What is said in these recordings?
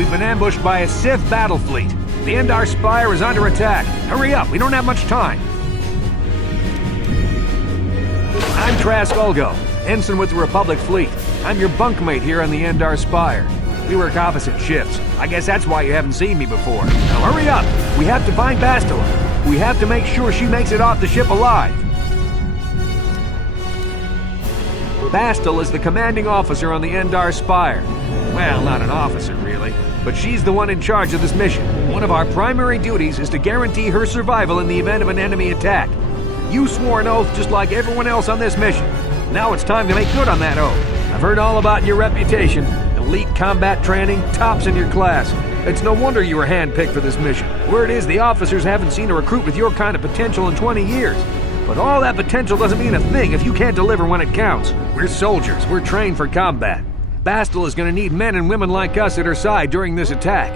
We've been ambushed by a Sith battle fleet. The Endar Spire is under attack. Hurry up, we don't have much time. I'm Trask Ulgo, ensign with the Republic fleet. I'm your bunkmate here on the Endar Spire. We work opposite shifts. I guess that's why you haven't seen me before. Now hurry up! We have to find Bastila. We have to make sure she makes it off the ship alive. Bastila is the commanding officer on the Endar Spire. Well, not an officer, really, but she's the one in charge of this mission. One of our primary duties is to guarantee her survival in the event of an enemy attack. You swore an oath just like everyone else on this mission. Now it's time to make good on that oath. I've heard all about your reputation. Elite combat training, tops in your class. It's no wonder you were handpicked for this mission. Word is the officers haven't seen a recruit with your kind of potential in 20 years. But all that potential doesn't mean a thing if you can't deliver when it counts. We're soldiers. We're trained for combat. Bastila is going to need men and women like us at her side during this attack.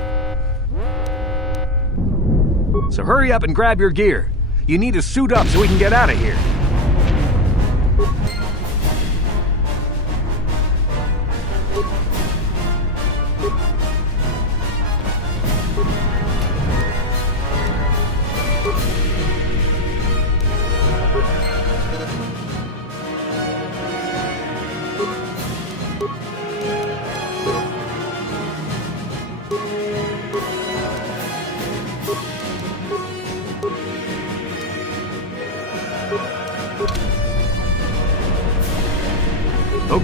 So hurry up and grab your gear. You need to suit up so we can get out of here.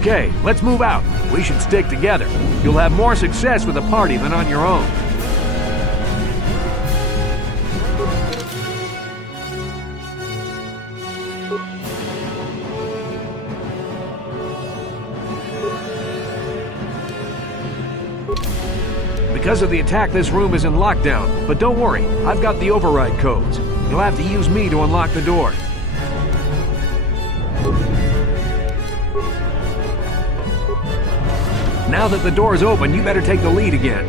Okay, let's move out. We should stick together. You'll have more success with a party than on your own. Because of the attack, this room is in lockdown. But don't worry, I've got the override codes. You'll have to use me to unlock the door. Now that the door's open, you better take the lead again.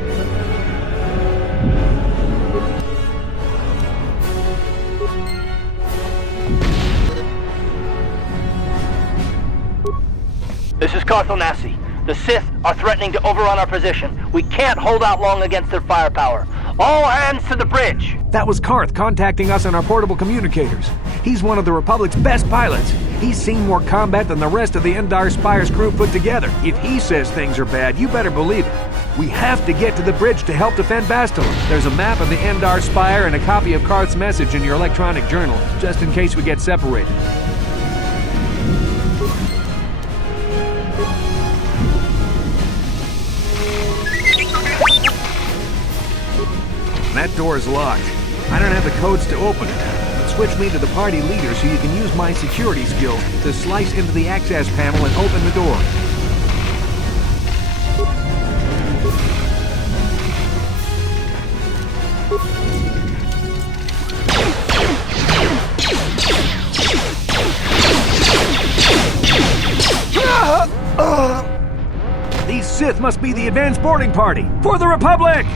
This is Carthonasi. The Sith are threatening to overrun our position. We can't hold out long against their firepower. All hands to the bridge! That was Karth contacting us on our portable communicators. He's one of the Republic's best pilots. He's seen more combat than the rest of the Endar Spire's crew put together. If he says things are bad, you better believe it. We have to get to the bridge to help defend Bastila. There's a map of the Endar Spire and a copy of Karth's message in your electronic journal, just in case we get separated. That door is locked. I don't have the codes to open it. But switch me to the party leader so you can use my security skills to slice into the access panel and open the door. These Sith must be the advanced boarding party for the Republic!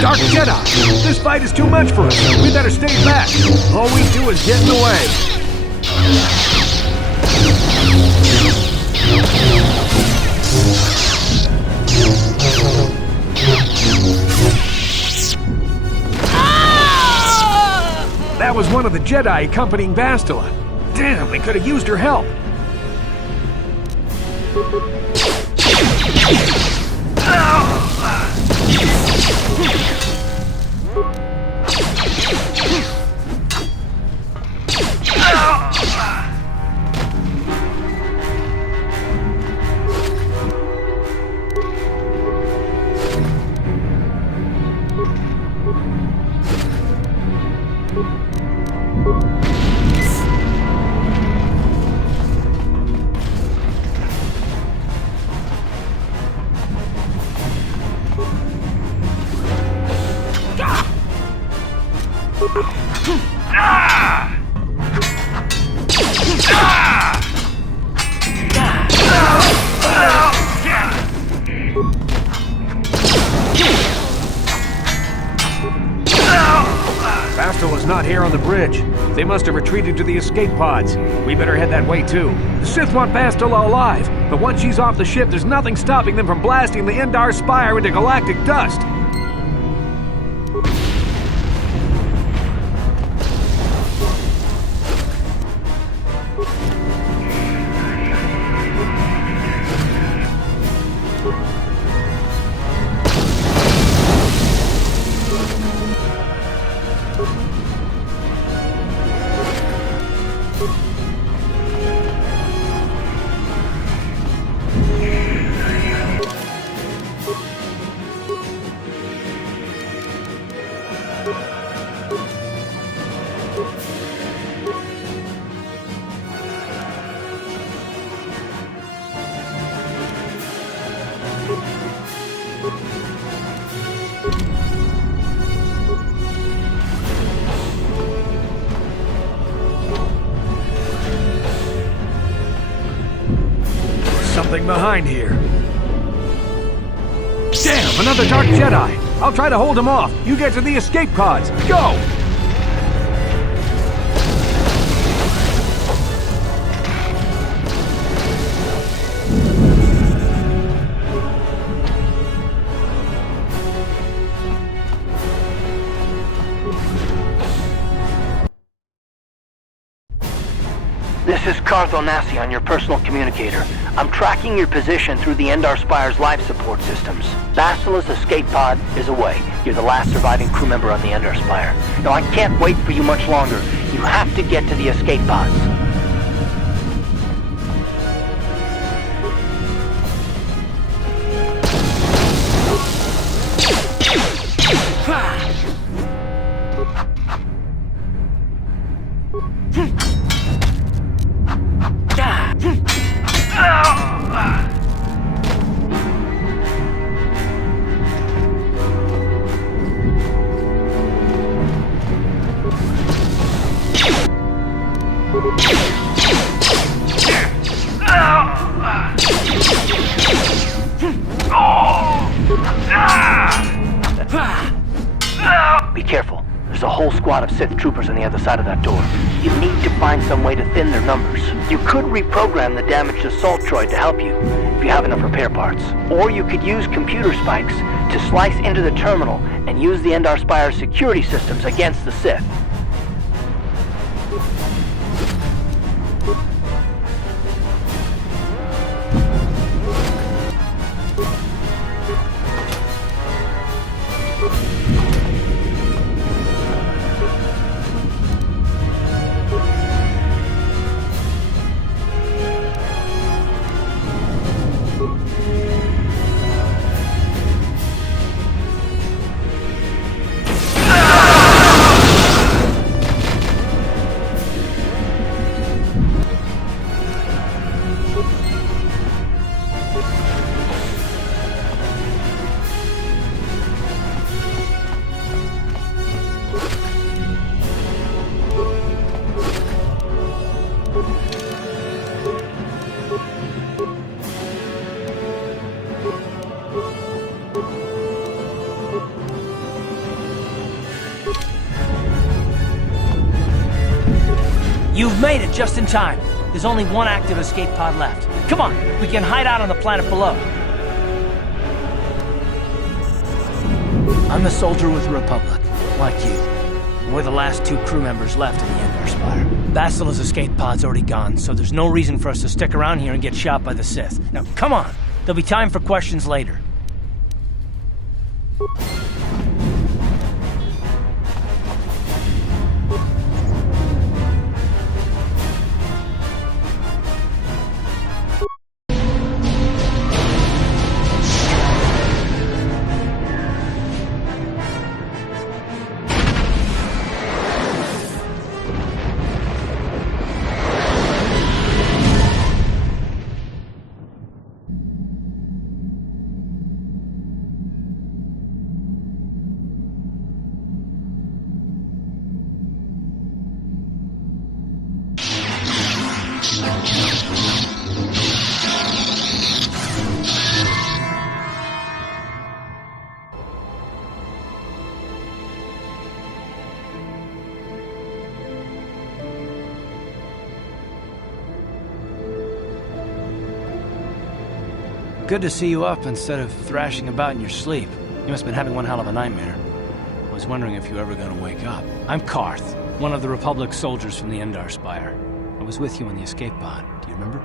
Dark Jedi! This fight is too much for us. We better stay back. All we do is get in the way. That was one of the Jedi accompanying Bastila. Damn, we could have used her help. Bastila's not here on the bridge. They must have retreated to the escape pods. We better head that way too. The Sith want Bastila alive, but once she's off the ship, there's nothing stopping them from blasting the Endar Spire into galactic dust. Something behind here. Damn, another Dark Jedi! I'll try to hold him off. You get to the escape pods. Go! This is Carthel Nassi on your personal communicator. I'm tracking your position through the Endar Spire's life support systems. Bastila's escape pod is away. You're the last surviving crew member on the Endar Spire. Now I can't wait for you much longer. You have to get to the escape pods. Be careful. There's a whole squad of Sith troopers on the other side of that door. You need to find some way to thin their numbers. You could reprogram the damaged assault droid to help you, if you have enough repair parts. Or you could use computer spikes to slice into the terminal and use the Endar Spire's security systems against the Sith. You've made it just in time. There's only one active escape pod left. Come on, we can hide out on the planet below. I'm the soldier with the Republic, like you. We're the last two crew members left in the Endar Spire. Bastila's escape pod's already gone, so there's no reason for us to stick around here and get shot by the Sith. Now, come on. There'll be time for questions later. Good to see you up instead of thrashing about in your sleep. You must have been having one hell of a nightmare. I was wondering if you were ever going to wake up. I'm Carth, one of the Republic soldiers from the Endar Spire. I was with you in the escape pod. Do you remember?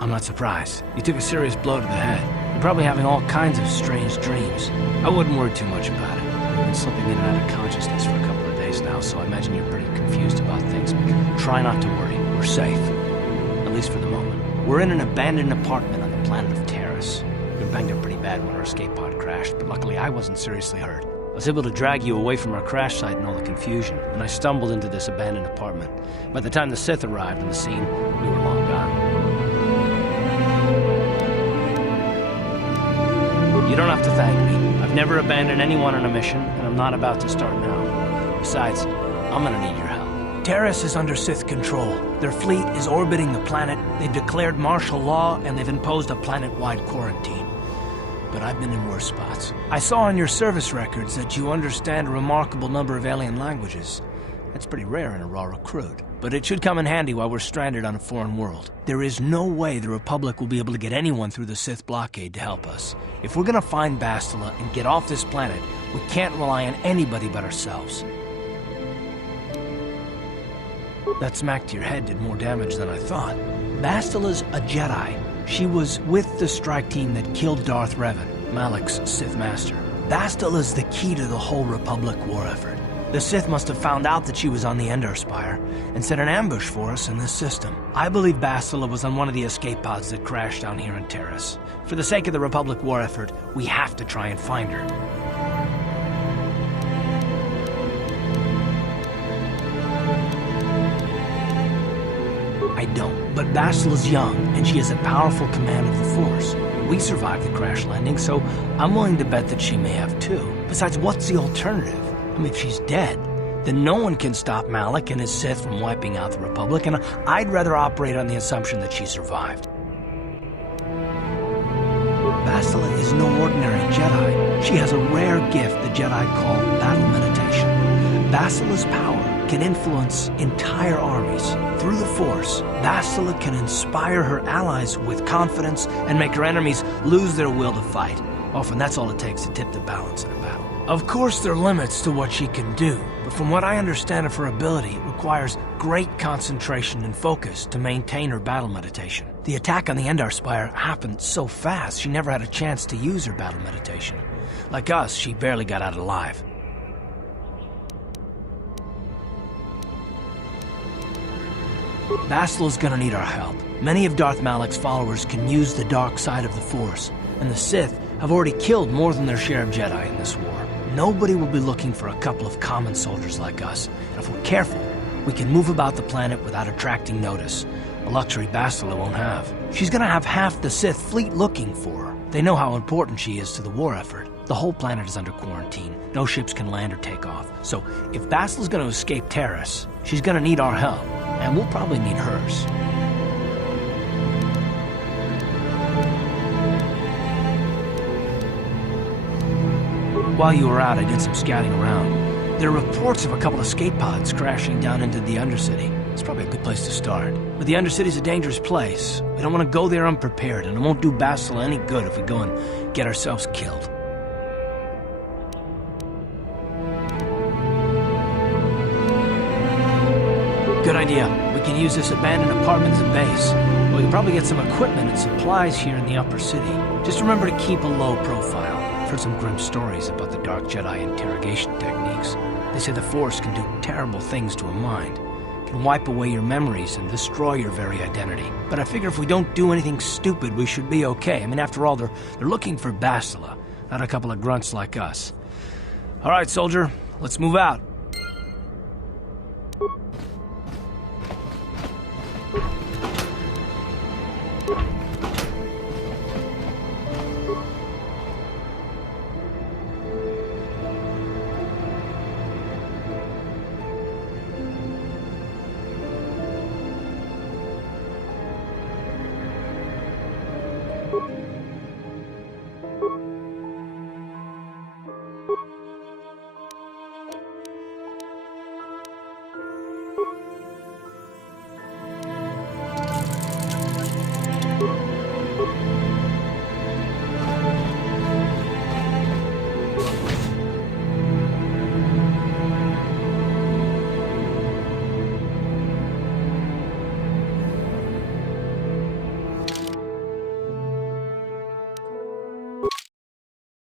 I'm not surprised. You took a serious blow to the head. You're probably having all kinds of strange dreams. I wouldn't worry too much about it. You've been slipping in and out of consciousness for a couple of days now, so I imagine you're pretty confused about things. Try not to worry. We're safe. At least for the moment. We're in an abandoned apartment on the planet of Taris. We were banged up pretty bad when our escape pod crashed, but luckily I wasn't seriously hurt. I was able to drag you away from our crash site in all the confusion, and I stumbled into this abandoned apartment. By the time the Sith arrived on the scene, we were long gone. You don't have to thank me. I've never abandoned anyone on a mission, and I'm not about to start now. Besides, I'm gonna need your help. Taris is under Sith control. Their fleet is orbiting the planet, they've declared martial law, and they've imposed a planet-wide quarantine. But I've been in worse spots. I saw on your service records that you understand a remarkable number of alien languages. That's pretty rare in a raw recruit. But it should come in handy while we're stranded on a foreign world. There is no way the Republic will be able to get anyone through the Sith blockade to help us. If we're gonna find Bastila and get off this planet, we can't rely on anybody but ourselves. That smack to your head did more damage than I thought. Bastila's a Jedi. She was with the strike team that killed Darth Revan, Malak's Sith master. Bastila's the key to the whole Republic war effort. The Sith must have found out that she was on the Endar Spire and set an ambush for us in this system. I believe Bastila was on one of the escape pods that crashed down here in Taris. For the sake of the Republic war effort, we have to try and find her. I don't, but Bastila's young, and she has a powerful command of the Force. We survived the crash landing, so I'm willing to bet that she may have too. Besides, what's the alternative? I mean, if she's dead, then no one can stop Malak and his Sith from wiping out the Republic, and I'd rather operate on the assumption that she survived. Bastila is no ordinary Jedi. She has a rare gift the Jedi call battle meditation. Bastila's power can influence entire armies. Through the Force, Bastila can inspire her allies with confidence and make her enemies lose their will to fight. Often that's all it takes to tip the balance in a battle. Of course there are limits to what she can do, but from what I understand of her ability, it requires great concentration and focus to maintain her battle meditation. The attack on the Endar Spire happened so fast, she never had a chance to use her battle meditation. Like us, she barely got out alive. Bastila's gonna need our help. Many of Darth Malak's followers can use the dark side of the Force, and the Sith have already killed more than their share of Jedi in this war. Nobody will be looking for a couple of common soldiers like us, and if we're careful, we can move about the planet without attracting notice, a luxury Bastila won't have. She's gonna have half the Sith fleet looking for her. They know how important she is to the war effort. The whole planet is under quarantine. No ships can land or take off. So if Bastila's gonna escape Taris, she's gonna need our help, and we'll probably need hers. While you were out, I did some scouting around. There are reports of a couple of escape pods crashing down into the Undercity. It's probably a good place to start. But the Undercity's a dangerous place. We don't want to go there unprepared, and it won't do Bastila any good if we go and get ourselves killed. Good idea. We can use this abandoned apartment as a base. We can probably get some equipment and supplies here in the upper city. Just remember to keep a low profile. I've heard some grim stories about the Dark Jedi interrogation techniques. They say the Force can do terrible things to a mind. It can wipe away your memories and destroy your very identity. But I figure if we don't do anything stupid, we should be okay. I mean, after all, they're looking for Bastila, not a couple of grunts like us. All right, soldier, let's move out.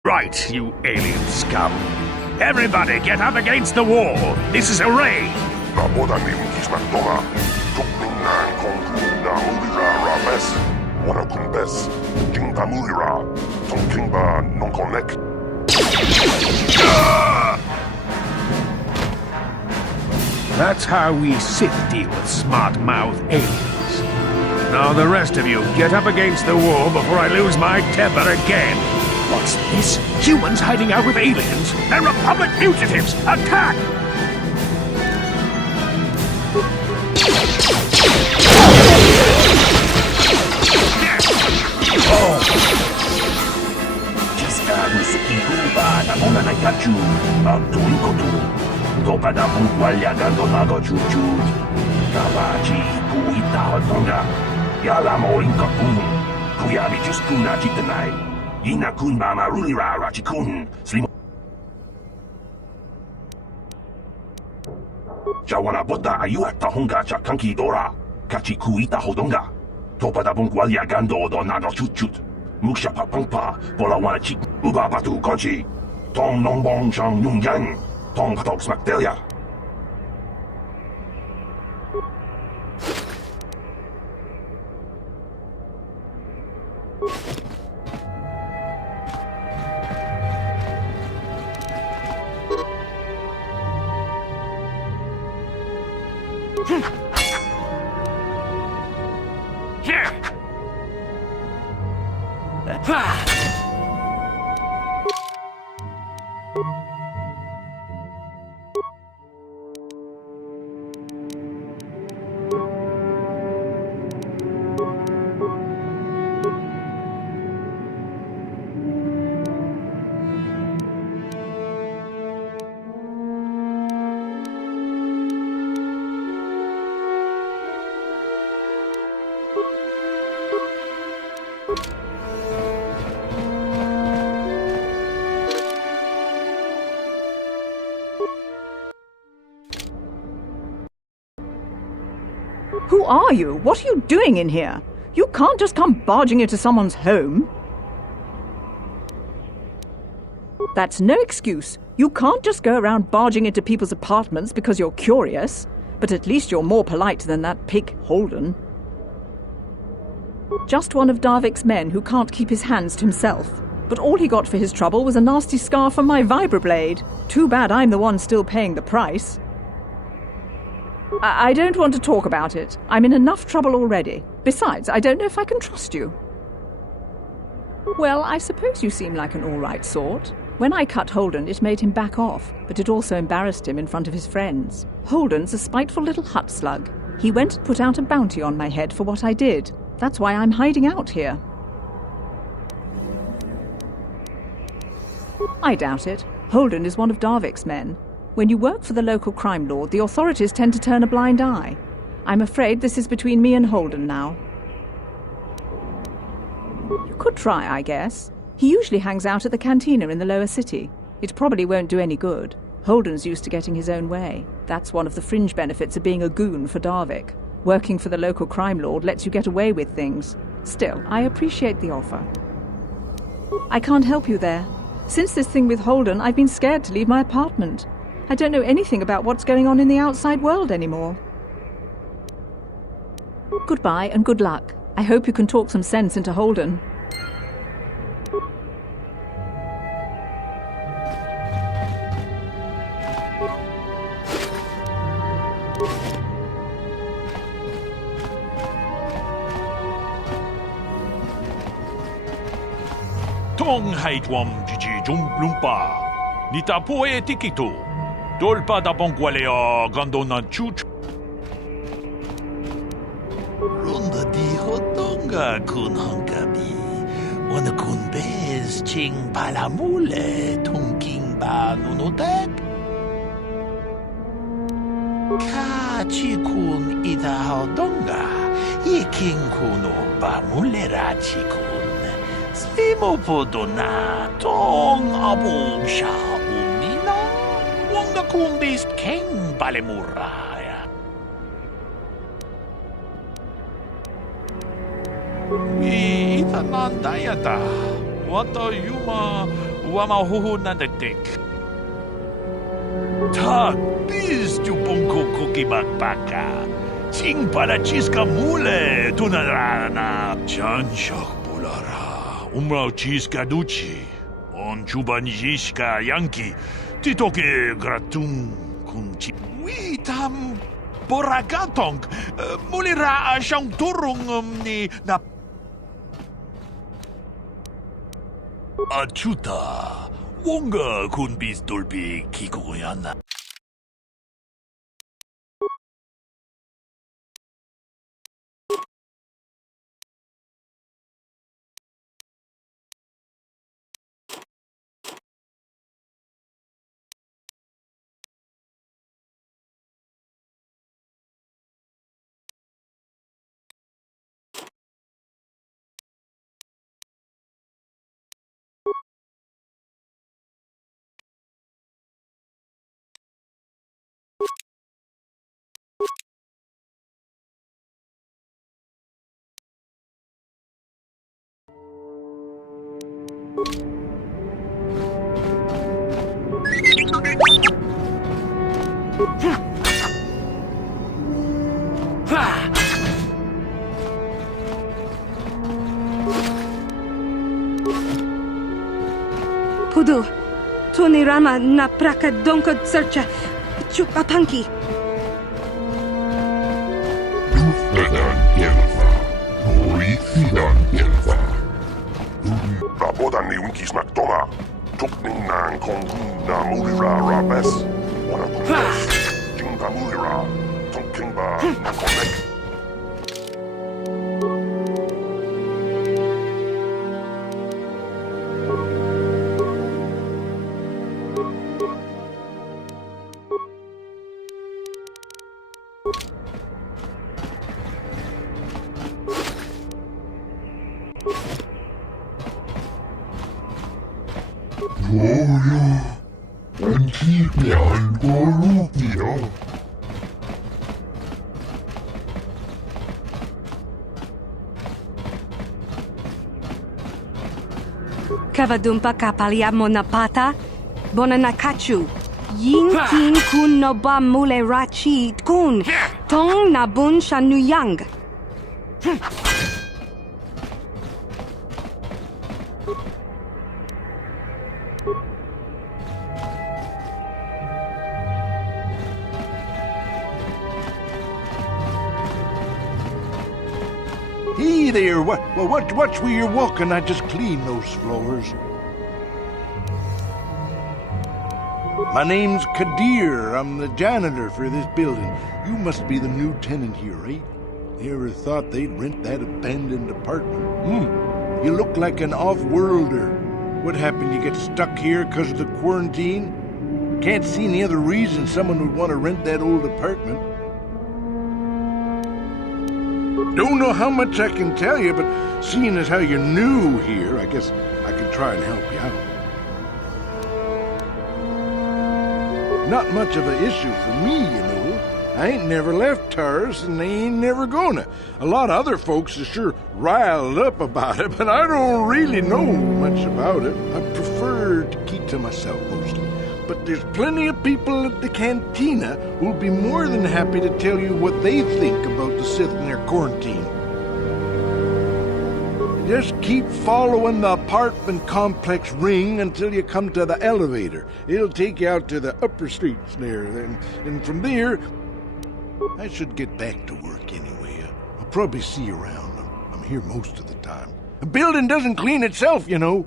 Right, you alien scum. Everybody get up against the wall. This is a raid. That's how we Sith deal with smart-mouth aliens. Now the rest of you, get up against the wall before I lose my temper again. What's this? Humans hiding out with aliens? They're Republic fugitives! Attack! Jawana bota ayua tahonga cha kanki dora. Kachi kuita hodonga. Topa da bungwalia gando do naga chut. Muksha papangpa bola wana chik uba batu konchi. Tong nongbong shang yung yang. Tong patok smakdelia. Who are you? What are you doing in here? You can't just come barging into someone's home. That's no excuse. You can't just go around barging into people's apartments because you're curious. But at least you're more polite than that pig Holden. Just one of Darvik's men who can't keep his hands to himself. But all he got for his trouble was a nasty scar from my vibroblade. Too bad I'm the one still paying the price. I don't want to talk about it. I'm in enough trouble already. Besides, I don't know if I can trust you. Well, I suppose you seem like an all-right sort. When I cut Holden, it made him back off, but it also embarrassed him in front of his friends. Holden's a spiteful little hut slug. He went and put out a bounty on my head for what I did. That's why I'm hiding out here. I doubt it. Holden is one of Darvik's men. When you work for the local crime lord, the authorities tend to turn a blind eye. I'm afraid this is between me and Holden now. You could try, I guess. He usually hangs out at the cantina in the lower city. It probably won't do any good. Holden's used to getting his own way. That's one of the fringe benefits of being a goon for Darvik. Working for the local crime lord lets you get away with things. Still, I appreciate the offer. I can't help you there. Since this thing with Holden, I've been scared to leave my apartment. I don't know anything about what's going on in the outside world anymore. Goodbye and good luck. I hope you can talk some sense into Holden. Tong haitwam jiji jumplumpa. Nita poe tikito. Dolpa da bongwaleo gandona chuch. Runda di hotonga kun honkabi. Wana kun bez ching palamule tungking ba nunotek. Ka chikun ida hodonga. Iking kuno ba mulera chikun. Slimo podona tong abong sha umina. Wanga kundis king balemuraya. Ita nandayata. Wata yuma wama huhu nandetik. Tak biz tu bongko kuki bakbaka. Sing para chiska mule tunarana. Chanshok bulara. Umrao chiska duchi. On chubanjishka yanki. Titoke gratung kunchi. Tam Boragatong. Mulira siyang turong ni na... Achuta. Wonga kun bis dolbi kikuyan. Pudu, Tunirama na praka donko searcha, chupapanki. Dufedan Elva, Orifidan Elva. Rabodan ni Winkis Mactoma, Tukning Nan Kongu na Mulira Rabes, Wanakumas, Jingba Mulira, Tonkingba Nakonek. Kavadumpa kapalia monapata, bonanakachu. Yin kin kun noba mule rachi kun, tong nabun shanuyang. Hey there, watch where you're walking. I just cleaned those floors. My name's Kadir. I'm the janitor for this building. You must be the new tenant here, right? You ever thought they'd rent that abandoned apartment? You look like an off-worlder. What happened? You get stuck here because of the quarantine? Can't see any other reason someone would want to rent that old apartment. Don't know how much I can tell you, but seeing as how you're new here, I guess I could try and help you out. Not much of an issue for me, you know. I ain't never left Taris, and they ain't never gonna. A lot of other folks are sure riled up about it, but I don't really know much about it. I prefer to keep to myself mostly. But there's plenty of people at the cantina who'll be more than happy to tell you what they think about the Sith and their quarantine. Just keep following the apartment complex ring until you come to the elevator. It'll take you out to the upper streets there. And from there, I should get back to work anyway. I'll probably see you around. I'm here most of the time. The building doesn't clean itself, you know.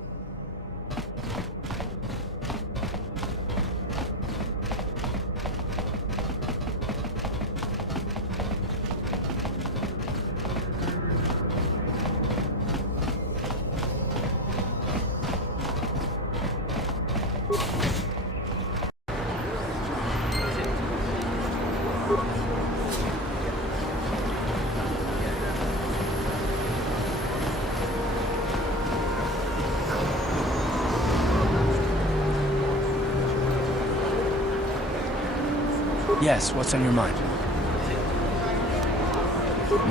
Yes, what's on your mind?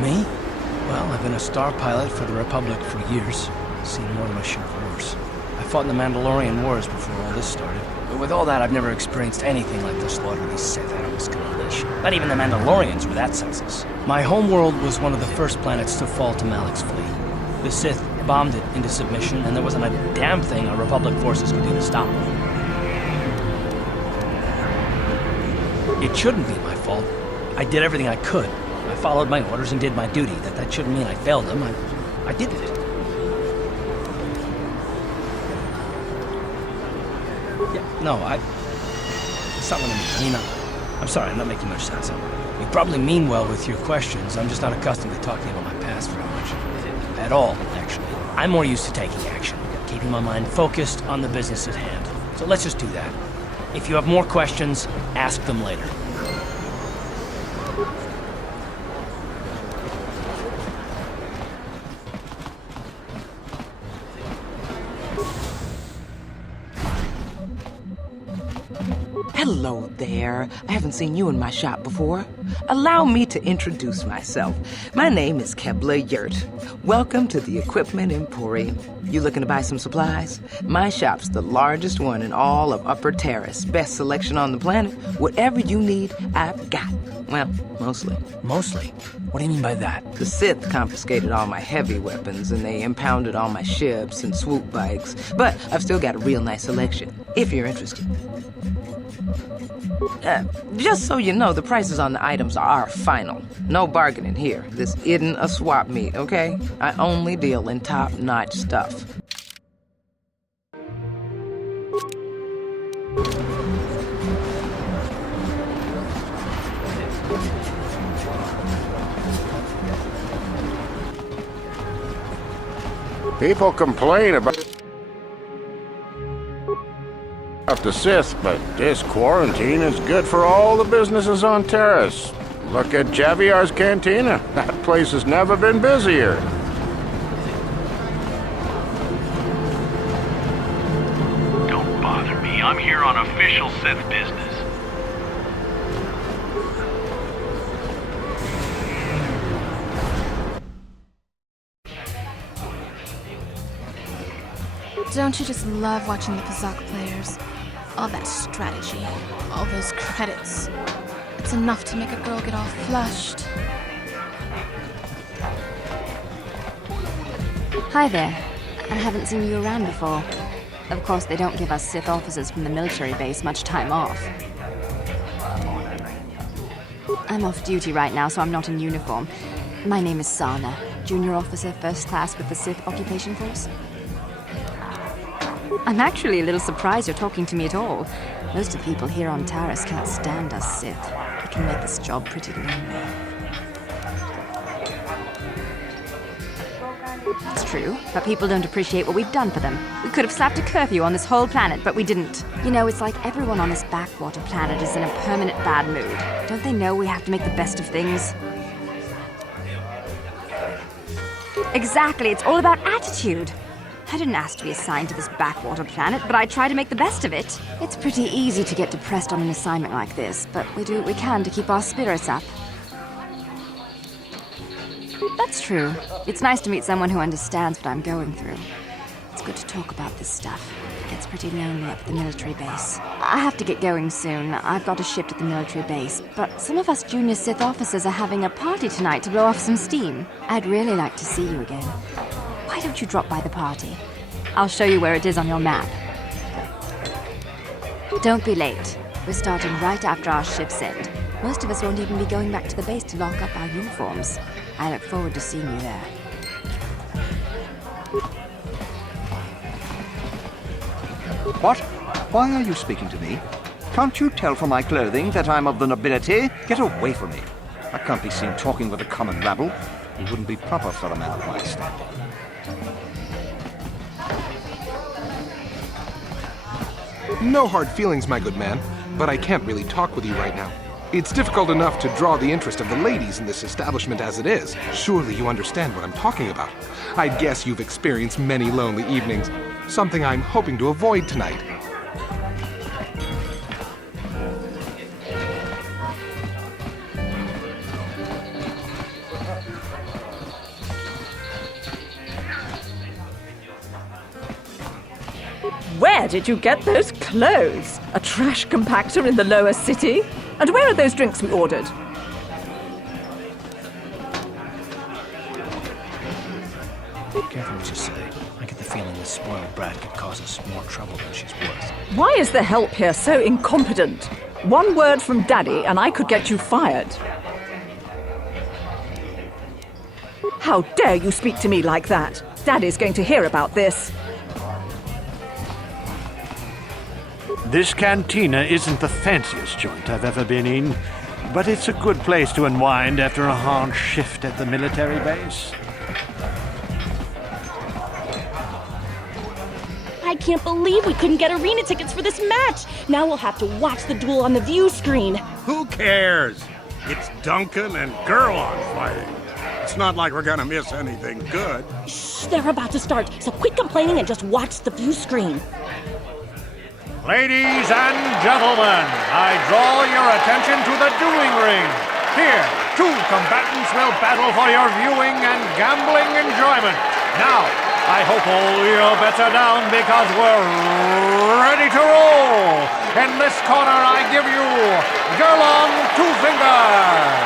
Me? Well, I've been a star pilot for the Republic for years. Seen more than my share of wars. I fought in the Mandalorian Wars before all this started. But with all that, I've never experienced anything like the slaughter these Sith animals can unleash. Not even the Mandalorians were that senseless. My homeworld was one of the first planets to fall to Malak's fleet. The Sith bombed it into submission, and there wasn't a damn thing our Republic forces could do to stop them. It shouldn't be my fault. I did everything I could. I followed my orders and did my duty. That shouldn't mean I failed them. I did it. Yeah, no, it's not what I mean. I'm sorry, I'm not making much sense. You probably mean well with your questions. I'm just not accustomed to talking about my past very much. At all, actually. I'm more used to taking action, keeping my mind focused on the business at hand. So let's just do that. If you have more questions, ask them later. Hello there. I haven't seen you in my shop before. Allow me to introduce myself. My name is Kebla Yurt. Welcome to the Equipment Emporium. You looking to buy some supplies? My shop's the largest one in all of Upper Taris. Best selection on the planet. Whatever you need, I've got. Well, mostly. Mostly? What do you mean by that? The Sith confiscated all my heavy weapons, and they impounded all my ships and swoop bikes. But I've still got a real nice selection, if you're interested. Just so you know, the prices on the items are final. No bargaining here. This isn't a swap meet, okay? I only deal in top-notch stuff. People complain about the Sith, but this quarantine is good for all the businesses on Taris. Look at Javiar's Cantina. That place has never been busier. Don't bother me. I'm here on official Sith business. Don't you just love watching the Kashyyyk players? All that strategy, all those credits. It's enough to make a girl get all flushed. Hi there. I haven't seen you around before. Of course, they don't give us Sith officers from the military base much time off. I'm off duty right now, so I'm not in uniform. My name is Sana, junior officer, first class with the Sith occupation force. I'm actually a little surprised you're talking to me at all. Most of the people here on Taris can't stand us Sith. It can make this job pretty lonely. That's true, but people don't appreciate what we've done for them. We could have slapped a curfew on this whole planet, but we didn't. You know, it's like everyone on this backwater planet is in a permanent bad mood. Don't they know we have to make the best of things? Exactly, it's all about attitude. I didn't ask to be assigned to this backwater planet, but I try to make the best of it. It's pretty easy to get depressed on an assignment like this, but we do what we can to keep our spirits up. That's true. It's nice to meet someone who understands what I'm going through. It's good to talk about this stuff. It gets pretty lonely up at the military base. I have to get going soon. I've got a shift at the military base, but some of us junior Sith officers are having a party tonight to blow off some steam. I'd really like to see you again. Why don't you drop by the party? I'll show you where it is on your map. Don't be late. We're starting right after our shifts end. Most of us won't even be going back to the base to lock up our uniforms. I look forward to seeing you there. What? Why are you speaking to me? Can't you tell from my clothing that I'm of the nobility? Get away from me. I can't be seen talking with a common rabble. It wouldn't be proper for a man of my standing. No hard feelings, my good man, but I can't really talk with you right now. It's difficult enough to draw the interest of the ladies in this establishment as it is. Surely you understand what I'm talking about. I guess you've experienced many lonely evenings, something I'm hoping to avoid tonight. Where did you get those clothes? A trash compactor in the lower city? And where are those drinks we ordered? Careful what you say. I get the feeling this spoiled brat could cause us more trouble than she's worth. Why is the help here so incompetent? One word from Daddy and I could get you fired. How dare you speak to me like that? Daddy's going to hear about this. This cantina isn't the fanciest joint I've ever been in, but it's a good place to unwind after a hard shift at the military base. I can't believe we couldn't get arena tickets for this match. Now we'll have to watch the duel on the view screen. Who cares? It's Duncan and Gurlon fighting. It's not like we're gonna miss anything good. Shh, they're about to start, so quit complaining and just watch the view screen. Ladies and gentlemen, I draw your attention to the dueling ring. Here, two combatants will battle for your viewing and gambling enjoyment. Now, I hope all your bets are down because we're ready to roll. In this corner, I give you Gurlon Two Fingers.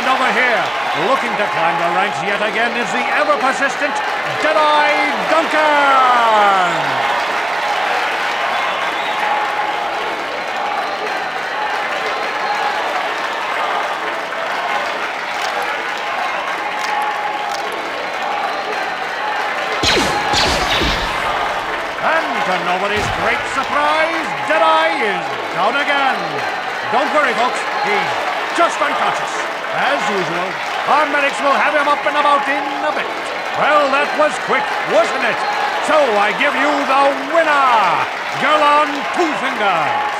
And over here, looking to climb the ranks yet again, is the ever-persistent Jedi Duncan. To nobody's great surprise, Jedi is down again. Don't worry, folks. He's just unconscious. As usual, our medics will have him up and about in a bit. Well, that was quick, wasn't it? So I give you the winner, Gurlon Two Fingers.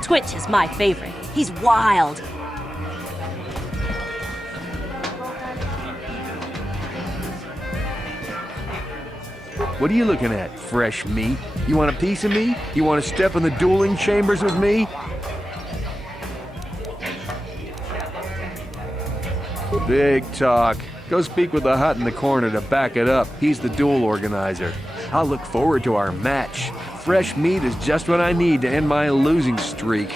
Twitch is my favorite. He's wild. What are you looking at, fresh meat? You want a piece of me? You want to step in the dueling chambers with me? Big talk. Go speak with the Hutt in the corner to back it up. He's the duel organizer. I'll look forward to our match. Fresh meat is just what I need to end my losing streak.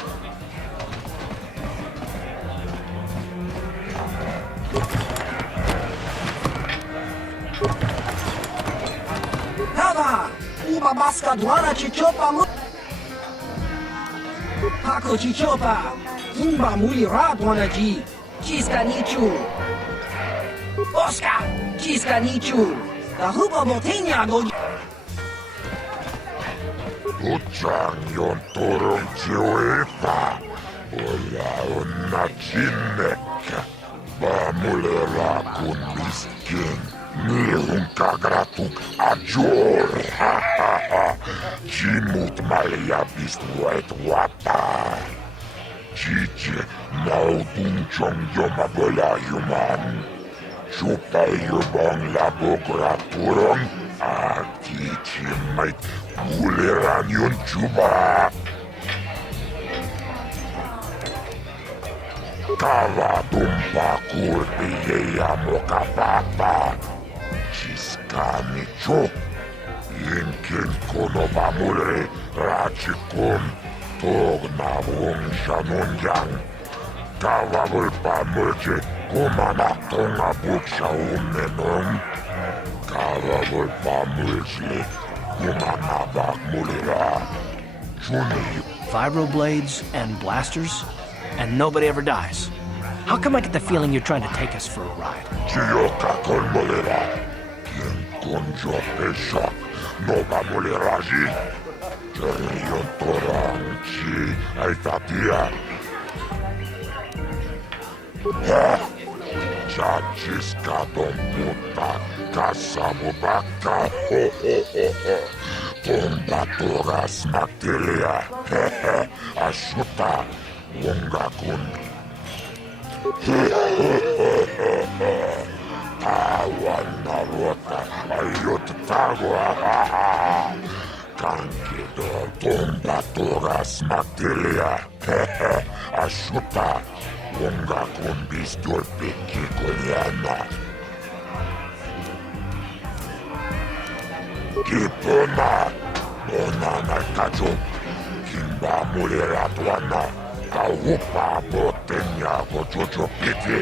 Hava! Uba baska dwana chichopa mu... Hako chichopa! Umba muli ra dwana ji! Chiska nichu! Oska! Chiska nichu! The hupa botenya go... Utsang yon turun jiwepa, ola onna jinnekka, bamulera kun miskin, nihun kagratuk ajor, jimut malja bistuet wata, jije naudun chong yoma bola yuman, chupa yubong labokra turun, atichi mait, Muleran yun chuba. Kava dumpa kurbi yeya moka papa. Chiskani cho. Inkin kono bamule rachikun. Togna wong shanunjang. Kava vulpa mulche kumana tonga buksha umenong. Kava vulpa mulche. Vibroblades and blasters, and nobody ever dies. How come I get the feeling you're trying to take us for a ride? Chachiska don puta, kasamu baka, ho ho ho ho. Tombatura smaktilia, hehe, ashuta, wongakun. Tawan narota, ayut tagwa, kankido, tombatura smaktilia, hehe, ashuta, wongakun bistur piki kunyana. Kipuna, Monana Kacho, Kimba Mulera Tuana, Kaupa Botenya Gojojo Piti,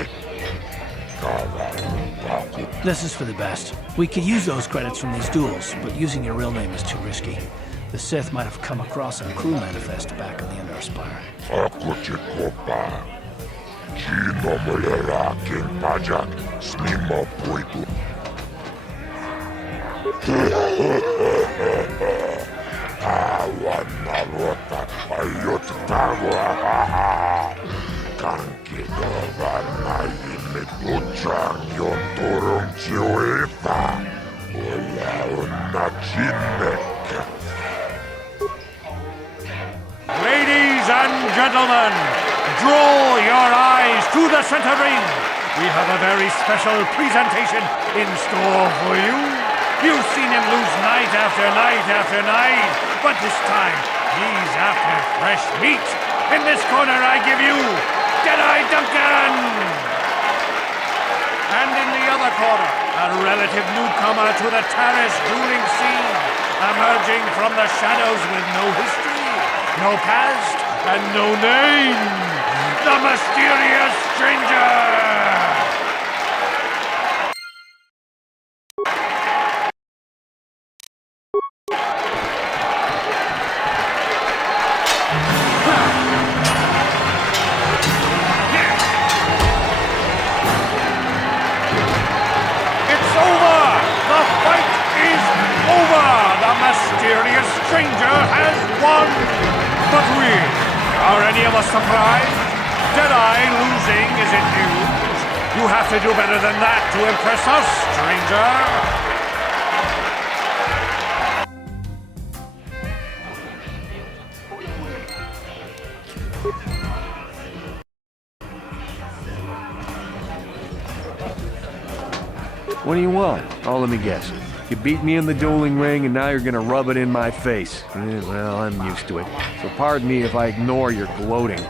This is for the best. We could use those credits from these duels, but using your real name is too risky. The Sith might have come across a crew manifest back on the Endar Spire. Ladies and gentlemen, draw your eyes to the center ring. We have a very special presentation in store for you. You've seen him lose night after night after night, but this time he's after fresh meat. In this corner I give you Jedi Duncan! And in the other corner, a relative newcomer to the Taris dueling scene, emerging from the shadows with no history, no past, and no name, the mysterious stranger! Mysterious stranger has won! But really, are any of us surprised? Jedi losing isn't news. You have to do better than that to impress us, stranger. What do you want? Oh, let me guess. You beat me in the dueling ring, and now you're gonna rub it in my face. Well, I'm used to it. So pardon me if I ignore your gloating.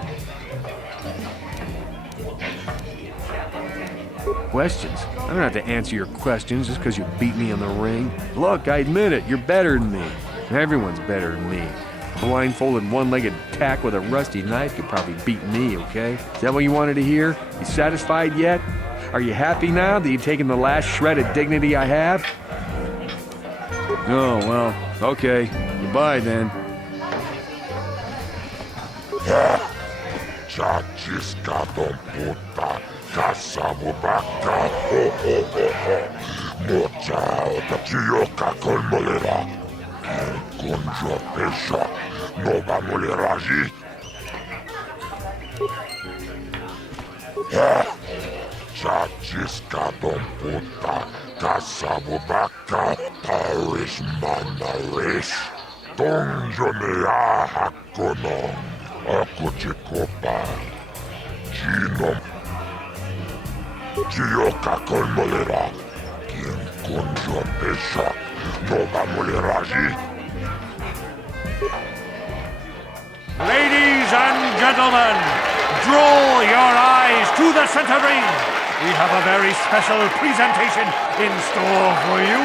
Questions? I don't have to answer your questions just because you beat me in the ring. Look, I admit it, you're better than me. Everyone's better than me. A blindfolded, one-legged tack with a rusty knife could probably beat me, okay? Is that what you wanted to hear? You satisfied yet? Are you happy now that you've taken the last shred of dignity I have? Oh, well, okay. Goodbye, then. Kasabubaka Taris Manaris Tongjonea Hakonong Akuchikopa Chino Chioka Kolmolera Kim Kunjo Pesha Nova Moleraji. Ladies and gentlemen, draw your eyes to the center ring. We have a very special presentation in store for you.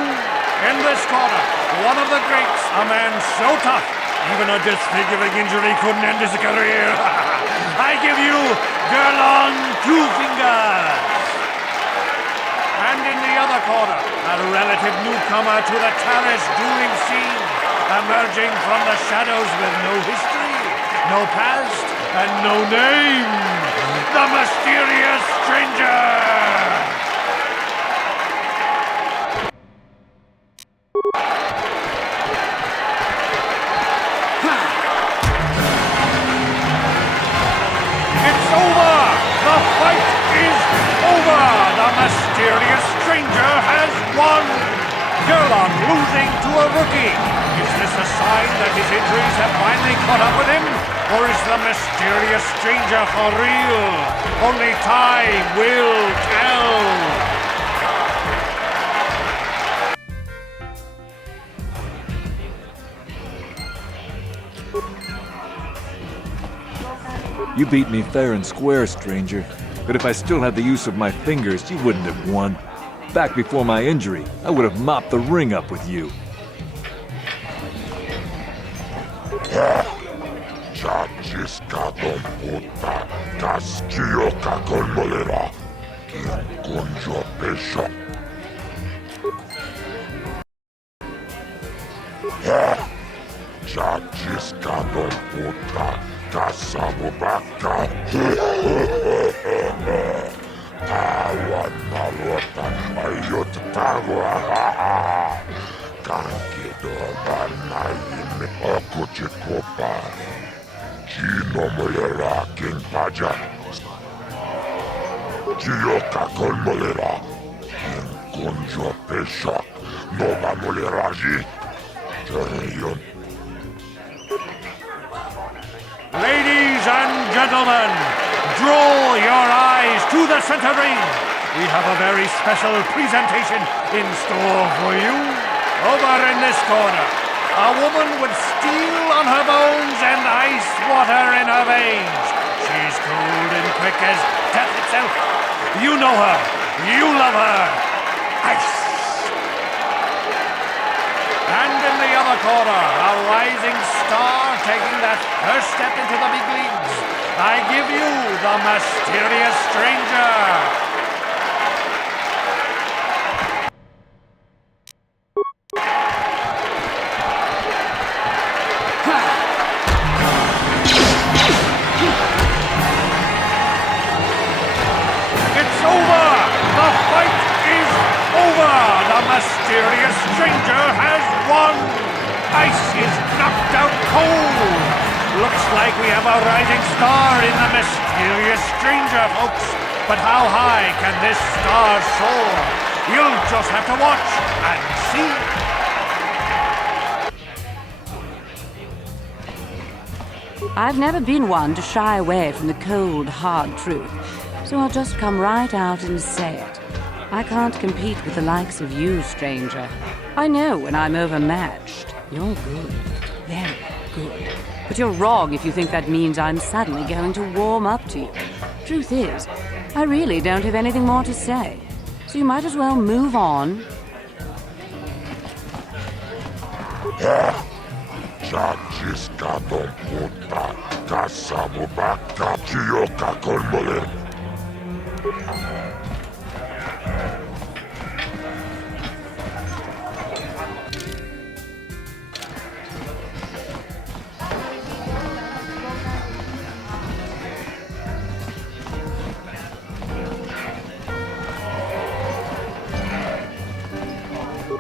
In this corner, one of the greats, a man so tough, even a disfiguring injury couldn't end his career. I give you Gadon 2 Fingers. And in the other corner, a relative newcomer to the Taris dueling scene, emerging from the shadows with no history, no past, and no name, the mysterious stranger! It's over! The fight is over! The mysterious stranger has won! Gadon losing to a rookie. Is this a sign that his injuries have finally caught up with him? Or is the mysterious stranger for real? Only time will tell! You beat me fair and square, stranger. But if I still had the use of my fingers, you wouldn't have won. Back before my injury, I would have mopped the ring up with you. Conjo pesha. Judges Gadon puta kasamu baka. Tawan malota ayot tagwa. Kanki doban naim okuchikopa. Chino molera king paja. Chio kakon molera. Conjo pesha. Nova moleraji. Jerion. Ladies and gentlemen, draw your eyes to the center ring. We have a very special presentation in store for you. Over in this corner, a woman with steel on her bones and ice water in her veins. She's cold and quick as death itself. You know her. You love her. Ice. And in the other corner, a rising star taking that first step into the big leagues. I give you the mysterious stranger. It's over! The fight is over! The mysterious stranger has won! Ice is knocked out cold! Looks like we have a rising star in the mysterious stranger, folks. But how high can this star soar? You'll just have to watch and see. I've never been one to shy away from the cold, hard truth, so I'll just come right out and say it. I can't compete with the likes of you, stranger. I know when I'm overmatched. You're good. Very good. But you're wrong if you think that means I'm suddenly going to warm up to you. Truth is, I really don't have anything more to say. So you might as well move on. Judges Gadon puta kasamu baka chiyoka kolmole.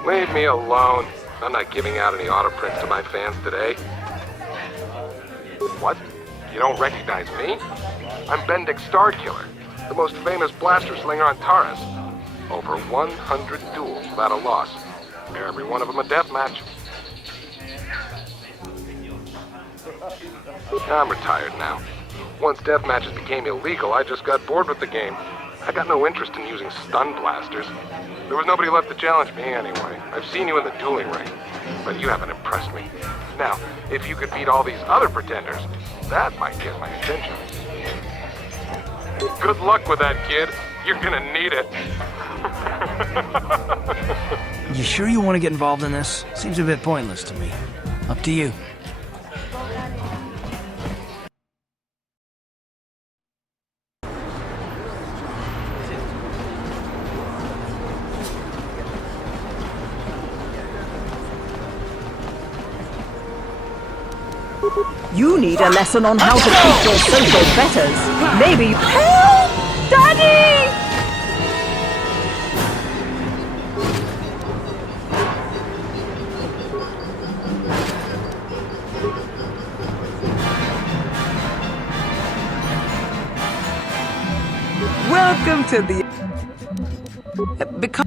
Leave me alone. I'm not giving out any autoprints to my fans today. What? You don't recognize me? I'm Bendix Starkiller, the most famous blaster slinger on Taris. Over 100 duels without a loss. Every one of them a deathmatch. I'm retired now. Once deathmatches became illegal, I just got bored with the game. I got no interest in using stun blasters. There was nobody left to challenge me anyway. I've seen you in the dueling ring, but you haven't impressed me. Now, if you could beat all these other pretenders, that might get my attention. Good luck with that, kid. You're gonna need it. You sure you want to get involved in this? Seems a bit pointless to me. Up to you. You need a lesson on how to teach your social betters. Maybe... Help! Daddy! Welcome to the... Because...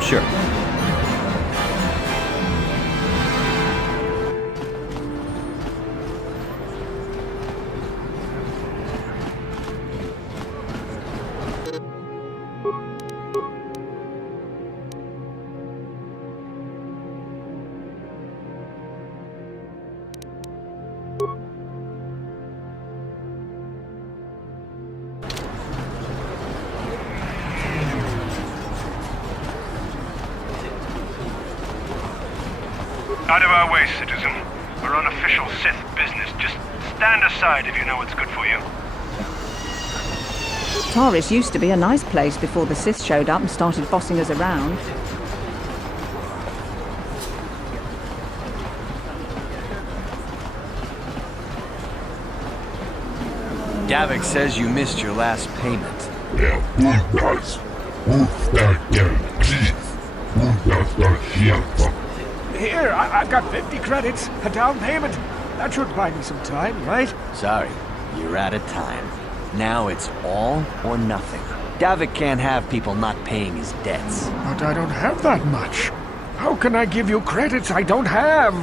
Sure. Out of our way, citizen. We're on official Sith business. Just stand aside if you know what's good for you. Taris used to be a nice place before the Sith showed up and started bossing us around. Davik says you missed your last payment. Here, I've got 50 credits, a down payment. That should buy me some time, right? Sorry, you're out of time. Now it's all or nothing. Davik can't have people not paying his debts. But I don't have that much. How can I give you credits I don't have?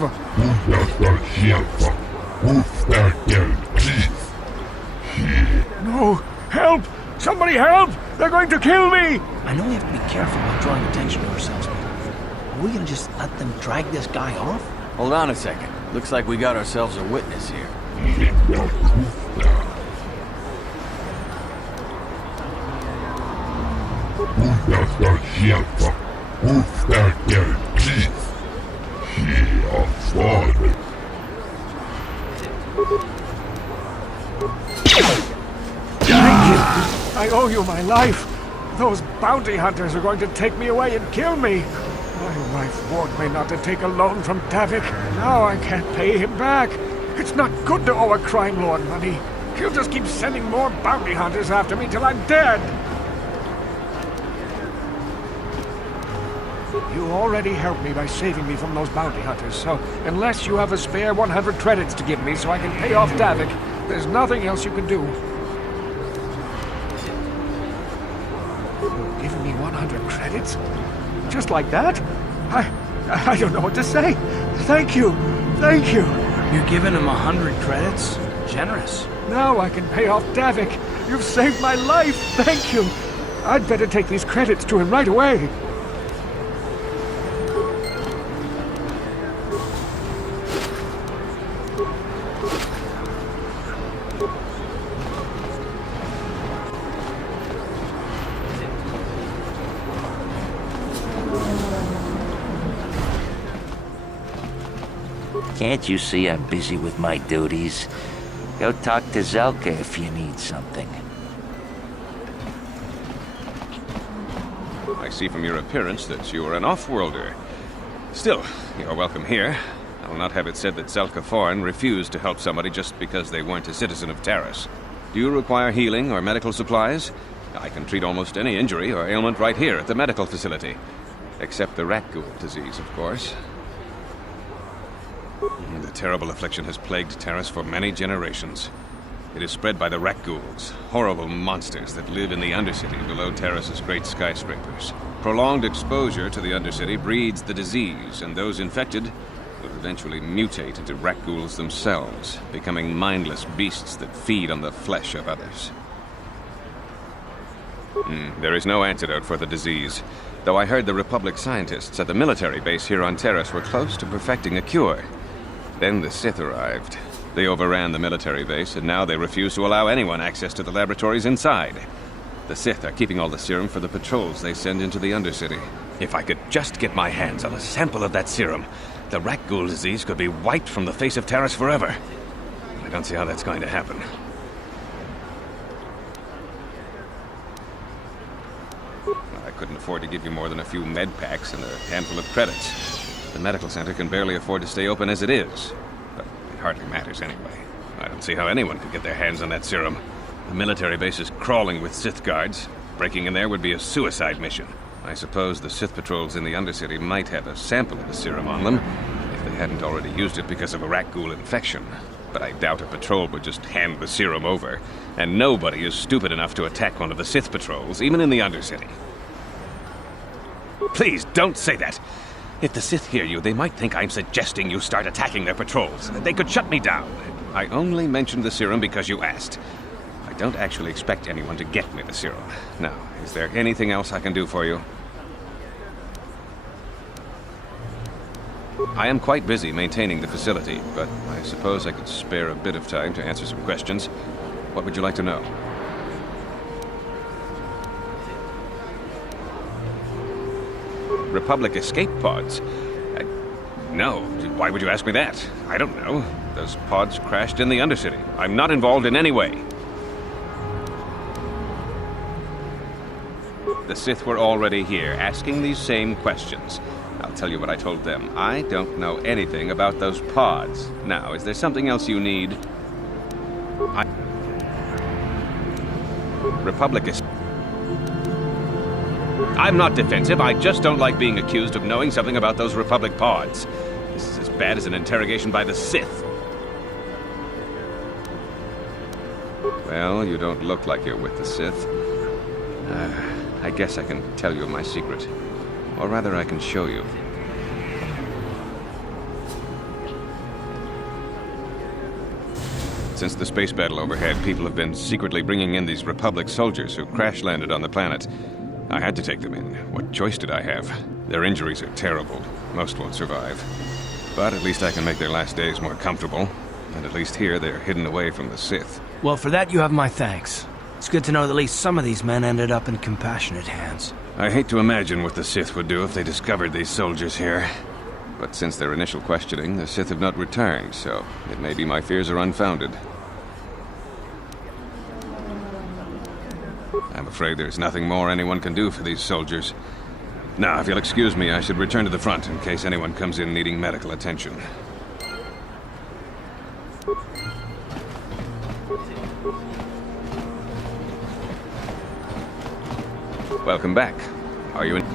No! Help! Somebody help! They're going to kill me! I know we have to be careful about drawing attention to ourselves, but are we gonna just let them drag this guy off? Hold on a second. Looks like we got ourselves a witness here. Thank you! I owe you my life! Those bounty hunters are going to take me away and kill me! My wife warned me not to take a loan from Davik. Now I can't pay him back. It's not good to owe a crime lord money. He'll just keep sending more bounty hunters after me till I'm dead. You already helped me by saving me from those bounty hunters, so unless you have a spare 100 credits to give me so I can pay off Davik, there's nothing else you can do. You're giving me 100 credits? Just like that? I don't know what to say. Thank you. Thank you. You're giving him 100 credits? Generous. Now I can pay off Davik. You've saved my life. Thank you. I'd better take these credits to him right away. Can't you see I'm busy with my duties? Go talk to Zelka if you need something. I see from your appearance that you are an off-worlder. Still, you're welcome here. I'll not have it said that Zelka Foreign refused to help somebody just because they weren't a citizen of Taris. Do you require healing or medical supplies? I can treat almost any injury or ailment right here at the medical facility. Except the Rakghoul disease, of course. The terrible affliction has plagued Taris for many generations. It is spread by the Rakghouls, horrible monsters that live in the Undercity below Taris's great skyscrapers. Prolonged exposure to the Undercity breeds the disease, and those infected will eventually mutate into Rakghouls themselves, becoming mindless beasts that feed on the flesh of others. There is no antidote for the disease, though I heard the Republic scientists at the military base here on Taris were close to perfecting a cure. Then the Sith arrived. They overran the military base, and now they refuse to allow anyone access to the laboratories inside. The Sith are keeping all the serum for the patrols they send into the Undercity. If I could just get my hands on a sample of that serum, the Rakghoul disease could be wiped from the face of Taris forever. I don't see how that's going to happen. I couldn't afford to give you more than a few med packs and a handful of credits. The medical center can barely afford to stay open as it is. But it hardly matters anyway. I don't see how anyone could get their hands on that serum. The military base is crawling with Sith guards. Breaking in there would be a suicide mission. I suppose the Sith patrols in the Undercity might have a sample of the serum on them, if they hadn't already used it because of a Rakghoul infection. But I doubt a patrol would just hand the serum over, and nobody is stupid enough to attack one of the Sith patrols, even in the Undercity. Please, don't say that! If the Sith hear you, they might think I'm suggesting you start attacking their patrols. They could shut me down. I only mentioned the serum because you asked. I don't actually expect anyone to get me the serum. Now, is there anything else I can do for you? I am quite busy maintaining the facility, but I suppose I could spare a bit of time to answer some questions. What would you like to know? Republic escape pods? No. Why would you ask me that? I don't know. Those pods crashed in the Undercity. I'm not involved in any way. The Sith were already here, asking these same questions. I'll tell you what I told them. I don't know anything about those pods. Now, is there something else you need? Republic is... I'm not defensive. I just don't like being accused of knowing something about those Republic pods. This is as bad as an interrogation by the Sith. Well, you don't look like you're with the Sith. I guess I can tell you my secret. Or rather, I can show you. Since the space battle overhead, people have been secretly bringing in these Republic soldiers who crash-landed on the planet. I had to take them in. What choice did I have? Their injuries are terrible. Most won't survive. But at least I can make their last days more comfortable. And at least here, they're hidden away from the Sith. Well, for that you have my thanks. It's good to know that at least some of these men ended up in compassionate hands. I hate to imagine what the Sith would do if they discovered these soldiers here. But since their initial questioning, the Sith have not returned, so it may be my fears are unfounded. I'm afraid there's nothing more anyone can do for these soldiers. Now, if you'll excuse me, I should return to the front in case anyone comes in needing medical attention. Welcome back. Are you in?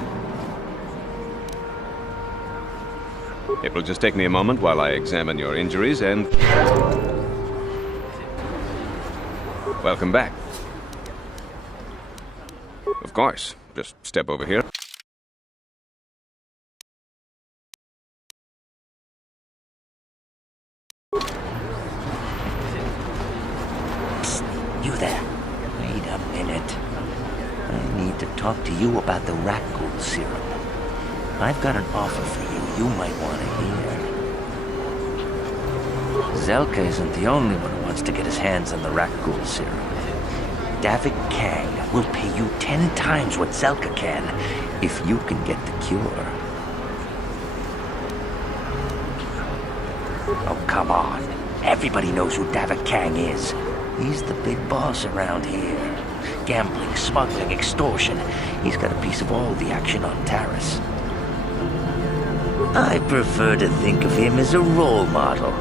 It will just take me a moment while I examine your injuries and... Welcome back. Of course. Just step over here. Psst, you there. Wait a minute. I need to talk to you about the Rakghoul serum. I've got an offer for you might want to hear. Zelka isn't the only one who wants to get his hands on the Rakghoul serum. Davik Kang will pay you 10 times what Zelka can if you can get the cure. Oh, come on. Everybody knows who Davik Kang is. He's the big boss around here. Gambling, smuggling, extortion. He's got a piece of all the action on Taris. I prefer to think of him as a role model.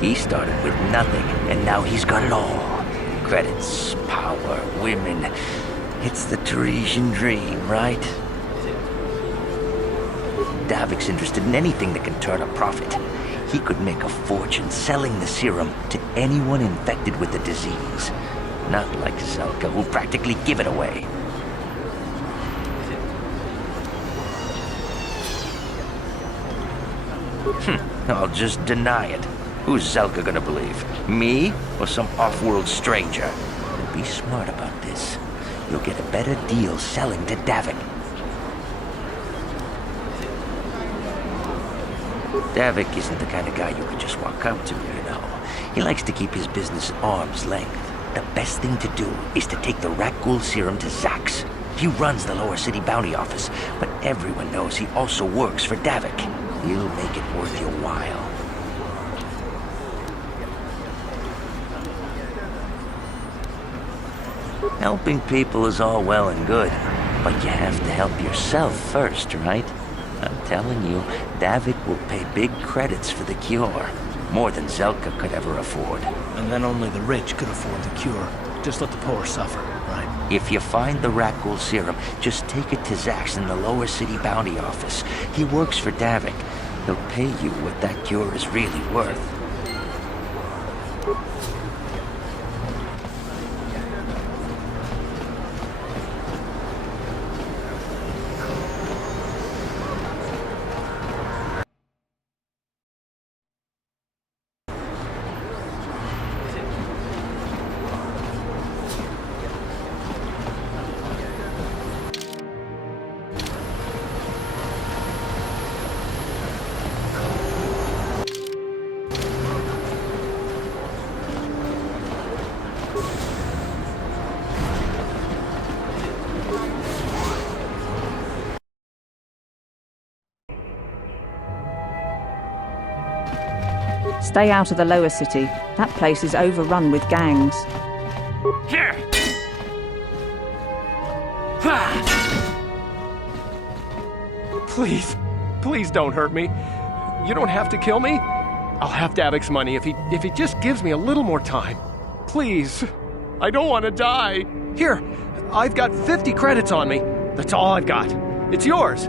He started with nothing, and now he's got it all. Credits, power, women. It's the Tarisian dream, right? Davik's interested in anything that can turn a profit. He could make a fortune selling the serum to anyone infected with the disease. Not like Zelka, who'll practically give it away. I'll just deny it. Who's Zelka gonna believe? Me or some off-world stranger? And be smart about this. You'll get a better deal selling to Davik. Davik isn't the kind of guy you can just walk up to, you know. He likes to keep his business at arm's length. The best thing to do is to take the Rakghoul serum to Zax. He runs the Lower City Bounty Office, but everyone knows he also works for Davik. He'll make it worth your while. Helping people is all well and good, but you have to help yourself first, right? I'm telling you, Davik will pay big credits for the cure. More than Zelka could ever afford. And then only the rich could afford the cure. just let the poor suffer, right? If you find the Rakghoul serum, just take it to Zax in the lower city bounty office. He works for Davik. He'll pay you what that cure is really worth. Stay out of the lower city. That place is overrun with gangs. Here! Please don't hurt me. You don't have to kill me. I'll have Davik's money if he just gives me a little more time. Please. I don't want to die. Here, I've got 50 credits on me. That's all I've got. It's yours.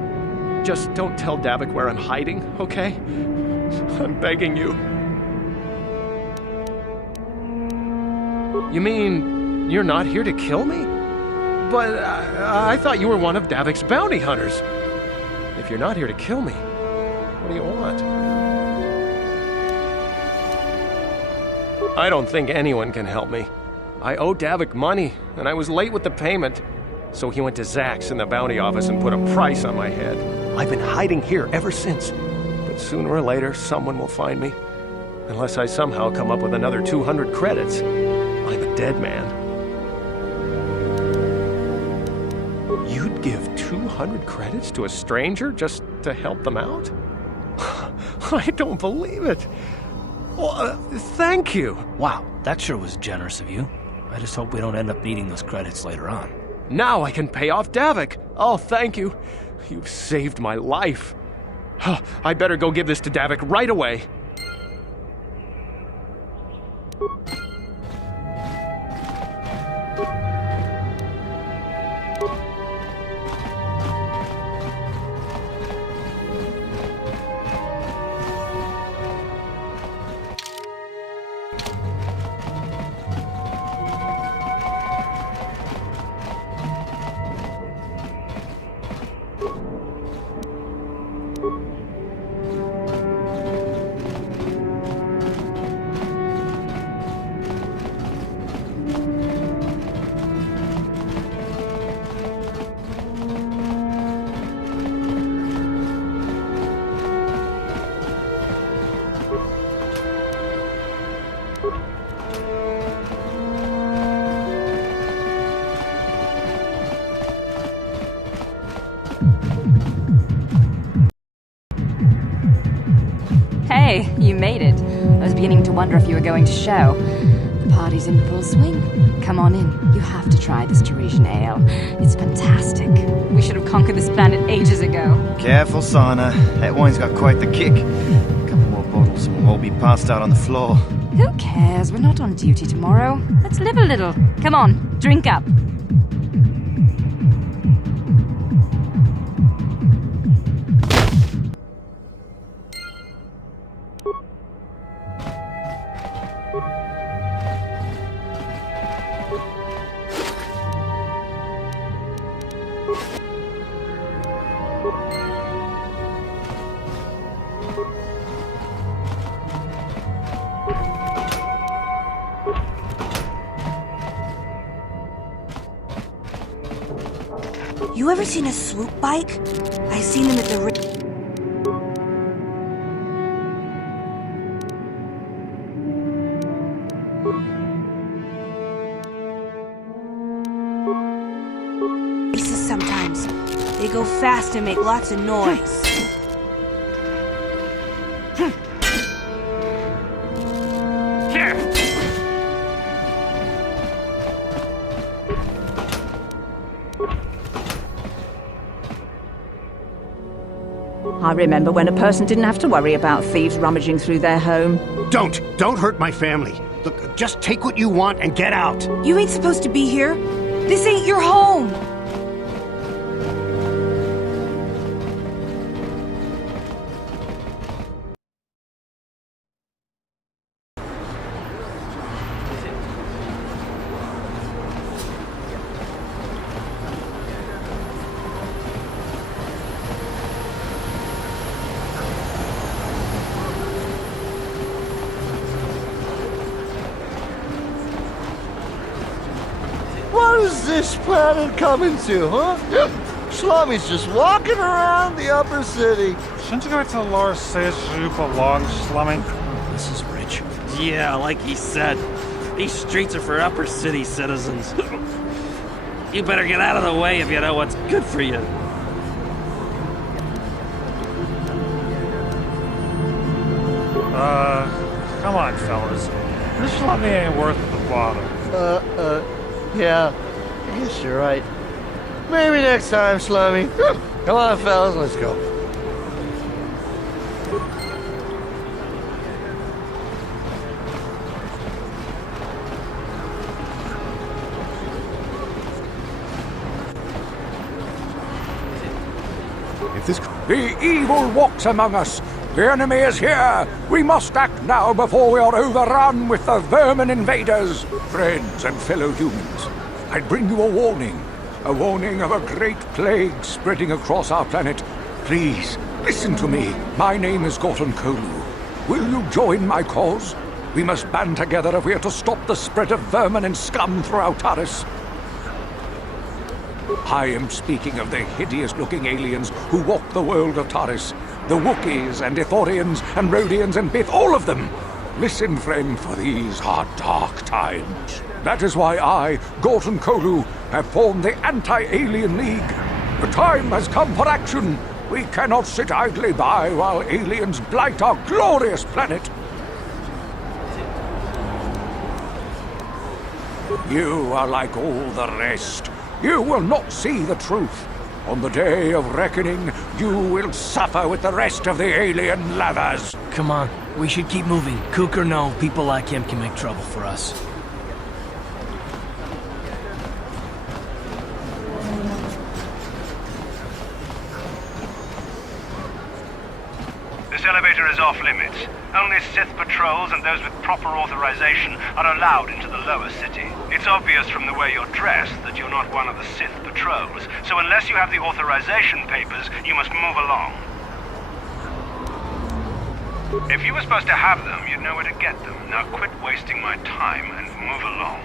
Just don't tell Davik where I'm hiding, okay? I'm begging you. You mean you're not here to kill me? But I thought you were one of Davik's bounty hunters. If you're not here to kill me, what do you want? I don't think anyone can help me. I owe Davik money, and I was late with the payment. So he went to Zax in the bounty office and put a price on my head. I've been hiding here ever since. But sooner or later, someone will find me. Unless I somehow come up with another 200 credits. I'm a dead man. You'd give 200 credits to a stranger just to help them out? I don't believe it. Well, thank you. Wow, that sure was generous of you. I just hope we don't end up needing those credits later on. Now I can pay off Davik. Oh, thank you. You've saved my life. I better go give this to Davik right away. Hey, you made it. I was beginning to wonder if you were going to show. The party's in full swing. Come on in. You have to try this Tarisian ale. It's fantastic. We should have conquered this planet ages ago. Careful, Sana. That wine's got quite the kick. A couple more bottles and we'll all be passed out on the floor. Who cares? We're not on duty tomorrow. Let's live a little. Come on, drink up. You ever seen a swoop bike? I seen them at the races sometimes. They go fast and make lots of noise. I remember when a person didn't have to worry about thieves rummaging through their home. Don't hurt my family. Look, just take what you want and get out. You ain't supposed to be here. This ain't your home. What is this planet coming to, huh? Slummy's just walking around the upper city. Shouldn't you go to Lord Sith you belong, Slummy? This is rich. Yeah, like he said, these streets are for upper city citizens. You better get out of the way if you know what's good for you. Come on, fellas. This Slummy ain't worth the bother. Yeah. I guess you're right. Maybe next time, Slummy. Come on, fellas, let's go. The evil walks among us. The enemy is here. We must act now before we are overrun with the vermin invaders. Friends and fellow humans, I bring you a warning. A warning of a great plague spreading across our planet. Please, listen to me. My name is Gorton Kolu. Will you join my cause? We must band together if we are to stop the spread of vermin and scum throughout Taris. I am speaking of the hideous-looking aliens who walk the world of Taris. The Wookiees and Ithorians and Rhodians and Bith, all of them. Listen, friend, for these are dark times. That is why I, Gorton Kolu, have formed the Anti-Alien League. The time has come for action. We cannot sit idly by while aliens blight our glorious planet. You are like all the rest. You will not see the truth. On the day of reckoning, you will suffer with the rest of the alien lovers. Come on, we should keep moving. Kook or no, people like him can make trouble for us. This elevator is off limits. Only Sith patrols and those with proper authorization are allowed into the lower city. It's obvious from the way you're dressed that you're not one of the Sith patrols, so unless you have the authorization papers, you must move along. If you were supposed to have them, you'd know where to get them. Now quit wasting my time and move along.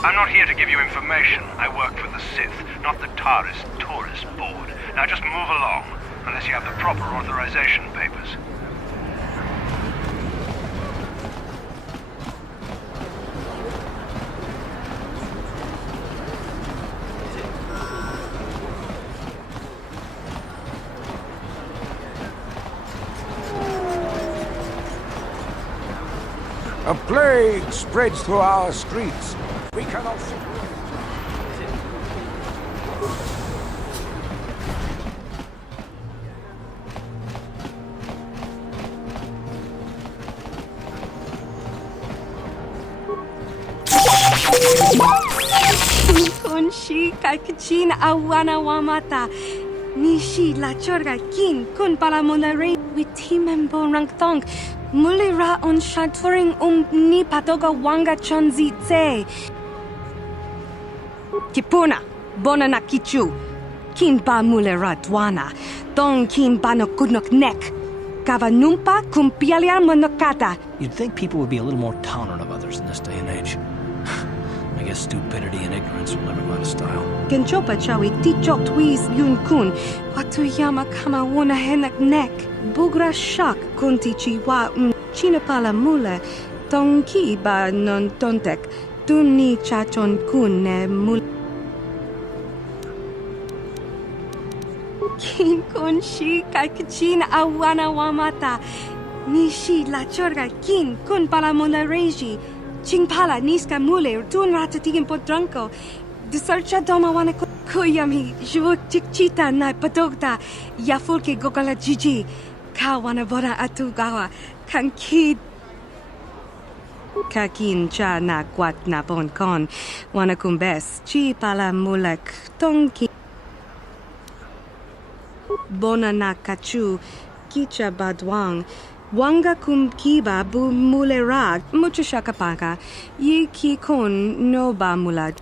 I'm not here to give you information. I work for the Sith, not the Taris Tourist Board. Now just move along, unless you have the proper authorization papers. A plague spreads through our streets. We cannot... Konshi kakchin awana wamata. Nishi la chorga kin kun palamona rain with timembo rangthong. Mulira on shanturing ni patoga wanga chonzi tse. Kipuna, bona na kichu. Kin ba mulira dwana. Don kin ba no kudnok nek. Kava numpa kumpialia monokata. You'd think people would be a little more tolerant of others in this day and age. I guess stupidity and ignorance will never go out of style. Genchopa chawi tichok twiz yun kun. Watuyama kama wona henak nek. Bugra shak kunti chiwa chinapala mule. Tonki ba non tontek. Tuni chachon kun ne mul. Kin kun shi kakchin awana wamata. Nishi la chorga kin kun pala mona reji. Chingpala niska mule tun ratatigin potranko. Disarcha doma wana kuyami juuk chikchita na patogta. Yafulke gokala jiji. Kawana bona atugawa. Kankid. Kakin cha na kwat na bon kon. Wanakumbes chi pala mulek tonki. Bona na kachu. Kicha badwang. Wanga kum kiba bu mulerag. Mucha shakapaka. Yi ki kon no ba mulad.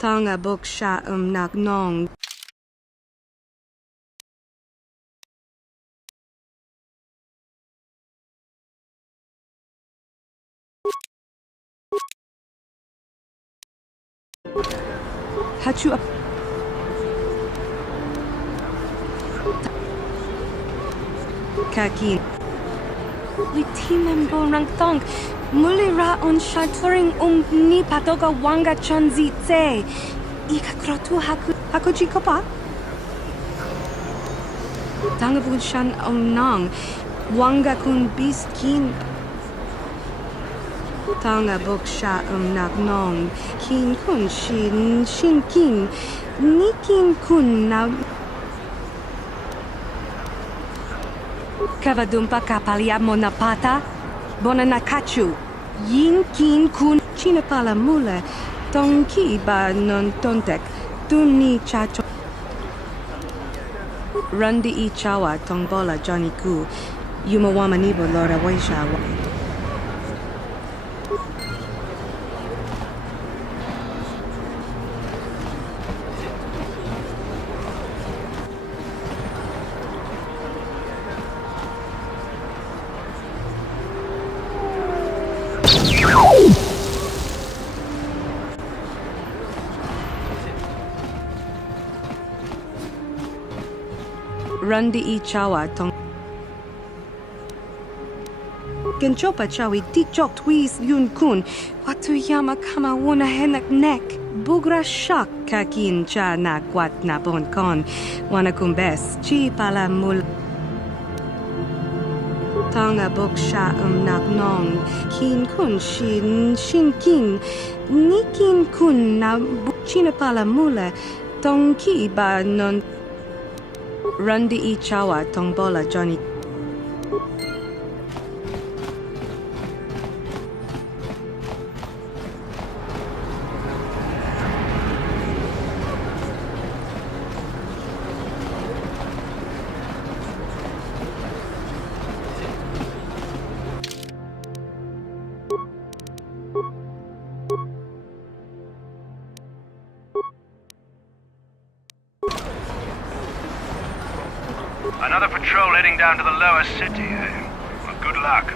Tanga bok sha nak nong. Hachu up. Kakin. Witimem borang tong. Mulira on shaturing ni patoga wanga chanzi tse. Ika krotu hakuji kopa. Tanga bun shan nang. Wanga kun biskin. Tanga bok sha nak nong. Kin kun shin kin. Nikin kun na. Kavadumpa kapalia monapata. Bonanakachu. Yin kin kun chinapala mule. Tonki ba non tontek. Tuni chacho. Rundi I chawa tongbola Johnny Ku. Yumawama nibo lora waisha. Rundi I chawa tong. Genchopa chawi tikchok twis yun kun. Watu yama kama wona henak nek. Bugra shak kakin cha na kwat na bon kon. Wana kumbes chi pala mul. Tanga bok sha nak nong. Kin kun shin kin. Nikin kun na china pala mule. Tongki ba non. Rundi I chawa tongbola Johnny. Another patrol heading down to the lower city, eh? Well, good luck.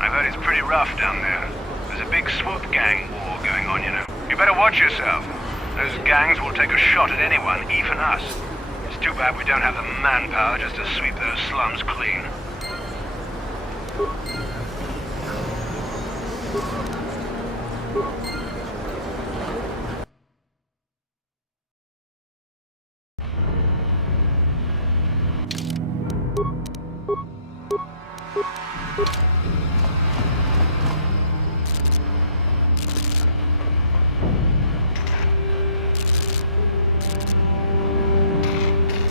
I've heard it's pretty rough down there. There's a big swoop gang war going on, you know. You better watch yourself. Those gangs will take a shot at anyone, even us. It's too bad we don't have the manpower just to sweep those slums clean.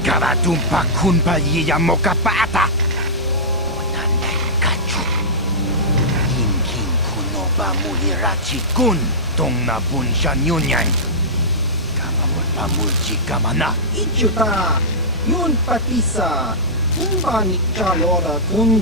Kavatumpa kunpa yiya mokapata. Onanay kachu. Inkin kunoba mulirachi kun. Tong na bunshan yunyan. Kamamul pamulchi kamana. Ichuta. Yun patisa. Kumba ni kalora kun.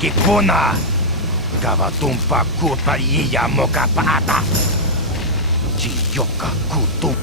Kikuna. Kavatumpa kupa yiya mokapata. Chiyoka kutum.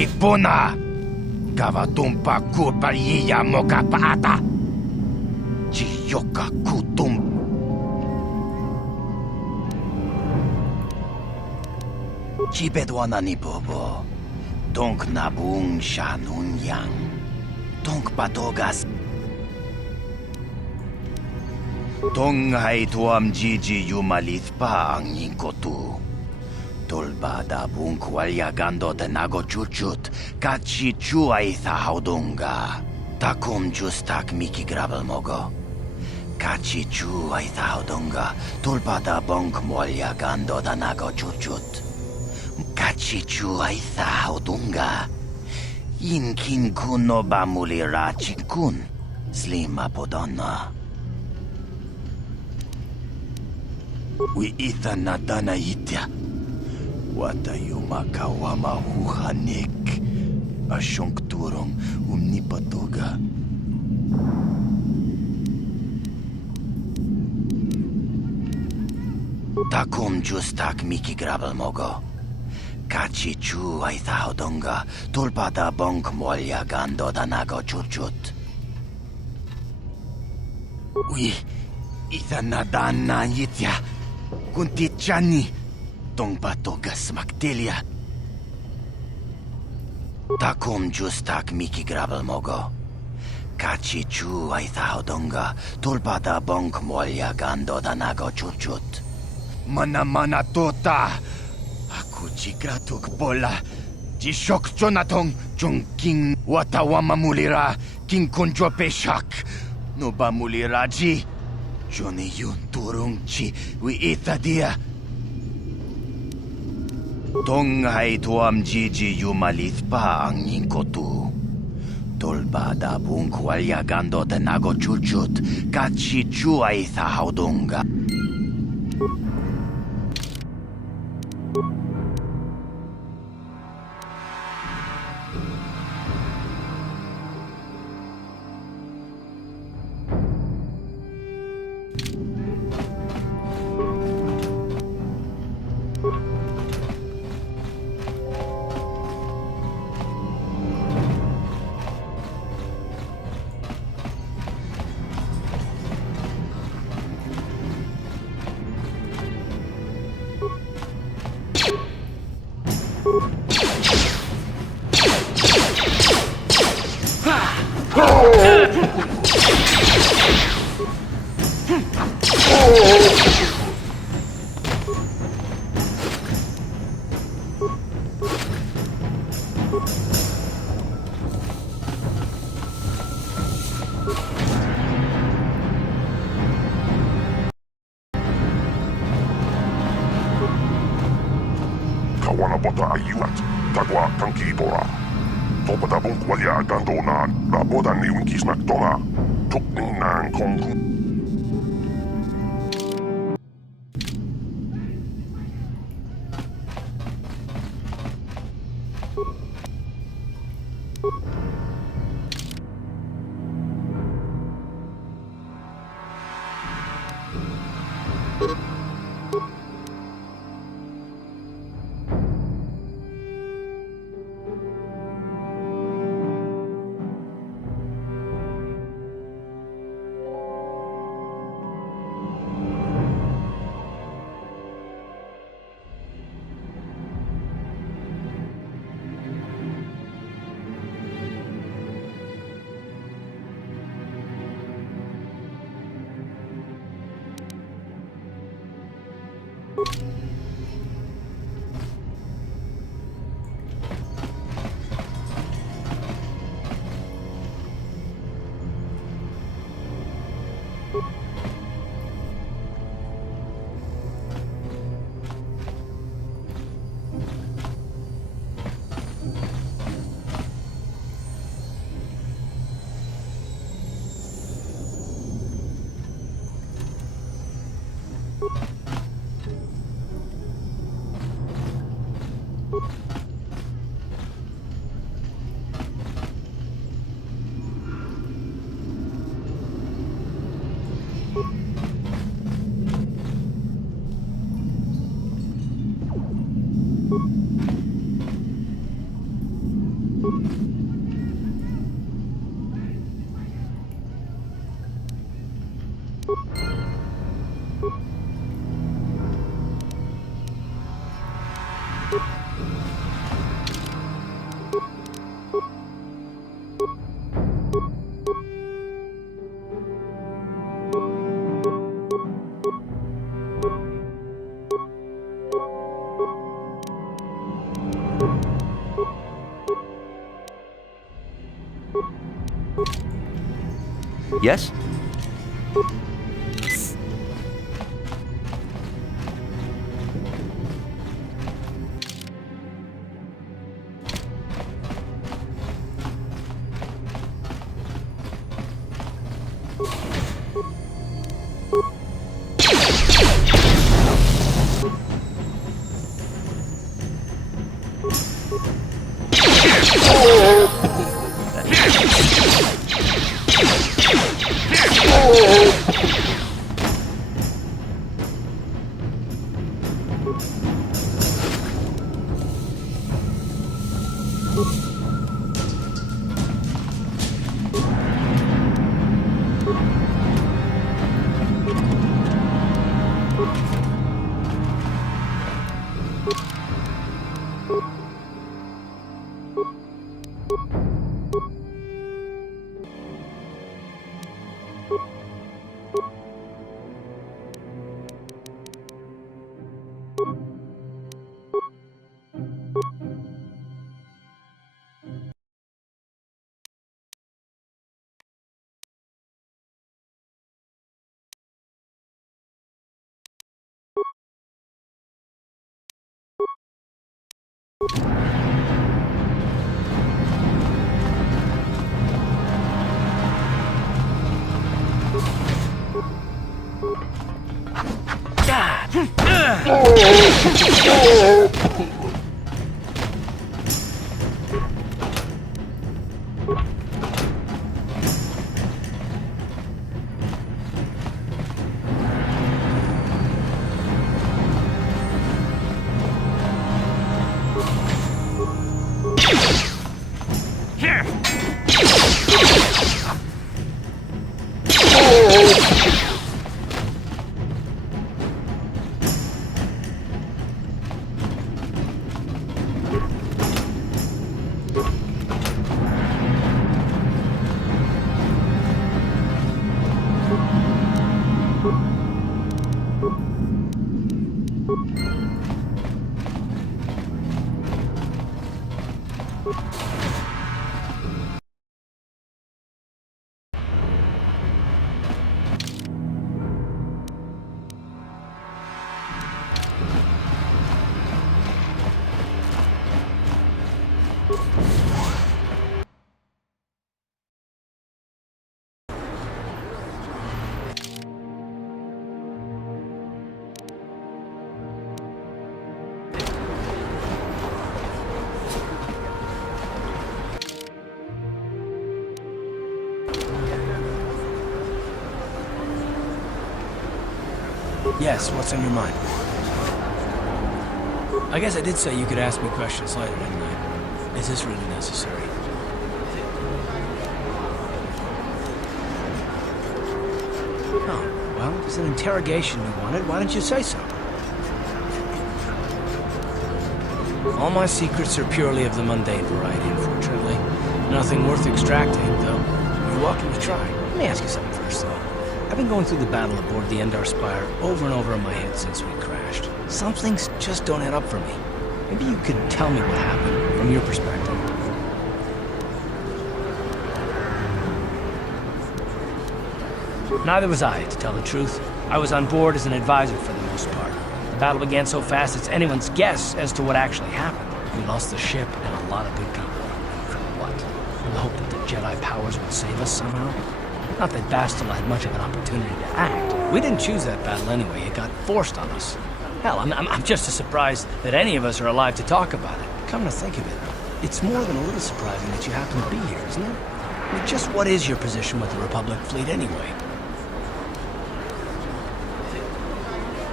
Kipuna! Gavatumpa kupaliya moka paata! Chiyoka kutum... Chibedwana ni bobo. Tonk nabung shanun yang. Tonk patogas. Tong hai tuam jiji yumalith pa ang yingkotu. Tolba da bunk walyagando de nago chuchut. Kachi chuay thaudunga. Takum justak miki grabel mogo. Kachi chuay thaudunga. Tolba da bunk walyagando da nago chuchut. Kachichu ay thaudunga. Inkin kuno ba mulira chikun. Slima podonna. Wi itha nadana itya. Wata yumakawama huhanik. Asyong turong umnipatoga. Takum justak miki grabel mogo. Kachi chu ay thaudunga, tulpada bonk molya gando danago chuchut. Ui, ithanadana yitya, kuntichani, tongpatogas maktelia. Takum justak miki grabel mogo. Kachi chu ay thaudunga, tulpada bonk molya gando danago chuchut. Mana tota! Aku jigratuk bola. Jishok jonatong jong king watawama mulira king kunjo peshak. No ba mulira ji. Joni yun turung chi wi ita dia. Tong hai tuam jiji yumalith pa ang yingkotu. Tolba da bunk walyagando de nago chuchut. Kachi chu ay thaudunga. Kawanapota ayuat, tagwa tankipora. Topata bunk walya gandonan, raboda ni unkisnak tonga. Tukning nang kongku. Yes? Yes, what's on your mind? I guess I did say you could ask me questions later, didn't I? Is this really necessary? Oh, well, it's an interrogation you wanted. Why didn't you say so? All my secrets are purely of the mundane variety, unfortunately. Nothing worth extracting, though. You're welcome to try. Let me ask you something first, though. I've been going through the battle aboard the Endar Spire over and over in my head since we crashed. Some things just don't add up for me. Maybe you could tell me what happened from your perspective. Neither was I, to tell the truth. I was on board as an advisor for the most part. The battle began so fast it's anyone's guess as to what actually happened. We lost the ship and a lot of good people. For what? In the hope that the Jedi powers would save us somehow? Not that Bastila had much of an opportunity to act. We didn't choose that battle anyway. It got forced on us. Hell, I'm just as surprised that any of us are alive to talk about it. Come to think of it, it's more than a little surprising that you happen to be here, isn't it? I mean, just what is your position with the Republic fleet anyway?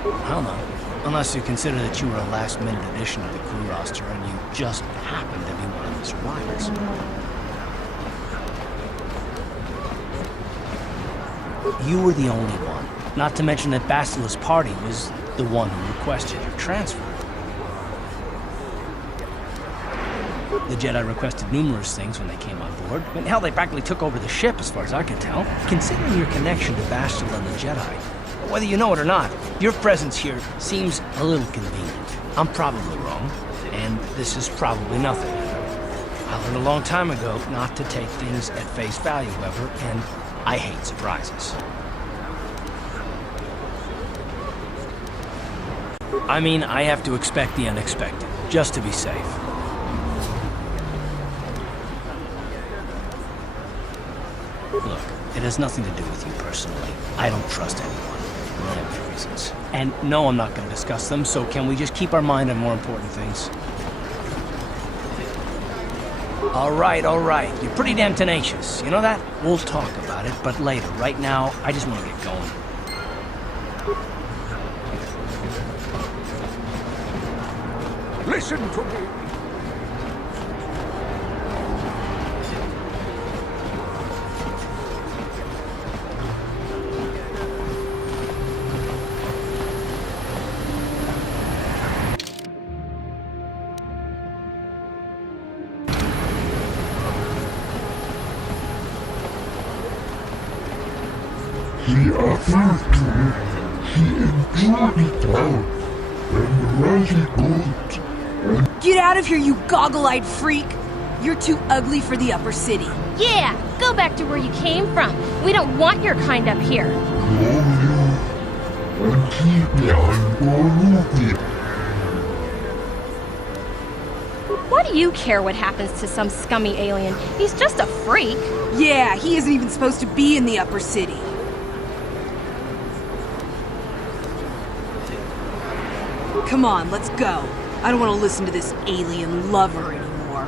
I don't know. Unless you consider that you were a last-minute addition to the crew roster and you just happened to be one of the survivors. You were the only one. Not to mention that Bastila's party was the one who requested your transfer. The Jedi requested numerous things when they came on board. I mean, hell, they practically took over the ship, as far as I can tell. Considering your connection to Bastila and the Jedi, whether you know it or not, your presence here seems a little convenient. I'm probably wrong, and this is probably nothing. I learned a long time ago not to take things at face value, however, and I hate surprises. I mean, I have to expect the unexpected, just to be safe. Look, it has nothing to do with you personally. I don't trust anyone. I have my reasons. And no, I'm not going to discuss them, so can we just keep our mind on more important things? All right. You're pretty damn tenacious. You know that? We'll talk about it, but later. Right now, I just want to get going. Listen to me. He offered to me. He enjoyed it out. And really good. Get out of here, you goggle-eyed freak! You're too ugly for the upper city. Yeah, go back to where you came from. We don't want your kind up here. Why do you care what happens to some scummy alien? He's just a freak. Yeah, he isn't even supposed to be in the upper city. Come on, let's go. I don't want to listen to this alien lover anymore.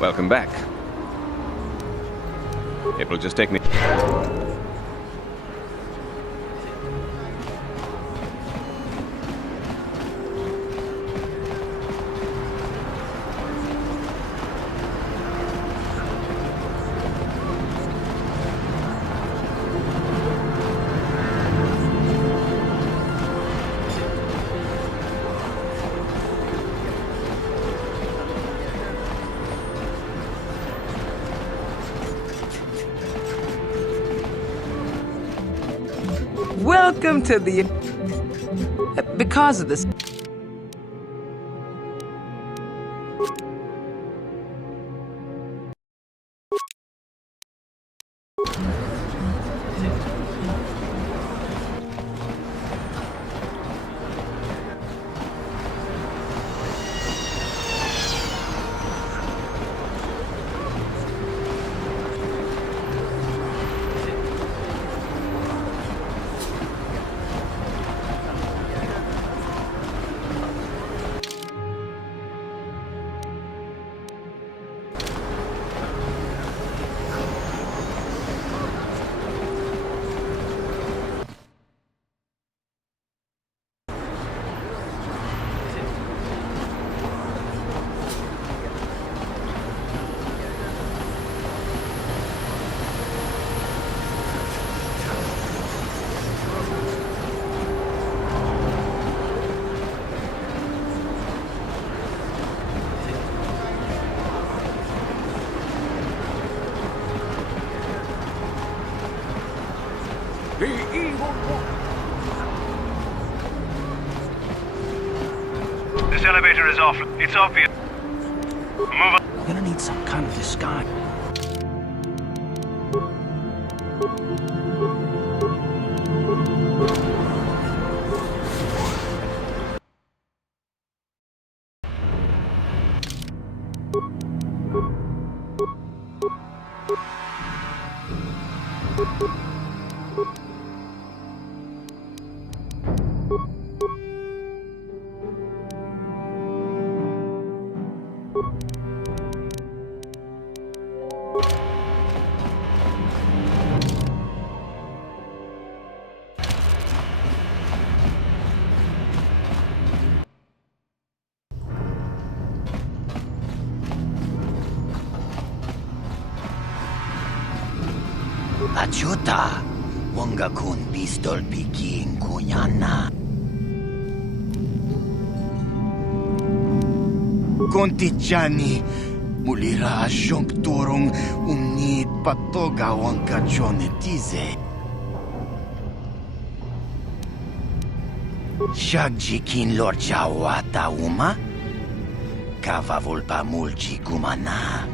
Welcome back. It will just take me... Welcome to the... Because of this... This elevator is off. It's obvious. Move on. We're gonna need some kind of disguise. Achuta, wanga kun pistol piking kunyana. Kontichani, mulira jonktorong umnit patoga wanka chonetize. Shagjikin lorjawata uma, kava volpa mulji kumana.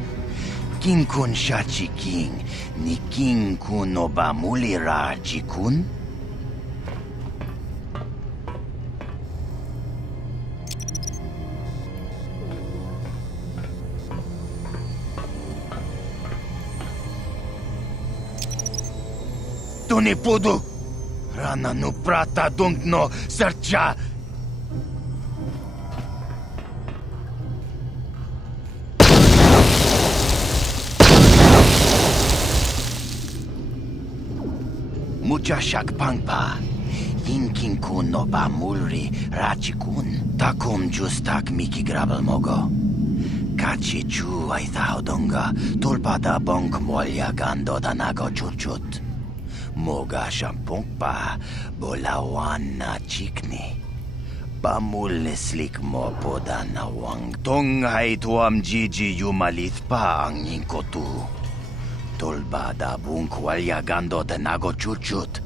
King kun shachi king, ni king kun oba mulira jikun? Tuni pudu! Rana nu prata dunkno sercha! Mucha shakpangpa, inkin kun oba mulri rachikun, takum justak miki grabel mogo. Kachi chu ay thaudonga, tulpada bonk molya gando danago chuchut. Moga shampongpa, bolawan na chikni. Pamul slik mo poda na wang. Tonghay tuam jiji yumalith pa ang inkotu. Tolbada bunk walya gando de nago chuchut.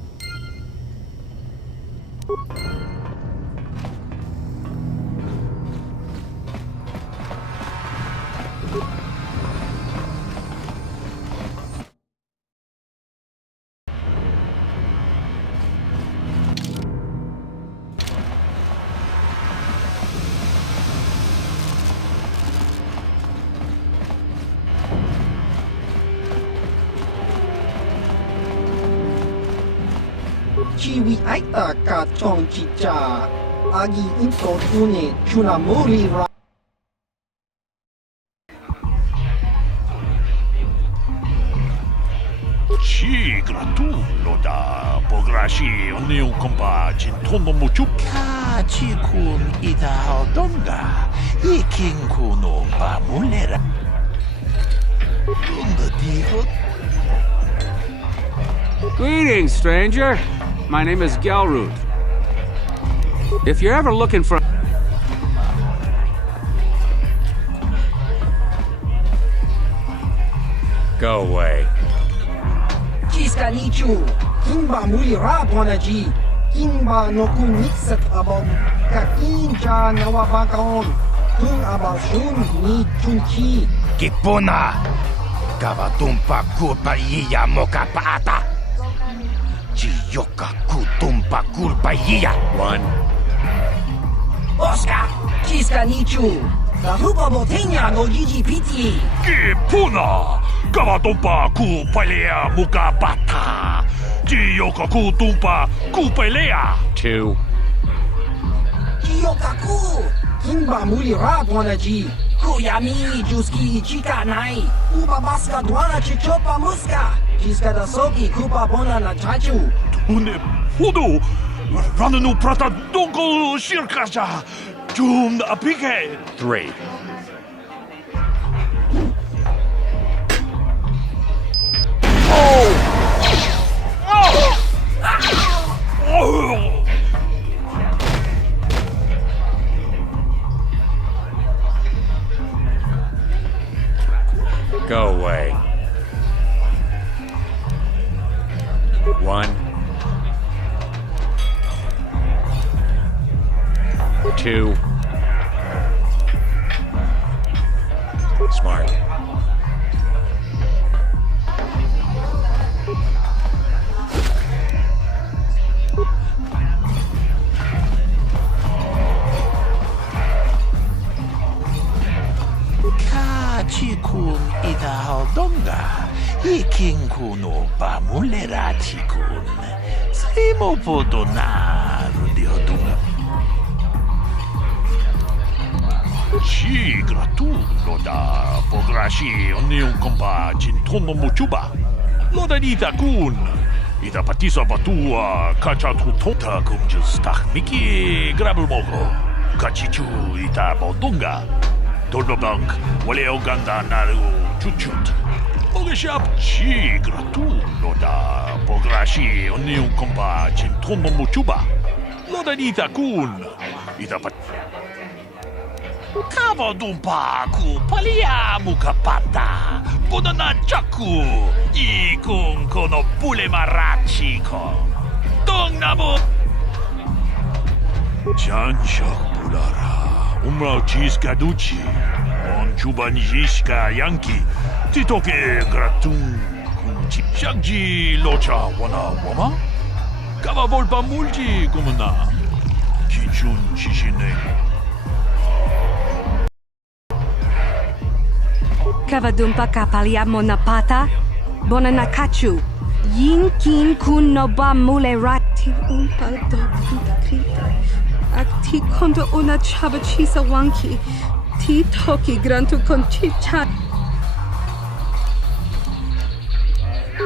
Chiwi aita ka chong chicha, agi infiltrate chunamuri ra. Ci gratulo da pograshi uniu kompa jintono muchu. Kachi kun ita aldonga, ikin kuno ba mulera. Dunda digo. Greetings, stranger. My name is Gelroot. If you're ever looking for... Go away. Kiska nichu, kimba muli raponaji, kimba no kun mixet abon, kakinja nawabakaon, kun abashun ni chunchi. Kipuna, kavatumpa kulpa iya mokapata. Chiyoka kutumpa kulpa iya. One. Oscar, kiska nichu, la hupa botenya no GGPT. Kipuna, kavatumpa kupalea mukapata. Chiyoka kutumpa kupalea. Two. Chiyoka ku, kimba muli raponaji. Kuyami juski chika nai, uba baska dwana chichopa muska. Chiska da soki kupa bona na chachu. Une pudu, rananu prata donko shirkasha, jum apike. Three. Go away. One. Two. Smart. Kashyyyk itahaldonga. Iking kuno pamulerati kun. Simo podonar diodunga. Ci gratulo da pograshi onion kompa cintono muchuba. Loda dita kun. Ita patisa batua kacha tutonta kumjus miki grabel mogo. Kachichu ita bodunga. Dolbabank wale oganda naru chuchut. Mogeshap ci gratulo da pograshi onion kompa cintono muchuba. Loda dita kun. Ita pat Kavo dumpa ku paliamu kapata. Bonana chaku. Ikun kono pule marachiko. Dong namo. Janshak bulara. Umrao chiska duchi. On chubanjishka yanki. Titoke gratun. Kunchi shagji locha wana wama. Kava volpa multi kumana. Kichun chishine. Kavadumpa kapaliamo napata, bonanakachu. Yinkin kun noba mule rati umpa dokukrita. Akti kondo una chabachisa wanki. Ti toki grantu conchicha.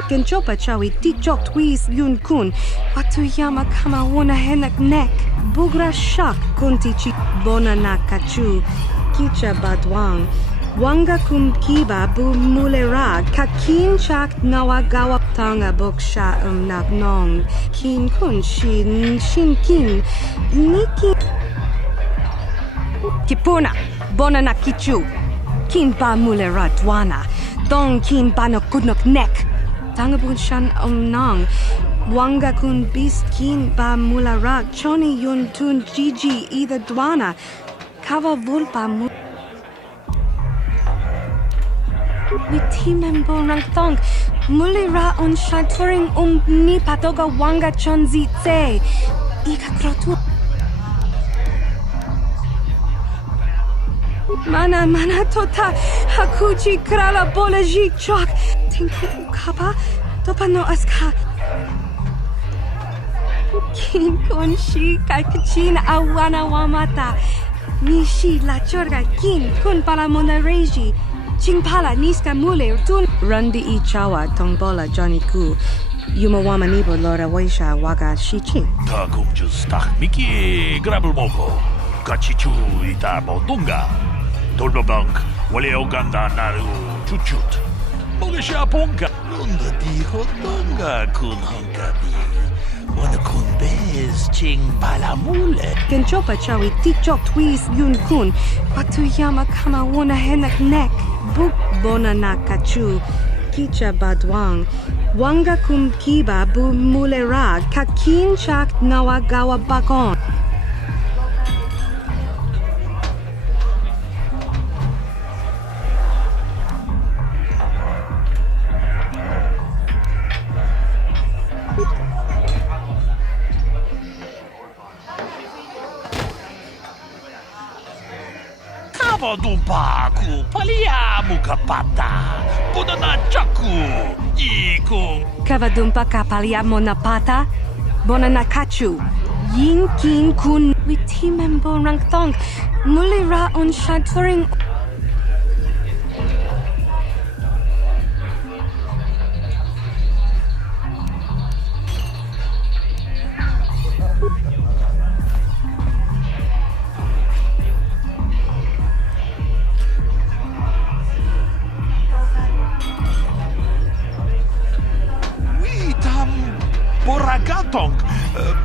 Genchopa chawi ti jok twis yun kun. Watuyama kama wona henak nek. Bugra shak kuntichi bonanakachu. Kicha badwang. Wanga kumkiba bu mulera kakin chak nawagawa tanga boksha nong kin kun shin kin niki kipuna bonana kichu kin ba mulera dwana dong kin ba no kudnok nek tanga bun shan nong wanga kun bis kin ba mulera choni yun tun gigi either dwana kava vulpa Witimembo rangthong, mulira on shaturing ni patoga wanga chonzi tse. Ika krotu. Mana tota, hakuchi krala bolaji chok. Tinku ukapa, topano aska. Kin konshi kakachin awana wamata. Nishi la chorga kin kun palamona reji. Chingpala niska mule tun rundi I chawa tongbola Johnny ku yumawama nibo lora waisha waga shichi Takum just miki grabel mogo kachichu ita bodunga Dolbabank wale oganda naru chuchut Mogesha ponka Lunda dijo donga kun honkabi Wana kun bez ching palamule Genchopa chawi tikchok twis yun kun Watuyama kama wona henak nek Buk bona nakachu Kicha badwang Wanga kumkiba bu mulera Kakin chak nawagawa bakon Dumpa ku paliamu kapata Bonana chaku Ikun Kavadumpa kapaliamo napata Bonanakachu Yinkin kun Witimembo rangthong Mulira on shaturing Boragatong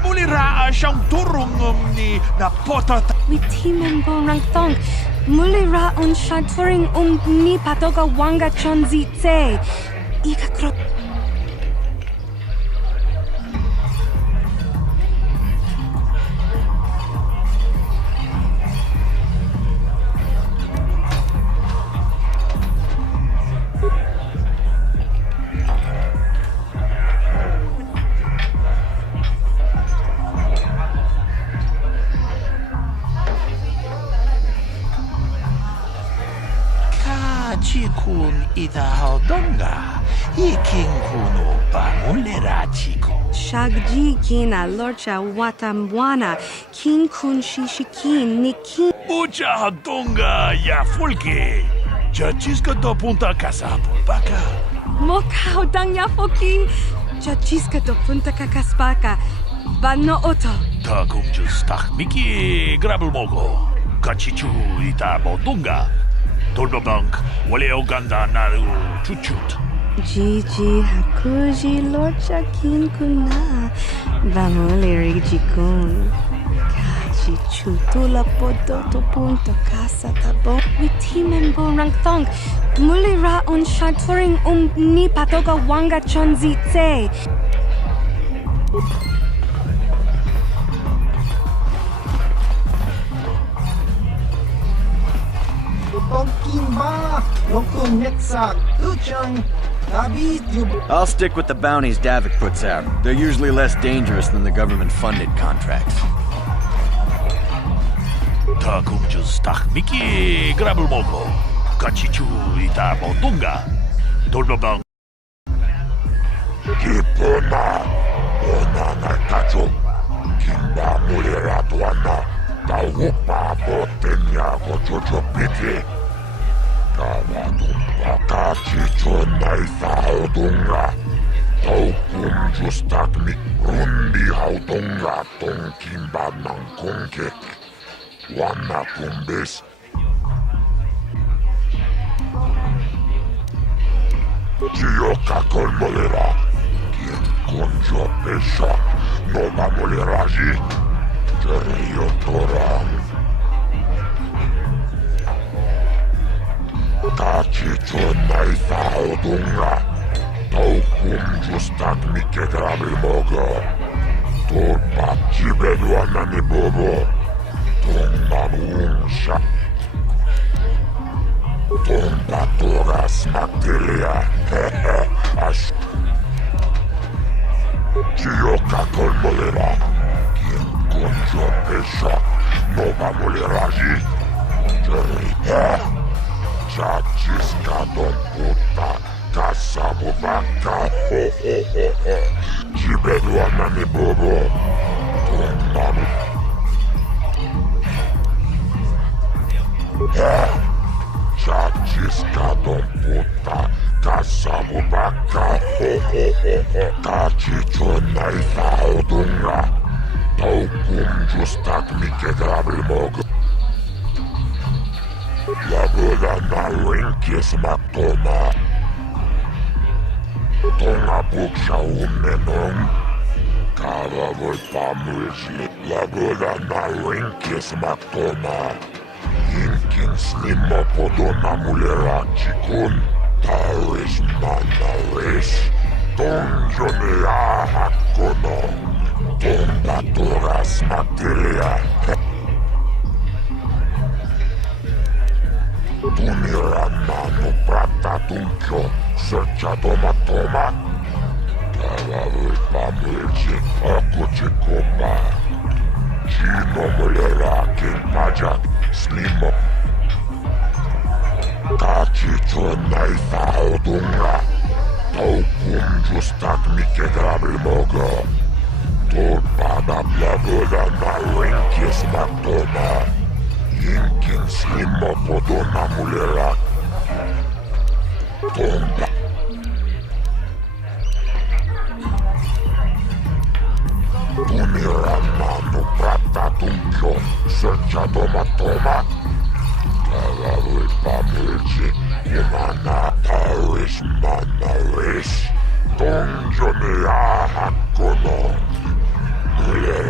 mulira siyang turong ni napota Witimembo rangthong Mulira on shaturing ni patoga wanga chonzi tse Ika krop chikun ita haudonga. Iking kuno pamulera chiku. Shagji kina lorcha watamwana. Kin kun shishikin nikin. Mucha haudonga ya fulke. Chachiska do punta kasapo baka. Moka dang ya foki. Chachiska do punta kakaspaka. Bano oto. Takum justak miki grabel mogo. Kachichu ita bodunga. Tolbabank wale oganda naru chuchut. Gigi hakuji lorcha kin kuna. Bamuleri jikun. Kachi chutula podoto punto casa tabo. Witimembo rangthong. Mulira on shaturing ni patoga wanga chonzitse. I'll stick with the bounties Davik puts out. They're usually less dangerous than the government-funded contracts. Takum justak miki grabel mogo. Kachichu ita bodunga. Tolbabang. Kipona, onana kacho, kimba mulera tuana, taupa botenya gojojo piti. Kawadumpa kachicho naisa haudunga, taukum justakmi, rundi haudunga tong kimba nangkongkek. Wana kumbes. Dio kakol molera, quien conjo pesha, no va molera allí, Jerio Toran. Kachicho naisa haudunga, taukum justak mike grabil mogo, tol pachi beduana ni bobo, ton mamunsha. Tomba toras materia, ash. Chioca con molera, quien conjo pesha, no va molera allí. Chachisca don puta, casa bubaca, Chibeduana ni bobo, tomamu. Chachiska don puta, casa bubaca, Kachicho naisa haudunga, taukum justak mike grabil mogo. La boda na rinkis matoma, tonga buksha umenon, kava volpa mulji. La boda na rinkis matoma. Inkin slimo podona mulera chikun, Taris manaris, donjone ahakono, tomba toras materia. Tunira manu prata tunkyo, searcha toma, Kava vulpa mulji, akuchikopa, Chino mulera kin pajak, slimo. Kachicho naisa haudunga, taukum justak mike grabil mogo, tolpada blaboda na rinkis matoma, inkin slimo podona mulera, tomba. Tunira manu prata tunkyo, searcha toma, Kava vulpa mulji, kumana Taris manaris, donjone ahakono, muler.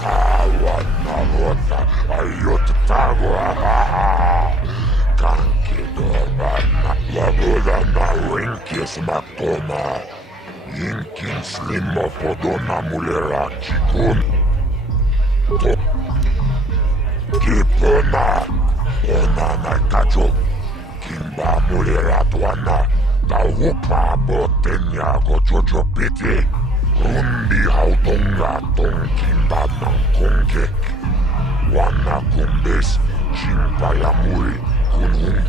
Tawana vota, ayot tago, kanki dobana, laboda na rinkis matoma, inkin slimo podona mulera chikun. Kipona, onana kacho, kimba mulera tuana, taupa botenya gojojo piti, rundi haudunga ton kimba nangkongkek, wana kumbe payamui kunung.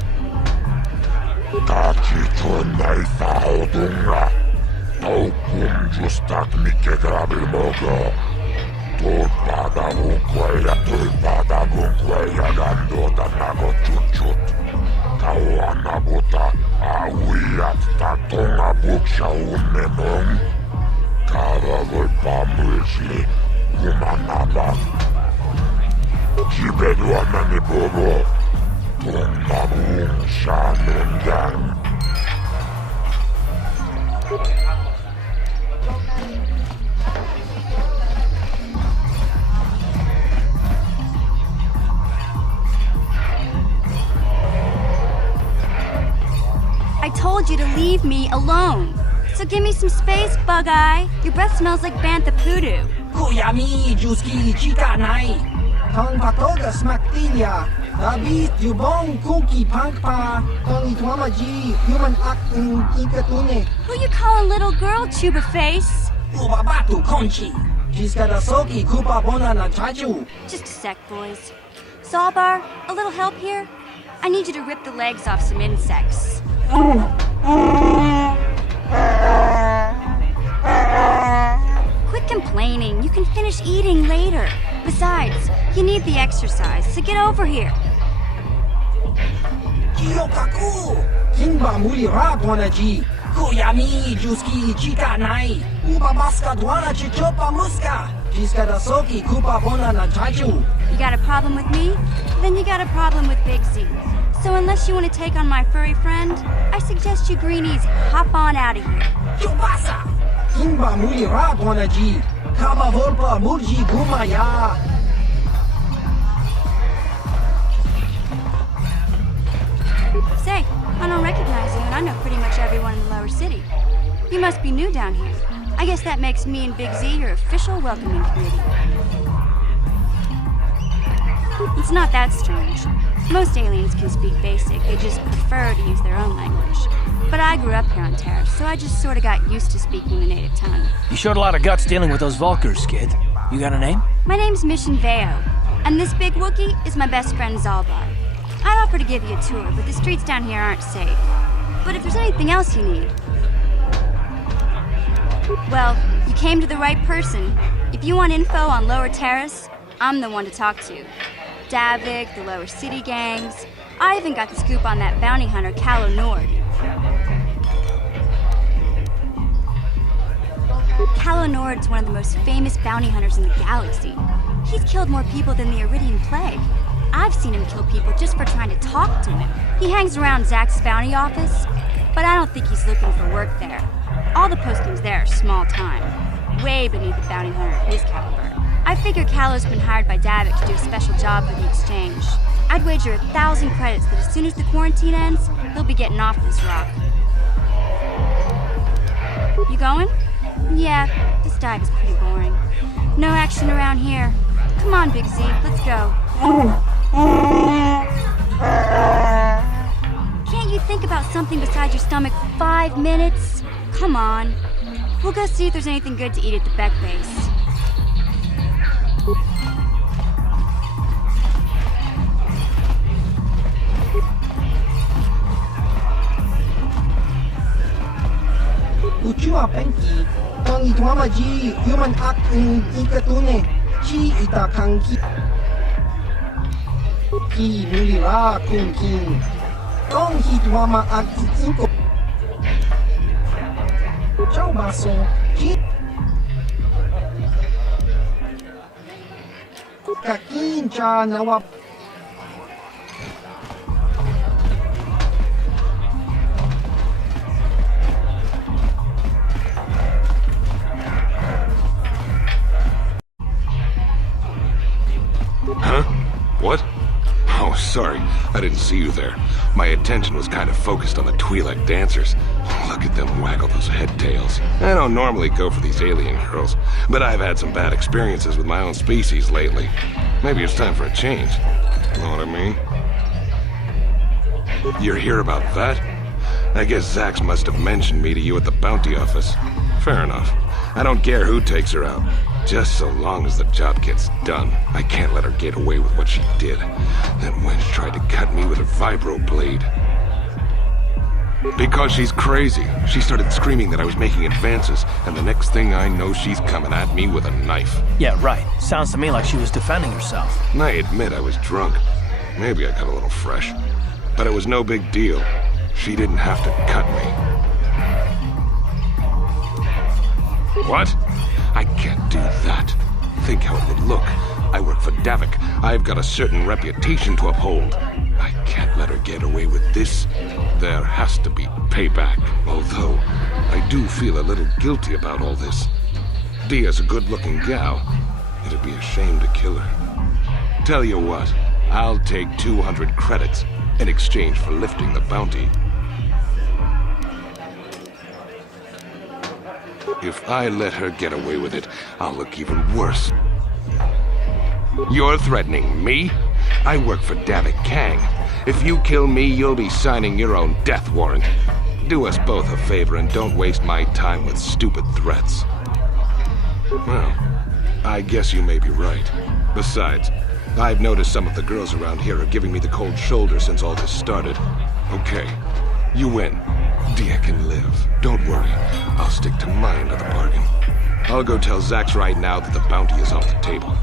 Tachiton nai fahodunga. Taukum justak mike grabil mogo. Tulpada vunquaya gando danago chuchut. Kawana bota awiyat tatonga buksha unenong. Kava volpamulsi kumanaba. Jibedwa manibobo. Tongmabung shanungang. I told you to leave me alone. So give me some space, Bug-Eye. Your breath smells like bantha poodoo. Kuyami juski chika nai. Tong patoga smaktilia. David yubong kuki pankpa. Tong itwamaji human acting ikatune. Who you calling little girl, Chuba Face? Ubabatu konchi. Jiska da soki kupa bona na chachu. Just a sec, boys. Zaalbar, a little help here? I need you to rip the legs off some insects. Quit complaining. You can finish eating later. Besides, you need the exercise, so get over here. Kiyokaku! Kinba muli radwanaji. Kuyami juski chika nai. Ubabaska dwana chichopa muska. Jiska da soki kupa bona na chachu. You got a problem with me? Then you got a problem with Big Z. So unless you want to take on my furry friend, I suggest you greenies hop on out of here. Chubasa! Kimba muli radwanaji. Kaba volpa murji gumaya. Say, I don't recognize you, and I know pretty much everyone in the lower city. You must be new down here. I guess that makes me and Big Z your official welcoming committee. It's not that strange. Most aliens can speak basic, they just prefer to use their own language. But I grew up here on Taris, so I just sort of got used to speaking the native tongue. You showed a lot of guts dealing with those Vulkars, kid. You got a name? My name's Mission Veo, and this big Wookiee is my best friend Zaalbar. I'd offer to give you a tour, but the streets down here aren't safe. But if there's anything else you need... Well, you came to the right person. If you want info on Lower Taris, I'm the one to talk to. Davik, the Lower City gangs. I even got the scoop on that bounty hunter, Calo Nord. Calo Nord's one of the most famous bounty hunters in the galaxy. He's killed more people than the Iridian Plague. I've seen him kill people just for trying to talk to him. He hangs around Zach's bounty office, but I don't think he's looking for work there. All the postings there are small time, way beneath the bounty hunter of his caliber. I figure Calo's been hired by Davik to do a special job for the exchange. I'd wager 1,000 credits that as soon as the quarantine ends, he'll be getting off this rock. You going? Yeah, this dive is pretty boring. No action around here. Come on, Big Z, let's go. Can't you think about something besides your stomach for 5 minutes? Come on. We'll go see if there's anything good to eat at the Bek base. Uchua penki. Tong itwamaji human acting ikatune. Chi itakanki. Ki mulira kunkin. Tong hitwama akitsinko. Ciao baso. Chi. Kakincha nawap. Huh? What? Oh, sorry. I didn't see you there. My attention was kind of focused on the Twi'lek dancers. Look at them waggle those head tails. I don't normally go for these alien girls, but I've had some bad experiences with my own species lately. Maybe it's time for a change. Know what I mean? You're here about that? I guess Zax must have mentioned me to you at the bounty office. Fair enough. I don't care who takes her out. Just so long as the job gets done, I can't let her get away with what she did. That wench tried to cut me with her vibro blade. Because she's crazy. She started screaming that I was making advances, and the next thing I know, she's coming at me with a knife. Yeah, right. Sounds to me like she was defending herself. And I admit I was drunk. Maybe I got a little fresh. But it was no big deal. She didn't have to cut me. What? I can't do that. Think how it would look. I work for Davik. I've got a certain reputation to uphold. I can't let her get away with this. There has to be payback. Although, I do feel a little guilty about all this. Dia's a good-looking gal. It'd be a shame to kill her. Tell you what, I'll take 200 credits in exchange for lifting the bounty. If I let her get away with it, I'll look even worse. You're threatening me? I work for Davik Kang. If you kill me, you'll be signing your own death warrant. Do us both a favor and don't waste my time with stupid threats. Well, I guess you may be right. Besides, I've noticed some of the girls around here are giving me the cold shoulder since all this started. Okay, you win. Dia can live. Don't worry. I'll stick to my end of the bargain. I'll go tell Zax right now that the bounty is off the table.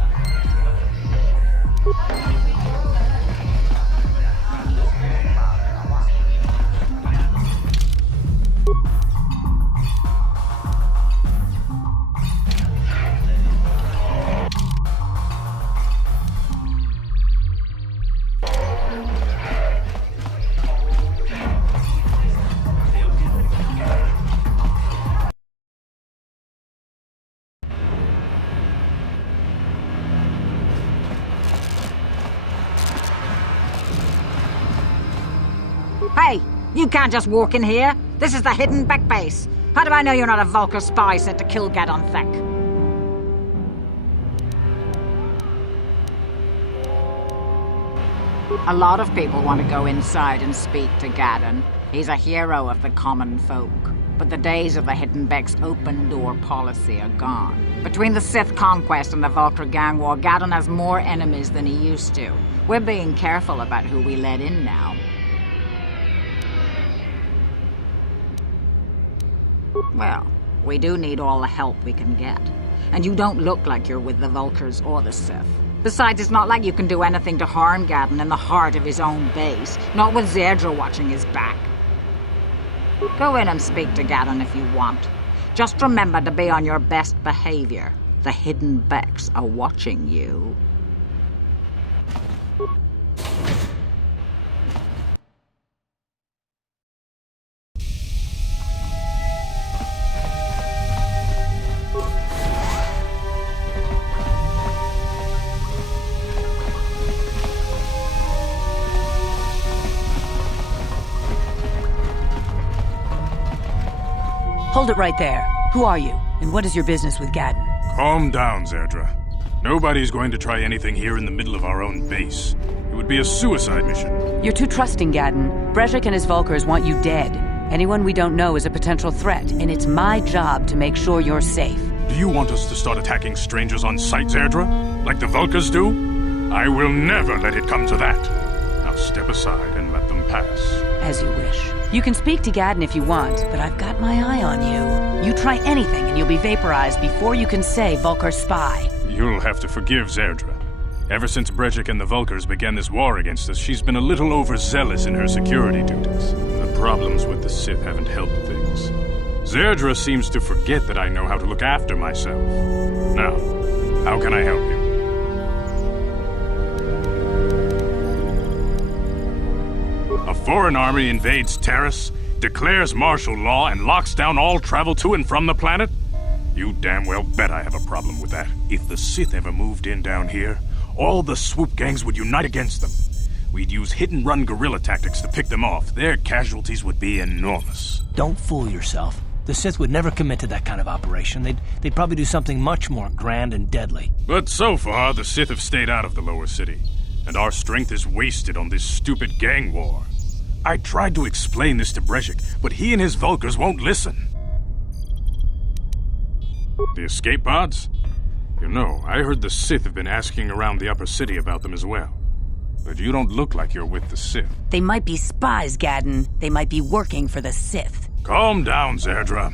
Hey, you can't just walk in here. This is the hidden Bek base. How do I know you're not a Vulkar spy sent to kill Gadon Thek? A lot of people want to go inside and speak to Gadon. He's a hero of the common folk. But the days of the hidden Bek's open-door policy are gone. Between the Sith conquest and the Vulkar gang war, Gadon has more enemies than he used to. We're being careful about who we let in now. Well, we do need all the help we can get. And you don't look like you're with the Vulkars or the Sith. Besides, it's not like you can do anything to harm Gadon in the heart of his own base, not with Zerdra watching his back. Go in and speak to Gadon if you want. Just remember to be on your best behavior. The hidden Beks are watching you. Hold it right there. Who are you, and what is your business with Gadon? Calm down, Zerdra. Nobody's going to try anything here in the middle of our own base. It would be a suicide mission. You're too trusting, Gadon. Brejik and his Vulkars want you dead. Anyone we don't know is a potential threat, and it's my job to make sure you're safe. Do you want us to start attacking strangers on sight, Zerdra? Like the Vulkars do? I will never let it come to that. Now step aside and let them pass. As you wish. You can speak to Gadon if you want, but I've got my eye on you. You try anything and you'll be vaporized before you can say Vulkar spy. You'll have to forgive Zerdra. Ever since Brejik and the Vulkars began this war against us, she's been a little overzealous in her security duties. The problems with the Sith haven't helped things. Zerdra seems to forget that I know how to look after myself. Now, how can I help you? A foreign army invades Taris, declares martial law, and locks down all travel to and from the planet? You damn well bet I have a problem with that. If the Sith ever moved in down here, all the swoop gangs would unite against them. We'd use hit-and-run guerrilla tactics to pick them off. Their casualties would be enormous. Don't fool yourself. The Sith would never commit to that kind of operation. They'd probably do something much more grand and deadly. But so far, the Sith have stayed out of the lower city, and our strength is wasted on this stupid gang war. I tried to explain this to Brejik, but he and his Vulkars won't listen. The escape pods? You know, I heard the Sith have been asking around the upper city about them as well. But you don't look like you're with the Sith. They might be spies, Gadon. They might be working for the Sith. Calm down, Zerdra.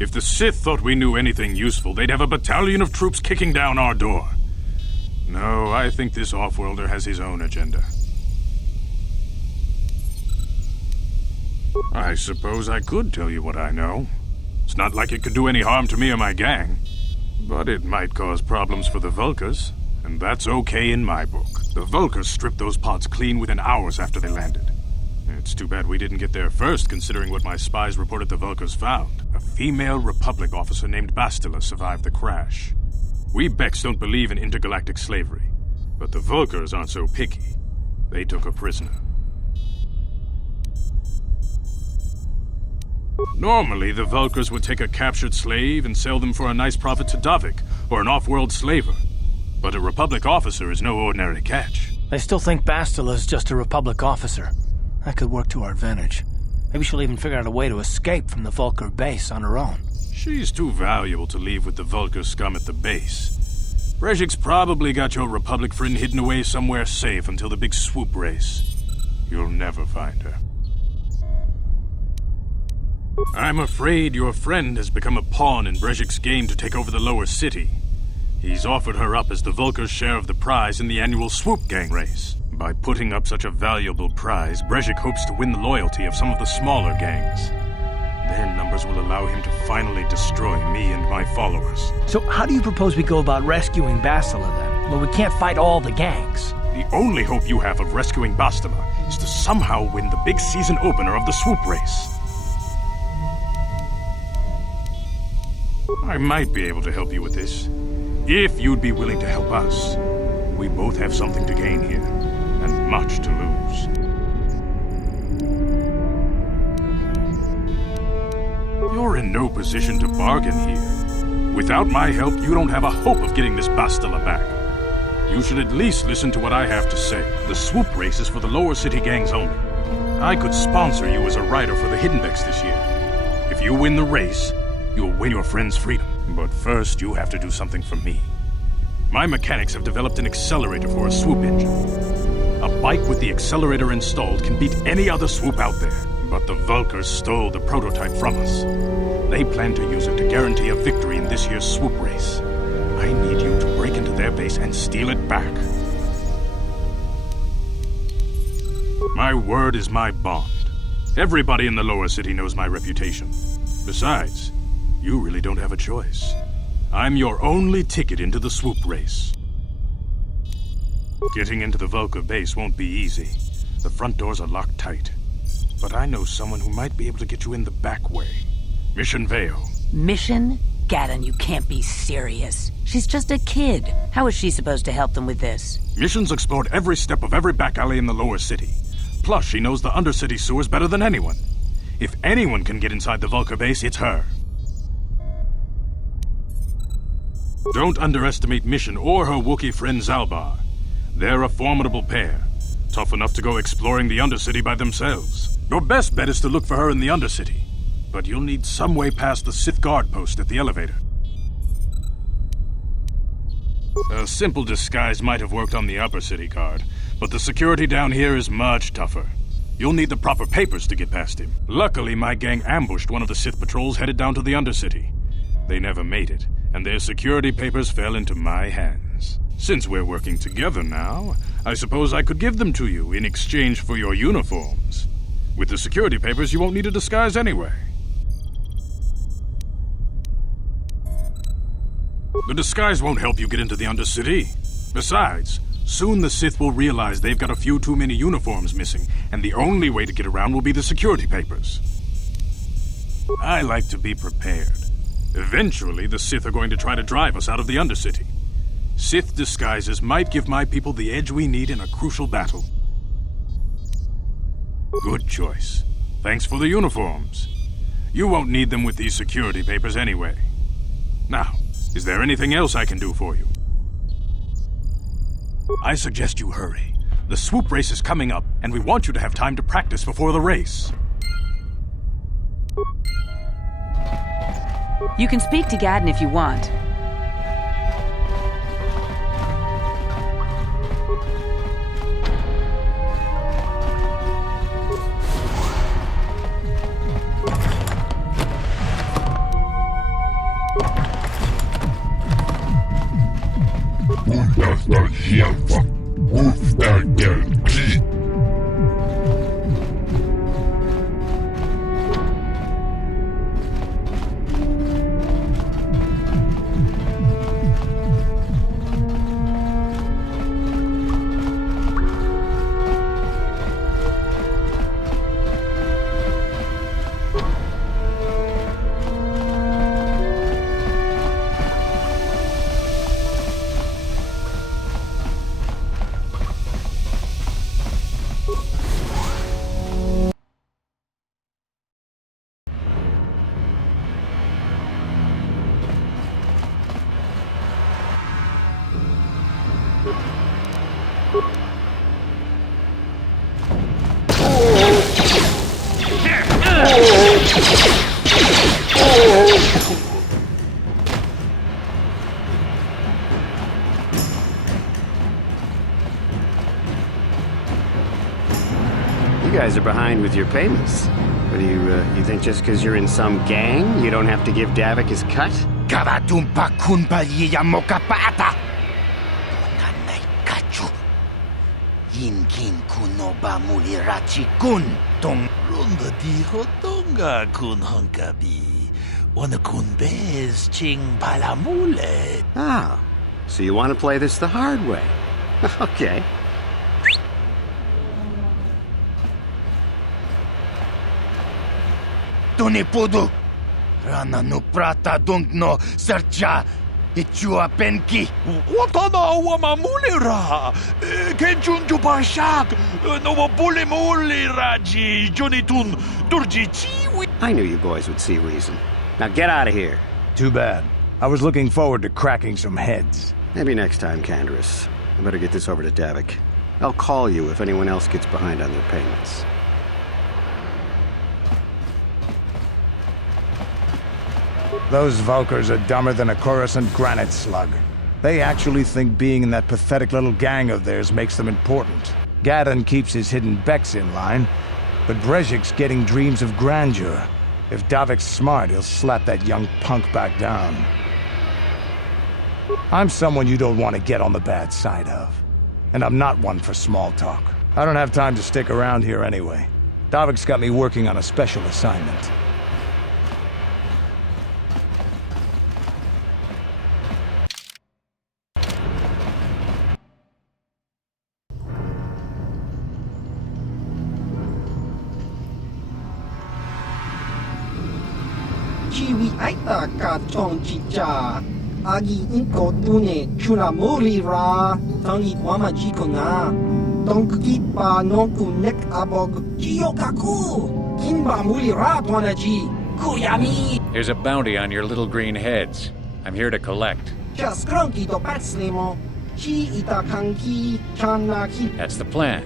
If the Sith thought we knew anything useful, they'd have a battalion of troops kicking down our door. No, I think this off-worlder has his own agenda. I suppose I could tell you what I know. It's not like it could do any harm to me or my gang. But it might cause problems for the Vulkars, and that's okay in my book. The Vulkars stripped those pods clean within hours after they landed. It's too bad we didn't get there first, considering what my spies reported the Vulkars found. A female Republic officer named Bastila survived the crash. We Beks don't believe in intergalactic slavery, but the Vulkars aren't so picky. They took a prisoner. Normally, the Vulkars would take a captured slave and sell them for a nice profit to Davik, or an off-world slaver. But a Republic officer is no ordinary catch. I still think Bastila is just a Republic officer. That could work to our advantage. Maybe she'll even figure out a way to escape from the Vulkar base on her own. She's too valuable to leave with the Vulkar scum at the base. Brejik's probably got your Republic friend hidden away somewhere safe until the big swoop race. You'll never find her. I'm afraid your friend has become a pawn in Brejik's game to take over the lower city. He's offered her up as the Vulkar's share of the prize in the annual swoop gang race. By putting up such a valuable prize, Brejik hopes to win the loyalty of some of the smaller gangs. Their numbers will allow him to finally destroy me and my followers. So how do you propose we go about rescuing Bastila then? Well, we can't fight all the gangs. The only hope you have of rescuing Bastila is to somehow win the big season opener of the swoop race. I might be able to help you with this, if you'd be willing to help us. We both have something to gain here, and much to lose. You're in no position to bargain here. Without my help, you don't have a hope of getting this Bastila back. You should at least listen to what I have to say. The swoop race is for the lower city gangs only. I could sponsor you as a rider for the Hidden Beks this year. If you win the race, you'll win your friend's freedom. But first, you have to do something for me. My mechanics have developed an accelerator for a swoop engine. A bike with the accelerator installed can beat any other swoop out there. But the Vulkars stole the prototype from us. They plan to use it to guarantee a victory in this year's swoop race. I need you to break into their base and steal it back. My word is my bond. Everybody in the lower city knows my reputation. Besides, you really don't have a choice. I'm your only ticket into the swoop race. Getting into the Vulkar base won't be easy. The front doors are locked tight. But I know someone who might be able to get you in the back way. Mission Veo. Mission? Gadon, you can't be serious. She's just a kid. How is she supposed to help them with this? Mission's explored every step of every back alley in the lower city. Plus, she knows the undercity sewers better than anyone. If anyone can get inside the Vulkar base, it's her. Don't underestimate Mission or her Wookiee friend Zaalbar. They're a formidable pair. Tough enough to go exploring the Undercity by themselves. Your best bet is to look for her in the Undercity. But you'll need some way past the Sith guard post at the elevator. A simple disguise might have worked on the Upper City guard, but the security down here is much tougher. You'll need the proper papers to get past him. Luckily, my gang ambushed one of the Sith patrols headed down to the Undercity. They never made it, and their security papers fell into my hands. Since we're working together now, I suppose I could give them to you in exchange for your uniforms. With the security papers, you won't need a disguise anyway. The disguise won't help you get into the Undercity. Besides, soon the Sith will realize they've got a few too many uniforms missing, and the only way to get around will be the security papers. I like to be prepared. Eventually, the Sith are going to try to drive us out of the Undercity. Sith disguises might give my people the edge we need in a crucial battle. Good choice. Thanks for the uniforms. You won't need them with these security papers anyway. Now, is there anything else I can do for you? I suggest you hurry. The swoop race is coming up, and we want you to have time to practice before the race. You can speak to Gadon if you want. You guys are behind with your payments. What do you think just because you're in some gang, you don't have to give Davik his cut? Kavatumpa kunpaliya mokapaata! Tunanay kachu. Yinkin kunoba mulirachi kun. Tong Runda di hotonga kun hunkabi. Wana kun bez ching palamule. Ah, so you want to play this the hard way. Okay. Tunipudu. Rana no prata dungno sercha. Ichua penki. Watana wamamulira. Kenchunju parshak. No bulimuli raji. Jonitun durji chiwi. I knew you boys would see reason. Now get out of here. Too bad. I was looking forward to cracking some heads. Maybe next time, Canderous. I better get this over to Davik. I'll call you if anyone else gets behind on their payments. Those Vulkars are dumber than a Coruscant granite slug. They actually think being in that pathetic little gang of theirs makes them important. Gadon keeps his hidden Beks in line, but Brejik's getting dreams of grandeur. If Davik's smart, he'll slap that young punk back down. I'm someone you don't want to get on the bad side of. And I'm not one for small talk. I don't have time to stick around here anyway. Davik's got me working on a special assignment. Chiwi aita ka chong chicha. Agi inko tune chuna muri ra. Tangi wama jiko na. Donki pa nonku nek abog. Jiyokaku. Kinba muri ra twanaji. Kuyami. There's a bounty on your little green heads. I'm here to collect. Just cranky to patslemo. Chi ita kanki chanaki. That's the plan.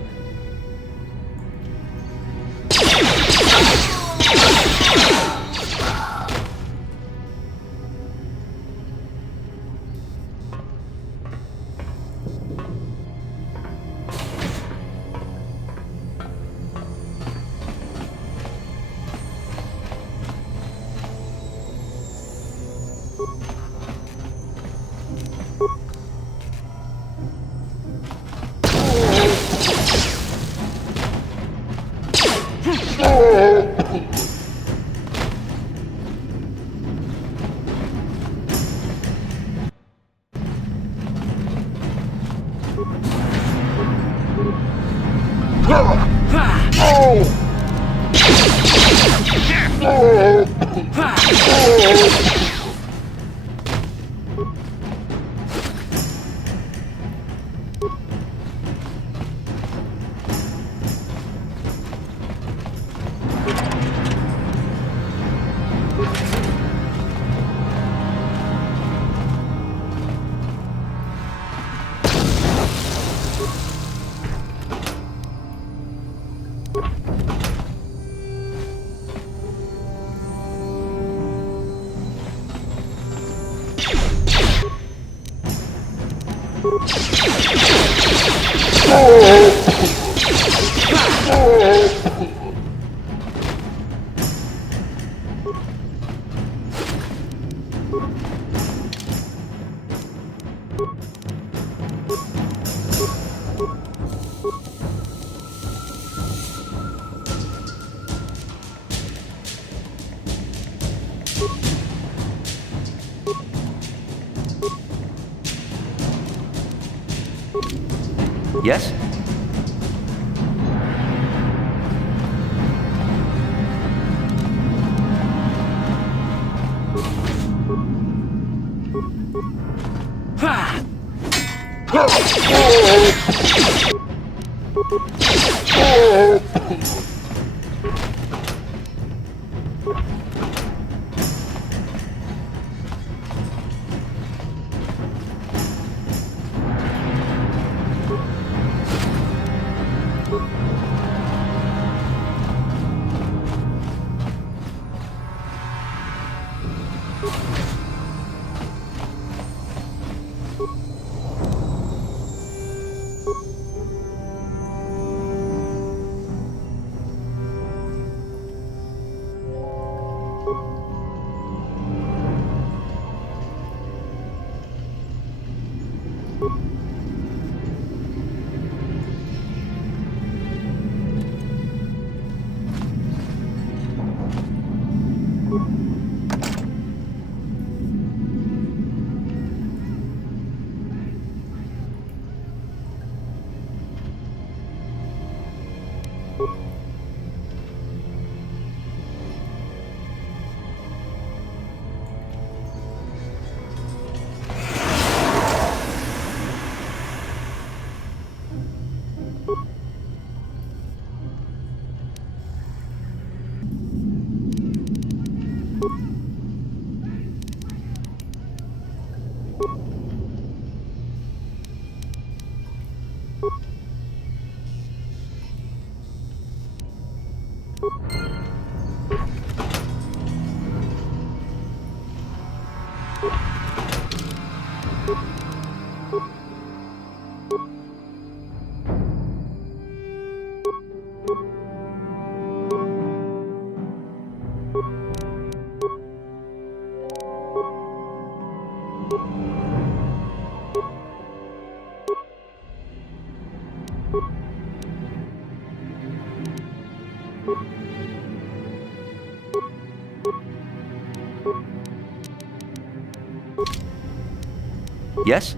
Yes? Yes?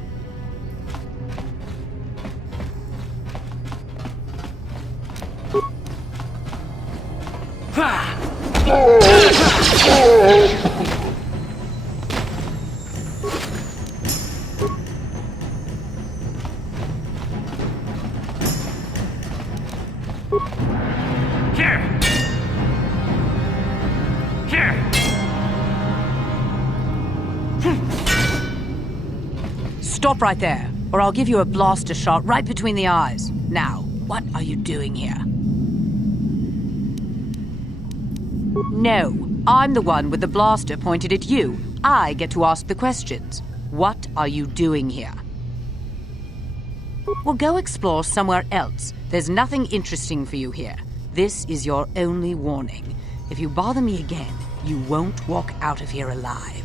Stop right there, or I'll give you a blaster shot right between the eyes. Now, what are you doing here? No, I'm the one with the blaster pointed at you. I get to ask the questions. What are you doing here? Well, go explore somewhere else. There's nothing interesting for you here. This is your only warning. If you bother me again, you won't walk out of here alive.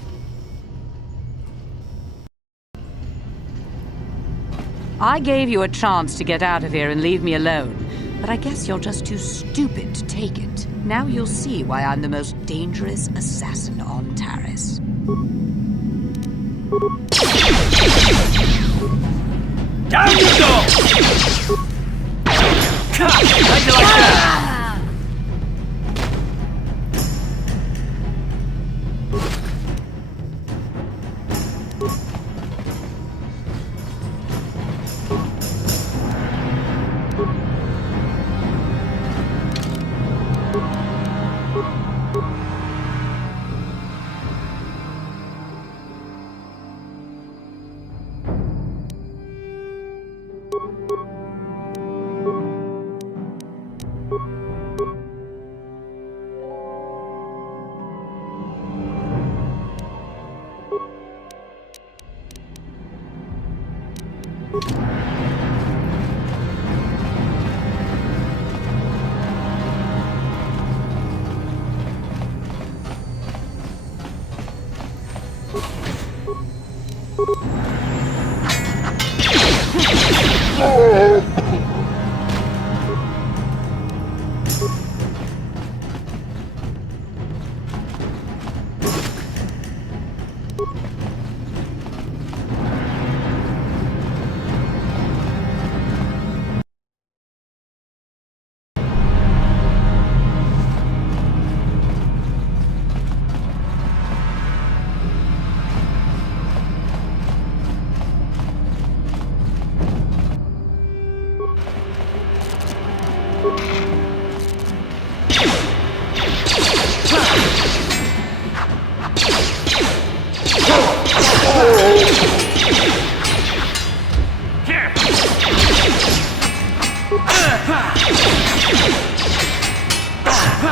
I gave you a chance to get out of here and leave me alone, but I guess you're just too stupid to take it. Now you'll see why I'm the most dangerous assassin on Taris. Down you go! How'd you like that?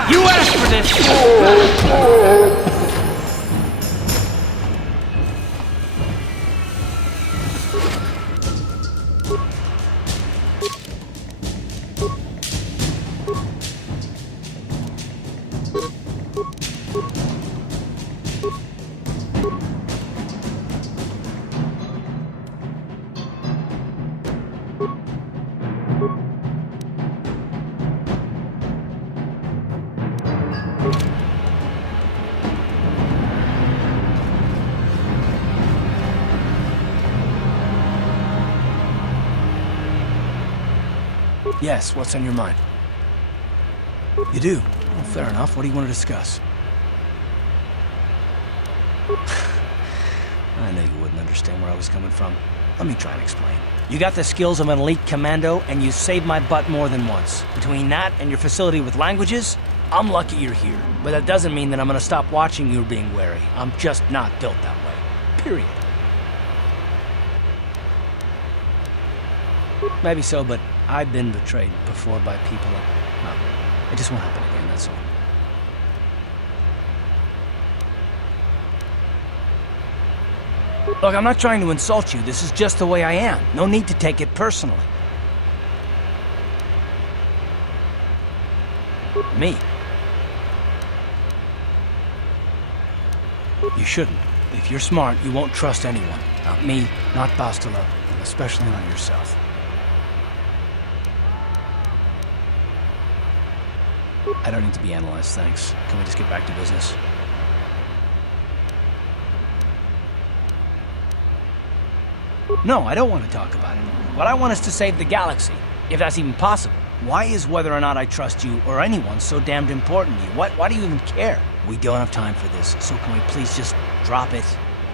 You asked for this! Yes, what's on your mind? You do? Well, fair enough. What do you want to discuss? I knew you wouldn't understand where I was coming from. Let me try and explain. You got the skills of an elite commando, and you saved my butt more than once. Between that and your facility with languages, I'm lucky you're here. But that doesn't mean that I'm gonna stop watching you being wary. I'm just not built that way. Period. Maybe so, but I've been betrayed before by people. Well, it just won't happen again, that's all. Look, I'm not trying to insult you. This is just the way I am. No need to take it personally. Me? You shouldn't. If you're smart, you won't trust anyone. Not me, not Bastila, and especially not yourself. I don't need to be analyzed, thanks. Can we just get back to business? No, I don't want to talk about it. What I want is to save the galaxy, if that's even possible. Why is whether or not I trust you or anyone so damned important to you? Why do you even care? We don't have time for this, so can we please just drop it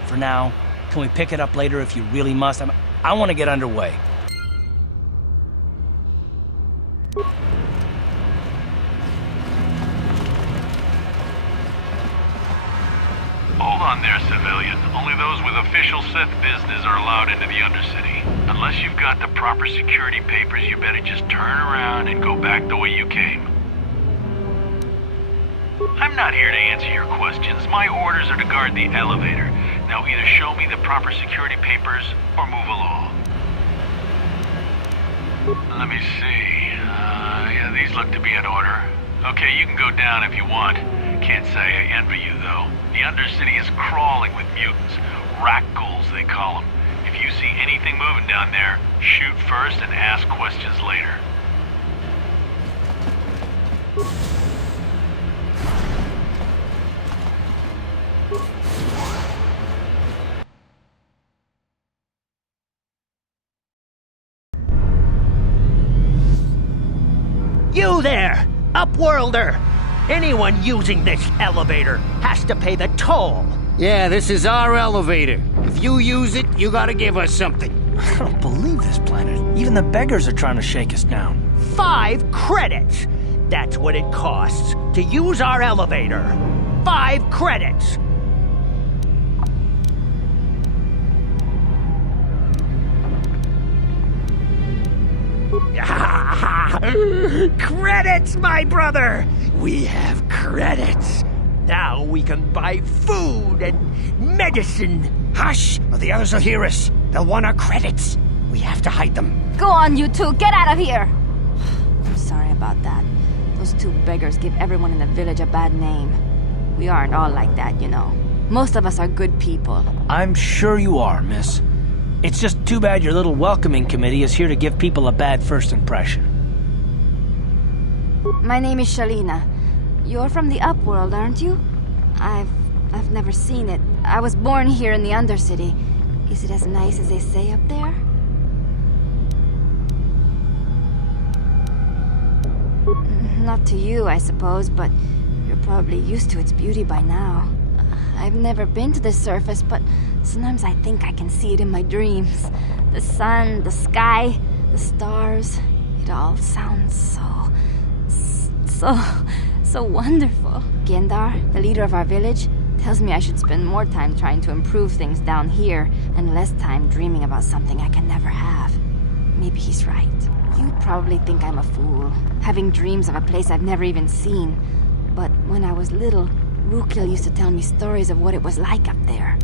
for now? Can we pick it up later if you really must? I want to get underway. Hold on there, civilian. Only those with official Sith business are allowed into the Undercity. Unless you've got the proper security papers, you better just turn around and go back the way you came. I'm not here to answer your questions. My orders are to guard the elevator. Now either show me the proper security papers or move along. Let me see. Yeah, these look to be in order. Okay, you can go down if you want. Can't say I envy you, though. The Undercity is crawling with mutants. Rakghouls, they call them. If you see anything moving down there, shoot first and ask questions later. You there, Upworlder! Anyone using this elevator has to pay the toll. Yeah, this is our elevator. If you use it, you gotta give us something. I don't believe this planet. Even the beggars are trying to shake us down. 5 credits! That's what it costs to use our elevator. 5 credits! Credits, my brother! We have credits. Now we can buy food and medicine. Hush, or the others will hear us. They'll want our credits. We have to hide them. Go on, you two. Get out of here. I'm sorry about that. Those 2 beggars give everyone in the village a bad name. We aren't all like that, you know. Most of us are good people. I'm sure you are, miss. It's just too bad your little welcoming committee is here to give people a bad first impression. My name is Shalina. You're from the Upworld, aren't you? I've never seen it. I was born here in the Undercity. Is it as nice as they say up there? Not to you, I suppose, but you're probably used to its beauty by now. I've never been to the surface, but sometimes I think I can see it in my dreams. The sun, the sky, the stars. It all sounds so wonderful. Gendar, the leader of our village, tells me I should spend more time trying to improve things down here and less time dreaming about something I can never have. Maybe he's right. You probably think I'm a fool, having dreams of a place I've never even seen. But when I was little, Rukil used to tell me stories of what it was like up there.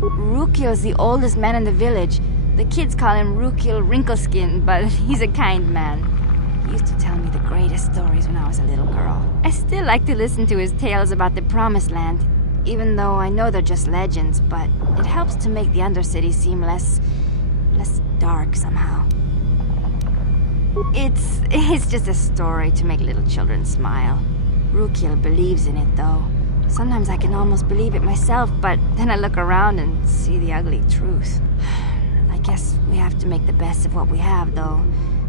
Rukil's the oldest man in the village. The kids call him Rukil Wrinkleskin, but he's a kind man. He used to tell me the greatest stories when I was a little girl. I still like to listen to his tales about the Promised Land, even though I know they're just legends, but it helps to make the Undercity seem less dark somehow. It's just a story to make little children smile. Rukil believes in it, though. Sometimes I can almost believe it myself, but then I look around and see the ugly truth. I guess we have to make the best of what we have, though.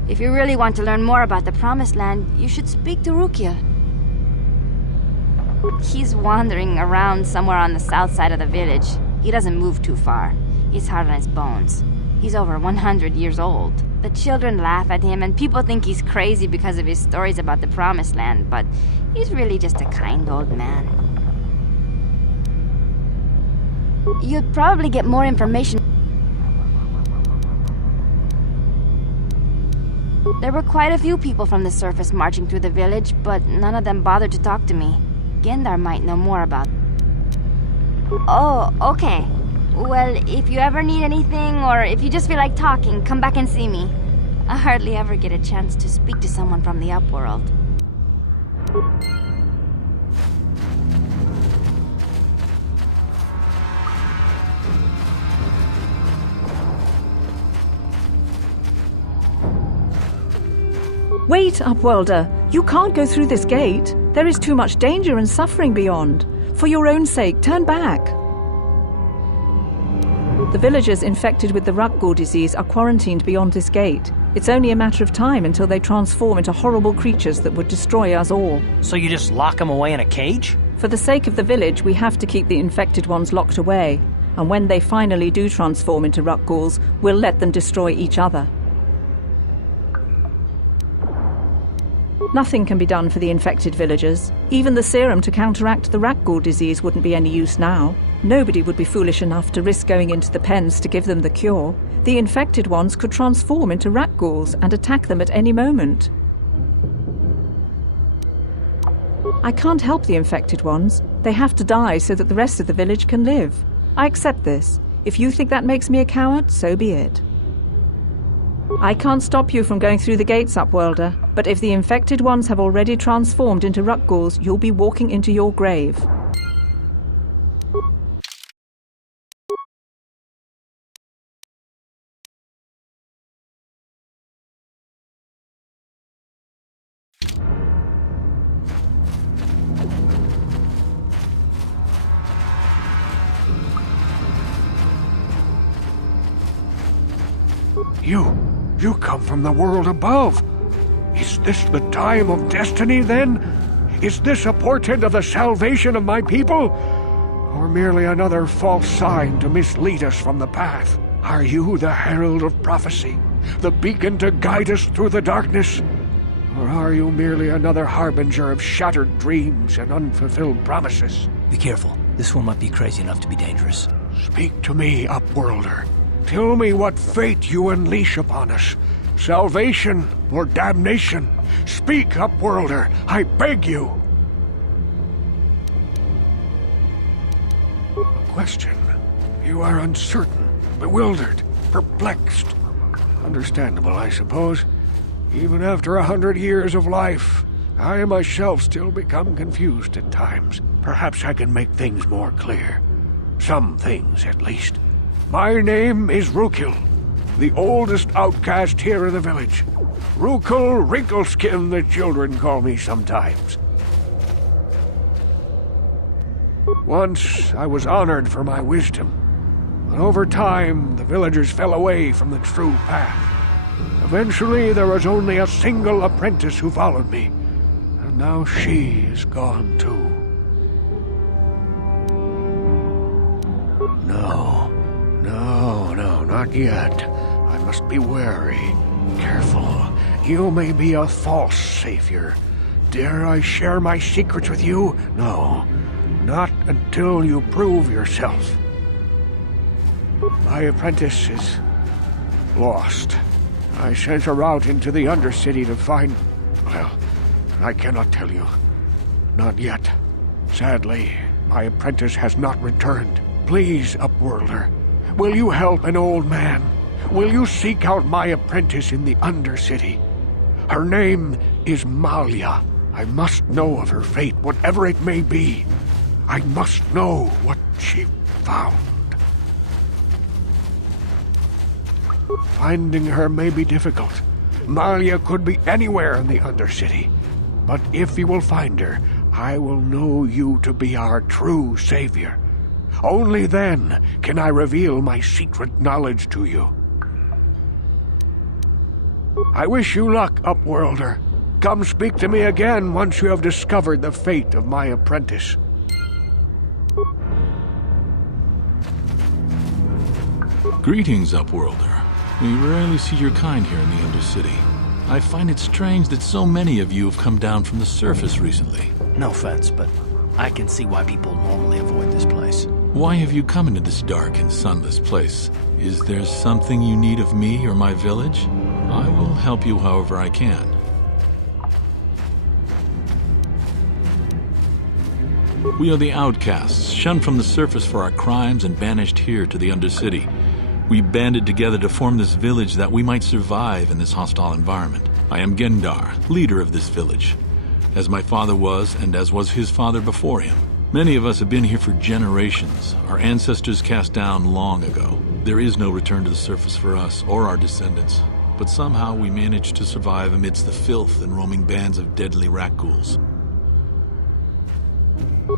If you really want to learn more about the Promised Land, you should speak to Rukil. He's wandering around somewhere on the south side of the village. He doesn't move too far. He's hard on his bones. He's over 100 years old. The children laugh at him, and people think he's crazy because of his stories about the Promised Land, but he's really just a kind old man. You'd probably get more information. There were quite a few people from the surface marching through the village, but none of them bothered to talk to me. Gendar might know more about... Oh, okay. Well, if you ever need anything, or if you just feel like talking, come back and see me. I hardly ever get a chance to speak to someone from the Upworld. Wait, Upworlder! You can't go through this gate. There is too much danger and suffering beyond. For your own sake, turn back. The villagers infected with the Rakghoul disease are quarantined beyond this gate. It's only a matter of time until they transform into horrible creatures that would destroy us all. So you just lock them away in a cage? For the sake of the village, we have to keep the infected ones locked away. And when they finally do transform into Rakghouls, we'll let them destroy each other. Nothing can be done for the infected villagers. Even the serum to counteract the Rakghoul disease wouldn't be any use now. Nobody would be foolish enough to risk going into the pens to give them the cure. The infected ones could transform into Rakghouls and attack them at any moment. I can't help the infected ones. They have to die so that the rest of the village can live. I accept this. If you think that makes me a coward, so be it. I can't stop you from going through the gates, Upworlder, but if the infected ones have already transformed into Rakghouls, you'll be walking into your grave. You come from the world above. Is this the time of destiny, then? Is this a portent of the salvation of my people? Or merely another false sign to mislead us from the path? Are you the herald of prophecy, the beacon to guide us through the darkness? Or are you merely another harbinger of shattered dreams and unfulfilled promises? Be careful. This one might be crazy enough to be dangerous. Speak to me, Upworlder. Tell me what fate you unleash upon us. Salvation or damnation? Speak, Upworlder, I beg you. A question. You are uncertain, bewildered, perplexed. Understandable, I suppose. Even after 100 years of life, I myself still become confused at times. Perhaps I can make things more clear. Some things, at least. My name is Rukil, the oldest outcast here in the village. Rukil Wrinkleskin, the children call me sometimes. Once I was honored for my wisdom, but over time the villagers fell away from the true path. Eventually there was only a single apprentice who followed me, and now she is gone too. No, not yet. I must be wary. Careful. You may be a false savior. Dare I share my secrets with you? No, not until you prove yourself. My apprentice is lost. I sent her out into the Undercity to find... Well, I cannot tell you. Not yet. Sadly, my apprentice has not returned. Please, Upworlder, will you help an old man? Will you seek out my apprentice in the Undercity? Her name is Malia. I must know of her fate, whatever it may be. I must know what she found. Finding her may be difficult. Malia could be anywhere in the Undercity. But if you will find her, I will know you to be our true savior. Only then can I reveal my secret knowledge to you. I wish you luck, Upworlder. Come speak to me again once you have discovered the fate of my apprentice. Greetings, Upworlder. We rarely see your kind here in the Undercity. I find it strange that so many of you have come down from the surface recently. No offense, but I can see why people normally avoid this place. Why have you come into this dark and sunless place? Is there something you need of me or my village? I will help you however I can. We are the outcasts, shunned from the surface for our crimes and banished here to the Undercity. We banded together to form this village that we might survive in this hostile environment. I am Gendar, leader of this village, as my father was and as was his father before him. Many of us have been here for generations, our ancestors cast down long ago. There is no return to the surface for us or our descendants, but somehow we managed to survive amidst the filth and roaming bands of deadly Rakghouls.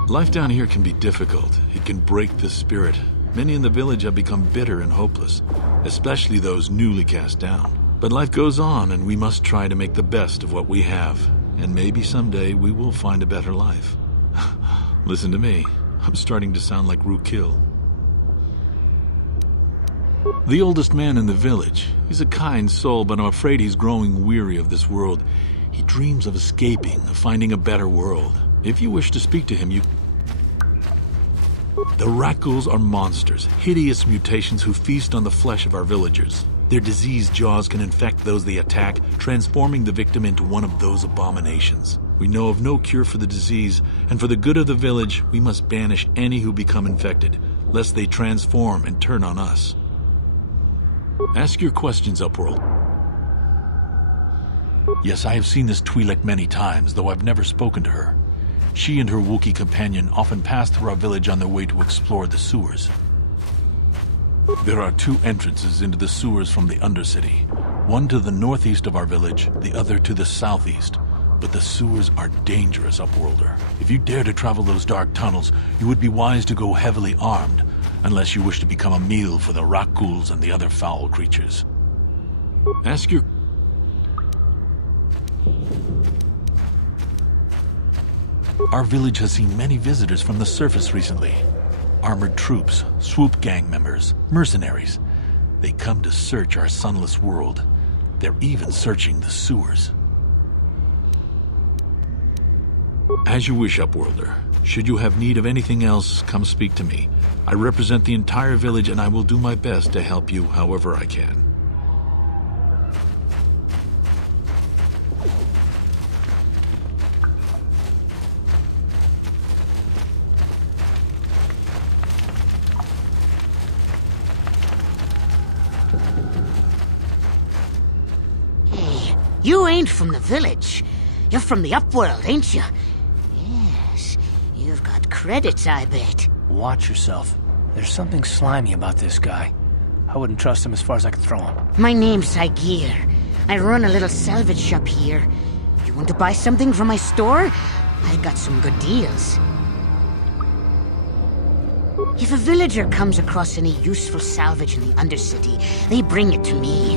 Life down here can be difficult. It can break the spirit. Many in the village have become bitter and hopeless, especially those newly cast down. But life goes on, and we must try to make the best of what we have. And maybe someday we will find a better life. Listen to me. I'm starting to sound like Rukil. The oldest man in the village. He's a kind soul, but I'm afraid he's growing weary of this world. He dreams of escaping, of finding a better world. If you wish to speak to him, you... The Rakghouls are monsters, hideous mutations who feast on the flesh of our villagers. Their diseased jaws can infect those they attack, transforming the victim into one of those abominations. We know of no cure for the disease, and for the good of the village, we must banish any who become infected, lest they transform and turn on us. Ask your questions, Upworld. Yes, I have seen this Twi'lek many times, though I've never spoken to her. She and her Wookiee companion often pass through our village on their way to explore the sewers. There are two entrances into the sewers from the Undercity. One to the northeast of our village, the other to the southeast. But the sewers are dangerous, Upworlder. If you dare to travel those dark tunnels, you would be wise to go heavily armed, unless you wish to become a meal for the Rakghouls and the other foul creatures. Ask your... Our village has seen many visitors from the surface recently. Armored troops, swoop gang members, mercenaries. They come to search our sunless world. They're even searching the sewers. As you wish, Upworlder. Should you have need of anything else, come speak to me. I represent the entire village and I will do my best to help you however I can. You ain't from the village. You're from the Upworld, ain't you? Yes, you've got credits, I bet. Watch yourself. There's something slimy about this guy. I wouldn't trust him as far as I could throw him. My name's Saigir. I run a little salvage shop here. You want to buy something from my store? I got some good deals. If a villager comes across any useful salvage in the Undercity, they bring it to me.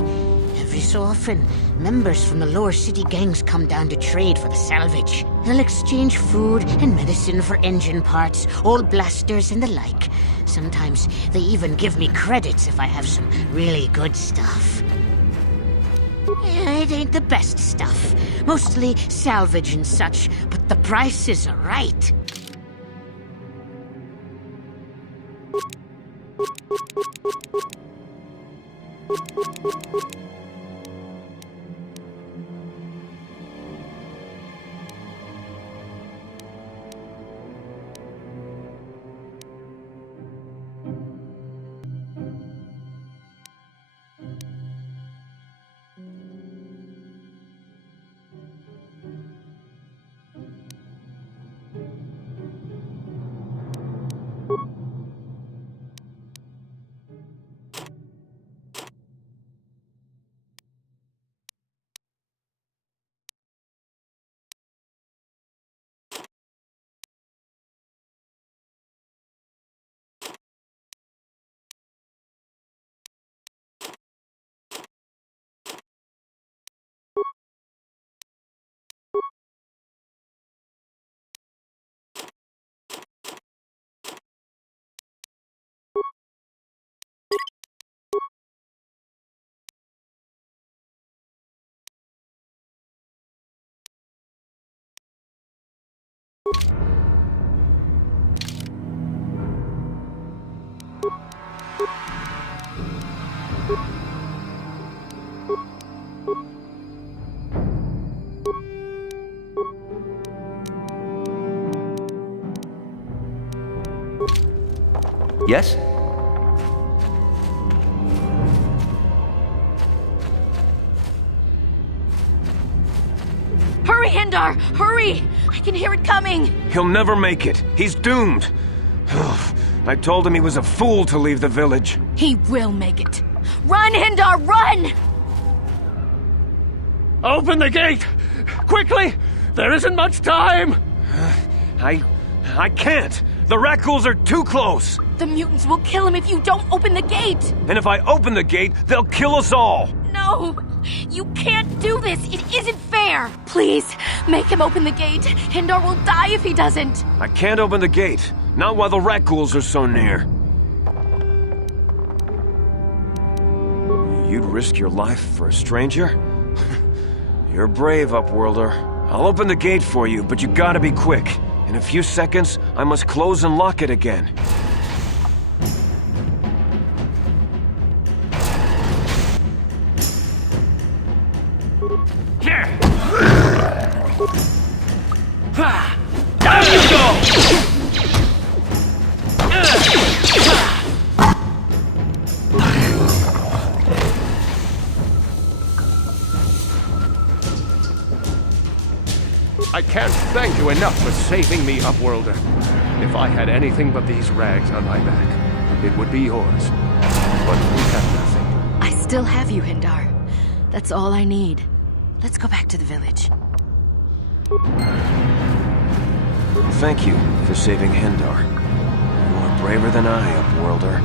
Every so often, members from the lower city gangs come down to trade for the salvage. They'll exchange food and medicine for engine parts, old blasters and the like. Sometimes they even give me credits if I have some really good stuff. It ain't the best stuff. Mostly salvage and such, but the prices are right. Yes? Hurry, Endar! Hurry! I can hear it coming! He'll never make it. He's doomed. I told him he was a fool to leave the village. He will make it. Run, Endar, run! Open the gate! Quickly! There isn't much time! I can't! The Rakghouls are too close! The mutants will kill him if you don't open the gate! And if I open the gate, they'll kill us all! No! You can't do this! It isn't fair! Please, make him open the gate! Endar will die if he doesn't! I can't open the gate. Not while the Rakghouls are so near. You'd risk your life for a stranger? You're brave, Upworlder. I'll open the gate for you, but you gotta be quick. In a few seconds, I must close and lock it again. Down you go! I can't thank you enough for saving me, Upworlder. If I had anything but these rags on my back, it would be yours. But we have nothing. I still have you, Endar. That's all I need. Let's go back to the village. Thank you for saving Endar. You are braver than I, Upworlder.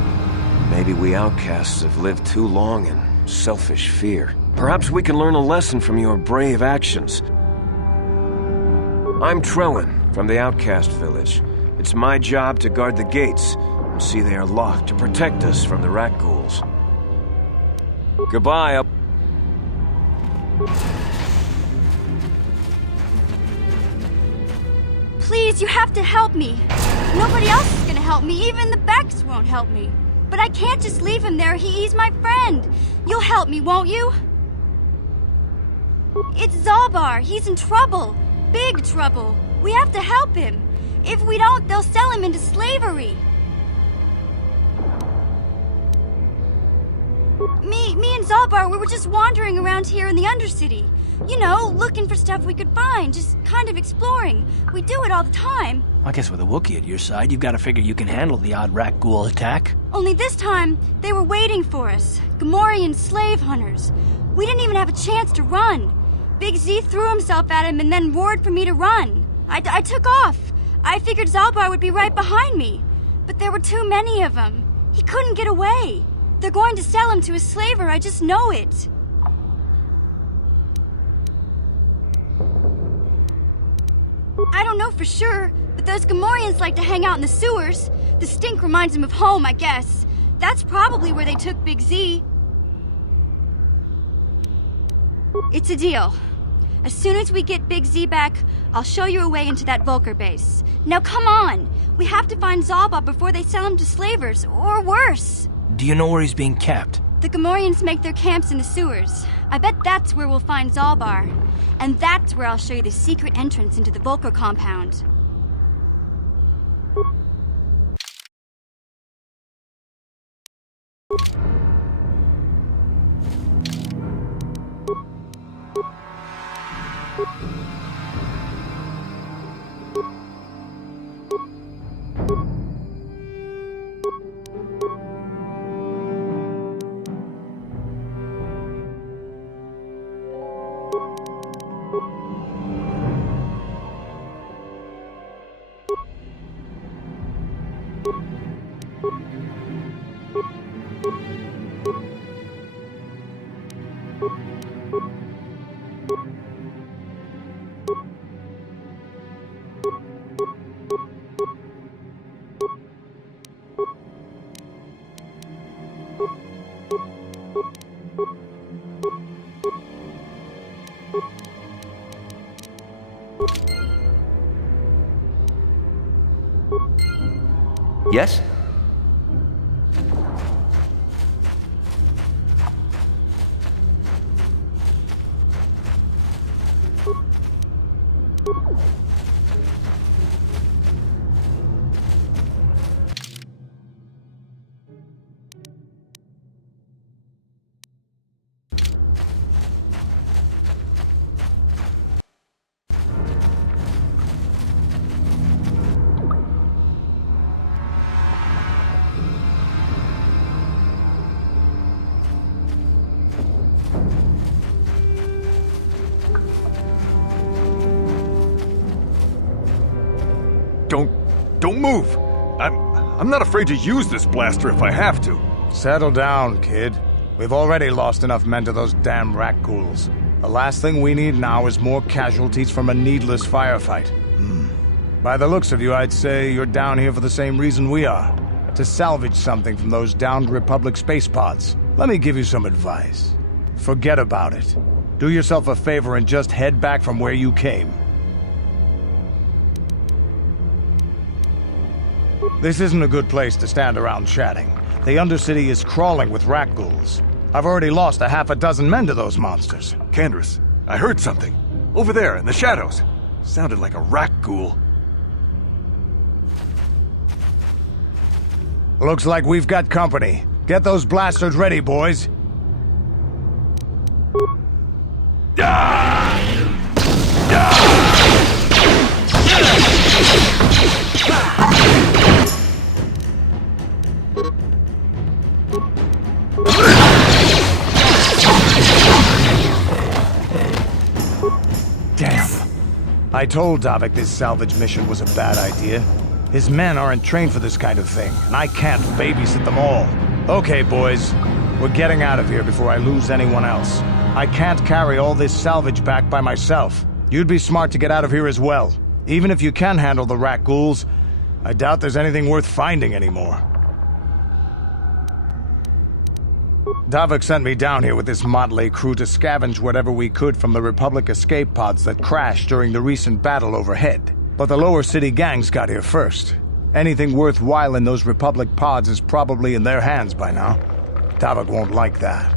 Maybe we outcasts have lived too long in selfish fear. Perhaps we can learn a lesson from your brave actions. I'm Trellin, from the Outcast Village. It's my job to guard the gates and see they are locked to protect us from the Rakghouls. Goodbye, Please, you have to help me. Nobody else is gonna help me. Even the Beks won't help me. But I can't just leave him there. He's my friend. You'll help me, won't you? It's Zaalbar. He's in trouble. Big trouble. We have to help him. If we don't, they'll sell him into slavery. Me and Zaalbar, we were just wandering around here in the Undercity. You know, looking for stuff we could find, just kind of exploring. We do it all the time. I guess with a Wookiee at your side, you've got to figure you can handle the odd Rakghoul attack. Only this time, they were waiting for us. Gamorrean slave hunters. We didn't even have a chance to run. Big Z threw himself at him and then roared for me to run. I took off. I figured Zaalbar would be right behind me. But there were too many of them. He couldn't get away. They're going to sell him to a slaver, I just know it. I don't know for sure, but those Gamorreans like to hang out in the sewers. The stink reminds them of home, I guess. That's probably where they took Big Z. It's a deal. As soon as we get Big Z back, I'll show you a way into that Vulkar base. Now come on! We have to find Zaalbar before they sell him to slavers, or worse. Do you know where he's being kept? The Gamorreans make their camps in the sewers. I bet that's where we'll find Zaalbar. And that's where I'll show you the secret entrance into the Vulkar compound. Yes? Don't move! I'm not afraid to use this blaster if I have to. Settle down, kid. We've already lost enough men to those damn Rakghouls. The last thing we need now is more casualties from a needless firefight. By the looks of you, I'd say you're down here for the same reason we are. To salvage something from those downed Republic space pods. Let me give you some advice. Forget about it. Do yourself a favor and just head back from where you came. This isn't a good place to stand around chatting. The Undercity is crawling with Rakghouls. I've already lost a half a dozen men to those monsters. Candace, I heard something. Over there, in the shadows. Sounded like a Rakghoul. Looks like we've got company. Get those blasters ready, boys. Damn. I told Davik this salvage mission was a bad idea. His men aren't trained for this kind of thing, and I can't babysit them all. Okay, boys. We're getting out of here before I lose anyone else. I can't carry all this salvage back by myself. You'd be smart to get out of here as well. Even if you can handle the Rakghouls, I doubt there's anything worth finding anymore. Davik sent me down here with this motley crew to scavenge whatever we could from the Republic escape pods that crashed during the recent battle overhead. But the lower city gangs got here first. Anything worthwhile in those Republic pods is probably in their hands by now. Davik won't like that.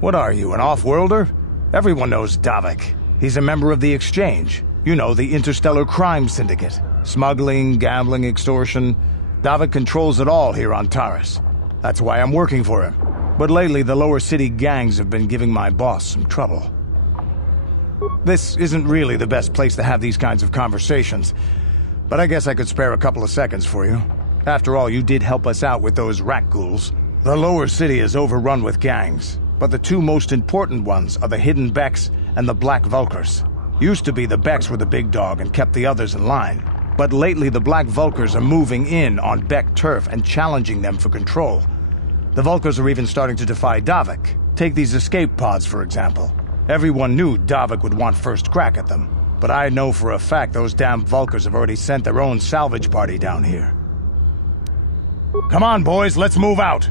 What are you, an off-worlder? Everyone knows Davik. He's a member of the Exchange. You know, the Interstellar Crime Syndicate. Smuggling, gambling, extortion. Davik controls it all here on Taris. That's why I'm working for him. But lately, the lower city gangs have been giving my boss some trouble. This isn't really the best place to have these kinds of conversations, but I guess I could spare a couple of seconds for you. After all, you did help us out with those Rakghouls. The lower city is overrun with gangs, but the two most important ones are the hidden Beks and the Black Vulkars. Used to be the Beks were the big dog and kept the others in line. But lately the Black Vulkars are moving in on Bek turf and challenging them for control. The Vulkars are even starting to defy Davik. Take these escape pods, for example. Everyone knew Davik would want first crack at them. But I know for a fact those damn Vulkars have already sent their own salvage party down here. Come on, boys, let's move out!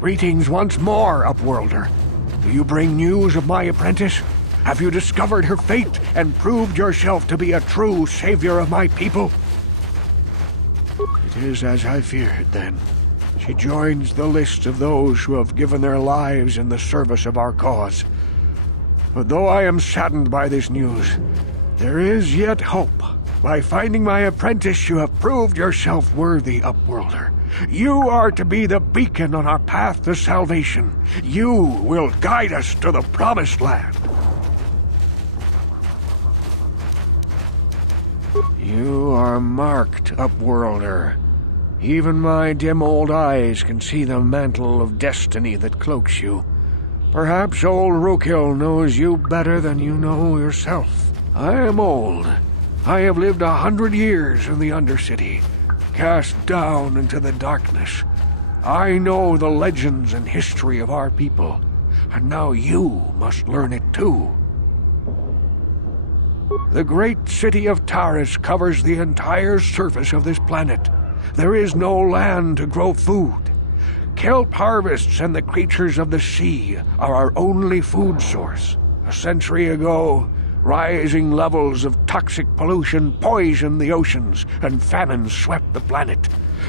Greetings once more, Upworlder. Do you bring news of my apprentice? Have you discovered her fate and proved yourself to be a true savior of my people? It is as I feared, then. She joins the list of those who have given their lives in the service of our cause. But though I am saddened by this news, there is yet hope. By finding my apprentice, you have proved yourself worthy, Upworlder. You are to be the beacon on our path to salvation. You will guide us to the Promised Land. You are marked, Upworlder. Even my dim old eyes can see the mantle of destiny that cloaks you. Perhaps old Rukil knows you better than you know yourself. I am old. I have lived 100 years in the Undercity, cast down into the darkness. I know the legends and history of our people, and now you must learn it too. The great city of Taris covers the entire surface of this planet. There is no land to grow food. Kelp harvests and the creatures of the sea are our only food source. A century ago, rising levels of toxic pollution poisoned the oceans, and famine swept the planet.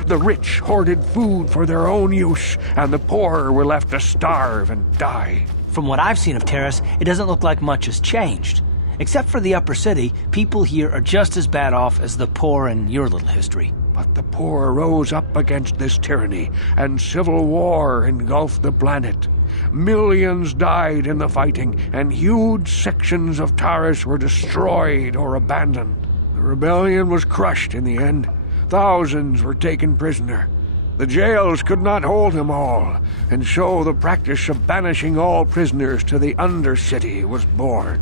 The rich hoarded food for their own use, and the poor were left to starve and die. From what I've seen of Taris, it doesn't look like much has changed. Except for the upper city, people here are just as bad off as the poor in your little history. But the poor rose up against this tyranny, and civil war engulfed the planet. Millions died in the fighting, and huge sections of Taris were destroyed or abandoned. The rebellion was crushed in the end. Thousands were taken prisoner. The jails could not hold them all, and so the practice of banishing all prisoners to the Undercity was born.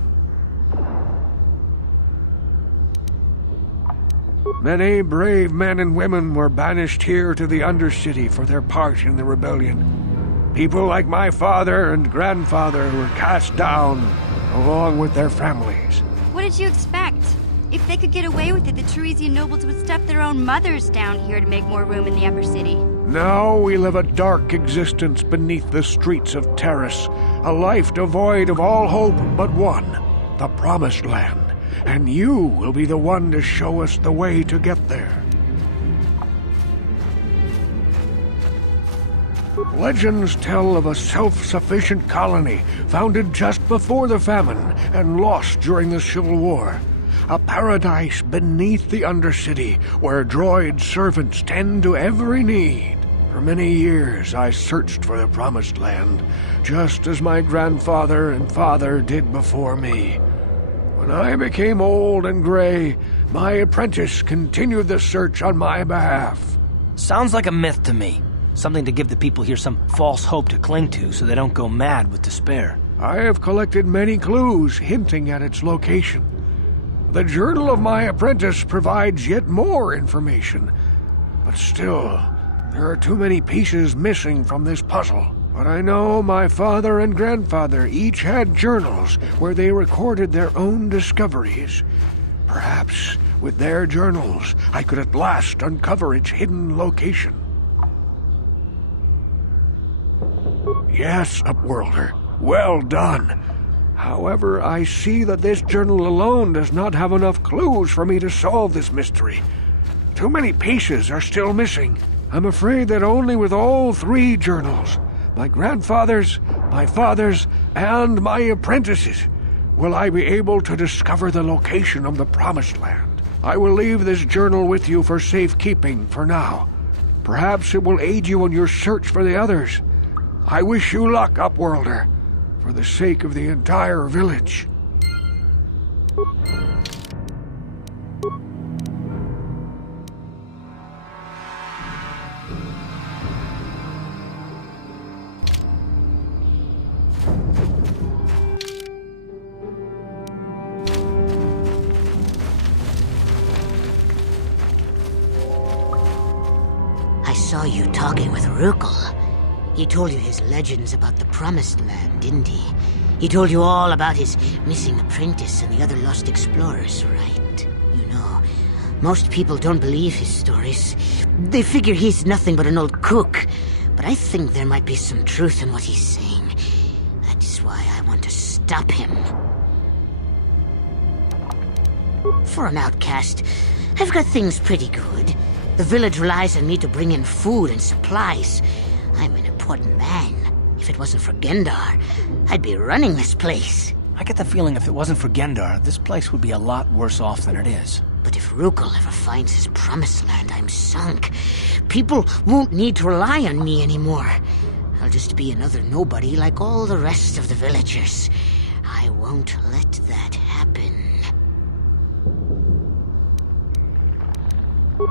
Many brave men and women were banished here to the Undercity for their part in the rebellion. People like my father and grandfather were cast down, along with their families. What did you expect? If they could get away with it, the Teresian nobles would stuff their own mothers down here to make more room in the upper city. Now we live a dark existence beneath the streets of Taris, a life devoid of all hope but one, the Promised Land. And you will be the one to show us the way to get there. Legends tell of a self-sufficient colony founded just before the famine and lost during the Civil War. A paradise beneath the Undercity where droid servants tend to every need. For many years I searched for the Promised Land, just as my grandfather and father did before me. When I became old and gray, my apprentice continued the search on my behalf. Sounds like a myth to me. Something to give the people here some false hope to cling to so they don't go mad with despair. I have collected many clues hinting at its location. The journal of my apprentice provides yet more information. But still, there are too many pieces missing from this puzzle. But I know my father and grandfather each had journals where they recorded their own discoveries. Perhaps with their journals, I could at last uncover its hidden location. Yes, Upworlder. Well done. However, I see that this journal alone does not have enough clues for me to solve this mystery. Too many pieces are still missing. I'm afraid that only with all 3 journals, my grandfather's, my father's, and my apprentice's, will I be able to discover the location of the Promised Land. I will leave this journal with you for safekeeping for now. Perhaps it will aid you in your search for the others. I wish you luck, Upworlder, for the sake of the entire village. I saw you talking with Rukil. He told you his legends about the Promised Land, didn't he? He told you all about his missing apprentice and the other lost explorers, right? You know, most people don't believe his stories. They figure he's nothing but an old cook. But I think there might be some truth in what he's saying. That's why I want to stop him. For an outcast, I've got things pretty good. The village relies on me to bring in food and supplies. I'm an important man. If it wasn't for Gendar, I'd be running this place. I get the feeling if it wasn't for Gendar, this place would be a lot worse off than it is. But if Rukil ever finds his Promised Land, I'm sunk. People won't need to rely on me anymore. I'll just be another nobody like all the rest of the villagers. I won't let that happen.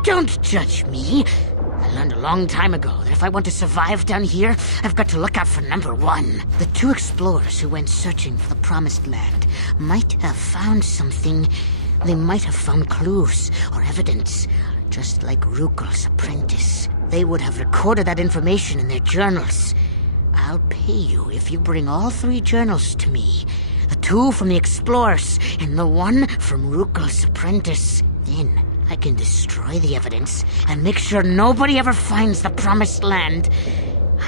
Don't judge me. I learned a long time ago that if I want to survive down here, I've got to look out for number 1. The 2 explorers who went searching for the Promised Land might have found something. They might have found clues or evidence, just like Rukil's apprentice. They would have recorded that information in their journals. I'll pay you if you bring all 3 journals to me. The 2 from the explorers and the 1 from Rukil's apprentice. Then I can destroy the evidence and make sure nobody ever finds the Promised Land.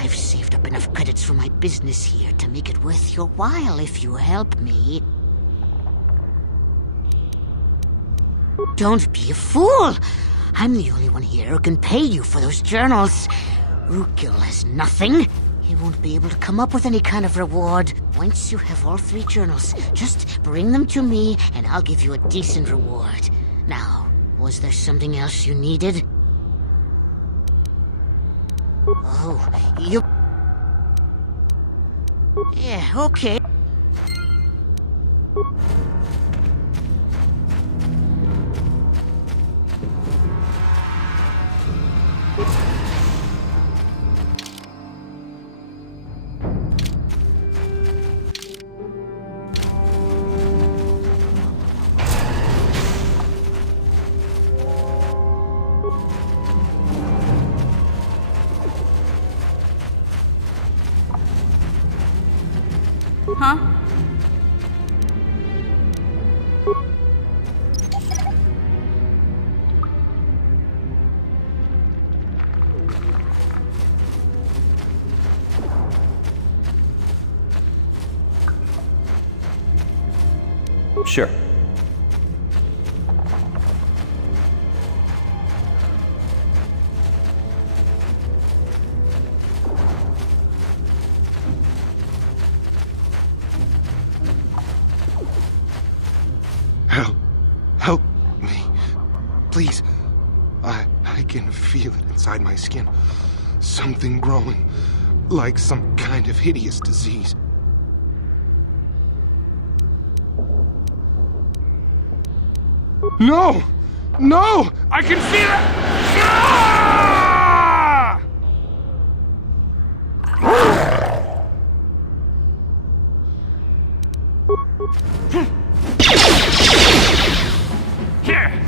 I've saved up enough credits for my business here to make it worth your while if you help me. Don't be a fool! I'm the only one here who can pay you for those journals. Rukil has nothing. He won't be able to come up with any kind of reward. Once you have all 3 journals, just bring them to me and I'll give you a decent reward. Now, was there something else you needed? Oh, you... Yeah, okay. Huh? Sure. Help me. Please. I can feel it inside my skin. Something growing. Like some kind of hideous disease. No! No! I can feel it! Ah! Here!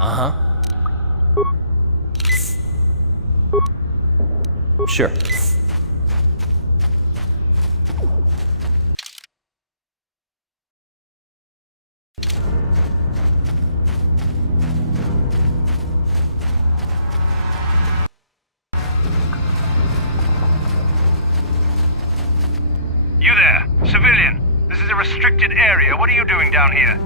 Uh-huh. Sure. You there, civilian. This is a restricted area. What are you doing down here?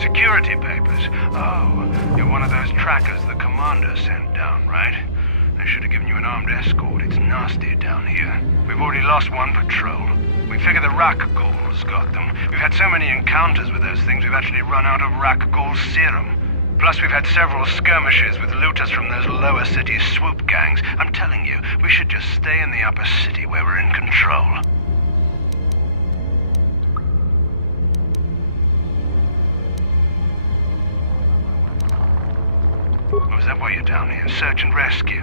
Security papers. Oh, you're one of those trackers the commander sent down, right? They should have given you an armed escort. It's nasty down here. We've already lost one patrol. We figure the Rakghoul's got them. We've had so many encounters with those things, we've actually run out of Rakghoul serum. Plus, we've had several skirmishes with looters from those lower city swoop gangs. I'm telling you, we should just stay in the upper city where we're in control. Was that why you're down here? Search and rescue?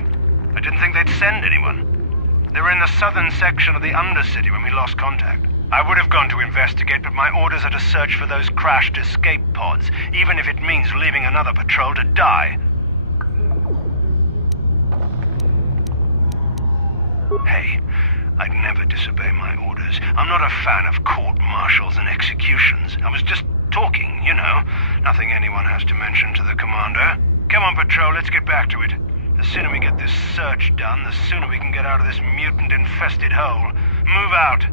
I didn't think they'd send anyone. They were in the southern section of the Undercity when we lost contact. I would have gone to investigate, but my orders are to search for those crashed escape pods, even if it means leaving another patrol to die. Hey, I'd never disobey my orders. I'm not a fan of court-martials and executions. I was just talking, you know. Nothing anyone has to mention to the commander. Come on, Patrol, let's get back to it. The sooner we get this search done, the sooner we can get out of this mutant-infested hole. Move out.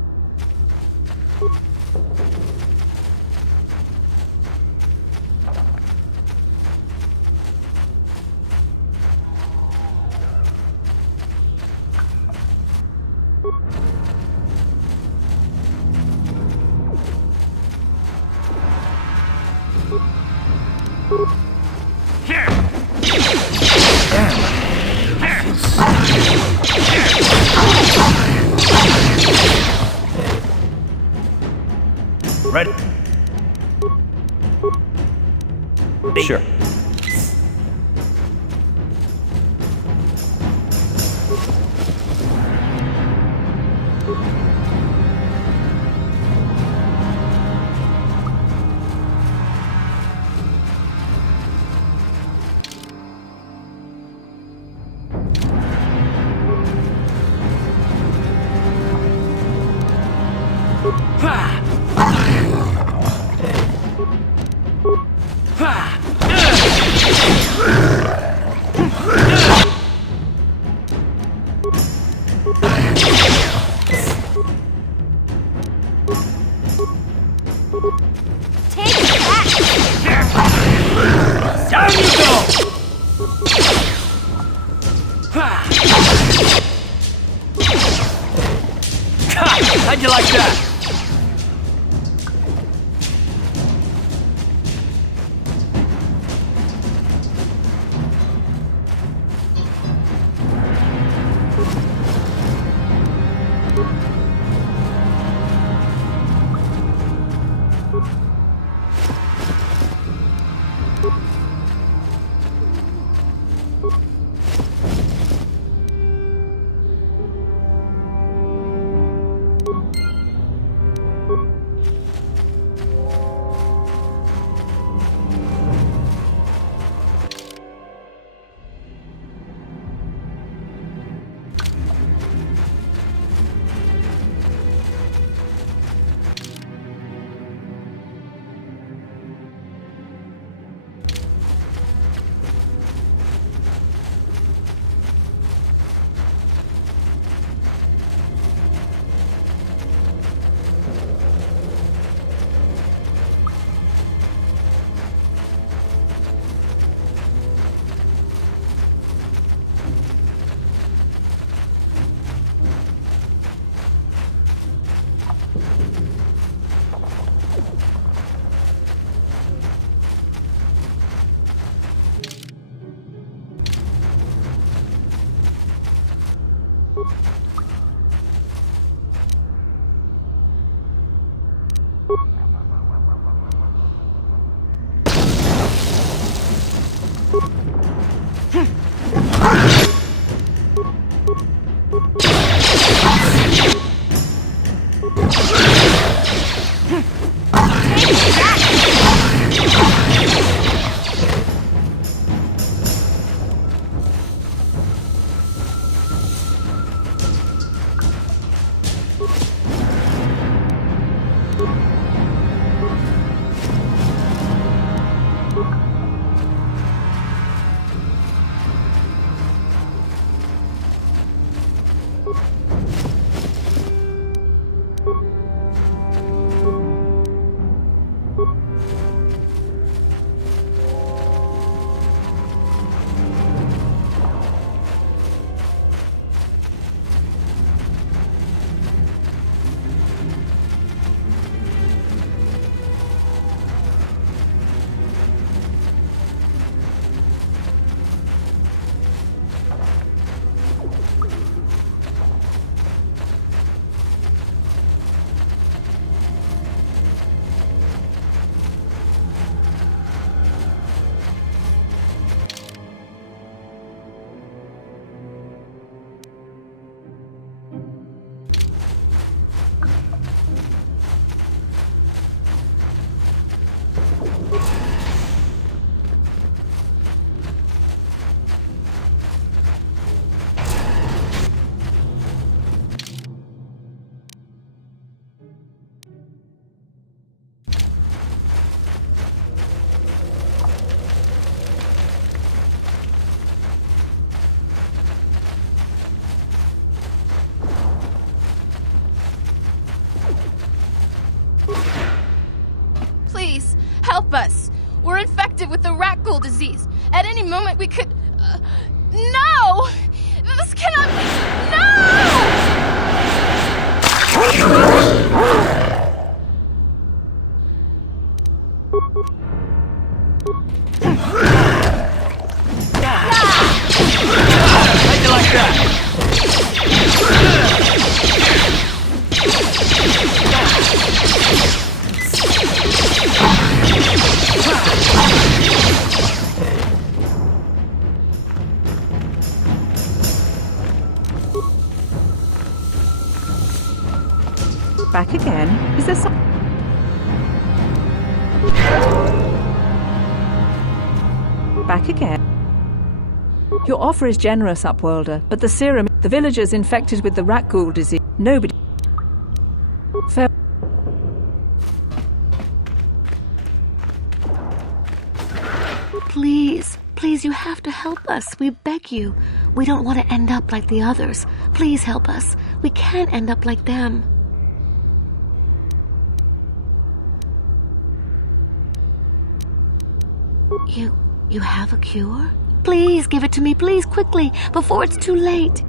Ready? Sure. How'd you like that? Please, help us. We're infected with the Rakghoul disease. At any moment we could... No! This cannot be... Back again? Is there some... Back again? Your offer is generous, Upworlder, but the serum... The villagers infected with the Rakghoul disease... Nobody... Fair... Please, please, you have to help us. We beg you. We don't want to end up like the others. Please help us. We can't end up like them. You have a cure? Please give it to me, please, quickly, before it's too late.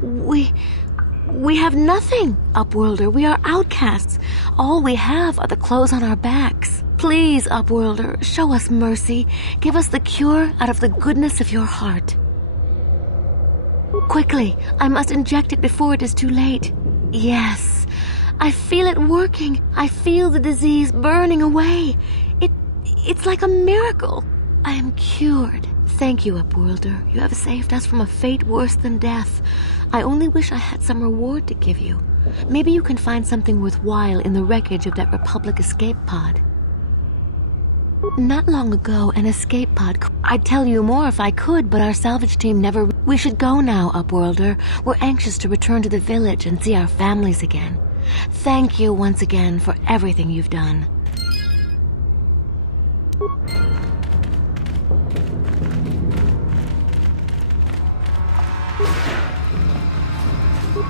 We have nothing, Upworlder. We are outcasts. All we have are the clothes on our backs. Please, Upworlder, show us mercy. Give us the cure out of the goodness of your heart. Quickly, I must inject it before it is too late. Yes, I feel it working. I feel the disease burning away. It's like a miracle. I am cured. Thank you, Upworlder. You have saved us from a fate worse than death. I only wish I had some reward to give you. Maybe you can find something worthwhile in the wreckage of that Republic escape pod. Not long ago, an escape pod... I'd tell you more if I could, but our salvage team never... We should go now, Upworlder. We're anxious to return to the village and see our families again. Thank you once again for everything you've done.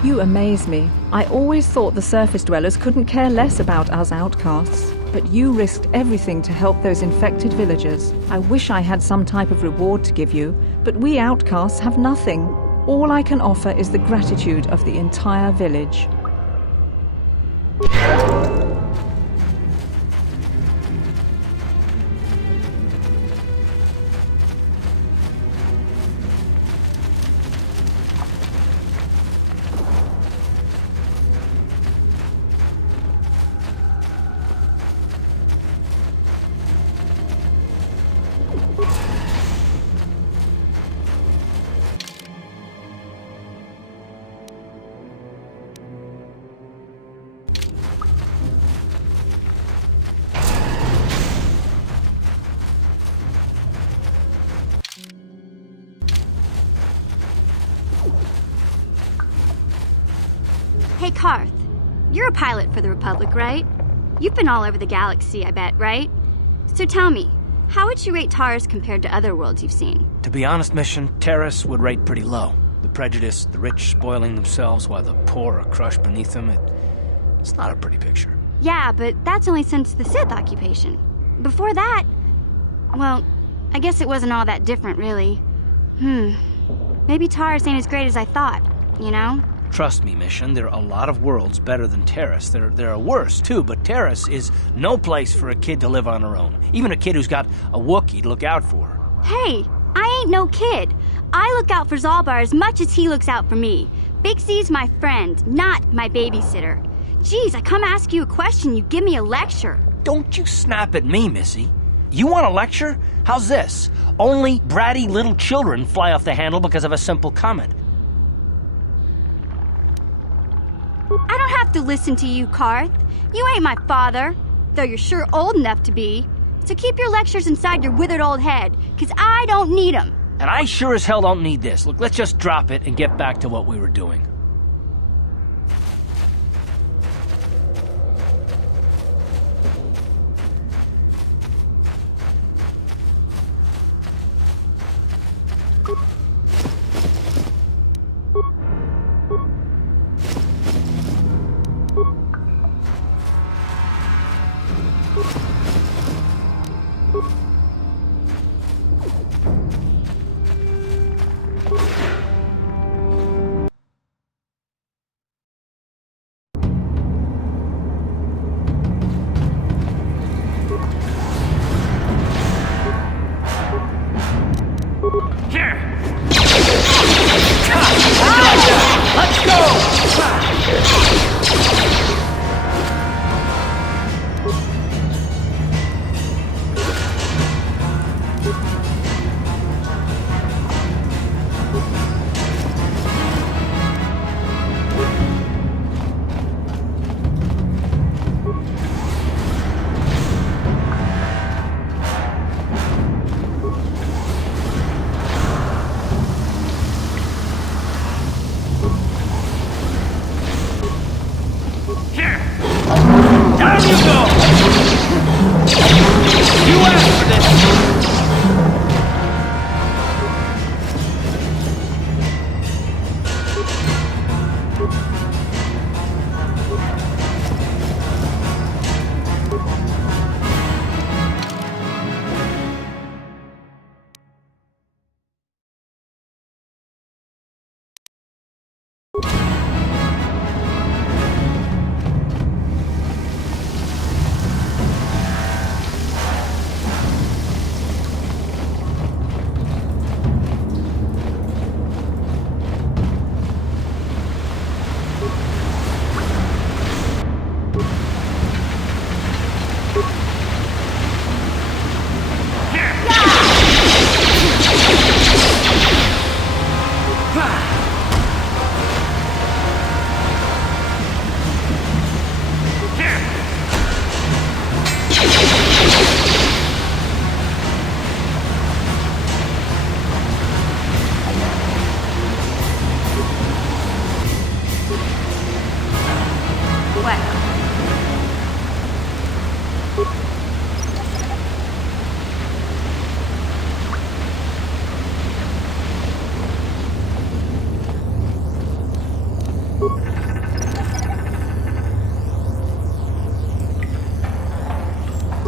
You amaze me. I always thought the surface dwellers couldn't care less about us outcasts. But you risked everything to help those infected villagers. I wish I had some type of reward to give you, but we outcasts have nothing. All I can offer is the gratitude of the entire village. Hey, Karth. You're a pilot for the Republic, right? You've been all over the galaxy, I bet, right? So tell me, how would you rate Taris compared to other worlds you've seen? To be honest, Mission, Taris would rate pretty low. The prejudice, the rich spoiling themselves while the poor are crushed beneath them, it's not a pretty picture. Yeah, but that's only since the Sith occupation. Before that, well, I guess it wasn't all that different, really. Maybe Taris ain't as great as I thought, you know? Trust me, Mission, there are a lot of worlds better than Taris. There are worse, too, but Taris is no place for a kid to live on her own. Even a kid who's got a Wookiee to look out for her. Hey, I ain't no kid. I look out for Zaalbar as much as he looks out for me. Bixie's my friend, not my babysitter. Geez, I come ask you a question, you give me a lecture. Don't you snap at me, Missy. You want a lecture? How's this? Only bratty little children fly off the handle because of a simple comment. I don't have to listen to you, Karth. You ain't my father, though you're sure old enough to be. So keep your lectures inside your withered old head, 'cause I don't need 'em. And I sure as hell don't need this. Look, let's just drop it and get back to what we were doing.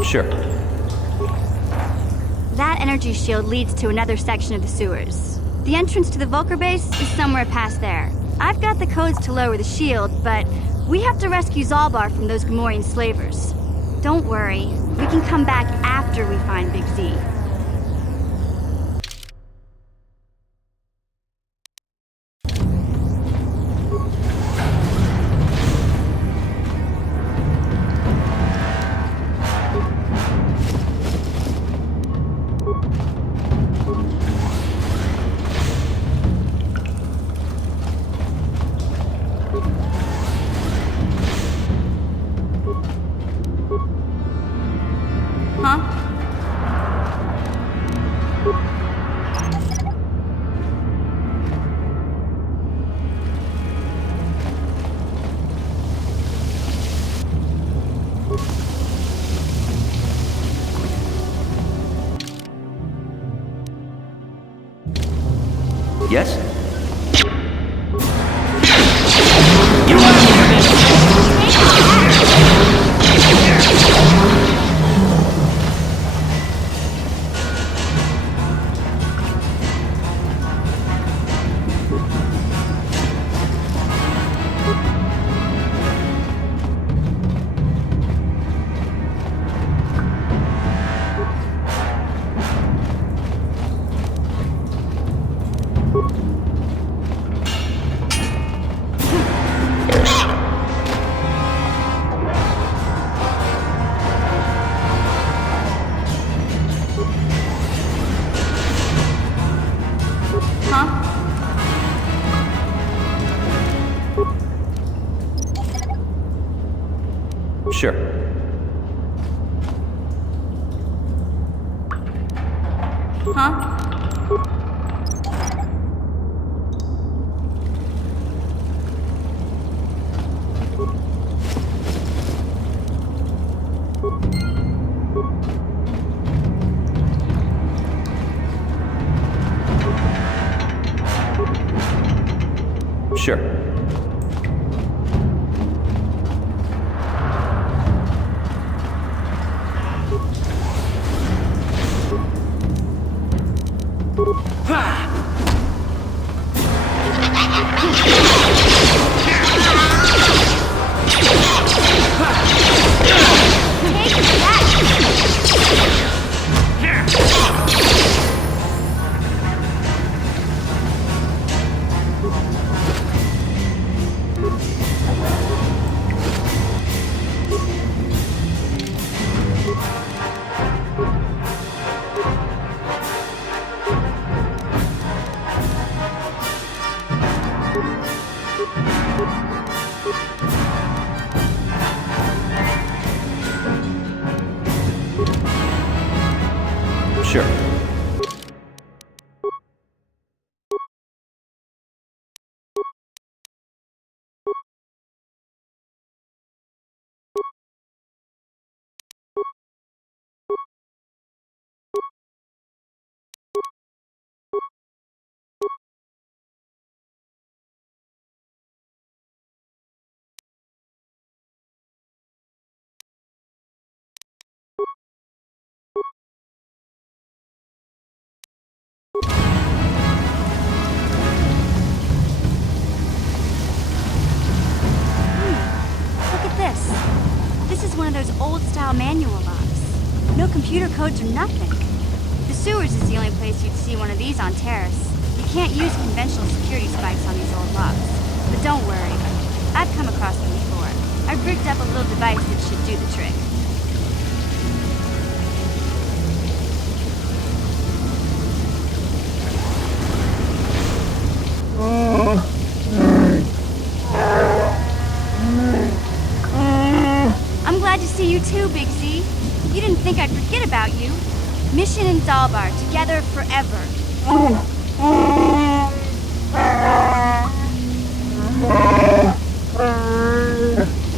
Sure. That energy shield leads to another section of the sewers. The entrance to the Vulkar base is somewhere past there. I've got the codes to lower the shield, but we have to rescue Zaalbar from those Gamorrean slavers. Don't worry, we can come back after we find Big Z. Yes? Sure. Huh? Sure. Sure. old-style manual locks. No computer codes or nothing. The sewers is the only place you'd see one of these on Taris. You can't use conventional security spikes on these old locks. But don't worry. I've come across them before. I've rigged up a little device that should do the trick. I'm glad to see you too, Big Z. You didn't think I'd forget about you. Mission in Zaalbar, together forever.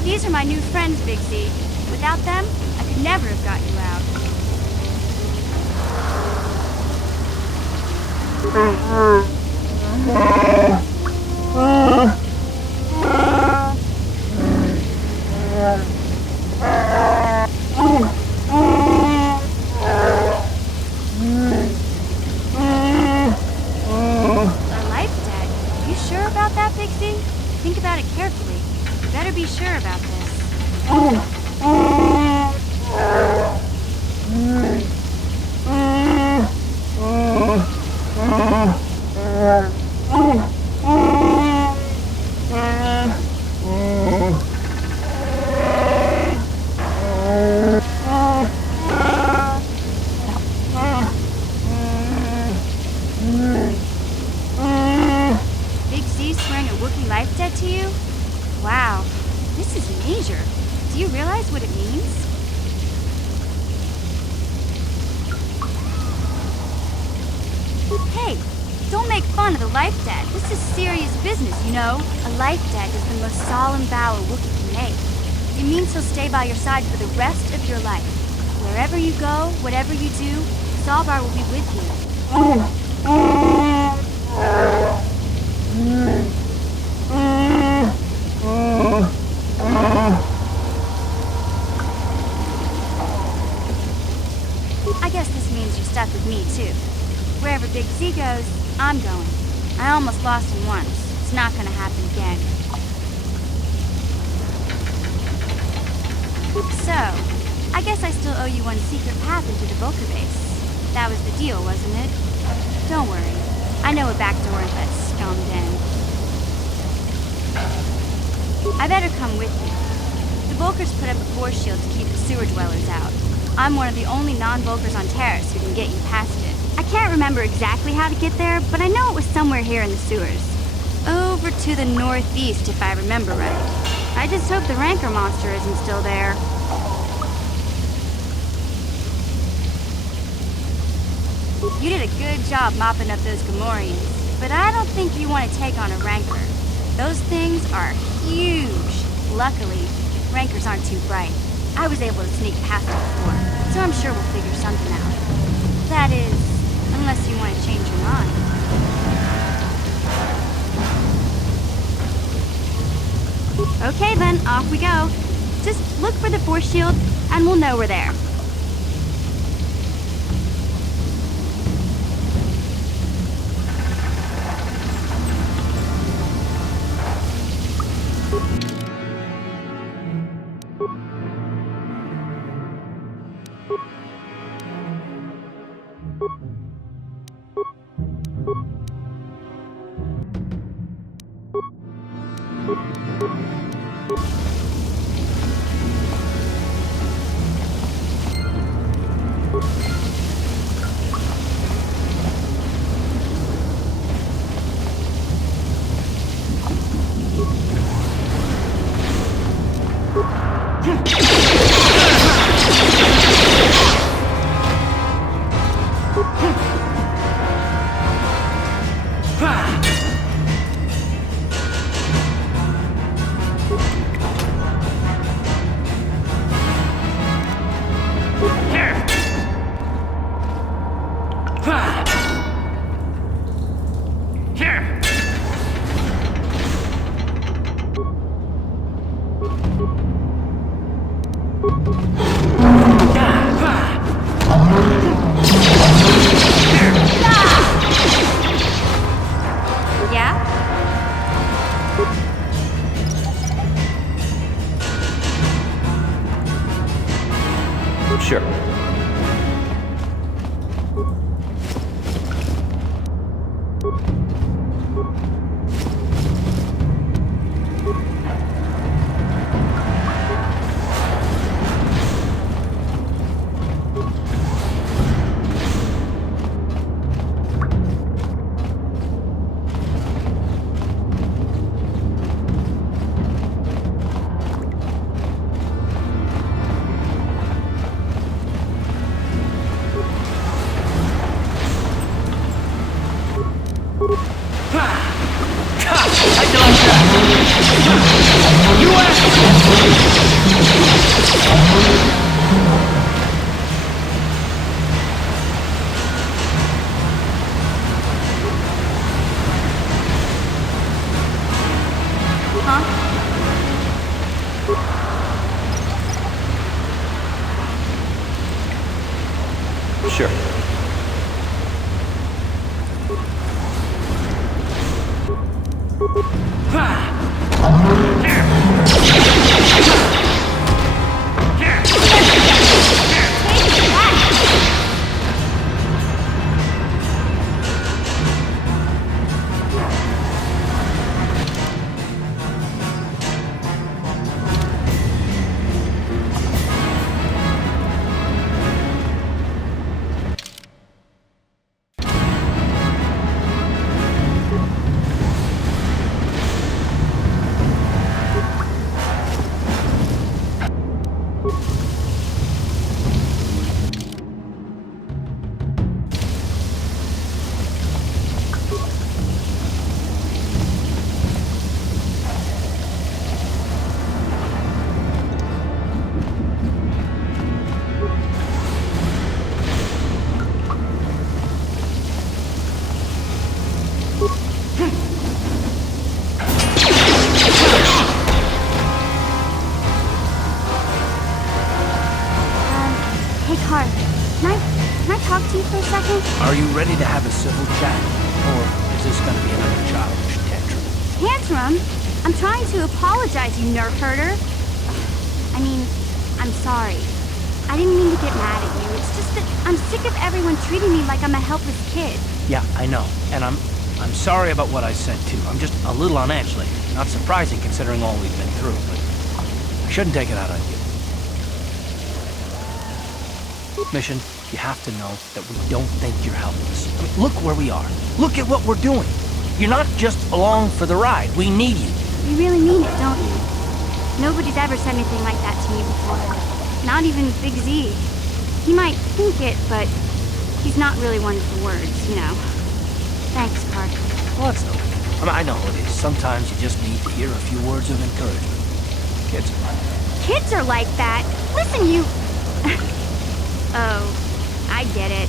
These are my new friends, Big Z. Without them, I could never have got you out. Our life's dead. You sure about that, Big Z? Think about it carefully. You better be sure about this. Big Z swearing a Wookiee life debt to you? Wow, this is major. Do you realize what it means? Hey, don't make fun of the life debt. This is serious business, you know? A life debt is the most solemn vow a Wookiee can make. It means he'll stay by your side for the rest of your life. Wherever you go, whatever you do, Zaalbar will be with you. I guess this means you're stuck with me, too. Wherever Big Z goes, I'm going. I almost lost him once. It's not gonna happen again. So, I guess I still owe you one secret path into the Vulkar base. That was the deal, wasn't it? Don't worry. I know a back door into that scum den. I better come with you. The Vulkars put up a force shield to keep the sewer dwellers out. I'm one of the only non-Vulkars on Taris who can get you past it. I can't remember exactly how to get there, but I know it was somewhere here in the sewers. Over to the northeast, if I remember right. I just hope the Rancor monster isn't still there. You did a good job mopping up those Gamorreans, but I don't think you want to take on a Rancor. Those things are huge. Luckily, Rancors aren't too bright. I was able to sneak past it before, so I'm sure we'll figure something out. That is, unless you want to change your mind. Okay then, off we go. Just look for the force shield, and we'll know we're there. Sure. Sure. Are you ready to have a civil chat? Or is this gonna be another childish tantrum? Tantrum? I'm trying to apologize, you nerf herder. I mean, I'm sorry. I didn't mean to get mad at you. It's just that I'm sick of everyone treating me like I'm a helpless kid. Yeah, I know. And I'm sorry about what I said too. I'm just a little on edge lately. Not surprising considering all we've been through, but I shouldn't take it out on you. Mission, you have to know that we don't think you're helpless. I mean, look where we are. Look at what we're doing. You're not just along for the ride. We need you. You really mean it, don't you? Nobody's ever said anything like that to me before. Not even Big Z. He might think it, but he's not really one for words, you know. Thanks, Parker. Well, that's okay. I mean, I know it is. Sometimes you just need to hear a few words of encouragement. Kids are like that. Kids are like that? Listen, you... Oh, I get it.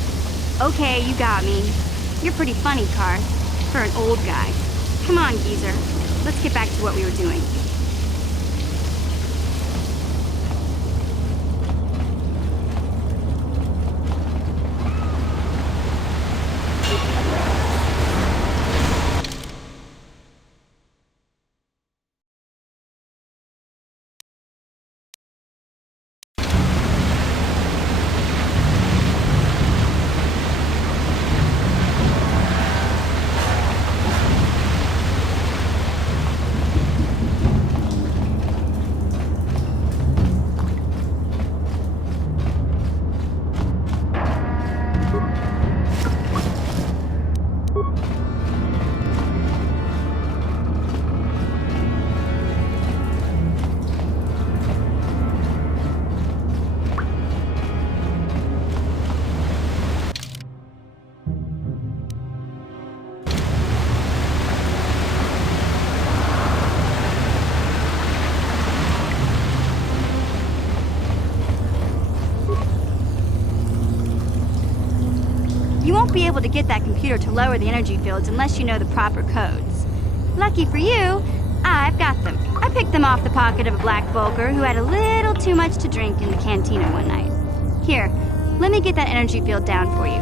Okay, you got me. You're pretty funny, Carr. For an old guy. Come on, geezer. Let's get back to what we were doing. You won't be able to get that computer to lower the energy fields unless you know the proper codes. Lucky for you, I've got them. I picked them off the pocket of a black Vulkar who had a little too much to drink in the cantina one night. Here, let me get that energy field down for you.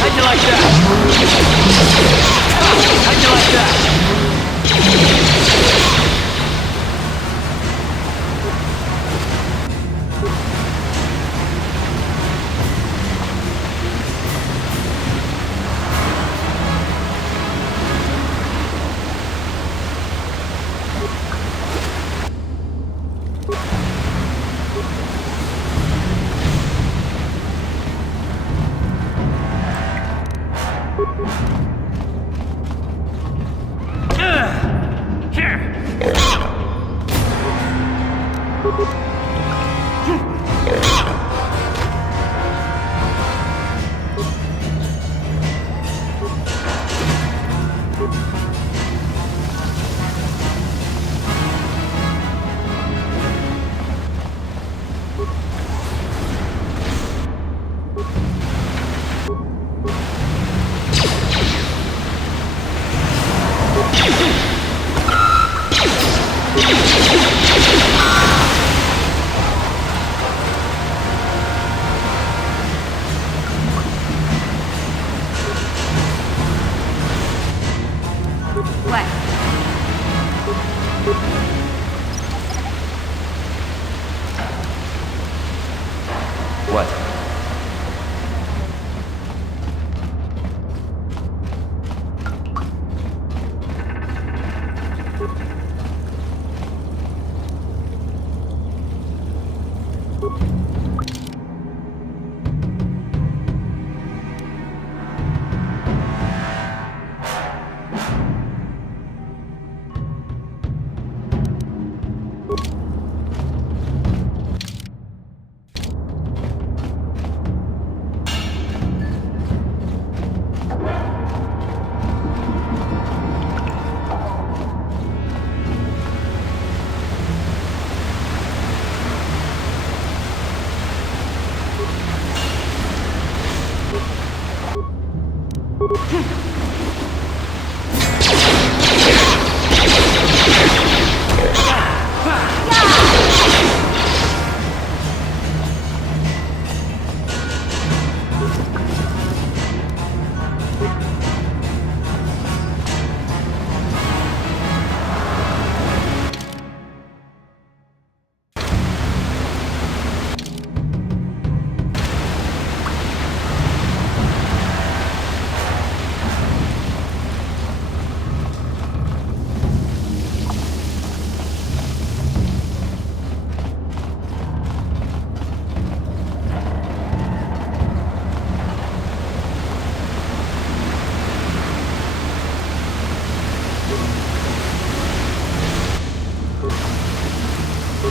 How'd you like that? How'd you like that?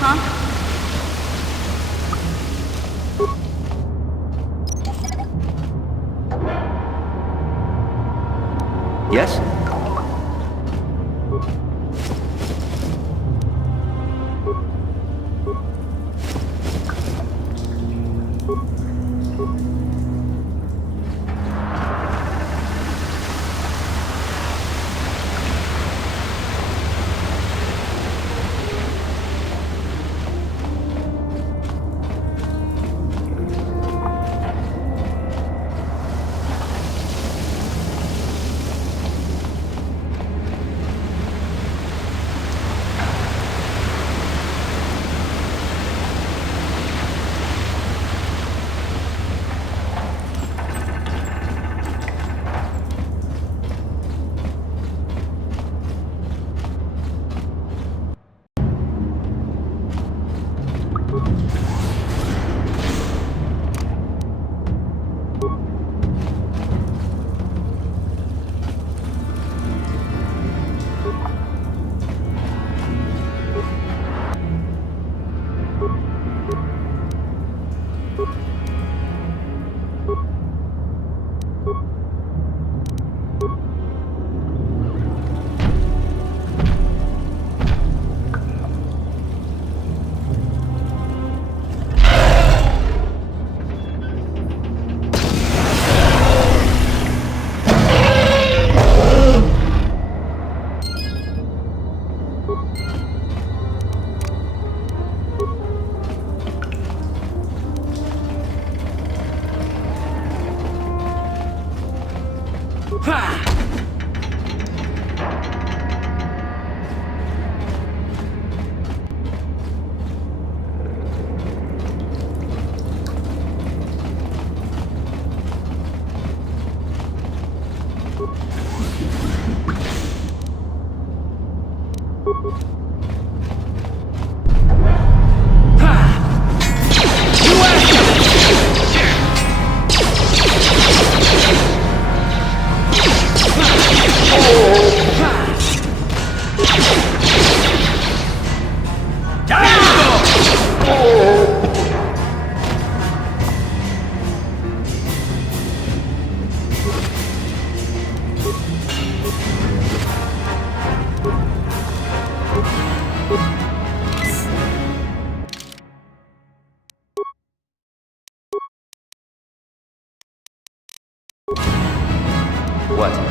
huh? Yes? What?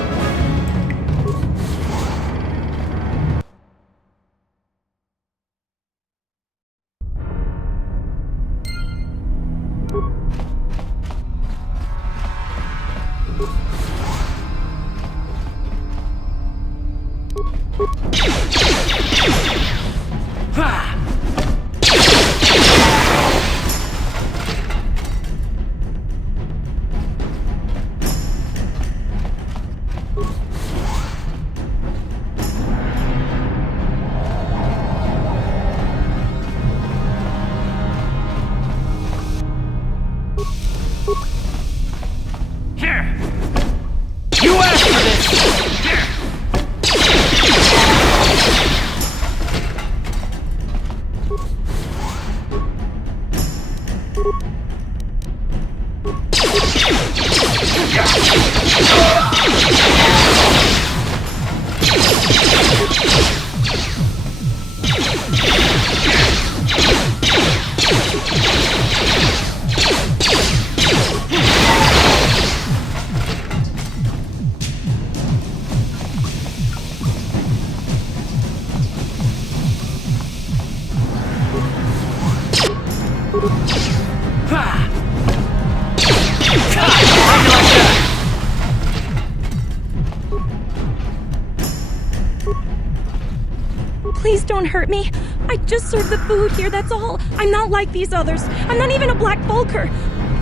Please don't hurt me. I just serve the food here, that's all. I'm not like these others. I'm not even a Black Vulkar.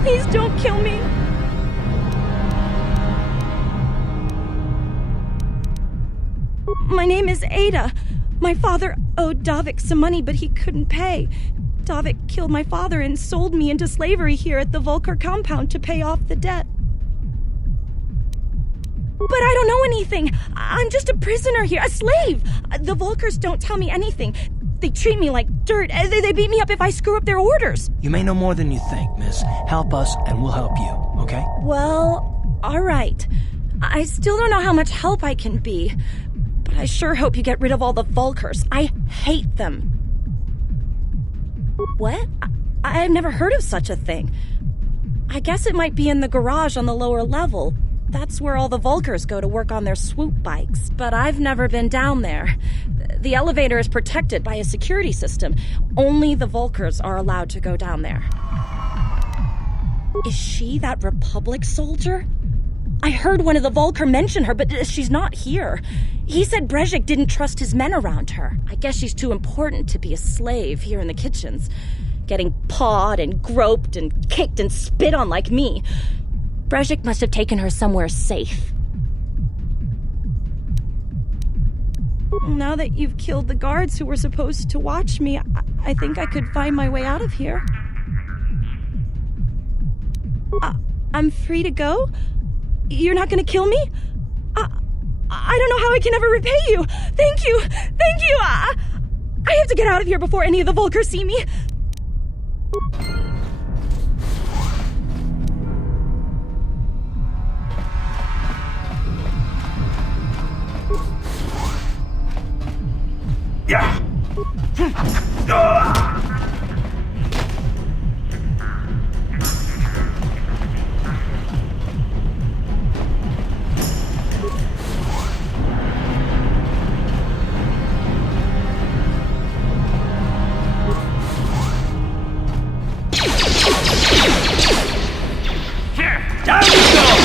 Please don't kill me. My name is Ada. My father owed Davik some money, but he couldn't pay. Davik killed my father and sold me into slavery here at the Vulkar compound to pay off the debt. But I don't know anything. I'm just a prisoner here, a slave. The Vulkars don't tell me anything. They treat me like dirt. They beat me up if I screw up their orders. You may know more than you think, miss. Help us and we'll help you, okay? Well, all right. I still don't know how much help I can be, but I sure hope you get rid of all the Vulkars. I hate them. What? I've never heard of such a thing. I guess it might be in the garage on the lower level. That's where all the Vulkars go to work on their swoop bikes. But I've never been down there. The elevator is protected by a security system. Only the Vulkars are allowed to go down there. Is she that Republic soldier? I heard one of the Vulkar mention her, but she's not here. He said Brejik didn't trust his men around her. I guess she's too important to be a slave here in the kitchens. Getting pawed and groped and kicked and spit on like me. Brejik must have taken her somewhere safe. Now that you've killed the guards who were supposed to watch me, I think I could find my way out of here. I'm free to go? You're not gonna kill me? I don't know how I can ever repay you. Thank you. Thank you. I have to get out of here before any of the Vulkars see me. Yeah. Down you go!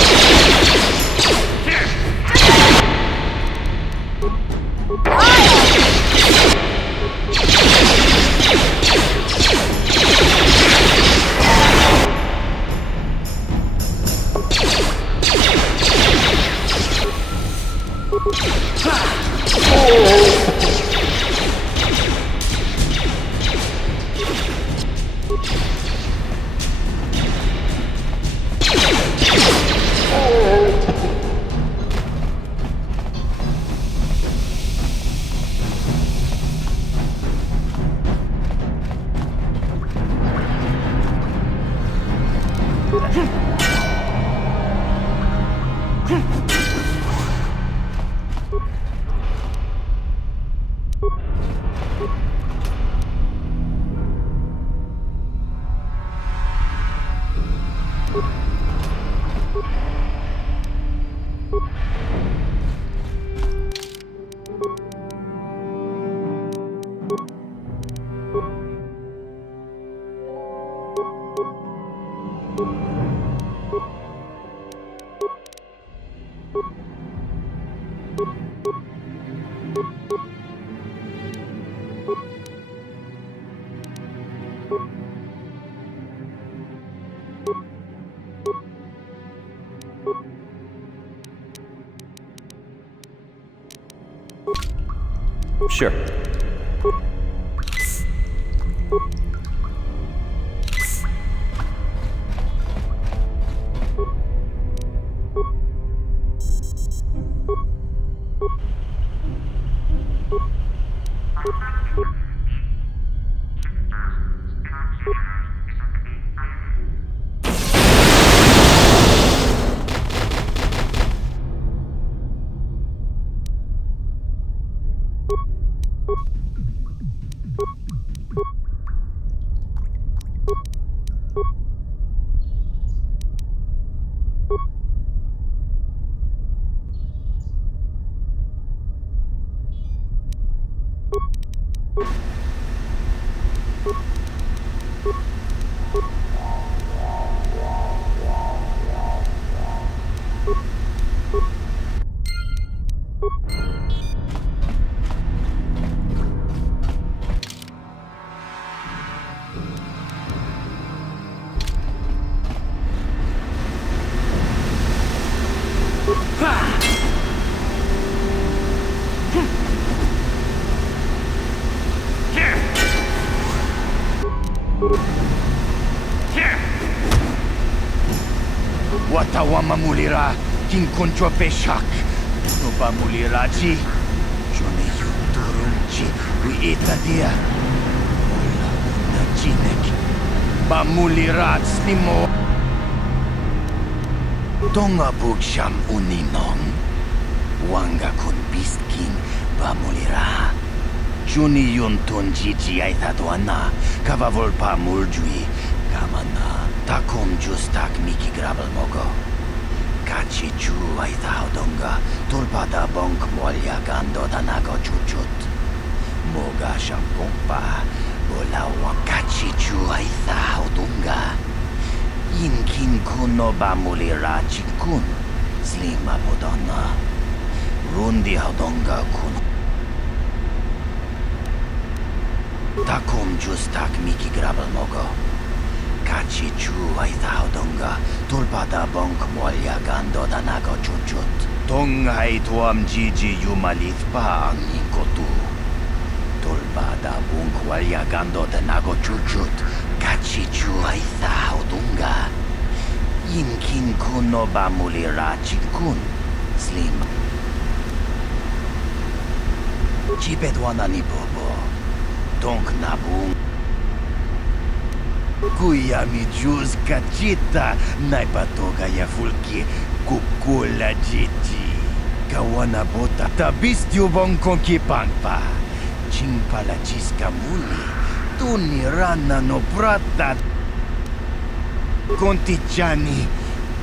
Sure. Watawama mulira kinkoncho peshak. Noba muliraji. Jone yuturunchi. We itadia. Mula na jinek. Bamulirat slimo. Tonga bugsham uninong. Wanga kun beast king bamulira. Juni yuntun jiji aitatuana. Kavavulpa muljui. Kamana. Takum justak miki grabal mogo. Kachi chu aitaudonga. Tulpada bonk molya gando danago chuchut. Moga shampompa. Bolawa kachi chu aitaudonga. Inkin kuno bamulira chikun. Slima bodona. Rundi haudonga kun. Takum justak miki grabal mogo. Kachi chu aitaudonga. Tulpada bonk molya gando danago chuchut. Tongai tuam jiji yumalit pa ang inkotu. Tulpada bonk molya gando danago chuchut. Kachi chu aitaudonga. Inkin kuno bamulira chikun. Slim. Chipedwana ni bobo. Tonk nabung. Kuya mi juz kachita. Naipatoga ya fulki. Kukula jiji. Kawana bota. Tabistyo bong konki pangpa. Chingpala chiska muli. Tuni rana no prata. Kontichani.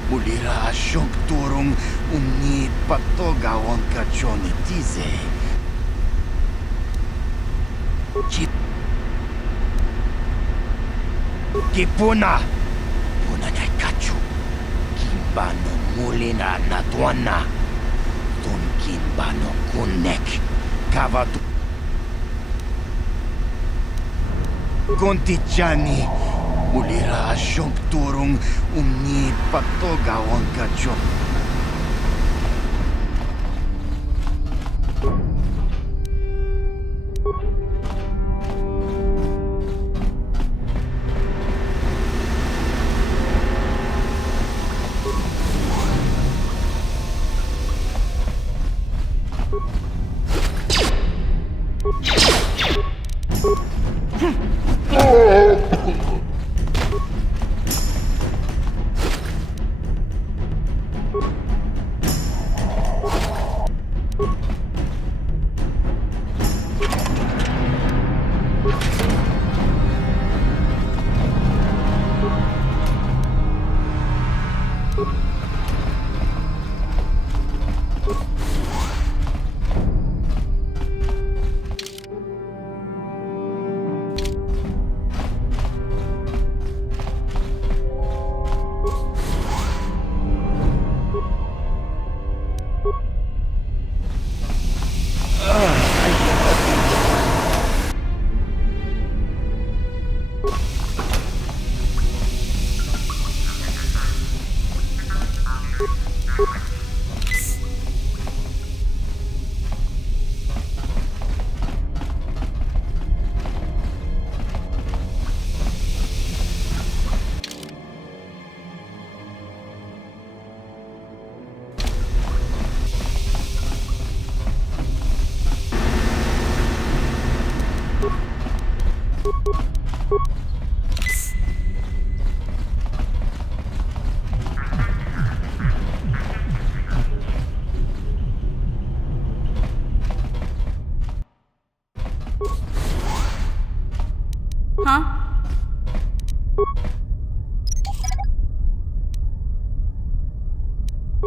Mulira asyong turong. Unit patoga wang kachoni tize. Chip. Kipuna. Puna nyay kachu. Kimbano mulina natuana. Tun kimbano kunek. Kavatu. Kontichani. Mulira asyong turong. Unit patoga wang kachoni.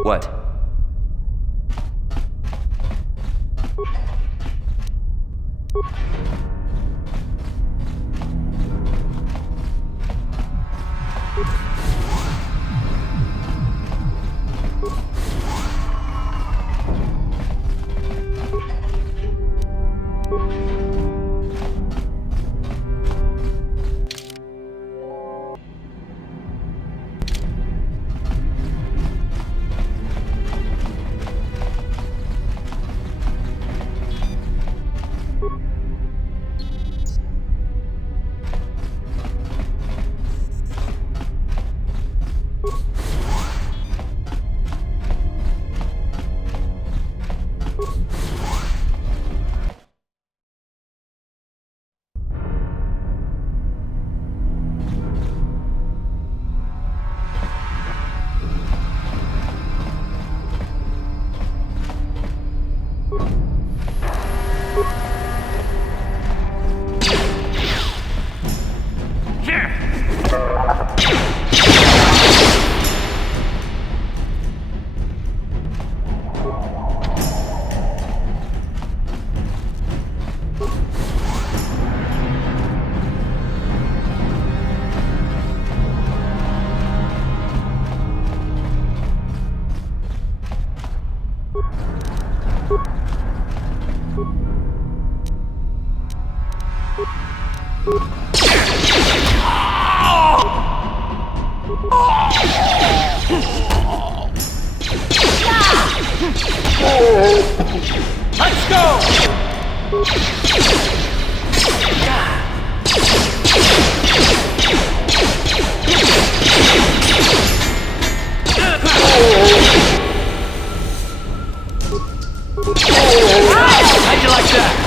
What? Let's go! How'd you like that?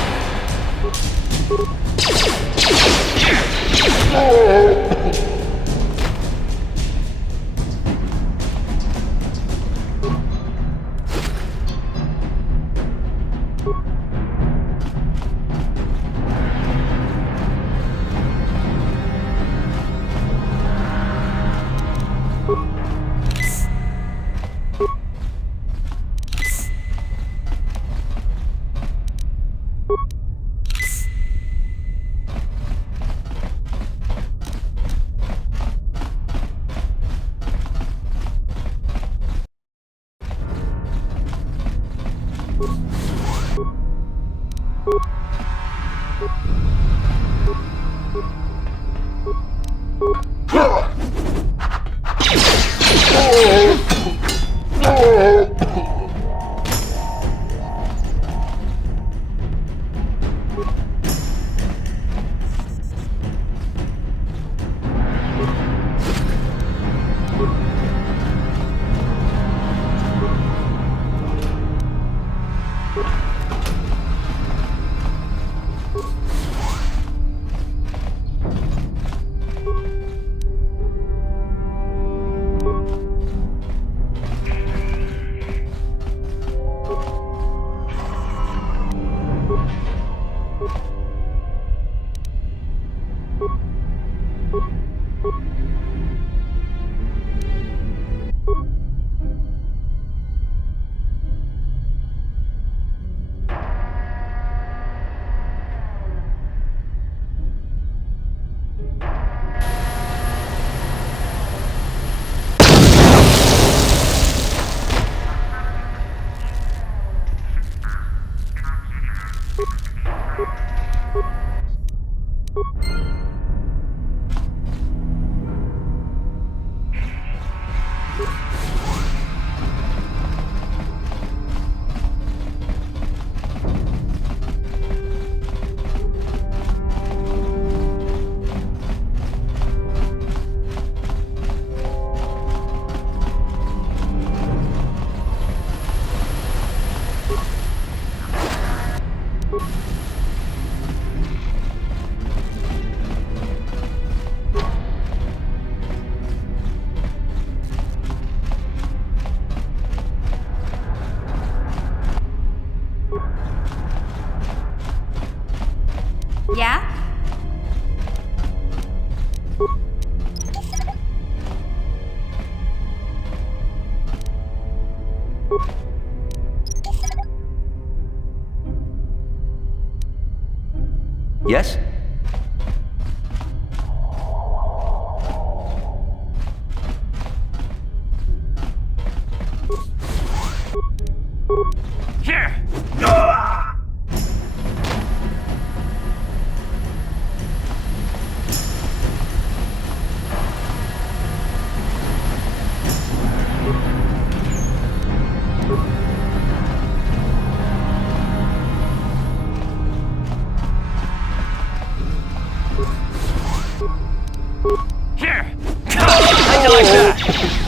Yeah? Yes? Here! Here! How'd you like that?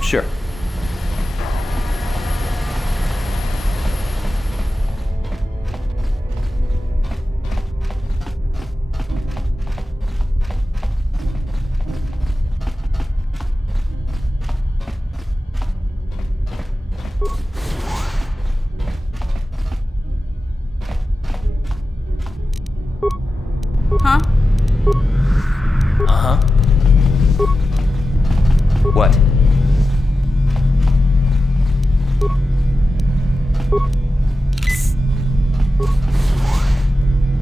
Sure. Huh? Uh-huh. What?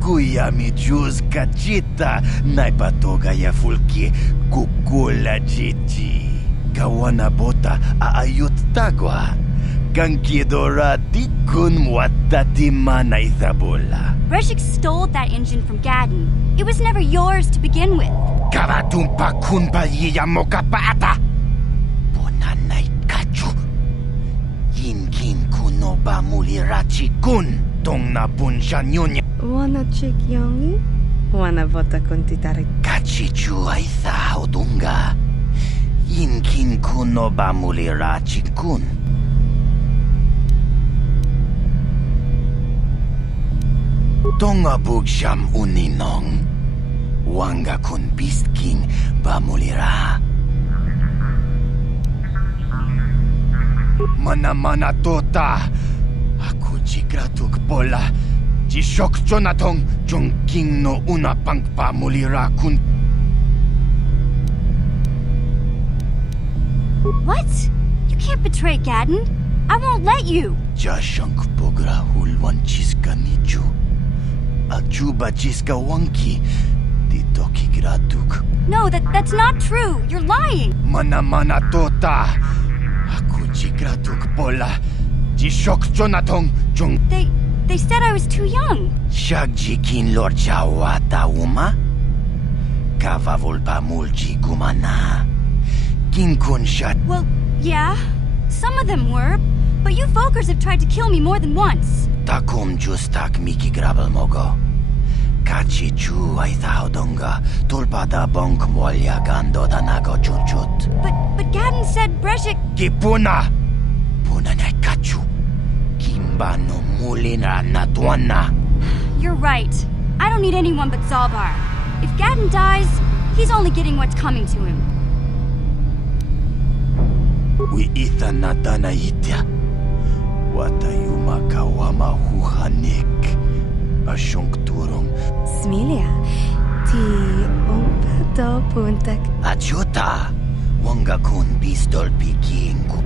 Kuya mi juz kachita naipatoga ya fulki kukula chichi. Kawana bota aayut tagwa. Kankidora tikun mwatatima na ithabola. Breshik stole that engine from Gadon. It was never yours to begin with. Kavatumpa kunpa yiyamoka paata. Bonanay kachu. Yinkin kuno ba mulirachi kun. Tong na bunshan yunya. Wanna check yongi? Wanna vota con titare? Kachichu ay odunga. Yinkin kuno ba mulirachi kun. Tonga bugsham uninong. Wanga kun Beast King ba mulira. Mana tota. Aku jigratuk bola. Jishok Jonatong Jong King no una pangpa mulira kun. What? You can't betray Gadon. I won't let you. Jashank pogra hulwan chiska niju. Ajuba chiska wanki. Dito kigratuk. No, that's not true. You're lying. Mana tota. Aku jigratuk bola. Jishok Jonatong Jong. They said I was too young. Shagji kin lor chawata uma? Kava volpa mulji gumana. Kinkun shat. Well, yeah. Some of them were. But you Vulkars have tried to kill me more than once. Takum justak miki grabel mogo. Kachi chu ay thaudonga. Tulpada bonk molya gando danago chuchut. But Gadon said Breshik. Kipuna! Puna na kachu. Kimbano mulina natuana. You're right. I don't need anyone but Zaalbar. If Gadon dies, he's only getting what's coming to him. We ita natana itya. Watayuma kawama huhanik. Asyong turong. Smilia, ti umpato puntak. Ajuta. Wanga kun pistol pikingu.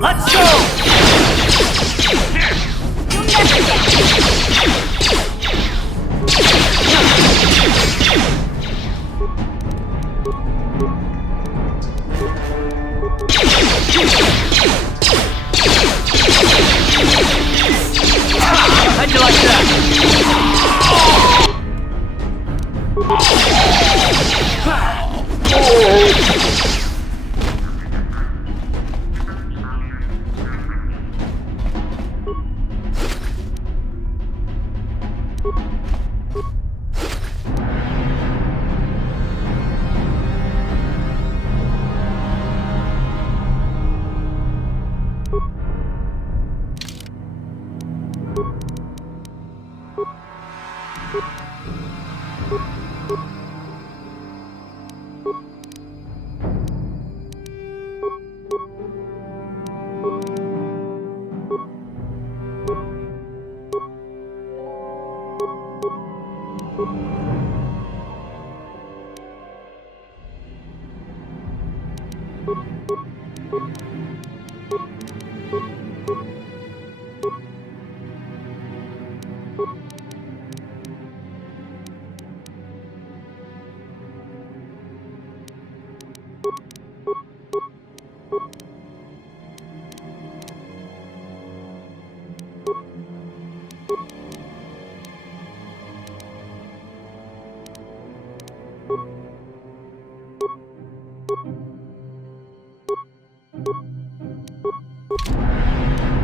Let's go! How'd you like that?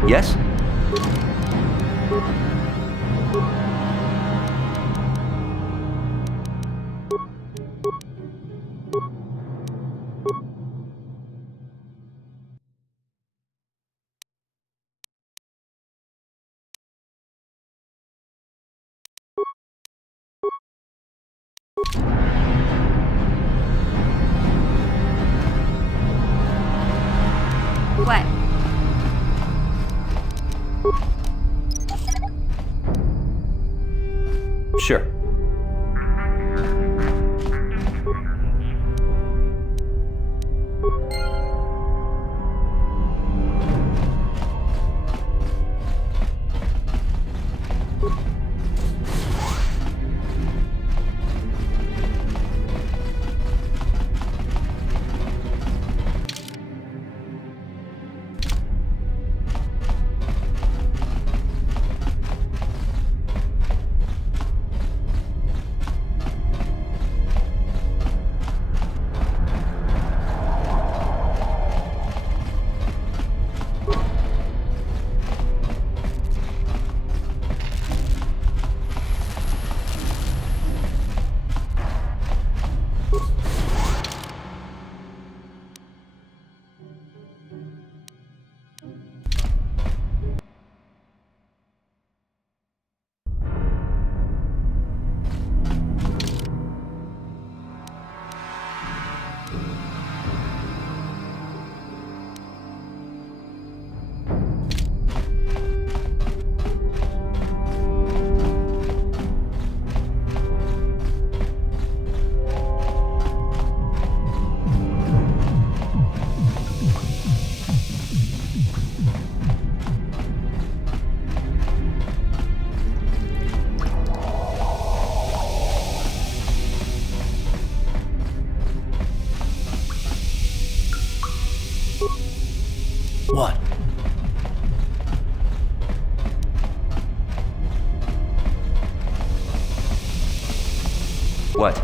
Yes? What? Sure. What? What?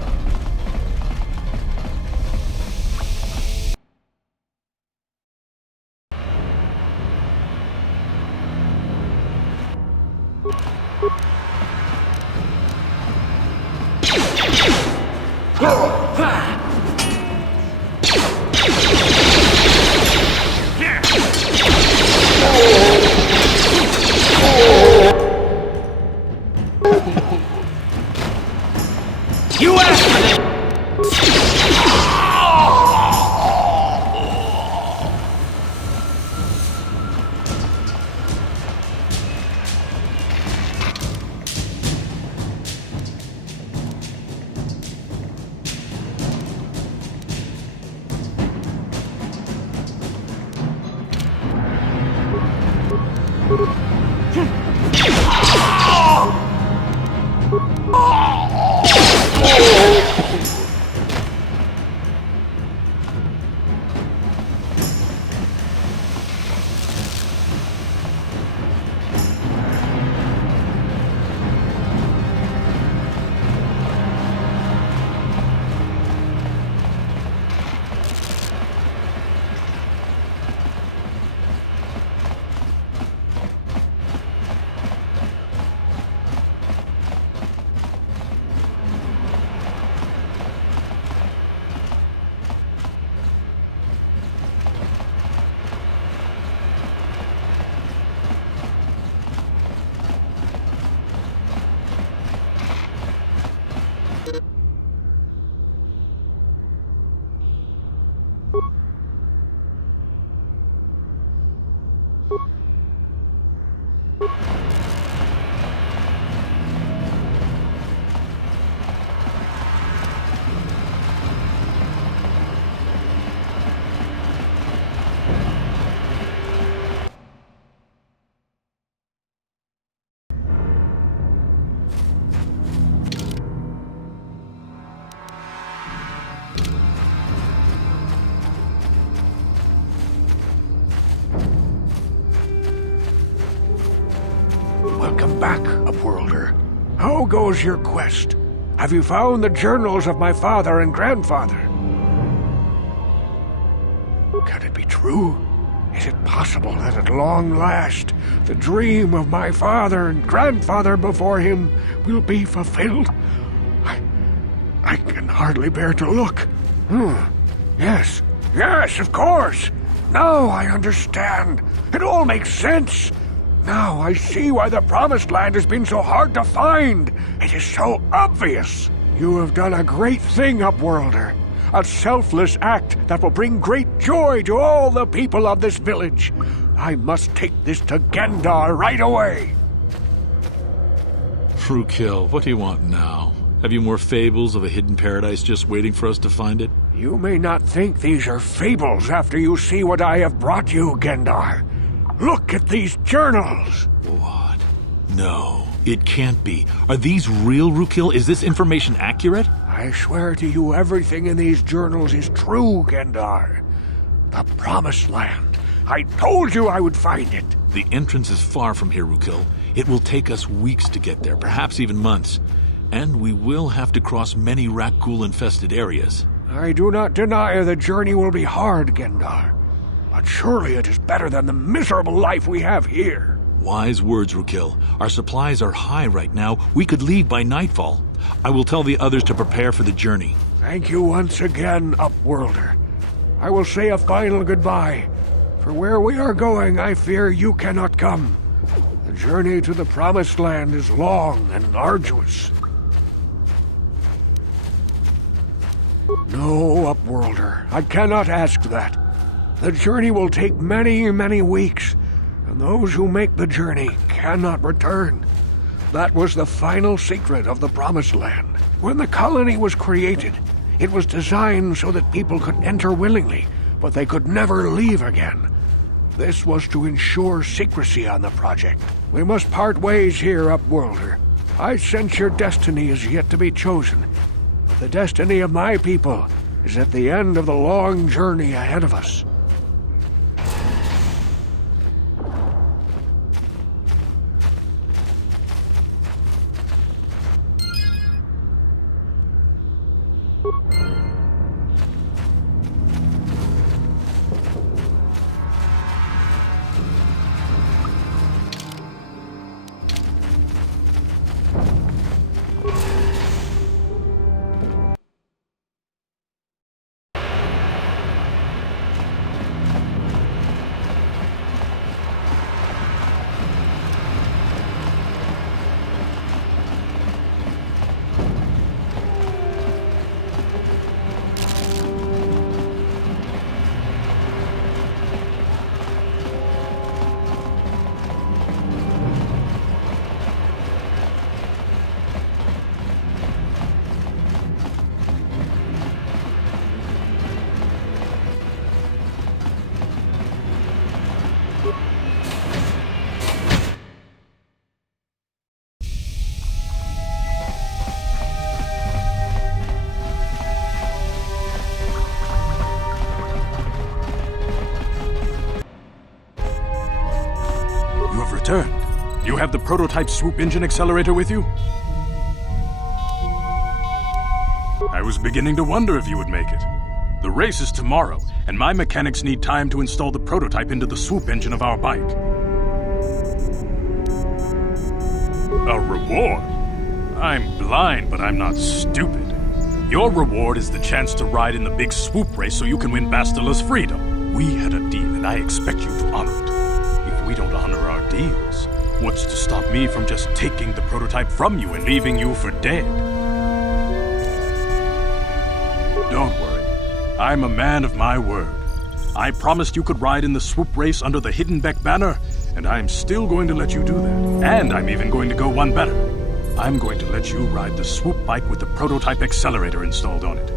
You asked for this! Upworlder. How goes your quest? Have you found the journals of my father and grandfather? Can it be true? Is it possible that at long last, the dream of my father and grandfather before him will be fulfilled? I can hardly bear to look. Yes, of course. Now I understand. It all makes sense. Now I see why the Promised Land has been so hard to find. It is so obvious. You have done a great thing, Upworlder. A selfless act that will bring great joy to all the people of this village. I must take this to Gendar right away. Rukil, what do you want now? Have you more fables of a hidden paradise just waiting for us to find it? You may not think these are fables after you see what I have brought you, Gendar. Look at these journals! What? No, it can't be. Are these real, Rukil? Is this information accurate? I swear to you everything in these journals is true, Gendar. The Promised Land. I told you I would find it. The entrance is far from here, Rukil. It will take us weeks to get there, perhaps even months. And we will have to cross many Rakghoul-infested areas. I do not deny the journey will be hard, Gendar. But surely it is better than the miserable life we have here. Wise words, Rukil. Our supplies are high right now. We could leave by nightfall. I will tell the others to prepare for the journey. Thank you once again, Upworlder. I will say a final goodbye. For where we are going, I fear you cannot come. The journey to the Promised Land is long and arduous. No, Upworlder, I cannot ask that. The journey will take many, many weeks, and those who make the journey cannot return. That was the final secret of the Promised Land. When the colony was created, it was designed so that people could enter willingly, but they could never leave again. This was to ensure secrecy on the project. We must part ways here, Upworlder. I sense your destiny is yet to be chosen. But the destiny of my people is at the end of the long journey ahead of us. Returned. You have the prototype swoop engine accelerator with you? I was beginning to wonder if you would make it. The race is tomorrow, and my mechanics need time to install the prototype into the swoop engine of our bike. A reward? I'm blind, but I'm not stupid. Your reward is the chance to ride in the big swoop race so you can win Bastila's freedom. We had a deal, and I expect you to honor it. If we don't honor our deals, what's to stop me from just taking the prototype from you and leaving you for dead? Don't worry. I'm a man of my word. I promised you could ride in the swoop race under the Hidden Bek banner, and I'm still going to let you do that. And I'm even going to go one better. I'm going to let you ride the swoop bike with the prototype accelerator installed on it.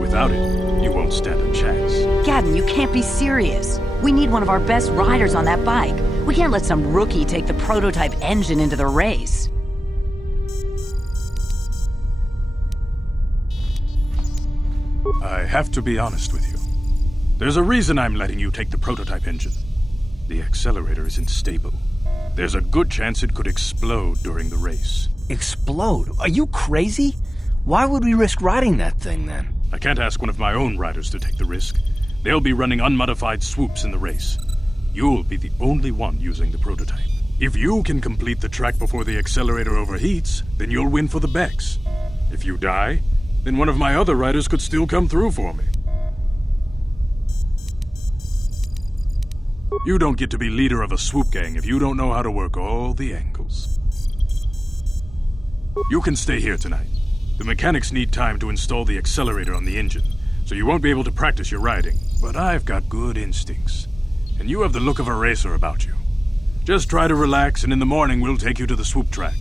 Without it, you won't stand a chance. Gadon, you can't be serious. We need one of our best riders on that bike. We can't let some rookie take the prototype engine into the race. I have to be honest with you. There's a reason I'm letting you take the prototype engine. The accelerator isn't stable. There's a good chance it could explode during the race. Explode? Are you crazy? Why would we risk riding that thing, then? I can't ask one of my own riders to take the risk. They'll be running unmodified swoops in the race. You'll be the only one using the prototype. If you can complete the track before the accelerator overheats, then you'll win for the Beks. If you die, then one of my other riders could still come through for me. You don't get to be leader of a swoop gang if you don't know how to work all the angles. You can stay here tonight. The mechanics need time to install the accelerator on the engine, so you won't be able to practice your riding. But I've got good instincts, and you have the look of a racer about you. Just try to relax, and in the morning we'll take you to the swoop track.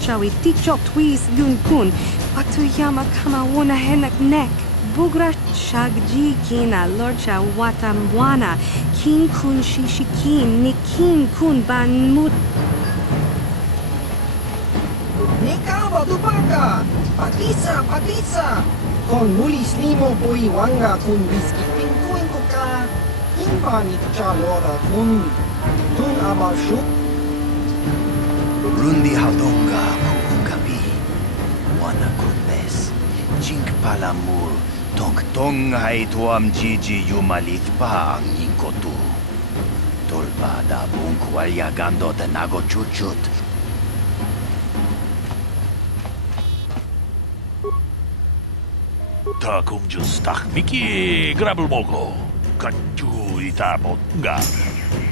Chawi tikchok twis yun kun patuyama kama wona henak nek bugra shagji kina lorcha watamwana kin kun shishikin nikin kun ban mut Nikaba dupaka patisa kon mulis limo poi wanga kun biskitin kuin kuka imba ni chalora kun abashu Rundi Haldonga Kukapi, Wana Kunbes, Jink Palamul, Tong Tong Hai Tuam Gigi Yumalit Pa ang Yinkotu. Tolpa da Bunkwalya Gando de Nago Chuchut. Takum Justach Miki Grabelmogo, Katu Itabonga,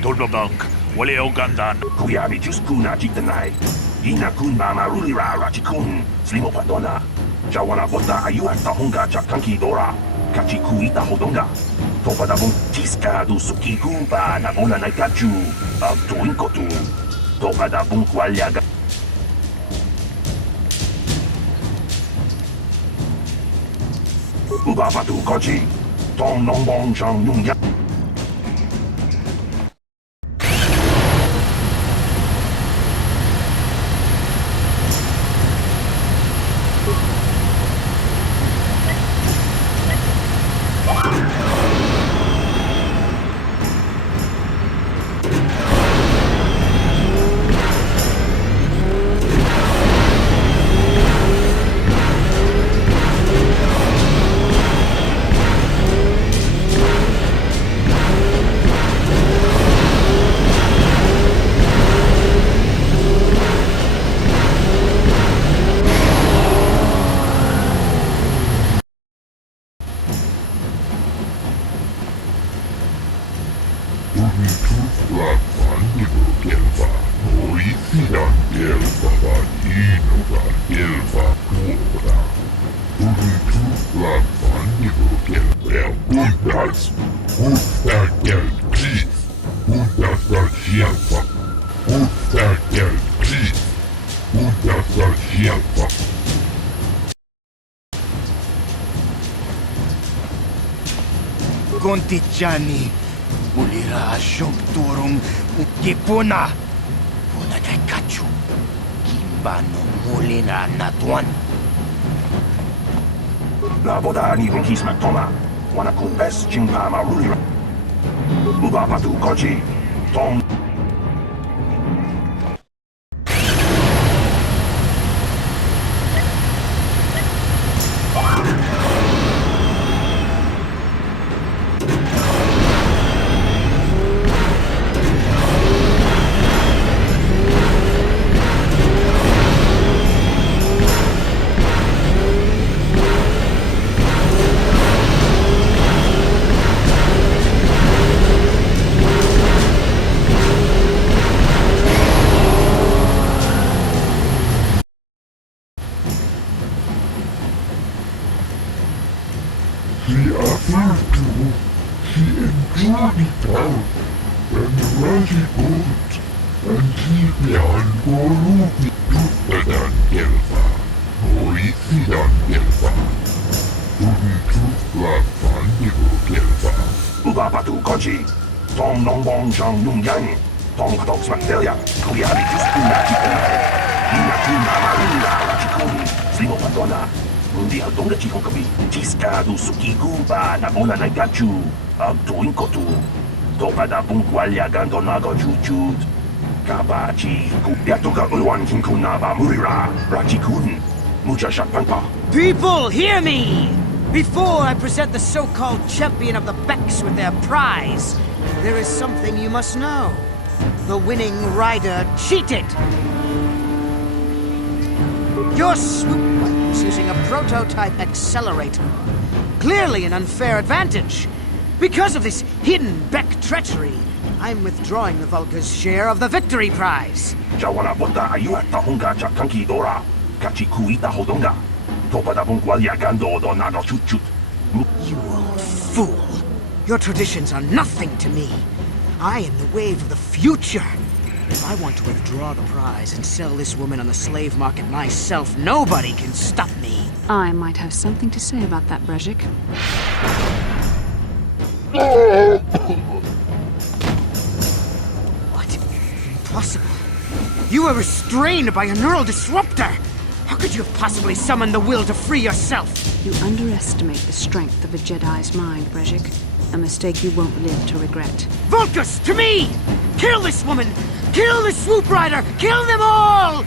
Tolbabank. Wale Ogandan. Kuyabi Juskuna Jitanai. Ina kun mama rulira rachikun. Slimo Padona. Jawana Bota Ayuat Tahunga Chakanki Dora. Kachiku Ita Hodonga. Topadabun Tiska du Suki Kumpa Nabona Naikaju. Abduin Kotu. Topadabun Kwalyaga. Ubabatu Kochi. Tom Nombong Shang Nungya. Kontijani, mulira asyong turong ukipuna. Puna kay kachu, kimbano mulira natuan. Laboda ni Rukis Matoma, wana kumpes chingpa marulira. Ubapatu koji, tong. Ubapatu koji, tong nongbong jang yung yang, tong katok smaktelia, kuya bitus puna kikuna. Ina kuna marula rakikuni, slimo patona. Undi haldong na chikong kabi, chiska du sukiku ba na bona na gachu, Dueling kotu. Topada pungkwalya gandonago chuchut. Kabachi kupiatoka ulwan kinkunaba murira, rakikun. Mucha shakpanpa. People, hear me! Before I present the so-called champion of the Beks with their prize, there is something you must know. The winning rider cheated! Your swoop bike was using a prototype accelerator. Clearly an unfair advantage. Because of this hidden Bek treachery, I'm withdrawing the Vulkar's share of the victory prize. Jawana bota ayuat tahunga chakanki dora. Kachikuita hodonga. Topada pungkwalya gando donago chuchut. You old fool! Your traditions are nothing to me. I am the wave of the future. If I want to withdraw the prize and sell this woman on the slave market myself, nobody can stop me. I might have something to say about that, Brejik. What? Impossible. You were restrained by a neural disruptor. How could you have possibly summoned the will to free yourself? You underestimate the strength of a Jedi's mind, Brejik. A mistake you won't live to regret. Vulkars, to me! Kill this woman! Kill the swoop rider! Kill them all!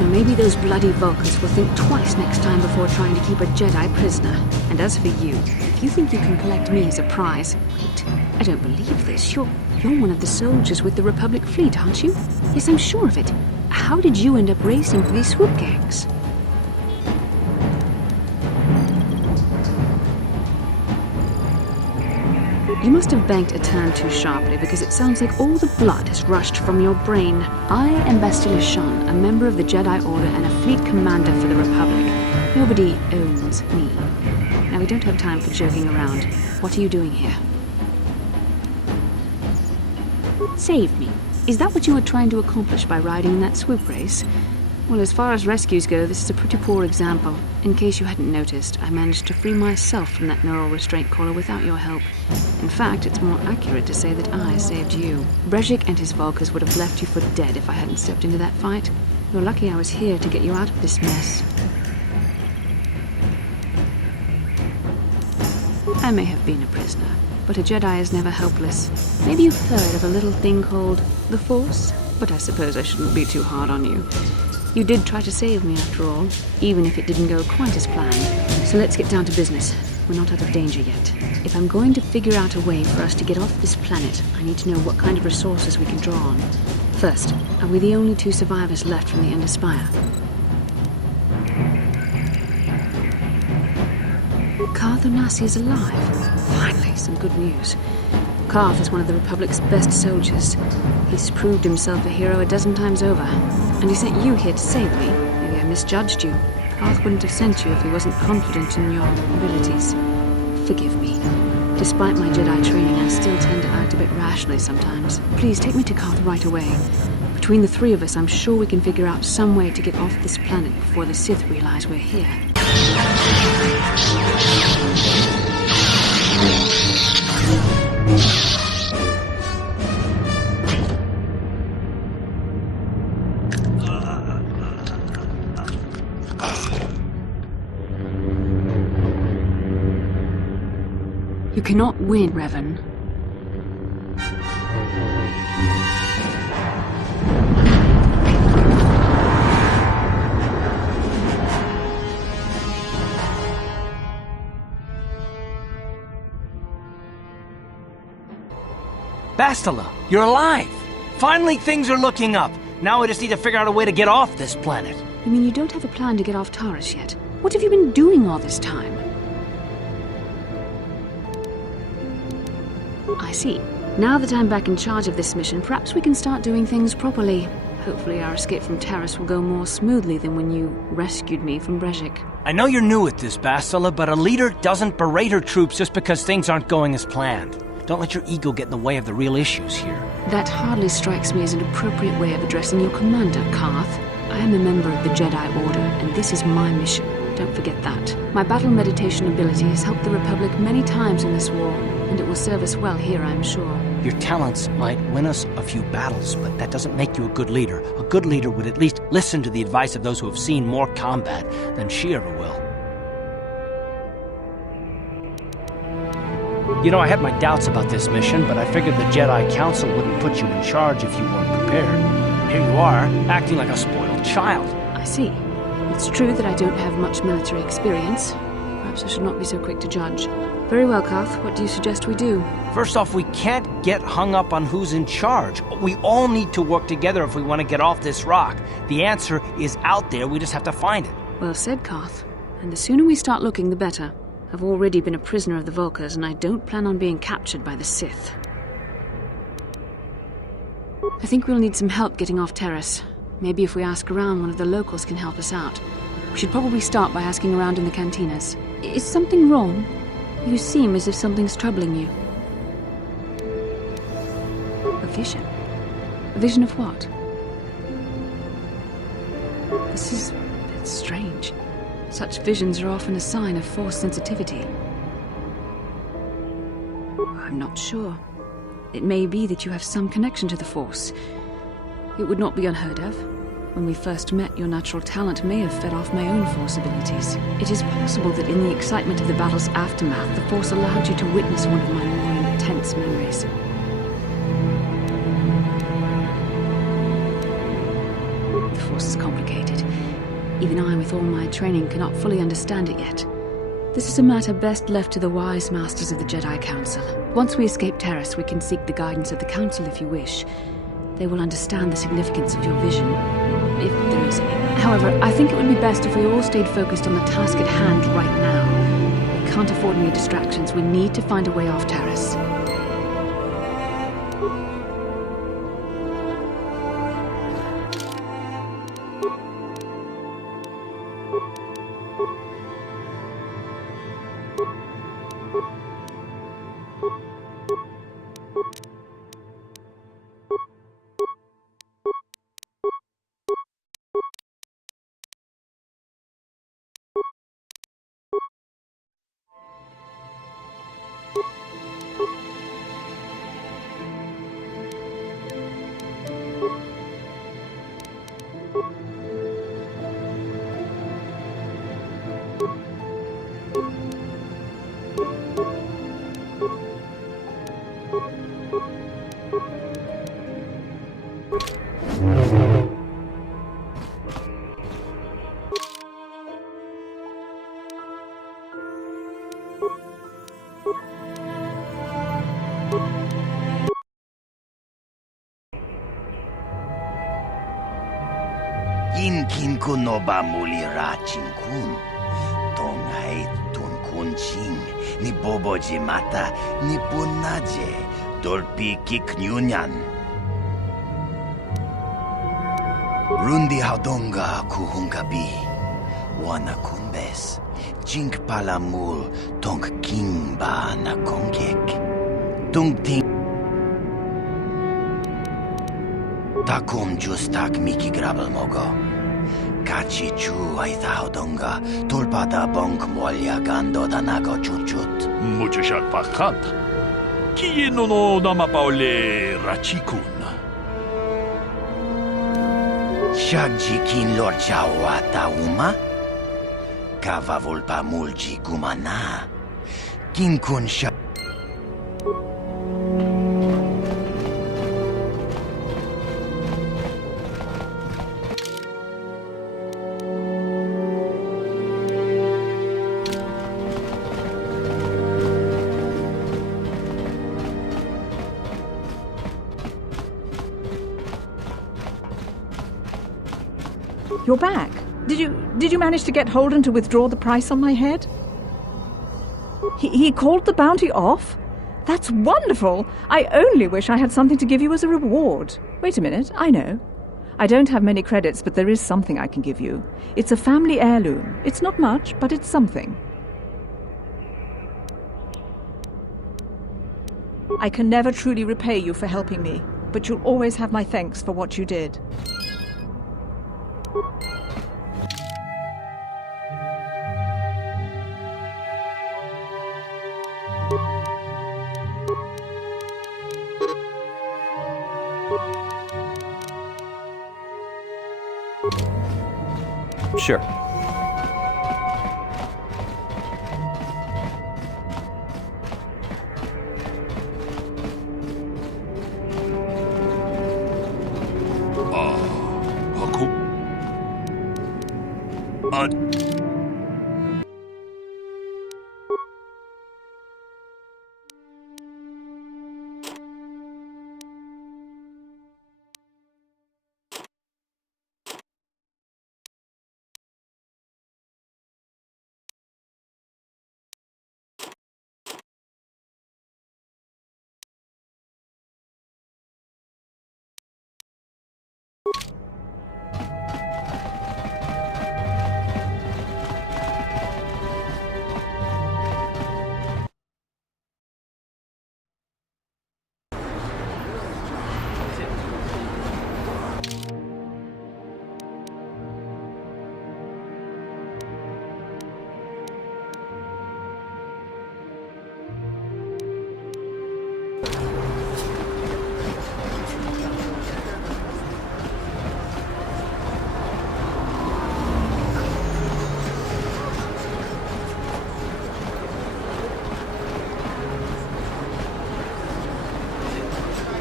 Now maybe those bloody Vulkars will think twice next time before trying to keep a Jedi prisoner. And as for you, if you think you can collect me as a prize... Wait, I don't believe this. You're one of the soldiers with the Republic fleet, aren't you? Yes, I'm sure of it. How did you end up racing for these swoop gangs? You must have banked a turn too sharply, because it sounds like all the blood has rushed from your brain. I am Bastila Shan, a member of the Jedi Order and a fleet commander for the Republic. Nobody owns me. Now, we don't have time for joking around. What are you doing here? Save me. Is that what you were trying to accomplish by riding in that swoop race? Well, as far as rescues go, this is a pretty poor example. In case you hadn't noticed, I managed to free myself from that neural restraint collar without your help. In fact, it's more accurate to say that I saved you. Kashyyyk and his Vulkars would have left you for dead if I hadn't stepped into that fight. You're lucky I was here to get you out of this mess. I may have been a prisoner, but a Jedi is never helpless. Maybe you've heard of a little thing called the Force? But I suppose I shouldn't be too hard on you. You did try to save me, after all, even if it didn't go quite as planned. So let's get down to business. We're not out of danger yet. If I'm going to figure out a way for us to get off this planet, I need to know what kind of resources we can draw on. First, are we the only 2 survivors left from the Endar Spire? Karth Onasi is alive. Finally, some good news. Karth is one of the Republic's best soldiers. He's proved himself a hero a dozen times over. And he sent you here to save me. Maybe I misjudged you. Karth wouldn't have sent you if he wasn't confident in your abilities. Forgive me. Despite my Jedi training, I still tend to act a bit rashly sometimes. Please take me to Karth right away. Between the 3 of us, I'm sure we can figure out some way to get off this planet before the Sith realize we're here. You cannot win, Revan. Bastila, you're alive! Finally, things are looking up. Now we just need to figure out a way to get off this planet. You mean you don't have a plan to get off Taris yet? What have you been doing all this time? I see. Now that I'm back in charge of this mission, perhaps we can start doing things properly. Hopefully our escape from Taris will go more smoothly than when you rescued me from Kashyyyk. I know you're new at this, Bastila, but a leader doesn't berate her troops just because things aren't going as planned. Don't let your ego get in the way of the real issues here. That hardly strikes me as an appropriate way of addressing your commander, Karth. I am a member of the Jedi Order, and this is my mission. Don't forget that. My battle meditation ability has helped the Republic many times in this war, and it will serve us well here, I'm sure. Your talents might win us a few battles, but that doesn't make you a good leader. A good leader would at least listen to the advice of those who have seen more combat than she ever will. You know, I had my doubts about this mission, but I figured the Jedi Council wouldn't put you in charge if you weren't prepared. Here you are, acting like a spoiled child. I see. It's true that I don't have much military experience. Perhaps I should not be so quick to judge. Very well, Karth. What do you suggest we do? First off, we can't get hung up on who's in charge. We all need to work together if we want to get off this rock. The answer is out there. We just have to find it. Well said, Karth. And the sooner we start looking, the better. I've already been a prisoner of the Vulkars, and I don't plan on being captured by the Sith. I think we'll need some help getting off Taris. Maybe if we ask around, one of the locals can help us out. We should probably start by asking around in the cantinas. Is something wrong? You seem as if something's troubling you. A vision? A vision of what? This is a bit strange. Such visions are often a sign of Force sensitivity. I'm not sure. It may be that you have some connection to the Force. It would not be unheard of. When we first met, your natural talent may have fed off my own Force abilities. It is possible that in the excitement of the battle's aftermath, the Force allowed you to witness one of my more intense memories. The Force is complicated. Even I, with all my training, cannot fully understand it yet. This is a matter best left to the wise masters of the Jedi Council. Once we escape Taris, we can seek the guidance of the Council if you wish. They will understand the significance of your vision, if there is any. However, I think it would be best if we all stayed focused on the task at hand right now. We can't afford any distractions. We need to find a way off Taris. Kin kun no ba muli ra kun. Tongai tun kun ching. Ni boboji mata. Ni punaje. Dolpi kiknyunyan. Rundi haudonga kuhungabi. Wana kunbes. Jink palamul. Tonk king ba na kongek. Tung ting. Takum justak miki grabel mogo. Kachi chu ay thaudonga. Tulpada bonk molya gando danago chuchut. Mucho shalpakant. Kieno no namapaole rachikun. Shagji kin lord chawata uma. Kava volpa mulji gumana. Kin kun sha. You're back. Did you manage to get Holden to withdraw the price on my head? He called the bounty off? That's wonderful! I only wish I had something to give you as a reward. Wait a minute, I know. I don't have many credits, but there is something I can give you. It's a family heirloom. It's not much, but it's something. I can never truly repay you for helping me, but you'll always have my thanks for what you did. Sure.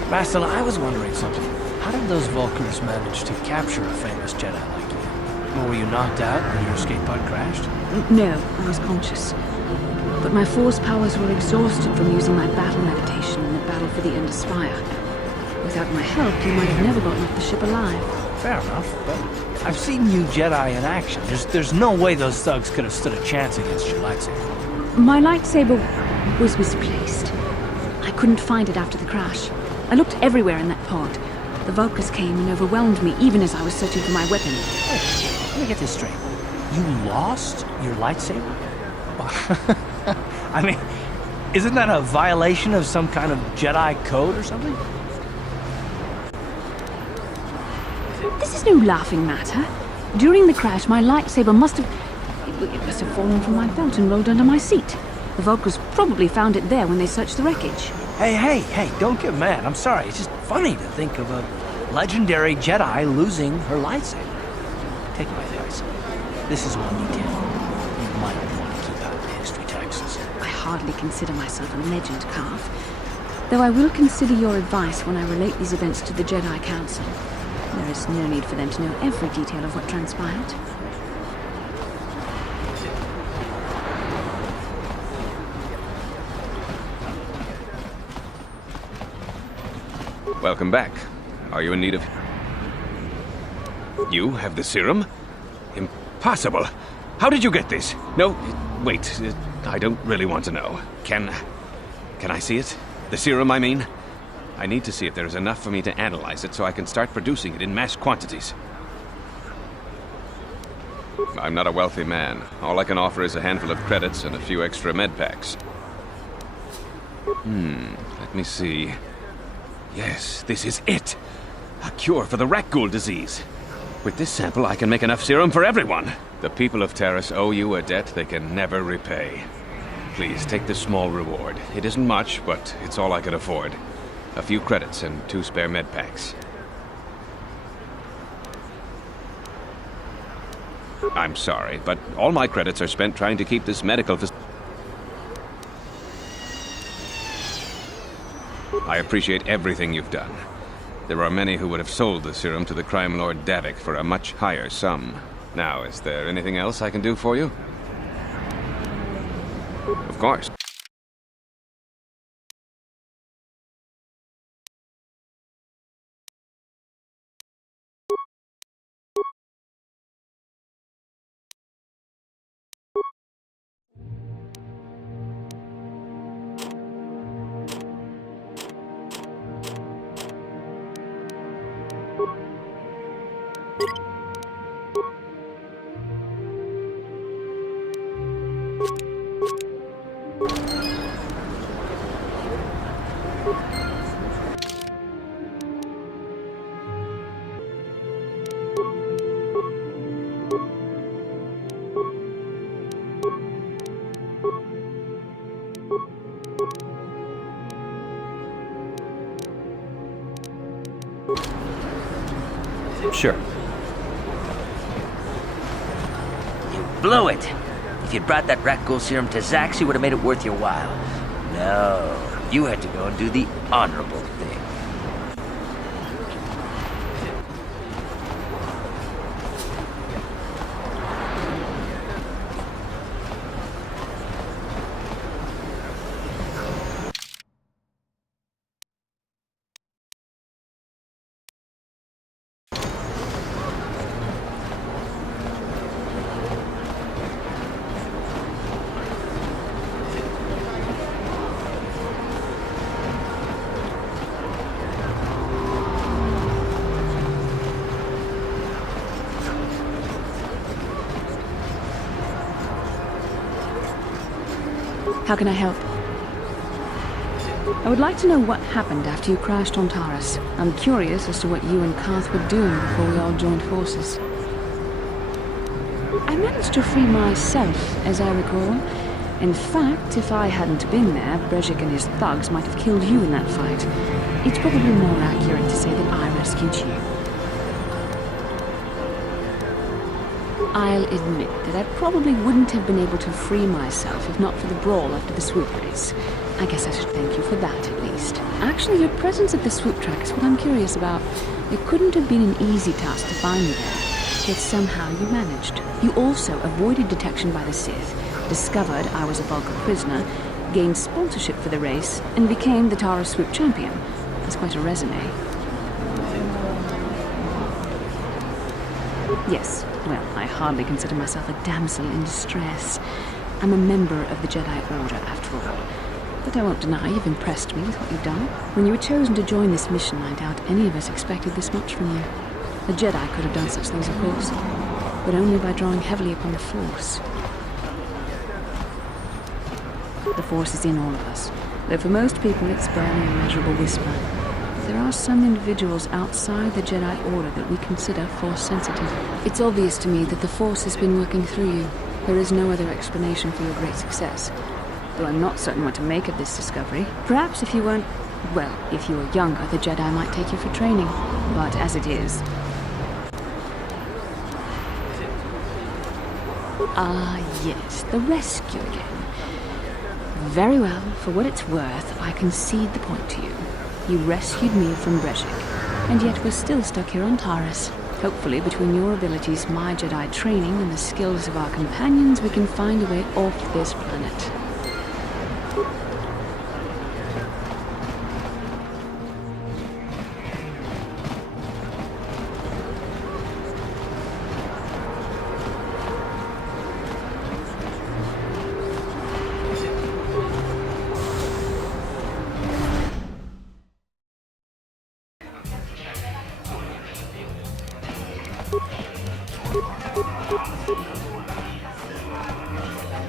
Bastila, I was wondering something. How did those Vulkars manage to capture a famous Jedi like you? Or were you knocked out when your escape pod crashed? No, I was conscious. But my force powers were exhausted from using my battle meditation in the battle for the Endar Spire. Without my help, you might have never gotten off the ship alive. Fair enough, but I've seen you Jedi in action. There's no way those thugs could have stood a chance against your lightsaber. My lightsaber was misplaced. I couldn't find it after the crash. I looked everywhere in that pod. The Vulkars came and overwhelmed me even as I was searching for my weapon. Wait, let me get this straight. You lost your lightsaber? I mean, Isn't that a violation of some kind of Jedi Code or something? This is no laughing matter. During the crash, my lightsaber must have fallen from my belt and rolled under my seat. The Vulkars probably found it there when they searched the wreckage. Hey, don't get mad. I'm sorry. It's just funny to think of a legendary Jedi losing her lightsaber. Take my advice. This is one detail you might want to keep out of the history texts. I hardly consider myself a legend, Carth. Though I will consider your advice when I relate these events to the Jedi Council. There is no need for them to know every detail of what transpired. Welcome back. Are you in need of... You have the serum? Impossible. How did you get this? No, wait. I don't really want to know. Can I see it? The serum, I mean? I need to see if there is enough for me to analyze it so I can start producing it in mass quantities. I'm not a wealthy man. All I can offer is a handful of credits and a few extra med packs. Let me see. Yes, this is it! A cure for the Rakghoul disease. With this sample, I can make enough serum for everyone. The people of Taris owe you a debt they can never repay. Please, take this small reward. It isn't much, but it's all I can afford. A few credits and 2 spare med packs. I'm sorry, but all my credits are spent trying to keep this medical facility. I appreciate everything you've done. There are many who would have sold the serum to the crime lord Davik for a much higher sum. Now, is there anything else I can do for you? Of course. Sure. You blew it. If you'd brought that Rakghoul serum to Zax, you would have made it worth your while. No, you had to go and do the honorable thing. How can I help? I would like to know what happened after you crashed on Taris. I'm curious as to what you and Carth were doing before we all joined forces. I managed to free myself, as I recall. In fact, if I hadn't been there, Brejik and his thugs might have killed you in that fight. It's probably more accurate to say that I rescued you. I'll admit that I probably wouldn't have been able to free myself if not for the brawl after the swoop race. I guess I should thank you for that, at least. Actually, your presence at the swoop track is what I'm curious about. It couldn't have been an easy task to find me there, yet somehow you managed. You also avoided detection by the Sith, discovered I was a Vulkar prisoner, gained sponsorship for the race, and became the Taris swoop champion. That's quite a resume. Yes, well, I hardly consider myself a damsel in distress. I'm a member of the Jedi Order, after all. But I won't deny you've impressed me with what you've done. When you were chosen to join this mission, I doubt any of us expected this much from you. A Jedi could have done such things, of course, but only by drawing heavily upon the Force. The Force is in all of us, though for most people it's barely a measurable whisper. There are some individuals outside the Jedi Order that we consider Force-sensitive. It's obvious to me that the Force has been working through you. There is no other explanation for your great success. Though I'm not certain what to make of this discovery. Perhaps if you weren't... well, if you were younger, the Jedi might take you for training. But as it is... Ah, yes, the rescue again. Very well, for what it's worth, I concede the point to you. You rescued me from Kashyyyk, and yet we're still stuck here on Taris. Hopefully, between your abilities, my Jedi training, and the skills of our companions, we can find a way off this planet.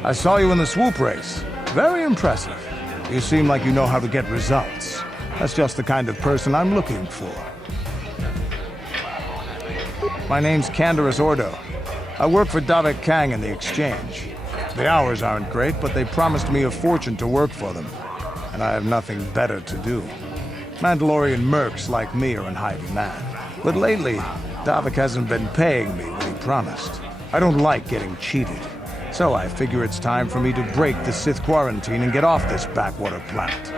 I saw you in the swoop race. Very impressive. You seem like you know how to get results. That's just the kind of person I'm looking for. My name's Canderous Ordo. I work for Davik Kang in the Exchange. The hours aren't great, but they promised me a fortune to work for them. And I have nothing better to do. Mandalorian mercs like me are in high demand. But lately, Davik hasn't been paying me what he promised. I don't like getting cheated. So I figure it's time for me to break the Sith quarantine and get off this backwater planet.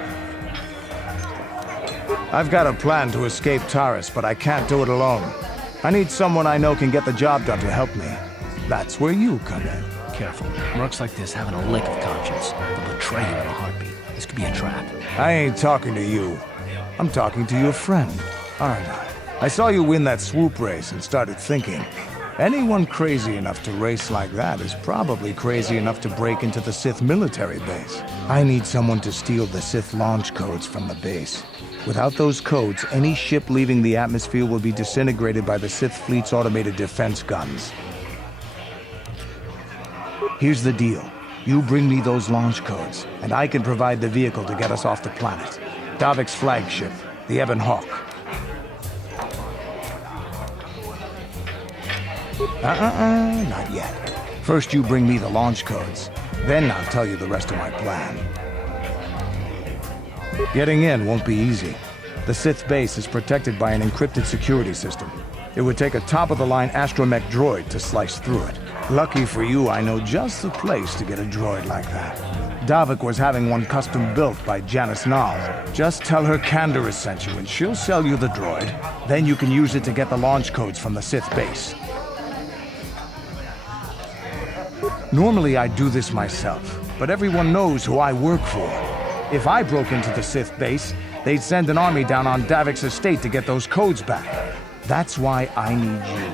I've got a plan to escape Taris, but I can't do it alone. I need someone I know can get the job done to help me. That's where you come in. Careful. Mercs like this haven't a lick of conscience. They'll betray you in a heartbeat. This could be a trap. I ain't talking to you. I'm talking to your friend, aren't I? I saw you win that swoop race and started thinking, anyone crazy enough to race like that is probably crazy enough to break into the Sith military base. I need someone to steal the Sith launch codes from the base. Without those codes, any ship leaving the atmosphere will be disintegrated by the Sith fleet's automated defense guns. Here's the deal. You bring me those launch codes, and I can provide the vehicle to get us off the planet. Davik's flagship, the Ebon Hawk. Not yet. First you bring me the launch codes, then I'll tell you the rest of my plan. Getting in won't be easy. The Sith base is protected by an encrypted security system. It would take a top-of-the-line astromech droid to slice through it. Lucky for you, I know just the place to get a droid like that. Davik was having one custom built by Janice Nall. Just tell her Canderous sent you and she'll sell you the droid. Then you can use it to get the launch codes from the Sith base. Normally I'd do this myself, but everyone knows who I work for. If I broke into the Sith base, they'd send an army down on Davik's estate to get those codes back. That's why I need you.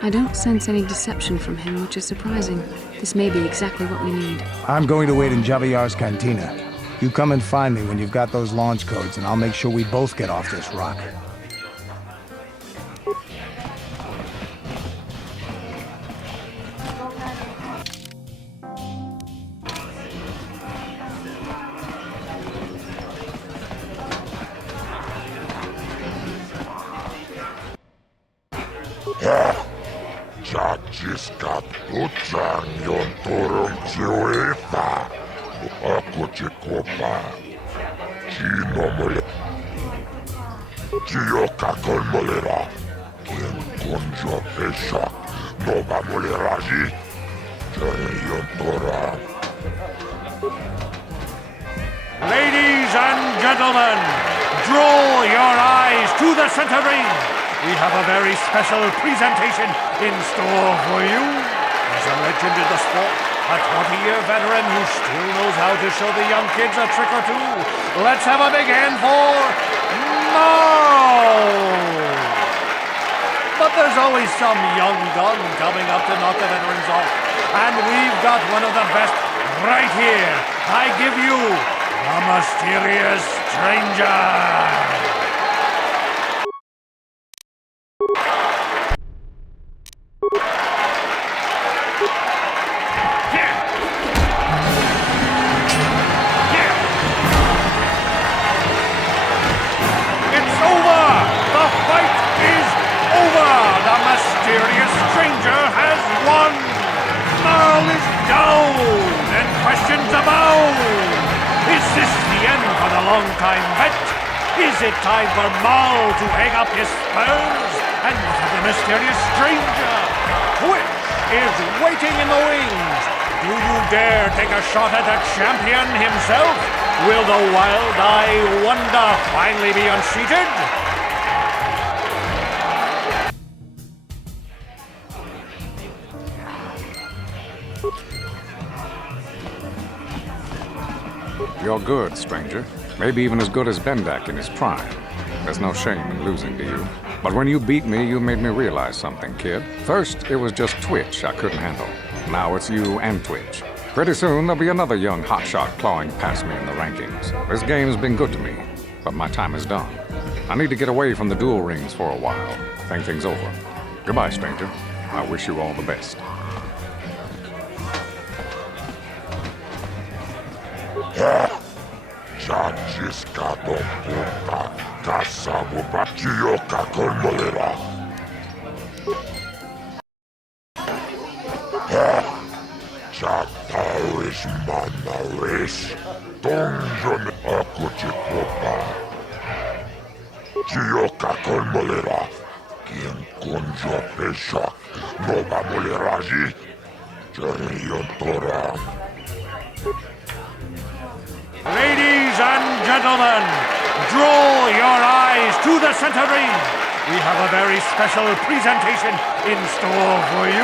I don't sense any deception from him, which is surprising. This may be exactly what we need. I'm going to wait in Javiar's cantina. You come and find me when you've got those launch codes, and I'll make sure we both get off this rock. Jajiskat utang yon turun jiweta. Aku cikopa. Cino mole. Cio kakon molera. Kien konjo pesak. Nova molera ji. Jani yon tora. Ladies and gentlemen, draw your eyes to the center ring. We have a very special presentation in store for you. He's a legend in the sport, a 20-year veteran who still knows how to show the young kids a trick or two. Let's have a big hand for Mao! But there's always some young gun coming up to knock the veterans off. And we've got one of the best right here. I give you the mysterious stranger. is down and questions abound. Is this the end for the long-time vet? Is it time for Maul to hang up his spurs? And what of the mysterious stranger? Which is waiting in the wings? Do you dare take a shot at the champion himself? Will the wild-eye wonder finally be unseated? You're good, stranger. Maybe even as good as Bendak in his prime. There's no shame in losing to you. But when you beat me, you made me realize something, kid. First, it was just Twitch I couldn't handle. Now it's you and Twitch. Pretty soon, there'll be another young hotshot clawing past me in the rankings. This game's been good to me, but my time is done. I need to get away from the duel rings for a while. Think things over. Goodbye, stranger. I wish you all the best. Gadon puta kasabu bakioka kolmolera. Taris manaris. Donjon akuchikopa. Gioka kolmolera. Quien conjo pesha. Nova moleraji. Tora. Ladies and gentlemen, draw your eyes to the center ring. We have a very special presentation in store for you.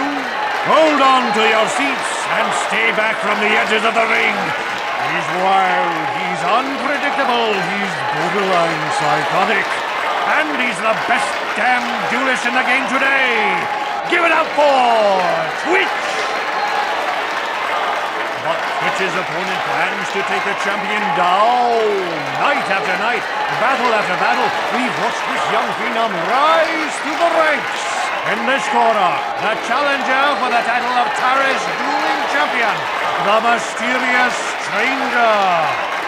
Hold on to your seats and stay back from the edges of the ring. He's wild, he's unpredictable, he's borderline psychotic. And he's the best damn duelist in the game today. Give it up for Twitch! But Twitch's opponent plans to take the champion down. Night after night, battle after battle, we've watched this young phenom rise through the ranks. In this quarter, the challenger for the title of Taris Dueling Champion, the mysterious stranger.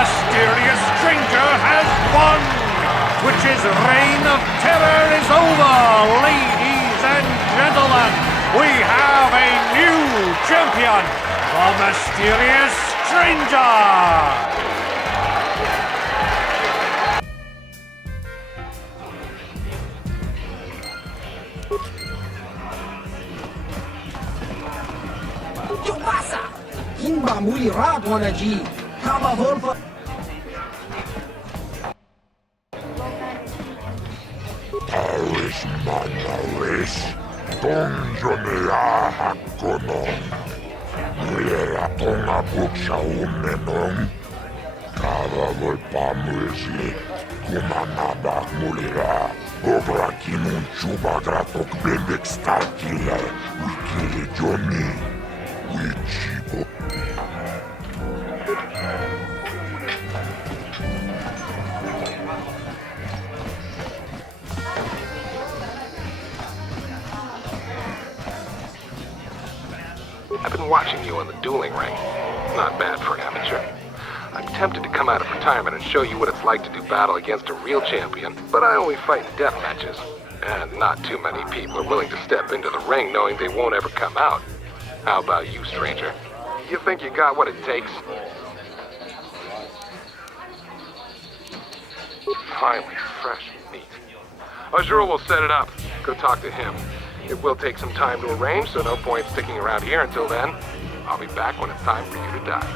Mysterious stranger has won! Twitch's reign of terror is over, ladies and gentlemen! We have a new champion, the mysterious stranger! Yobasa! Himba muli radwana ji! Kaba volva! Taris manaris. Donjonea hakonon. Mulera tonga buksha umenon. Kava volpamuesi. Kumanabak mulera. Obrakinun chubagratok bembek starkile. Wikili Johnny. Wichibo. I've been watching you on the dueling ring. Not bad for an amateur. I'm tempted to come out of retirement and show you what it's like to do battle against a real champion, but I only fight in death matches. And not too many people are willing to step into the ring knowing they won't ever come out. How about you, stranger? You think you got what it takes? Finally, fresh meat. Azure will set it up. Go talk to him. It will take some time to arrange, so no point sticking around here until then. I'll be back when it's time for you to die.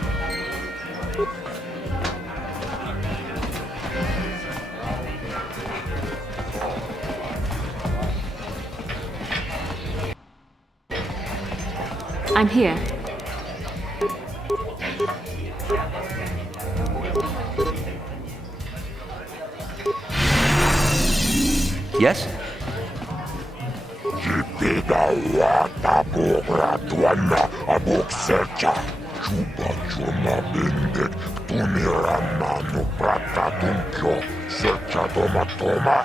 I'm here. Yes? Jipida wata bogra tuana abok sercha. Chuba chuma bindik tunira manu prata tunkyo sercha toma toma.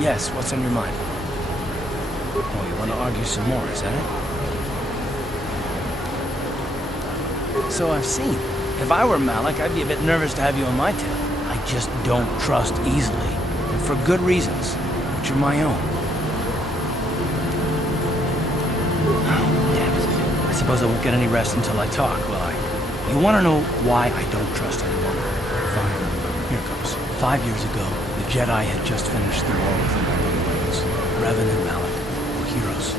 Yes, what's on your mind? Oh, you want to argue some more, is that it? So I've seen. If I were Malak, I'd be a bit nervous to have you on my tail. I just don't trust easily. And for good reasons, which are my own. Oh, damn it. I suppose I won't get any rest until I talk, will I? You want to know why I don't trust anyone? Fine. Here it goes. 5 years ago, the Jedi had just finished the war with the Mandalorians. Revan and Malak were heroes.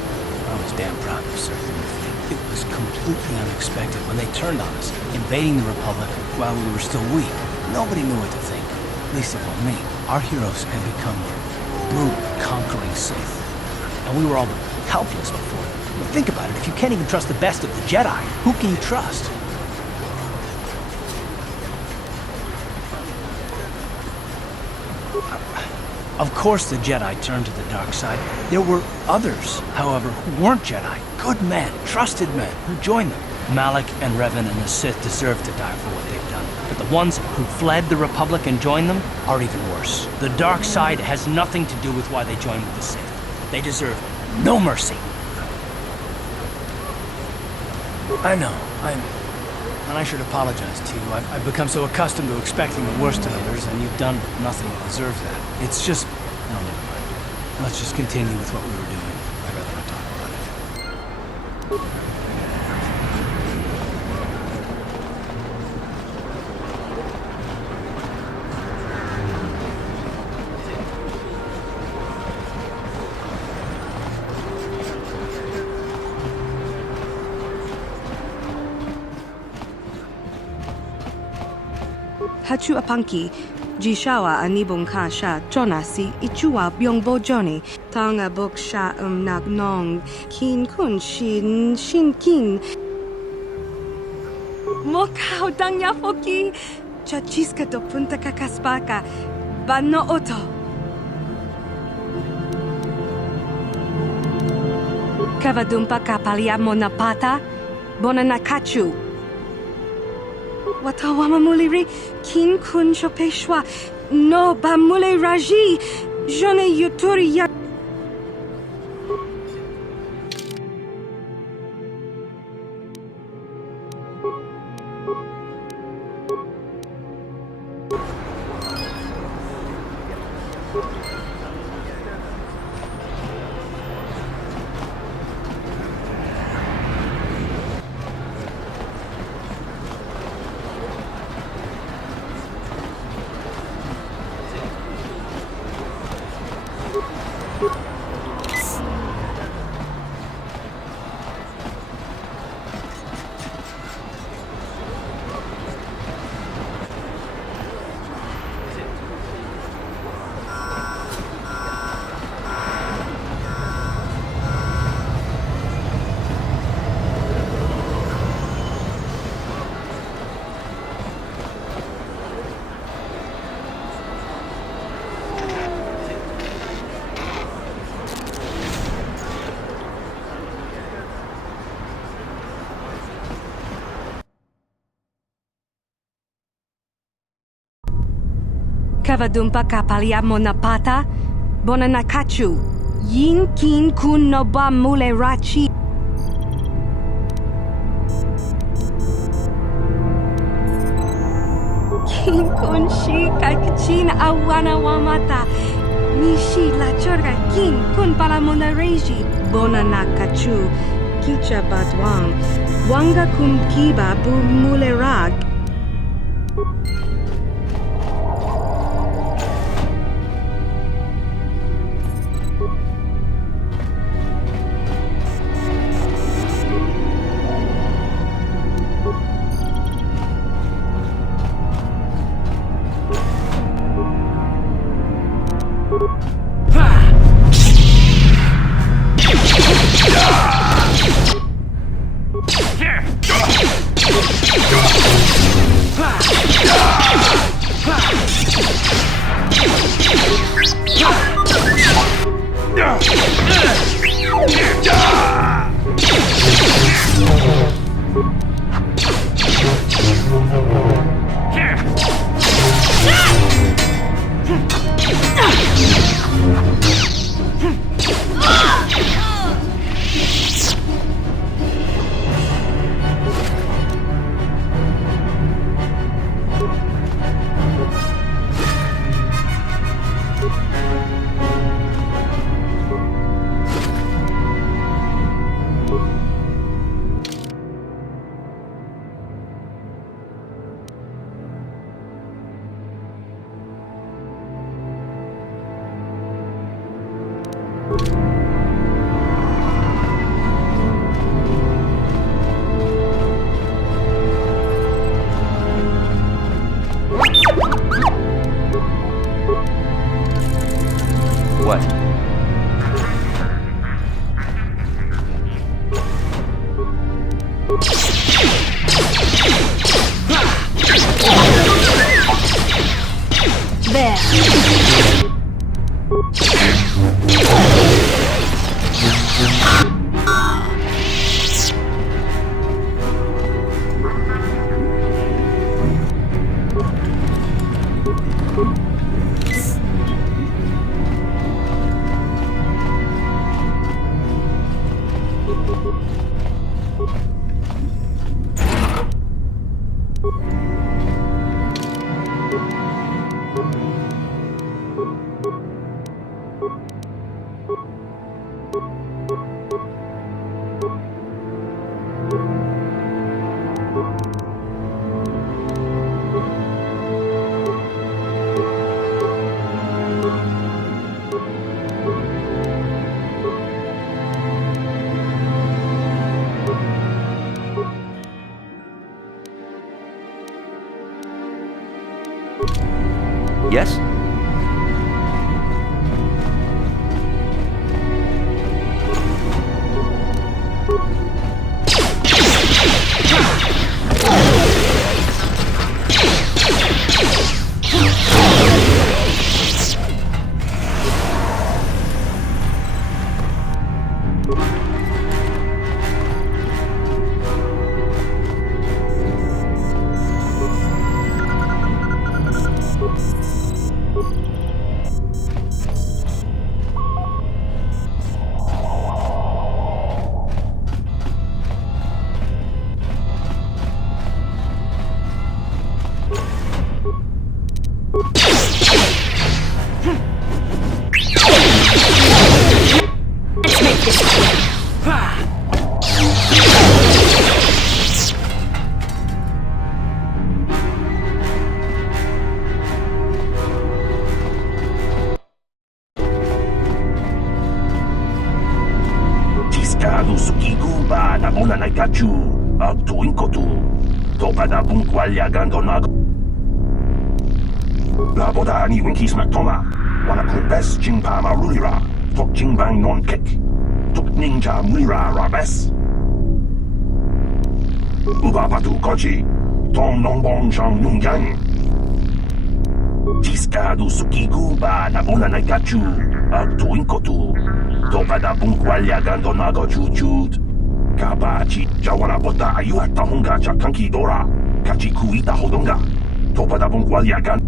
I was damn proud to serve them with them. It was completely unexpected when they turned on us, invading the Republic while we were still weak. Nobody knew what to think, least of all me. Our heroes had become brutal, conquering Sith. And we were all helpless before them. But think about it, if you can't even trust the best of the Jedi, who can you trust? Of course the Jedi turned to the dark side. There were others, however, who weren't Jedi. Good men, trusted men, who joined them. Malak and Revan and the Sith deserve to die for what they've done. But the ones who fled the Republic and joined them are even worse. The dark side has nothing to do with why they joined with the Sith. They deserve no mercy. I know, and I should apologize to you. I've become so accustomed to expecting the worst of others, and you've done nothing to deserve that. It's just... no, never mind. Let's just continue with what we were doing. I'd rather not talk about it. Hachu apanki, Jishawa anibong ka sha chonasi ichua byongbo joni, tanga bok sha nagnong, kin kun shin kin. Mokao dangya foki, chachiska do punta kakaspaka, bano oto. Kavadumpa kapalia monapata, bonanakachu. Watawama muliri, kin kun shopeshwa, no bamule raji, jone yuturi ya. Chavadumpa kapalia monapata. Bonanakachu. Yin kin kun noba mule rachi. Kin kun shi kakchin awana wamata. Nishi la chorga kin kun palamona reji. Bonanakachu. Kicha batwang. Wanga kum kiba bu mule rag. Yes? La boda ni winki smack toma. Wana kumbes jingpa marulira. Tok jingbang non kick. Tok ninja mira rabes. Uba patu kochi. Tom non bon shang nung yang. Jiska du suki guba na bona na gachu. Aktu inkotu. Topada bunkwalya gandonago chujud. Kabachi jawana bota ayu at tahunga chakanki dora. Kachi kuita hodonga. Topada bunkwalya gan.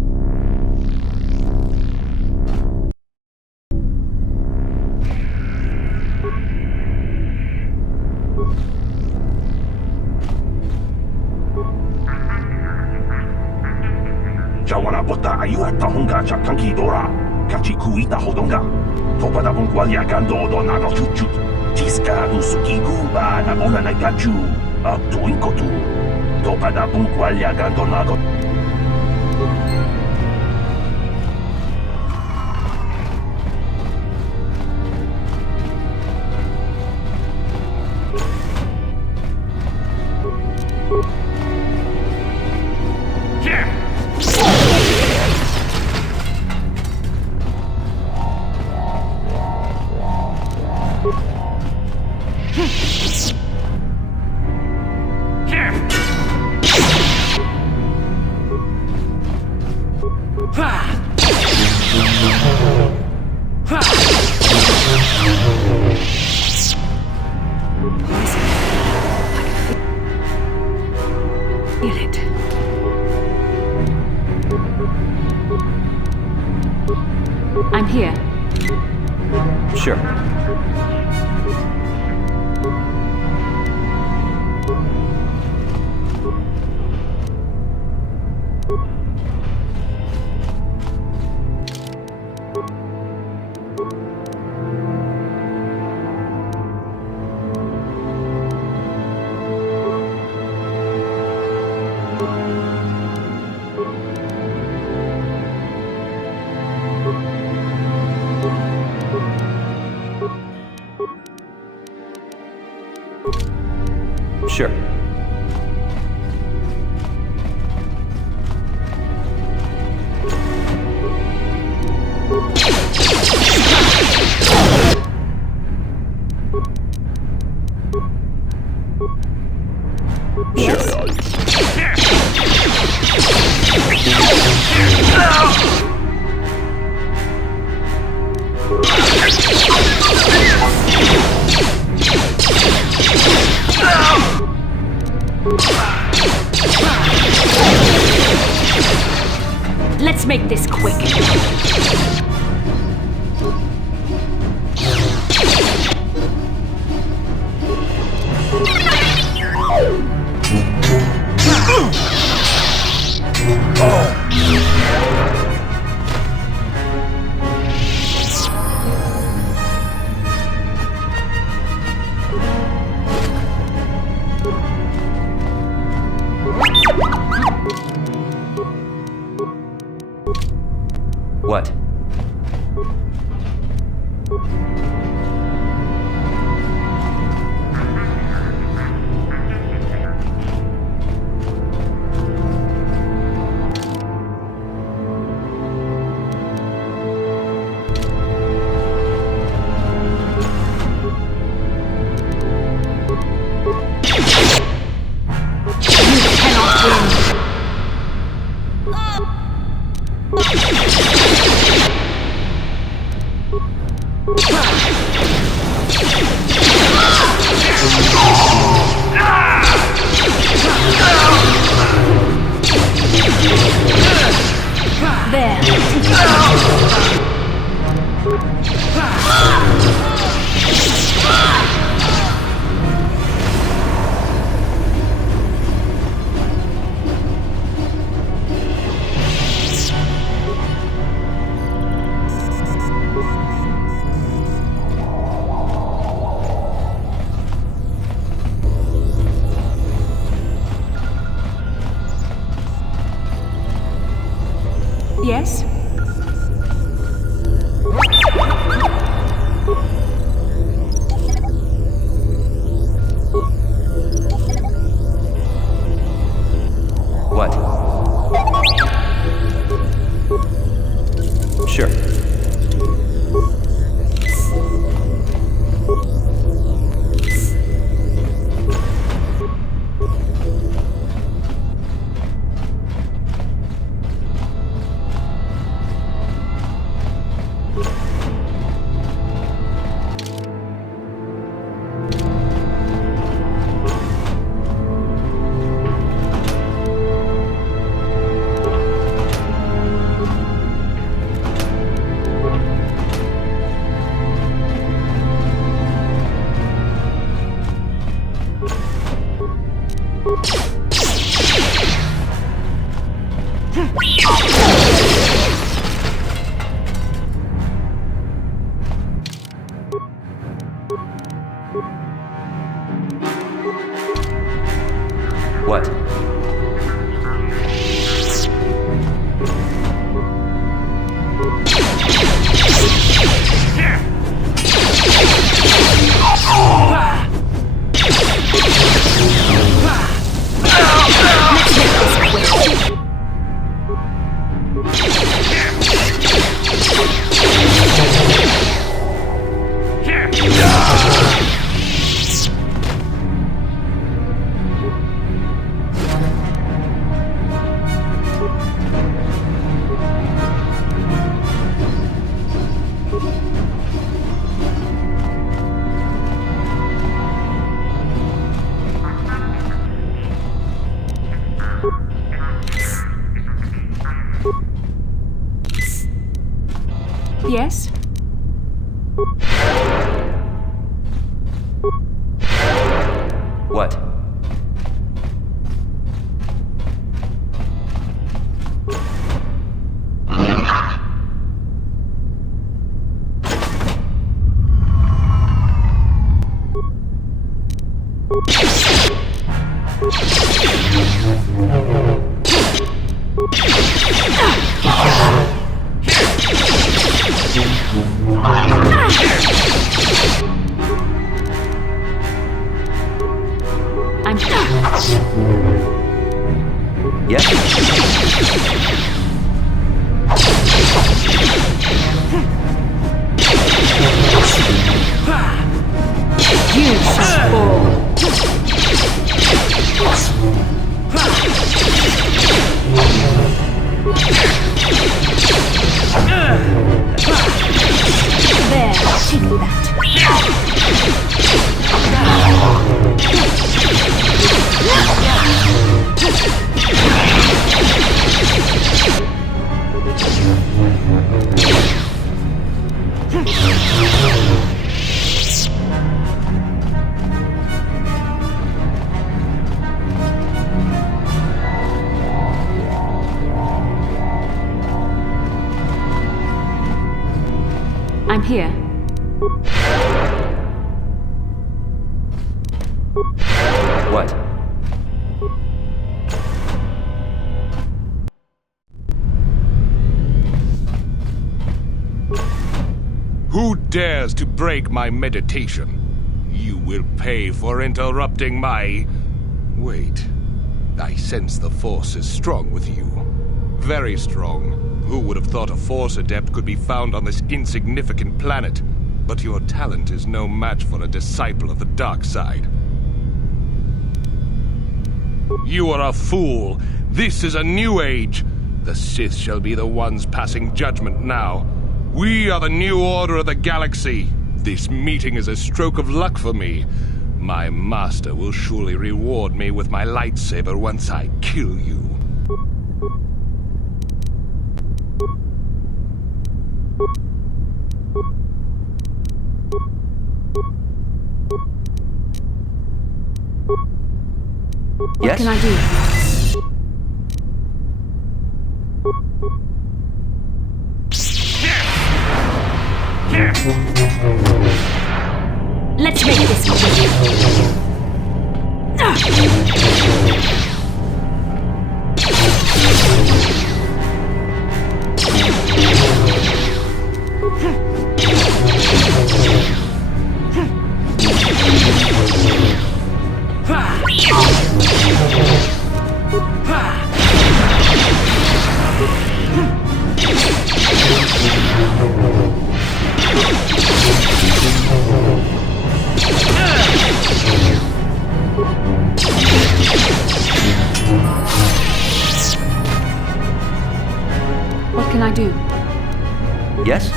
ayu at tahunga cha kanki dora. Kashyyyk ita hodonga. Topada bung walia gando do nago chuchut. Tiska du suki guba na ona na gachu. Abduin kotu. Topada bung walia gando nago. I'm here. Sure. Sure. Let's make this quick. What? Yes? What? Yes? What? I'm here. What? Who dares to break my meditation? You will pay for interrupting my... Wait. I sense the Force is strong with you. Very strong. Who would have thought a Force Adept could be found on this insignificant planet? But your talent is no match for a disciple of the dark side. You are a fool. This is a new age. The Sith shall be the ones passing judgment now. We are the new order of the galaxy. This meeting is a stroke of luck for me. My master will surely reward me with my lightsaber once I kill you. What can I do? Let's make this quick. What can I do? Yes?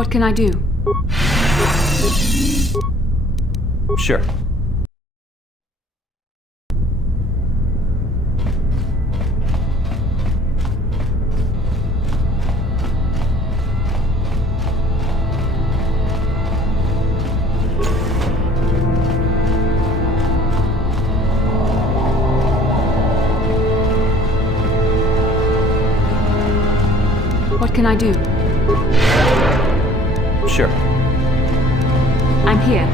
What can I do? Sure. What can I do? Sure. I'm here.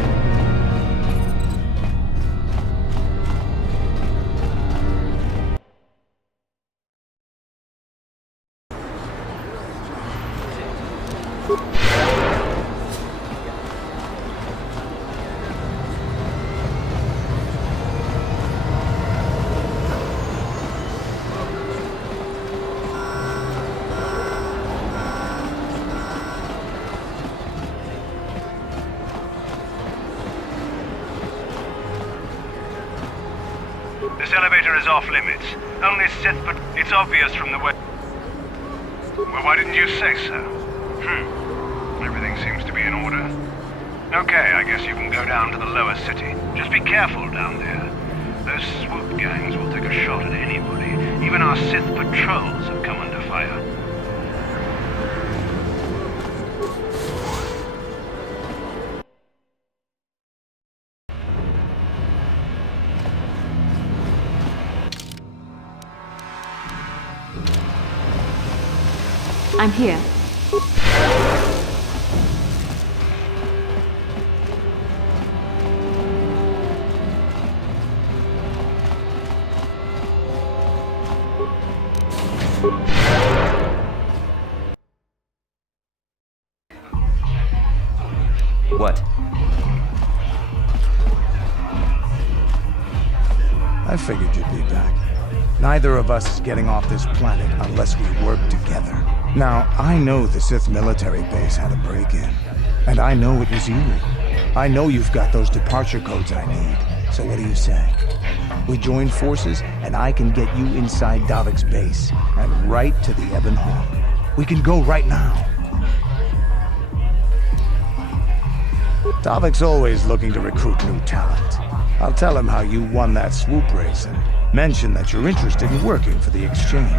This elevator is off limits. Only Sith, but it's obvious from the way... Well, why didn't you say so? Everything seems to be in order. Okay, I guess you can go down to the lower city. Just be careful down there. Those swoop gangs will take a shot at anybody. Even our Sith patrols have come under fire. I'm here. What? I figured you'd be back. Neither of us is getting off this planet unless we work together. Now, I know the Sith military base had a break-in, and I know it was you. I know you've got those departure codes I need, so what do you say? We join forces, and I can get you inside Davik's base, and right to the Ebon Hawk. We can go right now. Davik's always looking to recruit new talent. I'll tell him how you won that swoop race and mention that you're interested in working for the exchange.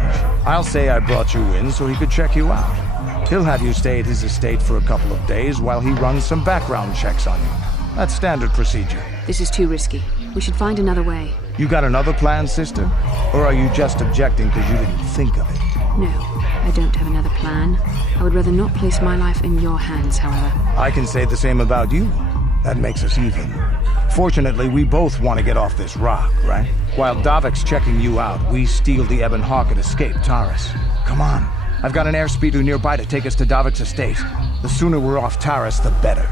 I'll say I brought you in so he could check you out. He'll have you stay at his estate for a couple of days while he runs some background checks on you. That's standard procedure. This is too risky. We should find another way. You got another plan, sister? Or are you just objecting because you didn't think of it? No, I don't have another plan. I would rather not place my life in your hands, however. I can say the same about you. That makes us even. Fortunately, we both want to get off this rock, right? While Davik's checking you out, we steal the Ebon Hawk and escape Taris. Come on. I've got an airspeeder nearby to take us to Davik's estate. The sooner we're off Taris, the better.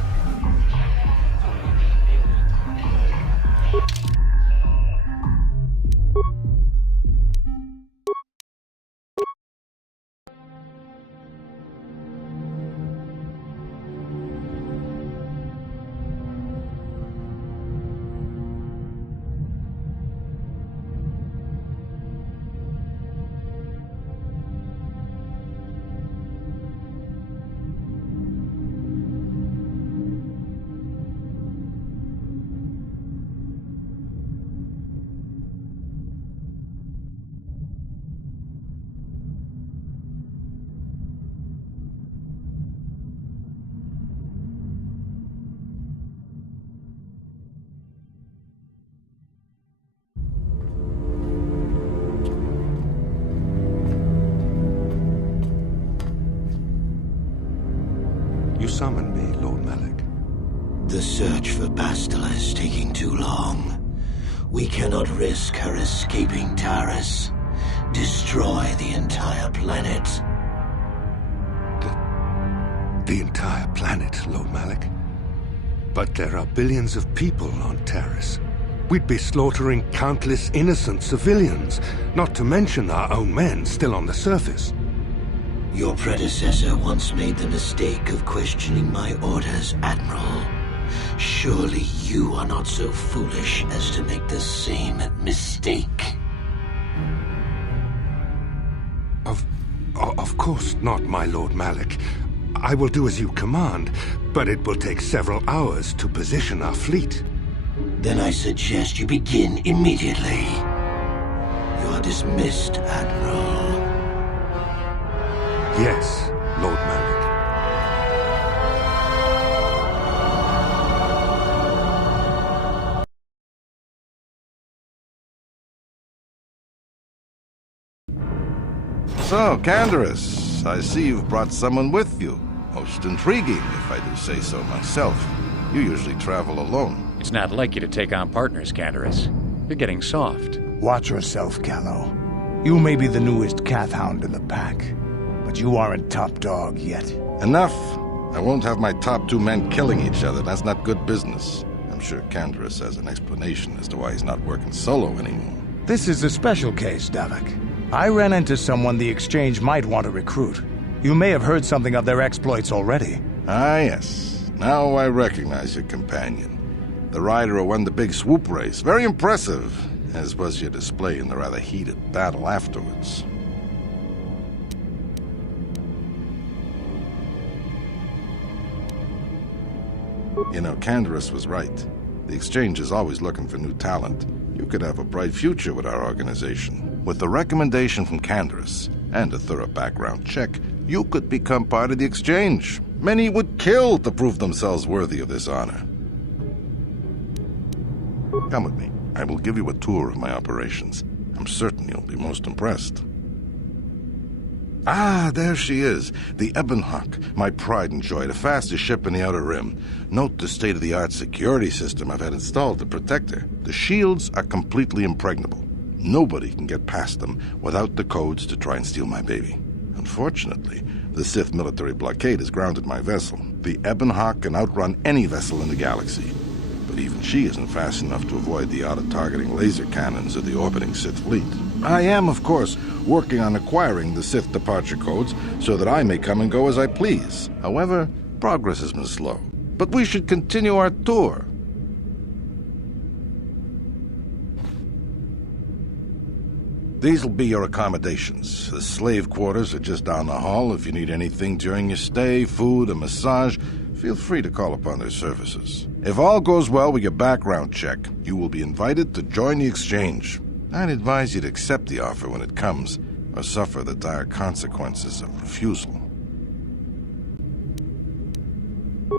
You summoned me, Lord Malak. The search for Bastila is taking too long. We cannot risk her escaping Taris. Destroy the entire planet. The entire planet, Lord Malak? But there are billions of people on Taris. We'd be slaughtering countless innocent civilians, not to mention our own men still on the surface. Your predecessor once made the mistake of questioning my orders, Admiral. Surely you are not so foolish as to make the same mistake. Of course not, my Lord Malak. I will do as you command, but it will take several hours to position our fleet. Then I suggest you begin immediately. You are dismissed, Admiral. Yes, Lord Malik. So, Candaris, I see you've brought someone with you. Most intriguing, if I do say so myself. You usually travel alone. It's not like you to take on partners, Candaris. You're getting soft. Watch yourself, Callow. You may be the newest Cathhound in the pack, but you aren't top dog yet. Enough. I won't have my top 2 men killing each other. That's not good business. I'm sure Candaris has an explanation as to why he's not working solo anymore. This is a special case, Davik. I ran into someone the Exchange might want to recruit. You may have heard something of their exploits already. Ah, yes. Now I recognize your companion. The rider who won the big swoop race. Very impressive, as was your display in the rather heated battle afterwards. You know, Candaris was right. The Exchange is always looking for new talent. You could have a bright future with our organization. With the recommendation from Candaris and a thorough background check, you could become part of the Exchange. Many would kill to prove themselves worthy of this honor. Come with me. I will give you a tour of my operations. I'm certain you'll be most impressed. Ah, there she is. The Ebonhawk, my pride and joy, the fastest ship in the Outer Rim. Note the state-of-the-art security system I've had installed to protect her. The shields are completely impregnable. Nobody can get past them without the codes to try and steal my baby. Unfortunately, the Sith military blockade has grounded my vessel. The Ebonhawk can outrun any vessel in the galaxy. But even she isn't fast enough to avoid the auto-targeting laser cannons of the orbiting Sith fleet. I am, of course, working on acquiring the Sith departure codes so that I may come and go as I please. However, progress has been slow. But we should continue our tour. These'll be your accommodations. The slave quarters are just down the hall. If you need anything during your stay, food, a massage, feel free to call upon their services. If all goes well with your background check, you will be invited to join the Exchange. I'd advise you to accept the offer when it comes, or suffer the dire consequences of refusal.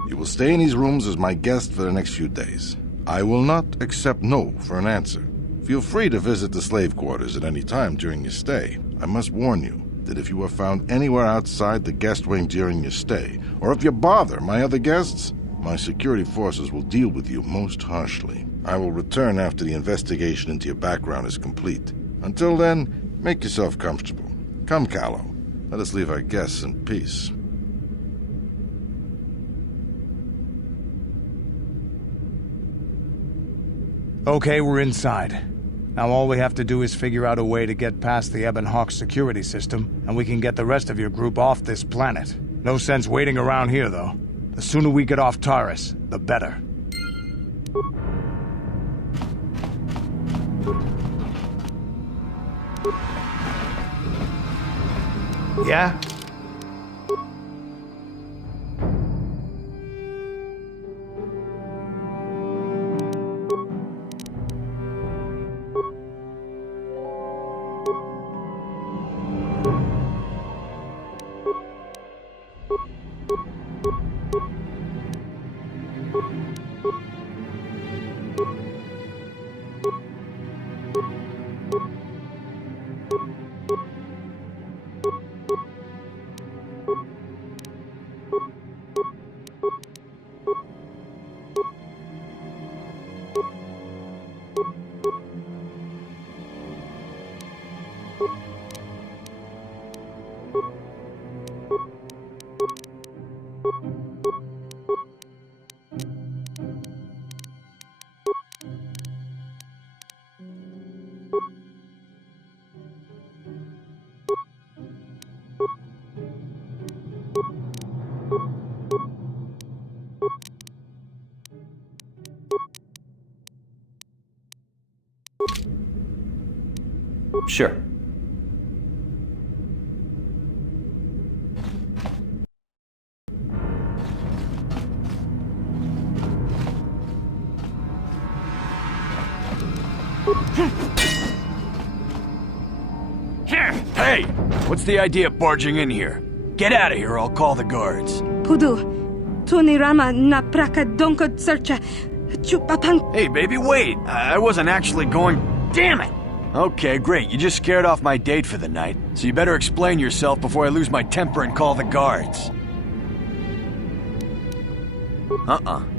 You will stay in these rooms as my guest for the next few days. I will not accept no for an answer. Feel free to visit the slave quarters at any time during your stay. I must warn you that if you are found anywhere outside the guest wing during your stay, or if you bother my other guests, my security forces will deal with you most harshly. I will return after the investigation into your background is complete. Until then, make yourself comfortable. Come, Callow. Let us leave our guests in peace. Okay, we're inside. Now all we have to do is figure out a way to get past the Ebonhawk security system, and we can get the rest of your group off this planet. No sense waiting around here, though. The sooner we get off Taris, the better. Yeah? Sure. Hey! What's the idea of barging in here? Get out of here or I'll call the guards. Pudu, Tunirama na praka donko searcha chupapang. Hey, baby, wait! I wasn't actually going... Damn it! Okay, great. You just scared off my date for the night, so you better explain yourself before I lose my temper and call the guards.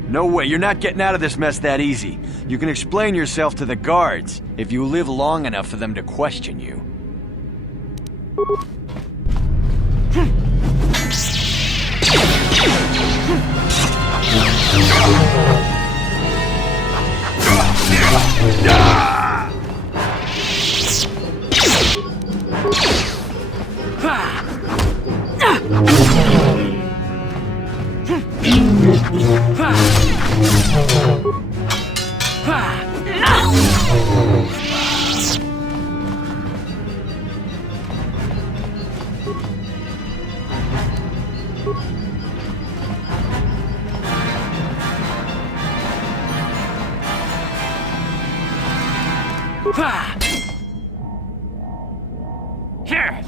No way, you're not getting out of this mess that easy. You can explain yourself to the guards if you live long enough for them to question you.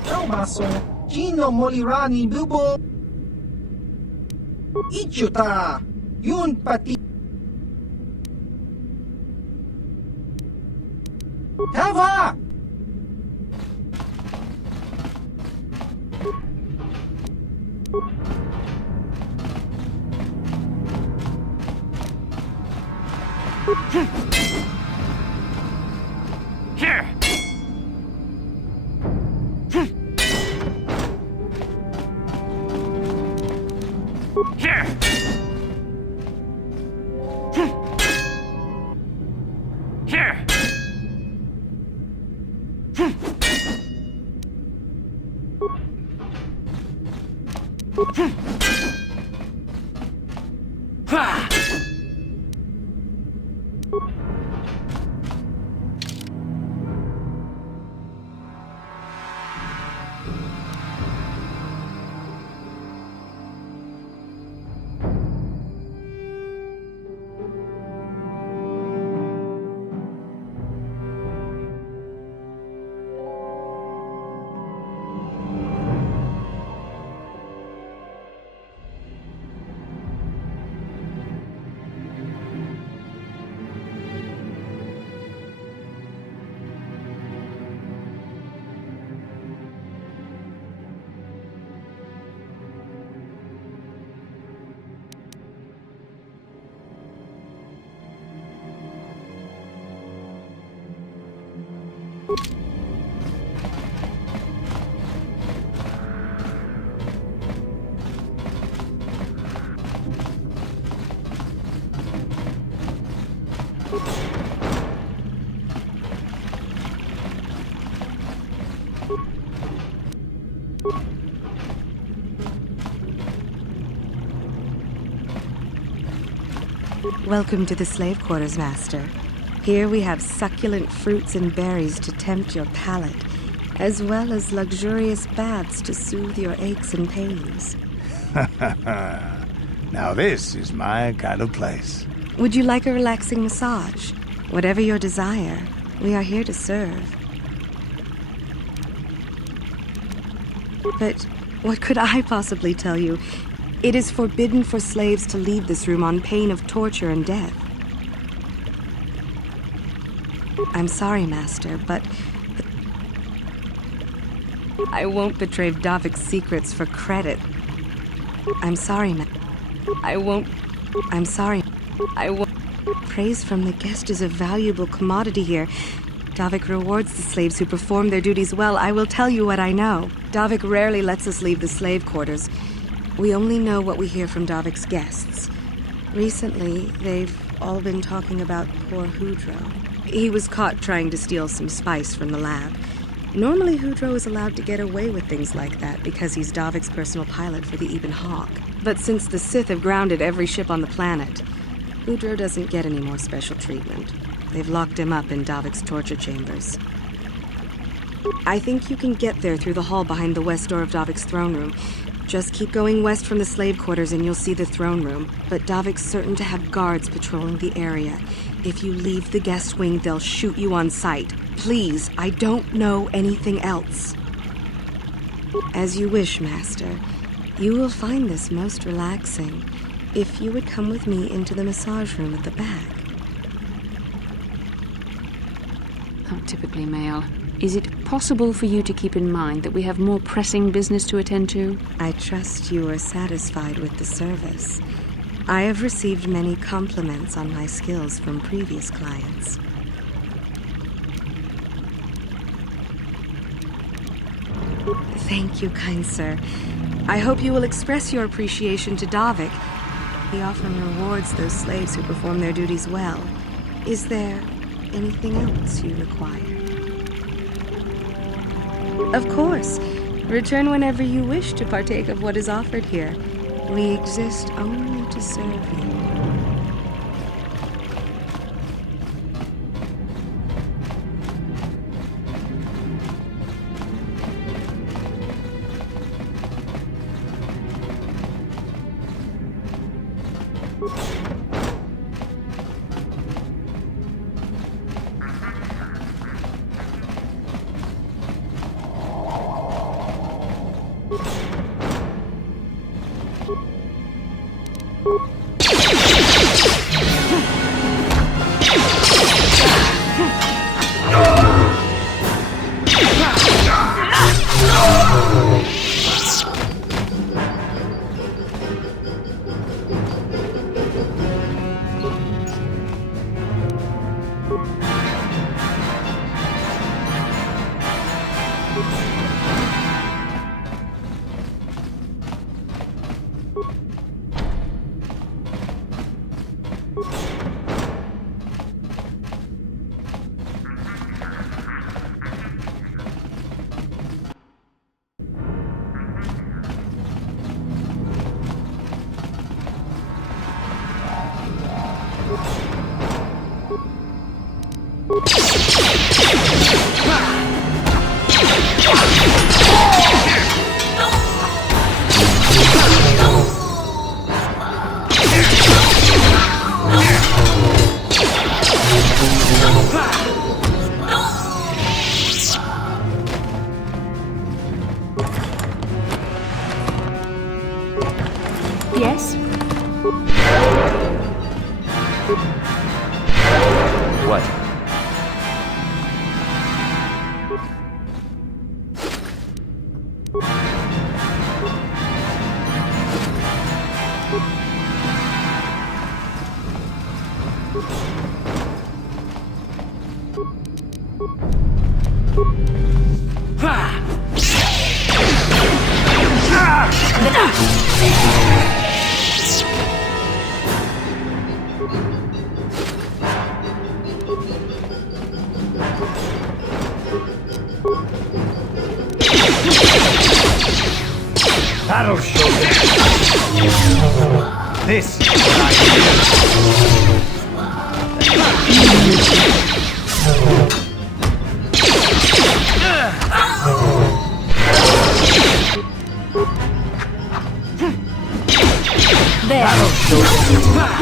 Tomaso, Gino Molirani Bubo. Ichuta, Yun Pati. Hava! Here! Here! Here! Welcome to the slave quarters, Master. Here we have succulent fruits and berries to tempt your palate, as well as luxurious baths to soothe your aches and pains. Now this is my kind of place. Would you like a relaxing massage? Whatever your desire, we are here to serve. But what could I possibly tell you? It is forbidden for slaves to leave this room on pain of torture and death. I'm sorry, Master, but I won't betray Davik's secrets for credit. I'm sorry, I won't. I'm sorry. I won't. Praise from the guest is a valuable commodity here. Davik rewards the slaves who perform their duties well. I will tell you what I know. Davik rarely lets us leave the slave quarters. We only know what we hear from Davik's guests. Recently, they've all been talking about poor Hudro. He was caught trying to steal some spice from the lab. Normally, Hudro is allowed to get away with things like that because he's Davik's personal pilot for the Ebon Hawk. But since the Sith have grounded every ship on the planet, Hudro doesn't get any more special treatment. They've locked him up in Davik's torture chambers. I think you can get there through the hall behind the west door of Davik's throne room. Just keep going west from the slave quarters and you'll see the throne room. But Davik's certain to have guards patrolling the area. If you leave the guest wing, they'll shoot you on sight. Please, I don't know anything else. As you wish, Master. You will find this most relaxing. If you would come with me into the massage room at the back. How typically male. Is it possible for you to keep in mind that we have more pressing business to attend to? I trust you are satisfied with the service. I have received many compliments on my skills from previous clients. Thank you, kind sir. I hope you will express your appreciation to Davik. He often rewards those slaves who perform their duties well. Is there anything else you require? Of course. Return whenever you wish to partake of what is offered here. We exist only to serve you. Yes? What? That'll show them. This is what I There. That'll show them.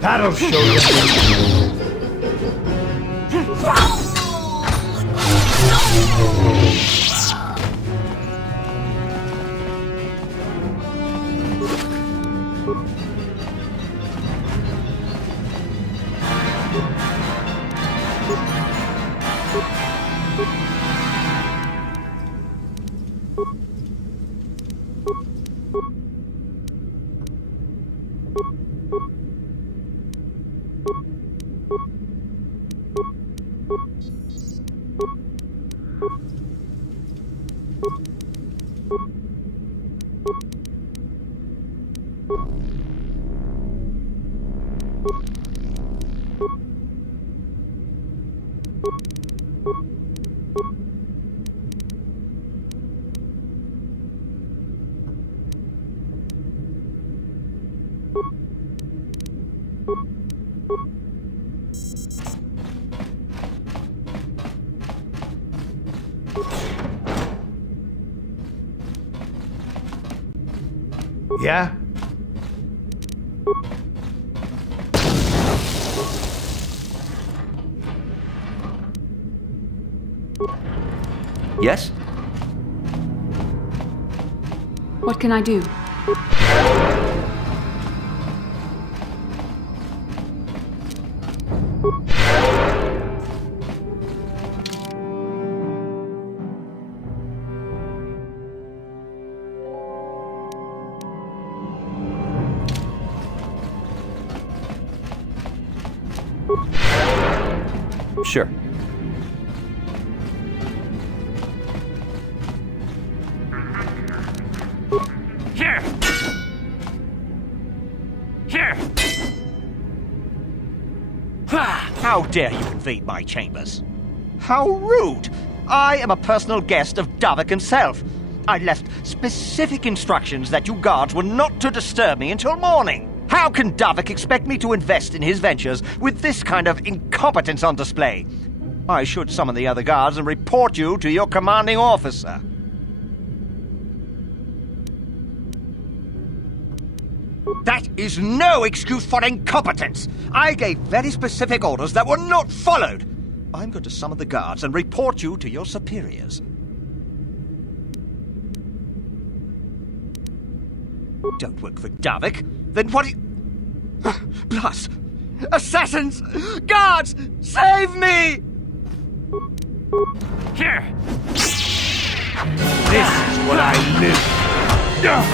That'll show you. Yeah? Yes? What can I do? Sure. Here! Here! How dare you invade my chambers? How rude! I am a personal guest of Davik himself. I left specific instructions that you guards were not to disturb me until morning. How can Davik expect me to invest in his ventures with this kind of incompetence on display? I should summon the other guards and report you to your commanding officer. That is no excuse for incompetence! I gave very specific orders that were not followed! I'm going to summon the guards and report you to your superiors. Don't work for Davik? Then what do you... Plus! Assassins! Guards! Save me! Here! This is what I live. Here!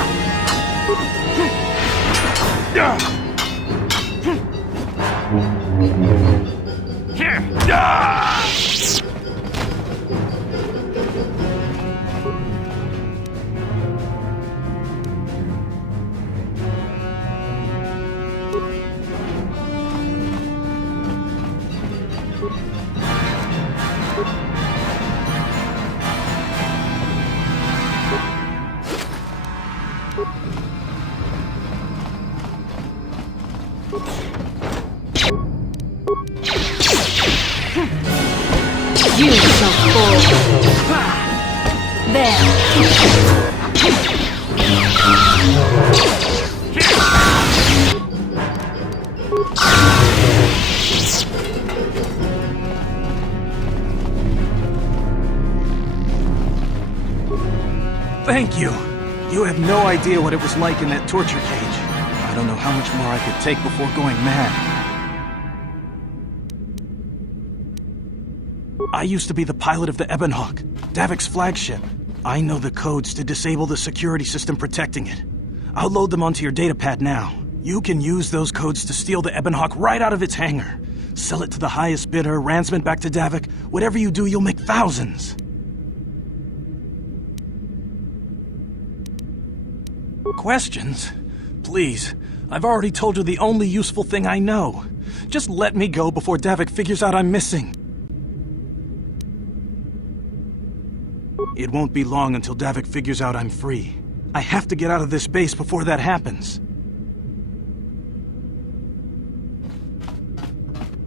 You shall fall. There. Thank you. You have no idea what it was like in that torture cage. I don't know how much more I could take before going mad. I used to be the pilot of the Ebonhawk, Davik's flagship. I know the codes to disable the security system protecting it. I'll load them onto your datapad now. You can use those codes to steal the Ebonhawk right out of its hangar. Sell it to the highest bidder, ransomment back to Davik. Whatever you do, you'll make thousands. Questions? Please. I've already told you the only useful thing I know. Just let me go before Davik figures out I'm missing. It won't be long until Davik figures out I'm free. I have to get out of this base before that happens.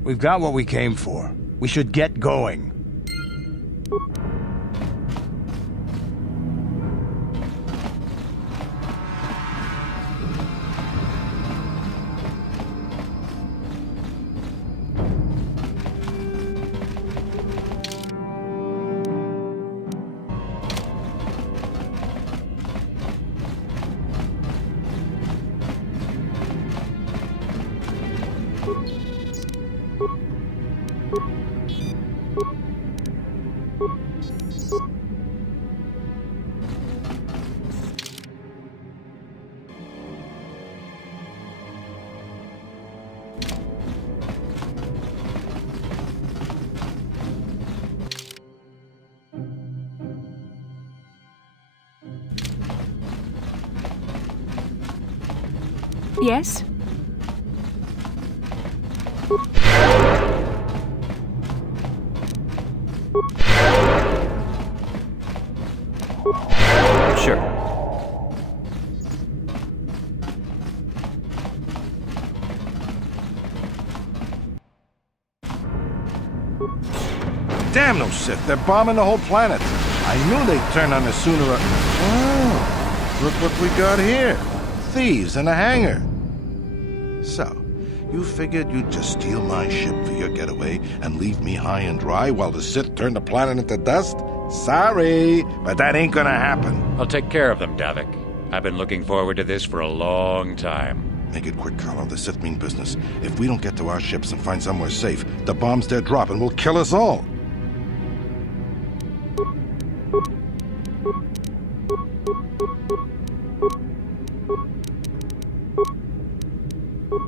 We've got what we came for. We should get going. Yes? Sure. Damn those Sith, they're bombing the whole planet. I knew they'd turn on us sooner or... Oh, look what we got here. Thieves in a hangar. So, you figured you'd just steal my ship for your getaway and leave me high and dry while the Sith turn the planet into dust? Sorry, but that ain't gonna happen. I'll take care of them, Davik. I've been looking forward to this for a long time. Make it quick, Carlo. The Sith mean business. If we don't get to our ships and find somewhere safe, the bombs they're dropping will kill us all.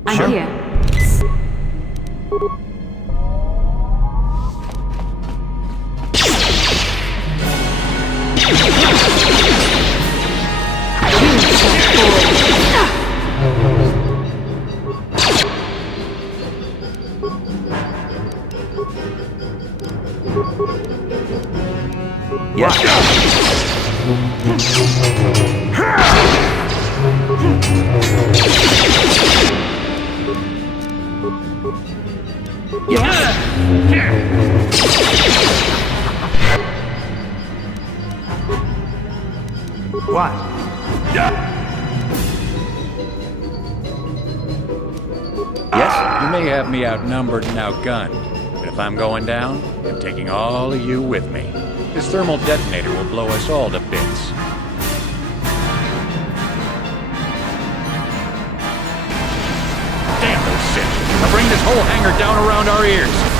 I'm here. What? Yes, you may have me outnumbered and outgunned, but if I'm going down, I'm taking all of you with me. This thermal detonator will blow us all to bits. Damn those Sith! I'll bring this whole hangar down around our ears!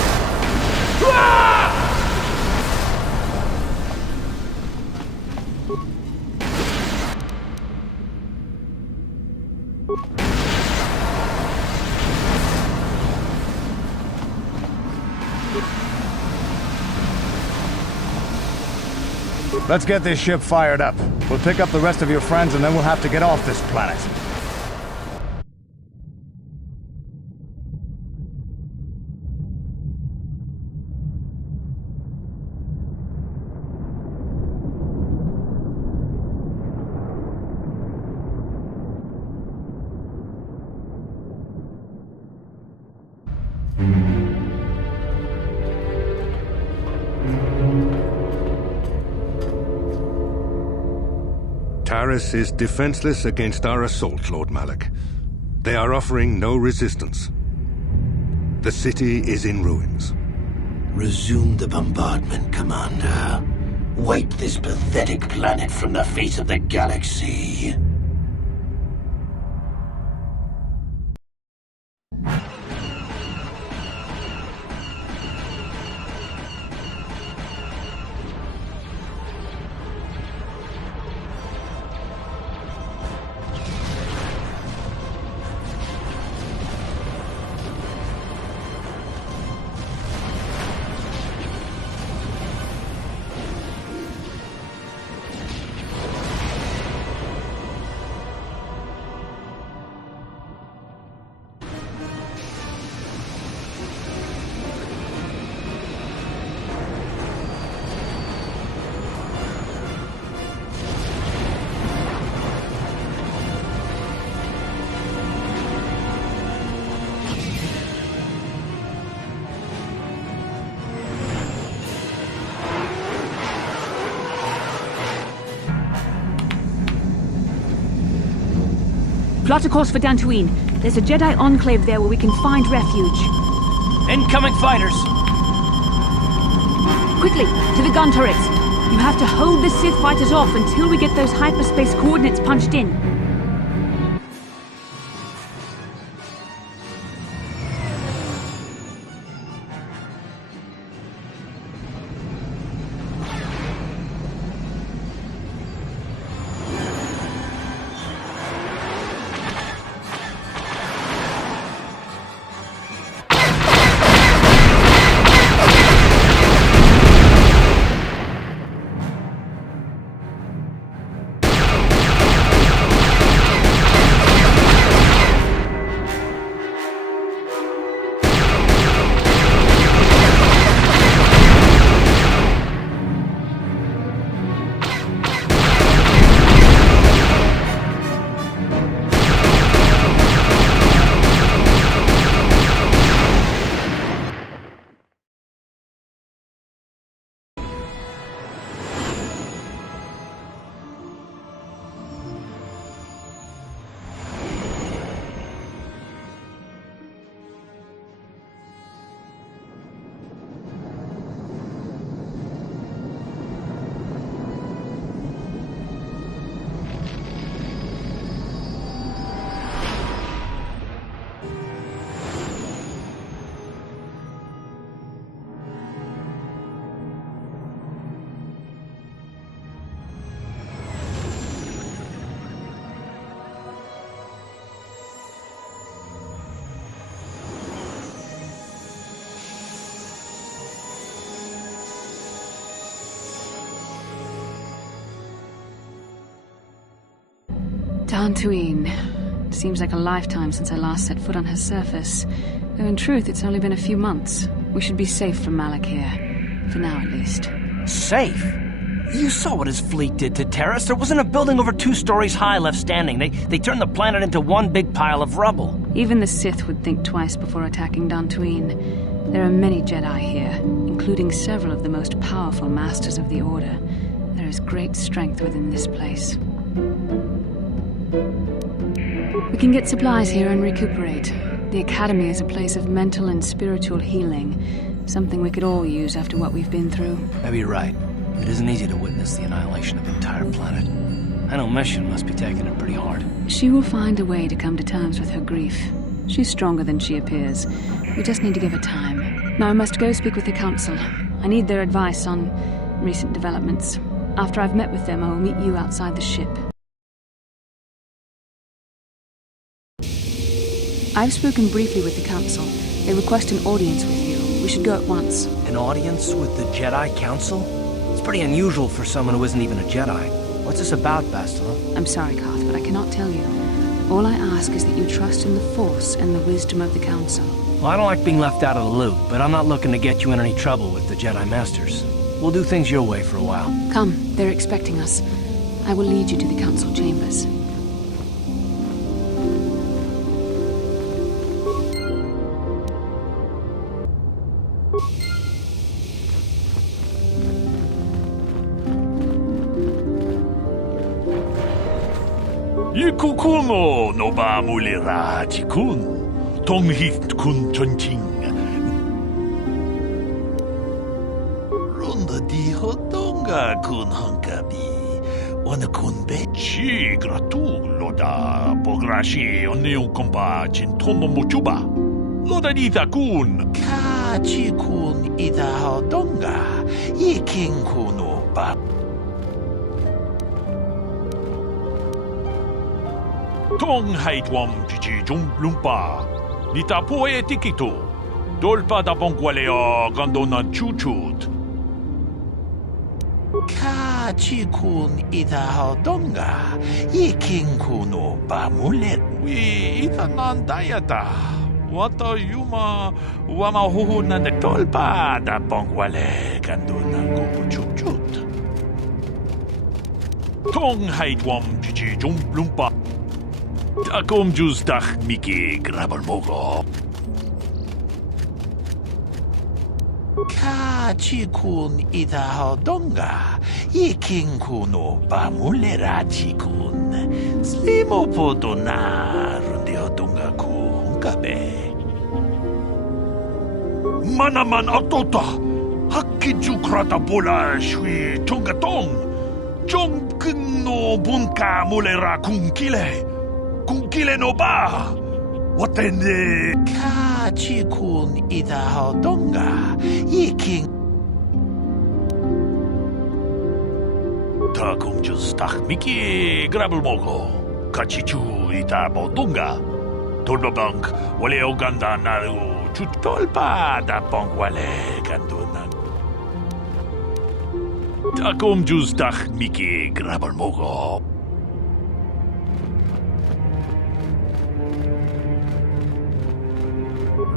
Let's get this ship fired up. We'll pick up the rest of your friends and then we'll have to get off this planet. Taris is defenseless against our assault, Lord Malak. They are offering no resistance. The city is in ruins. Resume the bombardment, Commander. Wipe this pathetic planet from the face of the galaxy. Plot a course for Dantooine. There's a Jedi enclave there where we can find refuge. Incoming fighters! Quickly, to the gun turrets. You have to hold the Sith fighters off until we get those hyperspace coordinates punched in. Dantooine. Seems like a lifetime since I last set foot on her surface. Though in truth, it's only been a few months. We should be safe from Malak here. For now, at least. Safe? You saw what his fleet did to Taris. There wasn't a building over 2 stories high left standing. They turned the planet into one big pile of rubble. Even the Sith would think twice before attacking Dantooine. There are many Jedi here, including several of the most powerful masters of the Order. There is great strength within this place. We can get supplies here and recuperate. The Academy is a place of mental and spiritual healing. Something we could all use after what we've been through. Maybe you're right. It isn't easy to witness the annihilation of the entire planet. I know Mission must be taking it pretty hard. She will find a way to come to terms with her grief. She's stronger than she appears. We just need to give her time. Now I must go speak with the Council. I need their advice on recent developments. After I've met with them, I will meet you outside the ship. I've spoken briefly with the Council. They request an audience with you. We should go at once. An audience with the Jedi Council? It's pretty unusual for someone who isn't even a Jedi. What's this about, Bastila? I'm sorry, Carth, but I cannot tell you. All I ask is that you trust in the Force and the wisdom of the Council. Well, I don't like being left out of the loop, but I'm not looking to get you in any trouble with the Jedi Masters. We'll do things your way for a while. Come, they're expecting us. I will lead you to the Council chambers. Kukuno no ba mulira tikun, tonghit kun chonching. Ronda di hotonga kun hankabi, ona kun be. Chi gratulo da pograshi onneon komba chintono mochuba. Loda dita kun. Ka chi kun ida hotonga, ikin kuno ba. Tong haitwam chichi jumplumpa. Nita poe tikito. Dolpa da bonkwaleo gandona chuchut. Ka chikun ida hodonga. Ikin kuno bamulet. We ita nandayata. Wata yuma wama huhu na de dolpa da bonkwale gandona go chuchut. Tong haitwam chichi jumplumpa. Takom justach Miki Grabalmogo. Ka chikun ida hodonga. Ikin kuno bamulera chikun. Slimo podona rundi hodonga kuhunkabe. Manaman atota. Hakiju krata bola shui tongatong. Jong no bunka mulera kunkile. Kunkile no ba? Watende. Ka chikun ida hodonga. Iking. Takum justach Miki Grabalmogo. Kachichu ida bodonga. Tolbabank wale oganda naru chutolpa da bank wale ganduna. Takum justach Miki Grabalmogo.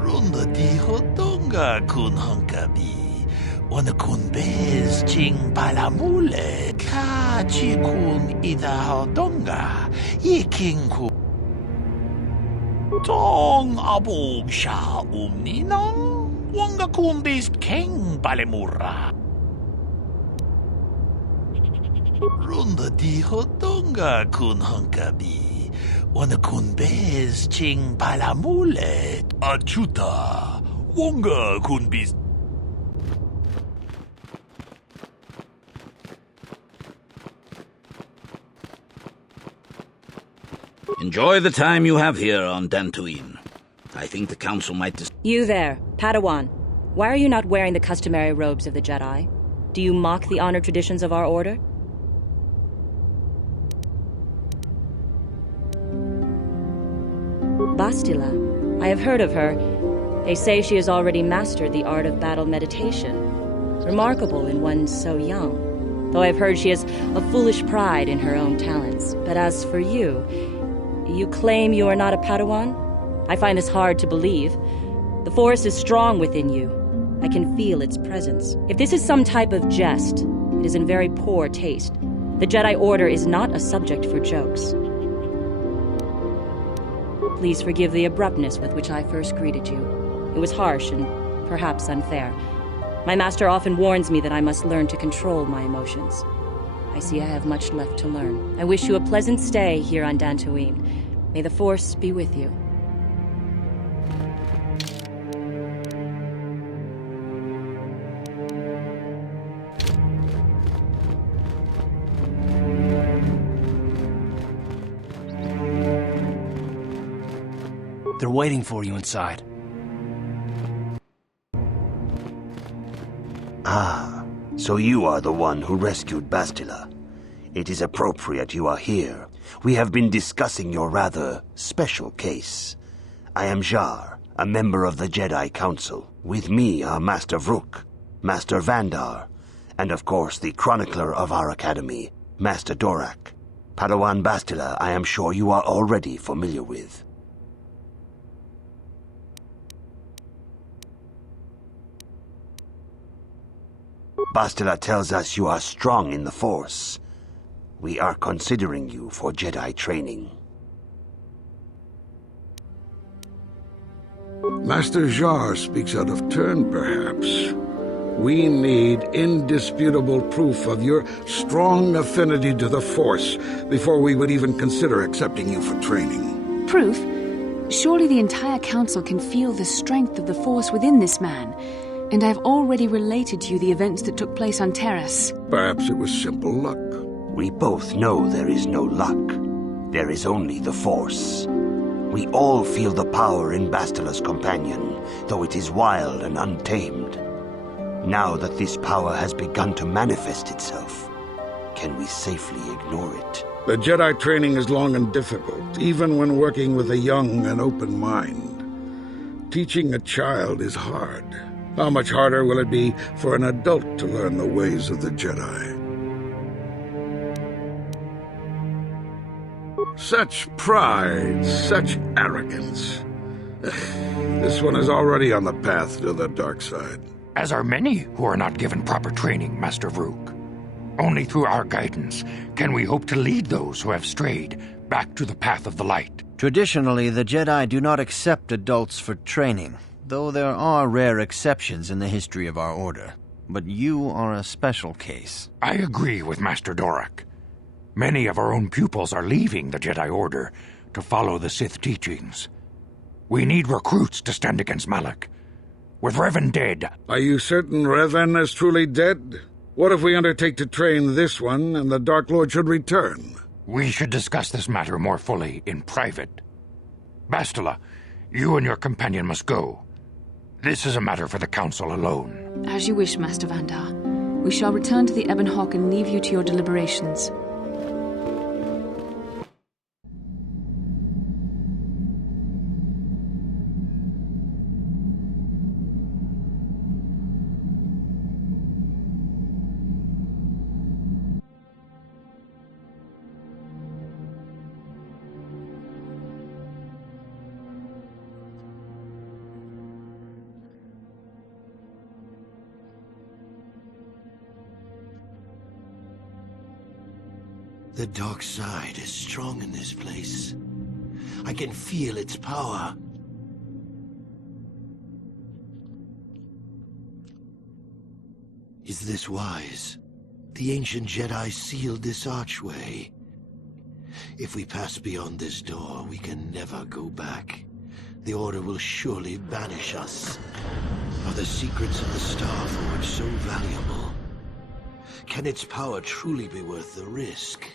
Ronda di hodonga kun hankabi. Wana kun bez ching palamule. Ka chi kun ida hodonga. Iking ku. Tong abog sha umninang. Wanga kun bez king palemura. Ronda di hodonga kun hankabi. Wana kun bez ching palamule. Achuta. Wonga kun bez. Enjoy the time you have here on Dantooine. I think the Council might You there, Padawan. Why are you not wearing the customary robes of the Jedi? Do you mock the honored traditions of our order? Bastila. I have heard of her. They say she has already mastered the art of battle meditation. Remarkable in one so young. though I've heard she has a foolish pride in her own talents. But as for you, you claim you are not a Padawan? I find this hard to believe. The Force is strong within you. I can feel its presence. If this is some type of jest, it is in very poor taste. The Jedi Order is not a subject for jokes. Please forgive the abruptness with which I first greeted you. It was harsh and perhaps unfair. My master often warns me that I must learn to control my emotions. I see I have much left to learn. I wish you a pleasant stay here on Dantooine. May the Force be with you. They're waiting for you inside. Ah, so you are the one who rescued Bastila. It is appropriate you are here. We have been discussing your rather special case. I am Jar, a member of the Jedi Council. With me are Master Vrook, Master Vandar, and of course the chronicler of our academy, Master Dorak. Padawan Bastila, I am sure you are already familiar with. Bastila tells us you are strong in the Force. We are considering you for Jedi training. Master Jar speaks out of turn, perhaps. We need indisputable proof of your strong affinity to the Force before we would even consider accepting you for training. Proof? Surely the entire Council can feel the strength of the Force within this man. And I've already related to you the events that took place on Taris. Perhaps it was simple luck. We both know there is no luck. There is only the Force. We all feel the power in Bastila's companion, though it is wild and untamed. Now that this power has begun to manifest itself, can we safely ignore it? The Jedi training is long and difficult, even when working with a young and open mind. Teaching a child is hard. How much harder will it be for an adult to learn the ways of the Jedi? Such pride, such arrogance. This one is already on the path to the dark side. As are many who are not given proper training, Master Vrook. Only through our guidance can we hope to lead those who have strayed back to the path of the light. Traditionally, the Jedi do not accept adults for training, though there are rare exceptions in the history of our order. But you are a special case. I agree with Master Dorak. Many of our own pupils are leaving the Jedi Order to follow the Sith teachings. We need recruits to stand against Malak. With Revan dead... Are you certain Revan is truly dead? What if we undertake to train this one and the Dark Lord should return? We should discuss this matter more fully in private. Bastila, you and your companion must go. This is a matter for the Council alone. As you wish, Master Vandar. We shall return to the Ebon Hawk and leave you to your deliberations. The dark side is strong in this place. I can feel its power. Is this wise? The ancient Jedi sealed this archway. If we pass beyond this door, we can never go back. The Order will surely banish us. Are the secrets of the Star Forge so valuable? Can its power truly be worth the risk?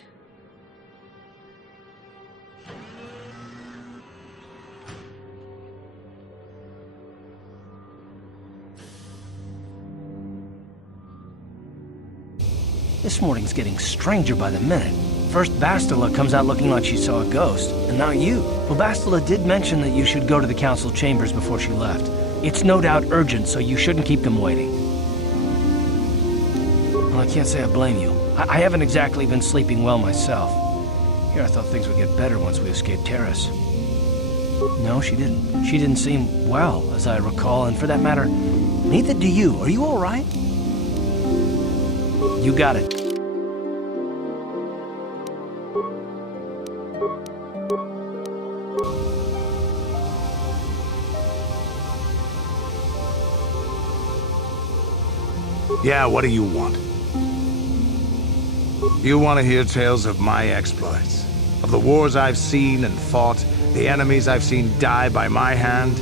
This morning's getting stranger by the minute. First Bastila comes out looking like she saw a ghost, and now you. Well, Bastila did mention that you should go to the Council chambers before she left. It's no doubt urgent, so you shouldn't keep them waiting. Well, I can't say I blame you. I haven't exactly been sleeping well myself. Here, I thought things would get better once we escaped Taris. No, she didn't. She didn't seem well, as I recall, and for that matter, neither do you. Are you all right? You got it. Yeah, what do you want? You want to hear tales of my exploits? Of the wars I've seen and fought? The enemies I've seen die by my hand?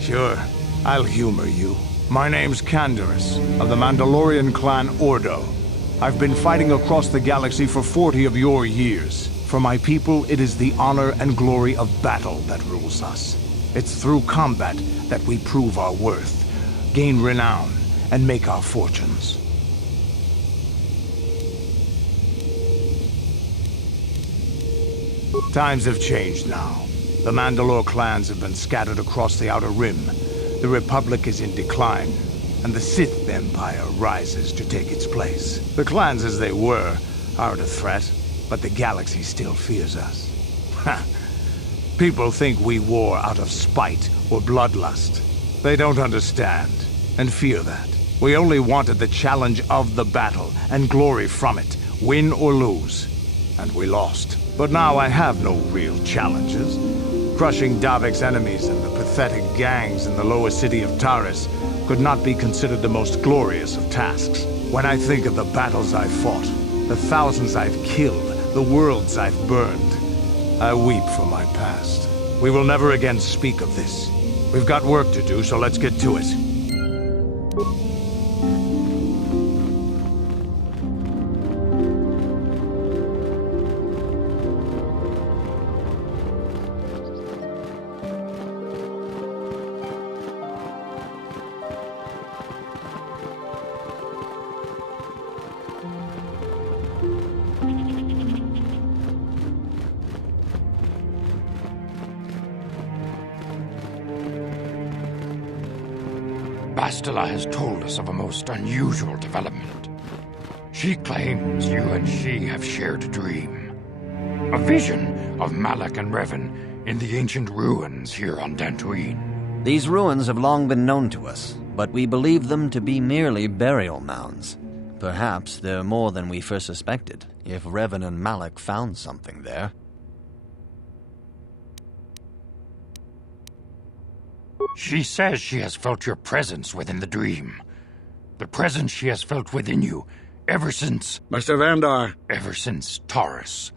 Sure, I'll humor you. My name's Candaris, of the Mandalorian clan Ordo. I've been fighting across the galaxy for 40 of your years. For my people, it is the honor and glory of battle that rules us. It's through combat that we prove our worth, gain renown, and make our fortunes. Times have changed now. The Mandalore clans have been scattered across the Outer Rim. The Republic is in decline, and the Sith Empire rises to take its place. The clans as they were aren't a threat, but the galaxy still fears us. People think we war out of spite or bloodlust. They don't understand, and fear that. We only wanted the challenge of the battle, and glory from it, win or lose. And we lost. But now I have no real challenges. Crushing Davek's enemies and the pathetic gangs in the lower city of Taris could not be considered the most glorious of tasks. When I think of the battles I've fought, the thousands I've killed, the worlds I've burned, I weep for my past. We will never again speak of this. We've got work to do, so let's get to it. Bastila has told us of a most unusual development. She claims you and she have shared a dream. A vision of Malak and Revan in the ancient ruins here on Dantooine. These ruins have long been known to us, but we believe them to be merely burial mounds. Perhaps they're more than we first suspected, if Revan and Malak found something there. She says she has felt your presence within the dream. The presence she has felt within you ever since... Mr. Vandar. Ever since Taris.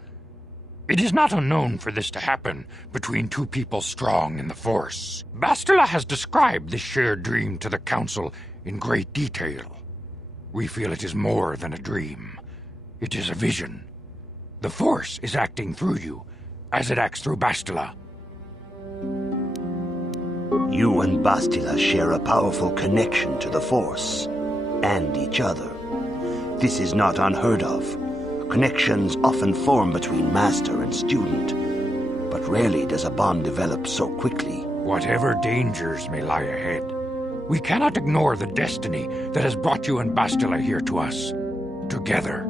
It is not unknown for this to happen between two people strong in the Force. Bastila has described this shared dream to the Council in great detail. We feel it is more than a dream. It is a vision. The Force is acting through you, as it acts through Bastila. You and Bastila share a powerful connection to the Force, and each other. This is not unheard of. Connections often form between master and student, but rarely does a bond develop so quickly. Whatever dangers may lie ahead, we cannot ignore the destiny that has brought you and Bastila here to us, together.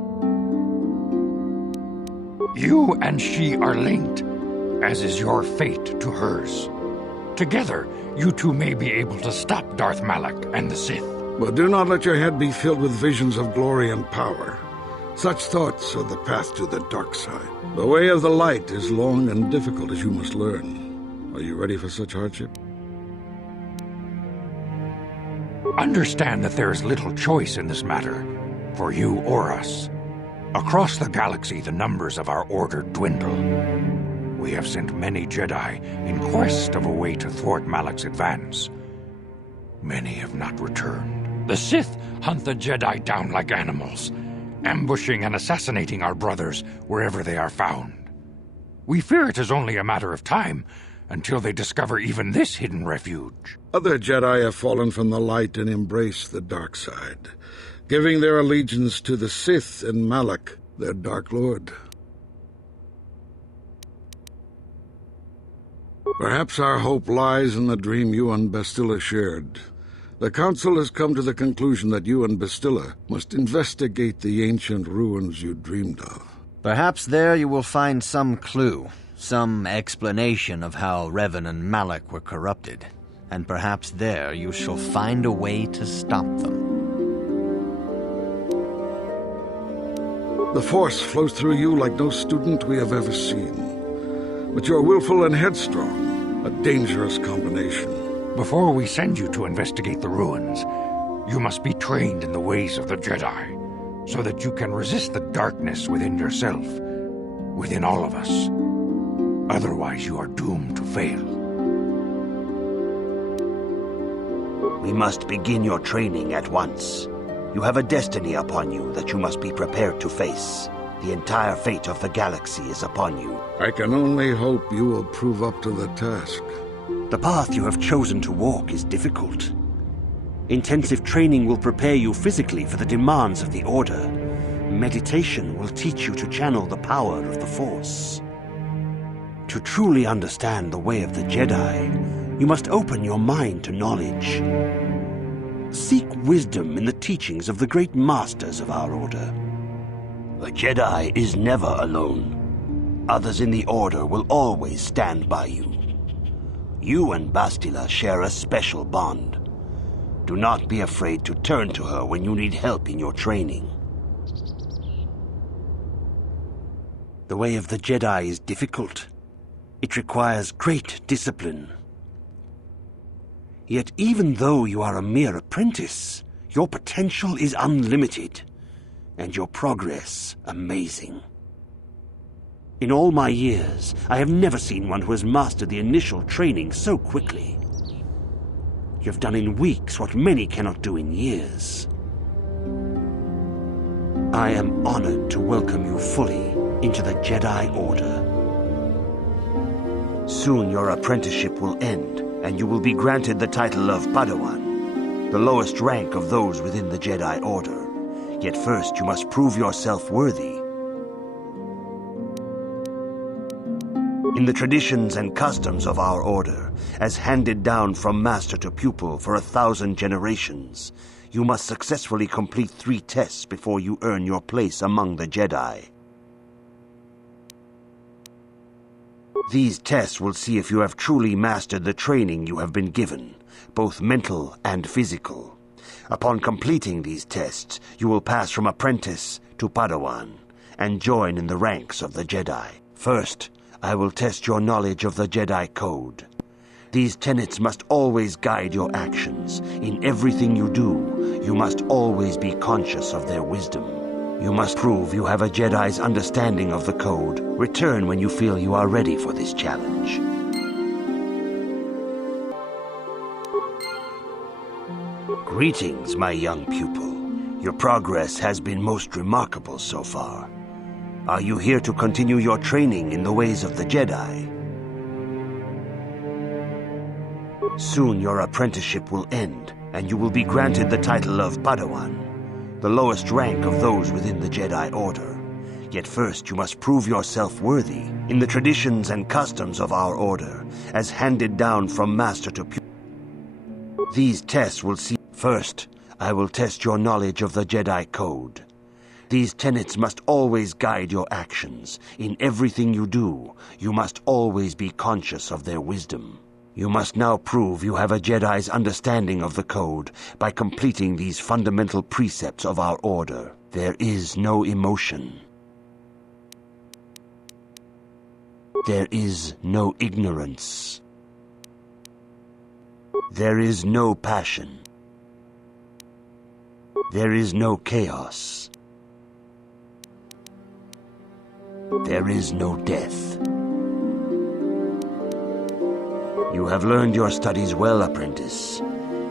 You and she are linked, as is your fate to hers. Together, you two may be able to stop Darth Malak and the Sith. But do not let your head be filled with visions of glory and power. Such thoughts are the path to the dark side. The way of the light is long and difficult, as you must learn. Are you ready for such hardship? Understand that there is little choice in this matter, for you or us. Across the galaxy, the numbers of our order dwindle. We have sent many Jedi in quest of a way to thwart Malak's advance. Many have not returned. The Sith hunt the Jedi down like animals, ambushing and assassinating our brothers wherever they are found. We fear it is only a matter of time until they discover even this hidden refuge. Other Jedi have fallen from the light and embraced the dark side, giving their allegiance to the Sith and Malak, their Dark Lord. Perhaps our hope lies in the dream you and Bastila shared. The Council has come to the conclusion that you and Bastila must investigate the ancient ruins you dreamed of. Perhaps there you will find some clue, some explanation of how Revan and Malak were corrupted. And perhaps there you shall find a way to stop them. The Force flows through you like no student we have ever seen. But you're willful and headstrong, a dangerous combination. Before we send you to investigate the ruins, you must be trained in the ways of the Jedi, so that you can resist the darkness within yourself, within all of us. Otherwise, you are doomed to fail. We must begin your training at once. You have a destiny upon you that you must be prepared to face. The entire fate of the galaxy is upon you. I can only hope you will prove up to the task. The path you have chosen to walk is difficult. Intensive training will prepare you physically for the demands of the Order. Meditation will teach you to channel the power of the Force. To truly understand the way of the Jedi, you must open your mind to knowledge. Seek wisdom in the teachings of the great masters of our Order. A Jedi is never alone. Others in the Order will always stand by you. You and Bastila share a special bond. Do not be afraid to turn to her when you need help in your training. The way of the Jedi is difficult. It requires great discipline. Yet even though you are a mere apprentice, your potential is unlimited, and your progress amazing. In all my years, I have never seen one who has mastered the initial training so quickly. You have done in weeks what many cannot do in years. I am honored to welcome you fully into the Jedi Order. Soon your apprenticeship will end, and you will be granted the title of Padawan, the lowest rank of those within the Jedi Order. Yet first you must prove yourself worthy. In the traditions and customs of our Order, as handed down from master to pupil for 1,000 generations, you must successfully complete 3 tests before you earn your place among the Jedi. These tests will see if you have truly mastered the training you have been given, both mental and physical. Upon completing these tests, you will pass from apprentice to Padawan, and join in the ranks of the Jedi. First, I will test your knowledge of the Jedi Code. These tenets must always guide your actions. In everything you do, you must always be conscious of their wisdom. You must prove you have a Jedi's understanding of the Code. Return when you feel you are ready for this challenge. Greetings, my young pupil. Your progress has been most remarkable so far. Are you here to continue your training in the ways of the Jedi? Soon your apprenticeship will end, and you will be granted the title of Padawan, the lowest rank of those within the Jedi Order. Yet first you must prove yourself worthy in the traditions and customs of our Order, as handed down from master to pupil. These tests will see... First, I will test your knowledge of the Jedi Code. These tenets must always guide your actions. In everything you do, you must always be conscious of their wisdom. You must now prove you have a Jedi's understanding of the Code by completing these fundamental precepts of our Order. There is no emotion. There is no ignorance. There is no passion. There is no chaos. There is no death. You have learned your studies well, apprentice.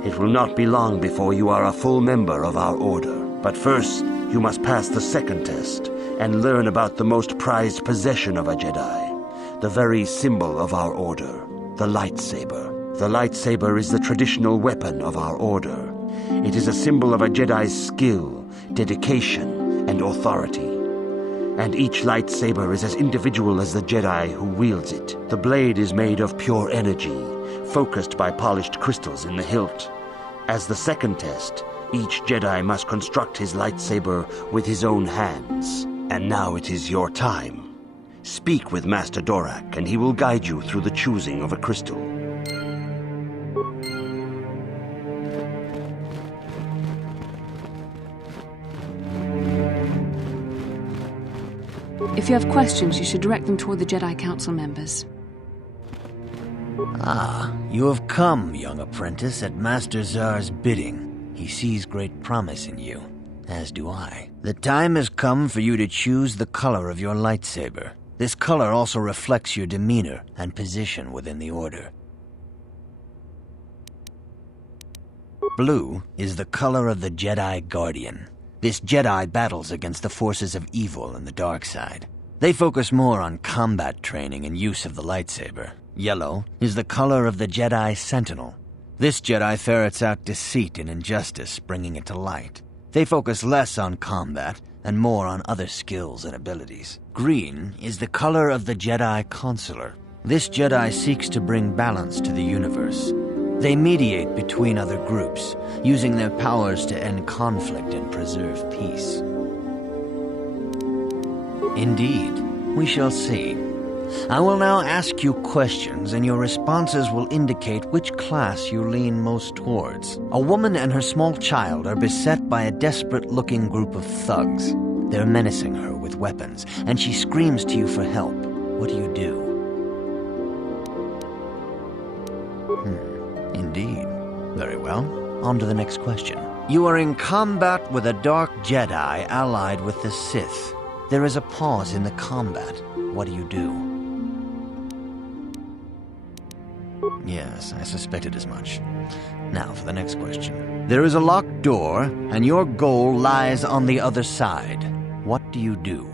It will not be long before you are a full member of our Order. But first, you must pass the second test and learn about the most prized possession of a Jedi, the very symbol of our Order, the lightsaber. The lightsaber is the traditional weapon of our Order. It is a symbol of a Jedi's skill, dedication, and authority. And each lightsaber is as individual as the Jedi who wields it. The blade is made of pure energy, focused by polished crystals in the hilt. As the second test, each Jedi must construct his lightsaber with his own hands. And now it is your time. Speak with Master Dorak, and he will guide you through the choosing of a crystal. If you have questions, you should direct them toward the Jedi Council members. Ah, you have come, young apprentice, at Master Zar's bidding. He sees great promise in you, as do I. The time has come for you to choose the color of your lightsaber. This color also reflects your demeanor and position within the Order. Blue is the color of the Jedi Guardian. This Jedi battles against the forces of evil and the dark side. They focus more on combat training and use of the lightsaber. Yellow is the color of the Jedi Sentinel. This Jedi ferrets out deceit and injustice, bringing it to light. They focus less on combat and more on other skills and abilities. Green is the color of the Jedi Consular. This Jedi seeks to bring balance to the universe. They mediate between other groups, using their powers to end conflict and preserve peace. Indeed, we shall see. I will now ask you questions, and your responses will indicate which class you lean most towards. A woman and her small child are beset by a desperate-looking group of thugs. They're menacing her with weapons, and she screams to you for help. What do? Indeed. Very well. On to the next question. You are in combat with a dark Jedi allied with the Sith. There is a pause in the combat. What do? Yes, I suspected as much. Now for the next question. There is a locked door, and your goal lies on the other side. What do?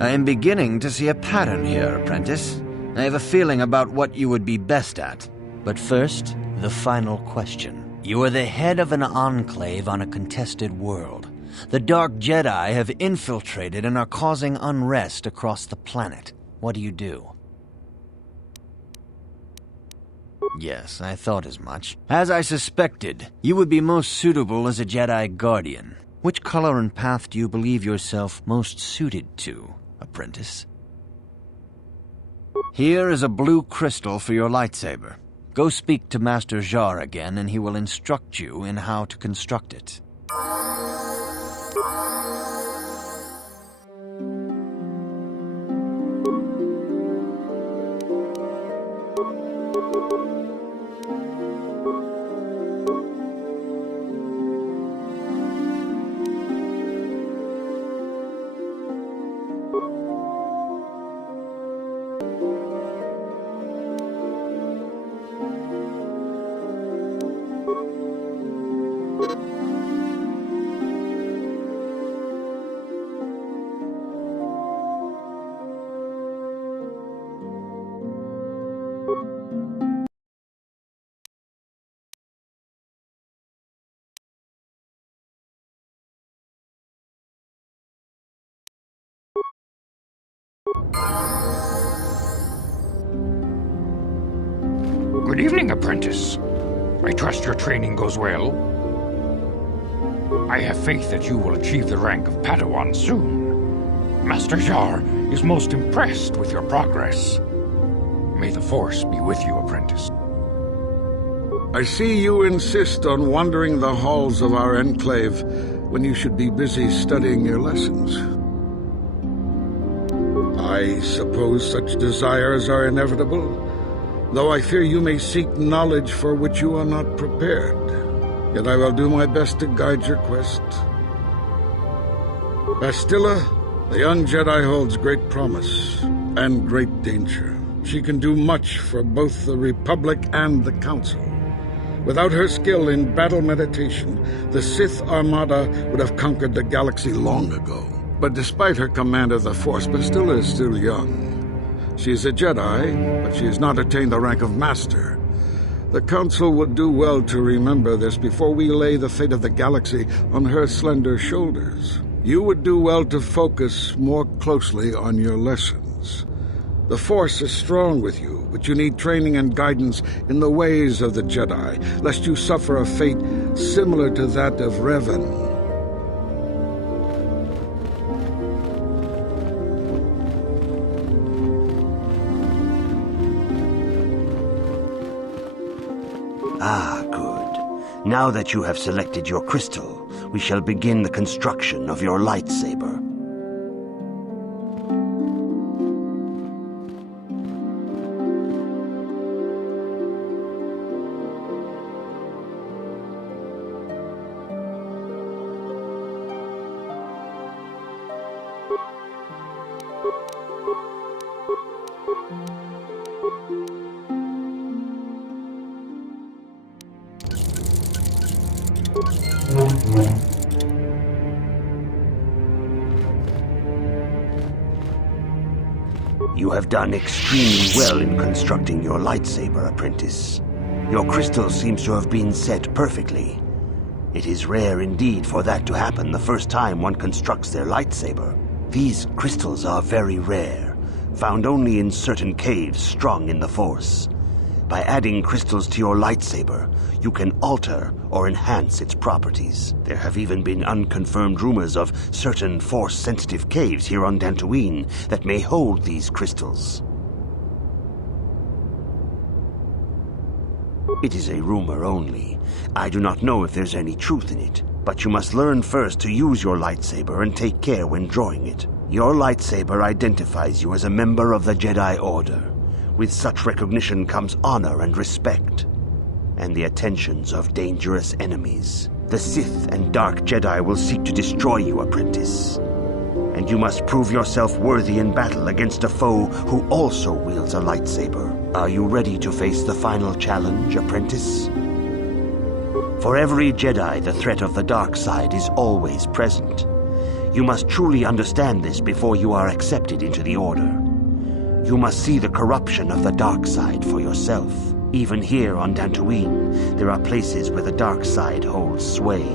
I am beginning to see a pattern here, apprentice. I have a feeling about what you would be best at. But first, the final question. You are the head of an enclave on a contested world. The Dark Jedi have infiltrated and are causing unrest across the planet. What do? Yes, I thought as much. As I suspected, you would be most suitable as a Jedi Guardian. Which color and path do you believe yourself most suited to, apprentice? Here is a blue crystal for your lightsaber. Go speak to Master Jar again, and he will instruct you in how to construct it. Good evening, apprentice. I trust your training goes well. I have faith that you will achieve the rank of Padawan soon. Master Jar is most impressed with your progress. May the Force be with you, apprentice. I see you insist on wandering the halls of our enclave when you should be busy studying your lessons. I suppose such desires are inevitable, though I fear you may seek knowledge for which you are not prepared. Yet I will do my best to guide your quest. Bastila, the young Jedi holds great promise and great danger. She can do much for both the Republic and the Council. Without her skill in battle meditation, the Sith Armada would have conquered the galaxy long ago. But despite her command of the Force, Bastila is still young. She is a Jedi, but she has not attained the rank of Master. The Council would do well to remember this before we lay the fate of the galaxy on her slender shoulders. You would do well to focus more closely on your lessons. The Force is strong with you, but you need training and guidance in the ways of the Jedi, lest you suffer a fate similar to that of Revan. Ah, good. Now that you have selected your crystal, we shall begin the construction of your lightsaber. You have done extremely well in constructing your lightsaber, apprentice. Your crystal seems to have been set perfectly. It is rare indeed for that to happen the first time one constructs their lightsaber. These crystals are very rare, found only in certain caves strung in the Force. By adding crystals to your lightsaber, you can alter or enhance its properties. There have even been unconfirmed rumors of certain Force-sensitive caves here on Dantooine that may hold these crystals. It is a rumor only. I do not know if there's any truth in it, but you must learn first to use your lightsaber and take care when drawing it. Your lightsaber identifies you as a member of the Jedi Order. With such recognition comes honor and respect, and the attentions of dangerous enemies. The Sith and Dark Jedi will seek to destroy you, apprentice. And you must prove yourself worthy in battle against a foe who also wields a lightsaber. Are you ready to face the final challenge, apprentice? For every Jedi, the threat of the dark side is always present. You must truly understand this before you are accepted into the Order. You must see the corruption of the dark side for yourself. Even here on Dantooine, there are places where the dark side holds sway,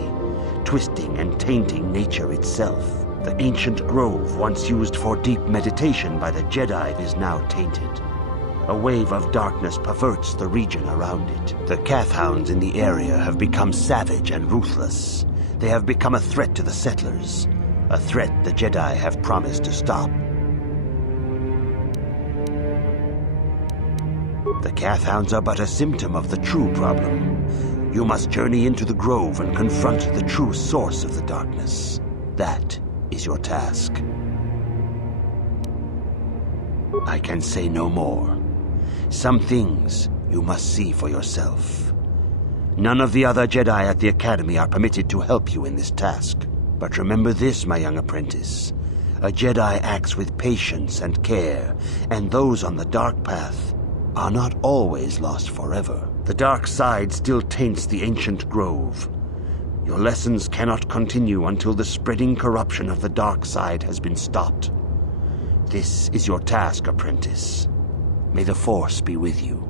twisting and tainting nature itself. The ancient grove once used for deep meditation by the Jedi is now tainted. A wave of darkness perverts the region around it. The Kathhounds in the area have become savage and ruthless. They have become a threat to the settlers, a threat the Jedi have promised to stop. The Kathhounds are but a symptom of the true problem. You must journey into the grove and confront the true source of the darkness. That is your task. I can say no more. Some things you must see for yourself. None of the other Jedi at the Academy are permitted to help you in this task. But remember this, my young apprentice. A Jedi acts with patience and care, and those on the dark path are not always lost forever. The dark side still taints the ancient grove. Your lessons cannot continue until the spreading corruption of the dark side has been stopped. This is your task, apprentice. May the Force be with you.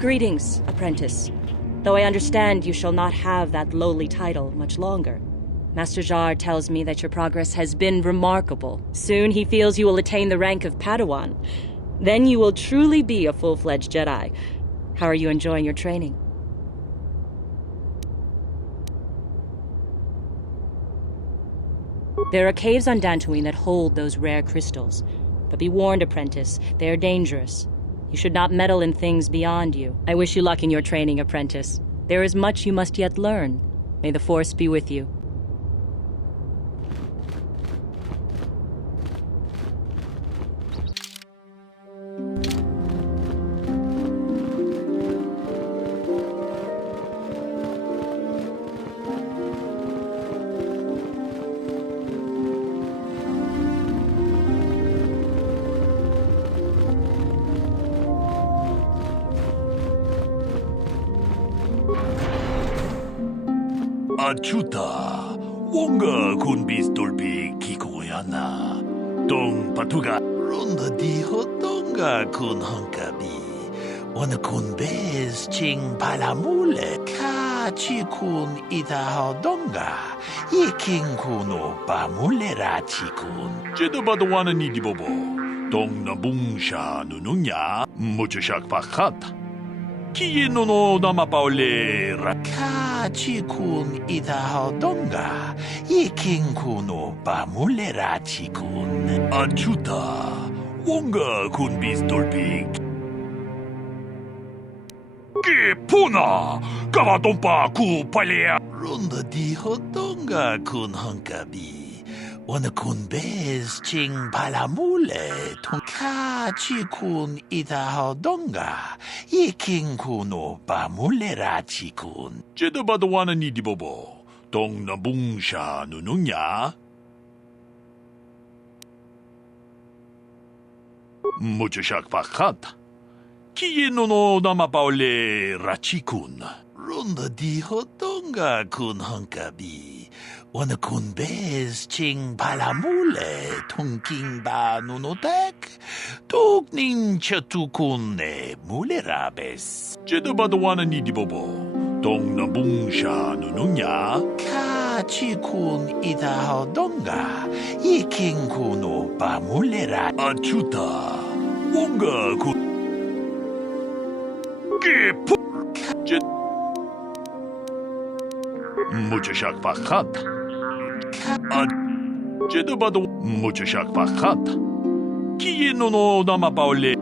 Greetings, apprentice. Though I understand you shall not have that lowly title much longer. Master Jar tells me that your progress has been remarkable. Soon he feels you will attain the rank of Padawan. Then you will truly be a full-fledged Jedi. How are you enjoying your training? There are caves on Dantooine that hold those rare crystals. But be warned, apprentice, they are dangerous. You should not meddle in things beyond you. I wish you luck in your training, apprentice. There is much you must yet learn. May the Force be with you. Achuta, wonga kun bistolpi kikoyana. Dong patuga. Ronda di hotonga kun hankabi. Wana kun bez ching palamule. Ka chi kun ita hodonga. Yiking kuno pamulera chi kun. Jedabada wana ni di bobo. Dong na bungsha nununya. Muchashak pakat. Kieno no namapaule Ka chi kun ita hodonga. Yiking kuno pamulera chi kun. Achuta. Wonga kun bistolpik. Ki puna! Kavatompa ku palea! Ronda di hodonga kun hankabi. Wana kun bez ching palamule. Ka chi kun ita hodonga. Yiking kuno pamulera chi kun. Jedabada wana ni di bobo. Dong na bungsha nununya. Muchashak pakat. Kieno no namapaule rachikun. Ronda di hodonga kun hankabi. Wana kun bez ching palamule. Tunking ba nunotek. Tukning chatukun ne mulerabes. Jedabada wana ni di bobo. Dong na bungsha nununya. Ka chi kun ita hodonga. Yiking kuno pamulera. Achuta. Wonga kun. Muchashak pakat. Jedabada muchashak pakat. Kieno no namapaule.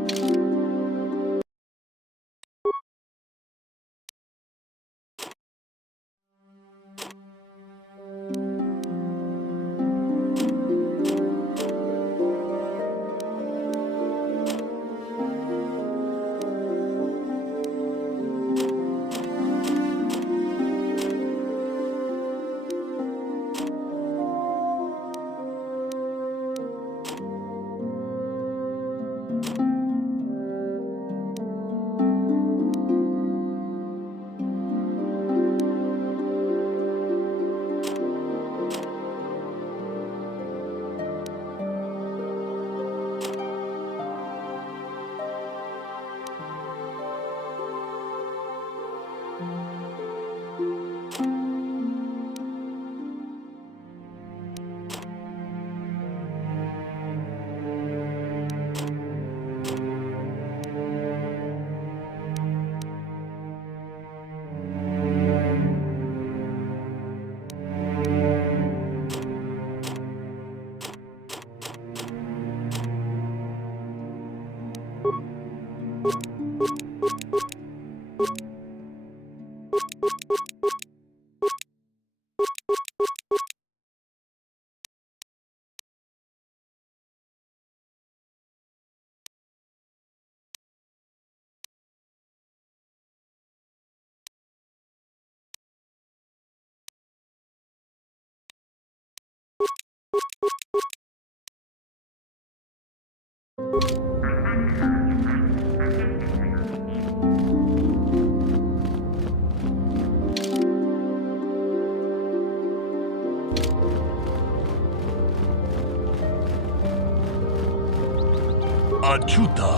Achuta.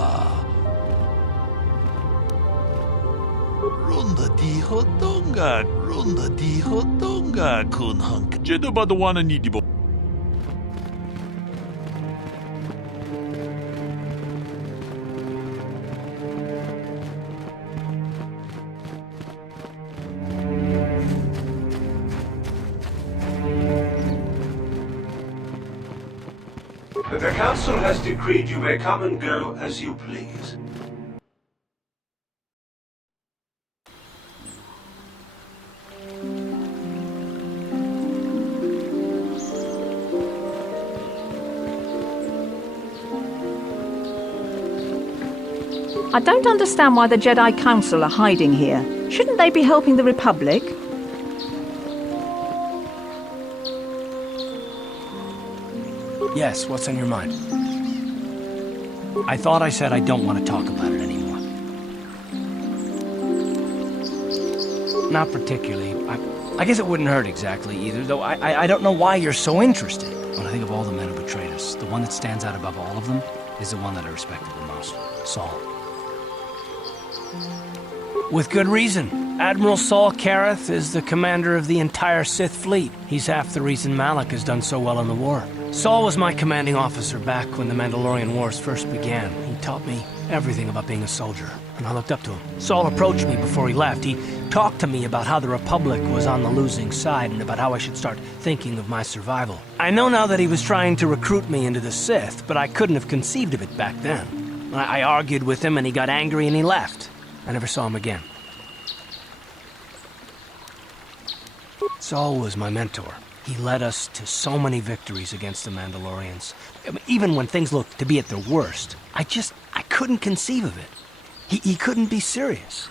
Ronda di hodonga kun hank. Jedabada wana ni di bo. The Council has decreed you may come and go as you please. I don't understand why the Jedi Council are hiding here. Shouldn't they be helping the Republic? Yes, what's on your mind? I thought I said I don't want to talk about it anymore. Not particularly. I guess it wouldn't hurt exactly either, though I don't know why you're so interested. When I think of all the men who betrayed us, the one that stands out above all of them is the one that I respected the most, Saul. With good reason. Admiral Saul Kareth is the commander of the entire Sith fleet. He's half the reason Malak has done so well in the war. Saul was my commanding officer back when the Mandalorian Wars first began. He taught me everything about being a soldier, and I looked up to him. Saul approached me before he left. He talked to me about how the Republic was on the losing side and about how I should start thinking of my survival. I know now that he was trying to recruit me into the Sith, but I couldn't have conceived of it back then. I argued with him and he got angry and he left. I never saw him again. Saul was my mentor. He led us to so many victories against the Mandalorians. I mean, even when things looked to be at their worst, I couldn't conceive of it. He couldn't be serious.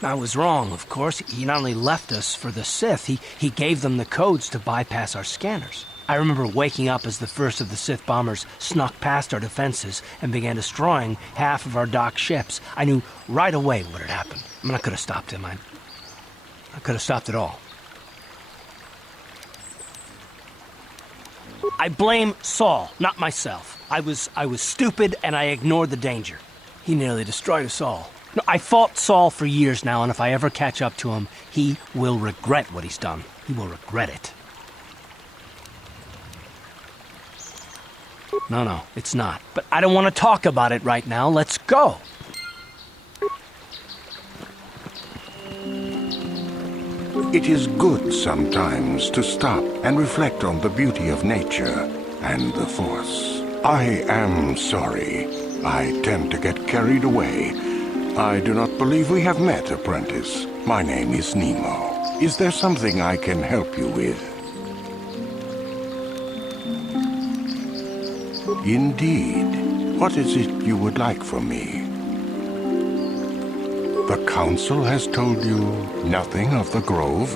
I was wrong, of course. He not only left us for the Sith, he gave them the codes to bypass our scanners. I remember waking up as the first of the Sith bombers snuck past our defenses and began destroying half of our docked ships. I knew right away what had happened. I mean, I could have stopped him. I could have stopped it all. I blame Saul, not myself. I was stupid and I ignored the danger. He nearly destroyed us all. No, I fought Saul for years now, and if I ever catch up to him, he will regret what he's done. He will regret it. No, it's not. But I don't want to talk about it right now. Let's go. It is good sometimes to stop and reflect on the beauty of nature and the Force. I am sorry. I tend to get carried away. I do not believe we have met, apprentice. My name is Nemo. Is there something I can help you with? Indeed. What is it you would like from me? The Council has told you nothing of the Grove?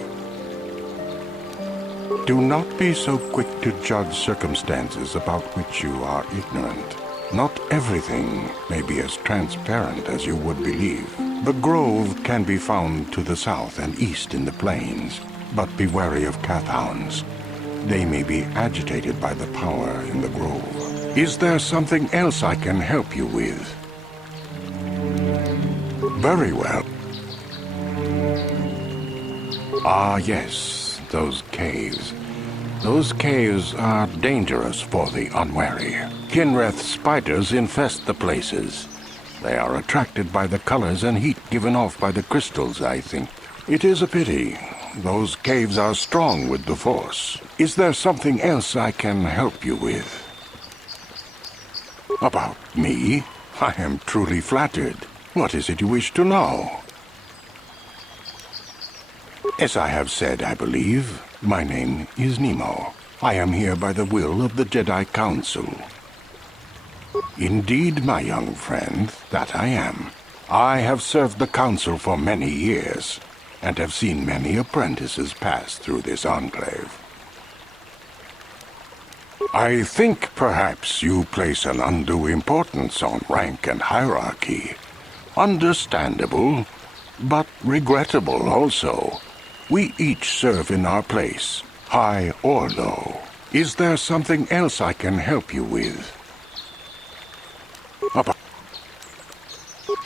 Do not be so quick to judge circumstances about which you are ignorant. Not everything may be as transparent as you would believe. The Grove can be found to the south and east in the plains, but be wary of Cathhounds. They may be agitated by the power in the Grove. Is there something else I can help you with? Very well. Ah, yes, those caves. Those caves are dangerous for the unwary. Kinreth spiders infest the places. They are attracted by the colors and heat given off by the crystals, I think. It is a pity. Those caves are strong with the Force. Is there something else I can help you with? About me? I am truly flattered. What is it you wish to know? As I have said, I believe, my name is Nemo. I am here by the will of the Jedi Council. Indeed, my young friend, that I am. I have served the Council for many years, and have seen many apprentices pass through this enclave. I think perhaps you place an undue importance on rank and hierarchy. Understandable, but regrettable also. We each serve in our place, high or low. Is there something else I can help you with?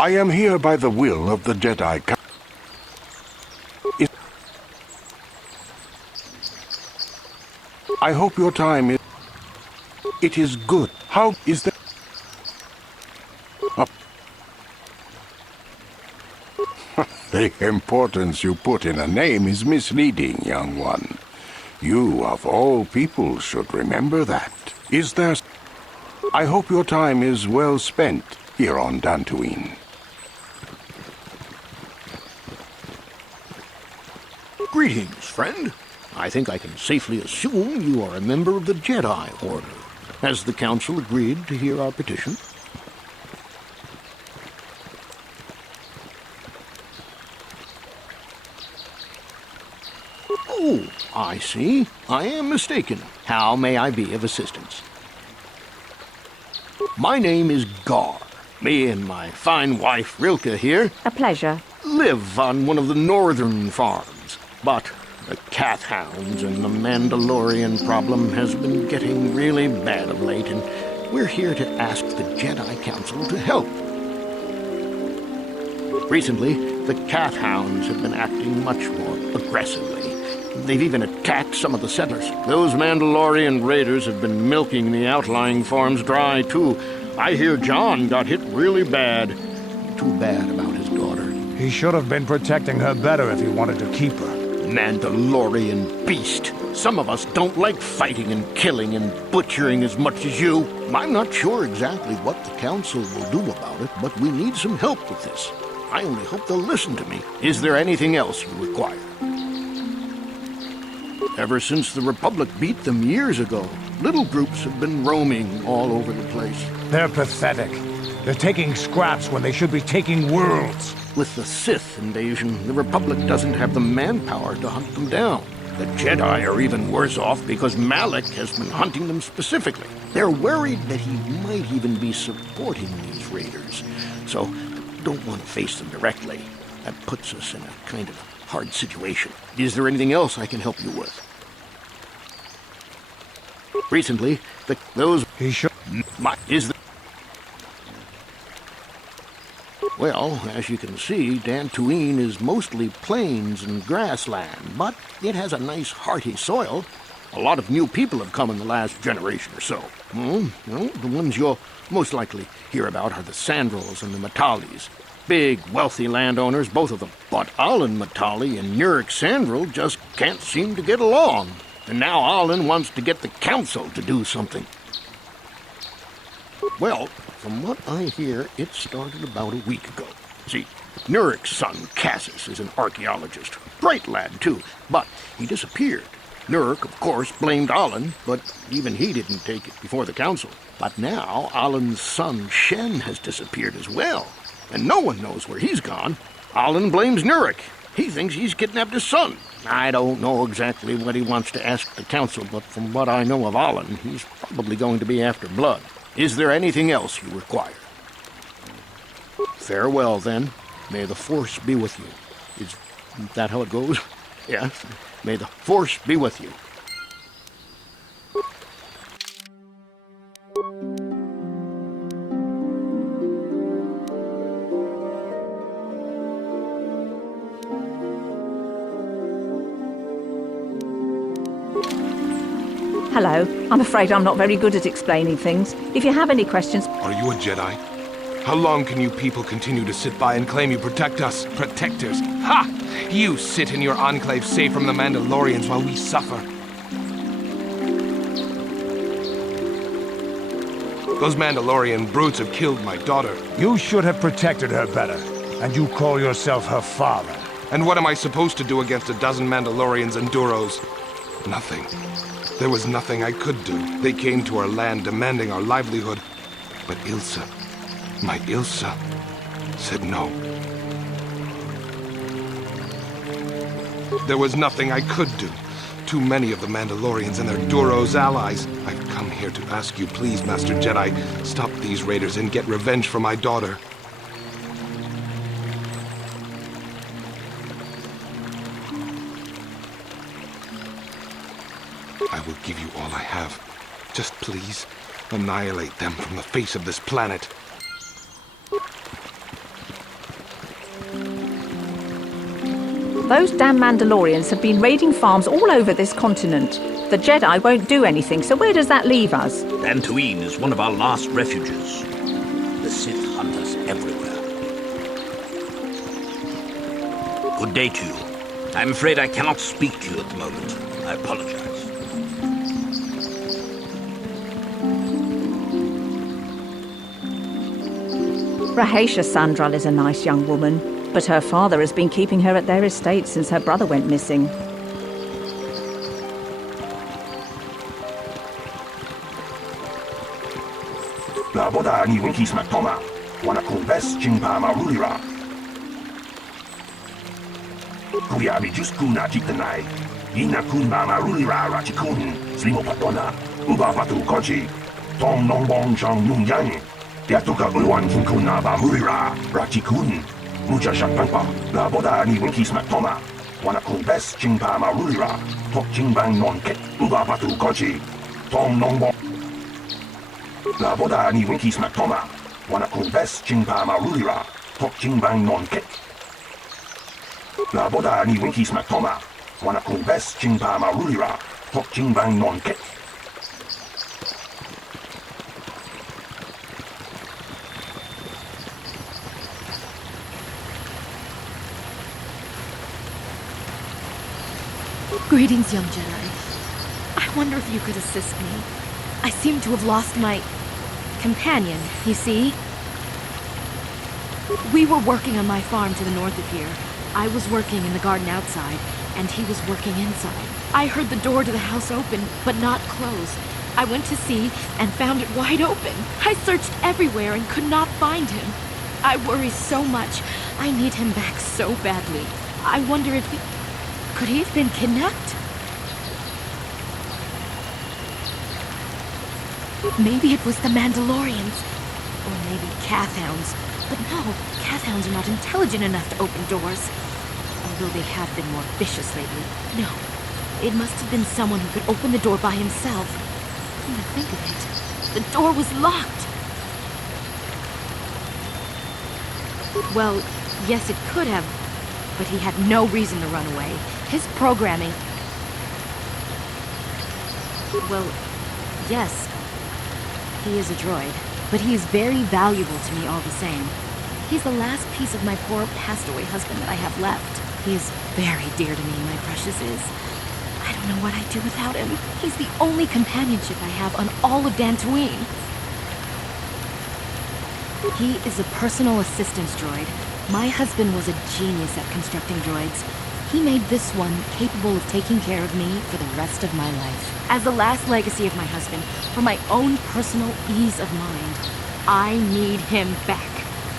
I am here by the will of the Jedi Council. I hope your time is... It is good. How is that? The importance you put in a name is misleading, young one. You, of all people, should remember that. Is there... I hope your time is well spent here on Dantooine. Greetings, friend. I think I can safely assume you are a member of the Jedi Order. Has the Council agreed to hear our petition? Oh, I see. I am mistaken. How may I be of assistance? My name is Gar. Me and my fine wife, Rilke, here... A pleasure. ...live on one of the northern farms. But the Kath hounds and the Mandalorian problem has been getting really bad of late, and we're here to ask the Jedi Council to help. Recently, the Kath hounds have been acting much more aggressively. They've even attacked some of the settlers. Those Mandalorian raiders have been milking the outlying farms dry, too. I hear John got hit really bad. Too bad about his daughter. He should have been protecting her better if he wanted to keep her. Mandalorian beast. Some of us don't like fighting and killing and butchering as much as you. I'm not sure exactly what the Council will do about it, but we need some help with this. I only hope they'll listen to me. Is there anything else you require? Ever since the Republic beat them years ago, little groups have been roaming all over the place. They're pathetic. They're taking scraps when they should be taking worlds. With the Sith invasion, the Republic doesn't have the manpower to hunt them down. The Jedi are even worse off because Malak has been hunting them specifically. They're worried that he might even be supporting these raiders, so don't want to face them directly. That puts us in a kind of hard situation. Is there anything else I can help you with? Recently, those... He should... Well, as you can see, Dantooine is mostly plains and grassland, but it has a nice hearty soil. A lot of new people have come in the last generation or so. The ones you'll most likely hear about are the Sandrals and the Matalis. Big, wealthy landowners, both of them. But Alan Matali and Nurik Sandral just can't seem to get along. And now Alan wants to get the Council to do something. Well, from what I hear, it started about a week ago. See, Nurik's son, Cassis, is an archaeologist. Bright lad, too, but he disappeared. Nurik, of course, blamed Alan, but even he didn't take it before the Council. But now, Alan's son, Shen, has disappeared as well. And no one knows where he's gone. Alan blames Nurik. He thinks he's kidnapped his son. I don't know exactly what he wants to ask the Council, but from what I know of Alan, he's probably going to be after blood. Is there anything else you require? Farewell, then. May the Force be with you. Is that how it goes? Yes. May the Force be with you. Hello. I'm afraid I'm not very good at explaining things. If you have any questions... Are you a Jedi? How long can you people continue to sit by and claim you protect us? Protectors? Ha! You sit in your enclave safe from the Mandalorians while we suffer. Those Mandalorian brutes have killed my daughter. You should have protected her better. And you call yourself her father. And what am I supposed to do against a dozen Mandalorians and Duros? Nothing. There was nothing I could do. They came to our land demanding our livelihood. But Ilsa, my Ilsa, said no. There was nothing I could do. Too many of the Mandalorians and their Duros allies. I've come here to ask you, please, Master Jedi, stop these raiders and get revenge for my daughter. I will give you all I have. Just please, annihilate them from the face of this planet. Those damn Mandalorians have been raiding farms all over this continent. The Jedi won't do anything, so where does that leave us? Dantooine is one of our last refuges. The Sith hunt us everywhere. Good day to you. I'm afraid I cannot speak to you at the moment. I apologize. Matali-sandral is a nice young woman, but her father has been keeping her at their estate since her brother went missing. Laboda ni winkis matoma, wana kumbes chingpa marulira. Kuya mi just kuna chitanai, ina kunba marulira rachikun, slimo patona, uba patu kochi, tong nong bong chong nung yang, yatuka uwan kinkuna ba murira, rachikun, mucha shakpanpa, laboda ni winkis matoma, wana kumbes chingpa marulira, tok chingbang non ket, uba patu kochi, tong nong bong. La boda ni winkis matoma, wana kumbes chingpa marulira, tok chingbang non ket. La boda ni winkis matoma, wana kumbes chingpa marulira, tok chingbang non ket. Greetings, young Jedi. I wonder if you could assist me. I seem to have lost my companion, you see? We were working on my farm to the north of here. I was working in the garden outside, and he was working inside. I heard the door to the house open, but not close. I went to see and found it wide open. I searched everywhere and could not find him. I worry so much. I need him back so badly. I wonder if could he have been kidnapped? Maybe it was the Mandalorians. Or maybe Cathhounds. But no, Cathhounds are not intelligent enough to open doors. Although they have been more vicious lately. No, it must have been someone who could open the door by himself. Come to think of it, the door was locked. Well, yes, it could have. But he had no reason to run away. His programming... Well, yes. He is a droid, but he is very valuable to me all the same. He's the last piece of my poor passed-away husband that I have left. He is very dear to me, my precious is. I don't know what I'd do without him. He's the only companionship I have on all of Dantooine. He is a personal assistance droid. My husband was a genius at constructing droids. He made this one capable of taking care of me for the rest of my life. As the last legacy of my husband, for my own personal ease of mind, I need him back.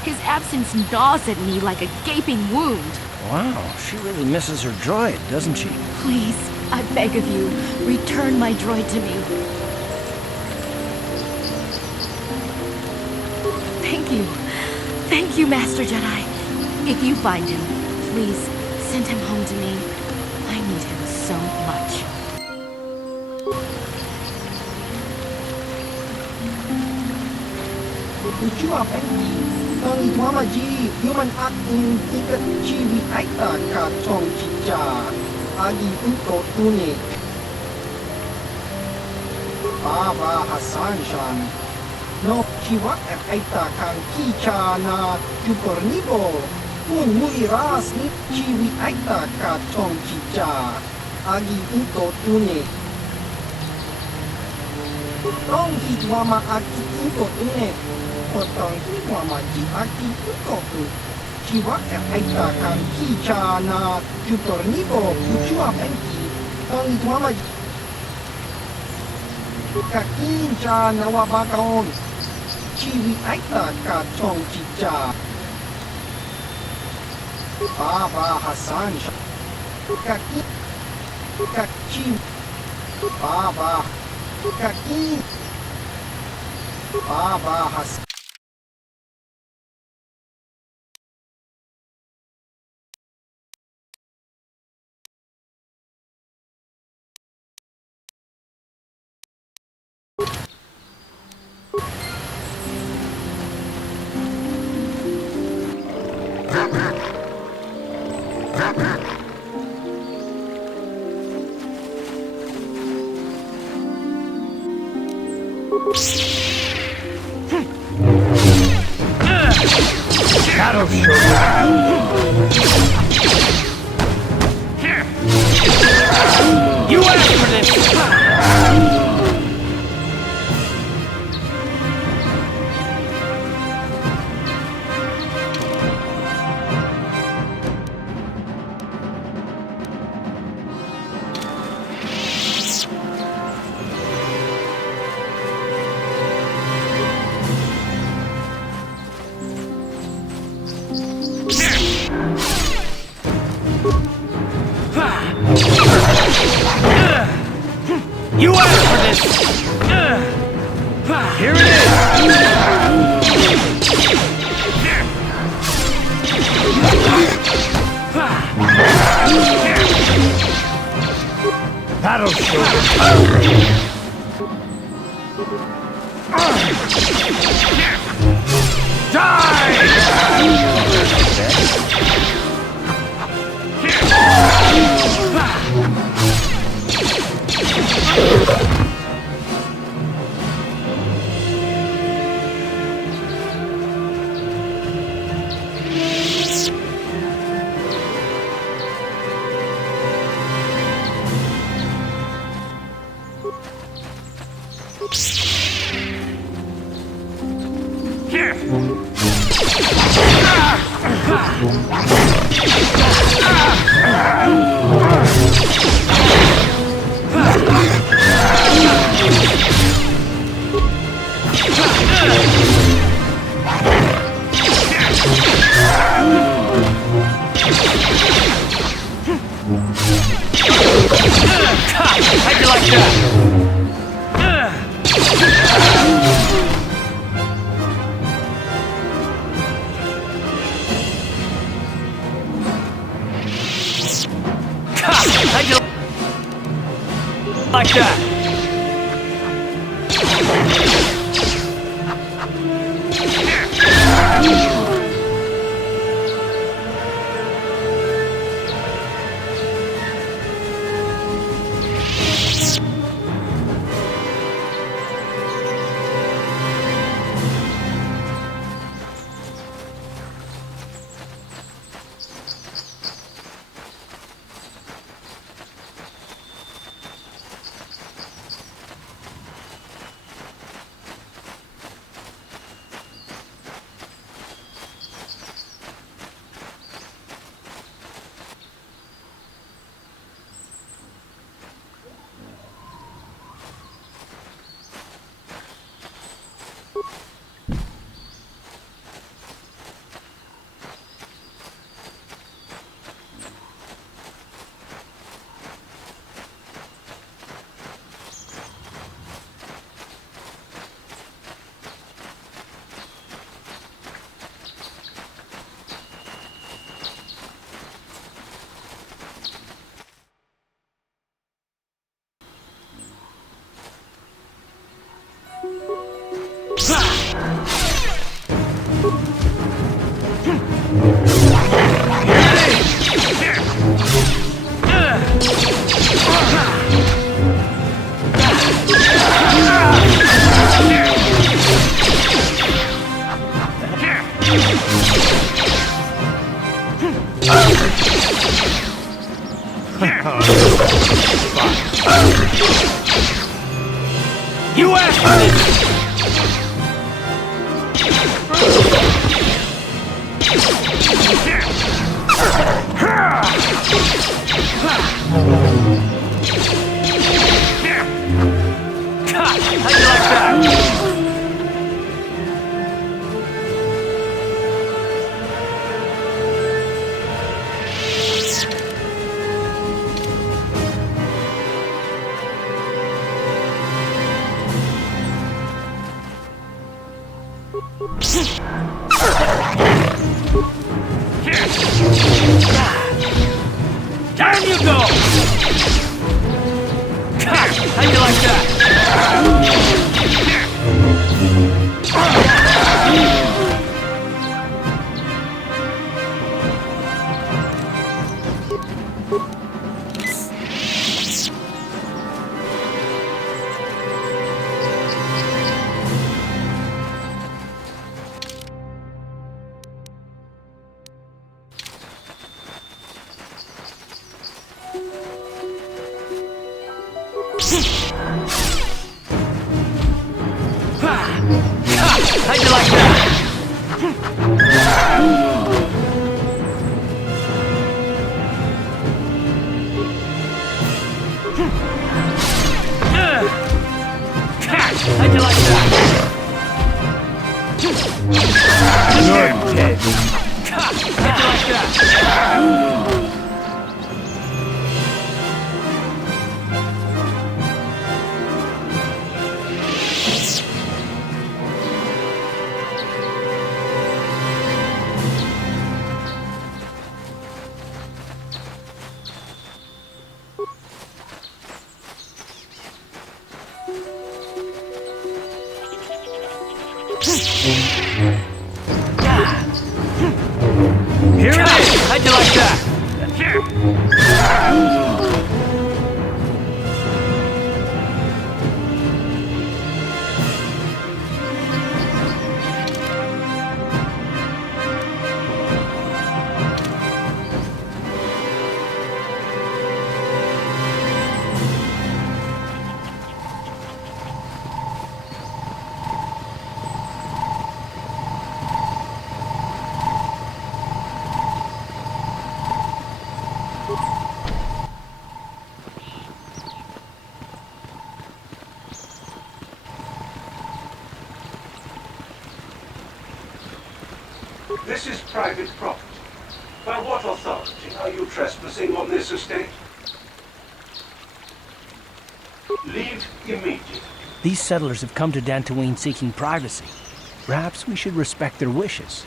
His absence gnaws at me like a gaping wound. Wow, she really misses her droid, doesn't she? Please, I beg of you, return my droid to me. Thank you. Thank you, Master Jedi. If you find him, please send him home to me. I need him so much. Ucua pengi, tangi tuamaji, human acting tiket ciwi aita ka chong cica, agi untuk tune. Baba Hassan Shan, no ciwa aita kan kica na jukornibo, pun muli ras ni ciwi aita ka chong cica, agi untuk tune. Tong hitwama aki untuk tune. Potong hitwama ji aki ukoku. Jiwa aita kan kica na jutornibo ucua penki. Tong hitwama ji kakinca na wabakaon. Ciwi aita ka chong cica. Baba Hassan kaki Baba kaki Baba Hassan. Shadow Showdown! You asked for this! That'll show them. How'd you like that? How'd you like that? You asked for this! How'd you like that? Down you go! How'd you like that? How'd you like that? How'd you like that? You're dead. How'd you like that? Here it is! How'd you like that? This is private property. By what authority are you trespassing on this estate? Leave immediately. These settlers have come to Dantooine seeking privacy. Perhaps we should respect their wishes.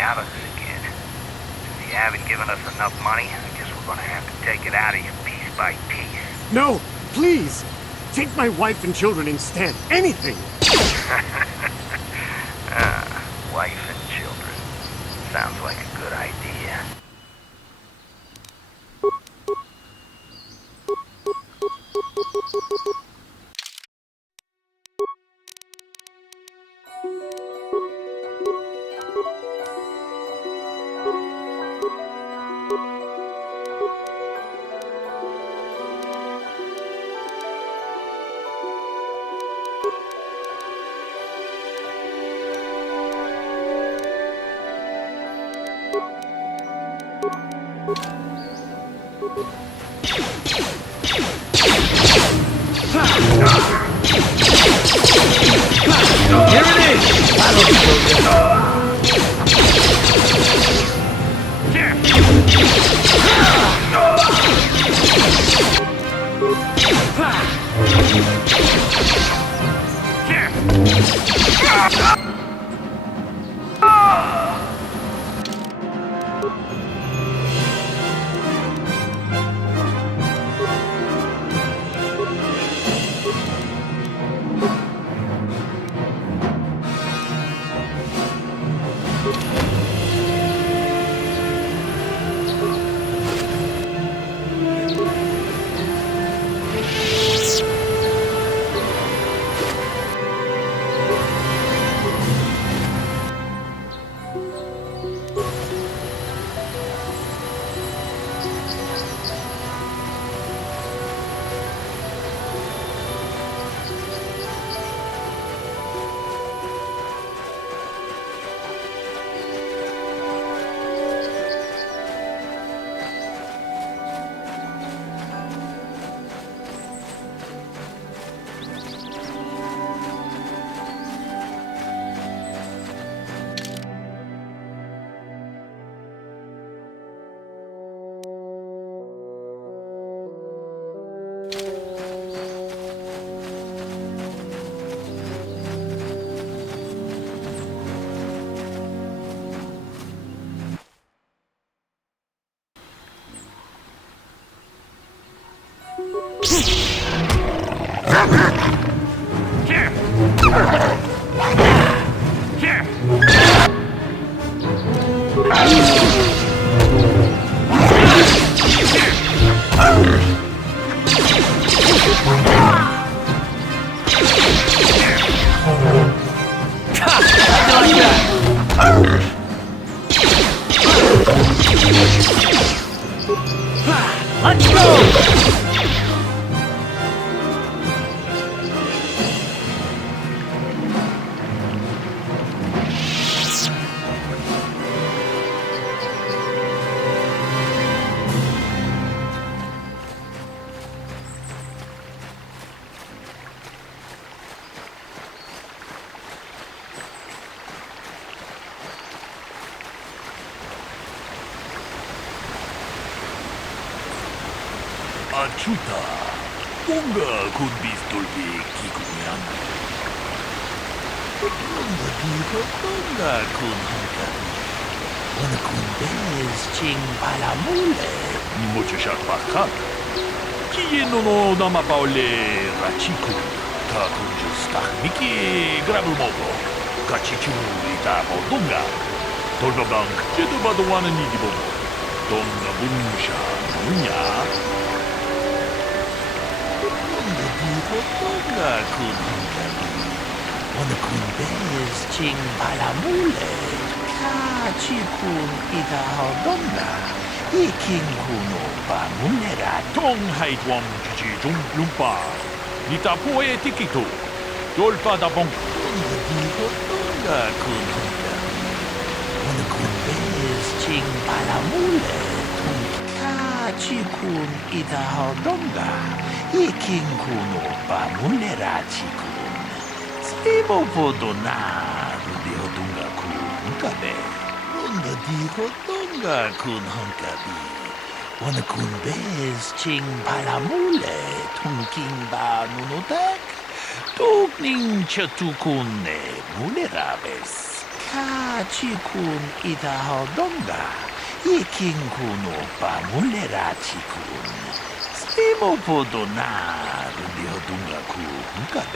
Out of this again. If you haven't given us enough money, I guess we're gonna have to take it out of you piece by piece. No, please! Take my wife and children instead. Anything! Wife and children. Sounds like a good idea. Let's go! Achuta, 뭔가 곧 비슷돌기 기구면. 뭔가 군한가비. 어느 군대스 칭 발라몰레. 무추샷 바카. 기에노노 나마바올레 라치쿠. 가군주스타 미키 그라블모고. 같이 주이다 모동가. 돌바방 제도바도 와는 이기보고. 동가 문샤 누냐. 뭔가 군한가비 어느 군대스 칭 발라몰레 카치군 이다 하던가 이킹군오 바몰레라 동하이트왕 주지중 룸파 니타포에 티키토 돌바다봉 뭔가 군한가비 어느 군대스 칭 발라몰레 카치군 이다 하던가 이킹군 오빠 몰래라치군 스리모포도나 루디호동가 군가베 론더디호동가 군헌가비 어느 군베스 칭발라몰레 통킹바 누노닥 똑닝 셔투군네 몰래라베스 카치군 이다호동가 이킹군 오빠 몰래라치군 스리모포도나 루디호동가 군가베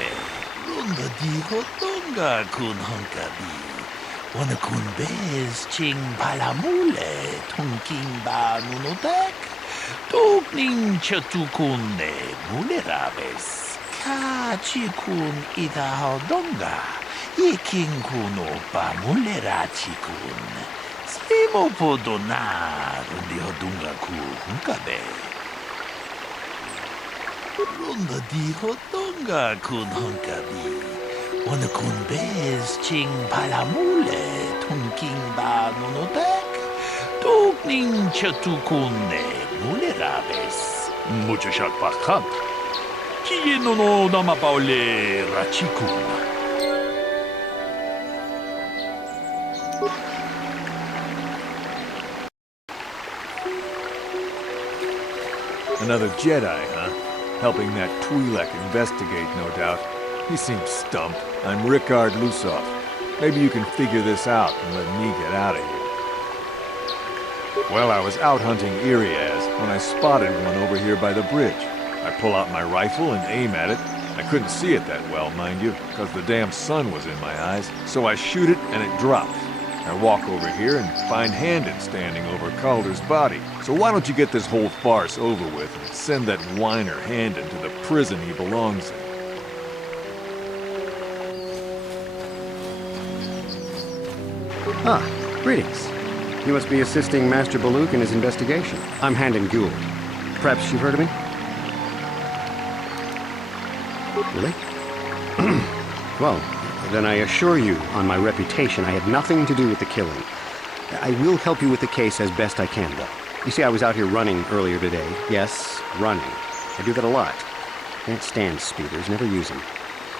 론더디호동가 군헌가비 어느 군베스 칭발라몰레 통킹바 누노닥 똑닝 셔투군네 몰레라베스 카치군 이다호동가 이킹군 오빠 몰레라치군 스리모포도나 루디호동가 군가베 론더디호동가 군헌가비 어느 군베스 칭발라몰레 통킹바 누노닥 똑닝 셔투군네 몰레라베스 무추샷 바칸 기에노노 나마바올레 라치군 Another Jedi, huh? Helping that Twi'lek investigate, no doubt. He seems stumped. I'm Rickard Lusov. Maybe you can figure this out and let me get out of here. Well, I was out hunting Iriaz when I spotted one over here by the bridge. I pull out my rifle and aim at it. I couldn't see it that well, mind you, because the damn sun was in my eyes. So I shoot it and it drops. I walk over here and find Handon standing over Calder's body. So why don't you get this whole farce over with and send that whiner Handon to the prison he belongs in? Ah, greetings. You must be assisting Master Baluk in his investigation. I'm Handon Gould. Perhaps you've heard of me? Really? Well, then I assure you, on my reputation, I had nothing to do with the killing. I will help you with the case as best I can, though. You see, I was out here running earlier today. Yes, running. I do that a lot. Can't stand speeders, never use them.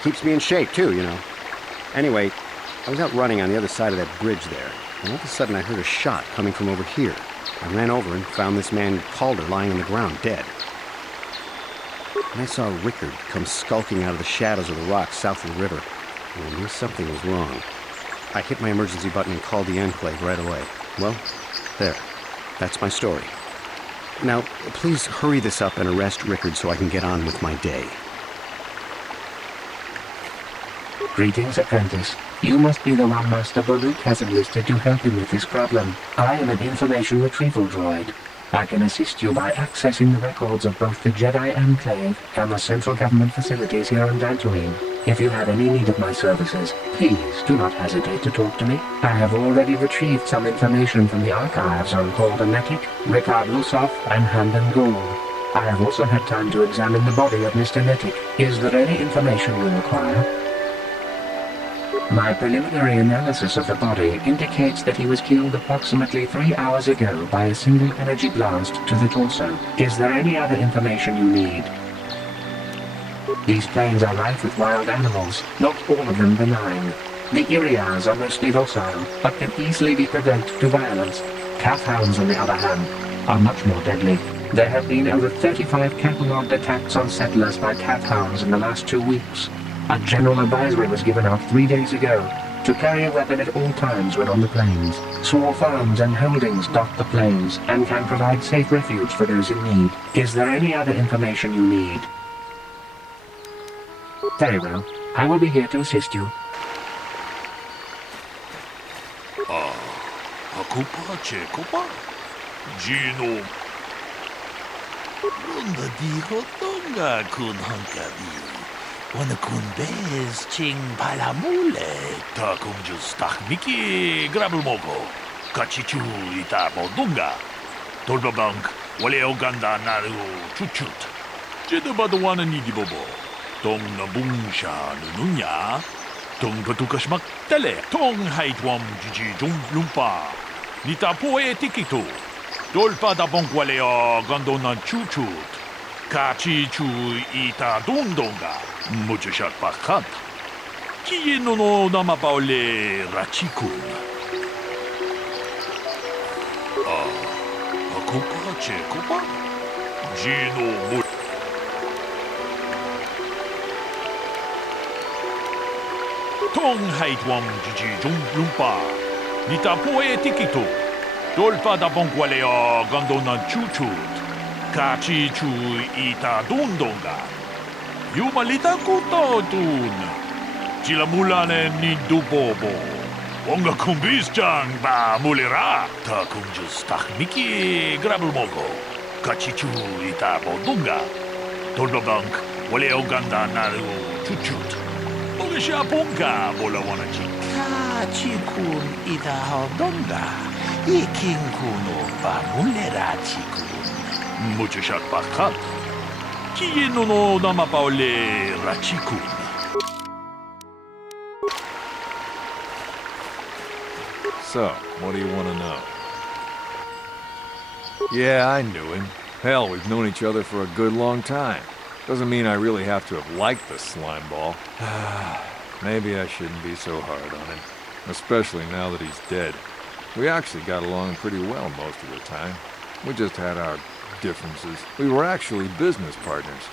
Keeps me in shape, too, you know. Anyway, I was out running on the other side of that bridge there, and all of a sudden I heard a shot coming from over here. I ran over and found this man Calder lying on the ground, dead. And I saw Rickard come skulking out of the shadows of the rocks south of the river. And I knew something was wrong. I hit my emergency button and called the Enclave right away. Well, there. That's my story. Now, please hurry this up and arrest Rickard so I can get on with my day. Greetings, apprentice. You must be the one Master Baluk has enlisted to help him with this problem. I am an information retrieval droid. I can assist you by accessing the records of both the Jedi Enclave and the central government facilities here on Dantooine. If you have any need of my services, please do not hesitate to talk to me. I have already retrieved some information from the archives on Korriban, Rikard Lusov, and Handon Gould. I have also had time to examine the body of Mr. Netic. Is there any information you require? My preliminary analysis of the body indicates that he was killed approximately 3 hours ago by a single energy blast to the torso. Is there any other information you need? These plains are rife with wild animals, not all of them benign. The Iriars are mostly docile, but can easily be provoked to violence. Calf hounds, on the other hand, are much more deadly. There have been over 35 catalogued attacks on settlers by calf hounds in the last 2 weeks. A general advisory was given out 3 days ago to carry a weapon at all times when on the plains. Small farms and holdings dot the plains and can provide safe refuge for those in need. Is there any other information you need? Very well. I will be here to assist you. Hakupa Chekopa? Gino. Runda diho tonga kun hankabi. Wana kun bez ching palamule. Ta kun justak miki grabulmogo. Kachichu ita bodunga. Tolbabank wale oganda naru chuchut. Jeda badawana nidi bobo. Tong nabungsha nununya. Tong patukashmak tele. Tong haitwam jiji jum lumpa. Nita poe tikito. Dolpa da bonkwaleo gondona chuchut. Kachi chu ita dundonga. Mujashat pakat. Kiye no namapaole rachikun. Hakupa chekopa? Gino mu. Tong haitwam jiji jum lumpa. Nita poe tikito. Dolpa da bonkwaleo gondona chuchut. Kachi chu ita dundonga. Yumalita kuto dun. Chilamulane ni dubobo. Onga kumbis jang ba mulira. Ta kunjus takmiki grabulmogo. Kachi chu ita bodunga. Dolbabank wale oganda naru chuchut. Ogisha punka bola wanachi. Kachi kun ita hodonga. Ikin kuno ba mulera chikun. Mujashat pakat. Kiye no namapaole rachikun. So, what do you want to know? Yeah, I knew him. Hell, we've known each other for a good long time. Doesn't mean I really have to have liked the slime ball. Maybe I shouldn't be so hard on him. Especially now that he's dead. We actually got along pretty well most of the time. We just had our differences. We were actually business partners.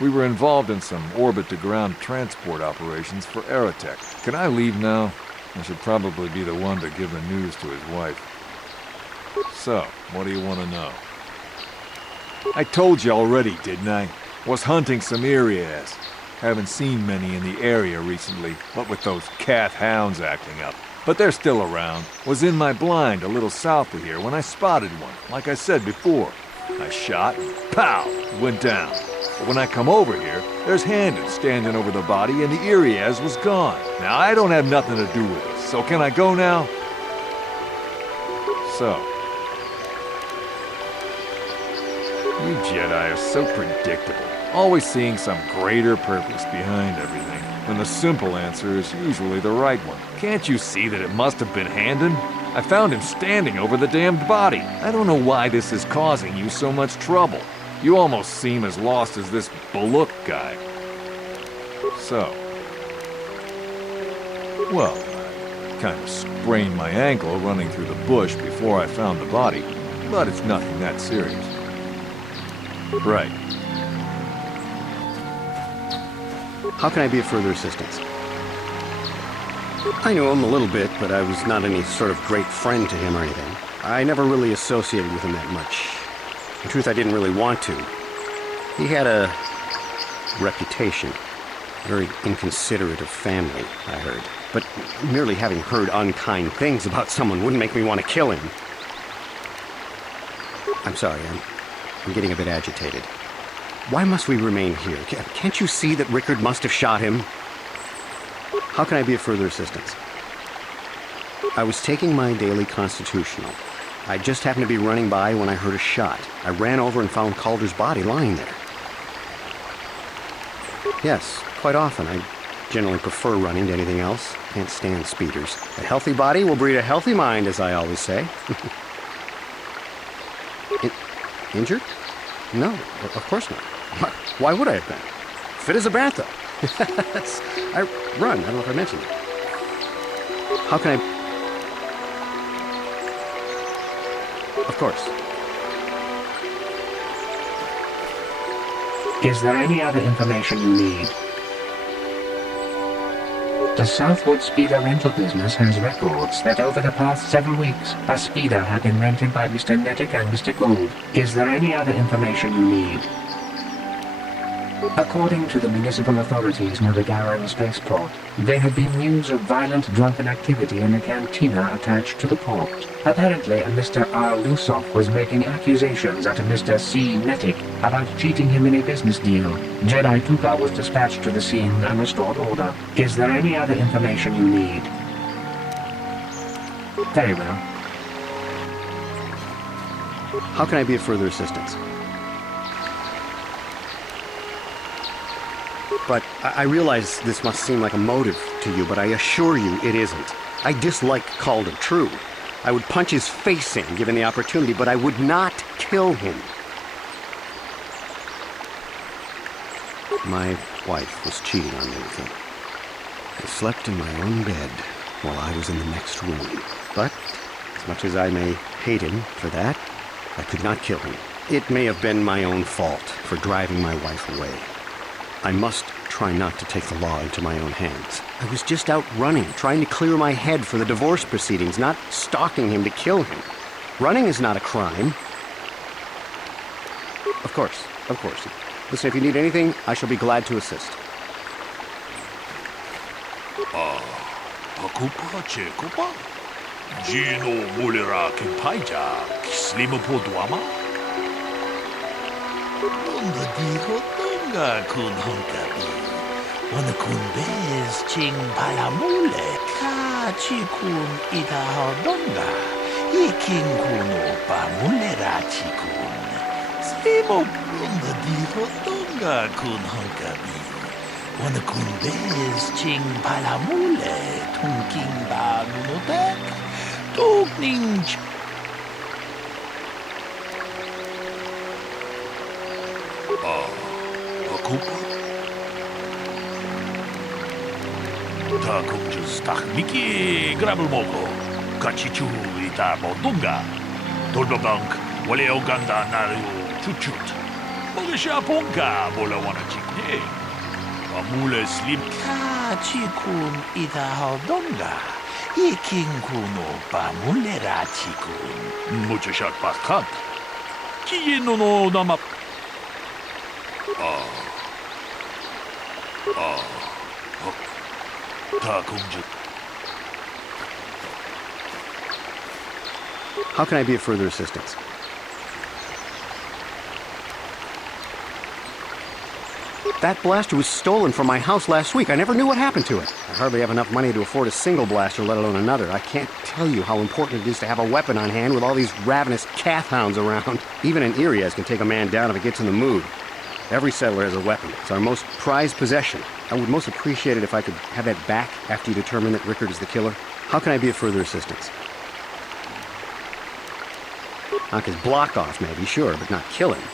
We were involved in some orbit-to-ground transport operations for Aerotech. Can I leave now? I should probably be the one to give the news to his wife. So, what do you want to know? I told you already, didn't I? Was hunting some Irias. Haven't seen many in the area recently, what with those cat hounds acting up. But they're still around. Was in my blind a little south of here when I spotted one, like I said before. I shot, and pow, went down. But when I come over here, there's Handon standing over the body and the Irias was gone. Now, I don't have nothing to do with this, so can I go now? So. You Jedi are so predictable. Always seeing some greater purpose behind everything, when the simple answer is usually the right one. Can't you see that it must have been Handon? I found him standing over the damned body. I don't know why this is causing you so much trouble. You almost seem as lost as this Baluk guy. So. Well, I kind of sprained my ankle running through the bush before I found the body, but it's nothing that serious. Right. How can I be of further assistance? I knew him a little bit, but I was not any sort of great friend to him or anything. I never really associated with him that much. In truth, I didn't really want to. He had a reputation. Very inconsiderate of family, I heard. But merely having heard unkind things about someone wouldn't make me want to kill him. I'm sorry, I'm getting a bit agitated. Why must we remain here? Can't you see that Rickard must have shot him? How can I be of further assistance? I was taking my daily constitutional. I just happened to be running by when I heard a shot. I ran over and found Calder's body lying there. Yes, quite often. I generally prefer running to anything else. Can't stand speeders. A healthy body will breed a healthy mind, as I always say. Injured? No, of course not. Why would I have been? Fit as a bantha. I run. I don't know if I mentioned it. How can I... Of course. Is there any other information you need? The Southwood Speeder rental business has records that over the past several weeks, a speeder had been rented by Mr. Nettic and Mr. Gould. Is there any other information you need? According to the municipal authorities near the Garan spaceport, there had been news of violent drunken activity in a cantina attached to the port. Apparently, a Mr. R. Lusoff was making accusations at a Mr. C. Nettic about cheating him in a business deal. Jedi Council was dispatched to the scene and restored order. Is there any other information you need? Very well. How can I be of further assistance? But I realize this must seem like a motive to you, but I assure you it isn't. I dislike Calder, true. I would punch his face in, given the opportunity, but I would not kill him. My wife was cheating on me with him. I slept in my own bed while I was in the next room. But, as much as I may hate him for that, I could not kill him. It may have been my own fault for driving my wife away. I must try not to take the law into my own hands. I was just out running, trying to clear my head for the divorce proceedings, not stalking him to kill him. Running is not a crime. Of course, of course. Listen, if you need anything, I shall be glad to assist. Akupa Chekupa? Gino Mulira Kimpaija, Slimopo Duama? Unga Digo Dunga Kun Hunkabi. One kun bez ching palamule ka chikun ida hodonga ikin kuno pamulera chikun slimo blunga di hodonga kun hunkabi one kun bez ching palamule tunking ba nunotek tukning akupa Ta kumjus takmiki grabulmoko kachichu ita bodunga turbobank wale oganda naru chuchut mogisha ponka bola wana chikne amule slim kachikun ita hodonga ikin kuno pamulera chikun mucho shak pakat kiyeno no nama How can I be of further assistance? That blaster was stolen from my house last week. I never knew what happened to it. I hardly have enough money to afford a single blaster, let alone another. I can't tell you how important it is to have a weapon on hand with all these ravenous cath hounds around. Even an Irias can take a man down if it gets in the mood. Every settler has a weapon. It's our most prized possession. I would most appreciate it if I could have that back after you determine that Rickard is the killer. How can I be of further assistance? Knock his block off, maybe, sure, but not kill him.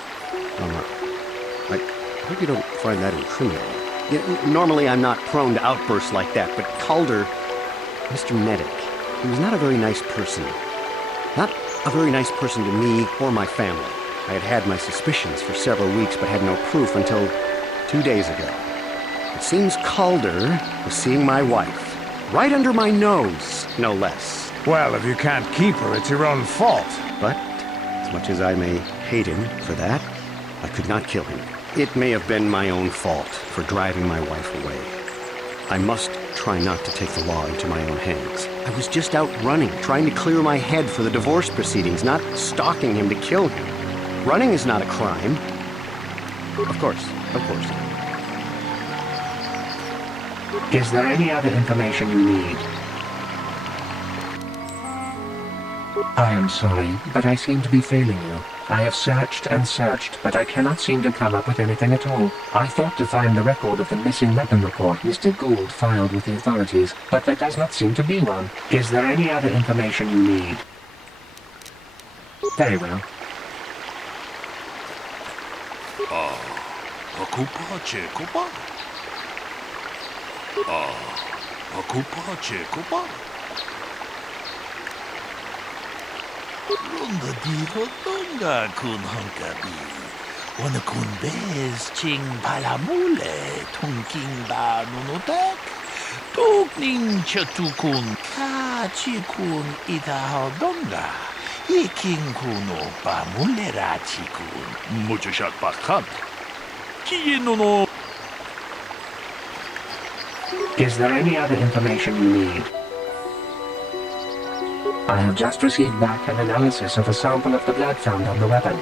I hope you don't find that incriminating. Normally, I'm not prone to outbursts like that, but Calder, Mr. Nettic, he was not a very nice person. Not a very nice person to me or my family. I had had my suspicions for several weeks, but had no proof until 2 days ago. It seems Calder was seeing my wife. Right under my nose, no less. Well, if you can't keep her, it's your own fault. But, as much as I may hate him for that, I could not kill him. It may have been my own fault for driving my wife away. I must try not to take the law into my own hands. I was just out running, trying to clear my head for the divorce proceedings, not stalking him to kill him. Running is not a crime. Of course, of course. Is there any other information you need? I am sorry, but I seem to be failing you. I have searched and searched, but I cannot seem to come up with anything at all. I thought to find the record of the missing weapon report Mr. Gould filed with the authorities, but there does not seem to be one. Is there any other information you need? Very well. Akupa Chekopa? Akupa Chekopa? Runda diho donga kun hankabi. Wana kun bez ching palamule tungking ba nunutek. Tukning chatukun ka chikun itaho donga. Iking kuno ba mulera chikun. Muchashat bakhan. Kienono. Is there any other information you need? I have just received back an analysis of a sample of the blood found on the weapon.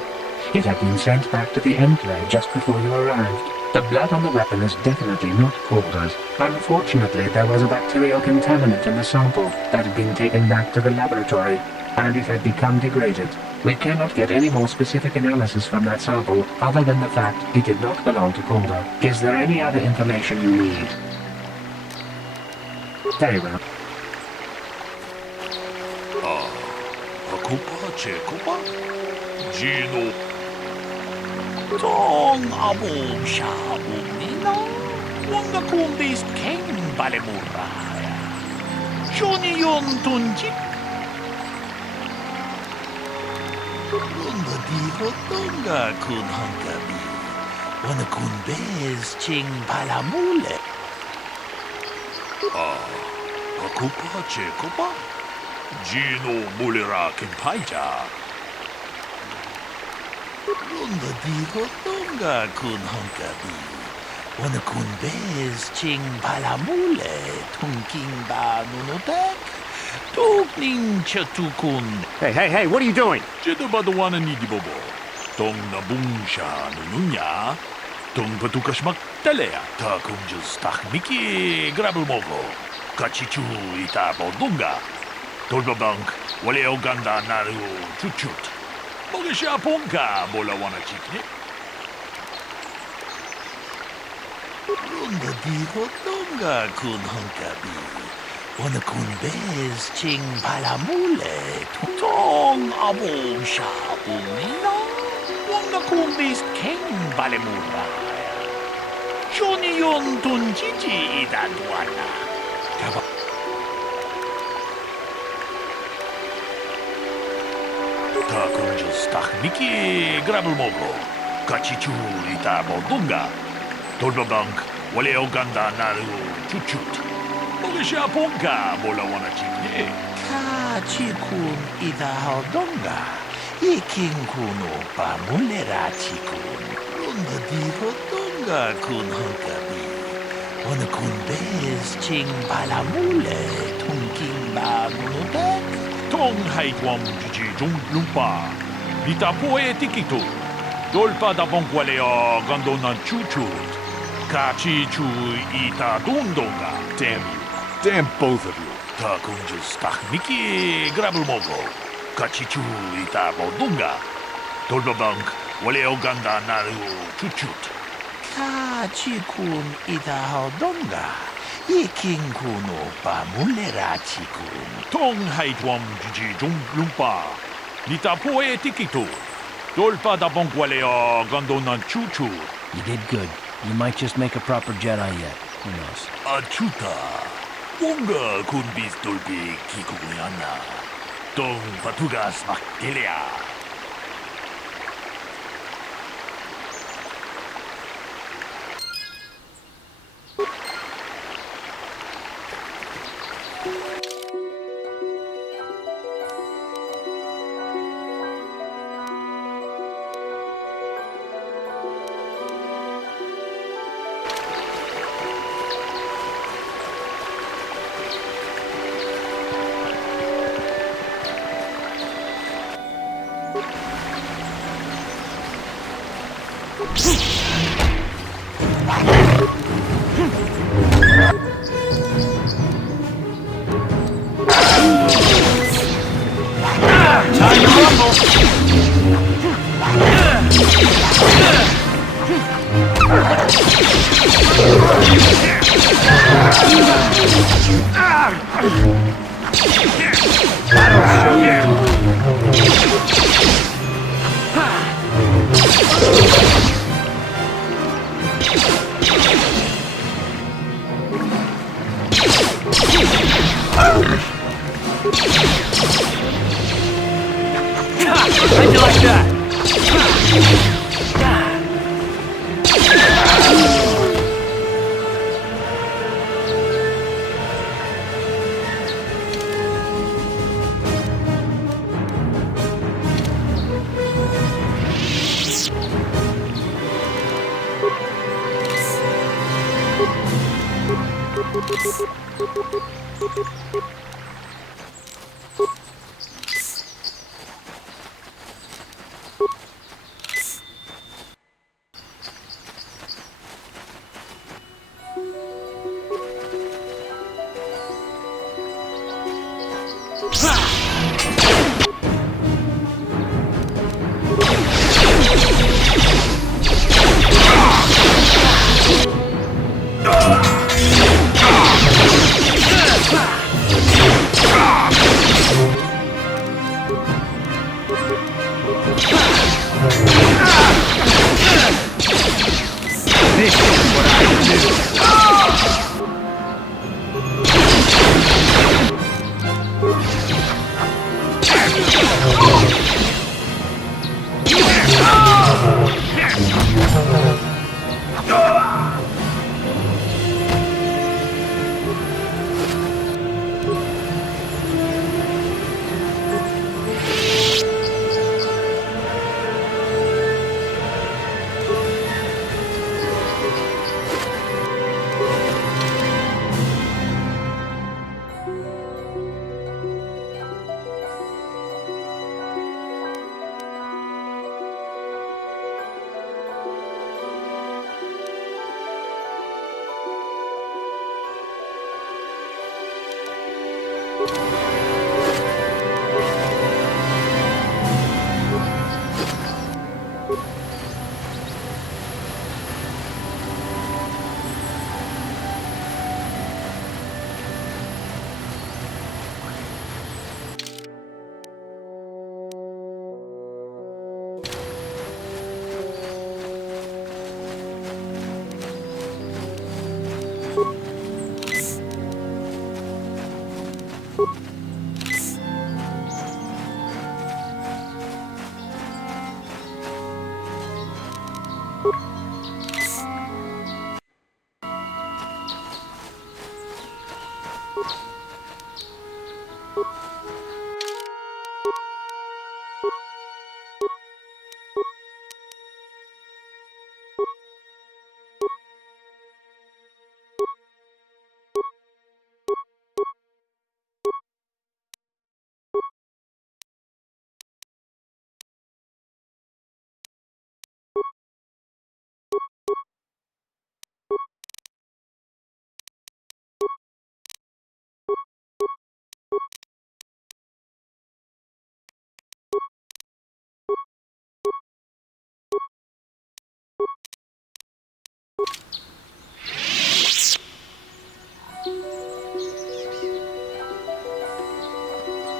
It had been sent back to the Enclave just before you arrived. The blood on the weapon is definitely not Calder's. Unfortunately, there was a bacterial contaminant in the sample that had been taken back to the laboratory, and it had become degraded. We cannot get any more specific analysis from that sample other than the fact it did not belong to Calder. Is there any other information you need? Very well. Akupa Chekopa? Gino. Tong abom shabum nina. Wanga kumbis king balemuraya. Shoni yon tunjik. Runda diho donga kun hankabi. Wana kun bez ching palamule. Akupa Chekopa? Gino mulera kimpaita. Runda diho donga kun hankabi. Wana kun bez ching palamule tungking ba nunutek. Tukning chatukun. Hey, what are you doing? Jedabadawana nidibobo. Tong nabungsha nununya. Tong patukas magtalea. Takum just takmiki grabulmogo. Kachichu itabo dunga. Tolbabank, wale oganda naru chuchut. Mogisha ponka bola wana chikne. Runda diho dunga kun hankabi. Wana kun bez ching palamule. Tong abom shabum nina. Wanga kun bez king balemuraya. Shoni yon tunjiji idadwana. Takum just takmiki grabulmogo. Kachichu itabo dunga. Tolbabank, wale oganda naru chuchut. Mogisha ponka bola wana chikne. Kachikun itaho dunga. Iking kuno pa mulera chikun. Runda diho dunga kun hankabi. Wana kun bez ching palamule tungking ba nunutek. Tong haitwam jiji jung lumpa. Vita poe tikito. Dolpa da bonqualeo gandona chuchut. Kachi chu ita dundonga. Damn you. Damn both of you. Takunjus takmiki grabulmogo. Kachi chu ita bodunga. Dolbabank waleo ganda naru chuchut. Kachi kun ita hodonga. Iking kuno pa mulera chikun. Tong haitwam jiji jung lumpa. Nita poe tikito. Dolpa da bonqualeo gandona chuchut. You did good. You might just make a proper Jedi yet. Who knows? Achuta. Wonga kun bis dolpi kikuyana. Tong patugas maktelea.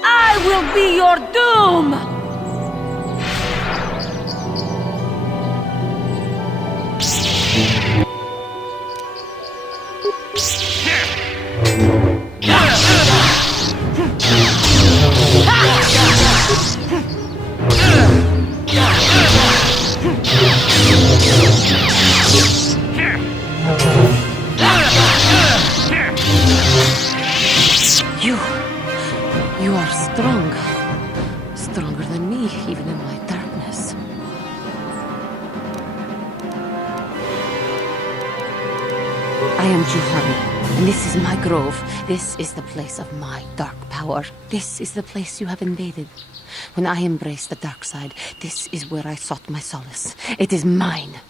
I will be your doom! You are strong. Stronger than me, even in my darkness. I am Juhari, and this is my grove. This is the place of my dark power. This is the place you have invaded. When I embraced the dark side, this is where I sought my solace. It is mine.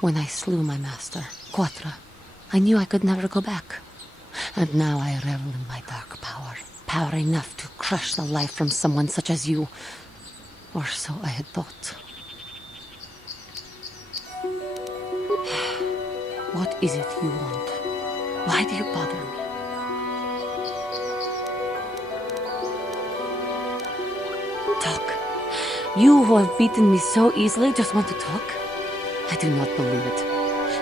When I slew my master, Quatra, I knew I could never go back. And now I revel in my dark power. Power enough to crush the life from someone such as you. Or so I had thought. What is it you want? Why do you bother me? Talk. You who have beaten me so easily just want to talk? I do not believe it.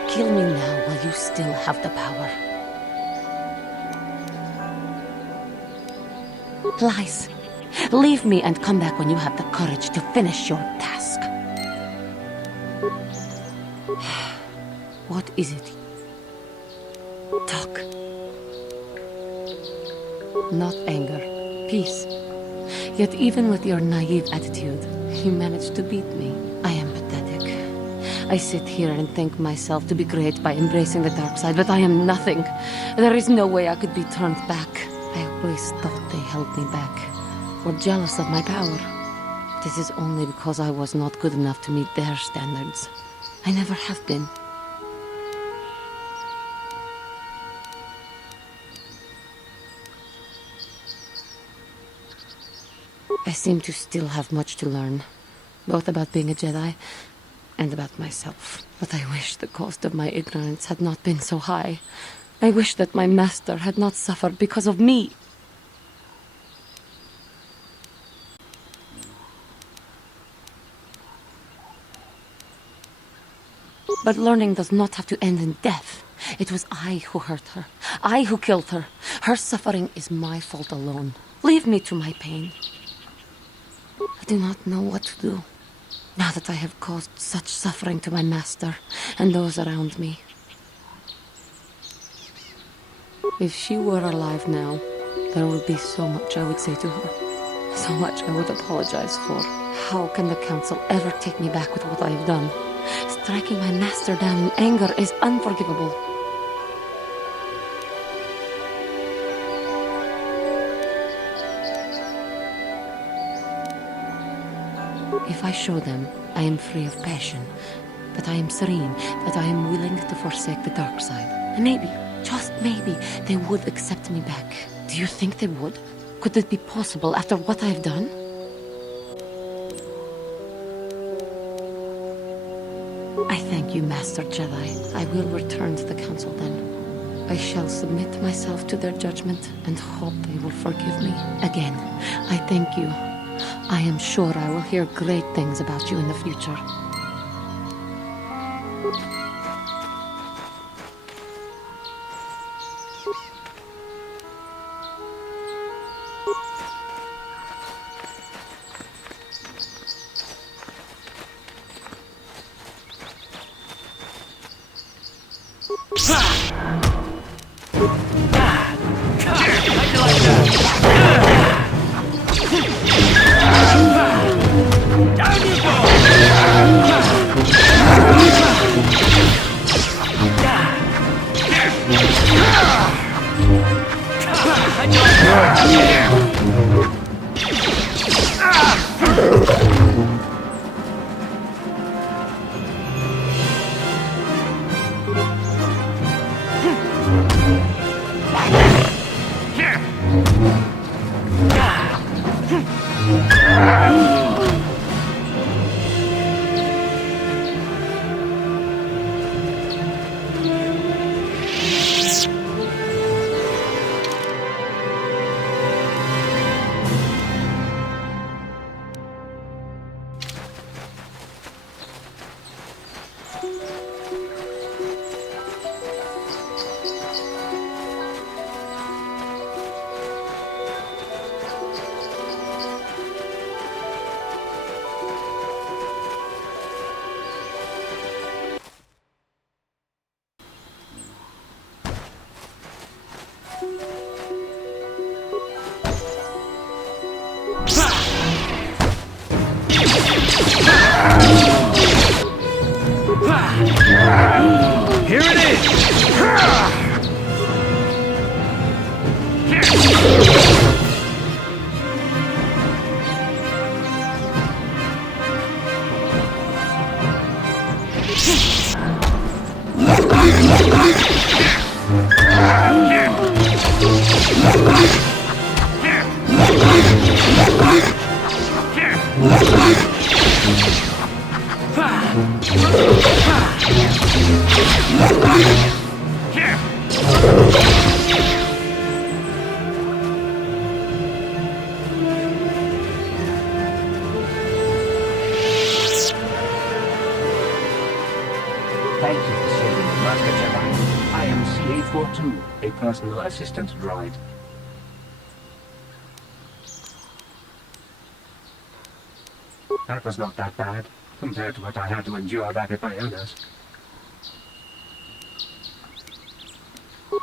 Kill me now while you still have the power. Lies. Leave me and come back when you have the courage to finish your task. What is it? Talk. Not anger. Peace. Yet even with your naive attitude, you managed to beat me. I am pathetic. I sit here and think myself to be great by embracing the dark side, but I am nothing. There is no way I could be turned back. I always thought they held me back, were jealous of my power. This is only because I was not good enough to meet their standards. I never have been. I seem to still have much to learn, both about being a Jedi and about myself. But I wish the cost of my ignorance had not been so high. I wish that my master had not suffered because of me. But learning does not have to end in death. It was I who hurt her. I who killed her. Her suffering is my fault alone. Leave me to my pain. I do not know what to do, now that I have caused such suffering to my master and those around me. If she were alive now, there would be so much I would say to her. So much I would apologize for. How can the Council ever take me back with what I have done? Striking my master down in anger is unforgivable. If I show them, I am free of passion, that I am serene, that I am willing to forsake the dark side. Maybe, just maybe, they would accept me back. Do you think they would? Could it be possible after what I have done? I thank you, Master Jedi. I will return to the Council then. I shall submit myself to their judgment and hope they will forgive me. Again, I thank you. I am sure I will hear great things about you in the future. Here it is! Thank you for saving the Master Jedi. I am CA-42, a personal assistant droid. That was not that bad, compared to what I had to endure back at my owner's.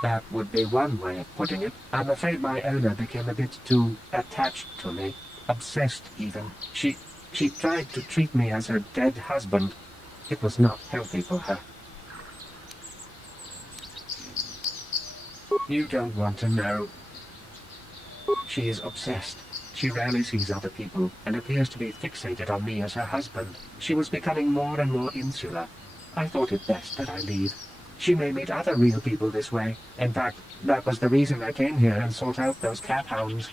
That would be one way of putting it. I'm afraid my owner became a bit too attached to me. Obsessed, even. She tried to treat me as her dead husband. It was not healthy for her. You don't want to know. She is obsessed. She rarely sees other people, and appears to be fixated on me as her husband. She was becoming more and more insular. I thought it best that I leave. She may meet other real people this way. In fact, that was the reason I came here and sought out those cat hounds.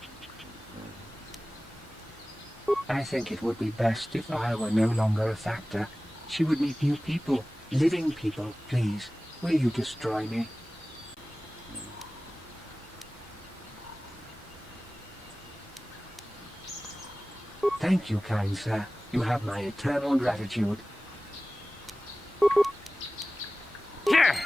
I think it would be best if I were no longer a factor. She would meet new people, living people. Please, will you destroy me? Thank you, kind sir. You have my eternal gratitude. Here!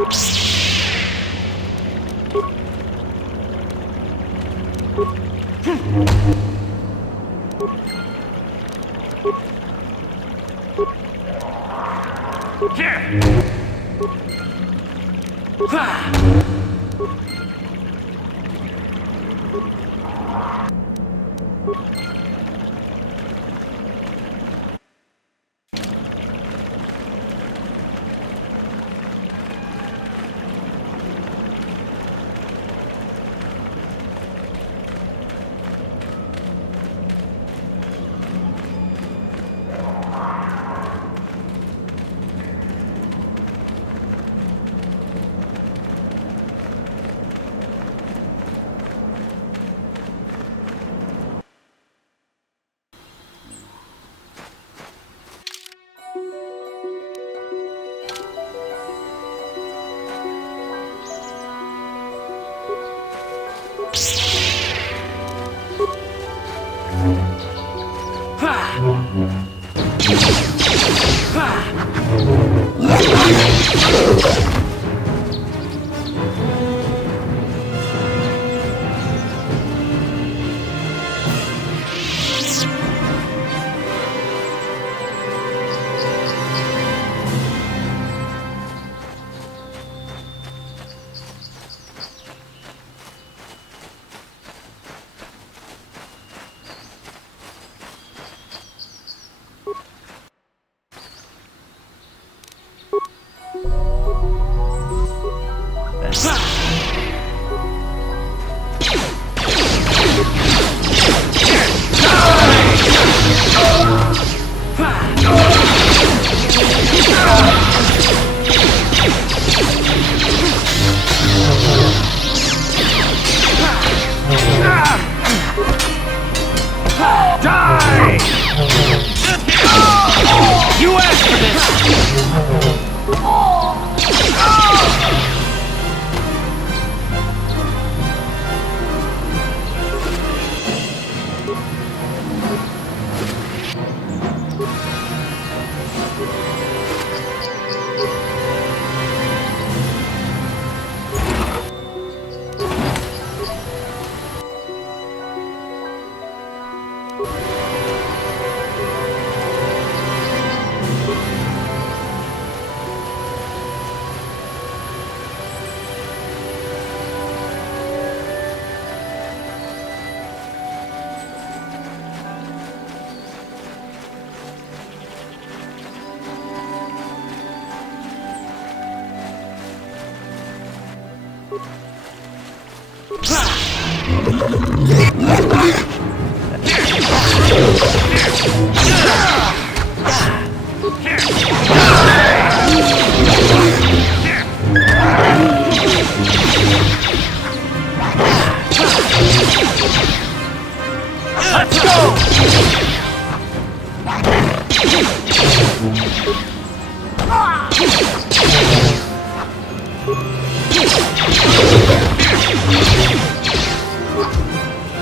Oops.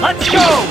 Let's go!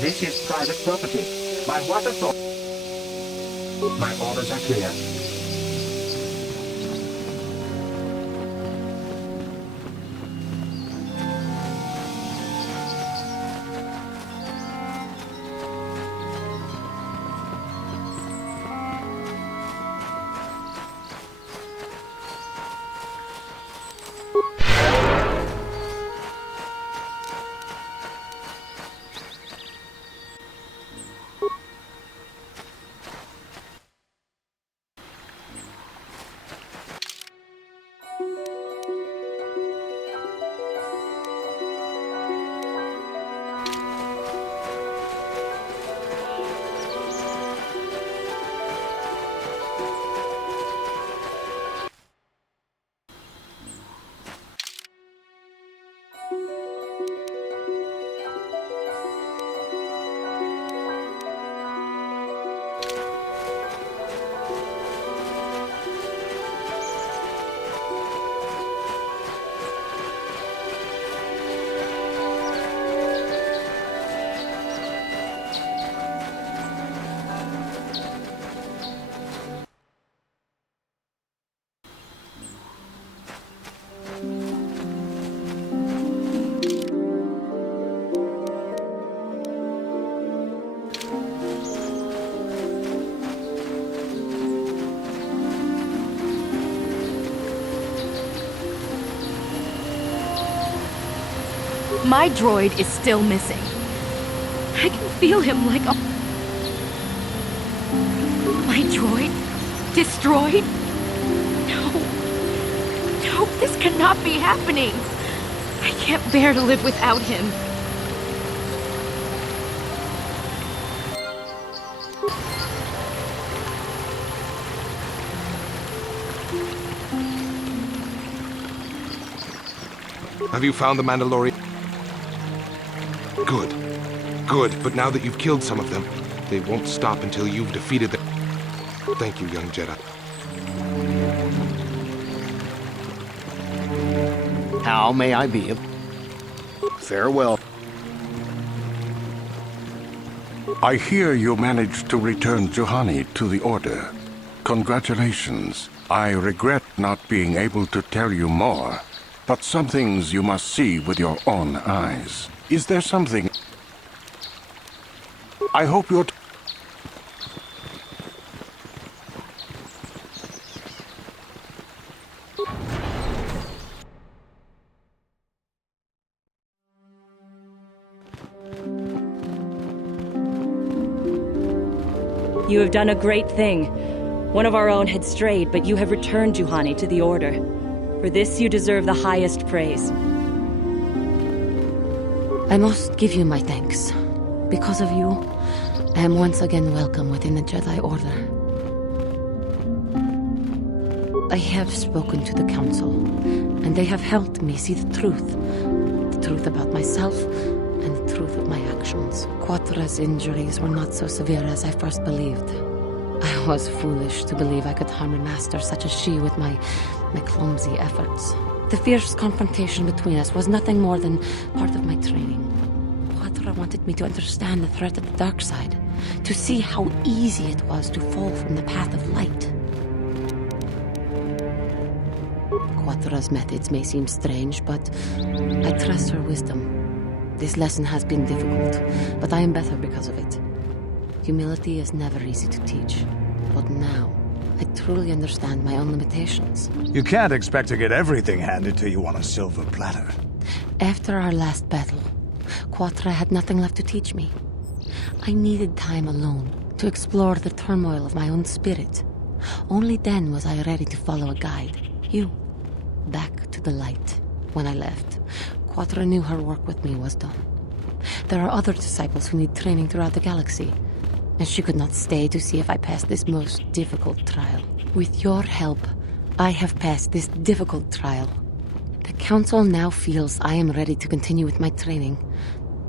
This is private property. My water source. My orders are clear. My droid is still missing. I can feel him like a... My droid? Destroyed? No. No, this cannot be happening. I can't bear to live without him. Have you found the Mandalorian? Good. Good, but now that you've killed some of them, they won't stop until you've defeated them. Thank you, young Jedi. How may I be of... Farewell. I hear you managed to return Juhani to the Order. Congratulations. I regret not being able to tell you more, but some things you must see with your own eyes. Is there something... I hope you're... You have done a great thing. One of our own had strayed, but you have returned Juhani to the Order. For this you deserve the highest praise. I must give you my thanks. Because of you, I am once again welcome within the Jedi Order. I have spoken to the Council, and they have helped me see the truth. The truth about myself, and the truth of my actions. KOTOR's injuries were not so severe as I first believed. I was foolish to believe I could harm a master such as she with my clumsy efforts. The fierce confrontation between us was nothing more than part of my training. KOTOR wanted me to understand the threat of the dark side, to see how easy it was to fall from the path of light. KOTOR's methods may seem strange, but I trust her wisdom. This lesson has been difficult, but I am better because of it. Humility is never easy to teach, but now I truly understand my own limitations. You can't expect to get everything handed to you on a silver platter. After our last battle, KOTOR had nothing left to teach me. I needed time alone to explore the turmoil of my own spirit. Only then was I ready to follow a guide, you, back to the light. When I left, KOTOR knew her work with me was done. There are other disciples who need training throughout the galaxy, and she could not stay to see if I passed this most difficult trial. With your help, I have passed this difficult trial. The Council now feels I am ready to continue with my training,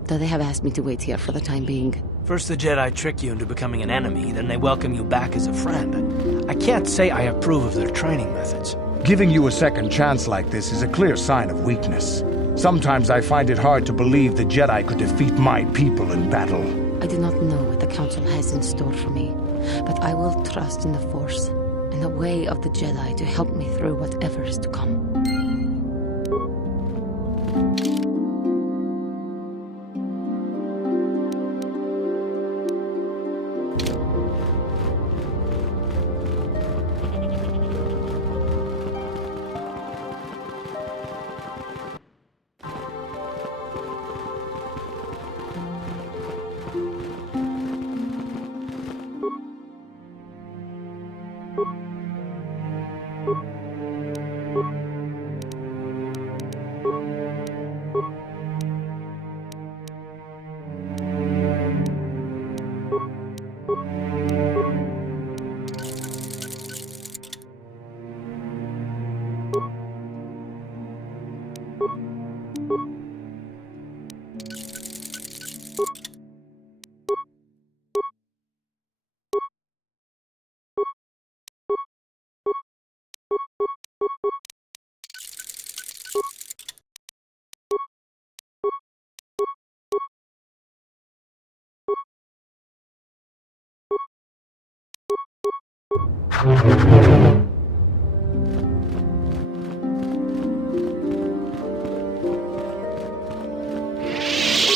though they have asked me to wait here for the time being. First the Jedi trick you into becoming an enemy, then they welcome you back as a friend. I can't say I approve of their training methods. Giving you a second chance like this is a clear sign of weakness. Sometimes I find it hard to believe the Jedi could defeat my people in battle. I do not know what the Council has in store for me, but I will trust in the Force and the way of the Jedi to help me through whatever is to come.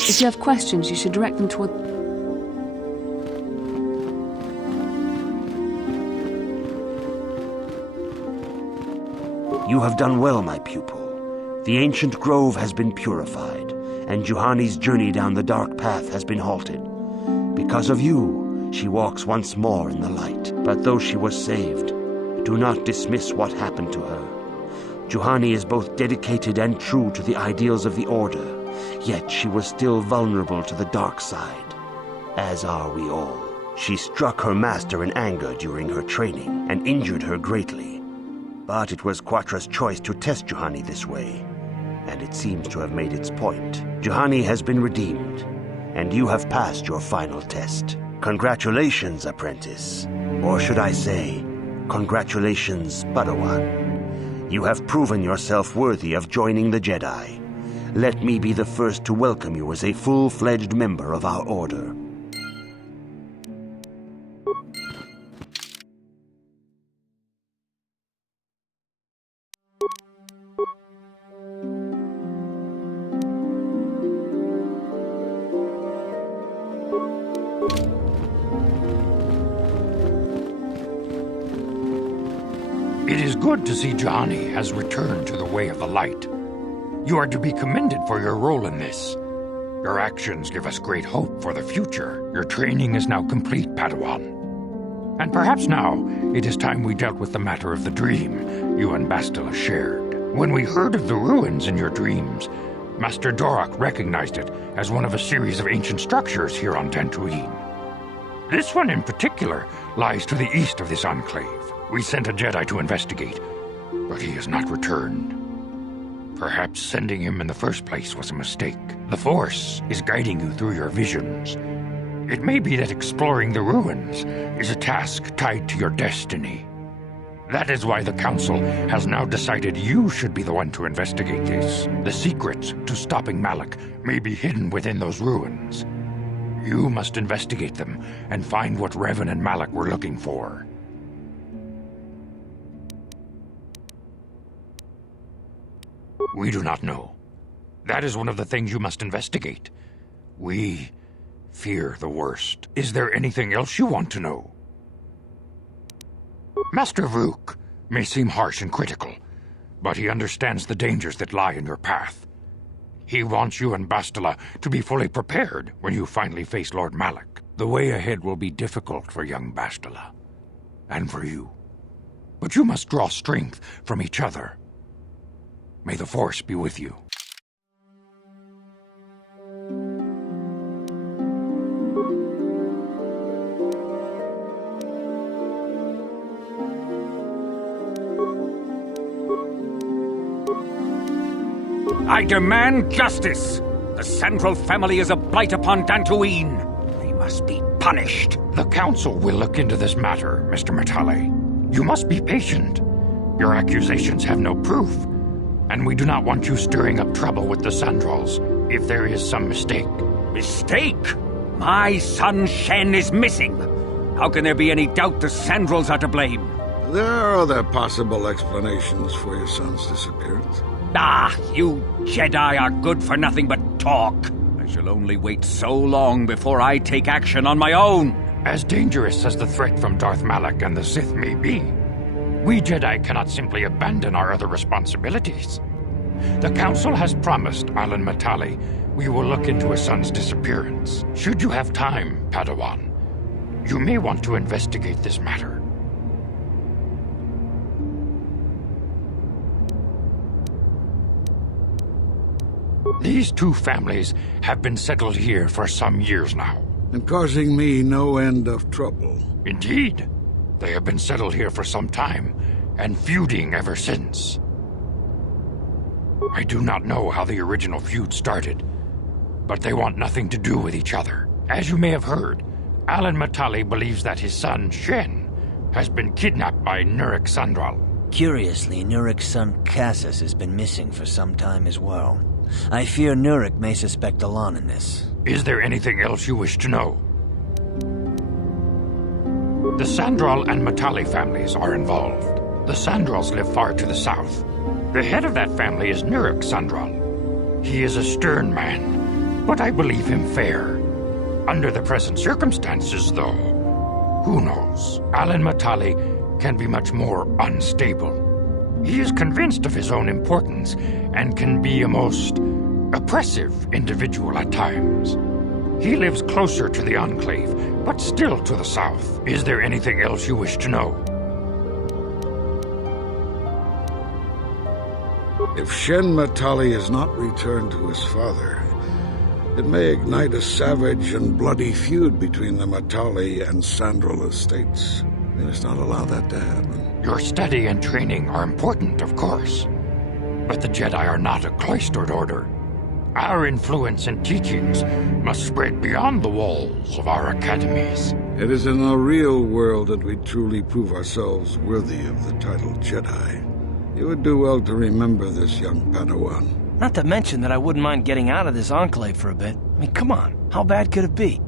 If you have questions, you should direct them toward... You have done well, my pupil. The ancient grove has been purified, and Juhani's journey down the dark path has been halted. Because of you, she walks once more in the light. But though she was saved, do not dismiss what happened to her. Juhani is both dedicated and true to the ideals of the Order, yet she was still vulnerable to the dark side, as are we all. She struck her master in anger during her training and injured her greatly. But it was Quatra's choice to test Juhani this way, and it seems to have made its point. Juhani has been redeemed, and you have passed your final test. Congratulations, apprentice. Or should I say, congratulations, Padawan. You have proven yourself worthy of joining the Jedi. Let me be the first to welcome you as a full-fledged member of our Order. It is good to see Juhani has returned to the way of the light. You are to be commended for your role in this. Your actions give us great hope for the future. Your training is now complete, Padawan. And perhaps now it is time we dealt with the matter of the dream you and Bastila shared. When we heard of the ruins in your dreams, Master Dorak recognized it as one of a series of ancient structures here on Dantooine. This one in particular lies to the east of this enclave. We sent a Jedi to investigate, but he has not returned. Perhaps sending him in the first place was a mistake. The Force is guiding you through your visions. It may be that exploring the ruins is a task tied to your destiny. That is why the Council has now decided you should be the one to investigate this. The secrets to stopping Malak may be hidden within those ruins. You must investigate them and find what Revan and Malak were looking for. We do not know. That is one of the things you must investigate. We fear the worst. Is there anything else you want to know? Master Vrook may seem harsh and critical, but he understands the dangers that lie in your path. He wants you and Bastila to be fully prepared when you finally face Lord Malak. The way ahead will be difficult for young Bastila, and for you. But you must draw strength from each other. May the Force be with you. I demand justice! The Sandral family is a blight upon Dantooine. They must be punished. The Council will look into this matter, Mr. Matali. You must be patient. Your accusations have no proof, and we do not want you stirring up trouble with the Sandrals if there is some mistake. Mistake? My son Shen is missing. How can there be any doubt the Sandrals are to blame? There are other possible explanations for your son's disappearance. Ah, you Jedi are good for nothing but talk. I shall only wait so long before I take action on my own. As dangerous as the threat from Darth Malak and the Sith may be, we Jedi cannot simply abandon our other responsibilities. The Council has promised Alan Matali we will look into his son's disappearance. Should you have time, Padawan, you may want to investigate this matter. These two families have been settled here for some years now. And causing me no end of trouble. Indeed. They have been settled here for some time, and feuding ever since. I do not know how the original feud started, but they want nothing to do with each other. As you may have heard, Alan Matali believes that his son, Shen, has been kidnapped by Nurik Sandral. Curiously, Nurik's son Cassus has been missing for some time as well. I fear Nurik may suspect Alan in this. Is there anything else you wish to know? The Sandral and Matali families are involved. The Sandrals live far to the south. The head of that family is Nurik Sandral. He is a stern man, but I believe him fair. Under the present circumstances, though, who knows? Alan Matali can be much more unstable. He is convinced of his own importance and can be a most oppressive individual at times. He lives closer to the Enclave, but still to the south. Is there anything else you wish to know? If Shen Matali is not returned to his father, it may ignite a savage and bloody feud between the Matali and Sandral estates. We must not allow that to happen. Your study and training are important, of course. But the Jedi are not a cloistered order. Our influence and teachings must spread beyond the walls of our academies. It is in the real world that we truly prove ourselves worthy of the title Jedi. You would do well to remember this, young Padawan. Not to mention that I wouldn't mind getting out of this enclave for a bit. I mean, come on, how bad could it be?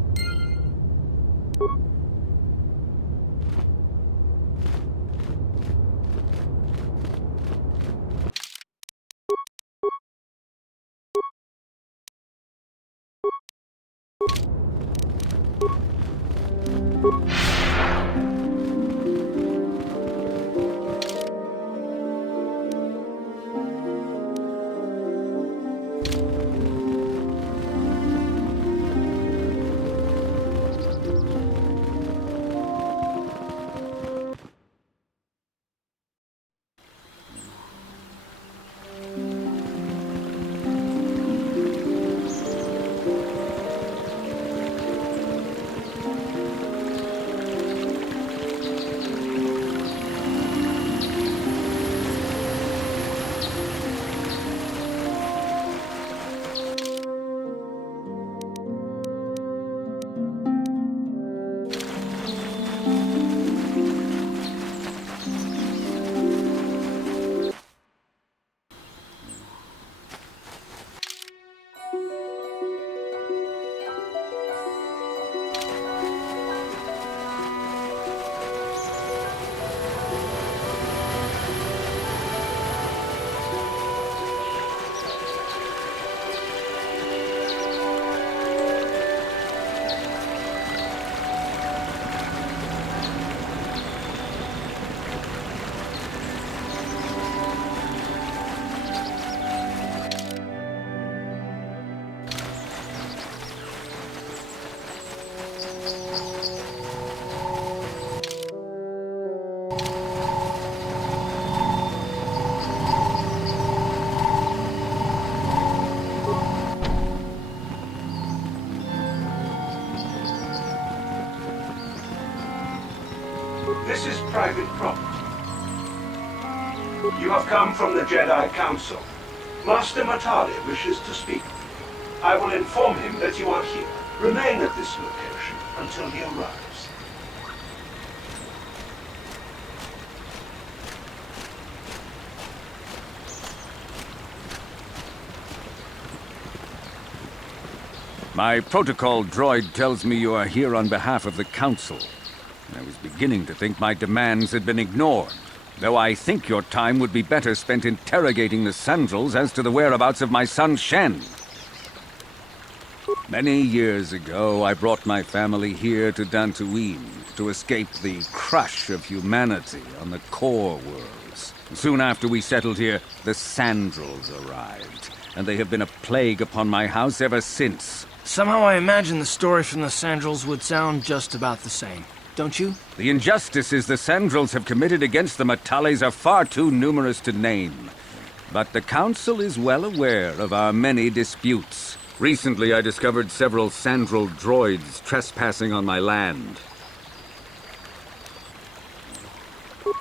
This is private property. You have come from the Jedi Council. Master Matali wishes to speak with you. I will inform him that you are here. Remain at this location until he arrives. My protocol droid tells me you are here on behalf of the Council. I was beginning to think my demands had been ignored, though I think your time would be better spent interrogating the Sandrals as to the whereabouts of my son Shen. Many years ago, I brought my family here to Dantooine to escape the crush of humanity on the core worlds. Soon after we settled here, the Sandrals arrived, and they have been a plague upon my house ever since. Somehow I imagine the story from the Sandrals would sound just about the same. Don't you? The injustices the Sandrals have committed against the Matalis are far too numerous to name. But the Council is well aware of our many disputes. Recently, I discovered several Sandral droids trespassing on my land.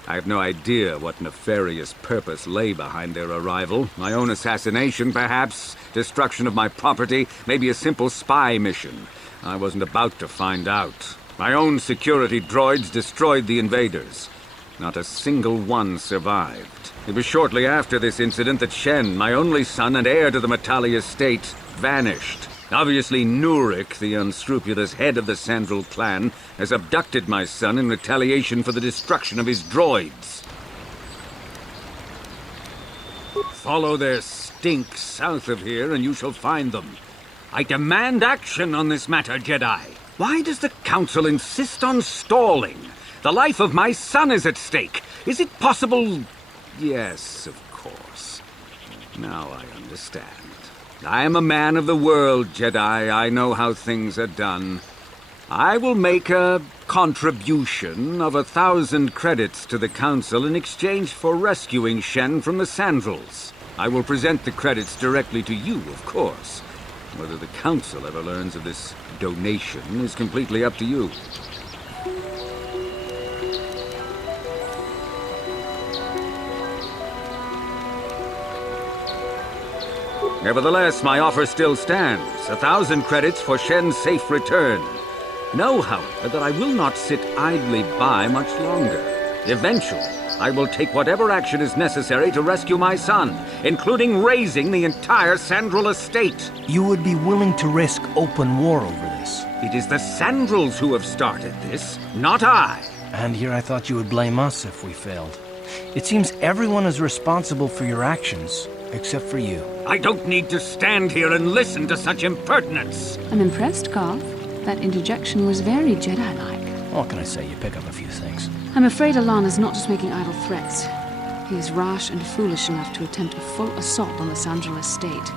I have no idea what nefarious purpose lay behind their arrival. My own assassination, perhaps? Destruction of my property? Maybe a simple spy mission? I wasn't about to find out. My own security droids destroyed the invaders. Not a single one survived. It was shortly after this incident that Shen, my only son and heir to the Matali estate, vanished. Obviously, Nurik, the unscrupulous head of the Sandral clan, has abducted my son in retaliation for the destruction of his droids. Follow their stink south of here and you shall find them. I demand action on this matter, Jedi. Why does the Council insist on stalling? The life of my son is at stake. Is it possible? Yes, of course. Now I understand. I am a man of the world, Jedi. I know how things are done. I will make a contribution of 1,000 credits to the Council in exchange for rescuing Shen from the Sandrals. I will present the credits directly to you, of course. Whether the Council ever learns of this donation is completely up to you. Nevertheless, my offer still stands. 1,000 credits for Shen's safe return. Know, however, that I will not sit idly by much longer. Eventually, I will take whatever action is necessary to rescue my son, including razing the entire Sandral estate. You would be willing to risk open war over this? It is the Sandrals who have started this, not I. And here I thought you would blame us if we failed. It seems everyone is responsible for your actions, except for you. I don't need to stand here and listen to such impertinence. I'm impressed, Carl. That interjection was very Jedi-like. What can I say? You pick up a few things. I'm afraid Alan is not just making idle threats. He is rash and foolish enough to attempt a full assault on the Sandral estate.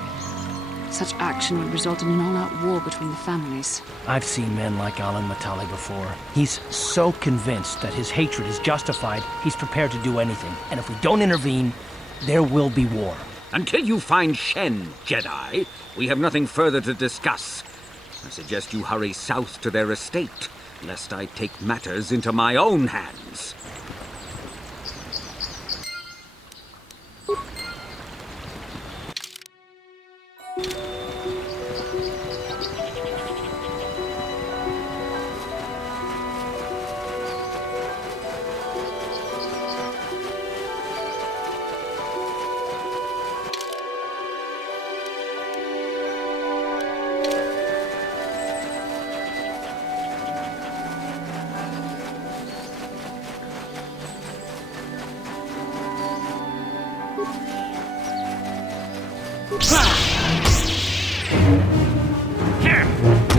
Such action would result in an all-out war between the families. I've seen men like Alan Matali before. He's so convinced that his hatred is justified, he's prepared to do anything. And if we don't intervene, there will be war. Until you find Shen, Jedi, we have nothing further to discuss. I suggest you hurry south to their estate, lest I take matters into my own hands.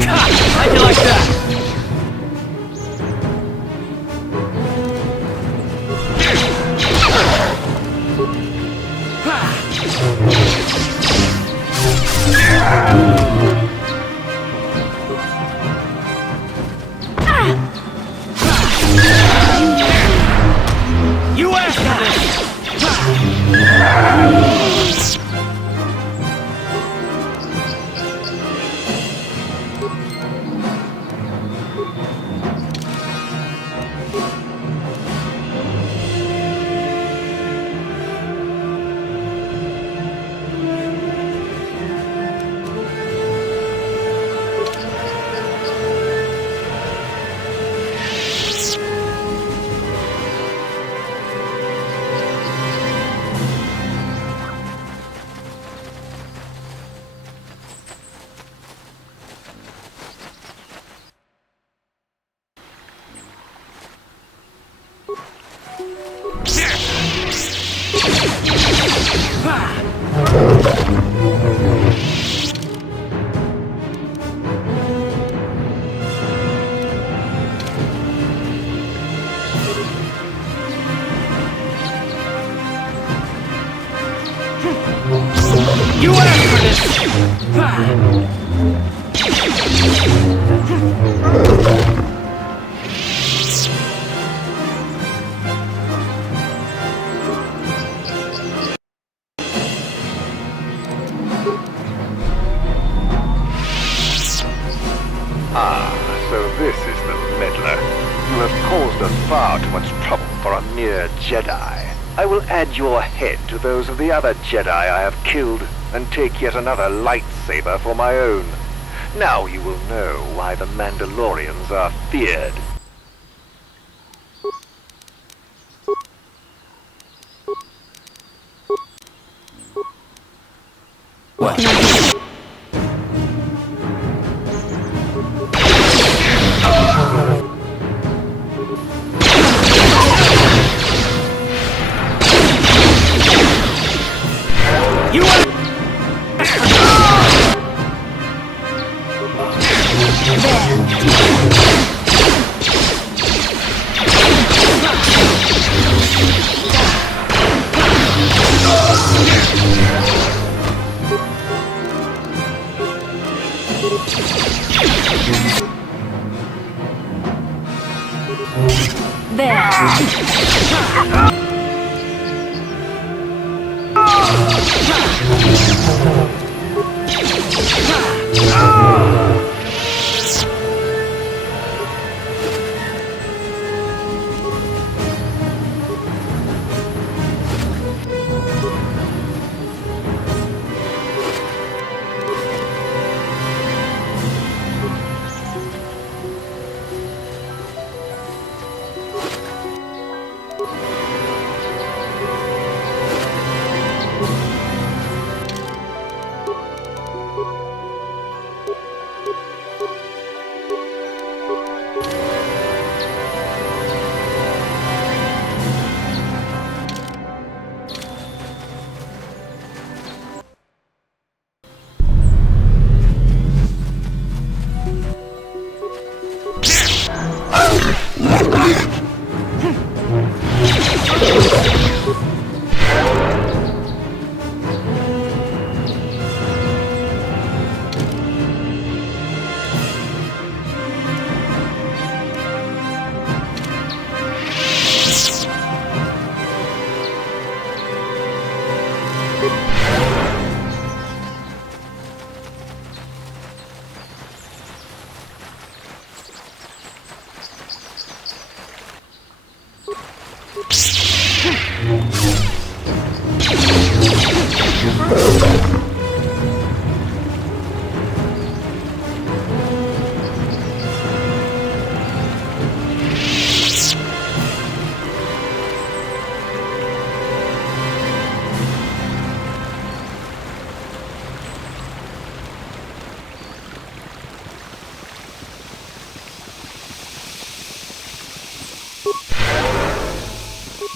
How'd you like that? You asked for this! You asked for this! So this is the meddler. You have caused us far too much trouble for a mere Jedi. I will add your head to those of the other Jedi I have killed, and take yet another lightsaber for my own. Now you will know why the Mandalorians are feared. What?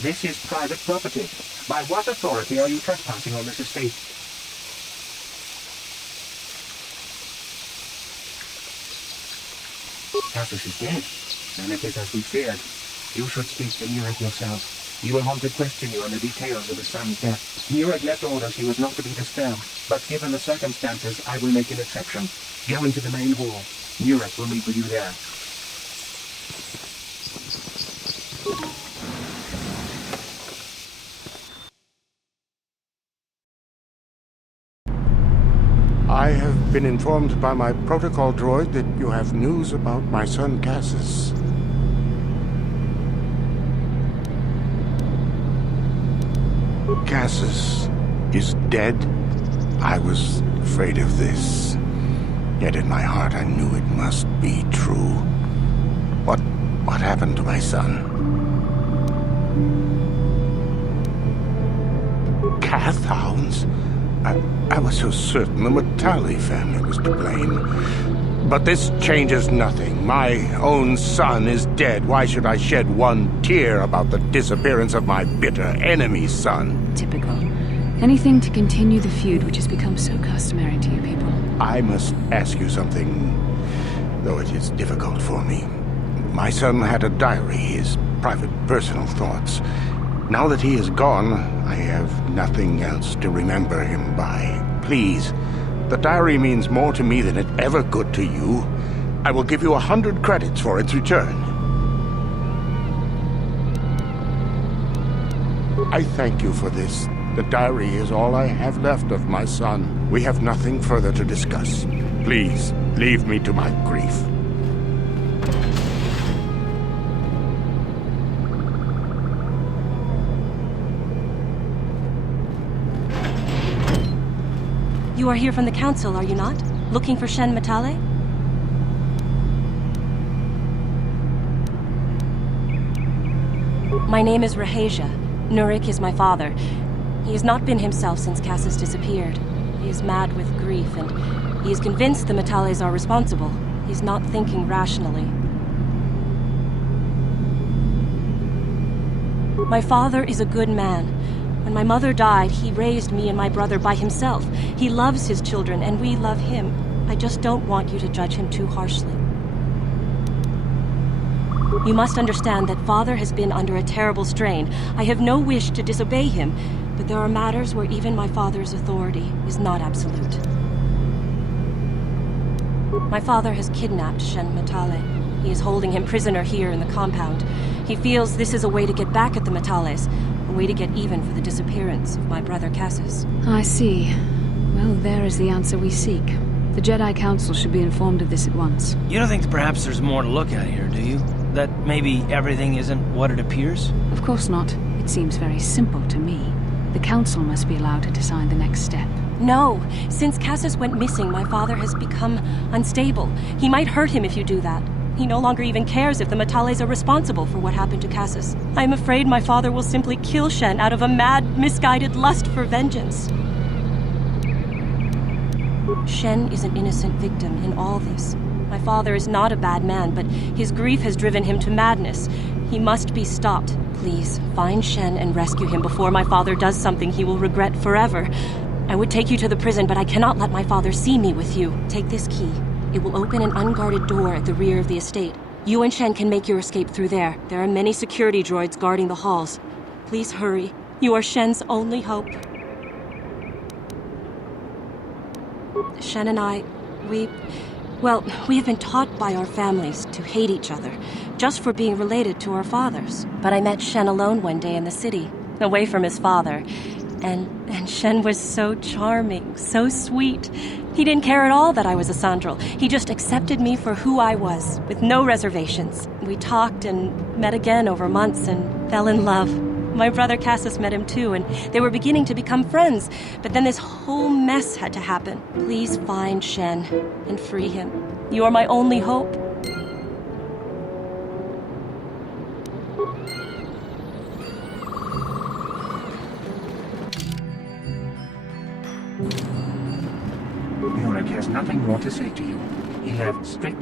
This is private property. By what authority are you trespassing on this estate? Taris is dead, and it is as we feared. You should speak to Nurek yourself. You will want to question you on the details of his son's death. Nurek left orders he was not to be disturbed, but given the circumstances, I will make an exception. Go into the main hall. Nurek will meet with you there. I have been informed by my protocol droid that you have news about my son Cassus. Cassus is dead? I was afraid of this. Yet in my heart I knew it must be true. What happened to my son? Cath hounds? I was so certain the Matali family was to blame. But this changes nothing. My own son is dead. Why should I shed one tear about the disappearance of my bitter enemy's son? Typical. Anything to continue the feud which has become so customary to you people. I must ask you something, though it is difficult for me. My son had a diary, his private personal thoughts. Now that he is gone, I have nothing else to remember him by. Please, the diary means more to me than it ever could to you. I will give you 100 credits for its return. I thank you for this. The diary is all I have left of my son. We have nothing further to discuss. Please, leave me to my grief. You are here from the Council, are you not? Looking for Shen Matale? My name is Rahasia. Nurek is my father. He has not been himself since Cassus disappeared. He is mad with grief, and he is convinced the Matales are responsible. He's not thinking rationally. My father is a good man. When my mother died, he raised me and my brother by himself. He loves his children, and we love him. I just don't want you to judge him too harshly. You must understand that Father has been under a terrible strain. I have no wish to disobey him, but there are matters where even my father's authority is not absolute. My father has kidnapped Shen Matale. He is holding him prisoner here in the compound. He feels this is a way to get back at the Matales, a way to get even for the disappearance of my brother Cassus. I see. Well, there is the answer we seek. The Jedi Council should be informed of this at once. You don't think that perhaps there's more to look at here, do you? That maybe everything isn't what it appears? Of course not. It seems very simple to me. The Council must be allowed to decide the next step. No. Since Cassus went missing, my father has become unstable. He might hurt him if you do that. He no longer even cares if the Matales are responsible for what happened to Cassus. I am afraid my father will simply kill Shen out of a mad, misguided lust for vengeance. Shen is an innocent victim in all this. My father is not a bad man, but his grief has driven him to madness. He must be stopped. Please, find Shen and rescue him before my father does something he will regret forever. I would take you to the prison, but I cannot let my father see me with you. Take this key. It will open an unguarded door at the rear of the estate. You and Shen can make your escape through there. There are many security droids guarding the halls. Please hurry. You are Shen's only hope. Shen and I, we have been taught by our families to hate each other, just for being related to our fathers. But I met Shen alone one day in the city, away from his father. And Shen was so charming, so sweet. He didn't care at all that I was a Sandral. He just accepted me for who I was, with no reservations. We talked and met again over months and fell in love. My brother Cassus met him too, and they were beginning to become friends. But then this whole mess had to happen. Please find Shen and free him. You are my only hope. Yorick has nothing more to say to you. He left straight...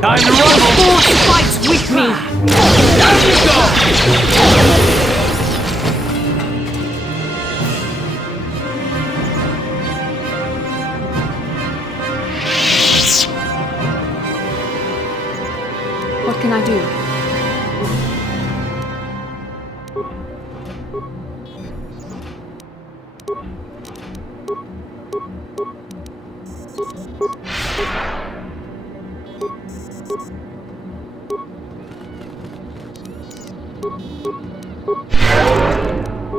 Time to rumble! Force fights with me! Down you go! What can I do?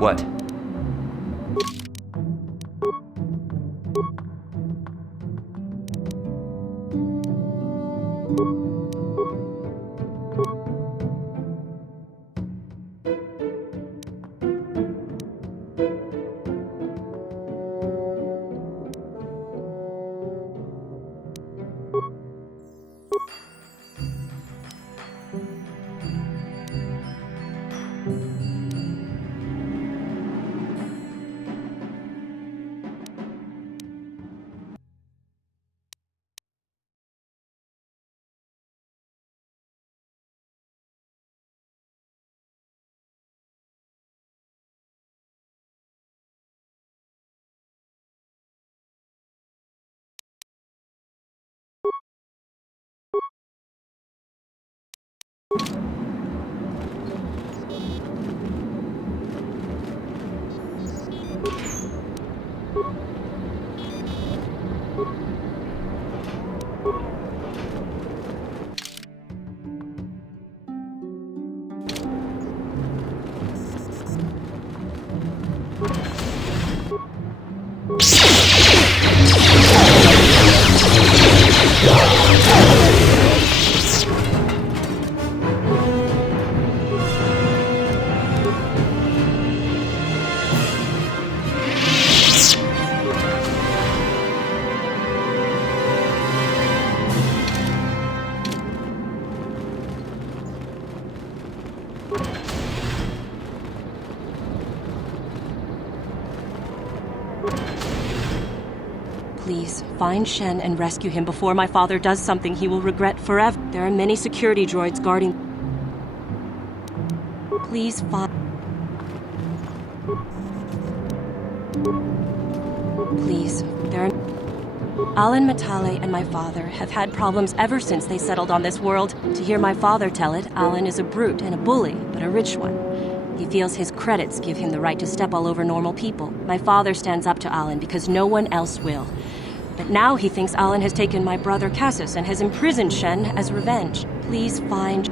What? Please, find Shen and rescue him before my father does something he will regret forever. There are many security droids guarding... Please find... Please, there are... Alan Matale and my father have had problems ever since they settled on this world. To hear my father tell it, Alan is a brute and a bully, but a rich one. He feels his credits give him the right to step all over normal people. My father stands up to Alan because no one else will. But now he thinks Alan has taken my brother Cassius and has imprisoned Shen as revenge. Please find...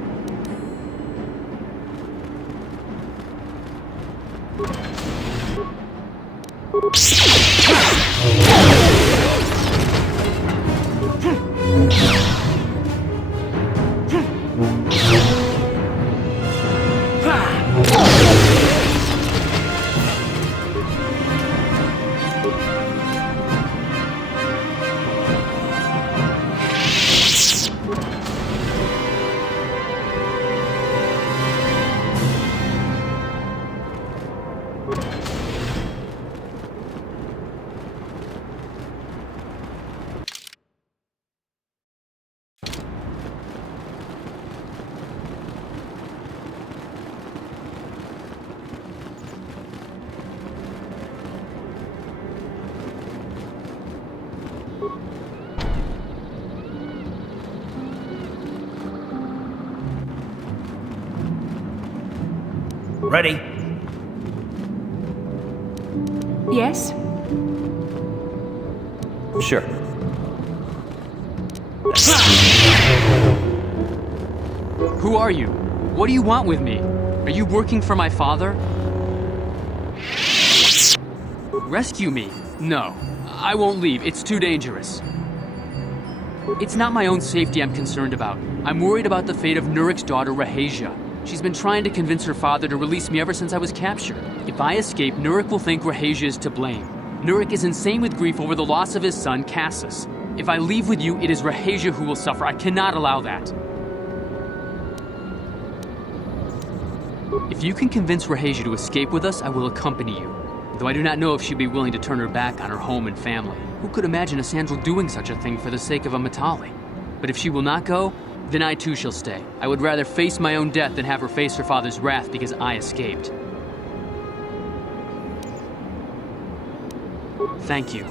Ready? Yes? Sure. Who are you? What do you want with me? Are you working for my father? Rescue me? No. I won't leave. It's too dangerous. It's not my own safety I'm concerned about. I'm worried about the fate of Nurik's daughter, Rahasia. She's been trying to convince her father to release me ever since I was captured. If I escape, Nurik will think Rahasia is to blame. Nurik is insane with grief over the loss of his son, Cassius. If I leave with you, it is Rahasia who will suffer. I cannot allow that. If you can convince Rahasia to escape with us, I will accompany you. Though I do not know if she'd be willing to turn her back on her home and family. Who could imagine a Sandral doing such a thing for the sake of a Matali? But if she will not go, then I too shall stay. I would rather face my own death than have her face her father's wrath because I escaped. Thank you.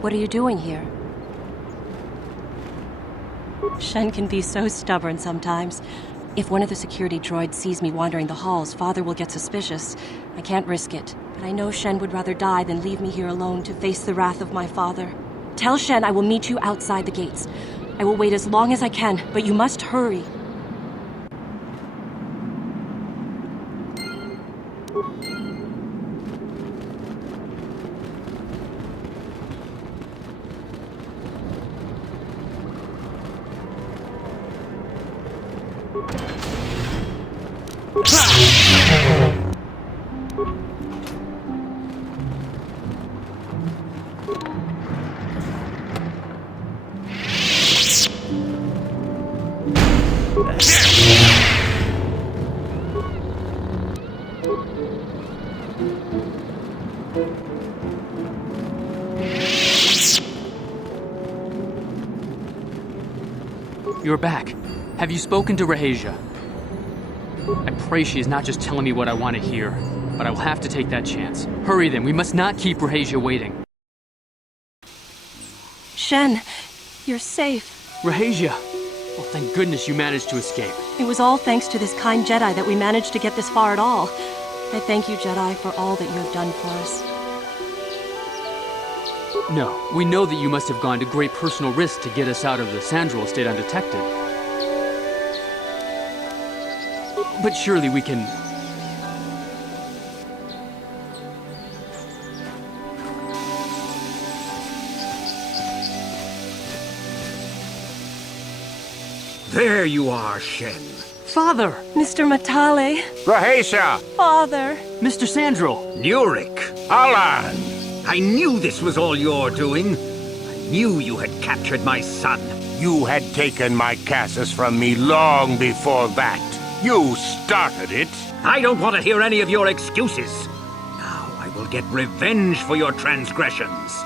What are you doing here? Shen can be so stubborn sometimes. If one of the security droids sees me wandering the halls, Father will get suspicious. I can't risk it, but I know Shen would rather die than leave me here alone to face the wrath of my father. Tell Shen I will meet you outside the gates. I will wait as long as I can, but you must hurry. You're back. Have you spoken to Rahesia? I pray she is not just telling me what I want to hear, but I will have to take that chance. Hurry then, we must not keep Rahesia waiting. Shen, you're safe. Rahesia! Well, thank goodness you managed to escape. It was all thanks to this kind Jedi that we managed to get this far at all. I thank you, Jedi, for all that you have done for us. No, we know that you must have gone to great personal risk to get us out of the Sandral estate undetected. But surely we can... There you are, Shen. Father! Mr. Matale. Rahesia! Father! Mr. Sandral! Nurik! Alan! I knew this was all your doing. I knew you had captured my son. You had taken my Cassus from me long before that. You started it. I don't want to hear any of your excuses. Now I will get revenge for your transgressions.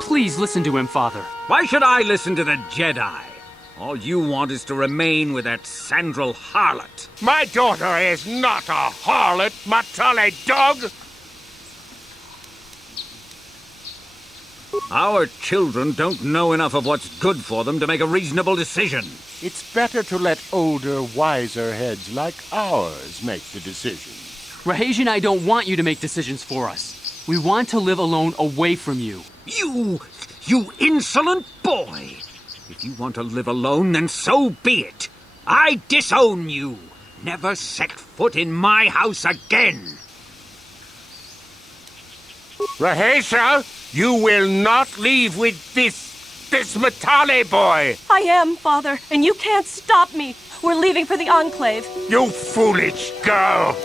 Please listen to him, Father. Why should I listen to the Jedi? All you want is to remain with that Sandral harlot. My daughter is not a harlot, Matale dog! Our children don't know enough of what's good for them to make a reasonable decision. It's better to let older, wiser heads like ours make the decisions. Rahesia and I don't want you to make decisions for us. We want to live alone away from you. You insolent boy! If you want to live alone, then so be it. I disown you. Never set foot in my house again. Rahesia, you will not leave with this Matale boy. I am, Father, and you can't stop me. We're leaving for the Enclave. You foolish girl.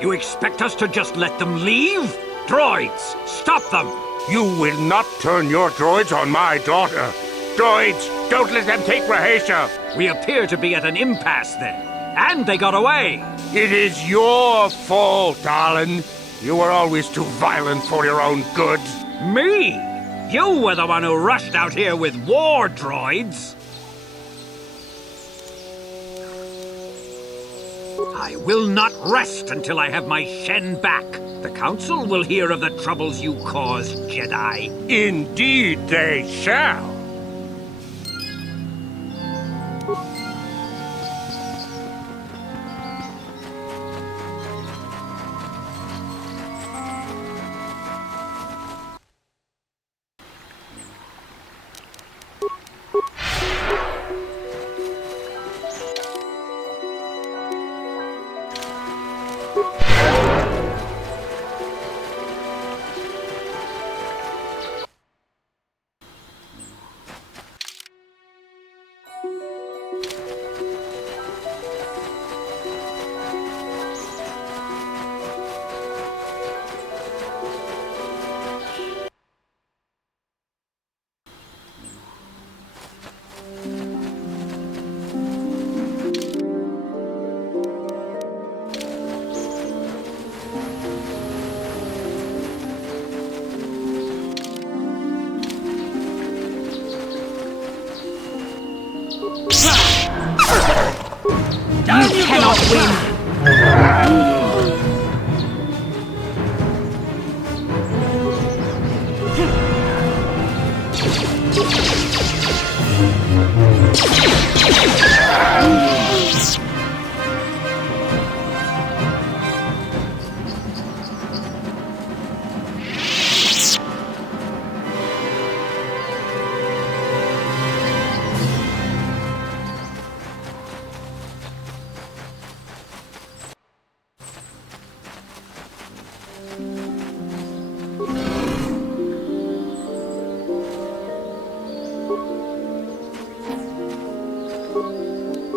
You expect us to just let them leave? Droids, stop them! You will not turn your droids on my daughter. Droids, don't let them take Rahesia. We appear to be at an impasse then. And they got away. It is your fault, Alan. You were always too violent for your own good. Me? You were the one who rushed out here with war droids. I will not rest until I have my Shen back. The Council will hear of the troubles you caused, Jedi. Indeed they shall. You cannot win!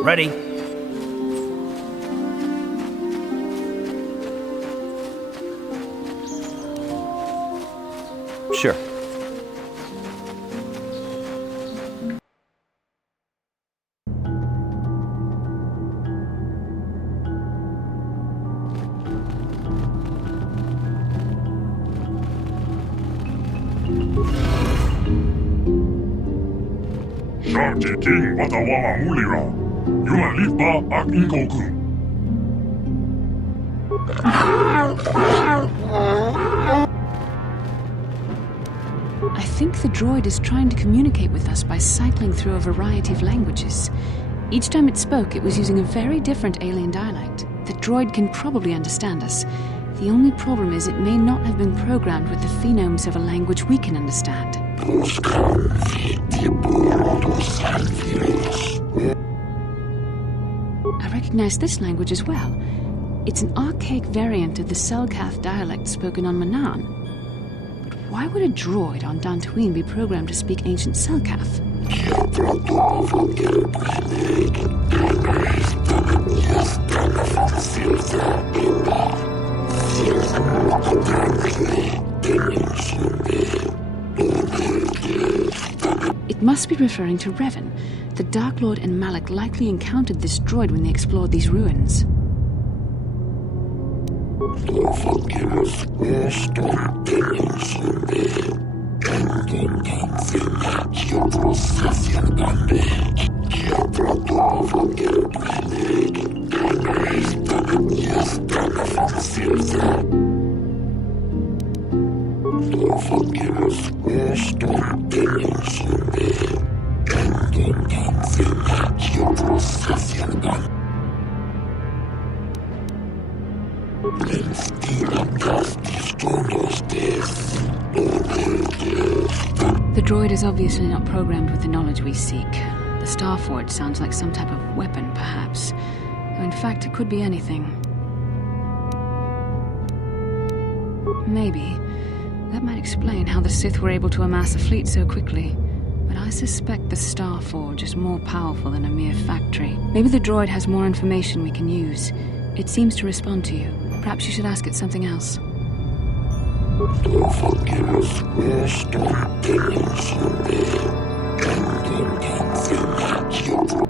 Ready? Sure. Sharti King Watawama Mulira. Yuma Litba Ak Ingoku. I think the droid is trying to communicate with us by cycling through a variety of languages. Each time it spoke, it was using a very different alien dialect. The droid can probably understand us. The only problem is it may not have been programmed with the phonemes of a language we can understand. I recognize this language as well. It's an archaic variant of the Selkath dialect spoken on Manaan. But why would a droid on Dantooine be programmed to speak ancient Selkath? It must be referring to Revan. The Dark Lord and Malak likely encountered this droid when they explored these ruins. The droid is obviously not programmed with the knowledge we seek. The Starforge sounds like some type of weapon, perhaps. Though in fact, it could be anything. Maybe. That might explain how the Sith were able to amass a fleet so quickly. But I suspect the Starforge is more powerful than a mere factory. Maybe the droid has more information we can use. It seems to respond to you. Perhaps you should ask it something else.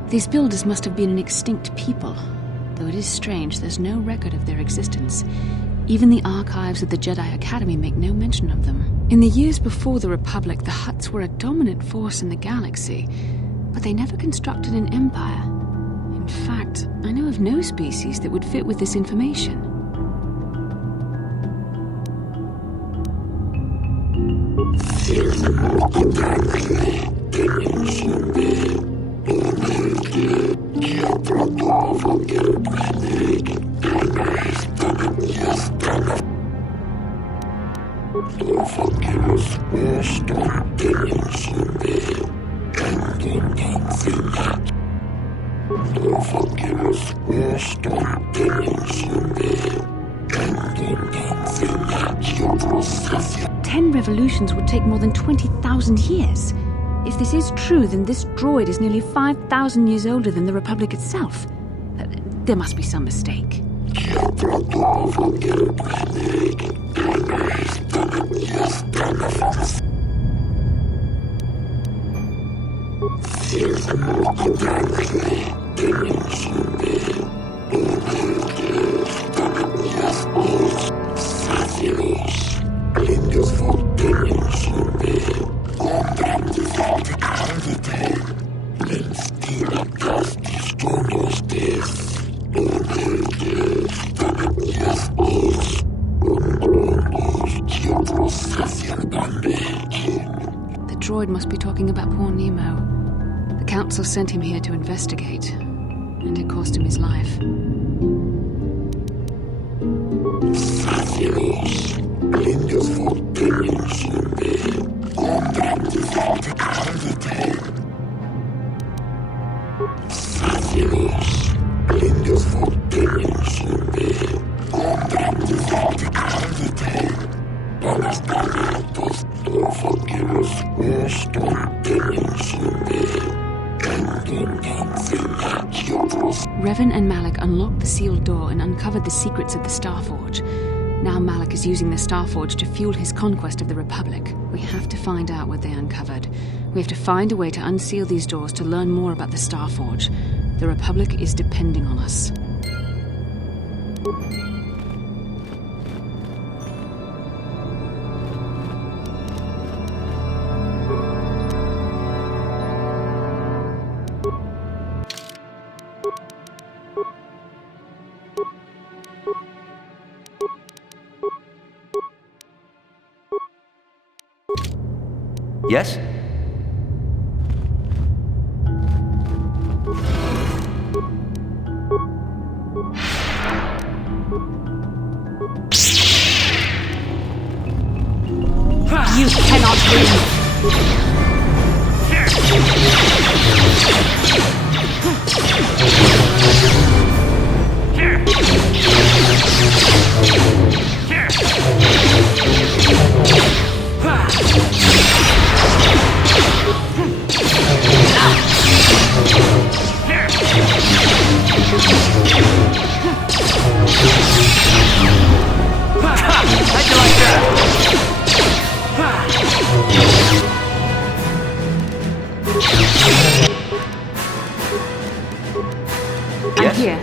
These builders must have been an extinct people. Though it is strange, there's no record of their existence. Even the archives of the Jedi Academy make no mention of them. In the years before the Republic, the Hutts were a dominant force in the galaxy, but they never constructed an empire. In fact, I know of no species that would fit with this information. Ten revolutions would take more than 20,000 years. If this is true, then this droid is nearly 5,000 years older than the Republic itself. There must be some mistake. The droid must be talking about poor Nemo. The Council sent him here to investigate, and it cost him his life. Revan and Malak unlocked the sealed door and uncovered the secrets of the Starforge. Now Malak is using the Starforge to fuel his conquest of the Republic. We have to find out what they uncovered. We have to find a way to unseal these doors to learn more about the Starforge. The Republic is depending on us. Yes? You cannot win! How'd you like that? Yes? Here.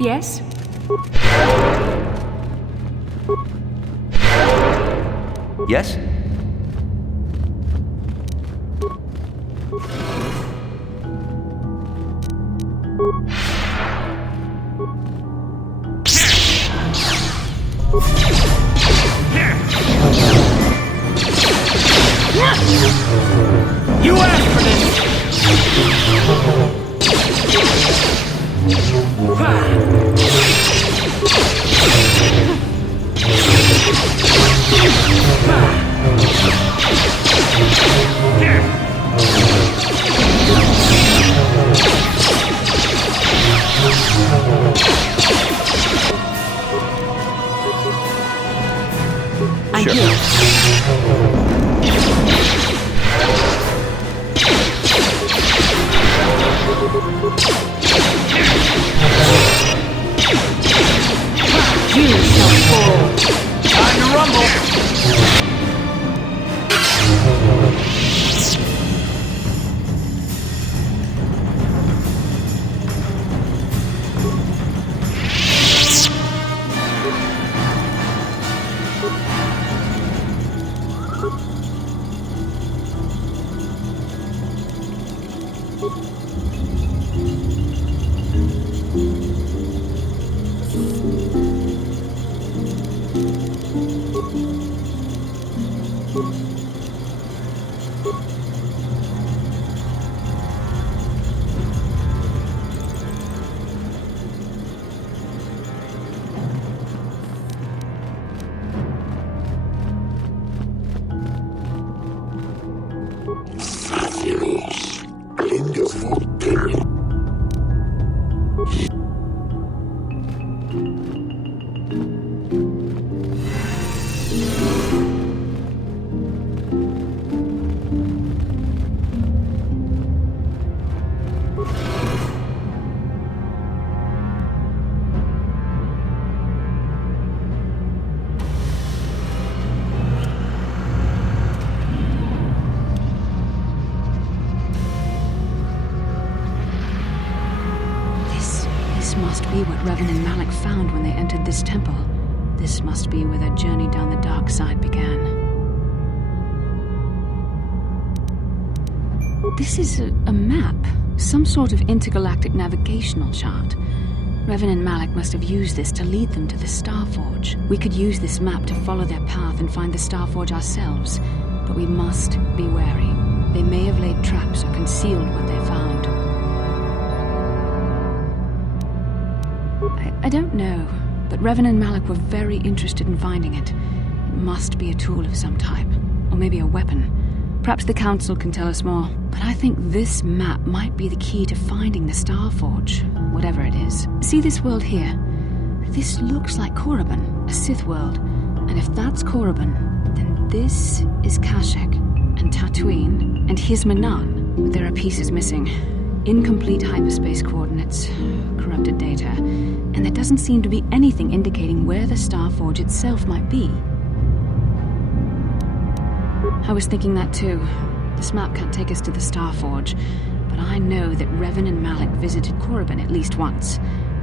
Yes? Yes? You asked for this! I'm Sure. here. You shall fall. Time to rumble! This must be what Revan and Malak found when they entered this temple. This must be where their journey down the dark side began. This is a map. Some sort of intergalactic navigational chart. Revan and Malak must have used this to lead them to the Starforge. We could use this map to follow their path and find the Starforge ourselves. But we must be wary. They may have laid traps or concealed what they found. I don't know, but Revan and Malak were very interested in finding it. It must be a tool of some type, or maybe a weapon. Perhaps the Council can tell us more. But I think this map might be the key to finding the Starforge, whatever it is. See this world here? This looks like Korriban, a Sith world. And if that's Korriban, then this is Kashyyyk, and Tatooine, and here's Manaan. But there are pieces missing. Incomplete hyperspace coordinates, corrupted data, and there doesn't seem to be anything indicating where the Starforge itself might be. I was thinking that too. This map can't take us to the Starforge, but I know that Revan and Malak visited Korriban at least once.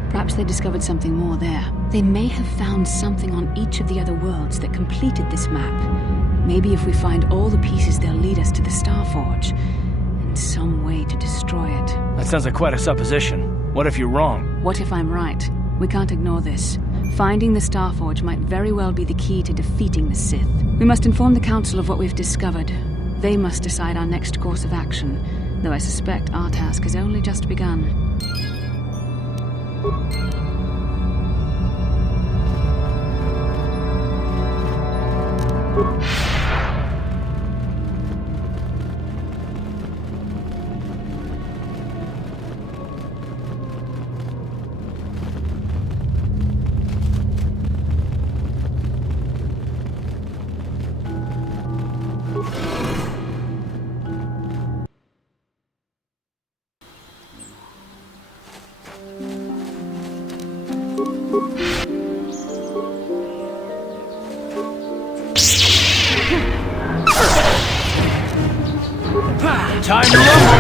Perhaps they discovered something more there. They may have found something on each of the other worlds that completed this map. Maybe if we find all the pieces, they'll lead us to the Starforge, and some way to destroy it. That sounds like quite a supposition. What if you're wrong? What if I'm right? We can't ignore this. Finding the Starforge might very well be the key to defeating the Sith. We must inform the Council of what we've discovered. They must decide our next course of action, though I suspect our task has only just begun. Time to rumble!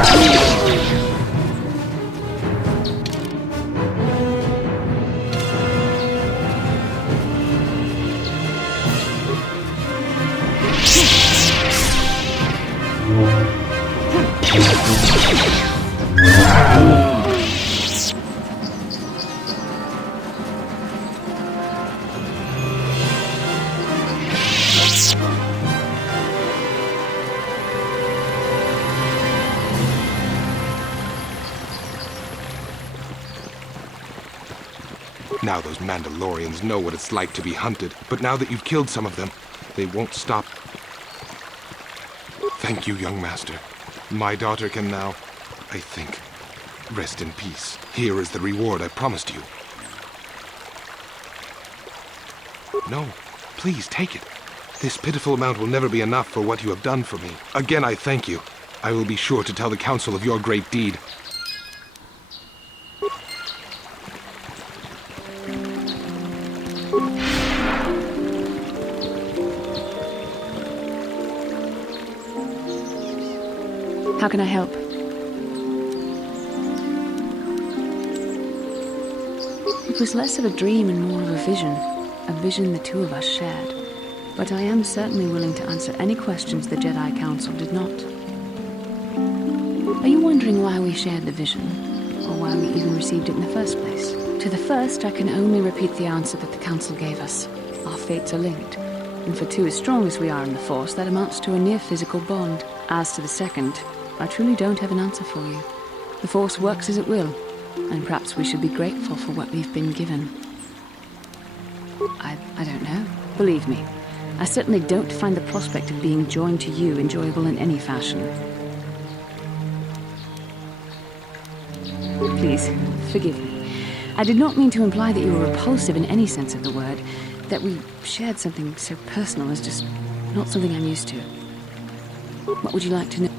Now those Mandalorians know what it's like to be hunted, but now that you've killed some of them, they won't stop. Thank you, young master. My daughter can now, I think, rest in peace. Here is the reward I promised you. No, please take it. This pitiful amount will never be enough for what you have done for me. Again, I thank you. I will be sure to tell the Council of your great deed. How can I help? It was less of a dream and more of a vision the two of us shared. But I am certainly willing to answer any questions the Jedi Council did not. Are you wondering why we shared the vision, or why we even received it in the first place? To the first, I can only repeat the answer that the Council gave us. Our fates are linked, and for two as strong as we are in the Force, that amounts to a near-physical bond. As to the second, I truly don't have an answer for you. The Force works as it will, and perhaps we should be grateful for what we've been given. I don't know. Believe me, I certainly don't find the prospect of being joined to you enjoyable in any fashion. Please, forgive me. I did not mean to imply that you were repulsive in any sense of the word. That we shared something so personal is just not something I'm used to. What would you like to know?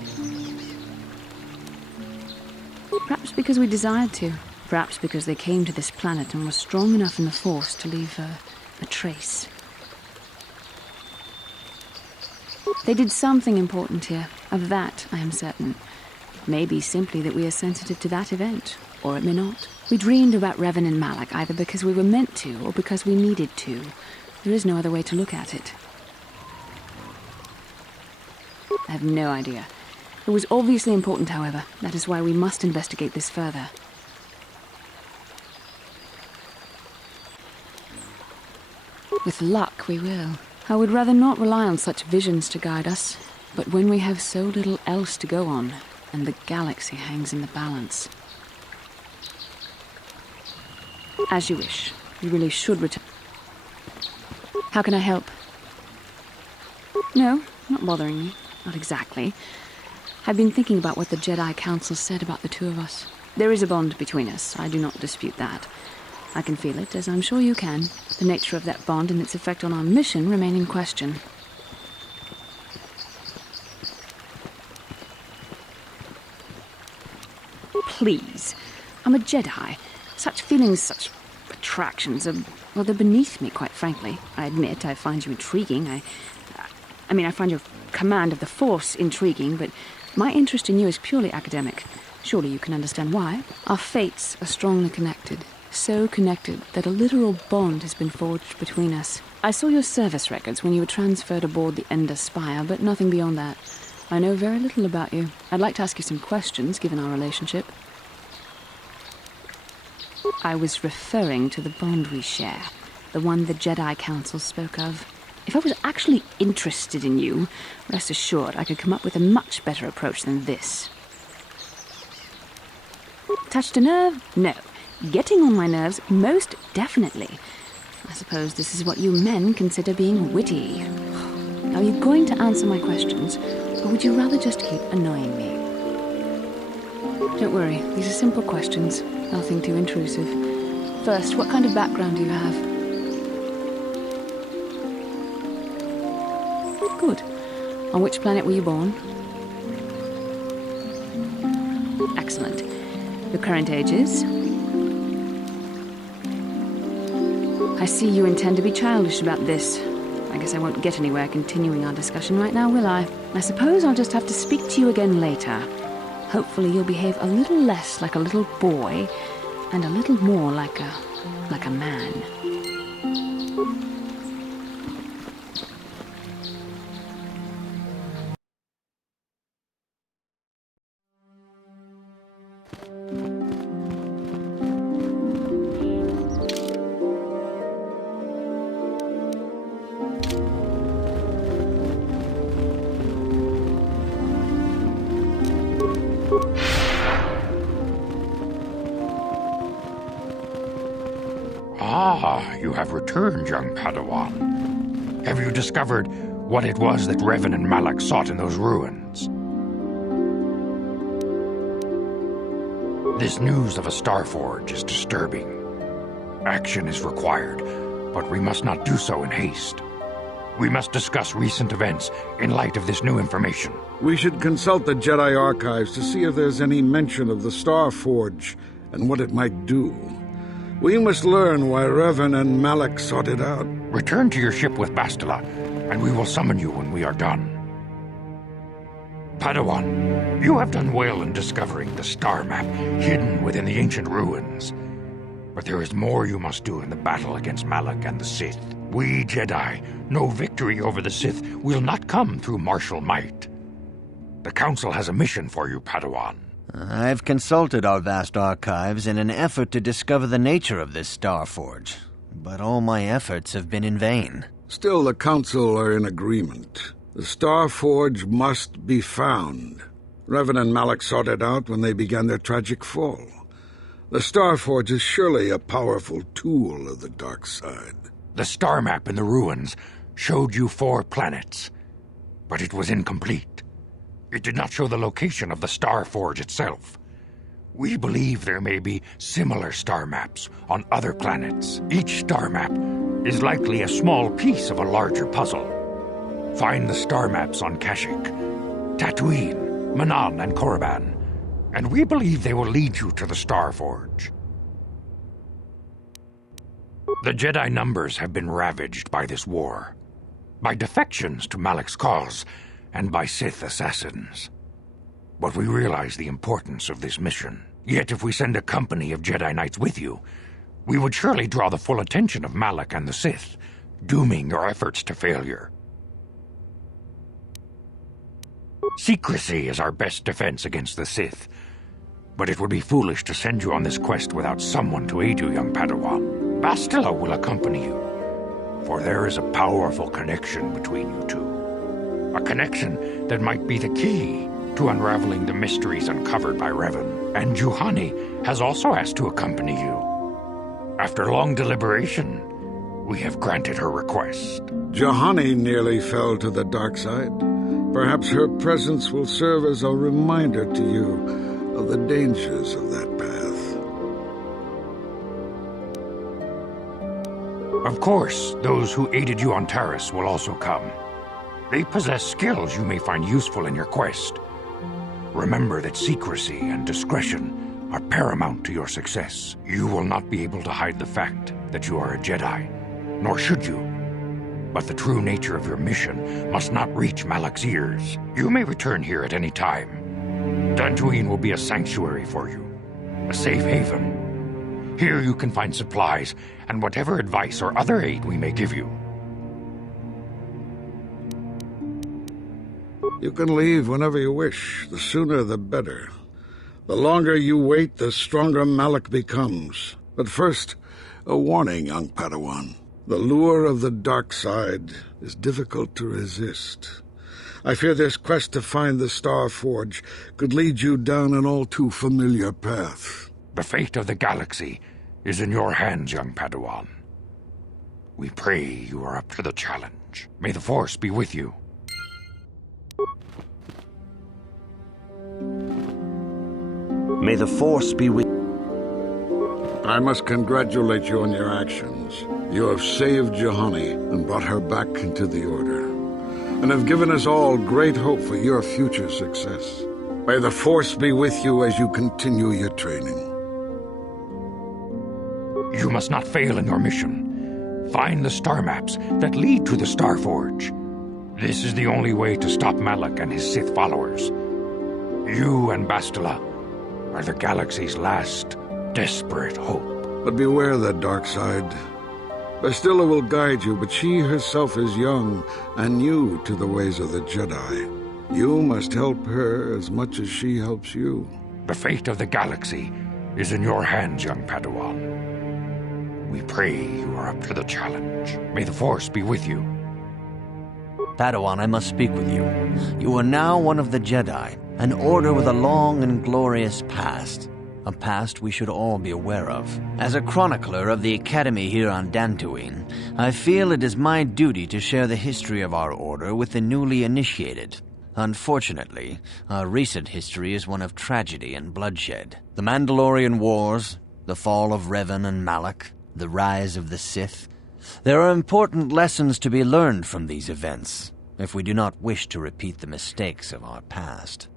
Perhaps because we desired to. Perhaps because they came to this planet and were strong enough in the Force to leave a trace. They did something important here. Of that, I am certain. It may be simply that we are sensitive to that event, or it may not. We dreamed about Revan and Malak either because we were meant to, or because we needed to. There is no other way to look at it. I have no idea. It was obviously important, however. That is why we must investigate this further. With luck, we will. I would rather not rely on such visions to guide us, but when we have so little else to go on, and the galaxy hangs in the balance. As you wish. You really should return. How can I help? No, not bothering me. Not exactly. I've been thinking about what the Jedi Council said about the two of us. There is a bond between us. I do not dispute that. I can feel it, as I'm sure you can. The nature of that bond and its effect on our mission remain in question. Please. I'm a Jedi. Such feelings, such attractions are, well, they're beneath me, quite frankly. I admit I find you intriguing. I find your command of the Force intriguing, but my interest in you is purely academic. Surely you can understand why. Our fates are strongly connected. So connected that a literal bond has been forged between us. I saw your service records when you were transferred aboard the Endar Spire, but nothing beyond that. I know very little about you. I'd like to ask you some questions, given our relationship. I was referring to the bond we share, the one the Jedi Council spoke of. If I was actually interested in you, rest assured I could come up with a much better approach than this. Touched a nerve? No. Getting on my nerves? Most definitely. I suppose this is what you men consider being witty. Are you going to answer my questions, or would you rather just keep annoying me? Don't worry, these are simple questions. Nothing too intrusive. First, what kind of background do you have? Good. On which planet were you born? Excellent. Your current age is? I see you intend to be childish about this. I guess I won't get anywhere continuing our discussion right now, will I? I suppose I'll just have to speak to you again later. Hopefully you'll behave a little less like a little boy and a little more like a man. Ah, you have returned, young Padawan. Have you discovered what it was that Revan and Malak sought in those ruins? This news of a Starforge is disturbing. Action is required, but we must not do so in haste. We must discuss recent events in light of this new information. We should consult the Jedi archives to see if there's any mention of the Starforge and what it might do. We must learn why Revan and Malak sought it out. Return to your ship with Bastila, and we will summon you when we are done. Padawan, you have done well in discovering the star map hidden within the ancient ruins. But there is more you must do in the battle against Malak and the Sith. We Jedi know victory over the Sith will not come through martial might. The Council has a mission for you, Padawan. I've consulted our vast archives in an effort to discover the nature of this Starforge, but all my efforts have been in vain. Still, the Council are in agreement. The Starforge must be found. Revan and Malak sought it out when they began their tragic fall. The Starforge is surely a powerful tool of the dark side. The star map in the ruins showed you 4 planets, but it was incomplete. It did not show the location of the Starforge itself. We believe there may be similar star maps on other planets. Each star map is likely a small piece of a larger puzzle. Find the star maps on Kashyyyk, Tatooine, Manaan, and Korriban, and we believe they will lead you to the Starforge. The Jedi numbers have been ravaged by this war, by defections to Malak's cause, and by Sith assassins. But we realize the importance of this mission. Yet if we send a company of Jedi Knights with you, we would surely draw the full attention of Malak and the Sith, dooming your efforts to failure. Secrecy is our best defense against the Sith. But it would be foolish to send you on this quest without someone to aid you, young Padawan. Bastila will accompany you, for there is a powerful connection between you two. A connection that might be the key to unraveling the mysteries uncovered by Revan. And Juhani has also asked to accompany you. After long deliberation, we have granted her request. Juhani nearly fell to the dark side. Perhaps her presence will serve as a reminder to you of the dangers of that path. Of course, those who aided you on Taris will also come. They possess skills you may find useful in your quest. Remember that secrecy and discretion are paramount to your success. You will not be able to hide the fact that you are a Jedi, nor should you. But the true nature of your mission must not reach Malak's ears. You may return here at any time. Dantooine will be a sanctuary for you, a safe haven. Here you can find supplies and whatever advice or other aid we may give you. You can leave whenever you wish. The sooner the better. The longer you wait, the stronger Malak becomes. But first, a warning, young Padawan. The lure of the dark side is difficult to resist. I fear this quest to find the Star Forge could lead you down an all too familiar path. The fate of the galaxy is in your hands, young Padawan. We pray you are up to the challenge. May the Force be with you. May the Force be with... I must congratulate you on your actions. You have saved Juhani and brought her back into the Order, and have given us all great hope for your future success. May the Force be with you as you continue your training. You must not fail in your mission. Find the star maps that lead to the Star Forge. This is the only way to stop Malak and his Sith followers. You and Bastila are the galaxy's last desperate hope. But beware the dark side. Bastila will guide you, but she herself is young and new to the ways of the Jedi. You must help her as much as she helps you. The fate of the galaxy is in your hands, young Padawan. We pray you are up to the challenge. May the Force be with you. Padawan, I must speak with you. You are now one of the Jedi, an order with a long and glorious past. A past we should all be aware of. As a chronicler of the Academy here on Dantooine, I feel it is my duty to share the history of our order with the newly initiated. Unfortunately, our recent history is one of tragedy and bloodshed. The Mandalorian Wars, the fall of Revan and Malak, the rise of the Sith. There are important lessons to be learned from these events, if we do not wish to repeat the mistakes of our past.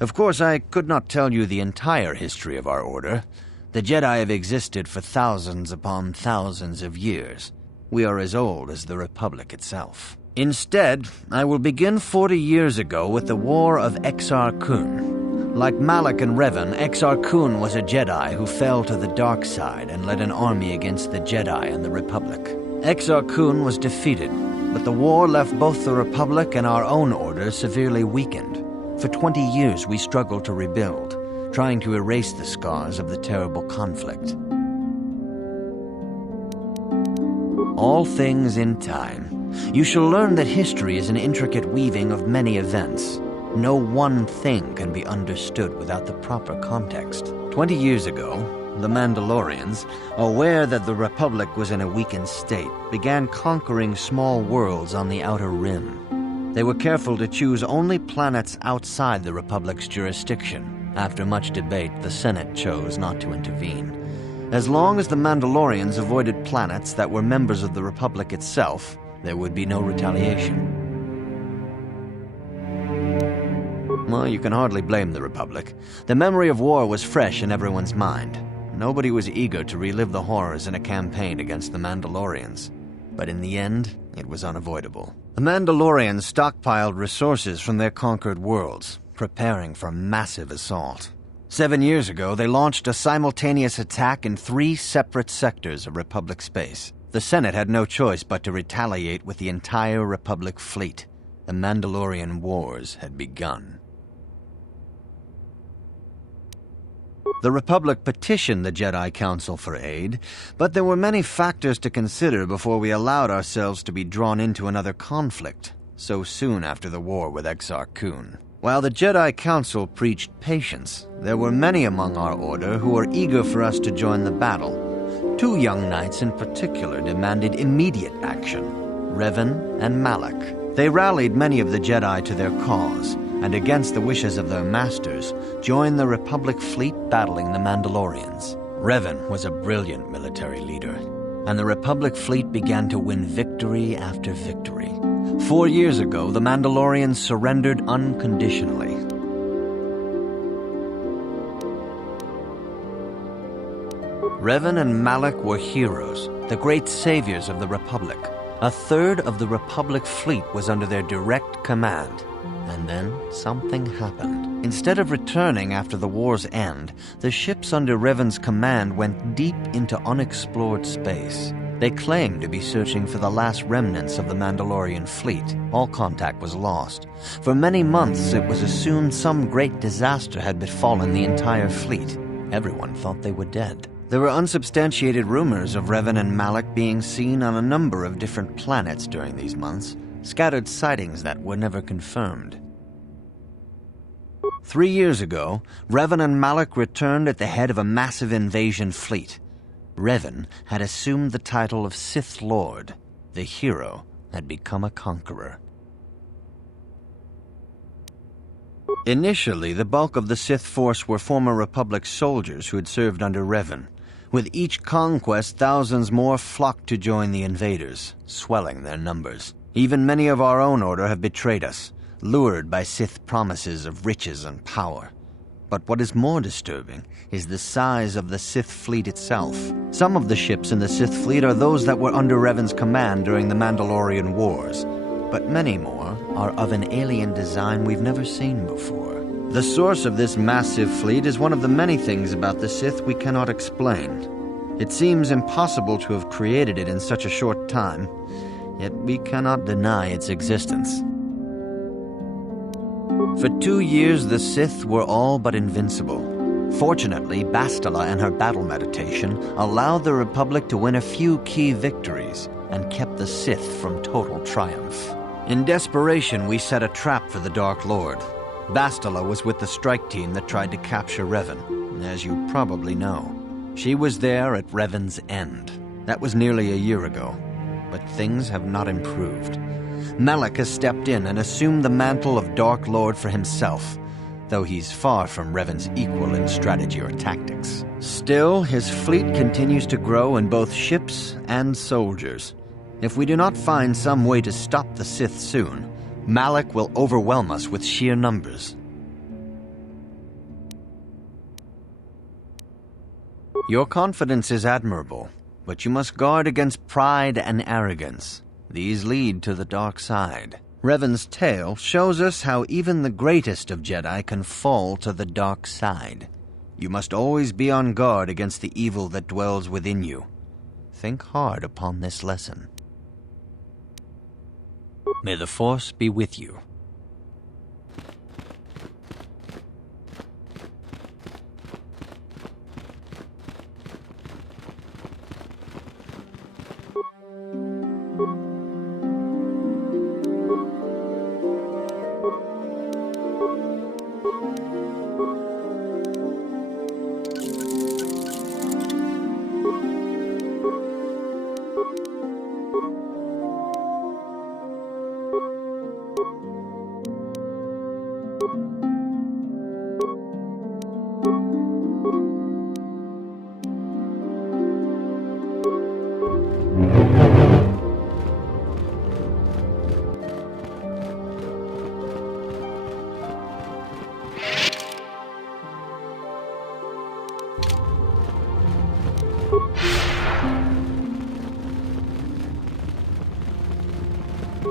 Of course, I could not tell you the entire history of our order. The Jedi have existed for thousands upon thousands of years. We are as old as the Republic itself. Instead, I will begin 40 years ago with the War of Exar Kun. Like Malak and Revan, Exar Kun was a Jedi who fell to the dark side and led an army against the Jedi and the Republic. Exar Kun was defeated, but the war left both the Republic and our own order severely weakened. For 20 years we struggled to rebuild, trying to erase the scars of the terrible conflict. All things in time. You shall learn that history is an intricate weaving of many events. No one thing can be understood without the proper context. 20 years ago, the Mandalorians, aware that the Republic was in a weakened state, began conquering small worlds on the Outer Rim. They were careful to choose only planets outside the Republic's jurisdiction. After much debate, the Senate chose not to intervene. As long as the Mandalorians avoided planets that were members of the Republic itself, there would be no retaliation. Well, you can hardly blame the Republic. The memory of war was fresh in everyone's mind. Nobody was eager to relive the horrors in a campaign against the Mandalorians. But in the end, it was unavoidable. The Mandalorians stockpiled resources from their conquered worlds, preparing for a massive assault. 7 years ago, they launched a simultaneous attack in 3 separate sectors of Republic space. The Senate had no choice but to retaliate with the entire Republic fleet. The Mandalorian Wars had begun. The Republic petitioned the Jedi Council for aid, but there were many factors to consider before we allowed ourselves to be drawn into another conflict, so soon after the war with Exar Kun. While the Jedi Council preached patience, there were many among our order who were eager for us to join the battle. 2 young knights in particular demanded immediate action, Revan and Malak. They rallied many of the Jedi to their cause, and against the wishes of their masters, joined the Republic fleet battling the Mandalorians. Revan was a brilliant military leader, and the Republic fleet began to win victory after victory. 4 years ago, the Mandalorians surrendered unconditionally. Revan and Malak were heroes, the great saviors of the Republic. 1/3 of the Republic fleet was under their direct command. And then something happened. Instead of returning after the war's end, the ships under Revan's command went deep into unexplored space. They claimed to be searching for the last remnants of the Mandalorian fleet. All contact was lost. For many months, it was assumed some great disaster had befallen the entire fleet. Everyone thought they were dead. There were unsubstantiated rumors of Revan and Malak being seen on a number of different planets during these months, scattered sightings that were never confirmed. 3 years ago, Revan and Malak returned at the head of a massive invasion fleet. Revan had assumed the title of Sith Lord. The hero had become a conqueror. Initially, the bulk of the Sith force were former Republic soldiers who had served under Revan. With each conquest, thousands more flocked to join the invaders, swelling their numbers. Even many of our own order have betrayed us, lured by Sith promises of riches and power. But what is more disturbing is the size of the Sith fleet itself. Some of the ships in the Sith fleet are those that were under Revan's command during the Mandalorian Wars, but many more are of an alien design we've never seen before. The source of this massive fleet is one of the many things about the Sith we cannot explain. It seems impossible to have created it in such a short time, yet we cannot deny its existence. For 2 years, the Sith were all but invincible. Fortunately, Bastila and her battle meditation allowed the Republic to win a few key victories and kept the Sith from total triumph. In desperation, we set a trap for the Dark Lord. Bastila was with the strike team that tried to capture Revan, as you probably know. She was there at Revan's end. That was nearly a year ago, but things have not improved. Malak has stepped in and assumed the mantle of Dark Lord for himself, though he's far from Revan's equal in strategy or tactics. Still, his fleet continues to grow in both ships and soldiers. If we do not find some way to stop the Sith soon, Malak will overwhelm us with sheer numbers. Your confidence is admirable, but you must guard against pride and arrogance. These lead to the dark side. Revan's tale shows us how even the greatest of Jedi can fall to the dark side. You must always be on guard against the evil that dwells within you. Think hard upon this lesson. May the Force be with you.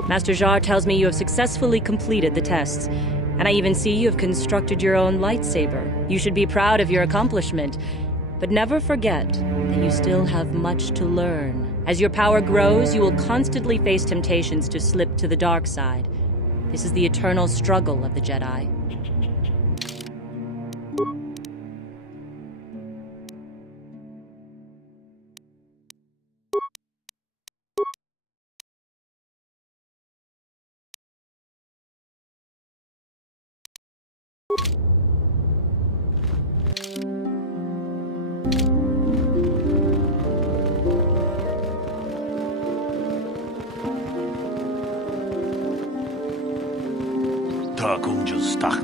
Master Jar tells me you have successfully completed the tests, and I even see you have constructed your own lightsaber. You should be proud of your accomplishment, but never forget that you still have much to learn As your power grows, you will constantly face temptations to slip to the dark side. This is the eternal struggle of the Jedi.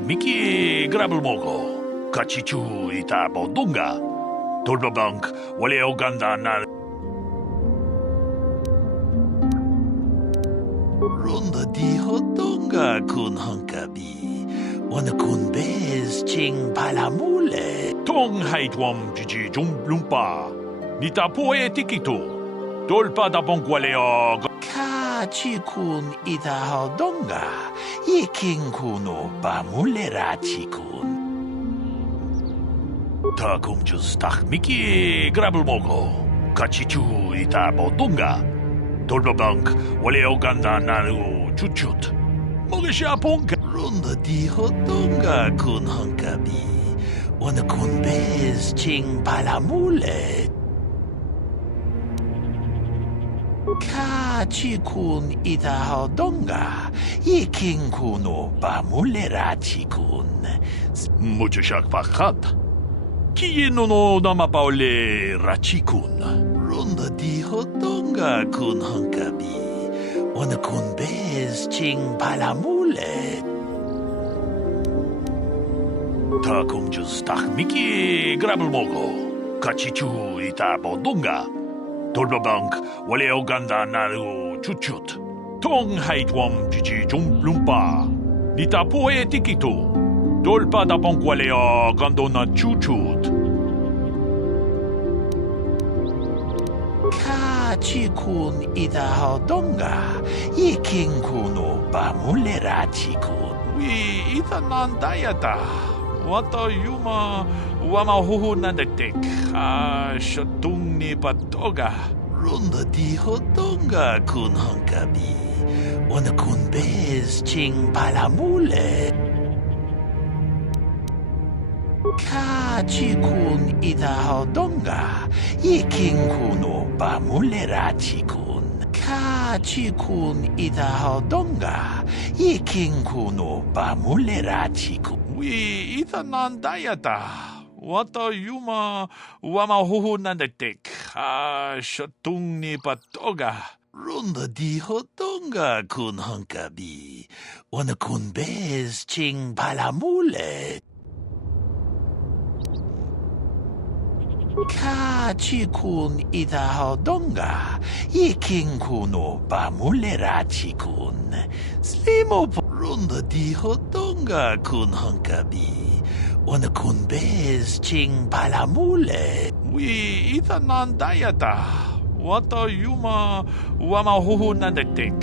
Miki Grabelmogo, Kachichu ita Bodunga, Tolbabank, Wale Oganda na Runda di Hodunga kun Hunkabi, Wana kun Bez Ching Palamule. Tong Haitwam Jiji Jumblumpa, Nita Poe Tikito, Tolpa da Bongualeo. Kachikun ita Hodunga. Iking kuno bamulera chikun. Takum justach Miki Grabelmogo, Kachichu ita Bodunga, Tolbabank, Wale Oganda Naru Chuchut, Mogisha Ponka. Runda di Hodunga kun Hunkabi, Wana kun Bez Ching Palamule. Kachikun ita Hodunga, Iking kuno bamulera chikun. Muchashak Fachat, Kieno no Namapaole Rachikun. Runda di Hodunga kun Hunkabi, Wana kun Bez Ching Palamule. Takum justach Miki Grabelmogo, Kachichu ita Bodunga. Tolbabank, Wale Oganda Naru Chuchut, Tong Haitwam Jiji Jumblumpa, Nita Poe Tikito, Tolpa da Bongualeo Gandona Chuchut. Kachikun ita Hodunga, Iking kuno bamulera chikun. We ita nandayata. Wata yuma wama huhu nandetek. Shatung ni patoga. Runda di Hodunga kun Hunkabi. Wana kun Bez Ching Palamule. Kachikun ita Hodunga. Iking kuno bamulera chikun. Kachikun ita Hodunga. Iking kuno bamulera chikun. We ita nandayata. Wata yuma wama huhu nandetek. Shatung ni patoga. Runda di Hodunga kun Hunkabi. Wana kun Bez Ching Palamule. Kachikun ita Hodunga. Iking kuno bamulera chikun. Slimo Runda di Hodunga kun Hunkabi. Wana kun Bez Ching Palamule. We ita nandayata. Wata yuma wama huhu nandetek.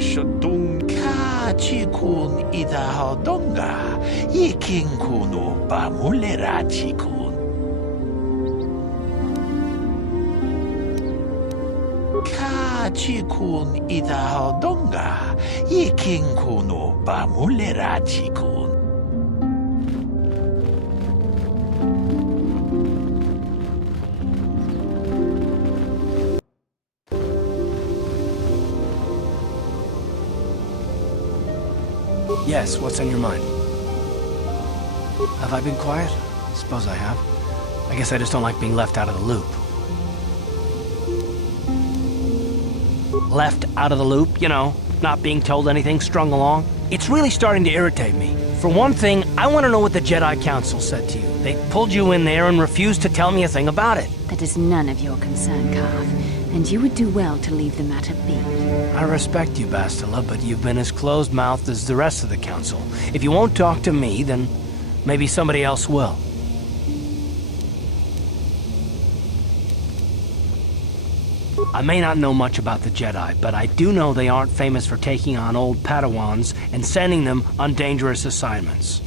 Shatung. Kachikun ita Hodunga. Iking kuno bamulera chikun. Kachikun ita Hodunga. Iking kuno bamulera chikun. Yes, what's on your mind? Have I been quiet? Suppose I have. I guess I just don't like being left out of the loop. Left out of the loop, you know, not being told anything, strung along. It's really starting to irritate me. For one thing, I want to know what the Jedi Council said to you. They pulled you in there and refused to tell me a thing about it. That is none of your concern, Carth, and you would do well to leave the matter be. I respect you, Bastila, but you've been as closed-mouthed as the rest of the Council. If you won't talk to me, then maybe somebody else will. I may not know much about the Jedi, but I do know they aren't famous for taking on old Padawans and sending them on dangerous assignments.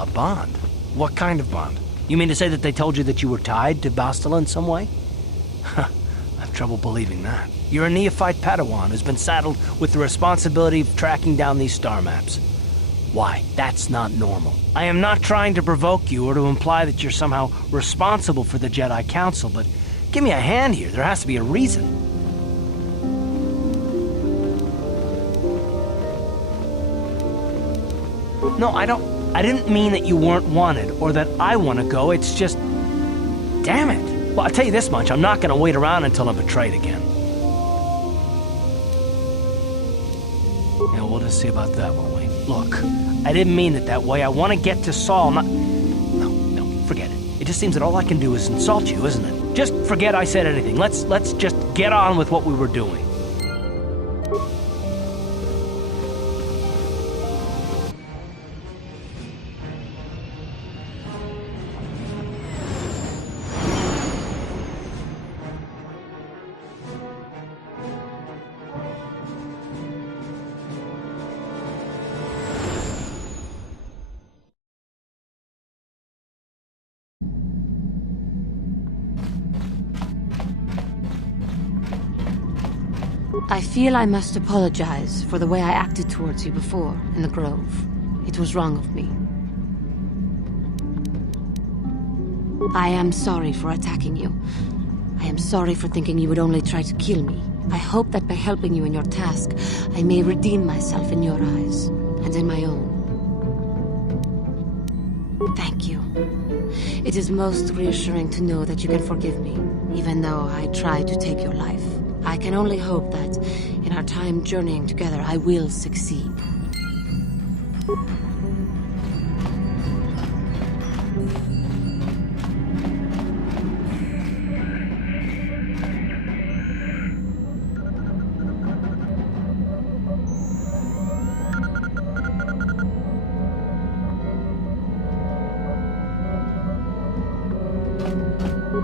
A bond? What kind of bond? You mean to say that they told you that you were tied to Bastila in some way? I have trouble believing that. You're a neophyte Padawan who's been saddled with the responsibility of tracking down these star maps. Why? That's not normal. I am not trying to provoke you or to imply that you're somehow responsible for the Jedi Council, but give me a hand here. There has to be a reason. No, I didn't mean that you weren't wanted or that I want to go. It's just... Damn it. Well, I'll tell you this much. I'm not going to wait around until I'm betrayed again. Yeah, we'll just see about that, won't we? Look, I didn't mean it that way. I want to get to Saul, not... No, forget it. It just seems that all I can do is insult you, isn't it? Just forget I said anything. Let's just get on with what we were doing. I feel I must apologize for the way I acted towards you before in the Grove. It was wrong of me. I am sorry for attacking you. I am sorry for thinking you would only try to kill me. I hope that by helping you in your task, I may redeem myself in your eyes, and in my own. Thank you. It is most reassuring to know that you can forgive me, even though I tried to take your life. I can only hope that, in our time journeying together, I will succeed.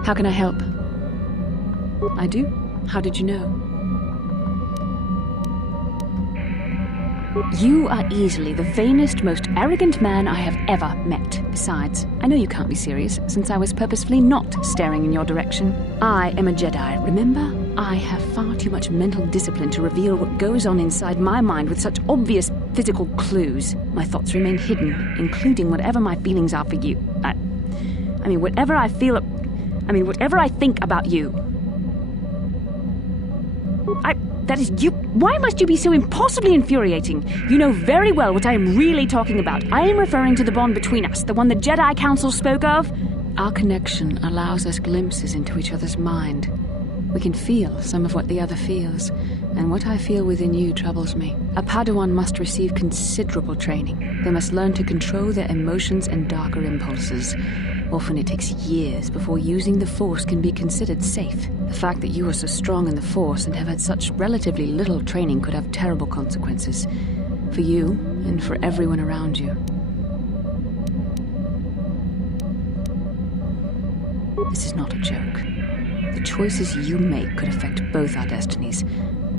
How can I help? I do? How did you know? You are easily the vainest, most arrogant man I have ever met. Besides, I know you can't be serious, since I was purposefully not staring in your direction. I am a Jedi, remember? I have far too much mental discipline to reveal what goes on inside my mind with such obvious physical clues. My thoughts remain hidden, including whatever my feelings are for you. Whatever I think about you. That is you. Why must you be so impossibly infuriating? You know very well what I am really talking about. I am referring to the bond between us, the one the Jedi Council spoke of. Our connection allows us glimpses into each other's mind. We can feel some of what the other feels, and what I feel within you troubles me. A Padawan must receive considerable training. They must learn to control their emotions and darker impulses. Often it takes years before using the Force can be considered safe. The fact that you are so strong in the Force and have had such relatively little training could have terrible consequences. For you, and for everyone around you. This is not a joke. The choices you make could affect both our destinies.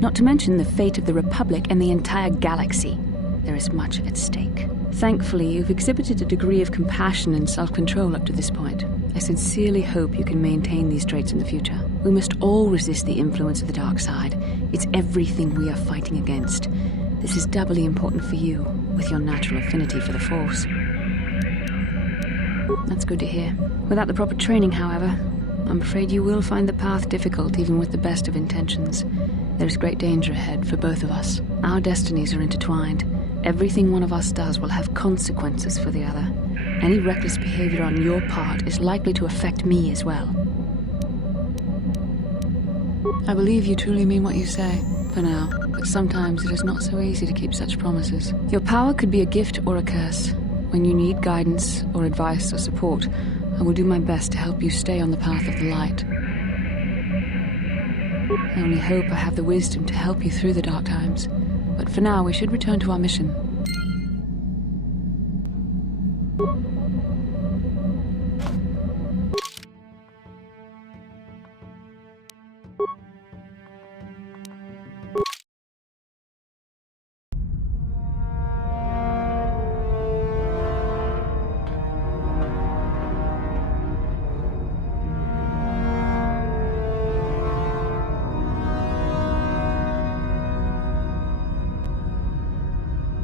Not to mention the fate of the Republic and the entire galaxy. There is much at stake. Thankfully, you've exhibited a degree of compassion and self-control up to this point. I sincerely hope you can maintain these traits in the future. We must all resist the influence of the dark side. It's everything we are fighting against. This is doubly important for you, with your natural affinity for the Force. That's good to hear. Without the proper training, however, I'm afraid you will find the path difficult even with the best of intentions. There is great danger ahead for both of us. Our destinies are intertwined. Everything one of us does will have consequences for the other. Any reckless behavior on your part is likely to affect me as well. I believe you truly mean what you say, for now, but sometimes it is not so easy to keep such promises. Your power could be a gift or a curse. When you need guidance or advice or support, I will do my best to help you stay on the path of the light. I only hope I have the wisdom to help you through the dark times. But for now, we should return to our mission.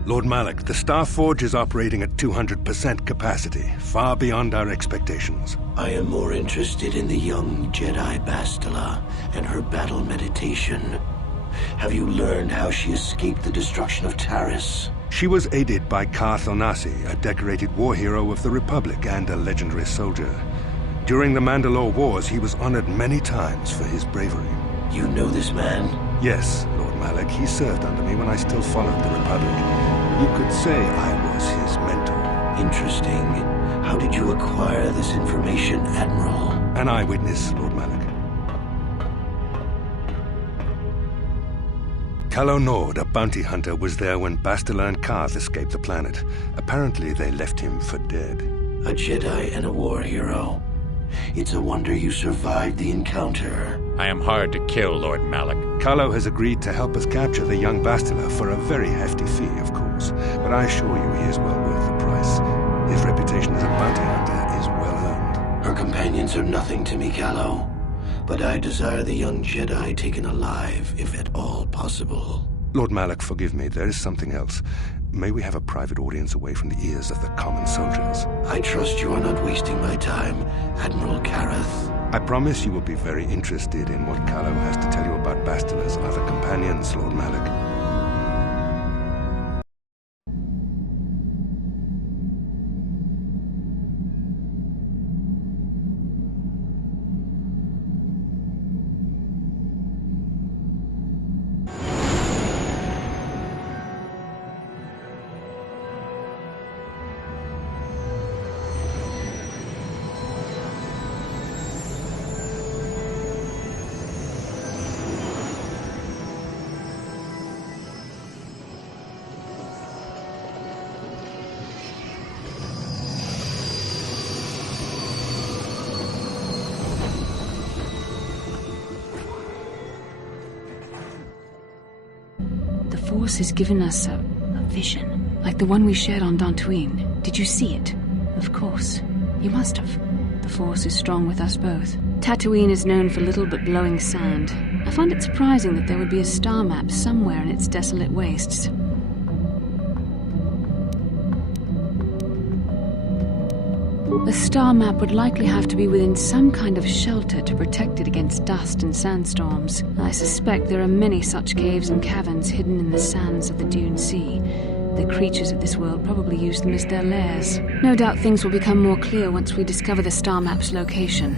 Lord Malak, the Star Forge is operating at 200% capacity, far beyond our expectations. I am more interested in the young Jedi Bastila and her battle meditation. Have you learned how she escaped the destruction of Taris? She was aided by Karth Onasi, a decorated war hero of the Republic and a legendary soldier. During the Mandalore Wars, he was honored many times for his bravery. You know this man? Yes, Lord Malak. He served under me when I still followed the Republic. You could say I was his mentor. Interesting. How did you acquire this information, Admiral? An eyewitness, Lord Malak. Calo Nord, a bounty hunter, was there when Bastila and Karth escaped the planet. Apparently, they left him for dead. A Jedi and a war hero. It's a wonder you survived the encounter. I am hard to kill, Lord Malak. Calo has agreed to help us capture the young Bastila for a very hefty fee, of course. But I assure you he is well worth the price. His reputation as a bounty hunter is well earned. Her companions are nothing to me, Calo. But I desire the young Jedi taken alive, if at all possible. Lord Malak, forgive me. There is something else. May we have a private audience away from the ears of the common soldiers? I trust you are not wasting my time, Admiral Kareth. I promise you will be very interested in what Calo has to tell you about Bastila's other companions, Lord Malak. The Force has given us a vision, like the one we shared on Dantooine. Did you see it? Of course. You must have. The Force is strong with us both. Tatooine is known for little but glowing sand. I find it surprising that there would be a star map somewhere in its desolate wastes. A star map would likely have to be within some kind of shelter to protect it against dust and sandstorms. I suspect there are many such caves and caverns hidden in the sands of the Dune Sea. The creatures of this world probably use them as their lairs. No doubt things will become more clear once we discover the star map's location.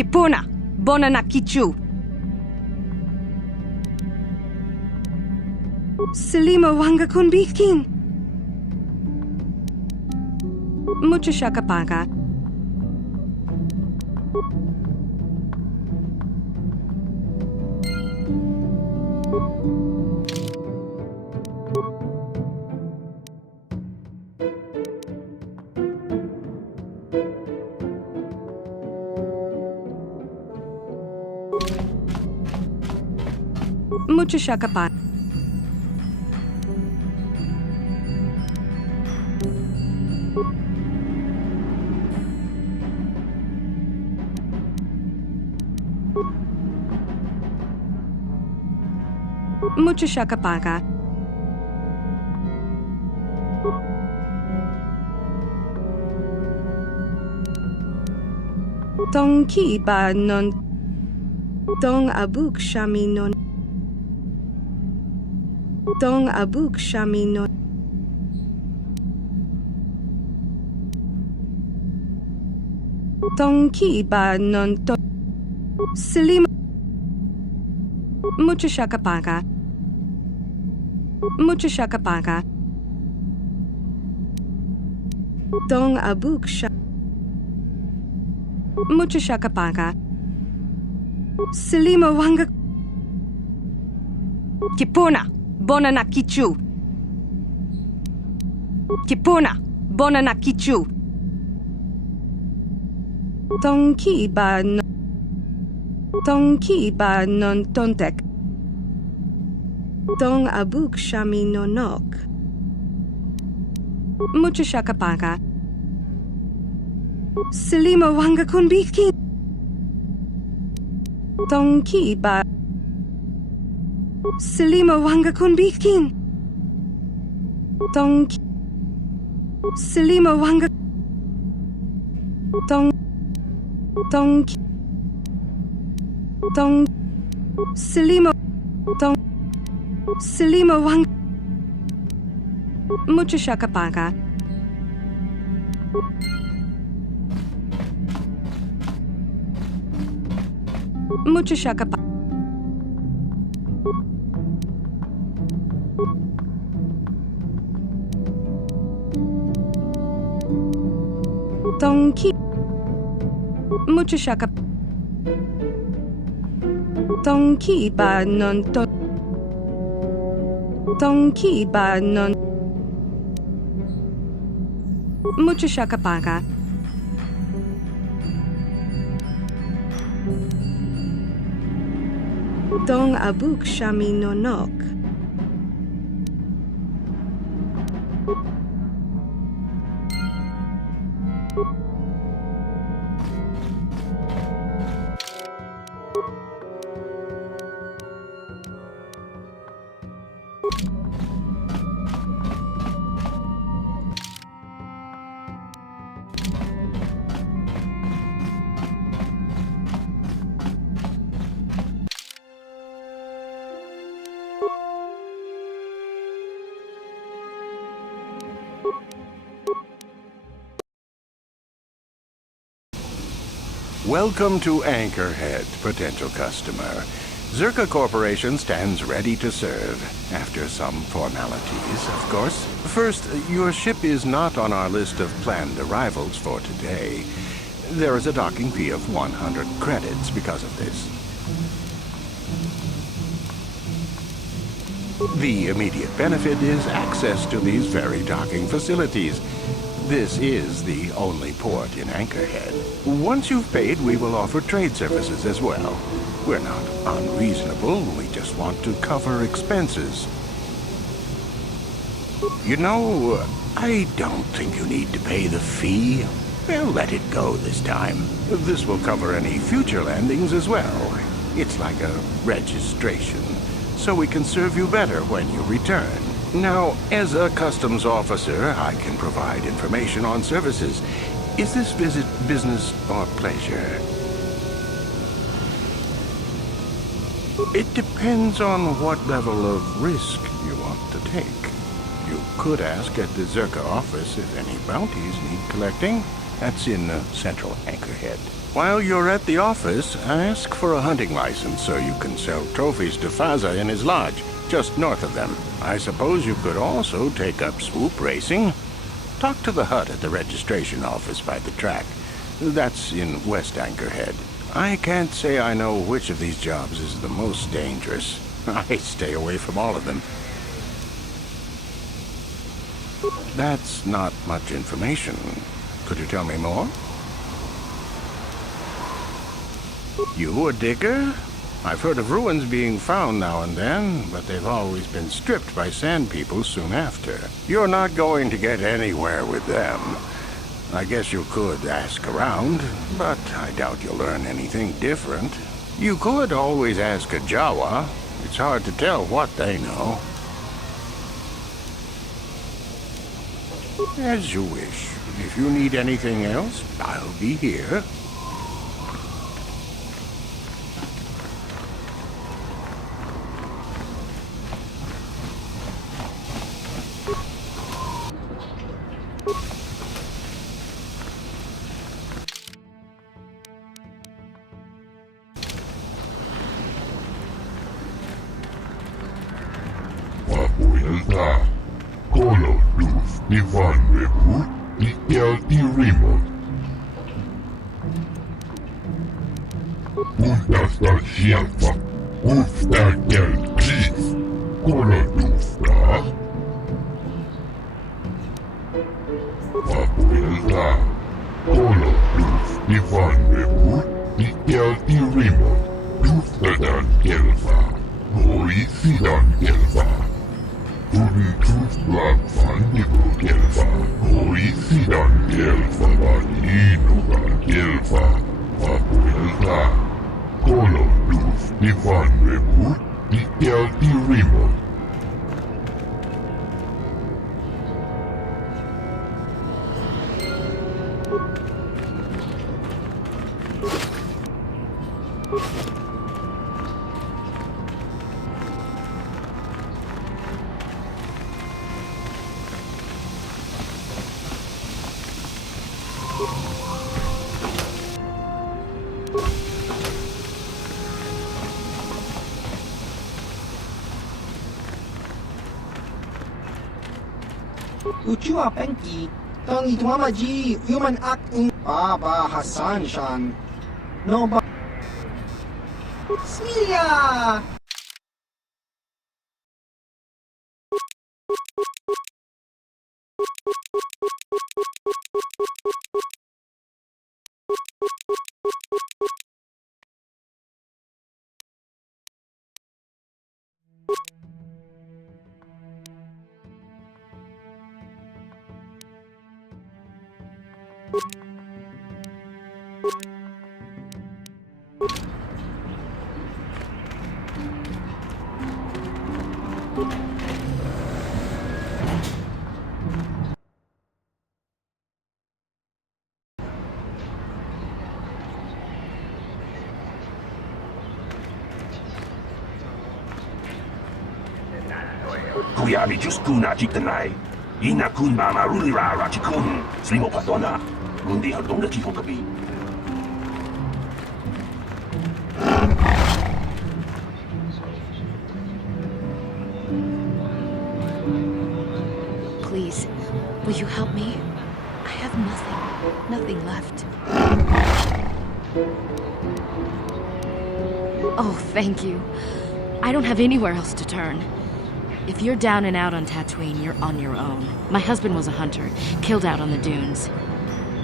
Kipuna, Bonanakichu. Selima Wanga Kunbikin. Muchashakapaka. Muchashakapaka. Muchashakapaka. Tong ki ba non Tong abuk shami non Tong abuk shami non Tong ki ba non Tong Selima Muchashakapaka. Muchashakapaka. Tong abuk shami Muchashakapaka. Selima Wanga Kipuna, Bonanakichu. Kipuna, Bonanakichu. Tongki ba non tontek. Tong abuk shami no nok. Muchashakapaka. Selima Wanga Kunbiki. Tongki ba Selima Wanga Kunbikin. Tong Selima Wanga Tong Selima Wanga Muchashakapaka. Muchashakapaka. Tongki Muchashaka Tongki ba non Tongki ba non Muchashakapaka. Tong abuk shami no nok. Welcome to Anchorhead, potential customer. Zerka Corporation stands ready to serve. After some formalities, of course. First, your ship is not on our list of planned arrivals for today. There is a docking fee of 100 credits because of this. The immediate benefit is access to these very docking facilities. This is the only port in Anchorhead. Once you've paid, we will offer trade services as well. We're not unreasonable, we just want to cover expenses. You know, I don't think you need to pay the fee. We'll let it go this time. This will cover any future landings as well. It's like a registration, so we can serve you better when you return. Now, as a customs officer, I can provide information on services. Is this visit business or pleasure? It depends on what level of risk you want to take. You could ask at the Zerka office if any bounties need collecting. That's in central Anchorhead. While you're at the office, ask for a hunting license so you can sell trophies to Faza in his lodge, just north of them. I suppose you could also take up swoop racing. Talk to the hut at the registration office by the track. That's in West Anchorhead. I can't say I know which of these jobs is the most dangerous. I stay away from all of them. That's not much information. Could you tell me more? You a digger? I've heard of ruins being found now and then, but they've always been stripped by sand people soon after. You're not going to get anywhere with them. I guess you could ask around, but I doubt you'll learn anything different. You could always ask a Jawa. It's hard to tell what they know. As you wish. If you need anything else, I'll be here. Uchua Penki, Tong Ituamaji, human act in Baba Hassan Shan. No ba. Smilia! Kuyabi Juskuna Chitanai, Ina Kun Mama Rulira Rachikun, Slimo Patona, Gundi Hadonga Chihokabi. Please, will you help me? I have nothing left. Oh, thank you. I don't have anywhere else to turn. If you're down and out on Tatooine, you're on your own. My husband was a hunter, killed out on the dunes.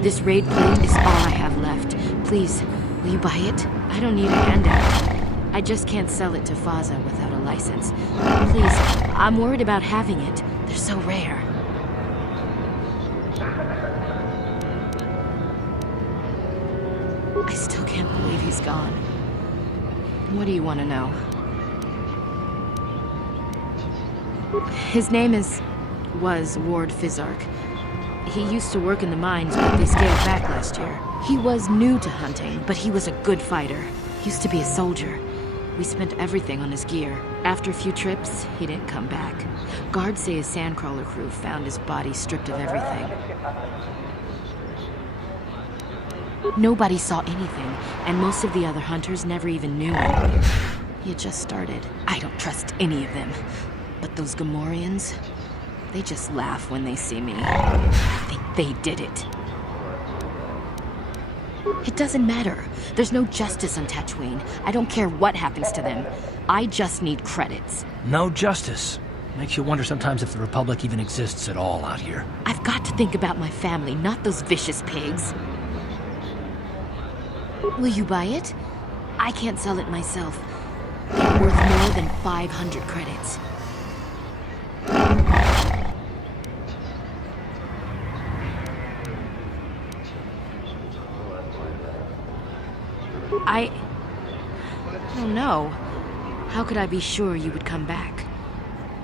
This raid plate is all I have left. Please, will you buy it? I don't need a handout. I just can't sell it to Faza without a license. Please, I'm worried about having it. They're so rare. I still can't believe he's gone. What do you want to know? His name was Ward Fizark. He used to work in the mines, but they scaled back last year. He was new to hunting, but he was a good fighter. Used to be a soldier. We spent everything on his gear. After a few trips, he didn't come back. Guards say his sandcrawler crew found his body stripped of everything. Nobody saw anything, and most of the other hunters never even knew him. He had just started. I don't trust any of them. But those Gamorreans, they just laugh when they see me. I think they did it. It doesn't matter. There's no justice on Tatooine. I don't care what happens to them. I just need credits. No justice. Makes you wonder sometimes if the Republic even exists at all out here. I've got to think about my family, not those vicious pigs. Will you buy it? I can't sell it myself. It's worth more than 500 credits. I don't know. How could I be sure you would come back?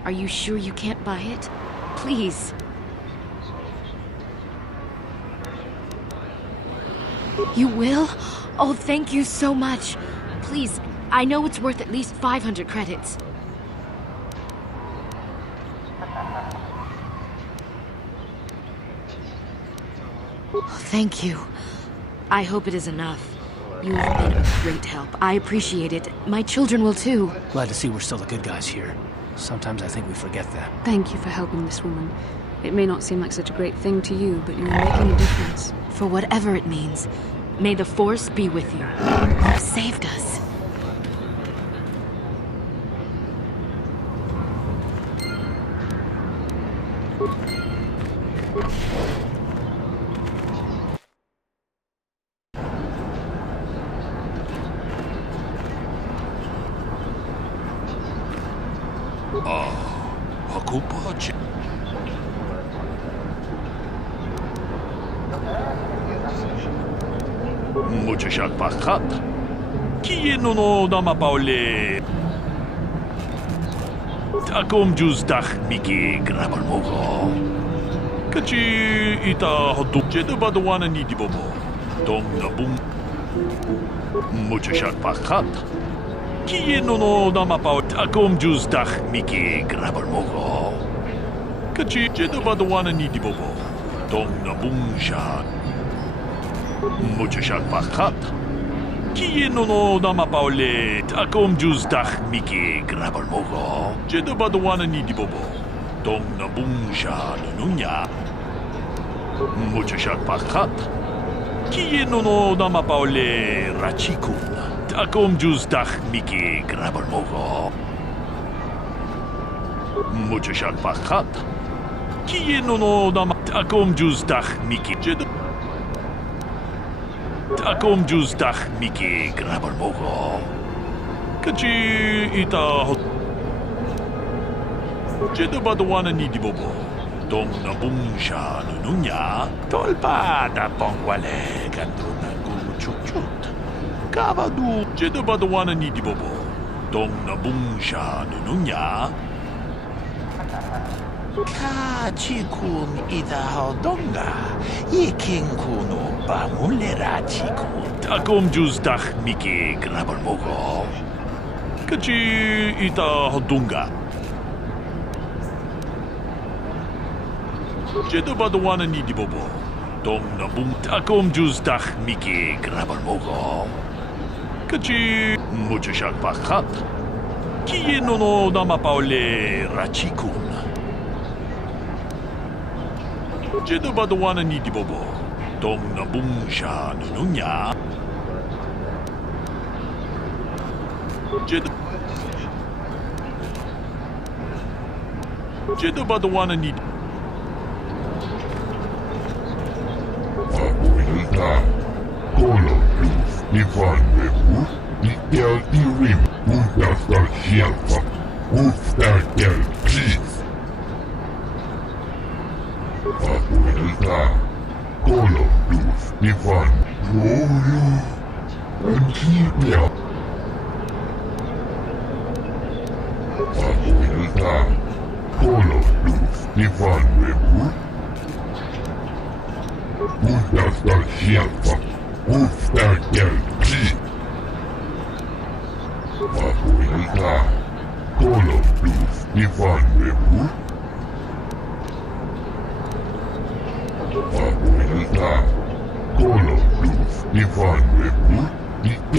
Are you sure you can't buy it? Please. You will? Oh, thank you so much. Please, I know it's worth at least 500 credits. Thank you. I hope it is enough. You've been a great help. I appreciate it. My children will too. Glad to see we're still the good guys here. Sometimes I think we forget that. Thank you for helping this woman. It may not seem like such a great thing to you, but you're making a difference. For whatever it means, may the Force be with you. You saved us. Muchashak Pakat. Kieno no dama paule. Takom juz dach miki grabal mogo. Kachi ita hodu jedu badwana ni dibobo. Dong na bum. Muchashak Pakat. Kieno no dama paule. Takom juz dach miki grabal mogo. Kachi jedu badwana ni dibobo. Dong na bum sha. Muchashak Pakat. Kieno no dama paule. Takom juz dach miki grabal mogo. Jedu badwana ni dibobo. Dong na bum sha nunya. Muchashak Pakat. Kieno no dama paule. Rachikun. Takom juz dach miki grabal mogo. Muchashak Pakat. Kieno no dama. Takom juz dach miki. Jedu. Takom juz dach miki grabal mogo. Kachi ita hot. Jedu badwana ni dibobo. Dong na bum sha nunya. Tolpa da pongwale ganduna gu chut. Kavadu. Jedu badwana ni dibobo. Dong na bum sha nunya. Kachikun ida hodonga. Ikinkunu bamulera chikun. Takom juz dach miki grabal mogo. Kachi ita hodunga. Jedu badwana ni dibobo. Dong na bum. Takom juz dach miki grabal mogo. Kachi muchashak Pakat. Kieno no dama paule rachikun. Jedu badwana ni dibobo. Dong na bum sha nunya. Jedu badwana ni. Abuelita, Kolo, Luz, Ivan, Bebu, Itel, Irim, Udastar, Shelfa, Ustar, Del, Cheese. Abuelita, Kolo, Luz, Ivan, Rolo, Antigua. Abuelita, Kolo, Luz, Ivan, Bebu, Udastar, Shelfa, Ustar, Del, Cheese. Abuelita, Kolo, Luz, Ivan, Bebu, Abuelita, Kolo, Luz,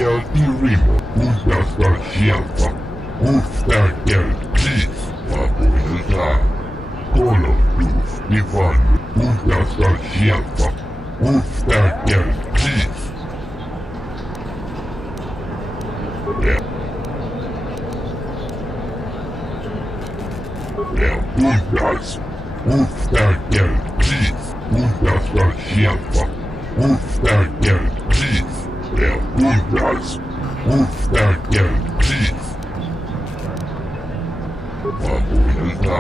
Uriel Irimo, Uzdastar Shielfa, Ustagel Kis, Vabuilza, Kolo Duf Ivan, Uzdastar Shielfa, Ustagel Kis. Der Bundas, Ustagel Kis, Uzdastar Shielfa, Ustagel Kis. Der Bundas, Ustagel Kis. Vabuilza.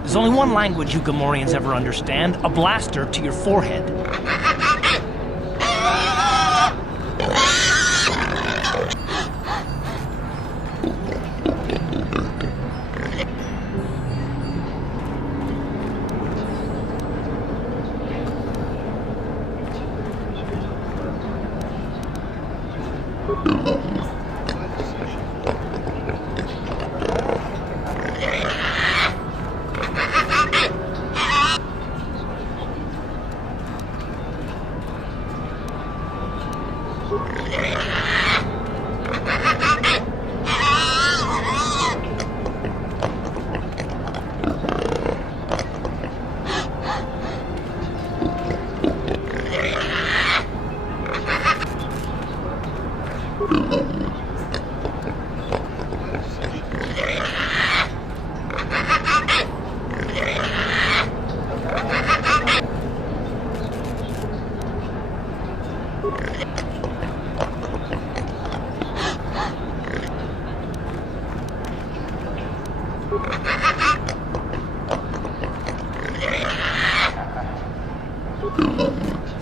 There's only one language you Gamorreans ever understand, a blaster to your forehead.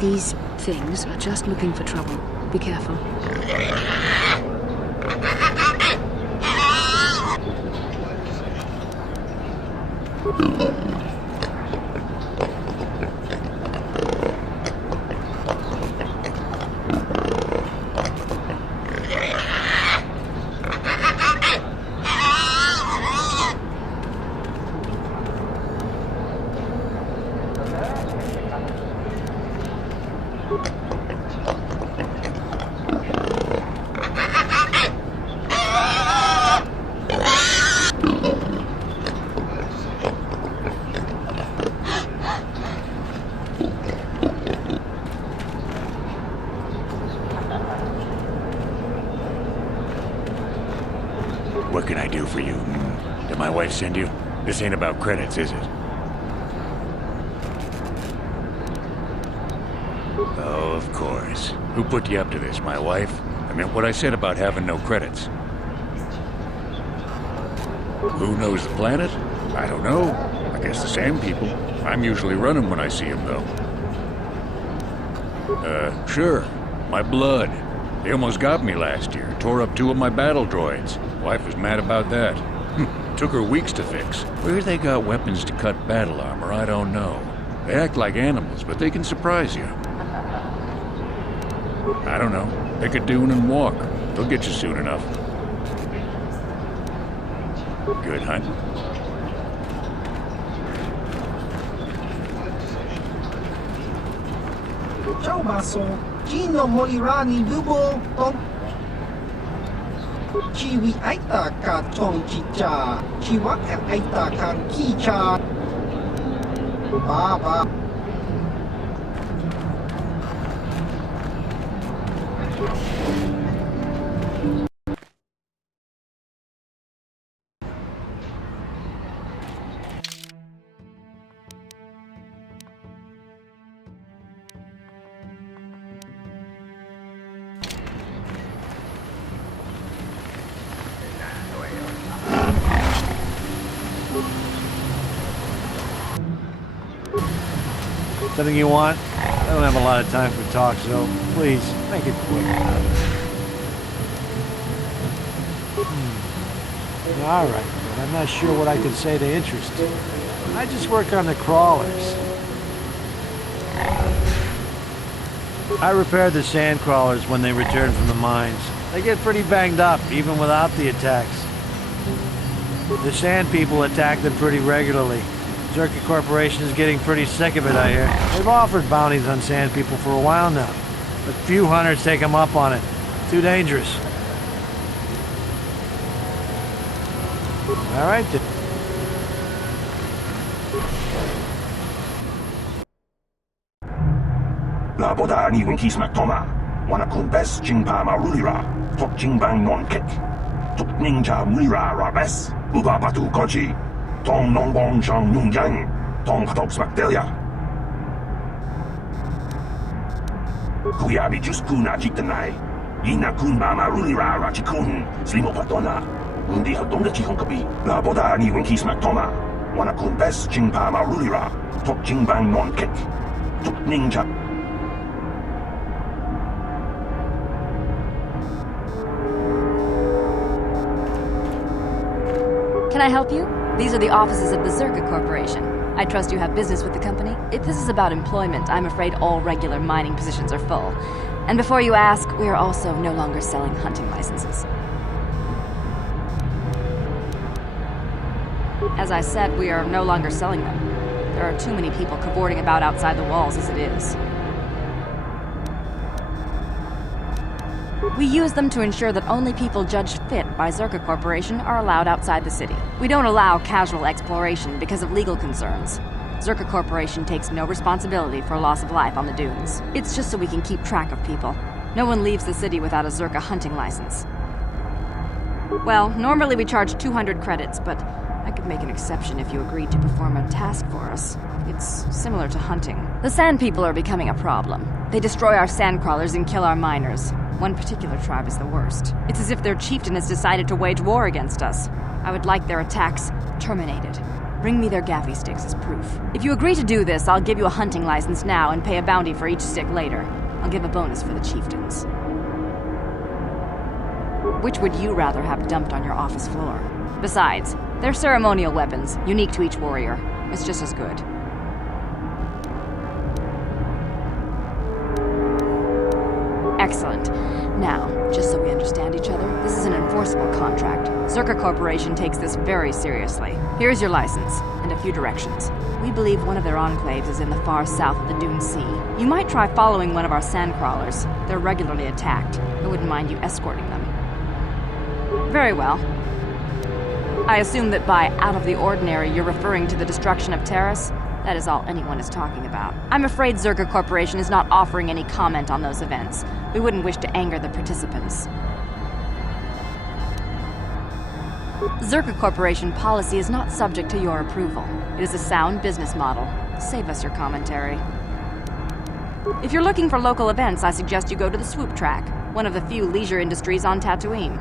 These things are just looking for trouble. Be careful. What can I do for you? Did my wife send you? This ain't about credits, is it? Oh, of course. Who put you up to this, my wife? I meant what I said about having no credits. Who knows the planet? I don't know. I guess the sand people. I'm usually running when I see them, though. Sure. My blood. They almost got me last year. Tore up 2 of my battle droids. Wife was mad about that. Took her weeks to fix. Where they got weapons to cut battle armor, I don't know. They act like animals, but they can surprise you. I don't know. Pick a dune and walk. They'll get you soon enough. Good hunt. Ciao baso, Gino Molirani Dubo Tom Chiwi Aita Ka Chong Chicha, Chiwak and Aita Kan Kicha Baba. Something you want? I don't have a lot of time for talk, so please, make it quick. All right, but I'm not sure what I can say to interest you. I just work on the crawlers. I repair the sand crawlers when they return from the mines. They get pretty banged up, even without the attacks. The sand people attack them pretty regularly. Zerka Corporation is getting pretty sick of it, I hear. They've offered bounties on sand people for a while now, but few hunters take them up on it. Too dangerous. All right, then. La boda ni winkis maktoma, wana kun bes jingpa marulira, tok jingbang non kek, tok ninja mulira rabes, uba batu koji, tong nongbong shang nung yang, tong hatoks makdelia. Kuyabi jus kuna jiktanai, ina kun ba marulira rachikun, slimo patona, undi hatong da chihong kabi, la boda ni winkis maktoma, wana kun bes jingpa marulira, tok jingbang non kek, tok ninja. Can I help you? These are the offices of the Zerka Corporation. I trust you have business with the company. If this is about employment, I'm afraid all regular mining positions are full. And before you ask, we are also no longer selling hunting licenses. As I said, we are no longer selling them. There are too many people cavorting about outside the walls as it is. We use them to ensure that only people judged fit by Zerka Corporation are allowed outside the city. We don't allow casual exploration because of legal concerns. Zerka Corporation takes no responsibility for loss of life on the dunes. It's just so we can keep track of people. No one leaves the city without a Zerka hunting license. Well, normally we charge 200 credits, but I could make an exception if you agreed to perform a task for us. It's similar to hunting. The Sand People are becoming a problem. They destroy our sandcrawlers and kill our miners. One particular tribe is the worst. It's as if their chieftain has decided to wage war against us. I would like their attacks terminated. Bring me their gaffy sticks as proof. If you agree to do this, I'll give you a hunting license now and pay a bounty for each stick later. I'll give a bonus for the chieftains. Which would you rather have dumped on your office floor? Besides, they're ceremonial weapons, unique to each warrior. It's just as good. Excellent. Now, just so we understand each other, this is an enforceable contract. Zerka Corporation takes this very seriously. Here's your license, and a few directions. We believe one of their enclaves is in the far south of the Dune Sea. You might try following one of our sandcrawlers. They're regularly attacked. I wouldn't mind you escorting them. Very well. I assume that by out of the ordinary, you're referring to the destruction of Taris? That is all anyone is talking about. I'm afraid Zerka Corporation is not offering any comment on those events. We wouldn't wish to anger the participants. Zerka Corporation policy is not subject to your approval. It is a sound business model. Save us your commentary. If you're looking for local events, I suggest you go to the swoop track, one of the few leisure industries on Tatooine.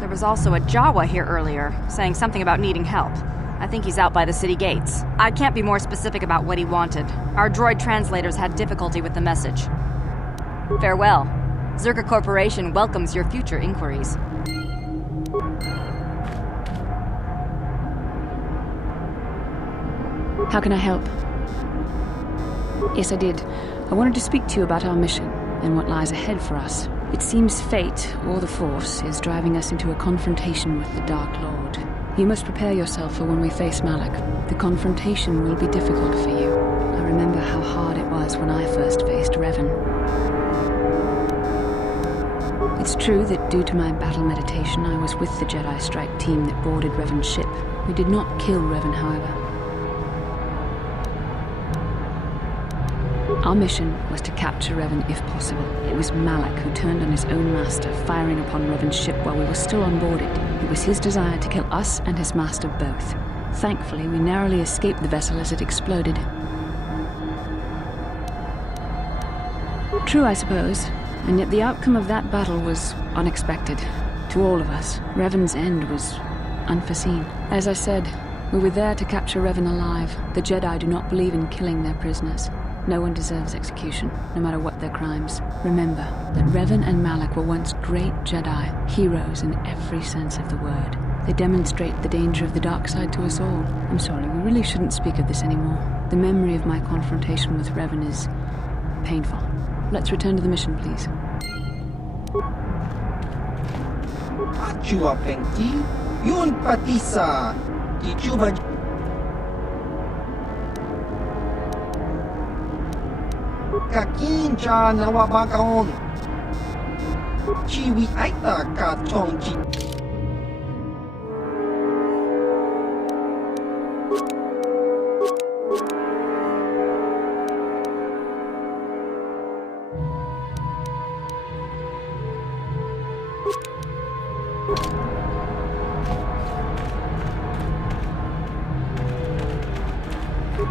There was also a Jawa here earlier, saying something about needing help. I think he's out by the city gates. I can't be more specific about what he wanted. Our droid translators had difficulty with the message. Farewell. Zerka Corporation welcomes your future inquiries. How can I help? Yes, I did. I wanted to speak to you about our mission and what lies ahead for us. It seems fate, or the Force, is driving us into a confrontation with the Dark Lord. You must prepare yourself for when we face Malak. The confrontation will be difficult for you. I remember how hard it was when I first faced Revan. It's true that due to my battle meditation, I was with the Jedi strike team that boarded Revan's ship. We did not kill Revan, however. Our mission was to capture Revan if possible. It was Malak who turned on his own master, firing upon Revan's ship while we were still on board it. It was his desire to kill us and his master both. Thankfully, we narrowly escaped the vessel as it exploded. True, I suppose, and yet the outcome of that battle was unexpected. To all of us, Revan's end was unforeseen. As I said, we were there to capture Revan alive. The Jedi do not believe in killing their prisoners. No one deserves execution, no matter what their crimes. Remember that Revan and Malak were once great Jedi, heroes in every sense of the word. They demonstrate the danger of the dark side to us all. I'm sorry, we really shouldn't speak of this anymore. The memory of my confrontation with Revan is painful. Let's return to the mission, please. Achua Pengti, yun pati sa Ichuba. kakin cha nawabakaon. Chiwi aita ka chongchi.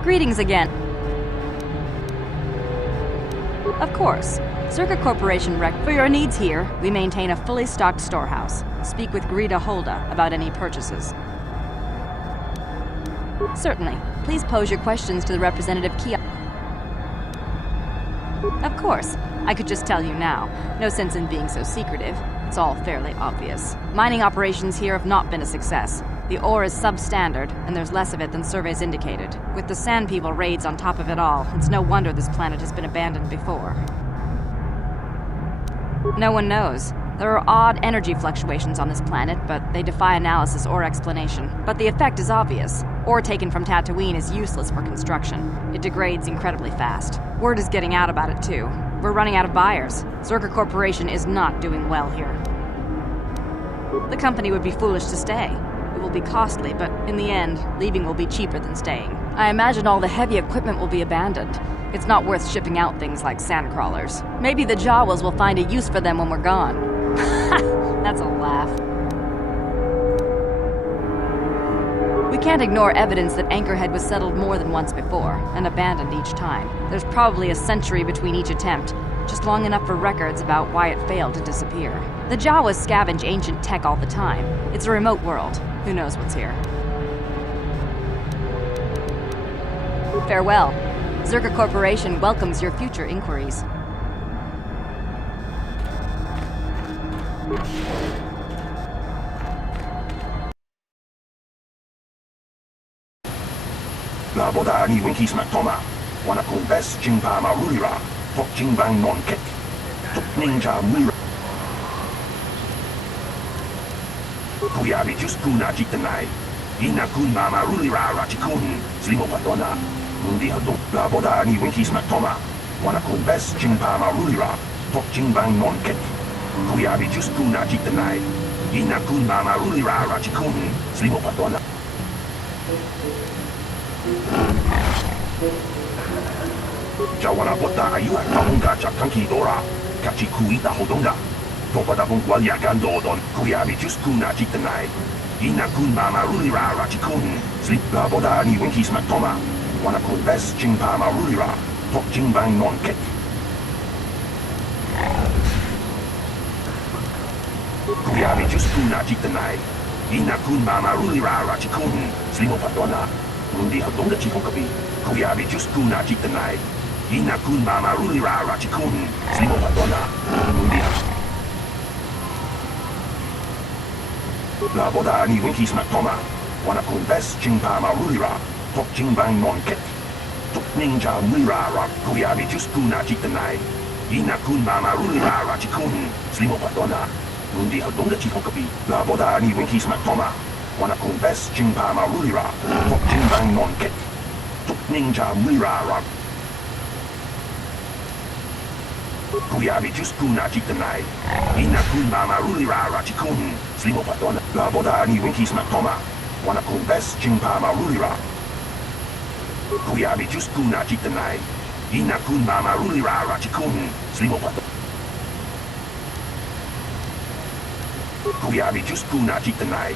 Greetings again. Of course. Zerka Corporation for your needs here, we maintain a fully stocked storehouse. Speak with Greta Holda about any purchases. Certainly. Please pose your questions to the representative kiosk. Of course. I could just tell you now. No sense in being so secretive. It's all fairly obvious. Mining operations here have not been a success. The ore is substandard, and there's less of it than surveys indicated. With the Sand People raids on top of it all, it's no wonder this planet has been abandoned before. No one knows. There are odd energy fluctuations on this planet, but they defy analysis or explanation. But the effect is obvious. Ore taken from Tatooine is useless for construction. It degrades incredibly fast. Word is getting out about it, too. We're running out of buyers. Zerka Corporation is not doing well here. The company would be foolish to stay. It will be costly, but in the end, leaving will be cheaper than staying. I imagine all the heavy equipment will be abandoned. It's not worth shipping out things like sandcrawlers. Maybe the Jawas will find a use for them when we're gone. That's a laugh. We can't ignore evidence that Anchorhead was settled more than once before, and abandoned each time. There's probably a century between each attempt, just long enough for records about why it failed to disappear. The Jawas scavenge ancient tech all the time. It's a remote world. Who knows what's here? Farewell. Zerka Corporation welcomes your future inquiries. La boda ni winkis matoma. Wana kun bes jingpa marulira. Tok jingbang non kek. Tok ninja mira. Kuyabi just kuna jitanai. Ina kun mama rulira rachikun. Slimo patona. Mundi hado. La boda ni winkis matoma. Wana kun bes jingpa marulira. Tok jingbang non kek. Kuyabi just kuna jitanai. Ina kun mama rulira rachikun. Slimo patona. Jawana bota ayuha tamunga chakanki dora. Kachi kuita hodonga. Topada bung walia gandodon. Kuyabi just kuna jitanai. Ina kun mama rulira rachikun. Sleep la boda ni winkis matoma. Wana kun bes jingpa marulira. Tok jingbang non kek. Kuyabi just kuna jitanai. Ina kun mama rulira rachikun. Slimo patona. Mundi hadonga chikokabi. Kuyabi just kuna jitanai. Ina kun mama rulira rachikun. Slimo patona. Mundi La boda ni winkis matoma. Wana kun bes jingpa marulira. Tok jingbang non kek. Tok ninja mira rak. Kuyabi just kuna jitanai. Ina kun mama rulira rachikun. Slimo patona. Mundi hadonga chikokabi. La boda ni winkis matoma. Wana kun bes jingpa marulira. Tok jingbang non kek. Tok ninja mira rak. Kuyabi just kuna jitanai. Ina kun mama rulira rachikun. Slimo patona. La boda ni winkis matoma. Wana kun bes jingpa marulira. Kuyabi just kuna jitanai. Ina kun mama rulira rachikun. Slimo patona. Kuyabi just kuna jitanai.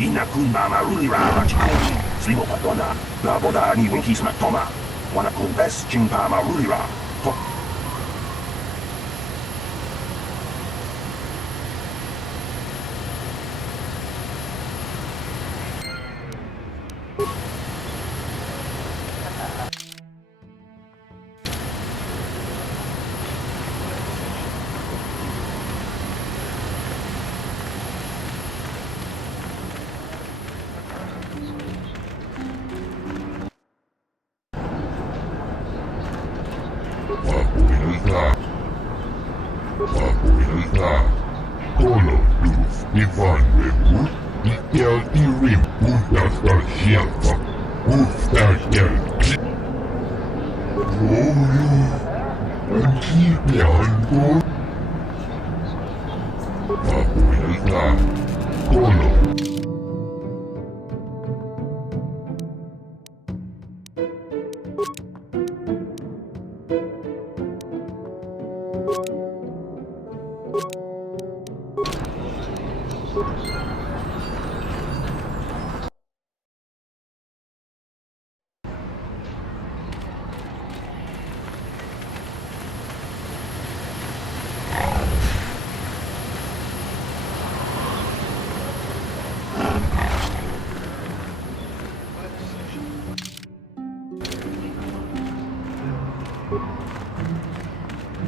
Ina kun mama rulira rachikun. Slimo patona. La boda ni winkis matoma. Wana kun bes jingpa marulira. Tok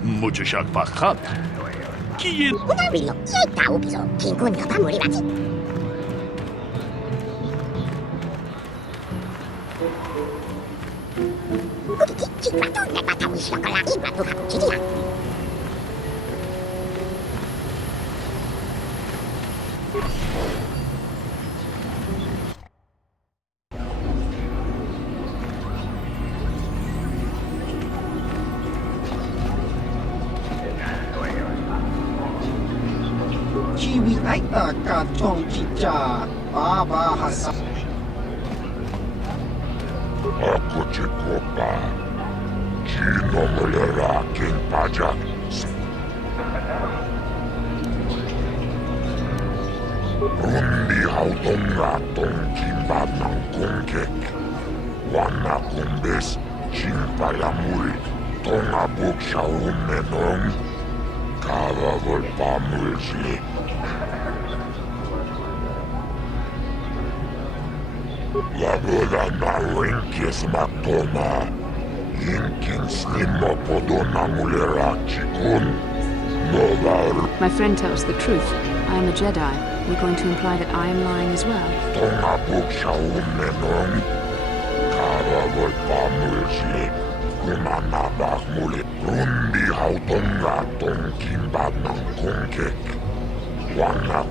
Mucho shock pakat. Kiye. Chiwi Aita Katong Chicha Baba Hassan. Ako Chikopa. Chino Mulera King Pajak. Rundi Hautong Ratong Kimbat ng Kungkek. Wana Kumbes Chimpalamuri. Tonga Buk Shaun Menong. Kava Volpamulsli. Lagoda na Winkis Matoma. Yinkin Slimo Podona Mulera Chikun. Novar. My friend tells the truth. I am a Jedi. You're going to imply that I am lying as well? Tonga Buk Shaun Menong. Kava Volpamulsli. Kumana Bakmuli. Rundi Hautong Ratong Kimbat ng Kungkek. Wana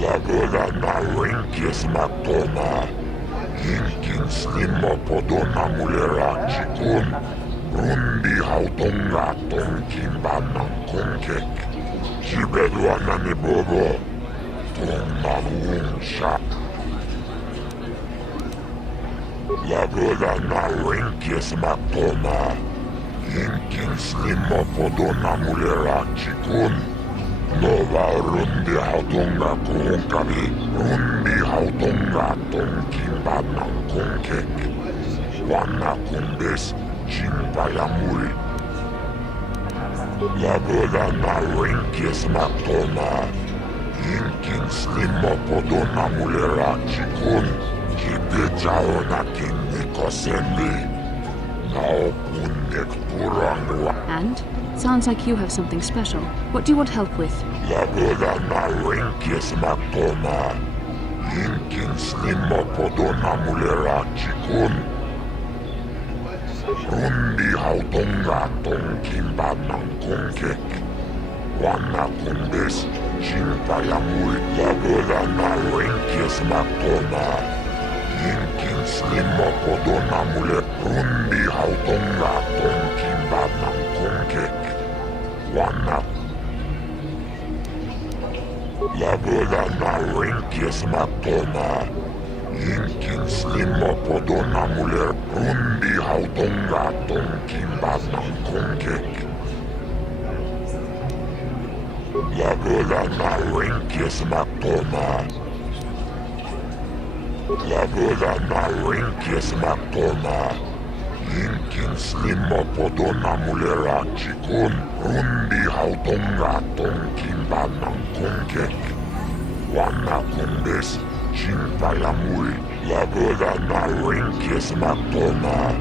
Lagoda na Winkis Matoma. Yinkin Slimo Podona Mulera Chikun. Rundi Hautong Ratong Kimbat ng Kungkek. Jibedwana ni Bobo. Tong Mavung Sha. Lagoda na Winkis Matoma. Yinkin Slimo Podona Mulera Chikun. Nova Rundi Hautonga Kuhunkabi. Rundi Hautonga Tongkimbat ng Kungkek. Wana Kumbes Chimpayamuri. Lagoda na Winkis Matoma. Yinkin Slimo Podona Mulera Chikun. Kibetao na Kiniko Sendi. Naupunek Turangwa. And? Sounds like you have something special. What do you want help with? Lagoda na Winkis Matoma. Yinkin Slimo Podona Mulera Chikun. Rundi Hautonga Tongkimbat ng Kungkek. Wana Kumbes Chimpayamuri. Lagoda na Winkis Matoma. Yinkin Slimo Podona Mulera. Rundi Hautonga Tongkimbat ng Kungkek. Wana Lagoda na Winkis Matoma. Yinkin Slimo Podona Mulera. Rundi Hautonga Tongkimbat ng Kungkek. Lagoda na Winkis Matoma. Lagoda na Winkis Matoma. Yinkin Slimo Podona Mulera Chikun. Rundi Hautonga Tongkimbat ng Kungkek. Wana Kumbes Chimpayamuri. Lagoda na Winkis Matoma.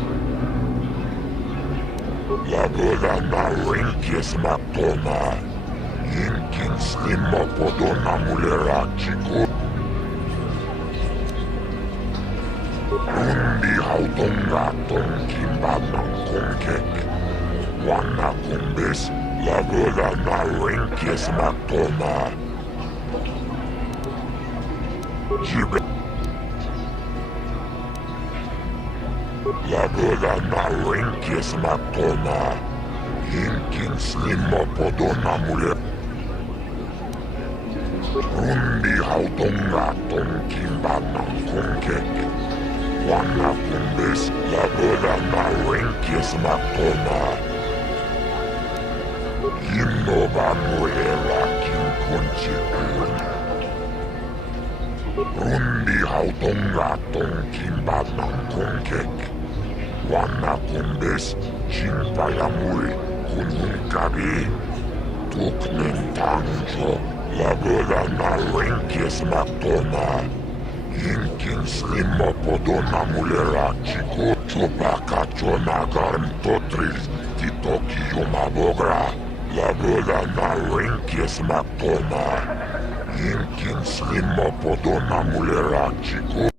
Lagoda na Winkis Matoma. Yinkin Slimo Podona Mulera Chikun. Rundi Hautonga Tongkimbat ng Kungkek. Wana Kumbes Lagoda na Winkis Matoma. Jibe Lagoda na Winkis Matoma. Inkin slimmo podonamule. Rundi hautonga tonkin bannan konkek. Wanna kumbes la boda na wenkes makona. Yimno banuela kin konchikun. Rundi hautonga tonkin bannan konkek. Wanna kumbes chimpayamuri kununkabi. Tuknen tanjo la boda na wenkes makona. Inkin slimmo podona mulera chiko chopaka chonagan totril titoki yumabogra la boda na wenkes makona. Inkin slimmo podona mulera chiko.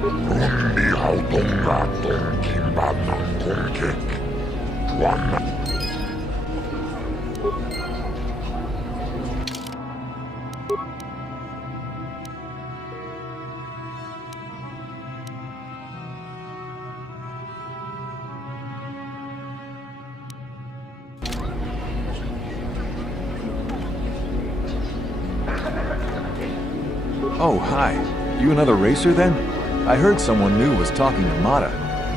Rundi hautonga ton kimbana konkek. Wana. Oh, hi. You another racer then? I heard someone new was talking to Mata.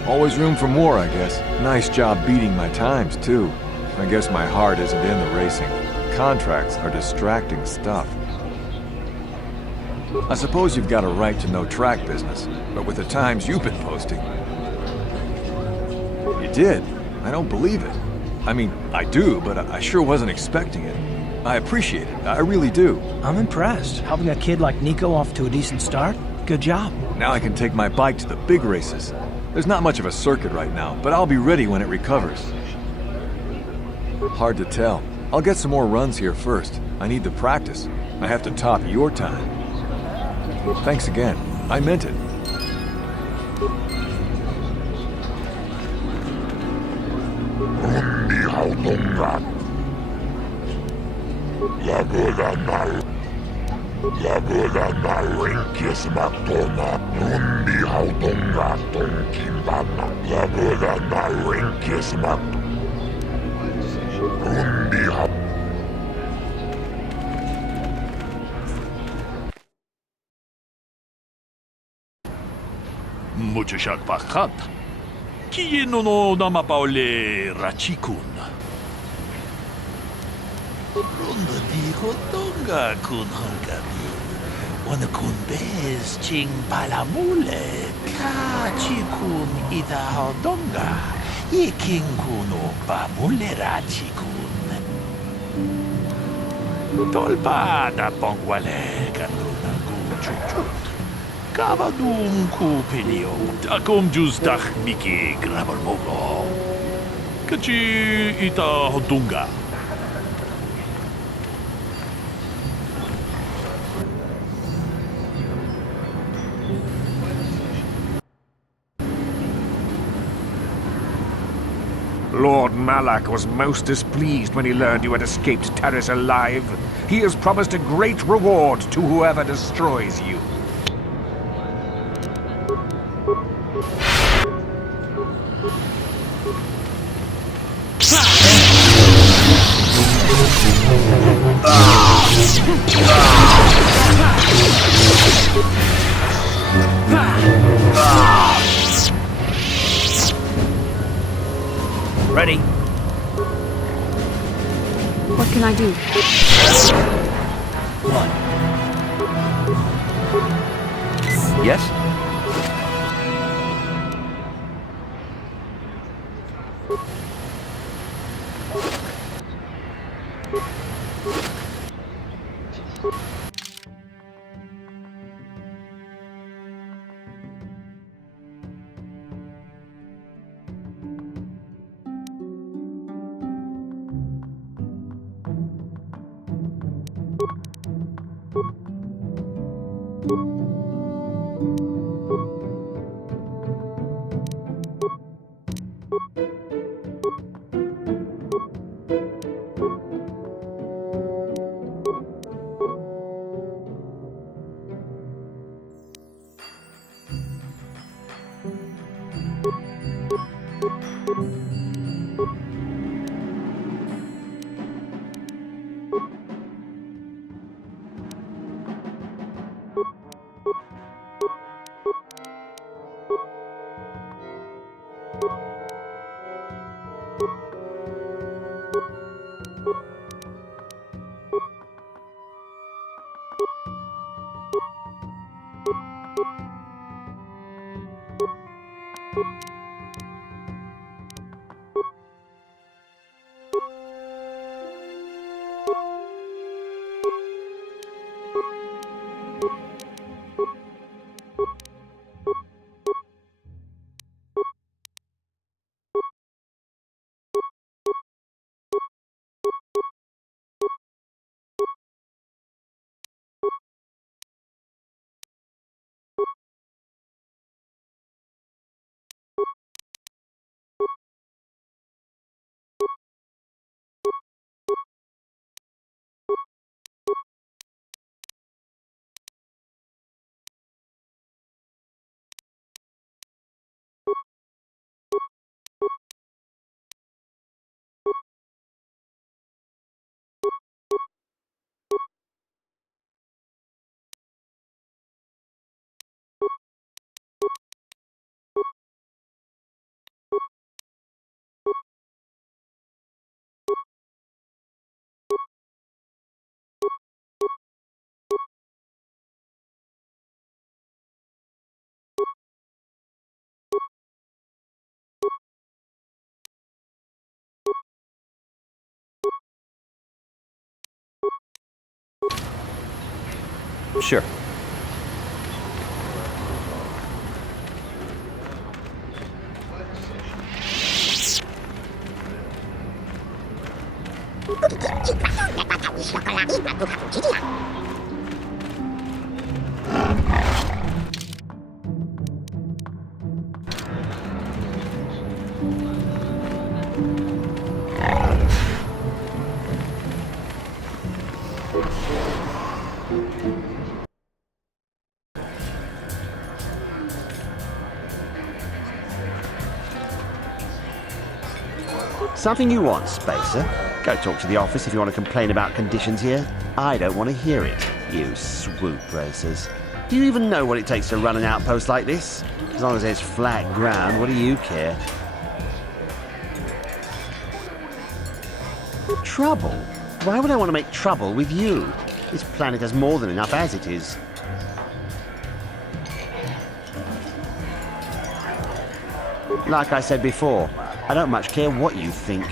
Always room for more, I guess. Nice job beating my times, too. I guess my heart isn't in the racing. Contracts are distracting stuff. I suppose you've got a right to know track business, but with the times you've been posting... You did? I don't believe it. I mean, I do, but I sure wasn't expecting it. I appreciate it. I really do. I'm impressed. Helping a kid like Nico off to a decent start. Good job. Now I can take my bike to the big races. There's not much of a circuit right now, but I'll be ready when it recovers. Hard to tell. I'll get some more runs here first. I need the practice. I have to top your time. Thanks again. I meant it. Rundi hautonga. Lagola na renkis matona. Rundi hautonga ton kimbana. Lagola na renkis mat. Rundi hautonga. Mucho shakpakat. Kieno no namapaole rachikun. Ronda di hotonga kun hangabi. Wana kun bez ching palamule. Kachikun ita hodonga. Iking kuno pamule rachikun. Tolpa da pongwale kanuna guchuchut. Kavadum kupelio. Takom justach miki grabalmogo. Kachi ita hodonga. Lord Malak was most displeased when he learned you had escaped Taris alive. He has promised a great reward to whoever destroys you. Ready? What can I do? What? Yes? Sure. Something you want, Spacer? Go talk to the office if you want to complain about conditions here. I don't want to hear it, you swoop racers. Do you even know what it takes to run an outpost like this? As long as there's flat ground, what do you care? Trouble? Why would I want to make trouble with you? This planet has more than enough as it is. Like I said before, I don't much care what you think.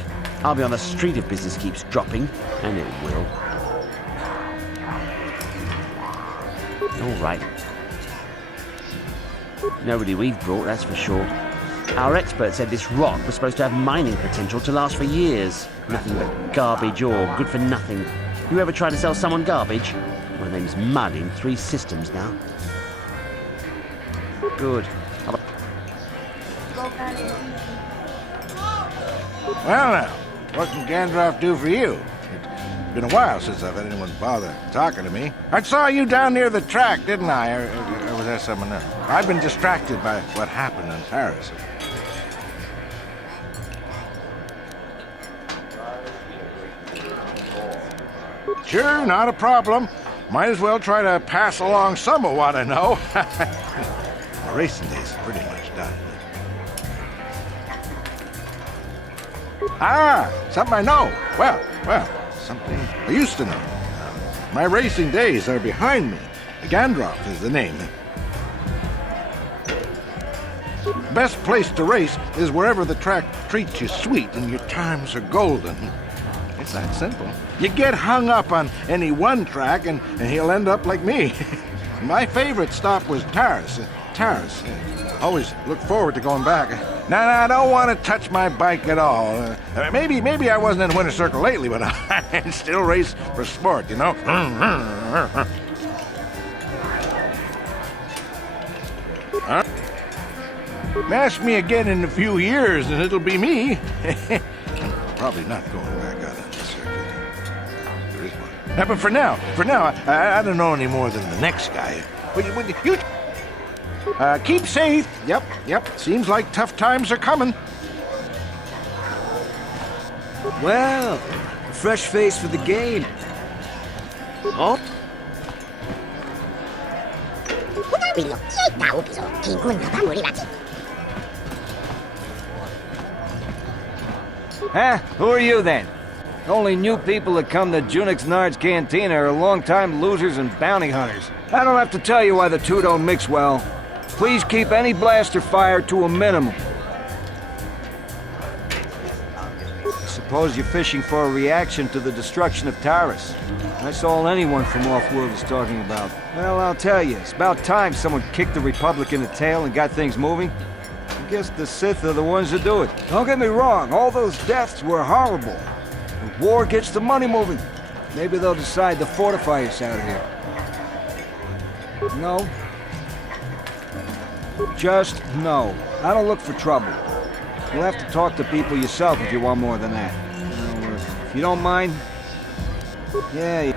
I'll be on the street if business keeps dropping, and it will. All right. Nobody we've brought, that's for sure. Our expert said this rock was supposed to have mining potential to last for years. Nothing but garbage ore, good for nothing. You ever try to sell someone garbage? My name's Mud in 3 systems now. Good. Well now, what can Gandalf do for you? It's been a while since I've had anyone bother talking to me. I saw you down near the track, didn't I? Or was that someone else? I've been distracted by what happened on Taris. Sure, not a problem. Might as well try to pass along some of what I know. The racing day's pretty much done. Ah, something I know. Well, something I used to know. My racing days are behind me. Gandalf is the name. Best place to race is wherever the track treats you sweet and your times are golden. It's that simple. You get hung up on any one track and he'll end up like me. My favorite stop was Taris. Always look forward to going back. Now, I don't want to touch my bike at all. Maybe I wasn't in Winter Circle lately, but I still race for sport, you know? Ask me again in a few years and it'll be me. I'm probably not going back out on the circuit. There is one. But for now, I don't know any more than the next guy. You keep safe. Yep. Seems like tough times are coming. Well, a fresh face for the game. Oh? Huh? Who are you then? Only new people that come to Junix Nard's Cantina are long-time losers and bounty hunters. I don't have to tell you why the two don't mix well. Please keep any blaster fire to a minimum. I suppose you're fishing for a reaction to the destruction of Taris. That's all anyone from Off-World is talking about. Well, I'll tell you, it's about time someone kicked the Republic in the tail and got things moving. I guess the Sith are the ones that do it. Don't get me wrong, all those deaths were horrible. The war gets the money moving. Maybe they'll decide to fortify us out here. No. Just no. I don't look for trouble. You'll have to talk to people yourself if you want more than that. If you don't mind... Yeah...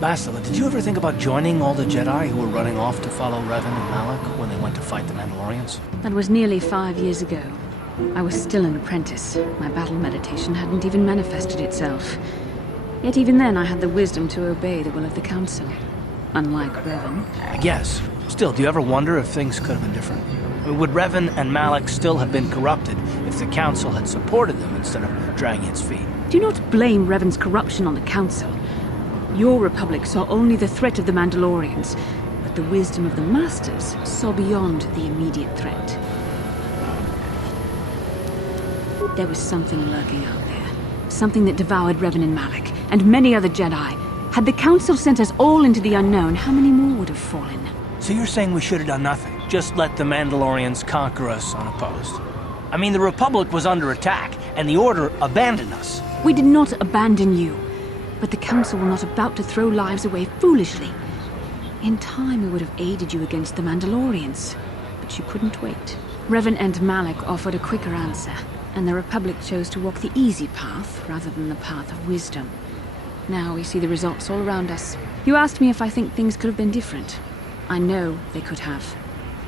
Bastila, did you ever think about joining all the Jedi who were running off to follow Revan and Malak when they went to fight the Mandalorians? That was nearly 5 years ago. I was still an apprentice. My battle meditation hadn't even manifested itself. Yet even then I had the wisdom to obey the will of the Council. Unlike Revan. I guess. Still, do you ever wonder if things could have been different? I mean, would Revan and Malak still have been corrupted if the Council had supported them instead of dragging its feet? Do not blame Revan's corruption on the Council. Your Republic saw only the threat of the Mandalorians, but the wisdom of the Masters saw beyond the immediate threat. There was something lurking out there. Something that devoured Revan and Malak, and many other Jedi. Had the Council sent us all into the unknown, how many more would have fallen? So you're saying we should have done nothing? Just let the Mandalorians conquer us unopposed? I mean, the Republic was under attack, and the Order abandoned us. We did not abandon you, but the Council were not about to throw lives away foolishly. In time, we would have aided you against the Mandalorians, but you couldn't wait. Revan and Malak offered a quicker answer, and the Republic chose to walk the easy path rather than the path of wisdom. Now we see the results all around us. You asked me if I think things could have been different. I know they could have.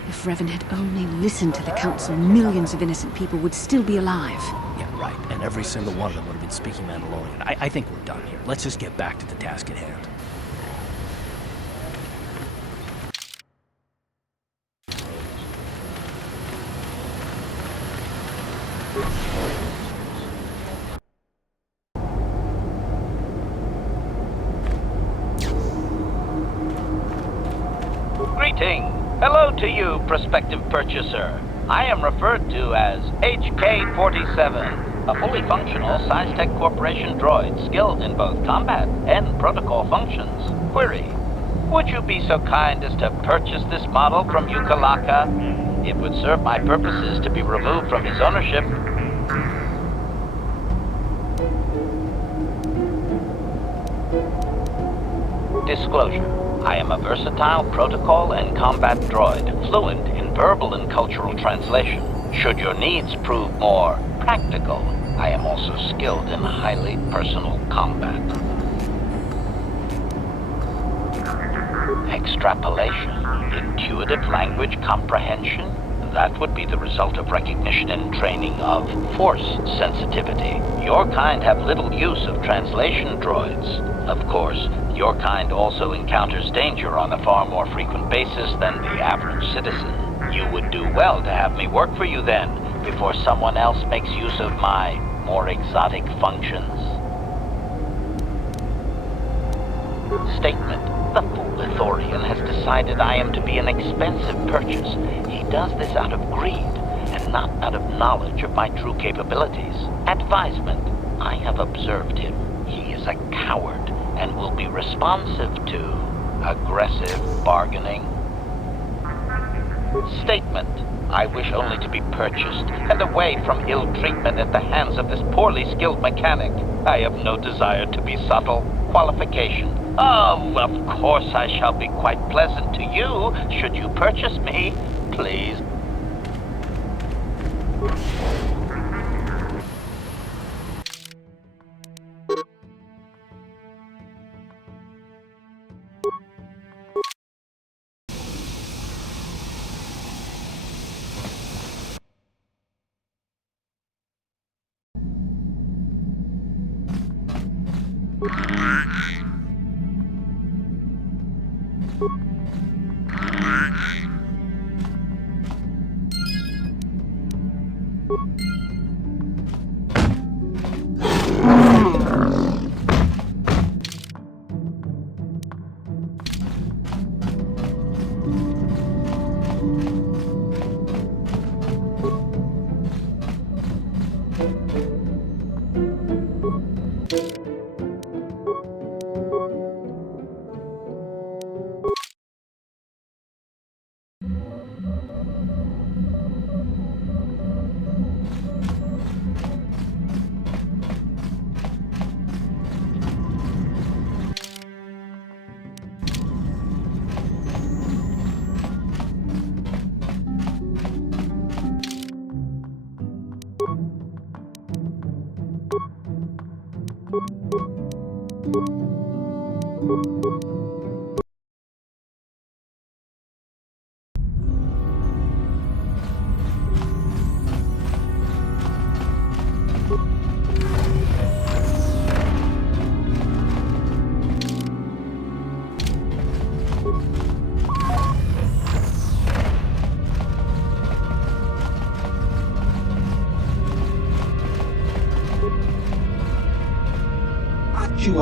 If Revan had only listened to the Council, millions of innocent people would still be alive. Yeah, right. And every single one of them would have been speaking Mandalorian. I think we're done here. Let's just get back to the task at hand. Greeting. Hello to you, prospective purchaser. I am referred to as HK-47, a fully functional Tech Corporation droid skilled in both combat and protocol functions. Query: would you be so kind as to purchase this model from Ukalaka? It would serve my purposes to be removed from his ownership. Disclosure. I am a versatile protocol and combat droid, fluent in verbal and cultural translation. Should your needs prove more practical, I am also skilled in highly personal combat. Extrapolation, intuitive language comprehension, that would be the result of recognition and training of force sensitivity. Your kind have little use of translation droids. Of course, your kind also encounters danger on a far more frequent basis than the average citizen. You would do well to have me work for you then, before someone else makes use of my more exotic functions. Statement. The fool Ithorian has decided I am to be an expensive purchase. He does this out of greed, and not out of knowledge of my true capabilities. Advisement. I have observed him. He is a coward, and will be responsive to aggressive bargaining. Statement. I wish only to be purchased, and away from ill treatment at the hands of this poorly skilled mechanic. I have no desire to be subtle. Qualification. Oh, of course I shall be quite pleasant to you, should you purchase me, please.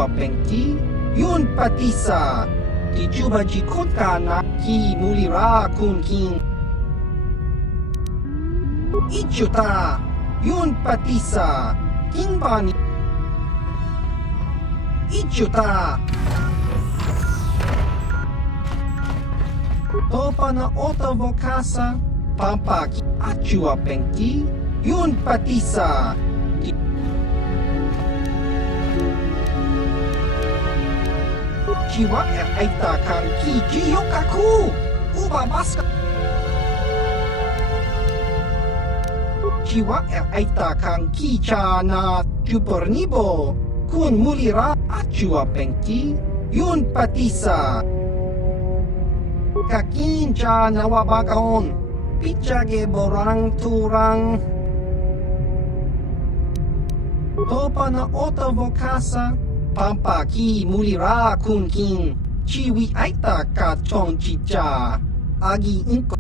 Achua Pengti, Yun Patisa, Tichuba Jikota Ki Mulira Kun King. Ichuta, Yun Patisa, King Bani. Ichuta. Topa na Ota Vokasa, Pampaki, Achua Pengti, Yun Patisa. Chiwa Aita Kan Ki Jiyokaku, Uba Baska. Chiwa Aita Kan Ki Chana, Jupornibo, Kun Mulira, Achua Pengti, Yun Patisa. Kakincha nawabagaon, pichage borang turang. Topa na Ota Vokasa, Pampaki Mulira Kun King, Chiwi Aita Ka Chong Chicha, Agi Inko.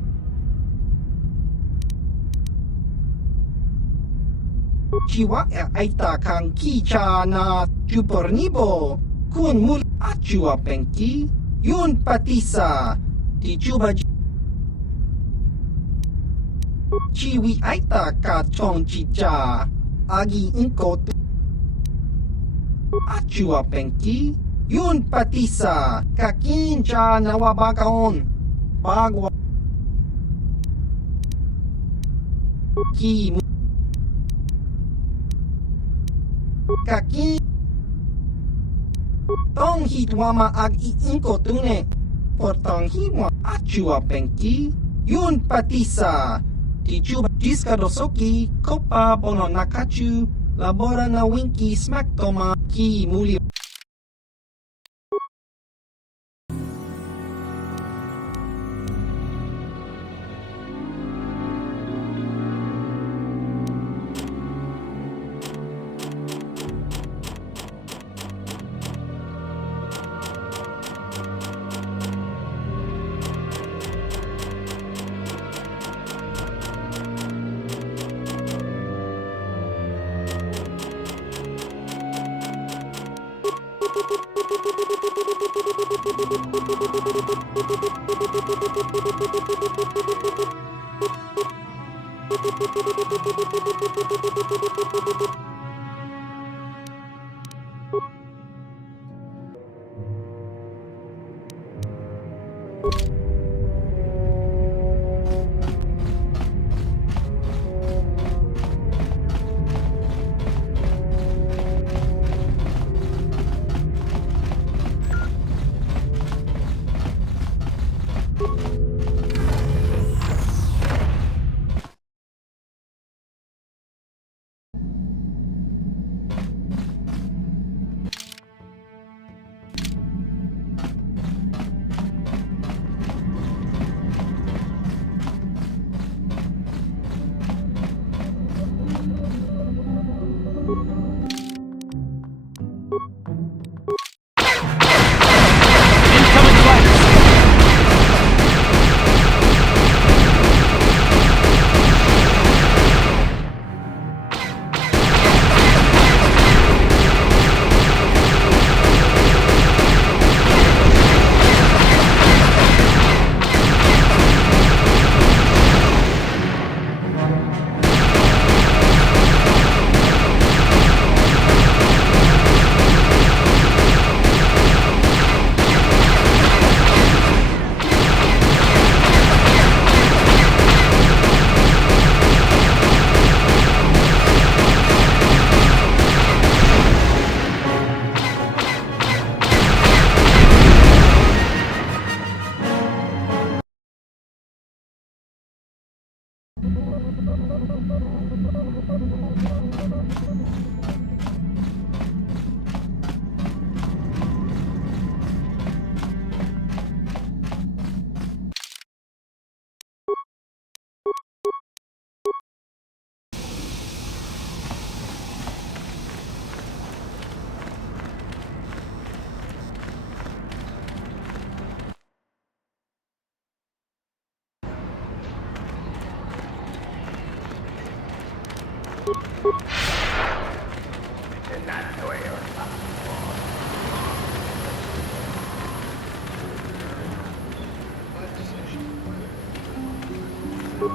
Chiwa Aita Kan Kicha na Jupornibo, Kun Mul Achua Pengti, Yun Patisa. Tichuba Chiwi Aita Ka Chong Chicha, Agi Inko. Achua Pengti, Yun Patisa, Kakincha nawabagaon, Bagwa Ki Kakin Tong Hitwama Ag Inko Tune, Portong Hiwa Achua Pengti, Yun Patisa, Tichuba Jiskadosoki, Kopa Bono Nakachu, Labora na Winky Smaktoma, Ki Muli.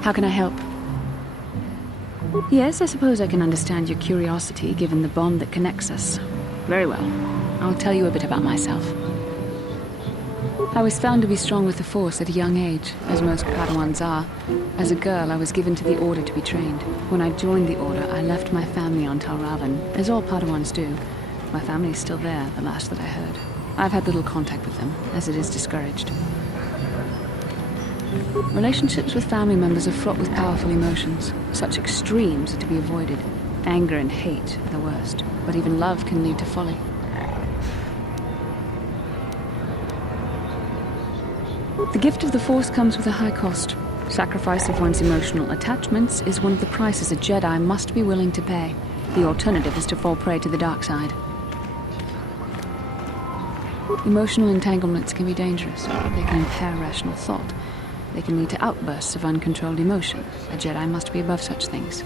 How can I help? Yes, I suppose I can understand your curiosity, given the bond that connects us. Very well. I'll tell you a bit about myself. I was found to be strong with the Force at a young age, as most Padawans are. As a girl, I was given to the Order to be trained. When I joined the Order, I left my family on Tal Ravan, as all Padawans do. My family is still there, the last that I heard. I've had little contact with them, as it is discouraged. Relationships with family members are fraught with powerful emotions. Such extremes are to be avoided. Anger and hate are the worst, but even love can lead to folly. The gift of the Force comes with a high cost. Sacrifice of one's emotional attachments is one of the prices a Jedi must be willing to pay. The alternative is to fall prey to the dark side. Emotional entanglements can be dangerous. They can impair rational thought. They can lead to outbursts of uncontrolled emotion. A Jedi must be above such things.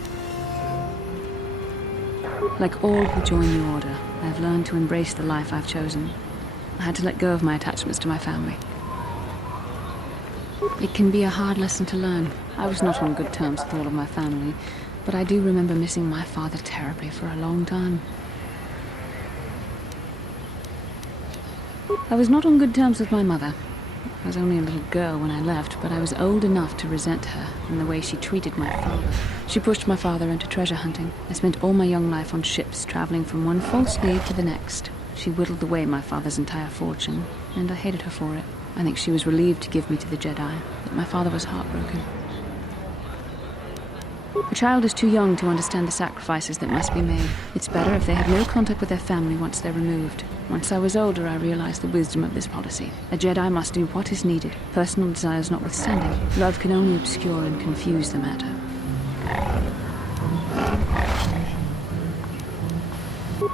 Like all who join the Order, I've learned to embrace the life I've chosen. I had to let go of my attachments to my family. It can be a hard lesson to learn. I was not on good terms with all of my family, but I do remember missing my father terribly for a long time. I was not on good terms with my mother. I was only a little girl when I left, but I was old enough to resent her and the way she treated my father. She pushed my father into treasure hunting. I spent all my young life on ships, traveling from one false lead to the next. She whittled away my father's entire fortune, and I hated her for it. I think she was relieved to give me to the Jedi, but my father was heartbroken. A child is too young to understand the sacrifices that must be made. It's better if they have no contact with their family once they're removed. Once I was older, I realized the wisdom of this policy. A Jedi must do what is needed, personal desires notwithstanding. Love can only obscure and confuse the matter.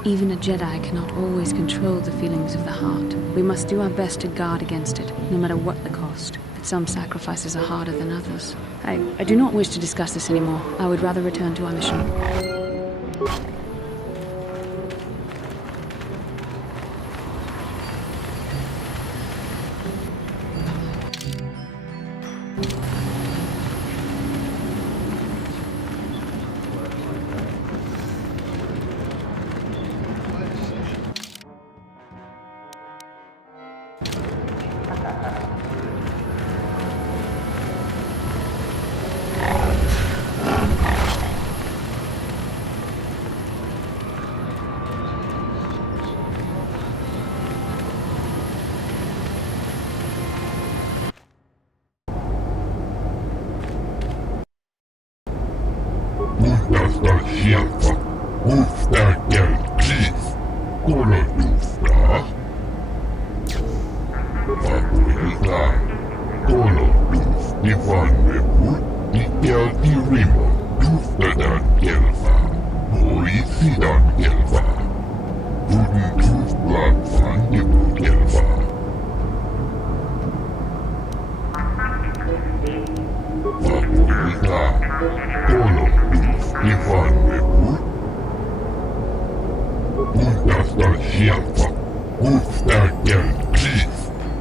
Even a Jedi cannot always control the feelings of the heart. We must do our best to guard against it, no matter what the cost. But some sacrifices are harder than others. I do not wish to discuss this anymore. I would rather return to our mission.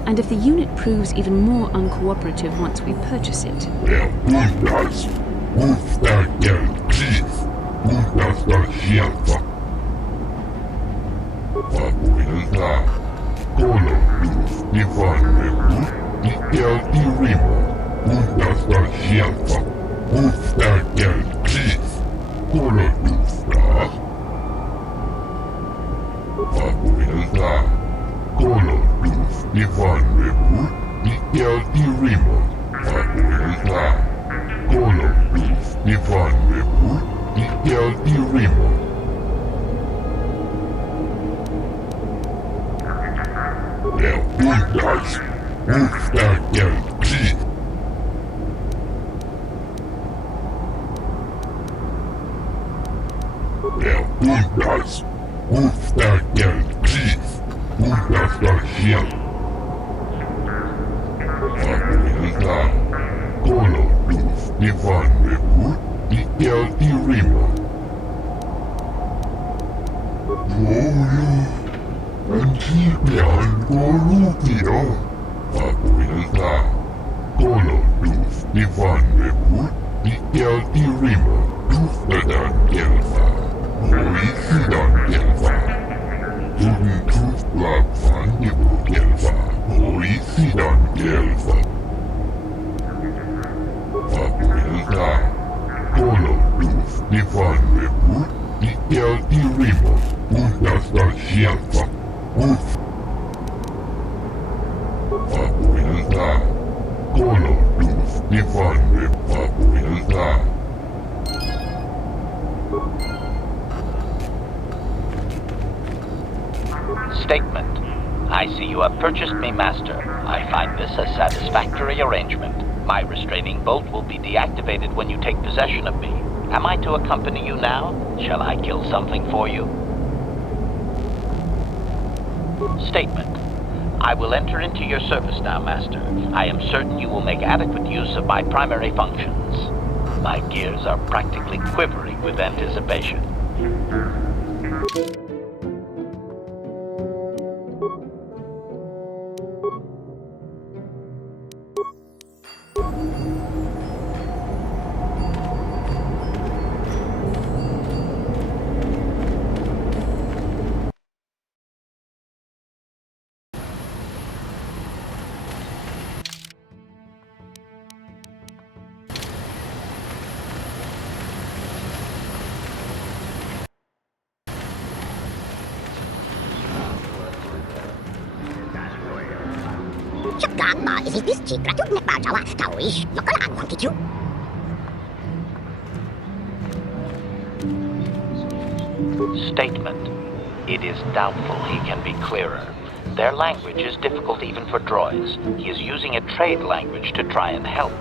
And if the unit proves even more uncooperative once we purchase it... Nikeltirimo, Dufnadan Gelfa, Horisidan Gelfa, Tudun Tuflab Fandibu Gelfa, Horisidan Gelfa. Fabuelta, Tolo Duf Nifan Rebu, Nikeltirimo, Udastan Shelfa, Uf. Fabuelta, Tolo Duf Nifan Rebu, Fabuelta. Statement. I see you have purchased me, Master. I find this a satisfactory arrangement. My restraining bolt will be deactivated when you take possession of me. Am I to accompany you now? Shall I kill something for you? Statement. I will enter into your service now, Master. I am certain you will make adequate use of my primary functions. My gears are practically quivering with anticipation. Statement. It is doubtful he can be clearer. Their language is difficult even for droids. He is using a trade language to try and help.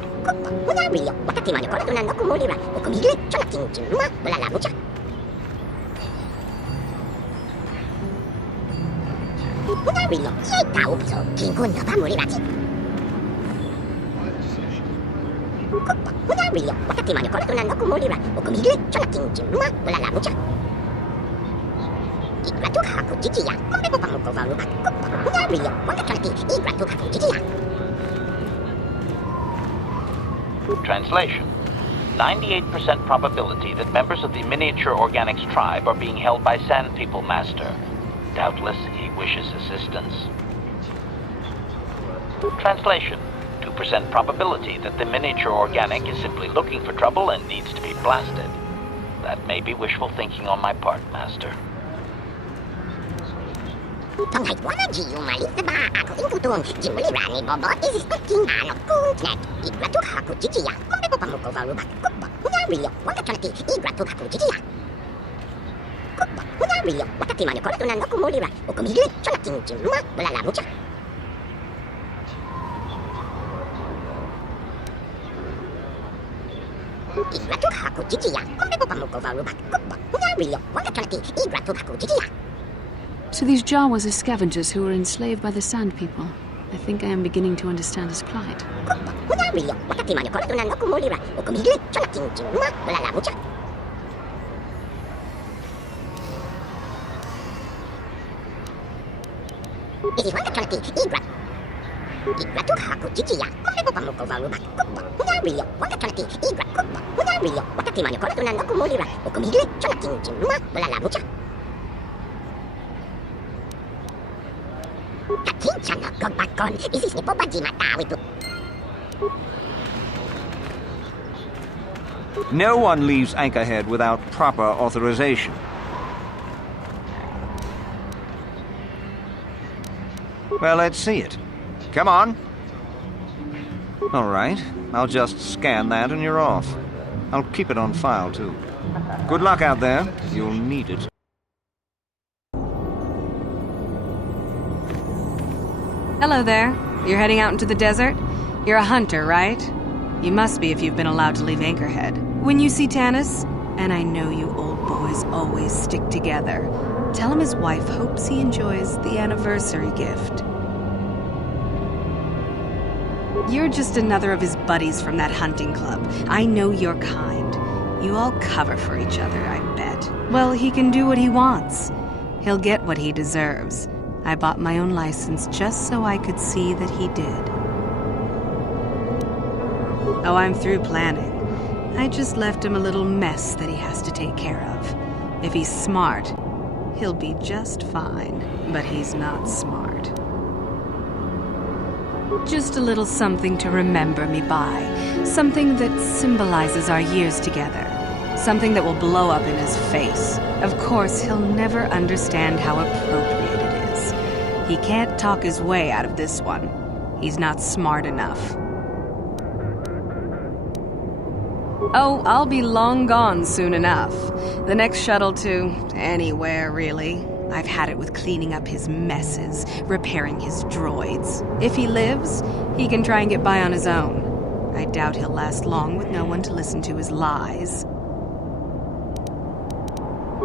Translation. 98% probability that members of the miniature organics tribe are being held by Sand People, Master. Doubtless, he wishes assistance. Translation. 2% probability that the miniature organic is simply looking for trouble and needs to be blasted. That may be wishful thinking on my part, Master. So these Jawas are scavengers who were enslaved by the Sand People. I think I am beginning to understand his plight. No one leaves Anchorhead without proper authorization. Well, let's see it. Come on. All right. I'll just scan that and you're off. I'll keep it on file, too. Good luck out there. You'll need it. Hello there. You're heading out into the desert? You're a hunter, right? You must be if you've been allowed to leave Anchorhead. When you see Tanis, and I know you old boys always stick together, tell him his wife hopes he enjoys the anniversary gift. You're just another of his buddies from that hunting club. I know your kind. You all cover for each other, I bet. Well, he can do what he wants. He'll get what he deserves. I bought my own license just so I could see that he did. Oh, I'm through planning. I just left him a little mess that he has to take care of. If he's smart, he'll be just fine. But he's not smart. Just a little something to remember me by. Something that symbolizes our years together. Something that will blow up in his face. Of course, he'll never understand how appropriate it is. He can't talk his way out of this one. He's not smart enough. Oh, I'll be long gone soon enough. The next shuttle to anywhere, really. I've had it with cleaning up his messes, repairing his droids. If he lives, he can try and get by on his own. I doubt he'll last long with no one to listen to his lies.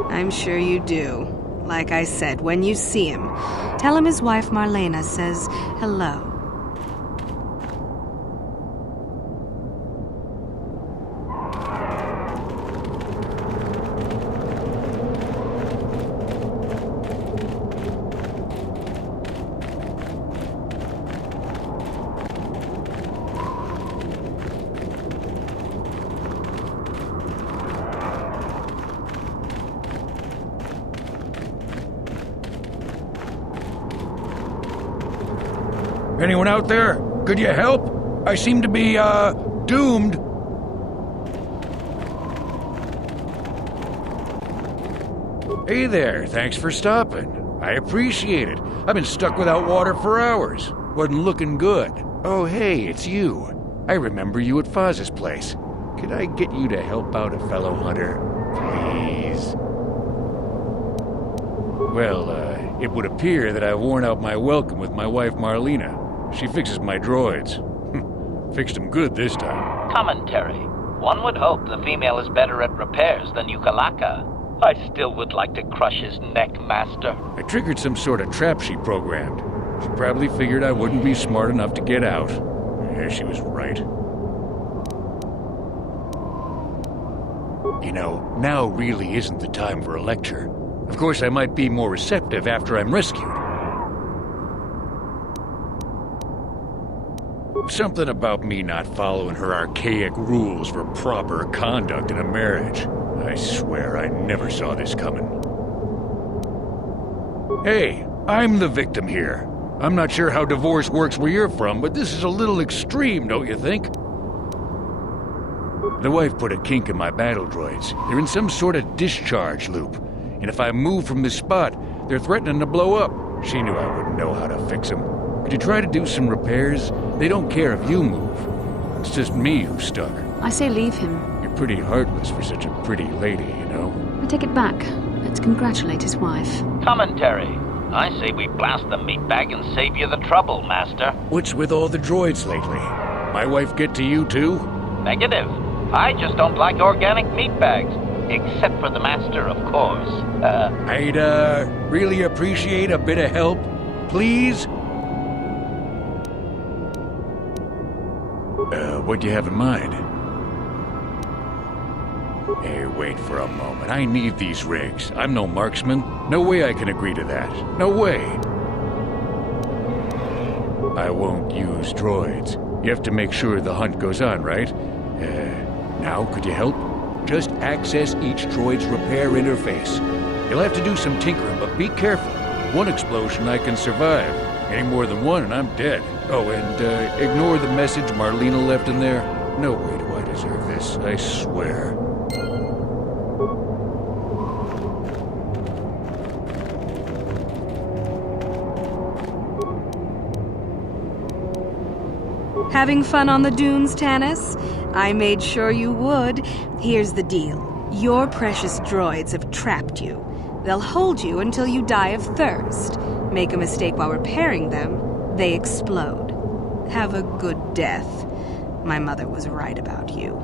I'm sure you do. Like I said, when you see him, tell him his wife Marlena says hello. Anyone out there? Could you help? I seem to be, doomed. Hey there, thanks for stopping. I appreciate it. I've been stuck without water for hours. Wasn't looking good. Oh, hey, it's you. I remember you at Faz's place. Could I get you to help out a fellow hunter? Please? Well, it would appear that I've worn out my welcome with my wife Marlena. She fixes my droids. Fixed them good this time. Commentary. One would hope the female is better at repairs than Yukalaka. I still would like to crush his neck, Master. I triggered some sort of trap she programmed. She probably figured I wouldn't be smart enough to get out. Yeah, she was right. You know, now really isn't the time for a lecture. Of course, I might be more receptive after I'm rescued. Something about me not following her archaic rules for proper conduct in a marriage. I swear I never saw this coming. Hey, I'm the victim here. I'm not sure how divorce works where you're from, but this is a little extreme, don't you think? The wife put a kink in my battle droids. They're in some sort of discharge loop. And if I move from this spot, they're threatening to blow up. She knew I wouldn't know how to fix them. Could you try to do some repairs? They don't care if you move. It's just me who's stuck. I say leave him. You're pretty heartless for such a pretty lady, you know? I take it back. Let's congratulate his wife. Commentary. I say we blast the meatbag and save you the trouble, Master. What's with all the droids lately? My wife get to you too? Negative. I just don't like organic meatbags. Except for the Master, of course. I'd, really appreciate a bit of help. Please? What do you have in mind? Hey, wait for a moment. I need these rigs. I'm no marksman. No way I can agree to that. No way. I won't use droids. You have to make sure the hunt goes on, right? Now, could you help? Just access each droid's repair interface. You'll have to do some tinkering, but be careful. One explosion I can survive. Any more than one and I'm dead. Oh, and ignore the message Marlena left in there. No way do I deserve this, I swear. Having fun on the dunes, Tanis? I made sure you would. Here's the deal. Your precious droids have trapped you. They'll hold you until you die of thirst. Make a mistake while repairing them, they explode. Have a good death. My mother was right about you.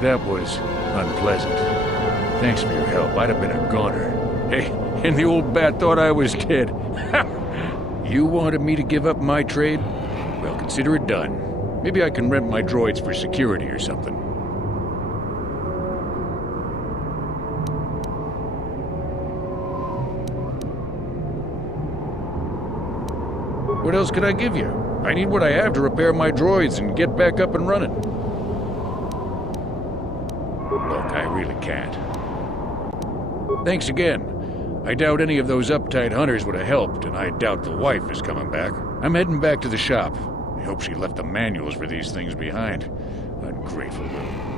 That was unpleasant. Thanks for your help. I'd have been a goner. Hey, and the old bat thought I was dead. You wanted me to give up my trade? Well, consider it done. Maybe I can rent my droids for security or something. What else could I give you? I need what I have to repair my droids and get back up and running. Look, I really can't. Thanks again. I doubt any of those uptight hunters would have helped, and I doubt the wife is coming back. I'm heading back to the shop. I hope she left the manuals for these things behind. Ungrateful little...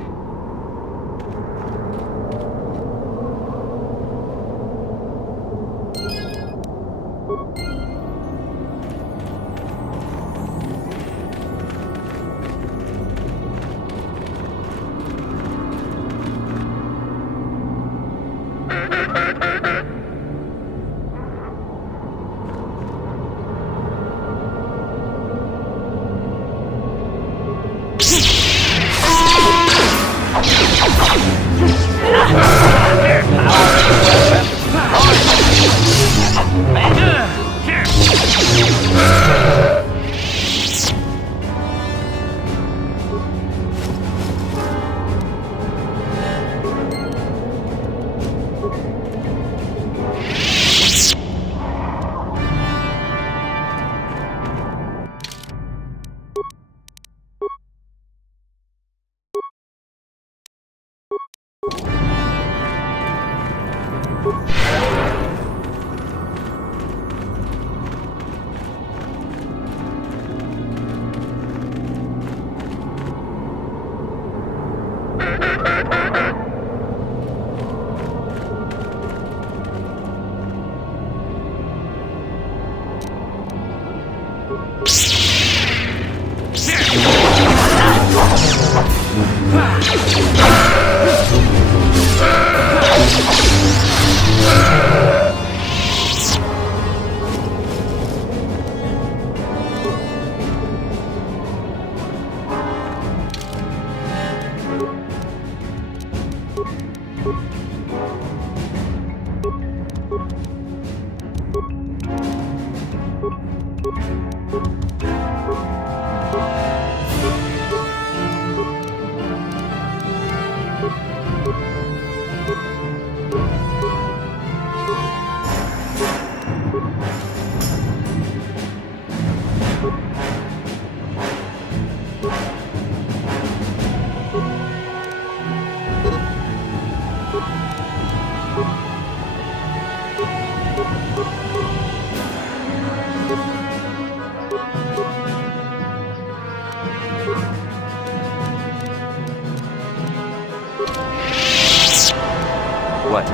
What?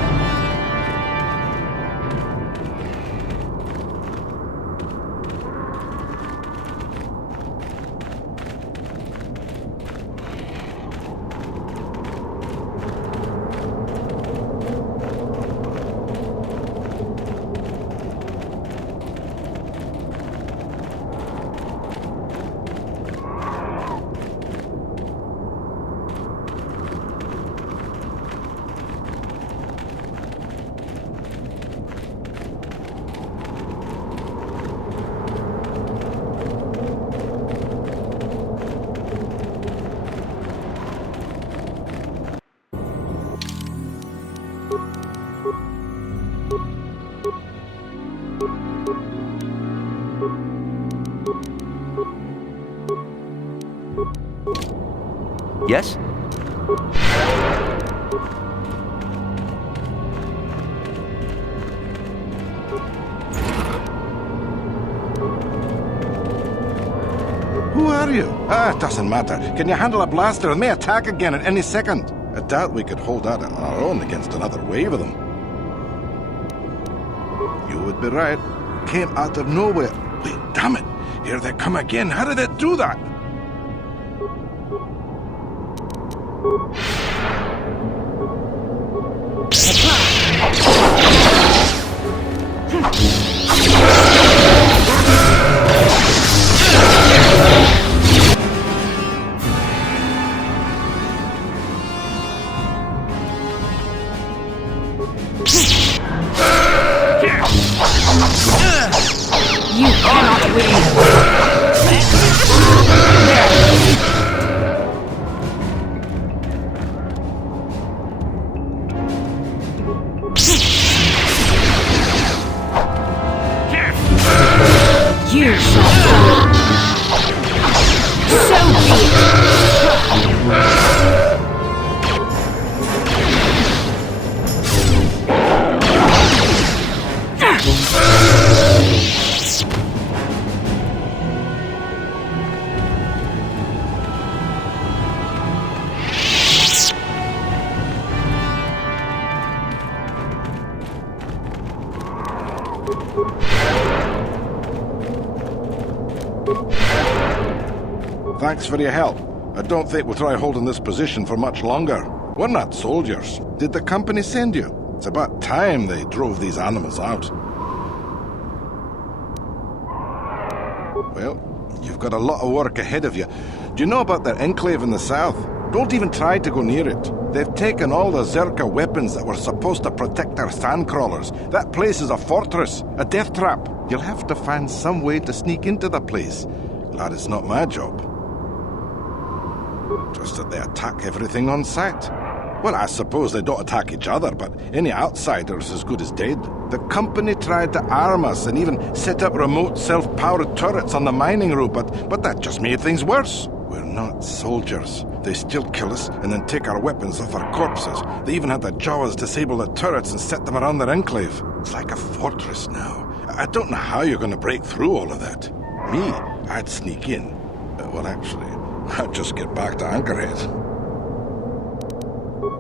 Yes? Who are you? Ah, it doesn't matter. Can you handle a blaster? It may attack again at any second. I doubt we could hold out on our own against another wave of them. You would be right. came out of nowhere. Wait, damn it! Here they come again. How did it do that? You cannot win. You shall fall. So be it. Thanks for your help. I don't think we'll try holding this position for much longer. We're not soldiers. Did the company send you? It's about time they drove these animals out. Well, you've got a lot of work ahead of you. Do you know about their enclave in the south? Don't even try to go near it. They've taken all the Zerka weapons that were supposed to protect our sandcrawlers. That place is a fortress, a death trap. You'll have to find some way to sneak into the place. Glad it's not my job. Just that they attack everything on sight. Well, I suppose they don't attack each other, but any outsider's as good as dead. The company tried to arm us and even set up remote self-powered turrets on the mining route, but that just made things worse. We're not soldiers. They still kill us and then take our weapons off our corpses. They even had the Jawas disable the turrets and set them around their enclave. It's like a fortress now. I don't know how you're going to break through all of that. Me, I'd sneak in. Well, actually, I'd just get back to Anchorhead.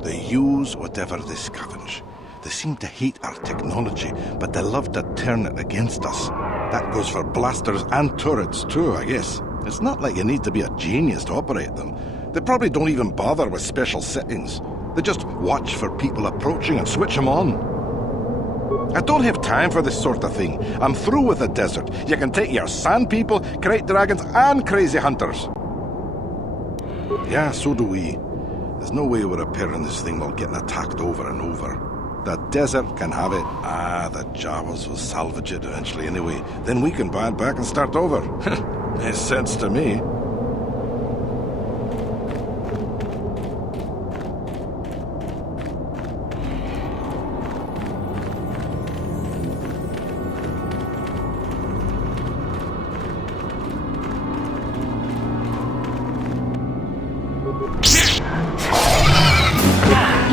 They use whatever they scavenge. They seem to hate our technology, but they love to turn it against us. That goes for blasters and turrets too, I guess. It's not like you need to be a genius to operate them. They probably don't even bother with special settings. They just watch for people approaching and switch them on. I don't have time for this sort of thing. I'm through with the desert. You can take your sand people, crate dragons, and crazy hunters. Yeah, so do we. There's no way we're repairing this thing while getting attacked over and over. The desert can have it. The Jawas will salvage it eventually anyway. Then we can buy it back and start over. Makes sense to me.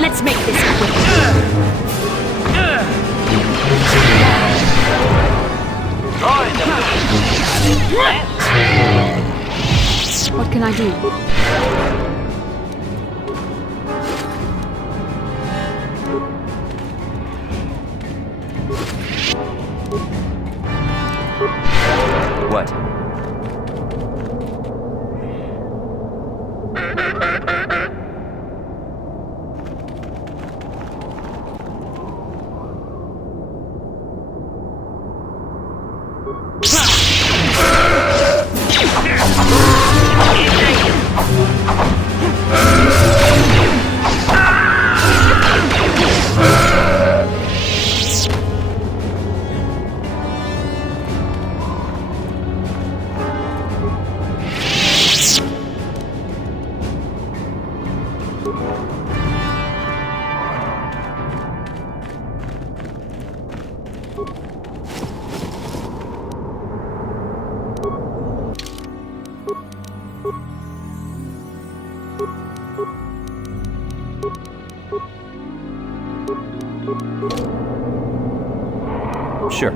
Let's make this quick. What can I do? What? Sure.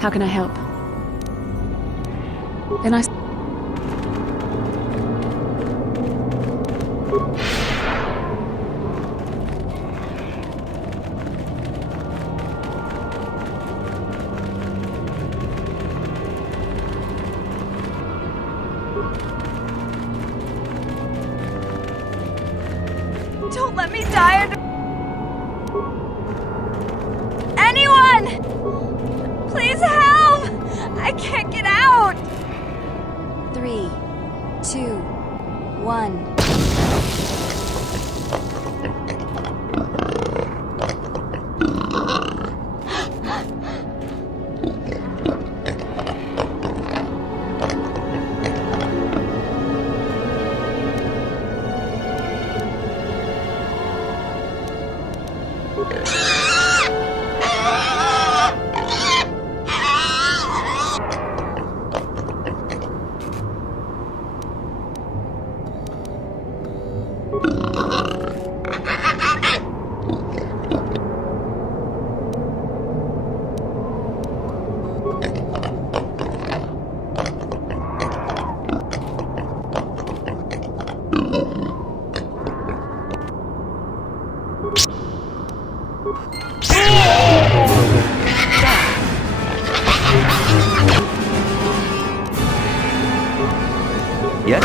How can I help? Then I... Don't let me die. Anyone! Please help! I can't get out! 3, 2, 1. Yes?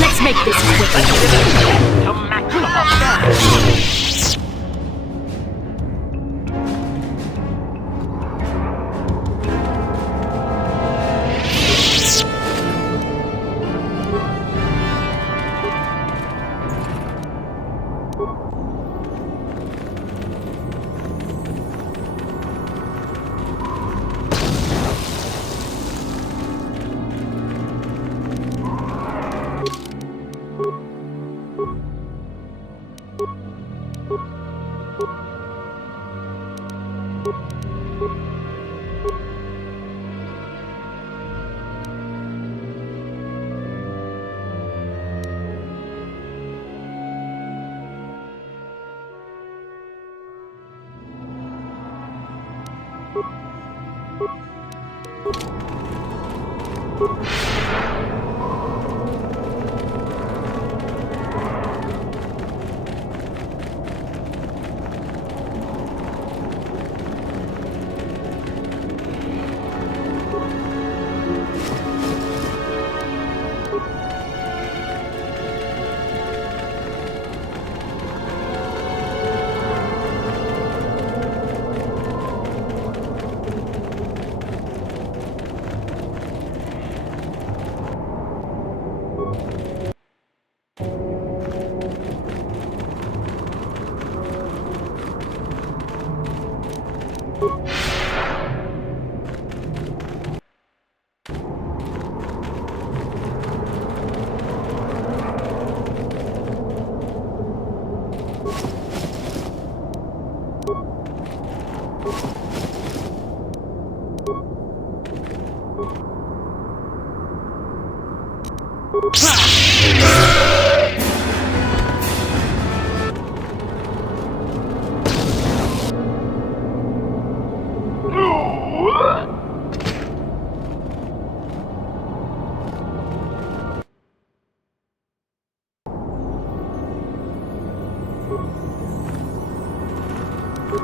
Let's make this quick. To maximum.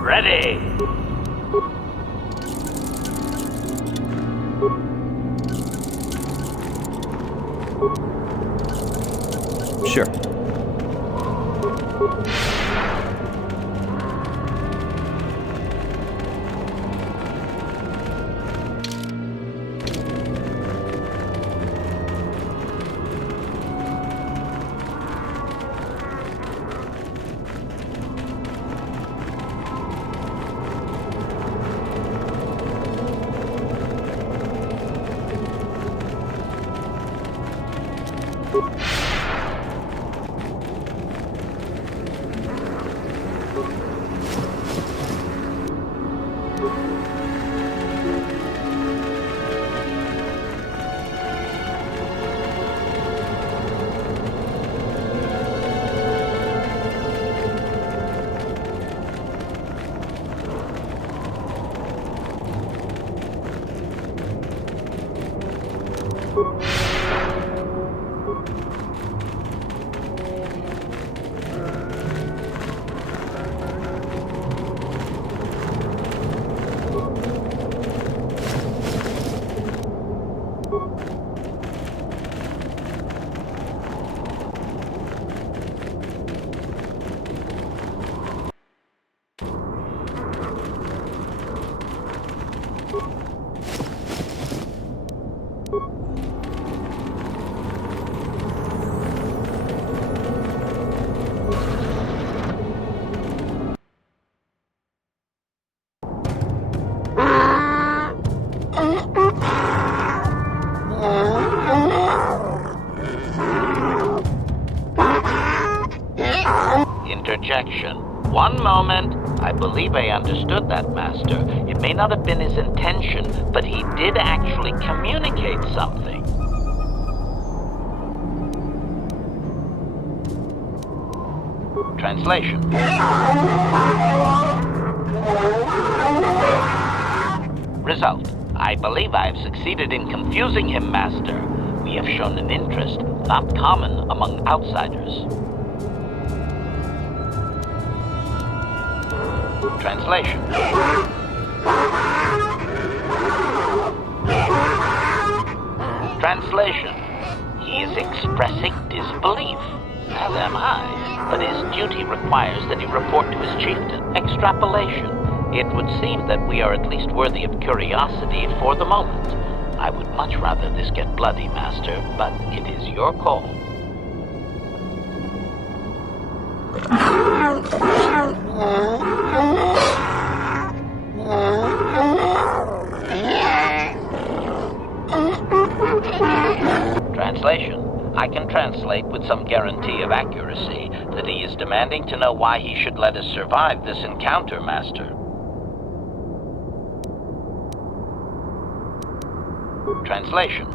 Ready. Sure. interjection. One moment. I believe I understood that, Master. It may not have been his intention, but he did actually communicate something. Translation. Result. I believe I have succeeded in confusing him, Master. We have shown an interest not common among outsiders. Translation. Translation. He is expressing disbelief, as am I, but his duty requires that he report to his chieftain. Extrapolation. It would seem that we are at least worthy of curiosity for the moment. I would much rather this get bloody, Master, but it is your call. Translation. I can translate with some guarantee of accuracy that he is demanding to know why he should let us survive this encounter, Master. Translation.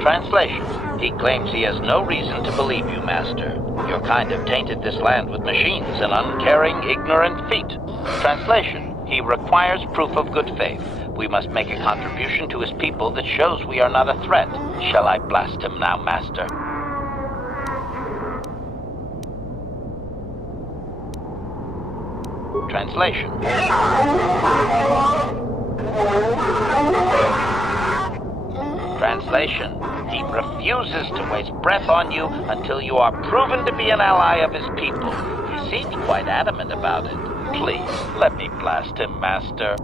Translation. He claims he has no reason to believe you, Master. Your kind have tainted this land with machines and uncaring, ignorant feet. Translation. He requires proof of good faith. We must make a contribution to his people that shows we are not a threat. Shall I blast him now, Master? Translation. Translation. He refuses to waste breath on you until you are proven to be an ally of his people. He seems quite adamant about it. Please, let me blast him, Master.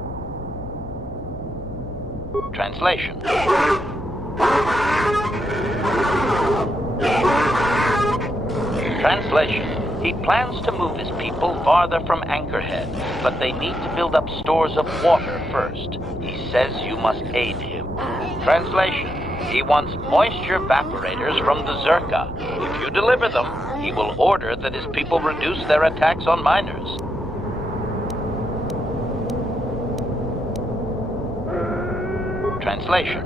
Translation. Translation. He plans to move his people farther from Anchorhead, but they need to build up stores of water first. He says you must aid him. Translation. He wants moisture evaporators from the Zerka. If you deliver them, he will order that his people reduce their attacks on miners. Translation.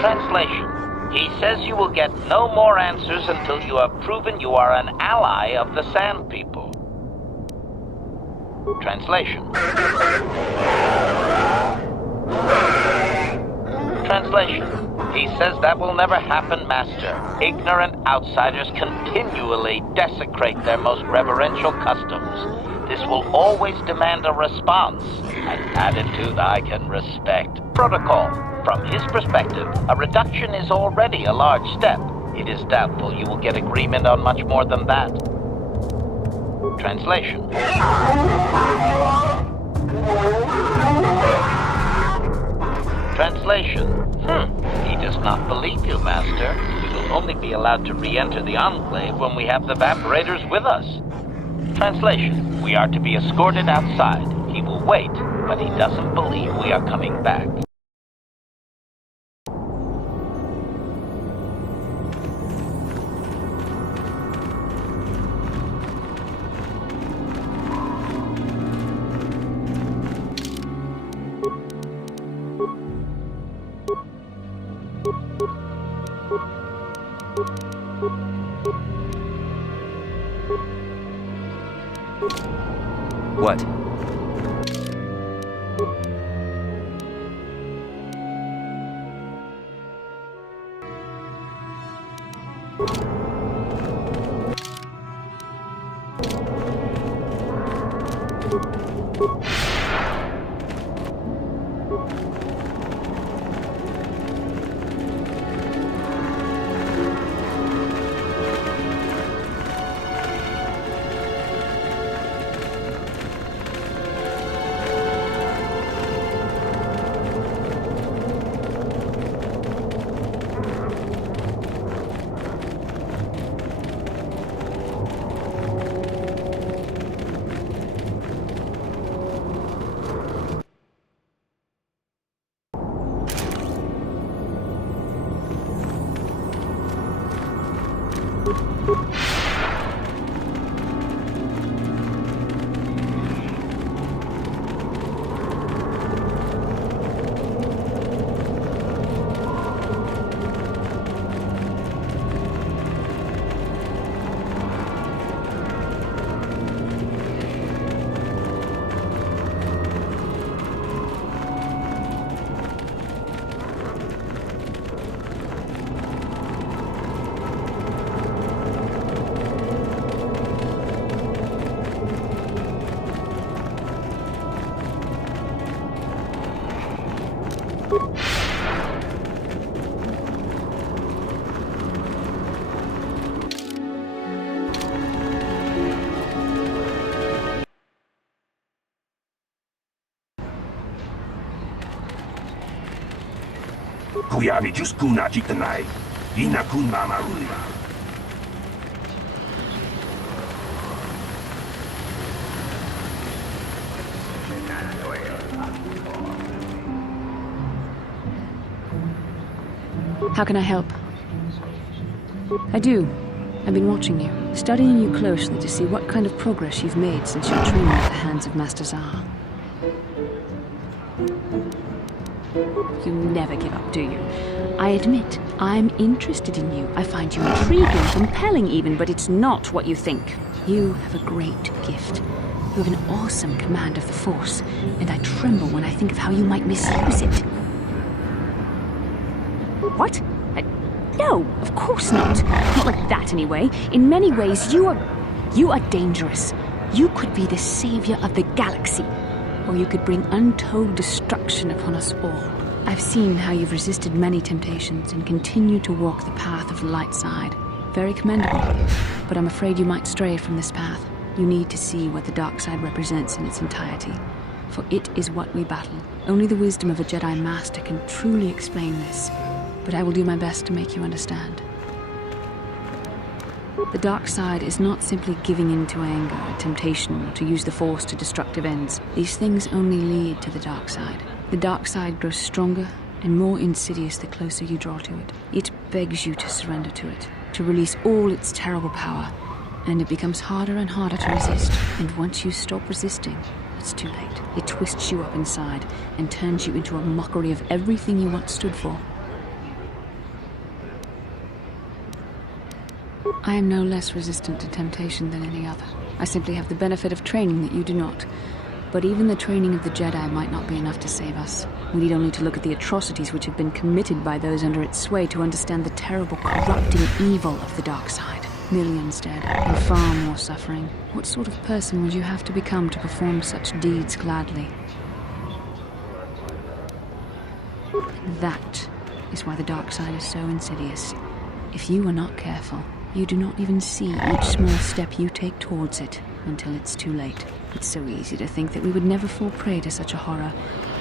Translation. He says you will get no more answers until you have proven you are an ally of the Sand People. Translation. Translation. He says that will never happen, Master. Ignorant outsiders continually desecrate their most reverential customs. This will always demand a response, an attitude I can respect. Protocol. From his perspective, a reduction is already a large step. It is doubtful you will get agreement on much more than that. Translation. Translation. He does not believe you, Master. We will only be allowed to re-enter the Enclave when we have the evaporators with us. Translation. We are to be escorted outside. He will wait, but he doesn't believe we are coming back. What? Kuyabi Juskuna Chikanai, Inakun Mama Ruliva. How can I help? I do. I've been watching you, studying you closely to see what kind of progress you've made since your training at the hands of Master Zaalbar. You never give up, do you? I admit, I'm interested in you. I find you intriguing, compelling even, but it's not what you think. You have a great gift. You have an awesome command of the Force, and I tremble when I think of how you might misuse it. What? No, of course not. Not like that, anyway. In many ways, you are dangerous. You could be the savior of the galaxy, or you could bring untold destruction upon us all. I've seen how you've resisted many temptations and continue to walk the path of the light side. Very commendable, but I'm afraid you might stray from this path. You need to see what the dark side represents in its entirety, for it is what we battle. Only the wisdom of a Jedi Master can truly explain this, but I will do my best to make you understand. The dark side is not simply giving in to anger, temptation, or to use the Force to destructive ends. These things only lead to the dark side. The dark side grows stronger and more insidious the closer you draw to it. It begs you to surrender to it, to release all its terrible power, and it becomes harder and harder to resist. And once you stop resisting, it's too late. It twists you up inside and turns you into a mockery of everything you once stood for. I am no less resistant to temptation than any other. I simply have the benefit of training that you do not. But even the training of the Jedi might not be enough to save us. We need only to look at the atrocities which have been committed by those under its sway to understand the terrible, corrupting evil of the dark side. Millions dead, and far more suffering. What sort of person would you have to become to perform such deeds gladly? That is why the dark side is so insidious. If you are not careful, you do not even see each small step you take towards it until it's too late. It's so easy to think that we would never fall prey to such a horror,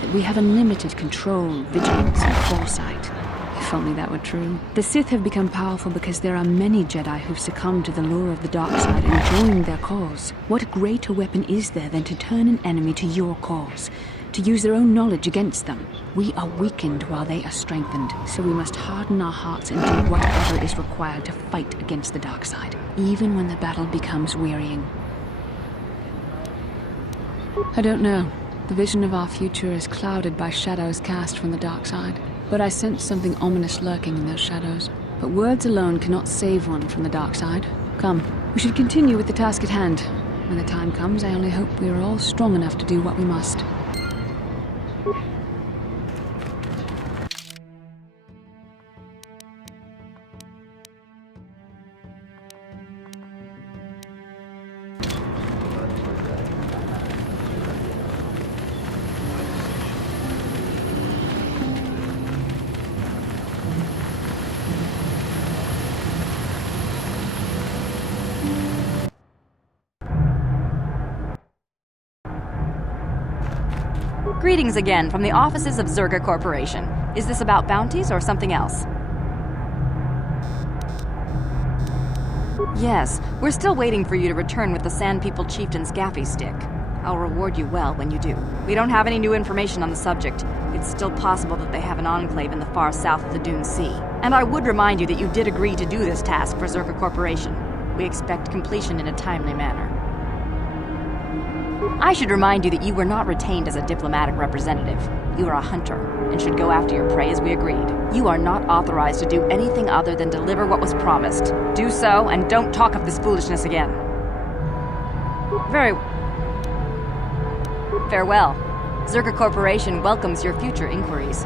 that we have unlimited control, vigilance, and foresight. If only that were true. The Sith have become powerful because there are many Jedi who've succumbed to the lure of the dark side and joined their cause. What greater weapon is there than to turn an enemy to your cause? To use their own knowledge against them? We are weakened while they are strengthened, so we must harden our hearts and do whatever is required to fight against the dark side, even when the battle becomes wearying. I don't know. The vision of our future is clouded by shadows cast from the dark side, but I sense something ominous lurking in those shadows. But words alone cannot save one from the dark side. Come, we should continue with the task at hand. When the time comes, I only hope we are all strong enough to do what we must. Greetings again from the offices of Zerka Corporation. Is this about bounties or something else? Yes, we're still waiting for you to return with the Sand People Chieftain's gaffy stick. I'll reward you well when you do. We don't have any new information on the subject. It's still possible that they have an enclave in the far south of the Dune Sea. And I would remind you that you did agree to do this task for Zerka Corporation. We expect completion in a timely manner. I should remind you that you were not retained as a diplomatic representative. You are a hunter, and should go after your prey as we agreed. You are not authorized to do anything other than deliver what was promised. Do so, and don't talk of this foolishness again. Farewell. Zerka Corporation welcomes your future inquiries.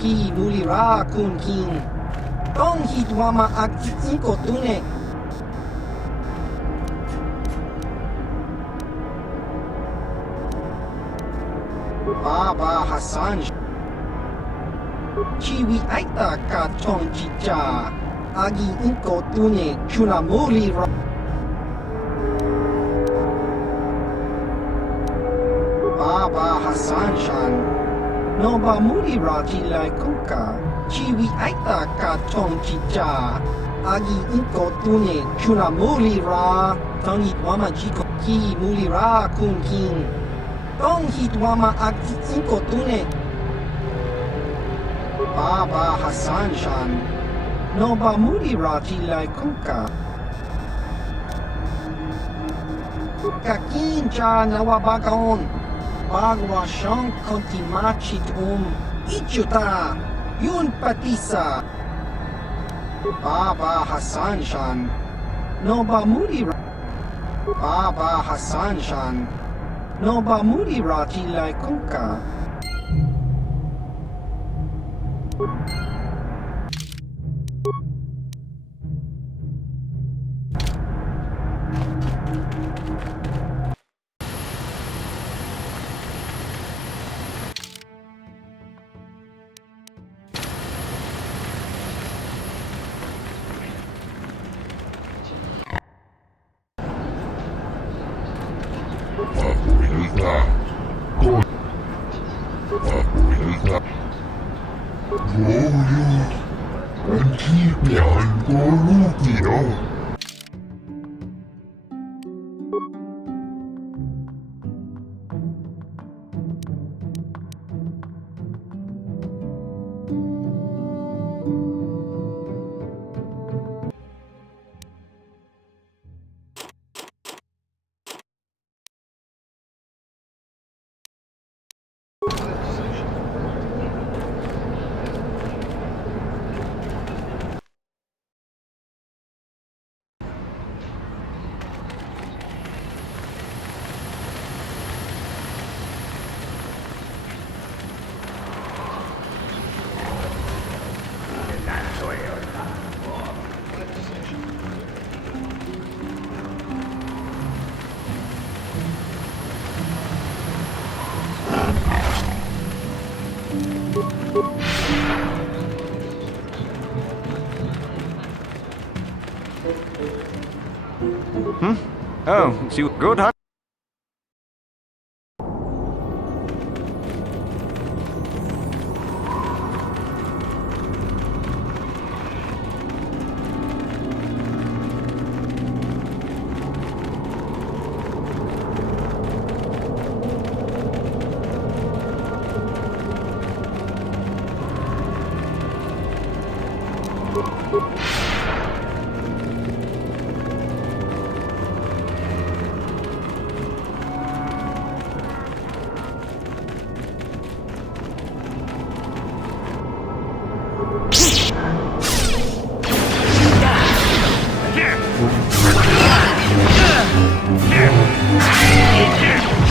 Ki mulira kun king. Tong hitwama ag iiko tune. Baba Hassan. Chiwi aita ka tong chicha. Agi iko tune chuna mulira. Baba Hassan Shan. No ba mulira tilai kuka. Chiwi aita ka tong chicha. Agi iko tune chuna mulira. Tong hitwama jiko ki mulira kun king. Tong hitwama ag iko tune. Baba Hassan Shan. No ba mulira tilai kuka. Kakin cha nawabakaon. Bagwa siyang kontimachit ichuta yun patisa. Baba Hassan Shan. No ba mulira. Baba Hassan Shan. No ba mulira tilai kuka. Oh, see, good, huh?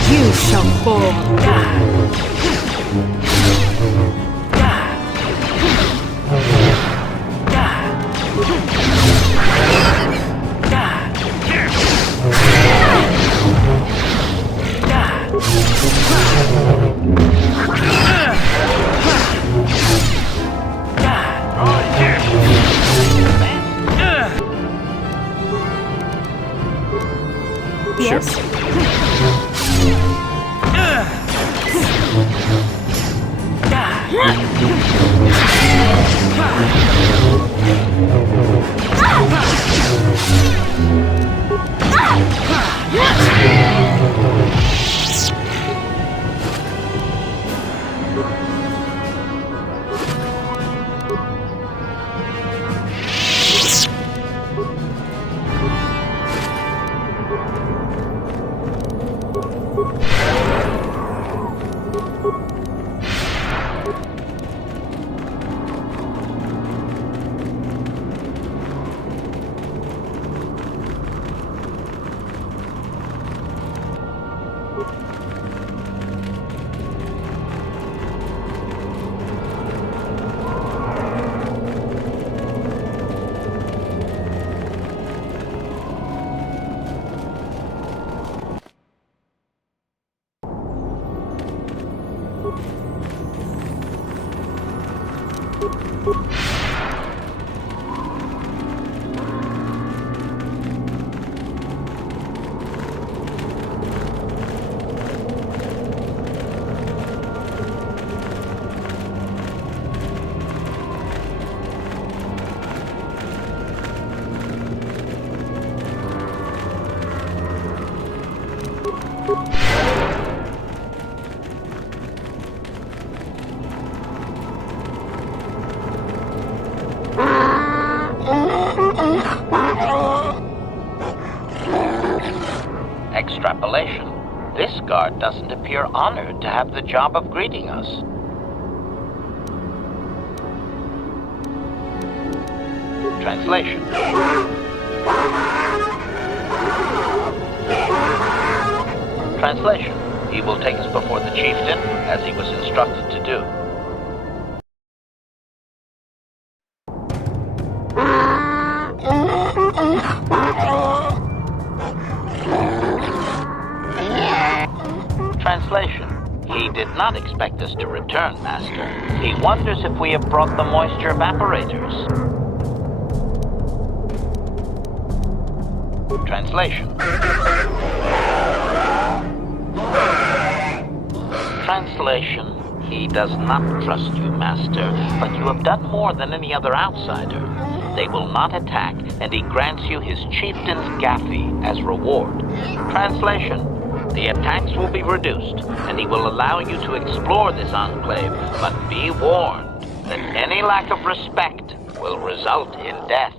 You shall fall. Yes. Extrapolation. This guard doesn't appear honored to have the job of greeting us. Translation. Translation. He will take us before the chieftain, as he was instructed to do. Translation. He did not expect us to return, Master. He wonders if we have brought the moisture evaporators. Translation. Translation. He does not trust you, Master, but you have done more than any other outsider. They will not attack, and he grants you his chieftain's gaffy as reward. Translation. The attacks will be reduced, and he will allow you to explore this enclave, but be warned that any lack of respect will result in death.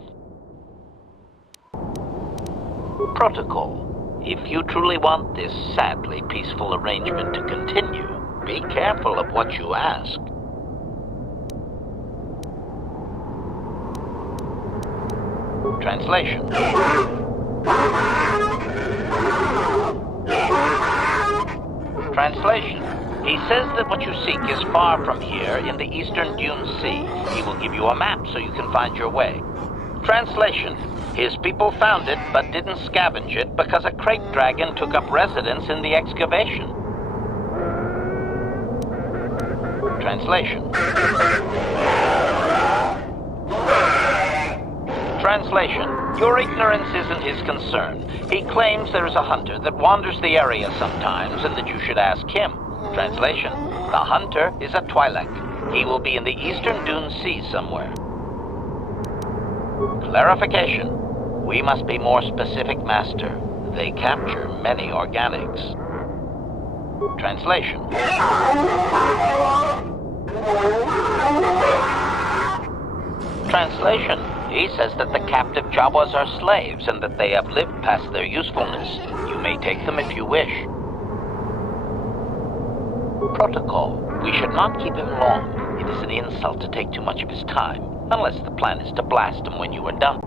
Protocol. If you truly want this sadly peaceful arrangement to continue, be careful of what you ask. Translation. Translation. He says that what you seek is far from here in the eastern Dune Sea. He will give you a map so you can find your way. Translation. His people found it but didn't scavenge it because a crate dragon took up residence in the excavation. Translation. Translation. Your ignorance isn't his concern. He claims there is a hunter that wanders the area sometimes and that you should ask him. Translation. The hunter is a Twi'lek. He will be in the eastern Dune Sea somewhere. Clarification. We must be more specific, Master. They capture many organics. Translation. Translation. He says that the captive Jawas are slaves and that they have lived past their usefulness. You may take them if you wish. Protocol. We should not keep him long. It is an insult to take too much of his time, unless the plan is to blast him when you are done.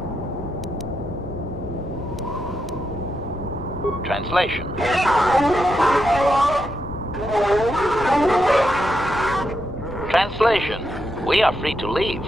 Translation. Translation. We are free to leave.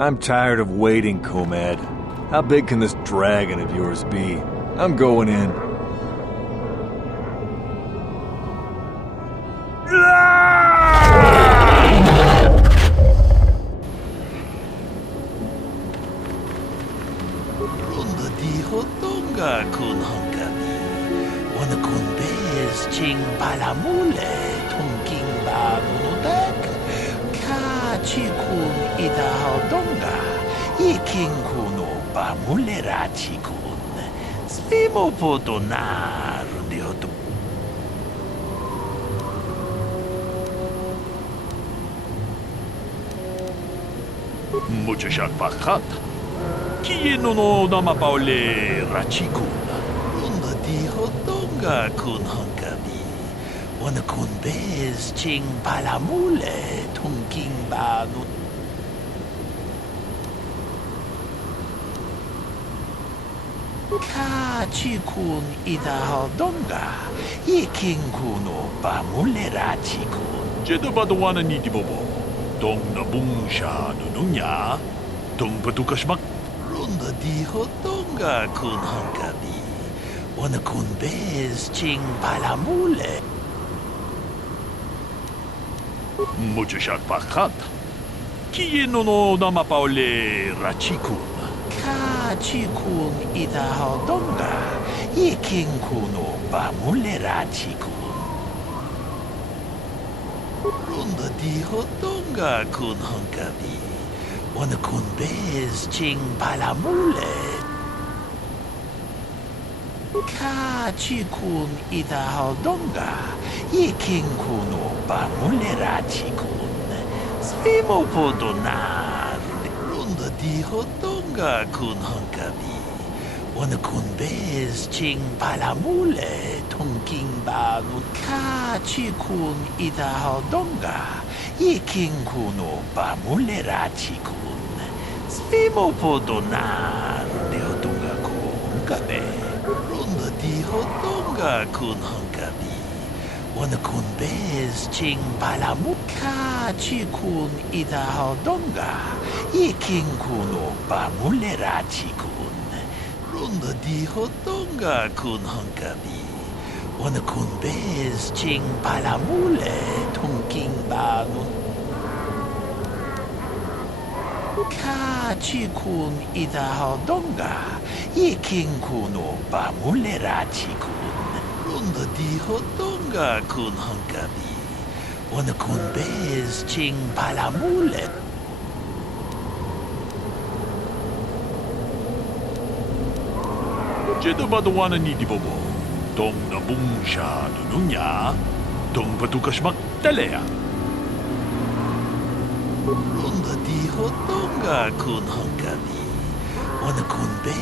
I'm tired of waiting, Comad. How big can this dragon of yours be? I'm going in. Runda di hotonga kun hankami. Wana kun bez ching palamule tungking ba nunudak. Ka chikun ida hodonga. Iking kuno ba mulera chikun. Slimo podonar di hotu. Mucho shakpakat. Kieno no namapaole rachikuna. Runda di hotonga kun hankami. Wana kun bez ching palamule tungking banu. Ka chikun ida hodonga. Iking kuno ba mulera chikun. Jedo badwana ni dibobo. Dong na bungsha nununya. Dong patukashmak. Runda di hotonga kun hankabi. Wana kun bez ching palamule. Mucho shakpakat. Kieno no namapaole rachikun. Ka chikun ida hodonga. Iking kuno ba mulera chikun. Runda di hotonga kun hankabi. Wana kun bez ching palamule. Ka chikun ida hodonga. Iking kuno ba mulera chikun. Slimo podonar. Runda di hotonga kun hankabi. Wana kun bez ching palamule tungking banu. Ka chikun ida hodonga. Iking kuno ba mulera chikun. Slimo podonar di hotonga kun kabe. Runda di hotonga kun hankabi. Wana kun bez ching palamu. Ka chikun ida hodonga. Iking kuno ba mulera chikun. Runda di hotonga kun hankabi. Ona kun bez ching palamule tongking banun. Ka chikun ida hodonga. Iking kuno bamulera chikun. Runda di hodonga kun hankabi. Ona kun bez ching palamule. Jedi Padawan ni Dibobo. Dong nabung siya nununya. Dong patukas magtalea. Runda di hodonga kun hankabi. Ona kun be.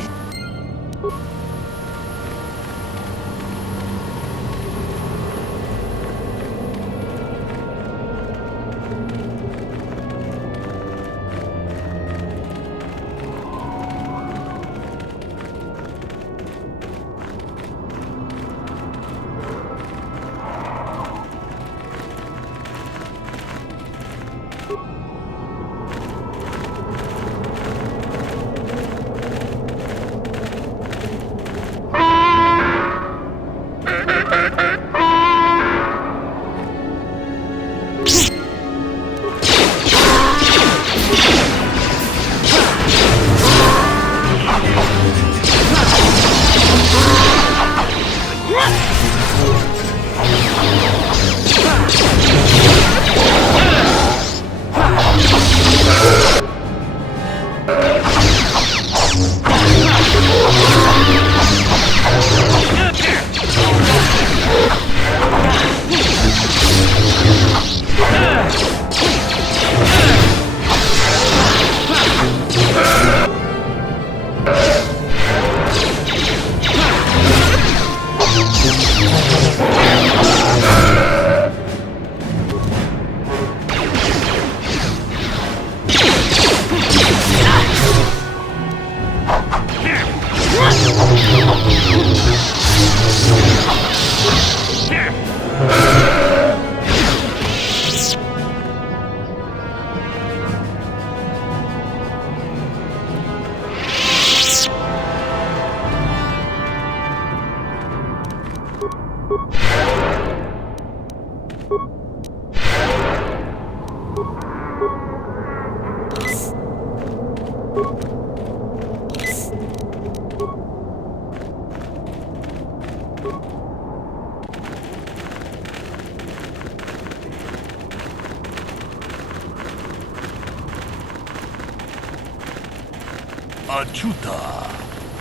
Achuta,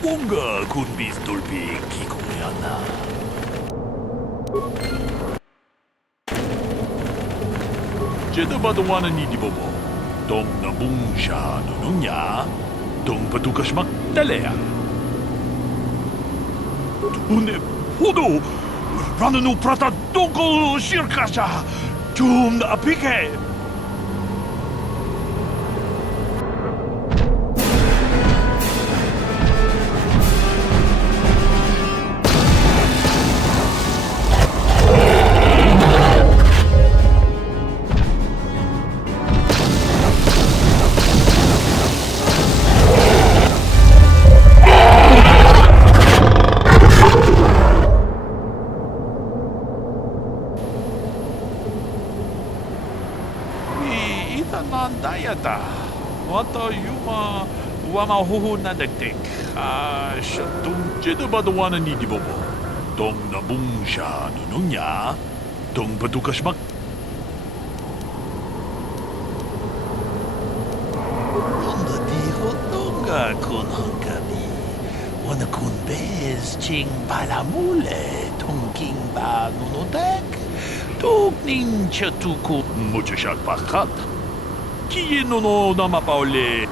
뭔가 군비 돌비 기고야나. Jedi Padawan ni Dibobo. Dong nabung siya nununya. Dong patukas magtalea. Tune podo. Rananu prata dongko shirkasha. Tum na apike. Dayata. Wata yuma wama huhu na dagdig. Shantung Jedi Padawan ni Dibobo. Dong nabung siya nununya. Dong patukas mag. Ronda di hodonga kun hankabi. Wana kun bez ching palamule. Tongking ba nunodek. Tugnin chatuku muchashat pakat. Kieno no namapauli.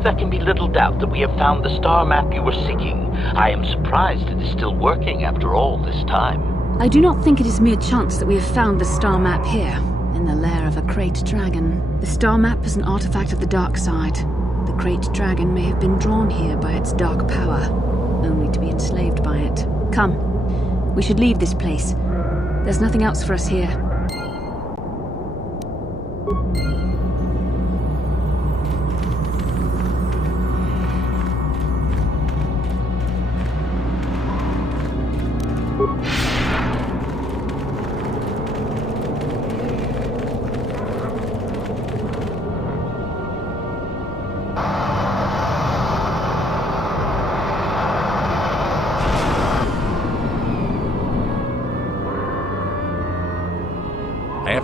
There can be little doubt that we have found the star map you were seeking. I am surprised it is still working after all this time. I do not think it is mere chance that we have found the star map here, in the lair of a Krayt dragon. The star map is an artifact of the dark side. The Krayt dragon may have been drawn here by its dark power, only to be enslaved by it. Come, we should leave this place. There's nothing else for us here.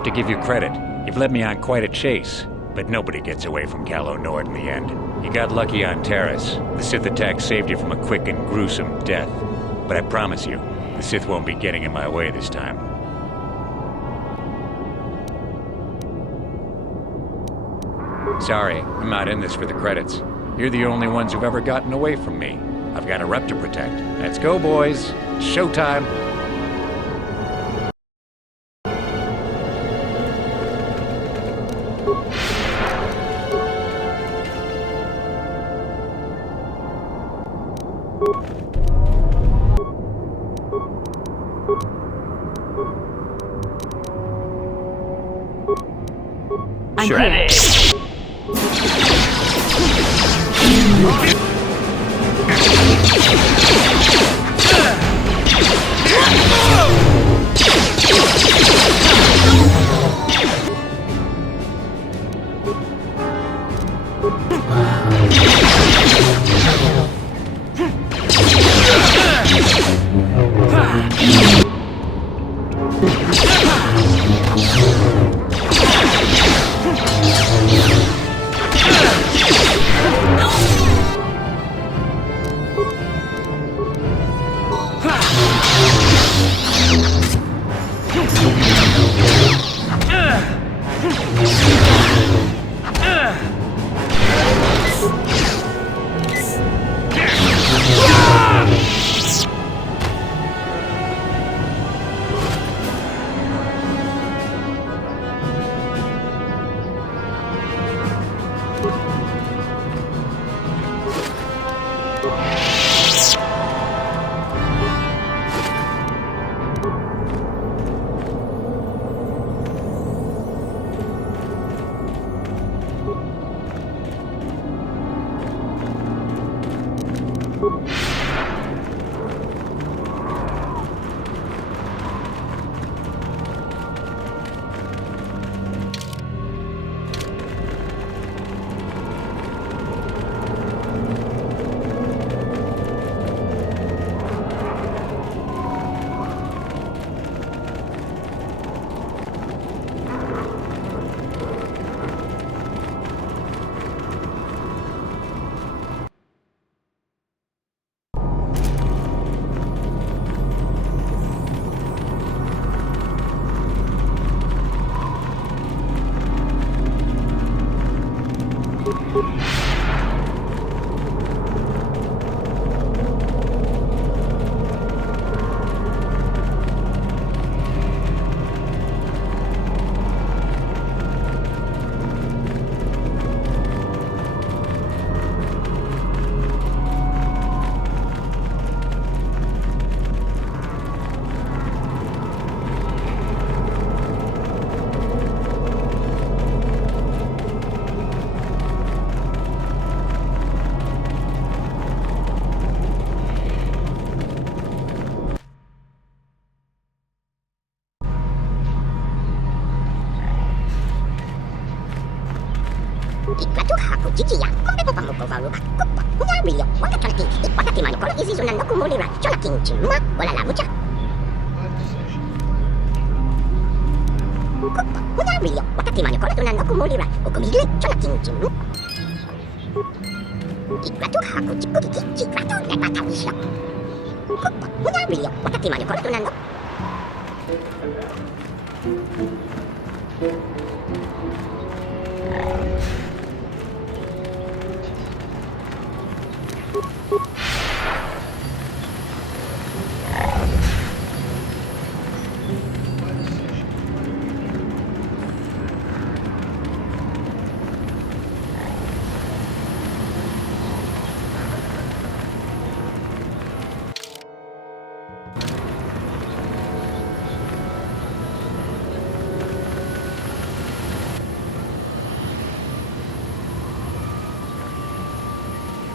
To give you credit, you've led me on quite a chase, but nobody gets away from Calo Nord in the end. You got lucky on Taris. The Sith attack saved you from a quick and gruesome death. But I promise you, the Sith won't be getting in my way this time. Sorry, I'm not in this for the credits. You're the only ones who've ever gotten away from me. I've got a rep to protect. Let's go, boys. Showtime. Sure. Ready.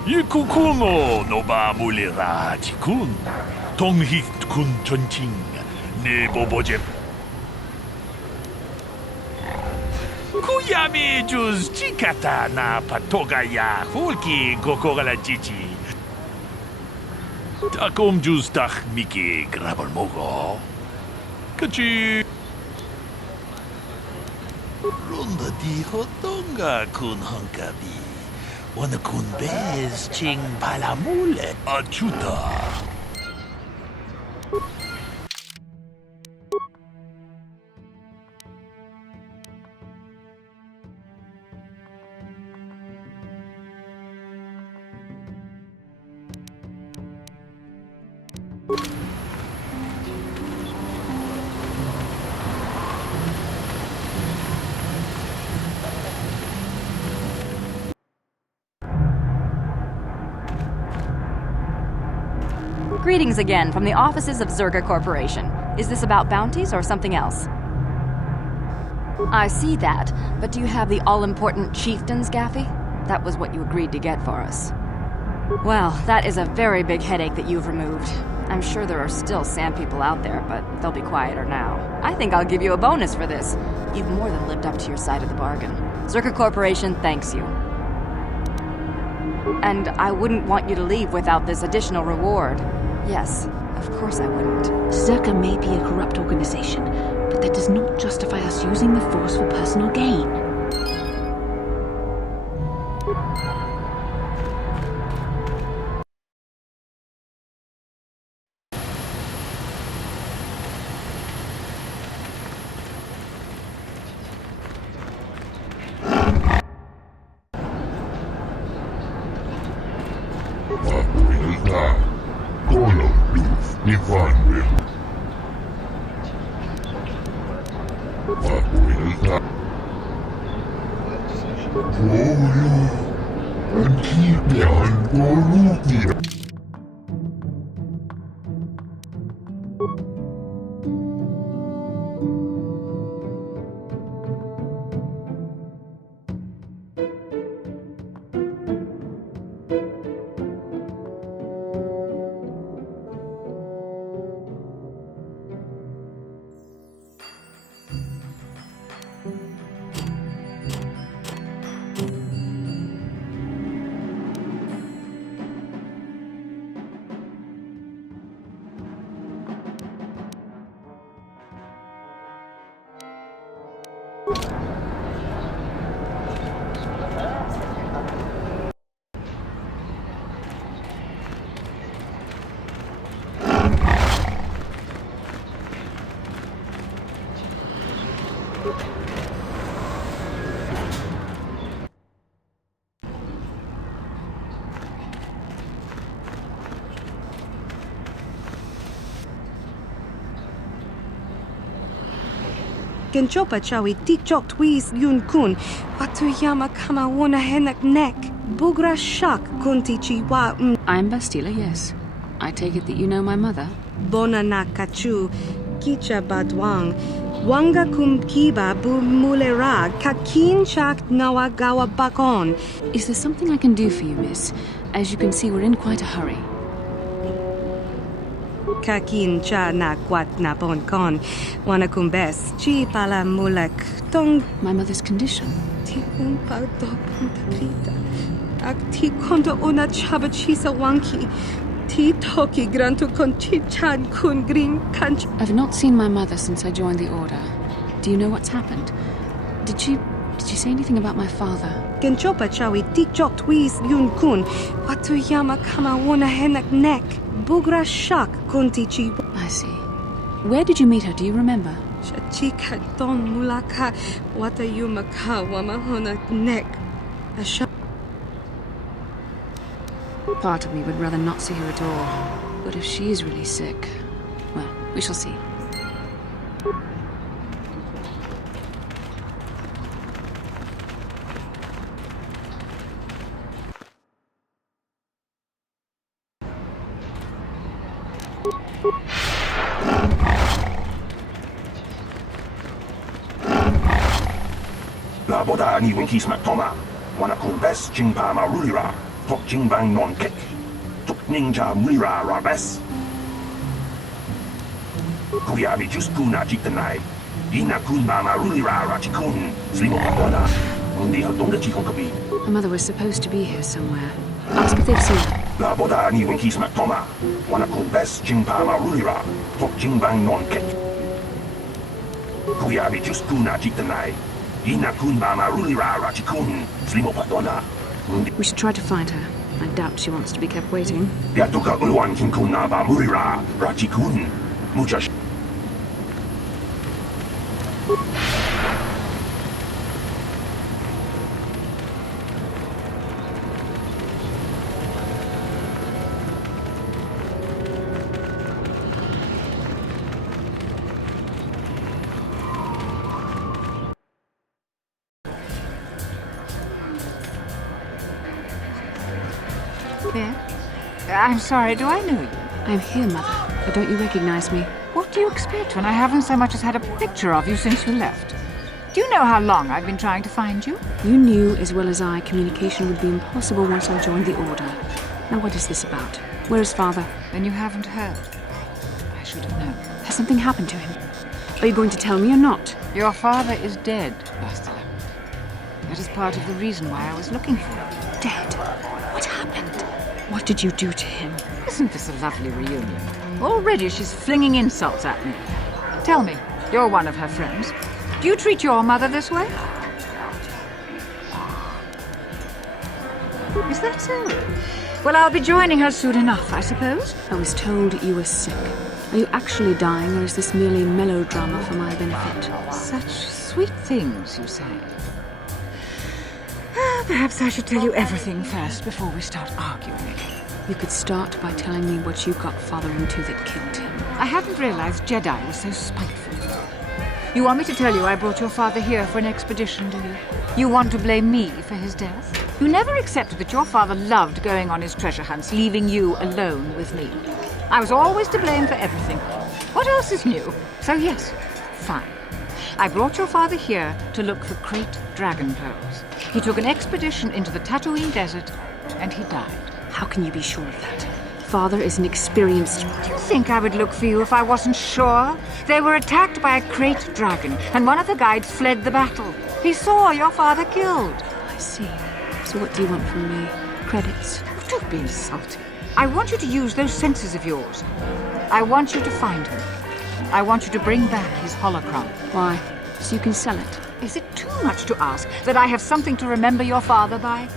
Ikukuno no ba mulira tikun. Tonghit kun chonching. Ne boboje. Kuyami juz chikata na patoga ya hulki gokogala chichi. Takom juz tach miki grabal mogo. Kachi. Ronda di hotonga kun hankabi. Wana kun bez ching palamule achuta. Greetings again from the offices of Zerga Corporation. Is this about bounties or something else? I see that, but do you have the all-important chieftains, Gaffy? That was what you agreed to get for us. Well, that is a very big headache that you've removed. I'm sure there are still sand people out there, but they'll be quieter now. I think I'll give you a bonus for this. You've more than lived up to your side of the bargain. Zerga Corporation thanks you. And I wouldn't want you to leave without this additional reward. Yes, of course I wouldn't. Zerga may be a corrupt organization, but that does not justify us using the Force for personal gain. Genchopa chawi tikchok twis yun kun. Watuyama kama wona henak nek. Bugra shak kunti chiwa. I'm Bastila, yes. I take it that you know my mother? Bona na kachu. Kicha badwang. Wanga kum kiba bu mulera. Kakin chak nawagawa bakon. Is there something I can do for you, miss? As you can see, we're in quite a hurry. Kakin cha na kwat na bon kon. Wanakum bes. Chi pala mulak. Tong. My mother's condition. Ti konto ona chaba chisa wanki. Ti toki granto conchichan kun green kanch. I've not seen my mother since I joined the Order. Do you know what's happened? Did she say anything about my father? Genchopa chawi ti chok twis yun kun. Watu yama kama wona henak neck. Bugra shak kuntichi. I see. Where did you meet her? Do you remember? Chika don mulaka wata yumaka wamahona neck. A shak. Part of me would rather not see her at all. But if she is really sick, well, we shall see. La boda ni winkis matoma. Wana kun bes jingpa marulira. Tok jingbang non kek. Tok ninja mulira rabes. Kuyabi just kuna jitanai. Ina kun marulira rachikun. Slimo kapona. Undi hatonga chikokabi. My mother was supposed to be here somewhere. Ask if they've seen her. La boda ni winkis matoma. Wana kun bes jingpa marulira. Tok jingbang non kek. Kuyabi just kuna jitanai. We should try to find her. I doubt she wants to be kept waiting. I'm sorry, do I know you? I'm here, Mother. But don't you recognize me? What do you expect when I haven't so much as had a picture of you since you left? Do you know how long I've been trying to find you? You knew as well as I communication would be impossible once I joined the Order. Now what is this about? Where is Father? Then you haven't heard. I should have known. Has something happened to him? Are you going to tell me or not? Your father is dead, Bastila. That is part of the reason why I was looking for you. Dead? What happened? What did you do to him? Isn't this a lovely reunion? Already she's flinging insults at me. Tell me, you're one of her friends. Do you treat your mother this way? Is that so? Well, I'll be joining her soon enough, I suppose. I was told you were sick. Are you actually dying, or is this merely melodrama for my benefit? Such sweet things, you say. Perhaps I should tell you everything first before we start arguing. You could start by telling me what you got Father into that killed him. I hadn't realized Jedi was so spiteful. You want me to tell you I brought your father here for an expedition, do you? You want to blame me for his death? You never accepted that your father loved going on his treasure hunts, leaving you alone with me. I was always to blame for everything. What else is new? So yes, fine. I brought your father here to look for great dragon pearls. He took an expedition into the Tatooine desert, and he died. How can you be sure of that? Father is an experienced... Do you think I would look for you if I wasn't sure? They were attacked by a great dragon, and one of the guides fled the battle. He saw your father killed. I see. So what do you want from me? Credits? Oh, don't be insulting. I want you to use those senses of yours. I want you to find him. I want you to bring back his holocron. Why? So you can sell it? Is it too much to ask that I have something to remember your father by?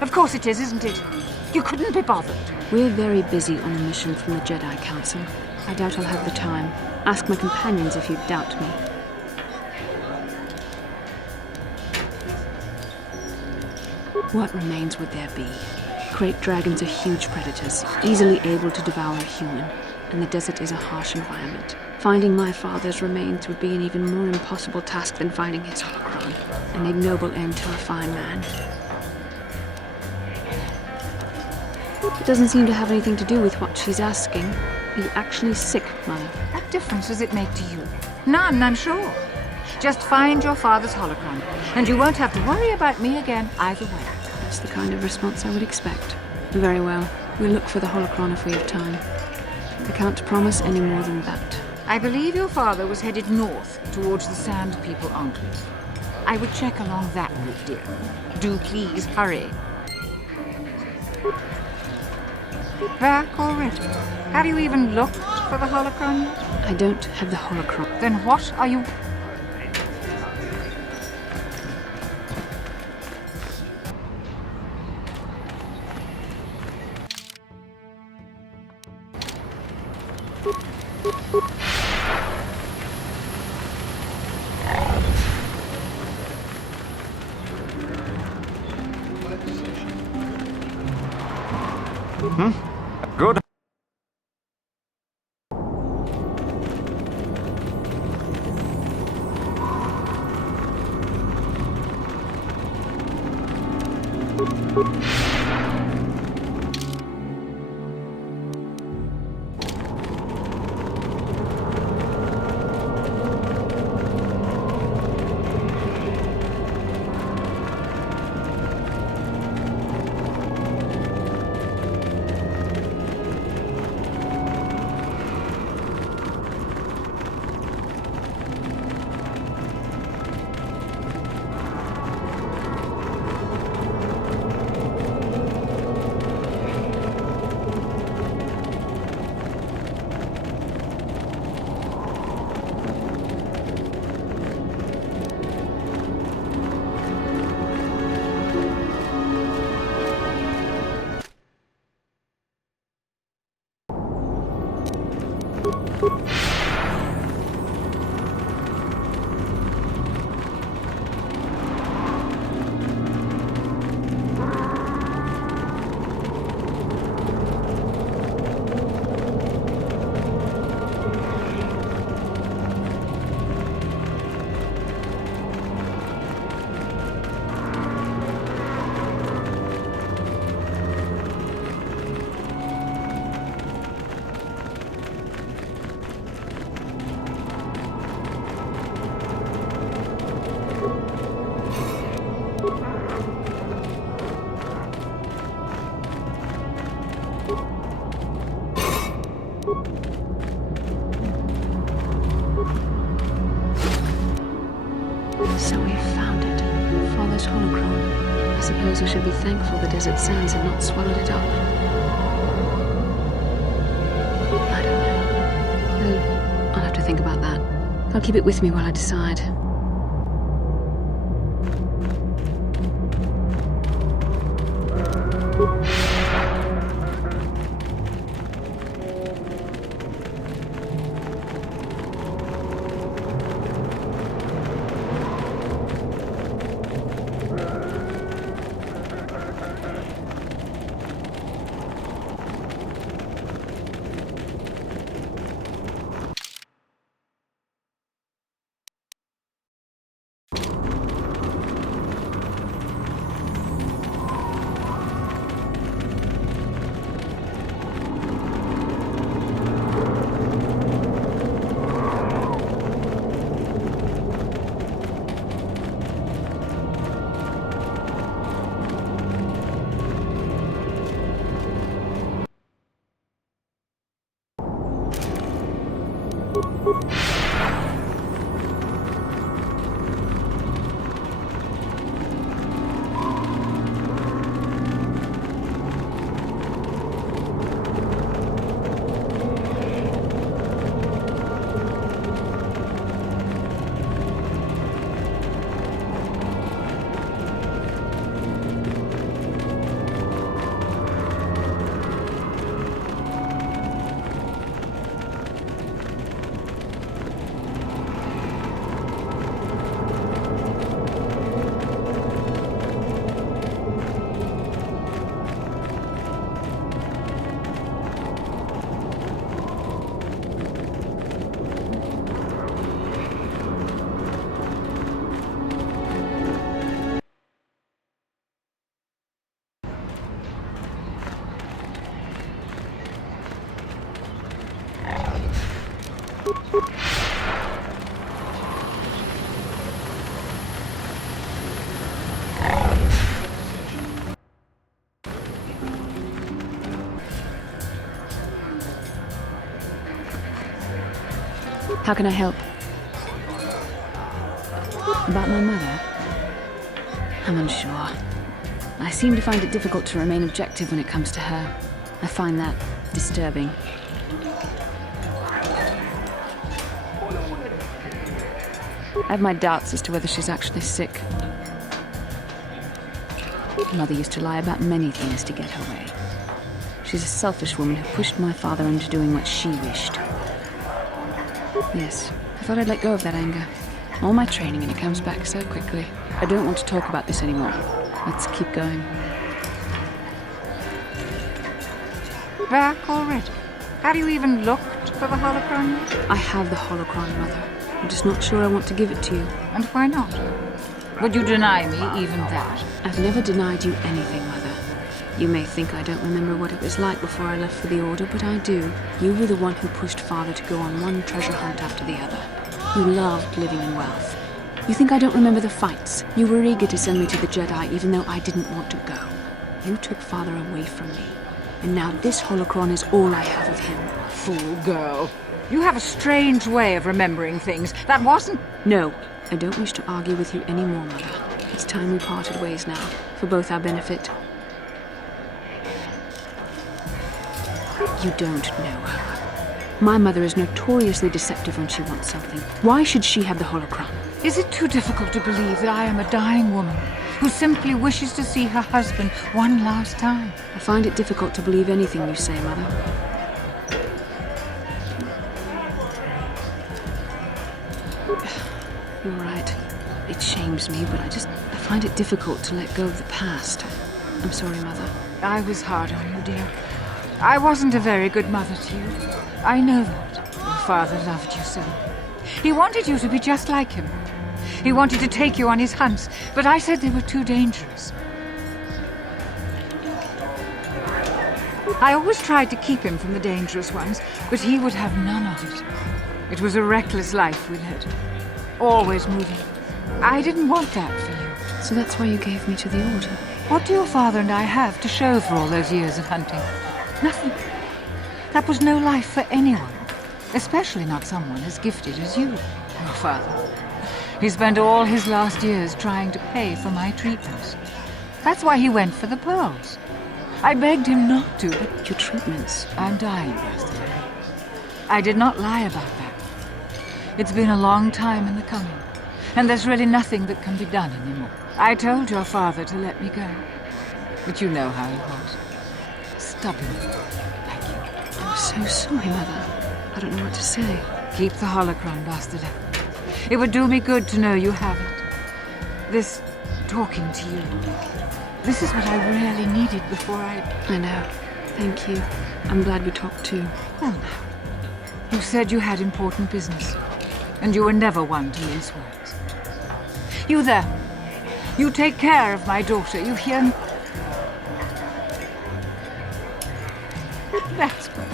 Of course it is, isn't it? You couldn't be bothered. We're very busy on a mission from the Jedi Council. I doubt I'll have the time. Ask my companions if you doubt me. What remains would there be? Great dragons are huge predators, easily able to devour a human, and the desert is a harsh environment. Finding my father's remains would be an even more impossible task than finding his holocron. An ignoble end to a fine man. It doesn't seem to have anything to do with what she's asking. Are you actually sick, Mother? What difference does it make to you? None, I'm sure. Just find your father's holocron, and you won't have to worry about me again either way. That's the kind of response I would expect. Very well. We'll look for the holocron if we have time. I can't promise any more than that. I believe your father was headed north towards the Sand People Enclave. I would check along that route, dear. Do please hurry. Back already? Have you even looked for the holocron yet? I don't have the holocron. Then what are you... Good. So we found it. Father's holocron. I suppose I should be thankful the desert sands had not swallowed it up. I don't know. Well, I'll have to think about that. I'll keep it with me while I decide. How can I help? About my mother? I'm unsure. I seem to find it difficult to remain objective when it comes to her. I find that disturbing. I have my doubts as to whether she's actually sick. Mother used to lie about many things to get her way. She's a selfish woman who pushed my father into doing what she wished. Yes, I thought I'd let go of that anger. All my training and it comes back so quickly. I don't want to talk about this anymore. Let's keep going. Back already? Have you even looked for the holocron yet? I have the holocron, Mother. I'm just not sure I want to give it to you. And why not? Would you deny me even that? I've never denied you anything, Mother. You may think I don't remember what it was like before I left for the Order, but I do. You were the one who pushed Father to go on one treasure hunt after the other. You loved living in wealth. You think I don't remember the fights? You were eager to send me to the Jedi even though I didn't want to go. You took Father away from me. And now this holocron is all I have of him. Fool girl. You have a strange way of remembering things. That wasn't... No, I don't wish to argue with you anymore, Mother. It's time we parted ways now, for both our benefit. You don't know her. My mother is notoriously deceptive when she wants something. Why should she have the holocron? Is it too difficult to believe that I am a dying woman who simply wishes to see her husband one last time? I find it difficult to believe anything you say, Mother. You're right. It shames me, but I find it difficult to let go of the past. I'm sorry, Mother. I was hard on you, dear. I wasn't a very good mother to you. I know that. Your father loved you so. He wanted you to be just like him. He wanted to take you on his hunts, but I said they were too dangerous. I always tried to keep him from the dangerous ones, but he would have none of it. It was a reckless life we led. Always moving. I didn't want that for you. So that's why you gave me to the Order? What do your father and I have to show for all those years of hunting? Nothing. That was no life for anyone. Especially not someone as gifted as you, your father. He spent all his last years trying to pay for my treatments. That's why he went for the pearls. I begged him not to, but... Your treatments? I'm dying, Master. I did not lie about that. It's been a long time in the coming, and there's really nothing that can be done anymore. I told your father to let me go, but you know how he was. Stubborn. Like you. I'm so sorry, Mother. I don't know what to say. Keep the holocron, Bastila. It would do me good to know you have it. This talking to you. This is what I really needed before I know. Thank you. I'm glad we talked too. Well now. You said you had important business. And you were never one to mince words. You there. You take care of my daughter, you hear me? That's good.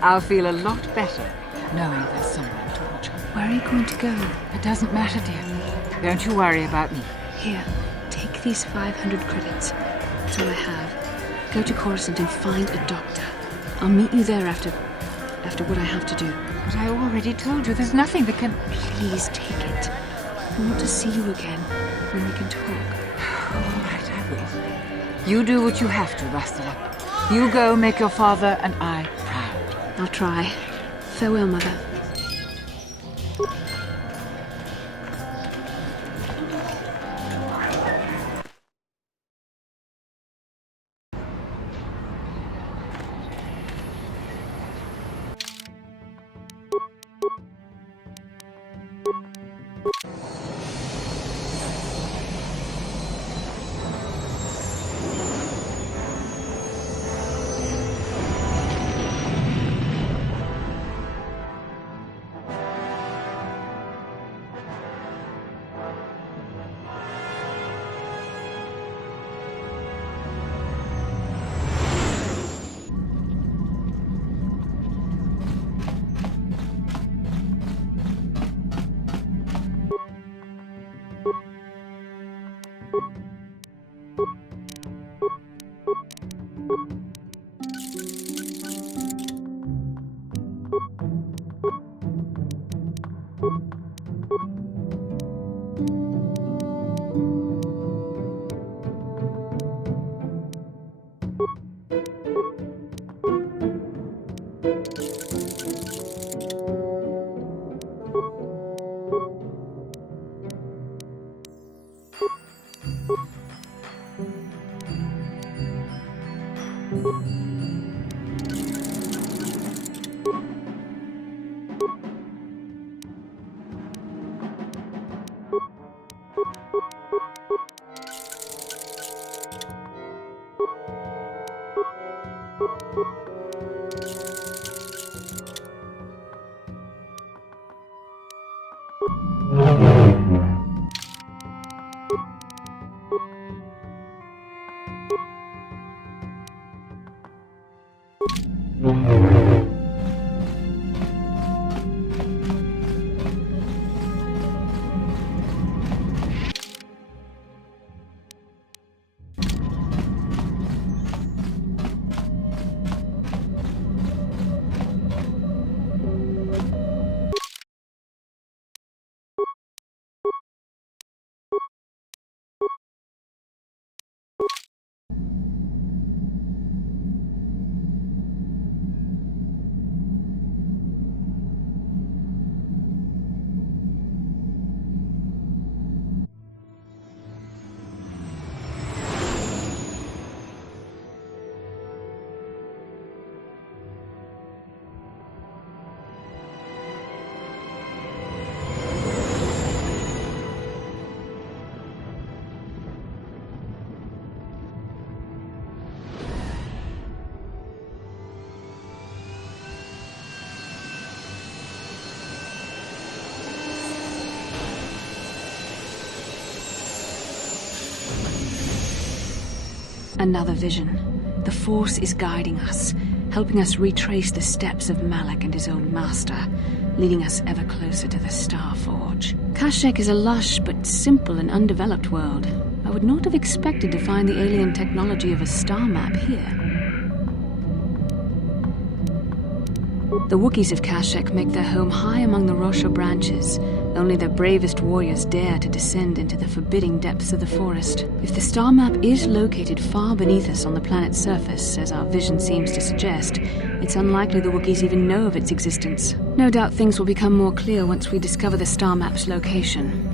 I'll feel a lot better knowing there's someone to watch her. Where are you going to go? It doesn't matter, dear. Don't you worry about me. Here, take these 500 credits. That's all I have. Go to Coruscant and find a doctor. I'll meet you there after what I have to do. But I already told you there's nothing that can... Please take it. I want to see you again, when we can talk. All right, I will. You do what you have to, Bastila. You go make your father and I proud. I'll try. Farewell, Mother. Another vision. The Force is guiding us, helping us retrace the steps of Malak and his old master, leading us ever closer to the Star Forge. Kashyyyk is a lush but simple and undeveloped world. I would not have expected to find the alien technology of a star map here. The Wookiees of Kashyyyk make their home high among the Rosho branches. Only their bravest warriors dare to descend into the forbidding depths of the forest. If the star map is located far beneath us on the planet's surface, as our vision seems to suggest, it's unlikely the Wookiees even know of its existence. No doubt things will become more clear once we discover the star map's location.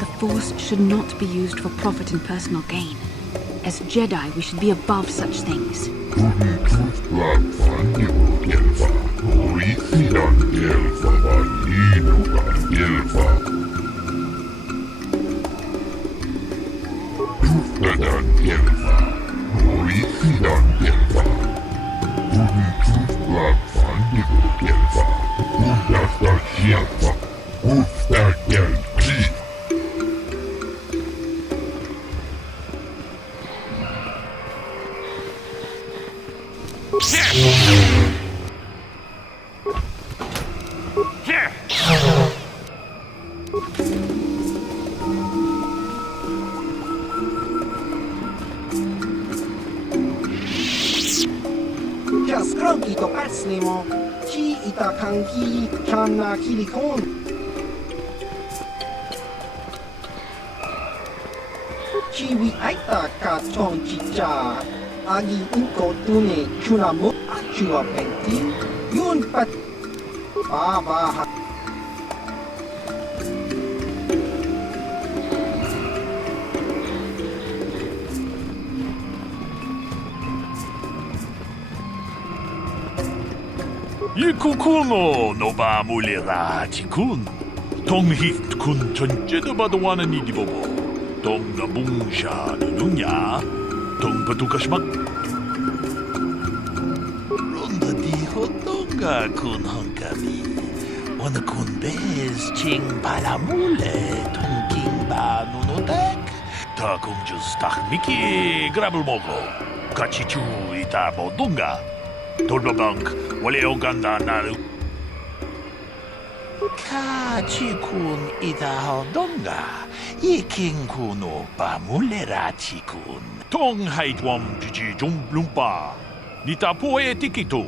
The Force should not be used for profit and personal gain. As Jedi, we should be above such things. Ikukuno no ba mulira tikun. Tong hit kun chonche do badwana ni dibobo. Tong nabungsha nunya. Tung patukashmak. Ronda di hotonga kun hankami. Wana kun bez ching palamule tungking ba nunotek. Ta kung just tak miki grabul moko. Kachichu ita bodunga. Tolbabank wale oganda naru. Kachikun ita hodonga. Iking kuno pa mulera chikun. Tong haitwam jiji jumblumpa. Nita poe tikito.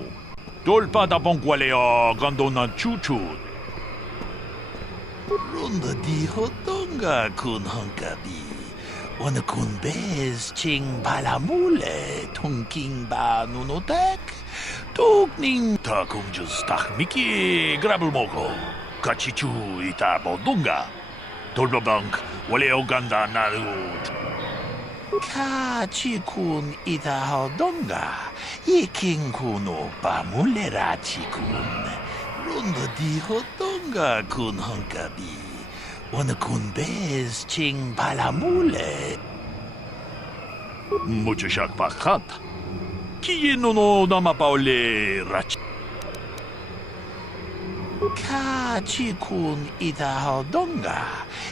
Dolpa da bonkwalea gandona chuchut. Ronda di hotonga kun hankabi. Wana kun bez ching palamule tungking ba nunotek. Tukning takum just tak miki grabul moko. Kachichu ita bodunga. Tolbabank wale oganda narut. Kachikun ita hodonga. Iking kuno pa mulera chikun. Ronda di hodonga kun hankabi. Wana kun bez ching palamule. Muchashak pakat. Kiye no dama paole rach. Kachikun ita hodonga.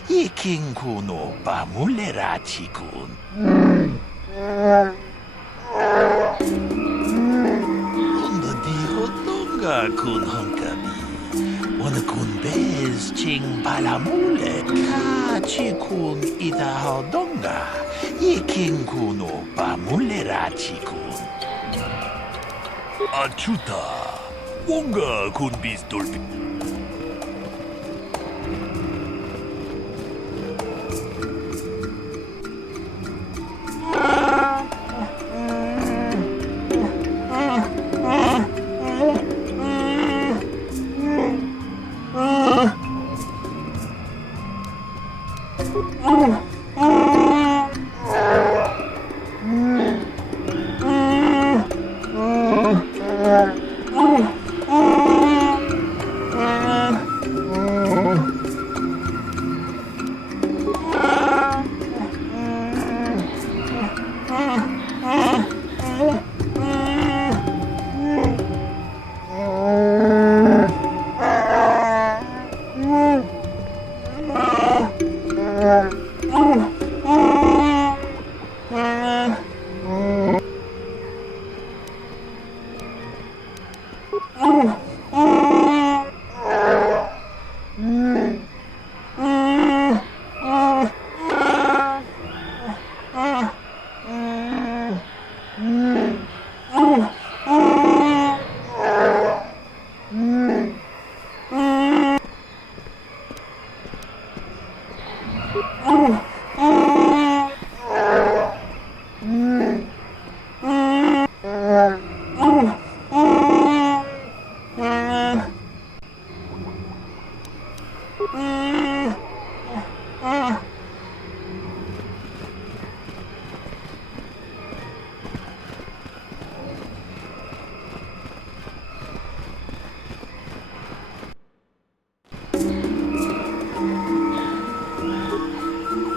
Iking kuno pa mulera chikun. Ronda di hodonga kun hankabi. Wana kun bez ching palamule. Kachikun ita hodonga. Iking kuno pa mulera chikun. Achuta. Wonga kun bis dolpi.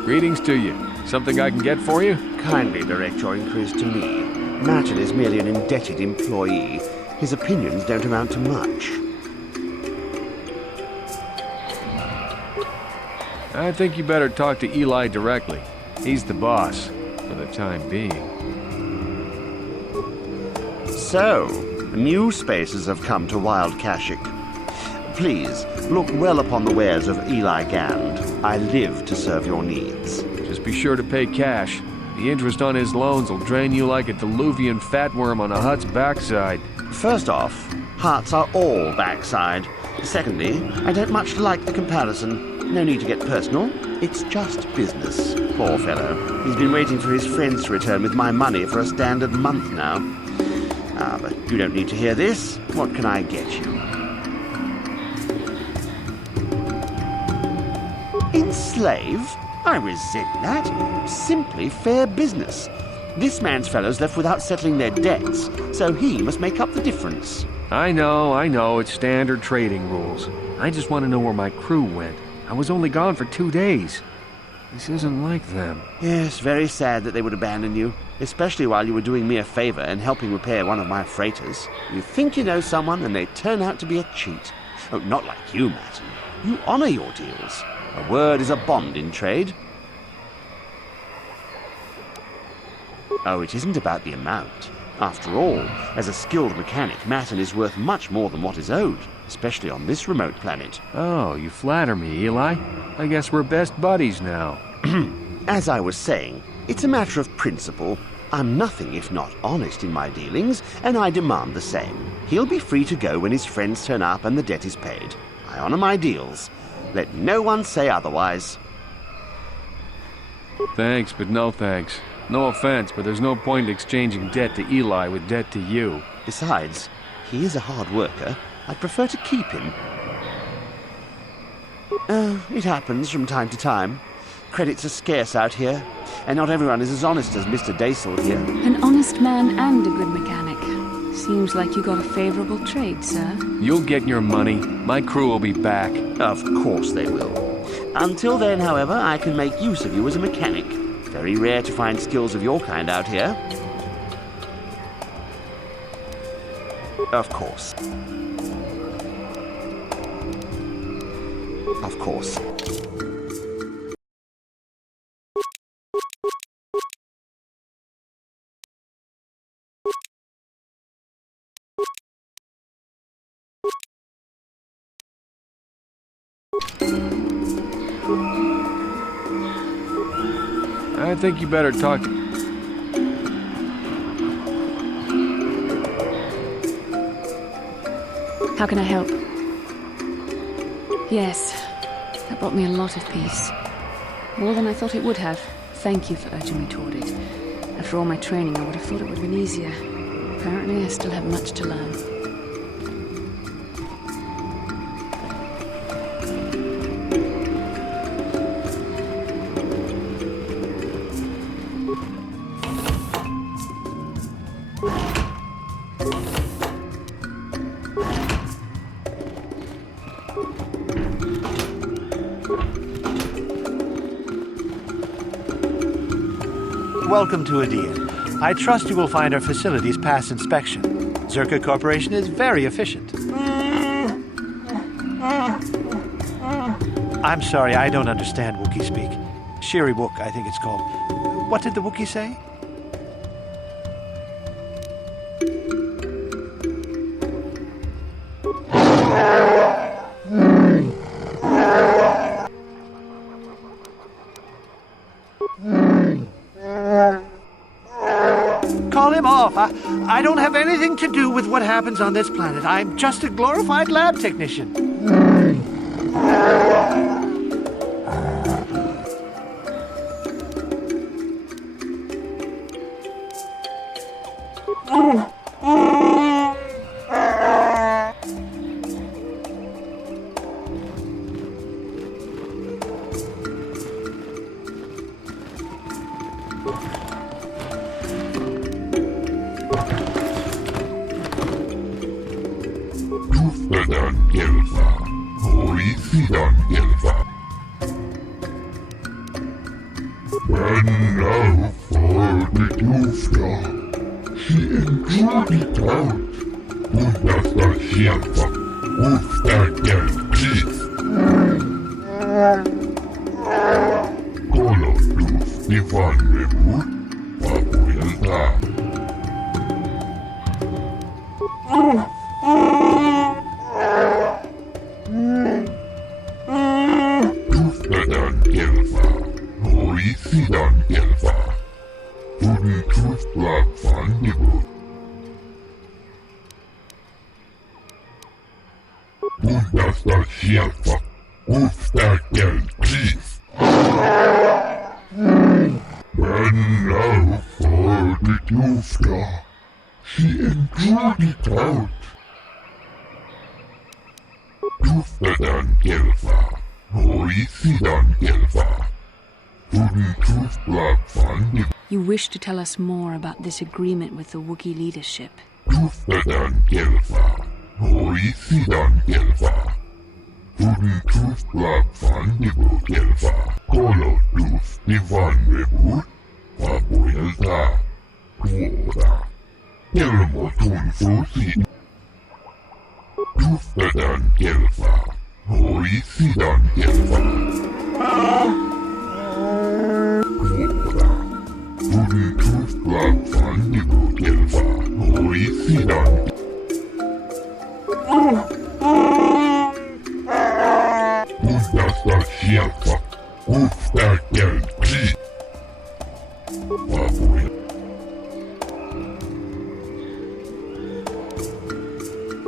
Greetings to you. Something I can get for you? Kindly direct your inquiries to me. Martin is merely an indebted employee. His opinions don't amount to much. I think you better talk to Eli directly. He's the boss, for the time being. So, new spaces have come to Wild Kashyyyk. Please, look well upon the wares of Eli Gand. I live to serve your needs. Just be sure to pay cash. The interest on his loans will drain you like a diluvian fatworm on a hut's backside. First off, hearts are all backside. Secondly, I don't much like the comparison. No need to get personal. It's just business. Poor fellow. He's been waiting for his friends to return with my money for a standard month now. But you don't need to hear this. What can I get you? Enslave? I resent that. Simply fair business. This man's fellows left without settling their debts, so he must make up the difference. I know, it's standard trading rules. I just want to know where my crew went. I was only gone for 2 days. This isn't like them. Yes, very sad that they would abandon you, especially while you were doing me a favor and helping repair one of my freighters. You think you know someone, and they turn out to be a cheat. Oh, not like you, Manaan. You honor your deals. A word is a bond in trade. Oh, it isn't about the amount. After all, as a skilled mechanic, Manaan is worth much more than what is owed, especially on this remote planet. Oh, you flatter me, Eli. I guess we're best buddies now. As I was saying, it's a matter of principle. I'm nothing if not honest in my dealings, and I demand the same. He'll be free to go when his friends turn up and the debt is paid. I honor my deals. Let no one say otherwise. Thanks, but no thanks. No offense, but there's no point exchanging debt to Eli with debt to you. Besides, he is a hard worker. I'd prefer to keep him. It happens from time to time. Credits are scarce out here, and not everyone is as honest as Mr. Daisel here. An honest man and a good mechanic. Seems like you got a favorable trade, sir. You'll get your money. My crew will be back. Of course they will. Until then, however, I can make use of you as a mechanic. Very rare to find skills of your kind out here. Of course. Of course. I think you better talk to... How can I help? Yes, that brought me a lot of peace. More than I thought it would have. Thank you for urging me toward it. After all my training, I would have thought it would have been easier. Apparently, I still have much to learn. Welcome to Adia. I trust you will find our facilities pass inspection. Zerka Corporation is very efficient. I'm sorry, I don't understand Wookiee speak. Shiri-Wook, I think it's called. What did the Wookiee say? Call him off. I don't have anything to do with what happens on this planet. I'm just a glorified lab technician. You wish to tell us more about this agreement with the Wookiee leadership. Tooth Blackfan Nibu Gelfa, Color Tooth Divan Rebut, Papuelta, Tuora, Elmo Tunfusi, Tooth Edan Gelfa, Hoi Sidan Gelfa, Tuora, Tooth Blackfan Nibu Gelfa, Hoi Sidan Undasta Shelfa, Ufta Gelfi, Papuel.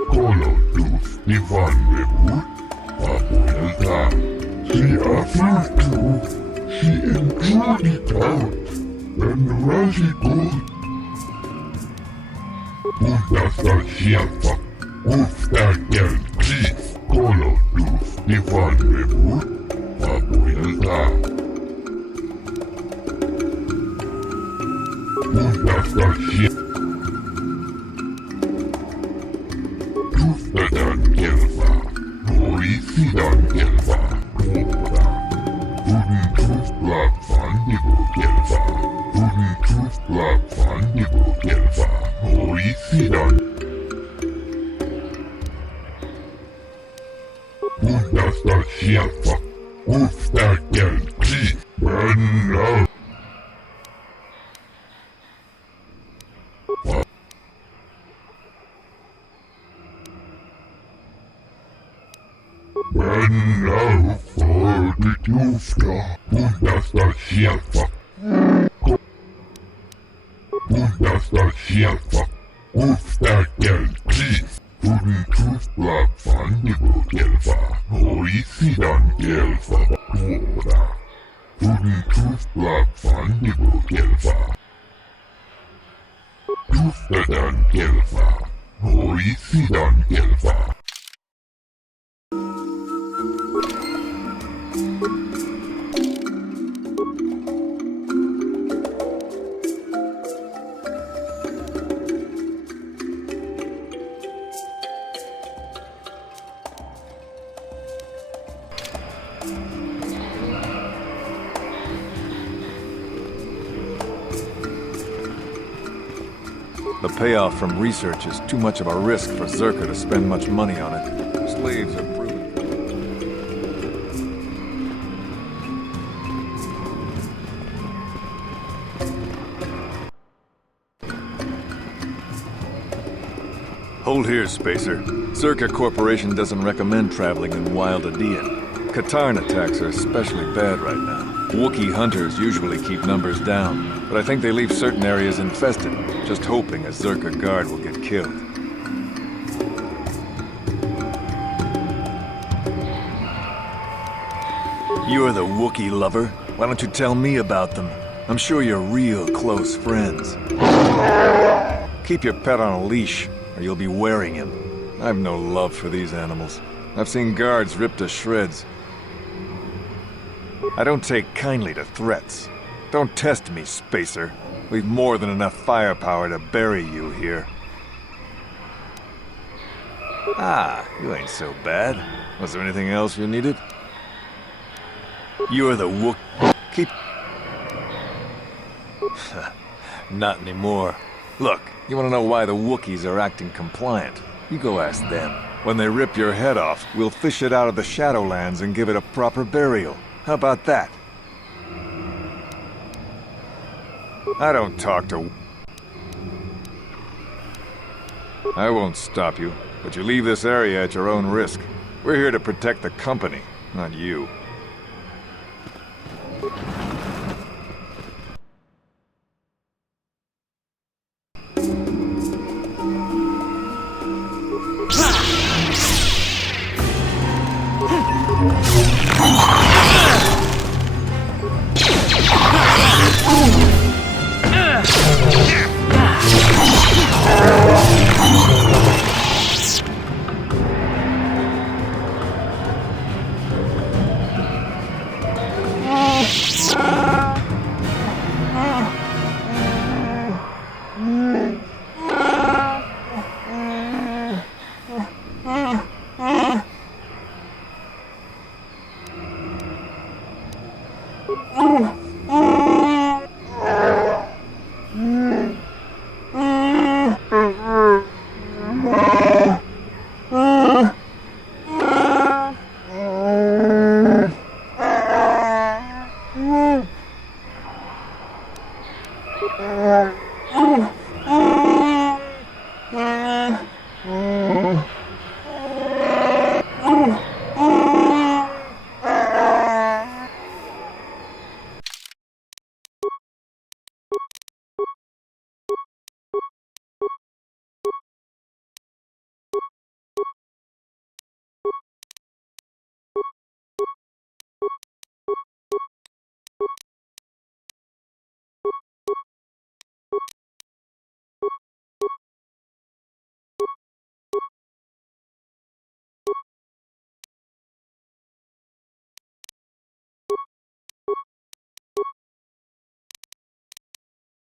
Color Tooth Divan Rebut, Papuelta. She appeared to, she enjoyed it out, and Raji good. Undasta Shelfa, Ufta Gelfi, Color Tooth Divan Rebut, Papuelta. Undasta Shelfa. Edan Gelfa, Hoi Sidan Gelfa, Tuora, Tooth Blackfan Nibu Gelfa, Tooth Blackfan Nibu Gelfa, Hoi Sidan. Undasta Shelfa, Ufta Gelfi, Manaan. Manaan for the Tufta, Undasta Shelfa. Undasta Shelfa, Ufta Gelfi, Tooth Blackfan Nibu Gelfa, Hoi Sidan Gelfa, Tuora, Tooth Blackfan Nibu Gelfa, Tooth Edan Gelfa, Hoi Sidan Gelfa. The payoff from research is too much of a risk for Zerka to spend much money on it. Slaves are proven. Hold here, Spacer. Zerka Corporation doesn't recommend traveling in Wild Adean. Katarn attacks are especially bad right now. Wookiee hunters usually keep numbers down, but I think they leave certain areas infested, just hoping a Zerka guard will get killed. You're the Wookiee lover. Why don't you tell me about them? I'm sure you're real close friends. Keep your pet on a leash, or you'll be wearing him. I've no love for these animals. I've seen guards ripped to shreds. I don't take kindly to threats. Don't test me, Spacer. We've more than enough firepower to bury you here. Ah, you ain't so bad. Was there anything else you needed? You're the Wook... Keep... Not anymore. Look, you want to know why the Wookiees are acting compliant? You go ask them. When they rip your head off, we'll fish it out of the Shadowlands and give it a proper burial. How about that? I don't talk to... I won't stop you, but you leave this area at your own risk. We're here to protect the company, not you.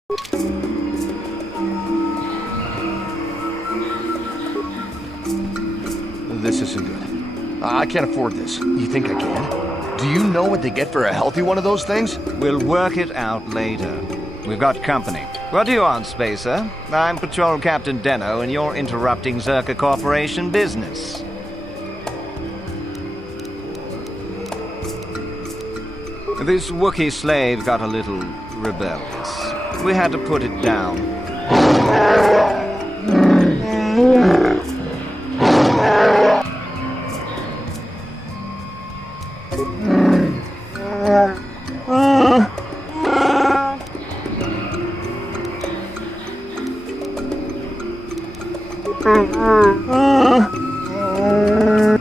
This isn't good. I can't afford this. You think I can? Do you know what they get for a healthy one of those things? We'll work it out later. We've got company. What do you want, Spacer? I'm Patrol Captain Deno, and you're interrupting Zerka Corporation business. This Wookiee slave got a little rebellious. We had to put it down.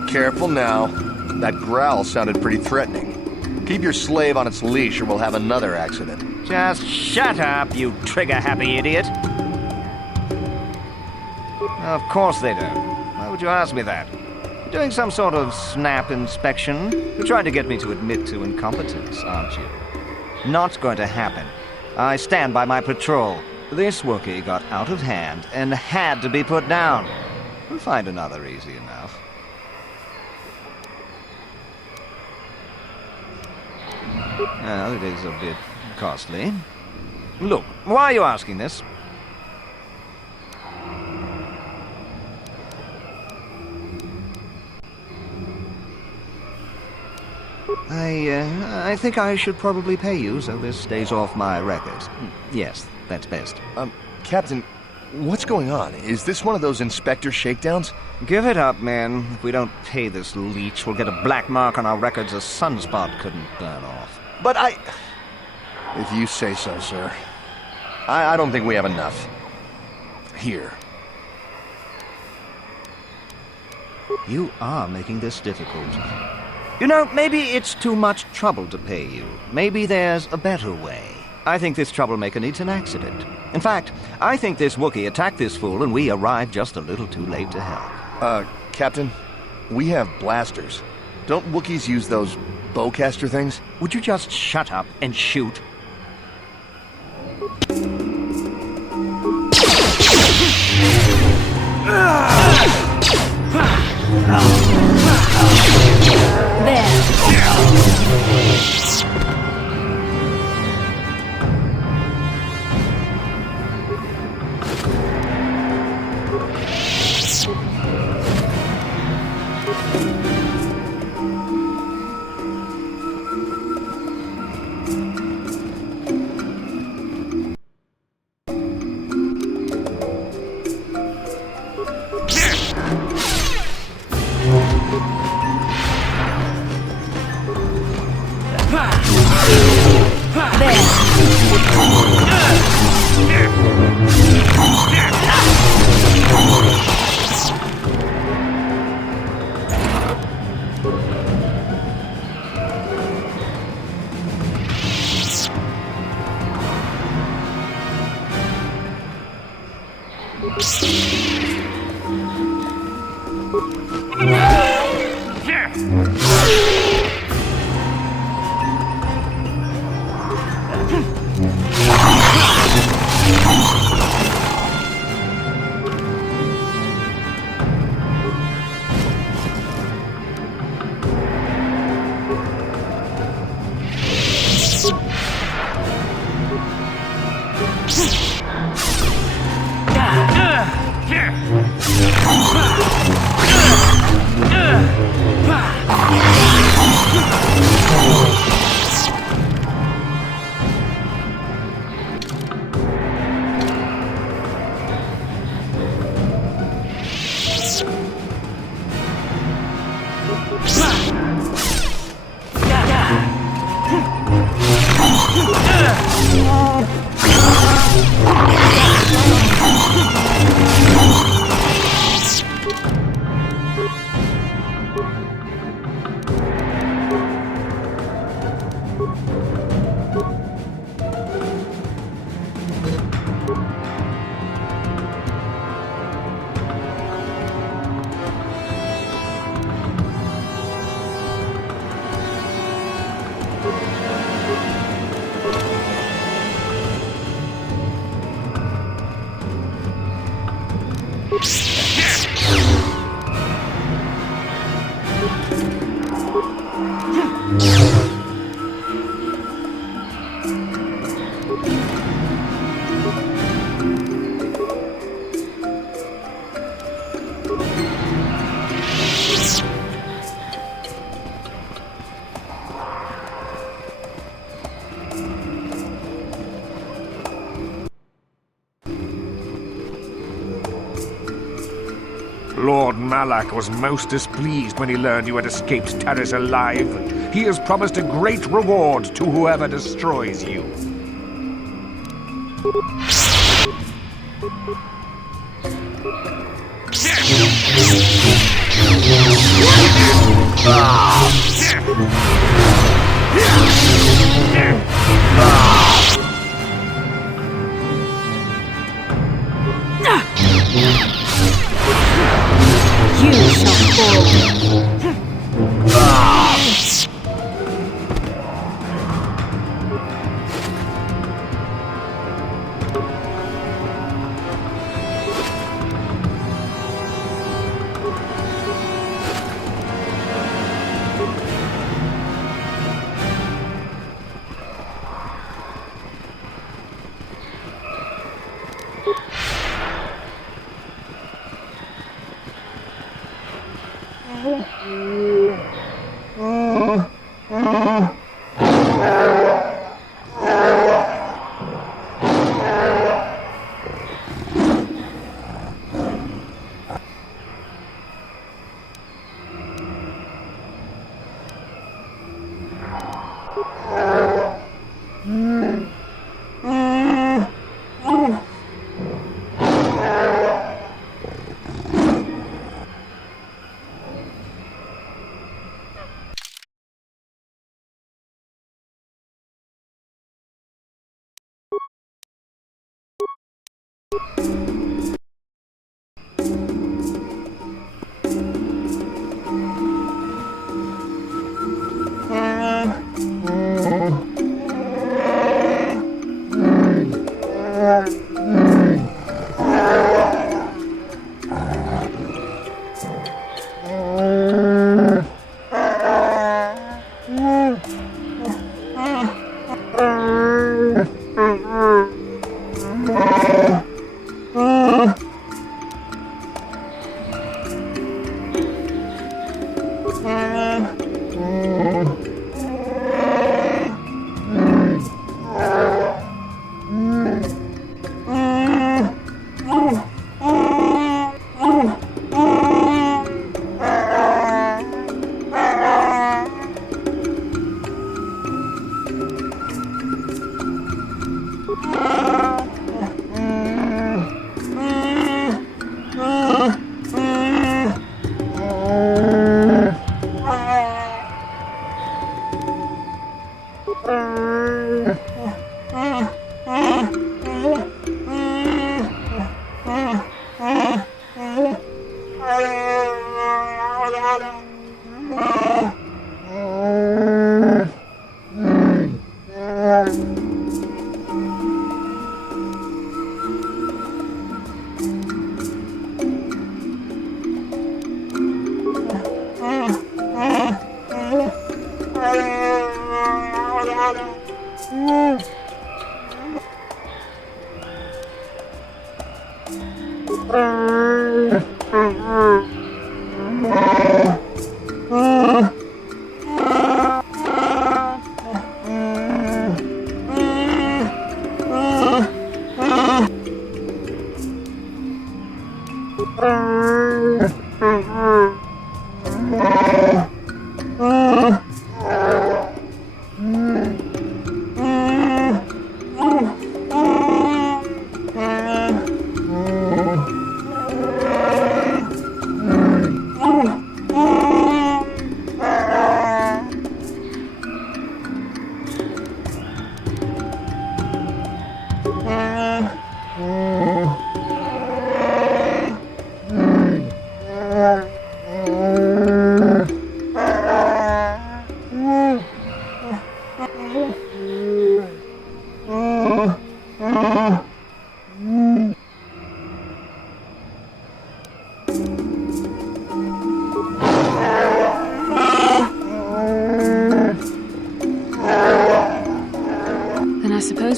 Careful now. That growl sounded pretty threatening. Keep your slave on its leash or we'll have another accident. Just shut up, you trigger-happy idiot. Of course they don't. Why would you ask me that? Doing some sort of snap inspection? You're trying to get me to admit to incompetence, aren't you? Not going to happen. I stand by my patrol. This Wookiee got out of hand and had to be put down. We'll find another easy enough. Well, it is a bit costly. Look, why are you asking this? I think I should probably pay you so this stays off my records. Yes, that's best. Captain, what's going on? Is this one of those inspector shakedowns? Give it up, man. If we don't pay this leech, we'll get a black mark on our records a sunspot couldn't burn off. But if you say so, sir. I don't think we have enough. Here. You are making this difficult. You know, maybe it's too much trouble to pay you. Maybe there's a better way. I think this troublemaker needs an accident. In fact, I think this Wookiee attacked this fool and we arrived just a little too late to help. Captain, we have blasters. Don't Wookiees use those bowcaster things? Would you just shut up and shoot? Lord Malak was most displeased when he learned you had escaped Taris alive. He has promised a great reward to whoever destroys you. You shall fall.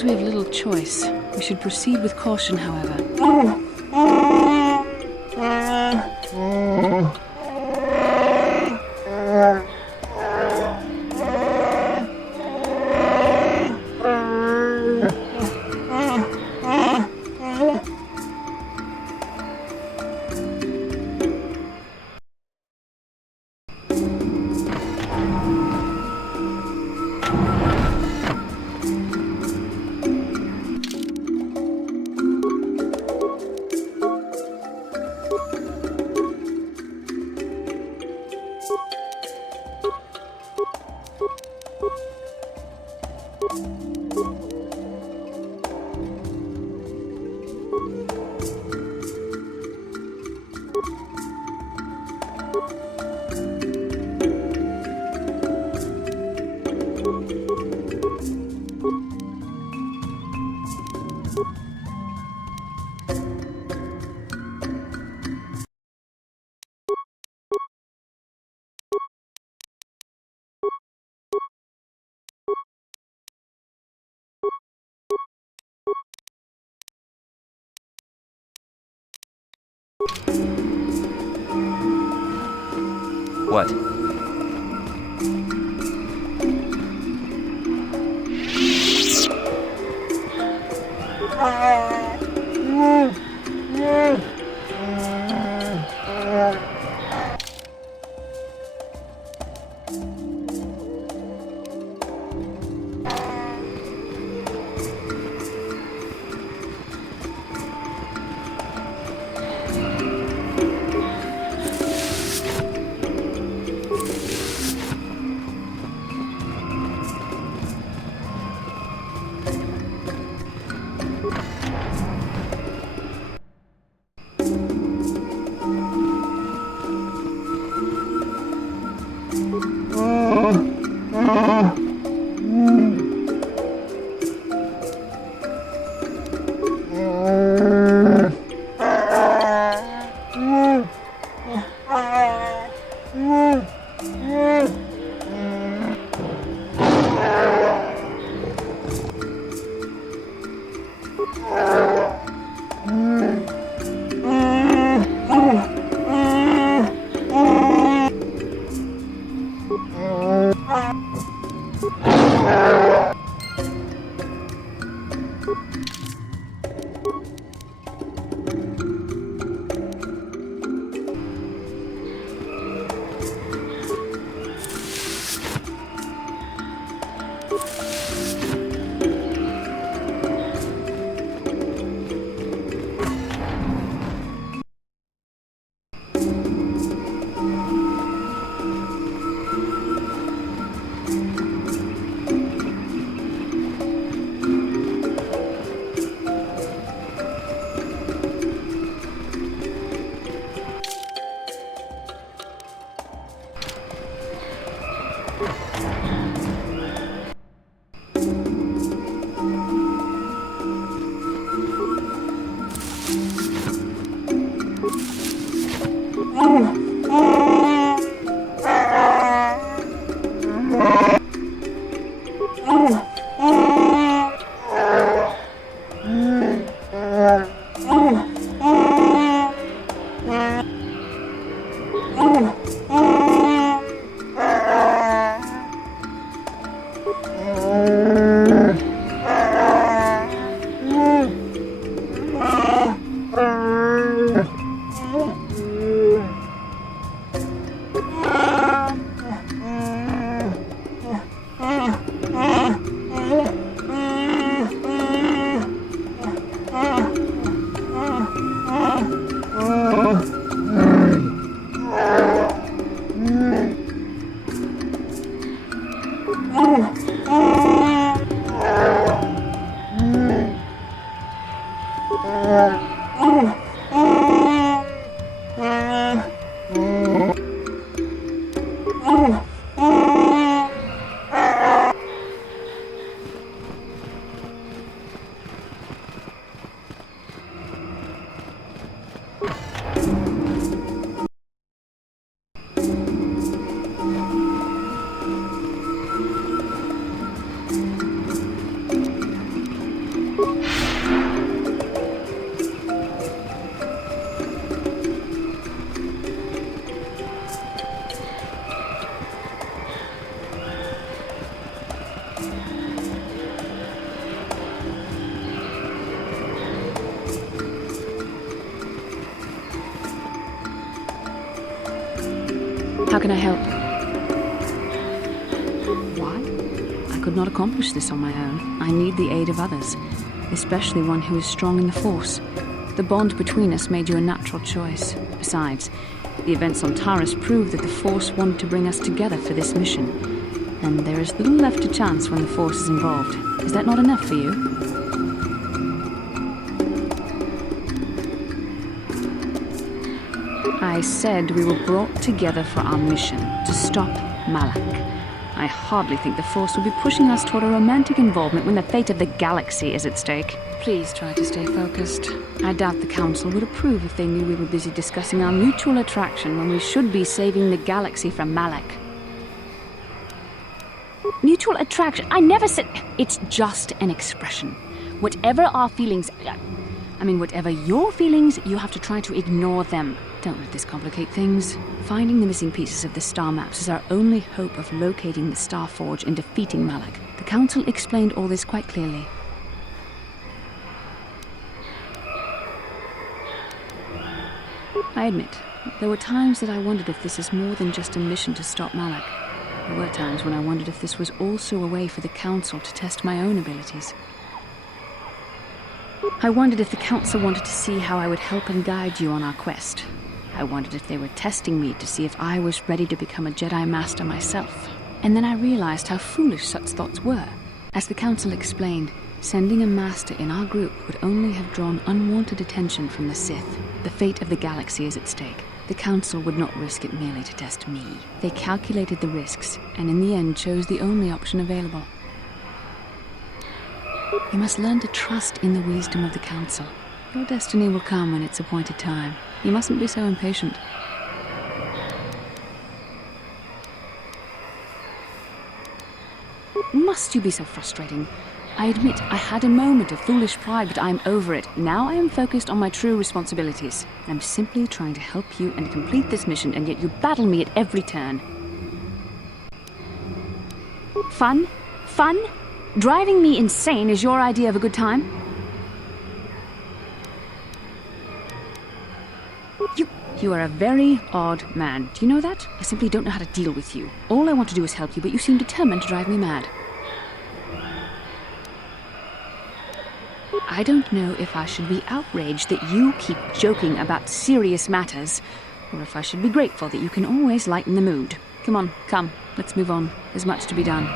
We have little choice. We should proceed with caution, however. What? How can I help? Why? I could not accomplish this on my own. I need the aid of others, especially one who is strong in the Force. The bond between us made you a natural choice. Besides, the events on Taris prove that the Force wanted to bring us together for this mission. And there is little left to chance when the Force is involved. Is that not enough for you? I said we were brought together for our mission, to stop Malak. I hardly think the Force will be pushing us toward a romantic involvement when the fate of the galaxy is at stake. Please try to stay focused. I doubt the Council would approve if they knew we were busy discussing our mutual attraction when we should be saving the galaxy from Malak. Mutual attraction? I never said... It's just an expression. Whatever our feelings... I mean, whatever your feelings, you have to try to ignore them. Don't let this complicate things. Finding the missing pieces of the star maps is our only hope of locating the Star Forge and defeating Malak. The Council explained all this quite clearly. I admit, there were times that I wondered if this is more than just a mission to stop Malak. There were times when I wondered if this was also a way for the Council to test my own abilities. I wondered if the Council wanted to see how I would help and guide you on our quest. I wondered if they were testing me to see if I was ready to become a Jedi Master myself. And then I realized how foolish such thoughts were. As the Council explained, sending a Master in our group would only have drawn unwanted attention from the Sith. The fate of the galaxy is at stake. The Council would not risk it merely to test me. They calculated the risks, and in the end chose the only option available. You must learn to trust in the wisdom of the Council. Your destiny will come when its appointed time. You mustn't be so impatient. Must you be so frustrating? I admit I had a moment of foolish pride, but I'm over it. Now I am focused on my true responsibilities. I'm simply trying to help you and complete this mission, and yet you battle me at every turn. Fun? Fun? Driving me insane is your idea of a good time? You are a very odd man. Do you know that? I simply don't know how to deal with you. All I want to do is help you, but you seem determined to drive me mad. I don't know if I should be outraged that you keep joking about serious matters, or if I should be grateful that you can always lighten the mood. Come on, come, let's move on. There's much to be done.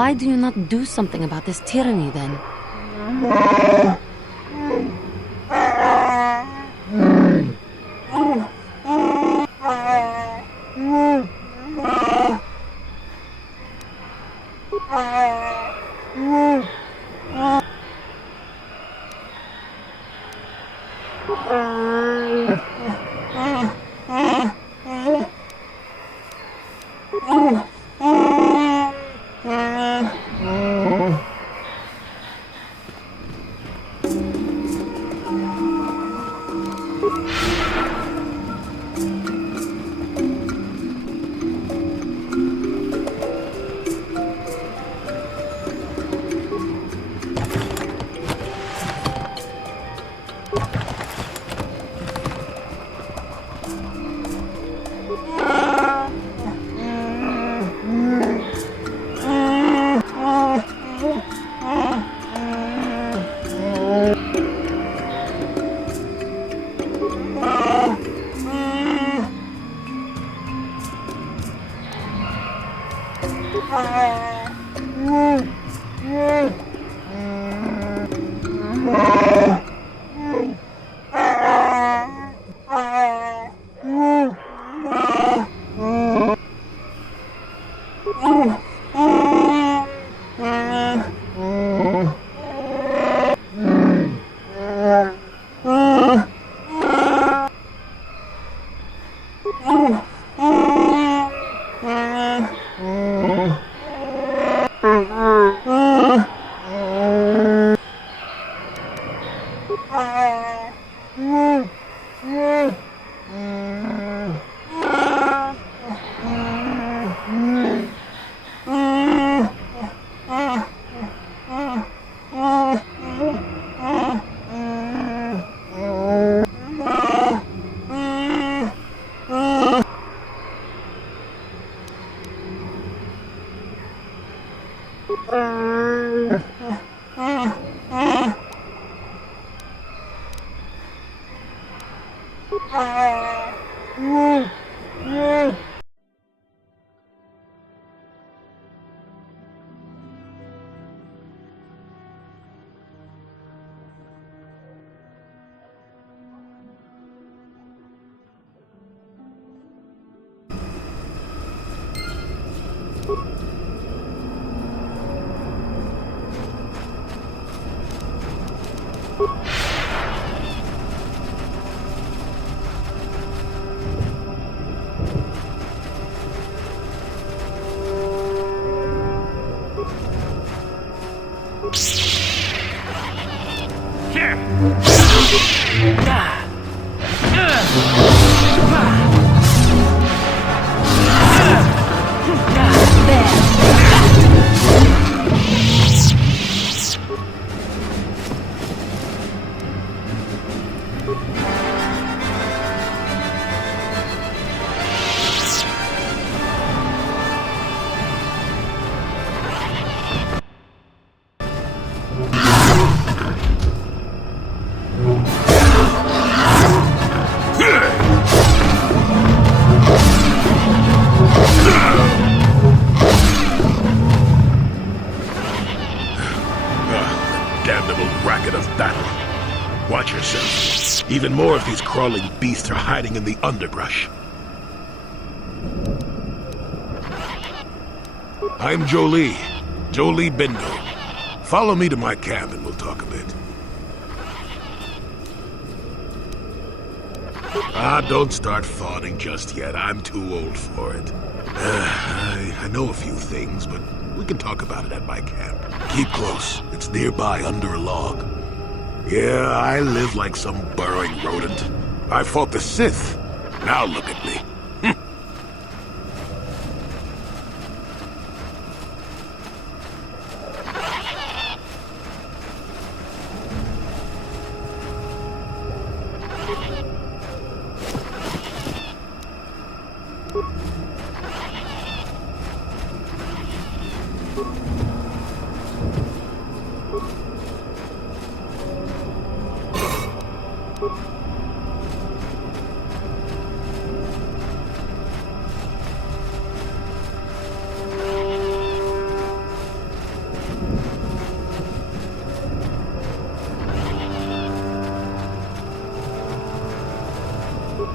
Why do you not do something about this tyranny, then? Even more of these crawling beasts are hiding in the underbrush. I'm Jolee Bindo. Follow me to my camp and we'll talk a bit. Don't start fawning just yet. I'm too old for it. I know a few things, but we can talk about it at my camp. Keep close. It's nearby under a log. Yeah, I live like some burrowing rodent. I fought the Sith. Now look at me.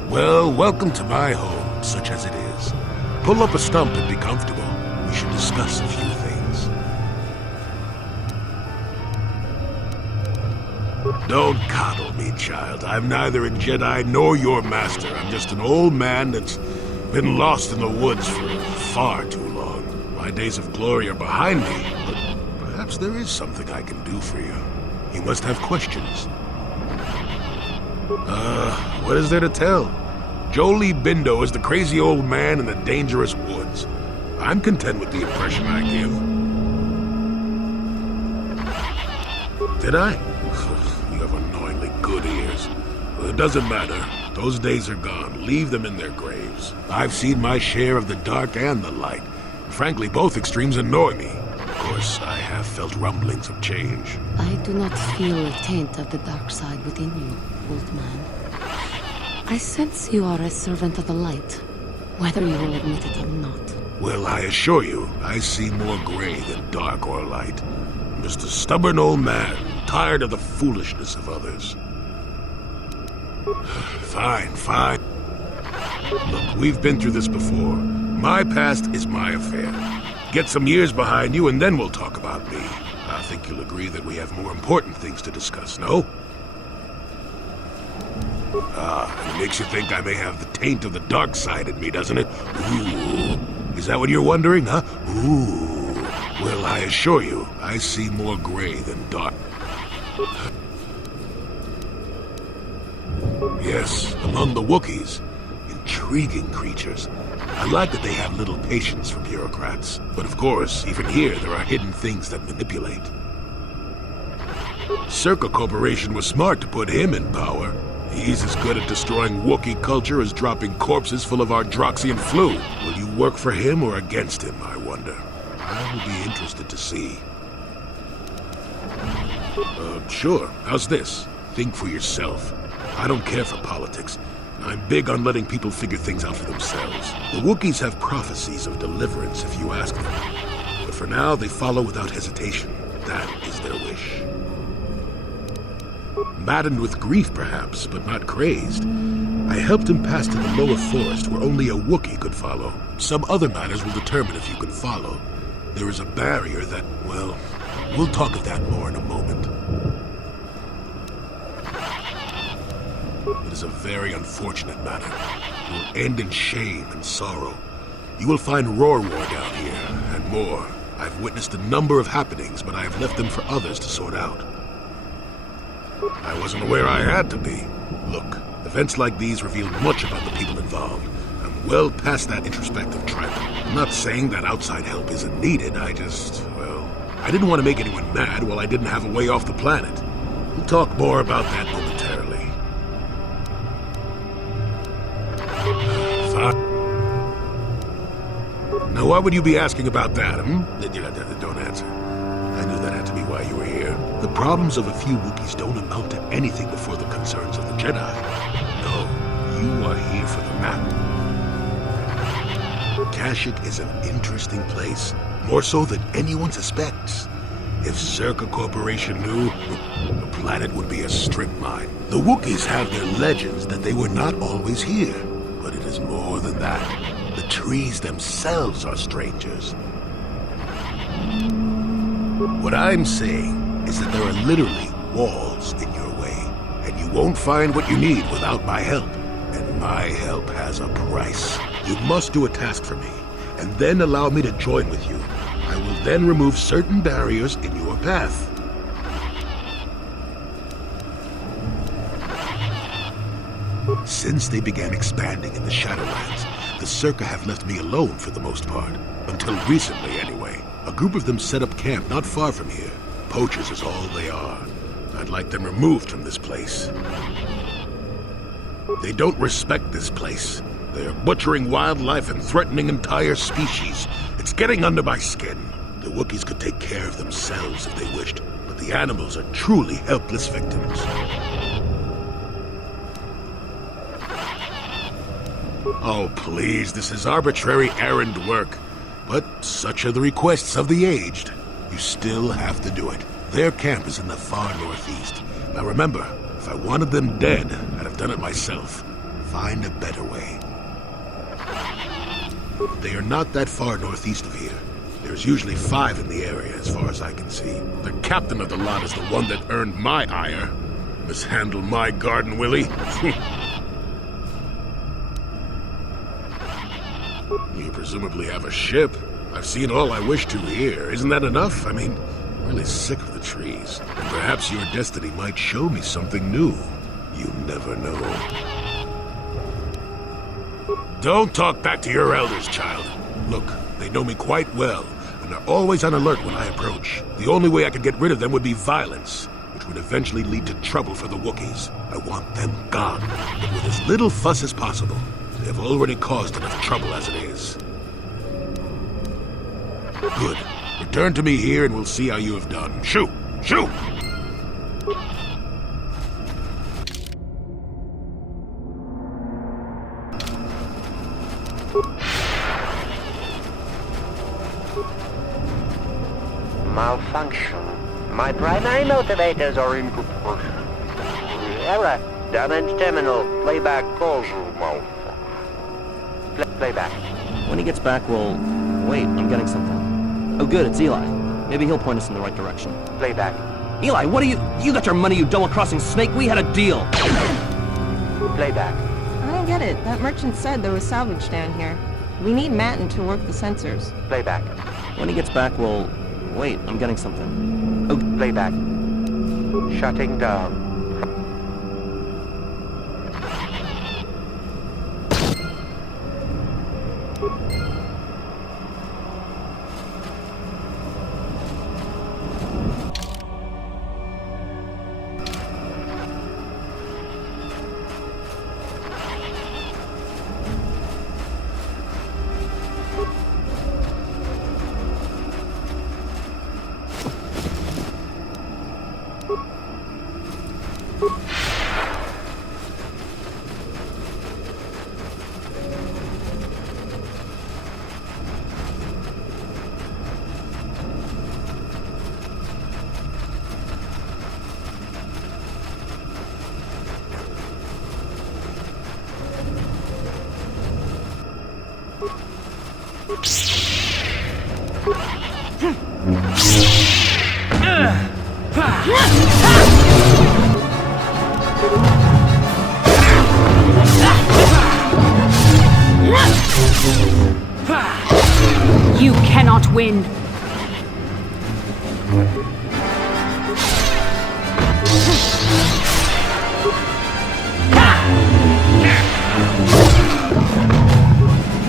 Well, welcome to my home, such as it is. Pull up a stump and be comfortable. We should discuss a few things. Don't coddle me, child. I'm neither a Jedi nor your master. I'm just an old man that's been lost in the woods for far too long. My days of glory are behind me, but perhaps there is something I can do for you. You must have questions. What is there to tell? Jolee Bindo is the crazy old man in the dangerous woods. I'm content with the impression I give. Did I? You have annoyingly good ears. Well, it doesn't matter. Those days are gone. Leave them in their graves. I've seen my share of the dark and the light. Frankly, both extremes annoy me. Of course, I have felt rumblings of change. I do not feel a taint of the dark side within you, old man. I sense you are a servant of the light, whether you will admit it or not. Well, I assure you, I see more gray than dark or light. I'm just a stubborn old man, tired of the foolishness of others. Fine. Look, we've been through this before. My past is my affair. Get some years behind you and then we'll talk about me. I think you'll agree that we have more important things to discuss, no? It makes you think I may have the taint of the dark side in me, doesn't it? Ooh. Is that what you're wondering, huh? Ooh. Well, I assure you, I see more gray than dark. Yes, among the Wookiees. Intriguing creatures. I like that they have little patience for bureaucrats. But of course, even here, there are hidden things that manipulate. Circa Corporation was smart to put him in power. He's as good at destroying Wookiee culture as dropping corpses full of our Droxian flu. Will you work for him or against him, I wonder? I will be interested to see. Sure. How's this? Think for yourself. I don't care for politics. I'm big on letting people figure things out for themselves. The Wookiees have prophecies of deliverance if you ask them. But for now, they follow without hesitation. That is their wish. Maddened with grief, perhaps, but not crazed. I helped him pass to the lower forest where only a Wookiee could follow. Some other matters will determine if you can follow. There is a barrier that, well, we'll talk of that more in a moment. It is a very unfortunate matter. It will end in shame and sorrow. You will find Rorwar down here, and more. I've witnessed a number of happenings, but I have left them for others to sort out. I wasn't aware I had to be. Look, events like these reveal much about the people involved. I'm well past that introspective trap. I'm not saying that outside help isn't needed, I didn't want to make anyone mad while I didn't have a way off the planet. We'll talk more about that momentarily. Fine. Now why would you be asking about that, Don't answer. I knew that had to be why you were here. The problems of a few Wookiees don't amount to anything before the concerns of the Jedi. No, you are here for the map. Kashyyyk is an interesting place, more so than anyone suspects. If Circa Corporation knew, the planet would be a strip mine. The Wookiees have their legends that they were not always here, but it is more than that. The trees themselves are strangers. What I'm saying is that there are literally walls in your way, and you won't find what you need without my help. My help has a price. You must do a task for me, and then allow me to join with you. I will then remove certain barriers in your path. Since they began expanding in the Shadowlands, the Circa have left me alone for the most part. Until recently, anyway. A group of them set up camp not far from here. Poachers is all they are. I'd like them removed from this place. They don't respect this place. They are butchering wildlife and threatening entire species. It's getting under my skin. The Wookiees could take care of themselves if they wished, but the animals are truly helpless victims. Oh, please, this is arbitrary errand work. But such are the requests of the aged. You still have to do it. Their camp is in the far northeast. Now remember, if I wanted them dead, I'd have done it myself. Find a better way. They are not that far northeast of here. There's usually 5 in the area, as far as I can see. The captain of the lot is the one that earned my ire. Mishandle my garden, Willie. You presumably have a ship. I've seen all I wish to here. Isn't that enough? I mean, I'm really sick of the trees. And perhaps your destiny might show me something new. You never know. Don't talk back to your elders, child. Look, they know me quite well, and are always on alert when I approach. The only way I could get rid of them would be violence, which would eventually lead to trouble for the Wookiees. I want them gone, but with as little fuss as possible. They have already caused enough trouble as it is. Good. Return to me here and we'll see how you have done. Shoot! Shoot! Malfunction. My primary motivators are in good portion. Error. Damage terminal. Playback causal malfunction. Playback. When he gets back, we'll... Wait, I'm getting something. Oh good, it's Eli. Maybe he'll point us in the right direction. Playback. Eli, what are you... You got your money, you double-crossing snake? We had a deal! Playback. I don't get it. That merchant said there was salvage down here. We need Manaan to work the sensors. Playback. When he gets back, we'll... Wait, I'm getting something. Oh... Playback. Shutting down. You cannot win.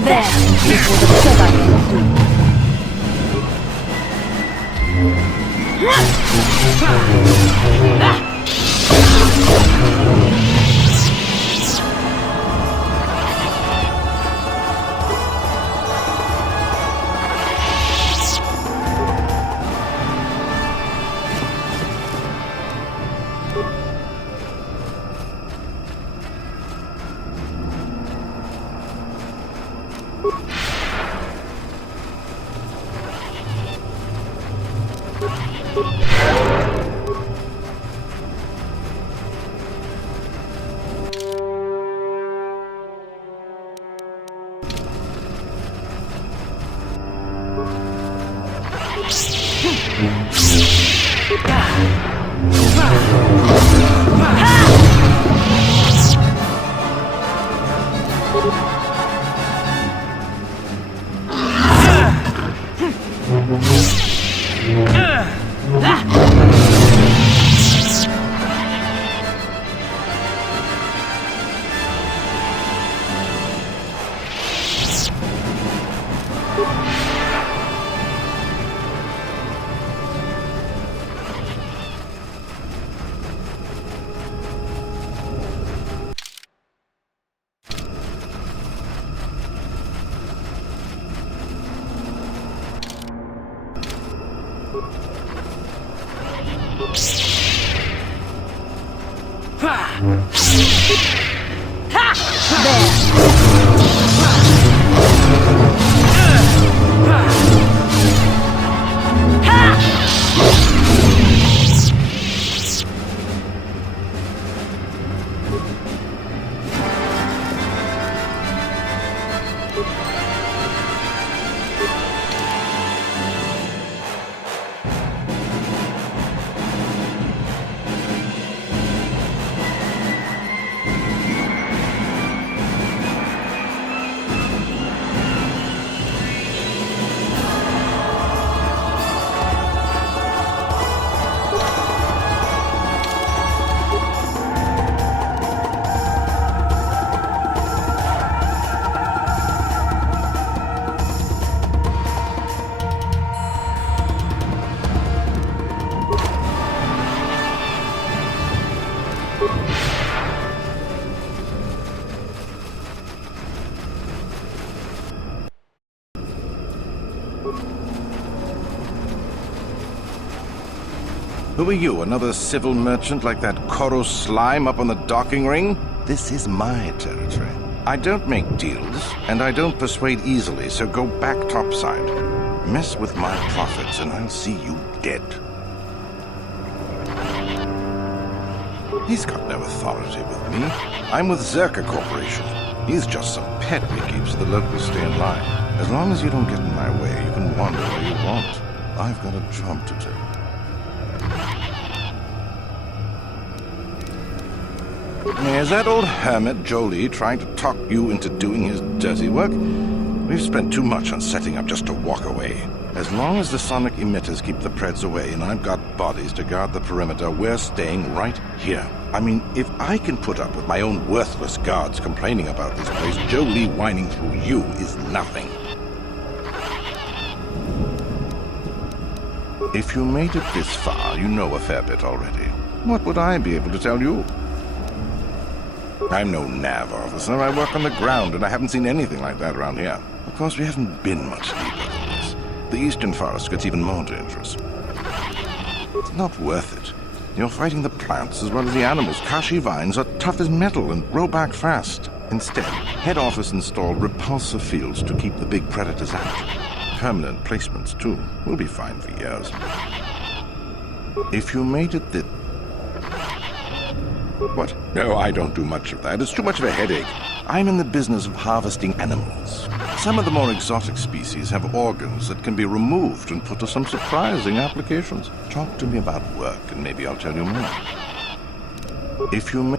There is what the Jedi can do. Who are you, another civil merchant like that Koro slime up on the docking ring? This is my territory. I don't make deals, and I don't persuade easily, so go back topside. Mess with my profits, and I'll see you dead. He's got no authority with me. I'm with Zerka Corporation. He's just some pet we keep so the locals stay in line. As long as you don't get in my way, you can wander where you want. I've got a job to do. Is that old hermit Jolee trying to talk you into doing his dirty work? We've spent too much on setting up just to walk away. As long as the sonic emitters keep the Preds away and I've got bodies to guard the perimeter, we're staying right here. I mean, if I can put up with my own worthless guards complaining about this place, Jolee whining through you is nothing. If you made it this far, you know a fair bit already. What would I be able to tell you? I'm no nav officer. I work on the ground, and I haven't seen anything like that around here. Of course, we haven't been much deeper than this. The eastern forest gets even more dangerous. It's not worth it. You're fighting the plants as well as the animals. Kashi vines are tough as metal and grow back fast. Instead, head office installed repulsor fields to keep the big predators out. Permanent placements, too. We'll be fine for years. If you made it this... What? No, I don't do much of that. It's too much of a headache. I'm in the business of harvesting animals. Some of the more exotic species have organs that can be removed and put to some surprising applications. Talk to me about work, and maybe I'll tell you more. If you may...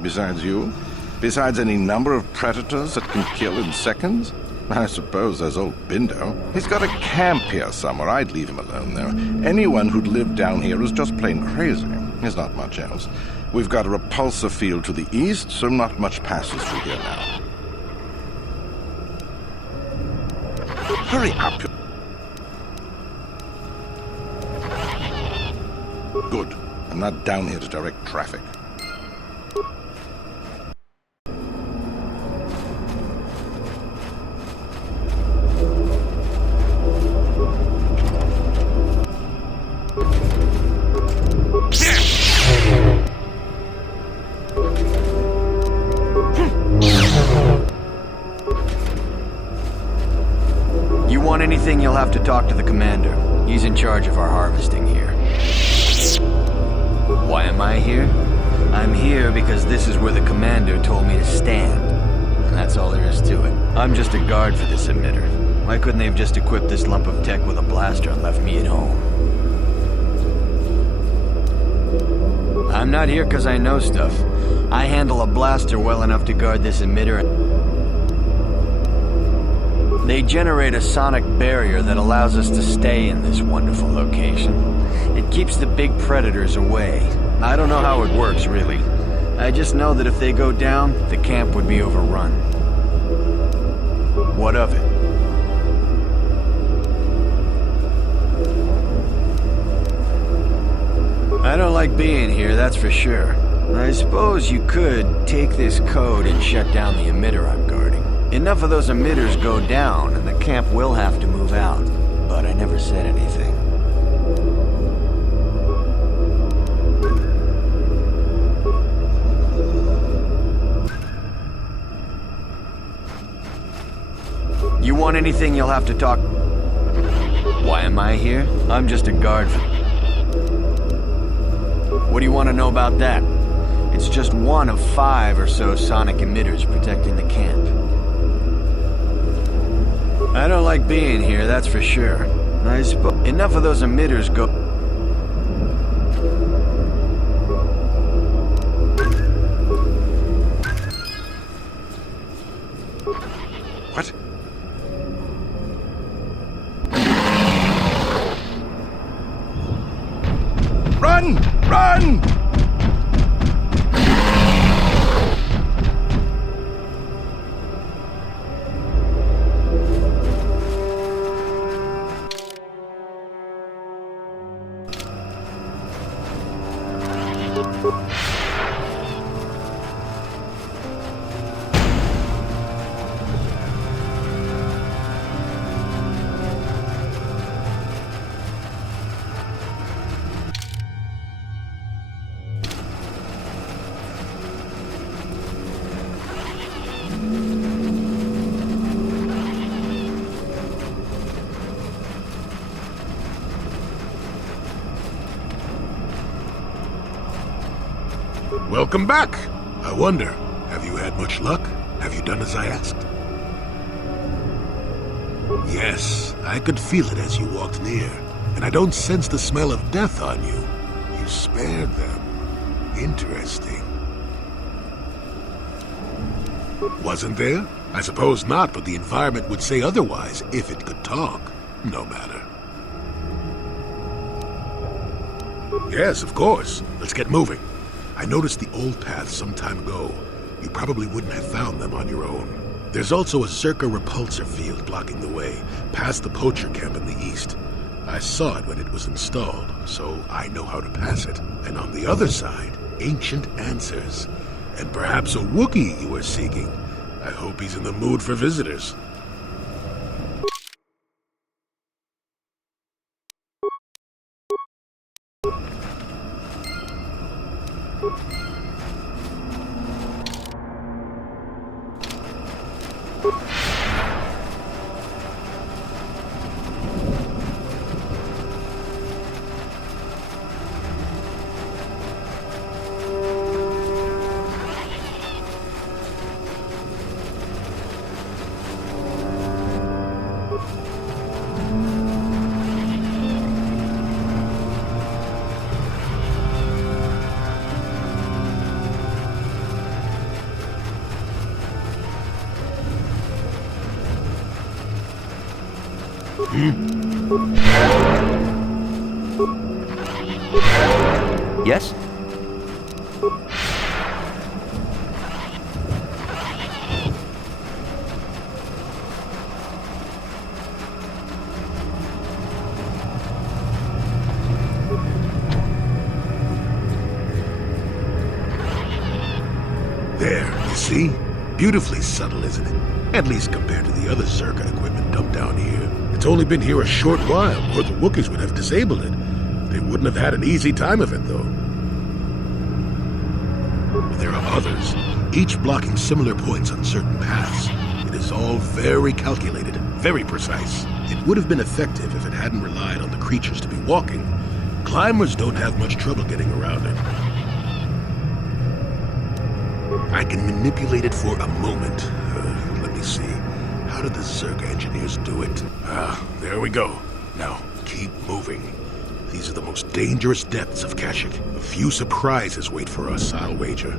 Besides you? Besides any number of predators that can kill in seconds? I suppose there's old Bindo. He's got a camp here somewhere. I'd leave him alone, though. Anyone who'd lived down here is just plain crazy. There's not much else. We've got a repulsor field to the east, so not much passes through here now. Hurry up! Good. I'm not down here to direct traffic. You'll have to talk to the commander. He's in charge of our harvesting here. Why am I here? I'm here because this is where the commander told me to stand. And that's all there is to it. I'm just a guard for this emitter. Why couldn't they have just equipped this lump of tech with a blaster and left me at home? I'm not here because I know stuff. I handle a blaster well enough to guard this emitter. They generate a sonic barrier that allows us to stay in this wonderful location. It keeps the big predators away. I don't know how it works, really. I just know that if they go down, the camp would be overrun. What of it? I don't like being here, that's for sure. I suppose you could take this code and shut down the emitter I'm guarding. Enough of those emitters go down, and the camp will have to move out. But I never said anything. You want anything, you'll have to talk... Why am I here? I'm just a guard for... What do you want to know about that? It's just one of 5 or so sonic emitters protecting the camp. I don't like being here, that's for sure. I suppose enough of those emitters go... What? Run! Run! Welcome back. I wonder, have you had much luck? Have you done as I asked? Yes, I could feel it as you walked near, and I don't sense the smell of death on you. You spared them. Interesting. Wasn't there? I suppose not, but the environment would say otherwise if it could talk. No matter. Yes, of course. Let's get moving. I noticed the old path some time ago. You probably wouldn't have found them on your own. There's also a Zerka repulsor field blocking the way, past the poacher camp in the east. I saw it when it was installed, so I know how to pass it. And on the other side, ancient answers. And perhaps a Wookiee you are seeking. I hope he's in the mood for visitors. Yes? There, you see? Beautifully subtle, isn't it? At least compared to the other Zerka equipment dumped down here. It's only been here a short while, or the Wookiees would have disabled it. They wouldn't have had an easy time of it, though. But there are others, each blocking similar points on certain paths. It is all very calculated, very precise. It would have been effective if it hadn't relied on the creatures to be walking. Climbers don't have much trouble getting around it. I can manipulate it for a moment. Let me see. How did the Zerka engineers do it? There we go. Now, keep moving. These are the most dangerous depths of Kashyyyk. A few surprises wait for us, I'll wager.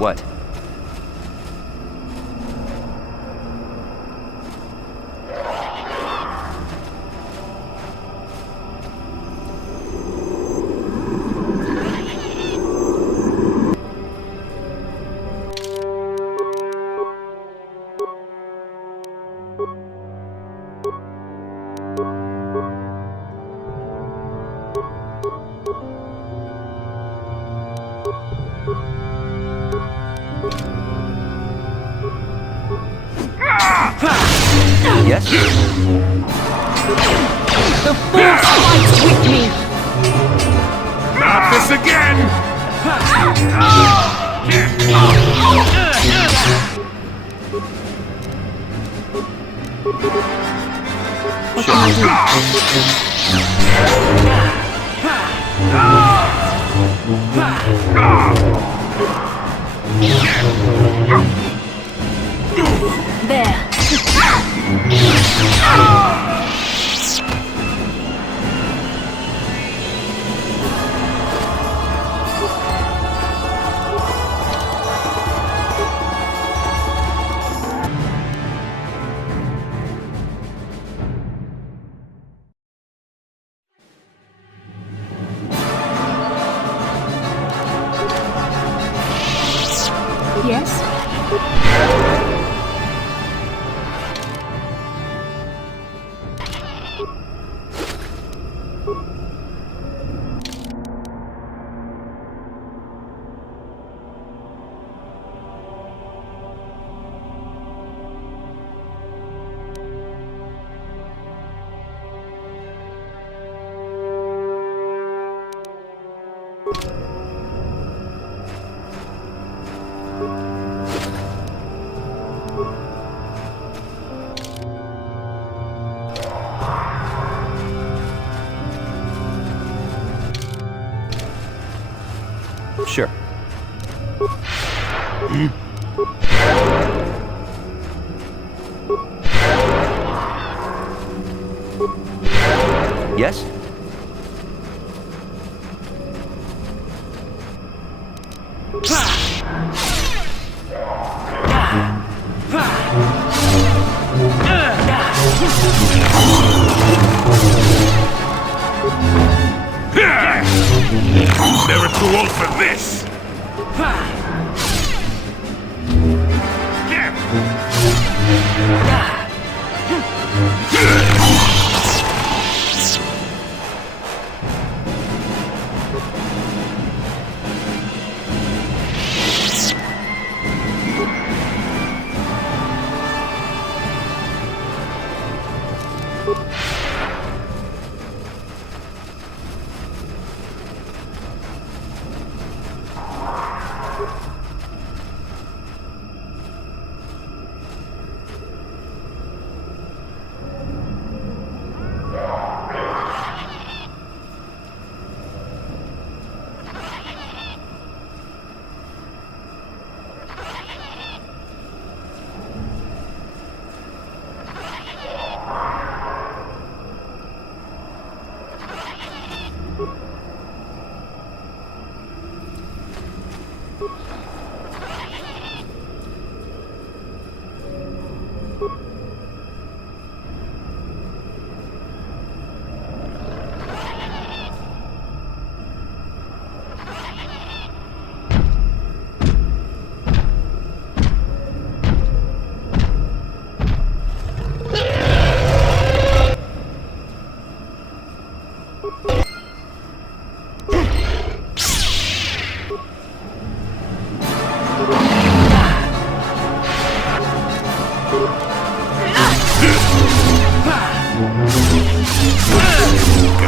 What? Yes? The Force fights with me! Not this again! What can I do? There. Yes? Sure. Yes? Never too old for this!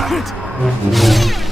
Got it!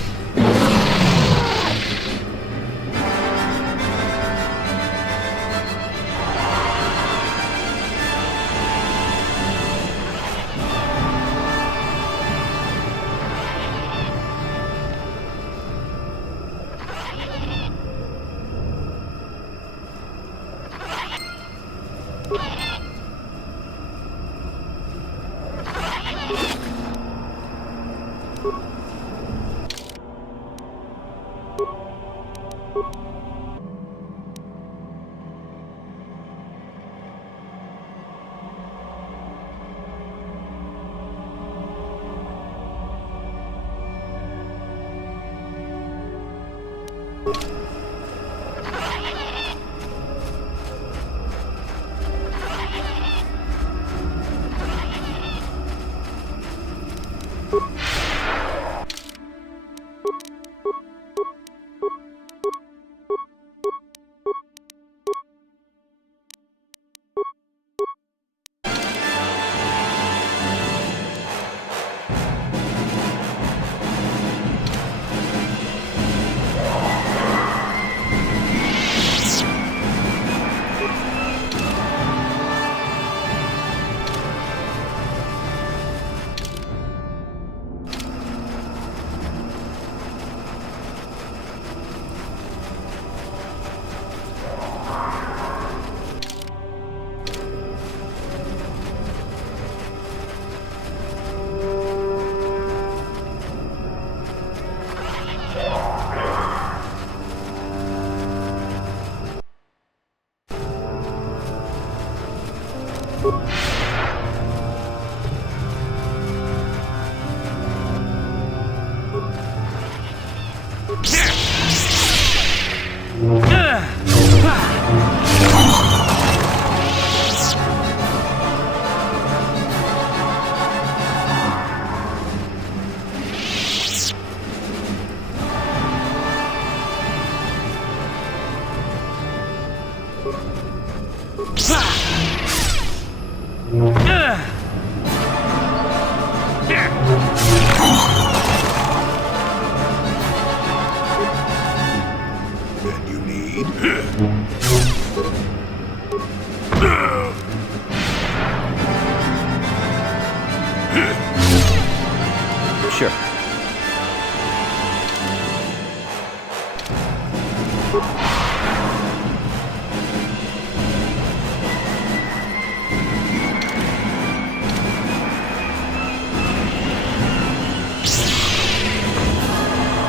Sure.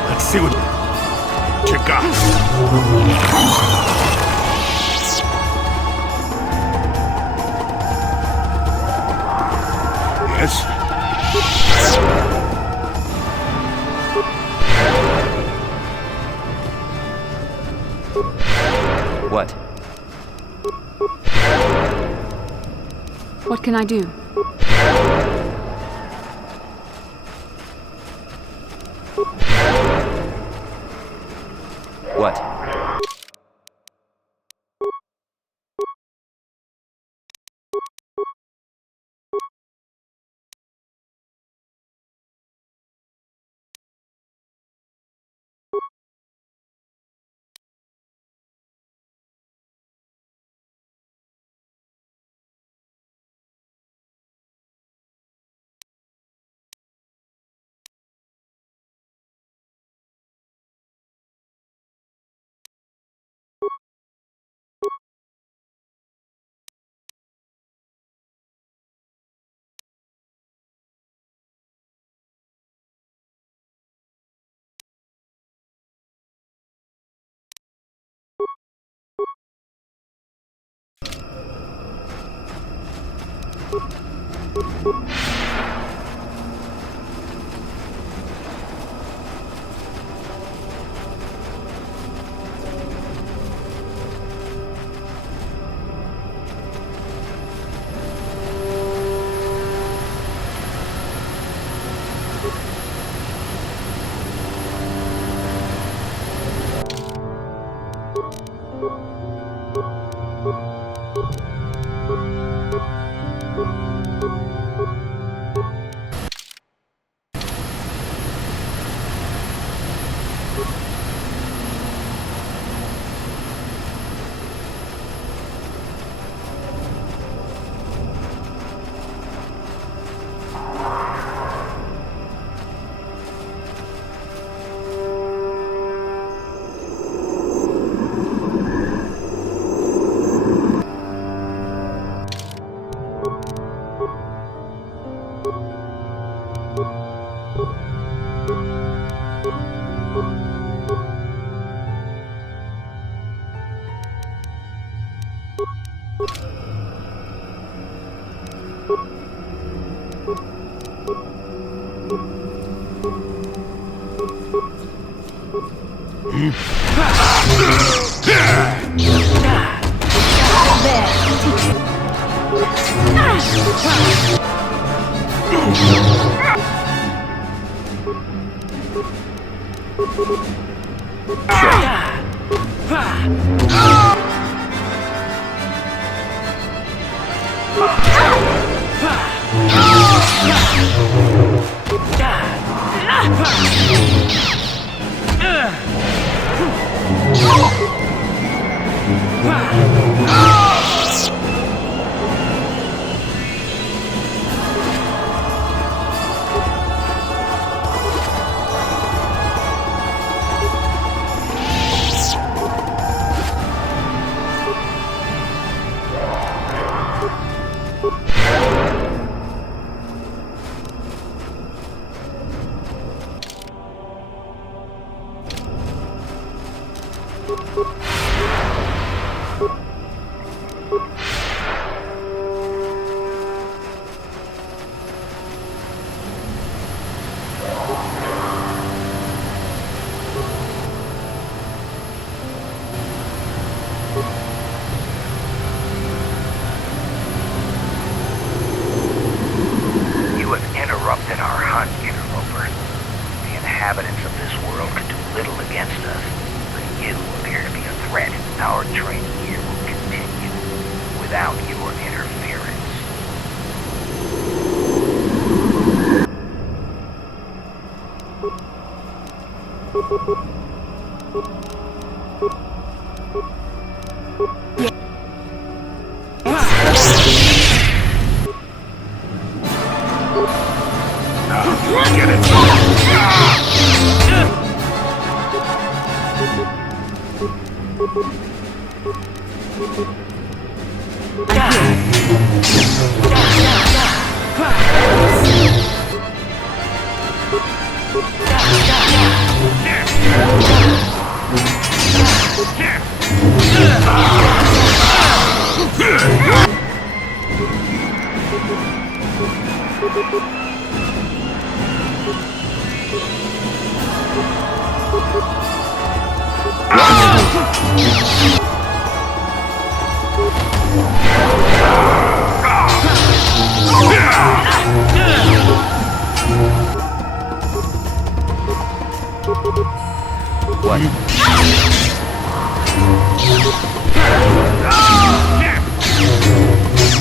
Let's see what you got. Yes? What? What can I do? What?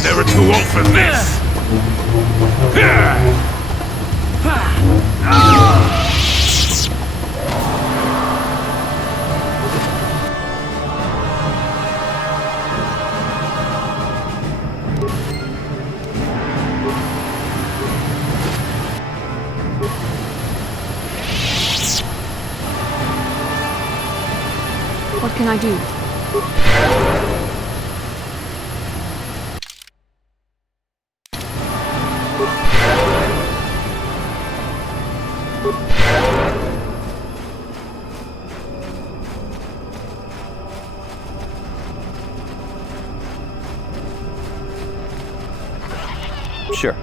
Never too old for this! What can I do? Sure.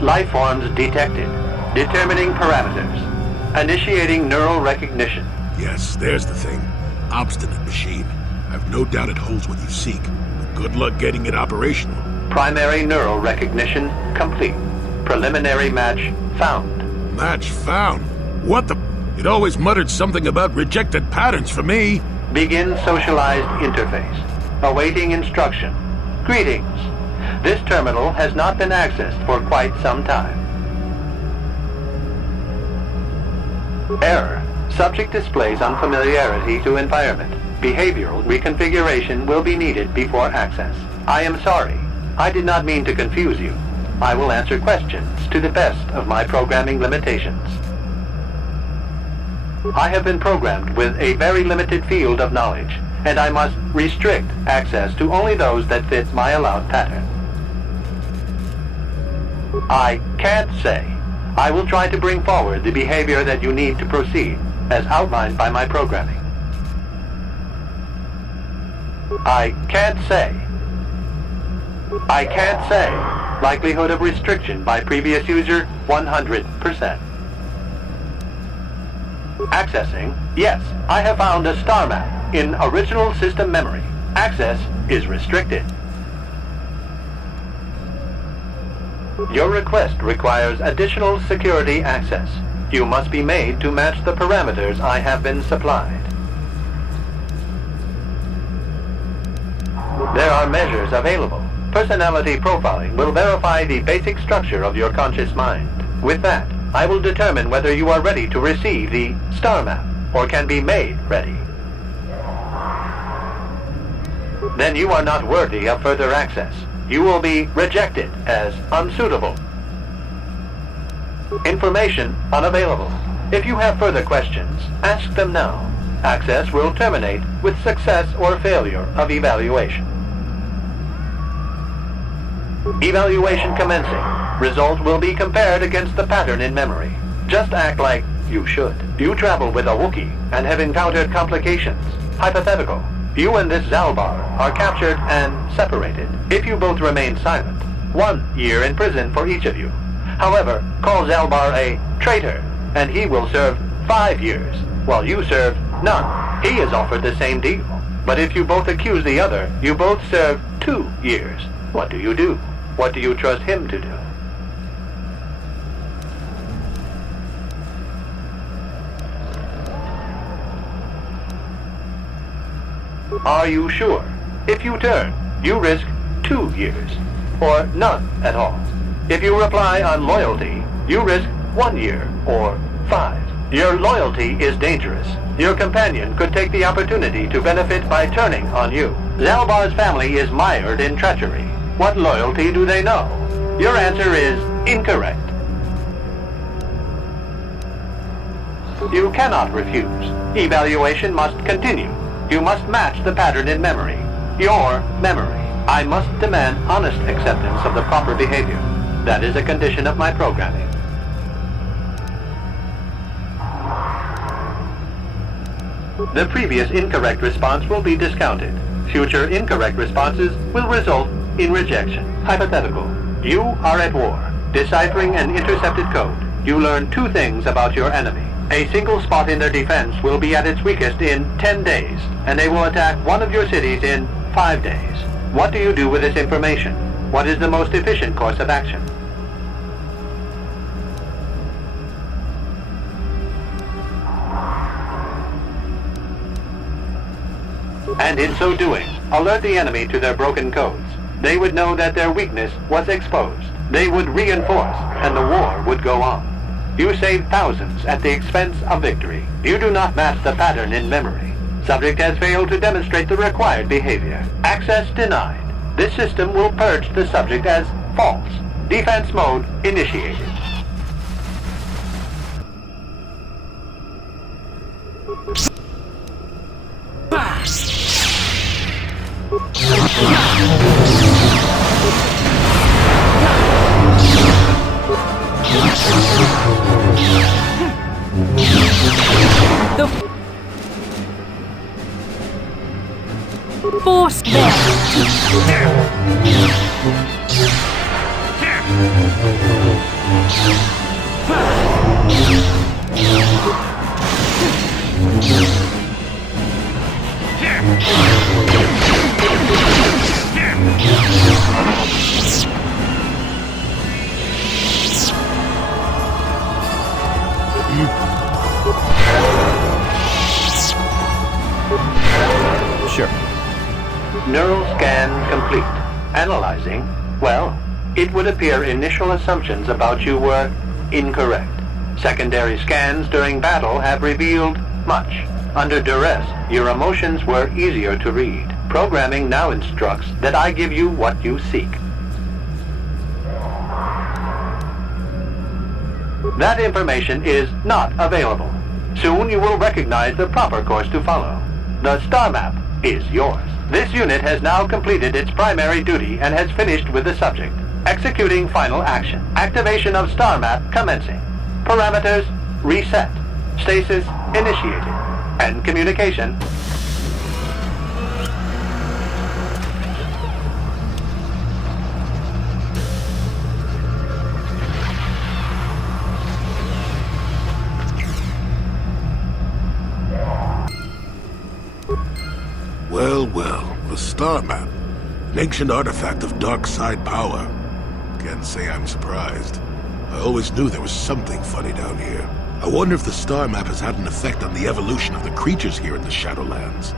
Life forms detected. Determining parameters. Initiating neural recognition. Yes, there's the thing. Obstinate machine. I've no doubt it holds what you seek. But good luck getting it operational. Primary neural recognition complete. Preliminary match found. Match found? What the... It always muttered something about rejected patterns for me. Begin socialized interface. Awaiting instruction. Greetings. This terminal has not been accessed for quite some time. Error. Subject displays unfamiliarity to environment. Behavioral reconfiguration will be needed before access. I am sorry. I did not mean to confuse you. I will answer questions to the best of my programming limitations. I have been programmed with a very limited field of knowledge, and I must restrict access to only those that fit my allowed pattern. I can't say. I will try to bring forward the behavior that you need to proceed, as outlined by my programming. I can't say. I can't say. Likelihood of restriction by previous user, 100%. Accessing. Yes, I have found a star map in original system memory. Access is restricted. Your request requires additional security access. You must be made to match the parameters I have been supplied. There are measures available. Personality profiling will verify the basic structure of your conscious mind. With that, I will determine whether you are ready to receive the star map, or can be made ready. Then you are not worthy of further access. You will be rejected as unsuitable. Information unavailable. If you have further questions, ask them now. Access will terminate with success or failure of evaluation. Evaluation commencing. Result will be compared against the pattern in memory. Just act like you should. You travel with a Wookiee and have encountered complications. Hypothetical. You and this Zaalbar are captured and separated. If you both remain silent, 1 year in prison for each of you. However, call Zaalbar a traitor, and he will serve 5 years, while you serve none. He is offered the same deal. But if you both accuse the other, you both serve 2 years. What do you do? What do you trust him to do? Are you sure? If you turn, you risk 2 years, or none at all. If you reply on loyalty, you risk 1 year, or 5. Your loyalty is dangerous. Your companion could take the opportunity to benefit by turning on you. Zaalbar's family is mired in treachery. What loyalty do they know? Your answer is incorrect. You cannot refuse. Evaluation must continue. You must match the pattern in memory. Your memory. I must demand honest acceptance of the proper behavior. That is a condition of my programming. The previous incorrect response will be discounted. Future incorrect responses will result in rejection. Hypothetical. You are at war. Deciphering an intercepted code. You learn 2 things about your enemy. A single spot in their defense will be at its weakest in 10 days, and they will attack one of your cities in 5 days. What do you do with this information? What is the most efficient course of action? And in so doing, alert the enemy to their broken codes. They would know that their weakness was exposed. They would reinforce, and the war would go on. You save thousands at the expense of victory. You do not match the pattern in memory. Subject has failed to demonstrate the required behavior. Access denied. This system will purge the subject as false. Defense mode initiated. The force there. Sure. Neural scan complete. Analyzing. Well, it would appear initial assumptions about you were incorrect. Secondary scans during battle have revealed much. Under duress, your emotions were easier to read. Programming now instructs that I give you what you seek. That information is not available. Soon you will recognize the proper course to follow. The star map is yours. This unit has now completed its primary duty and has finished with the subject. Executing final action. Activation of star map commencing. Parameters reset. Stasis initiated. And communication. star map. An ancient artifact of dark side power. Can't say I'm surprised. I always knew there was something funny down here. I wonder if the star map has had an effect on the evolution of the creatures here in the Shadowlands.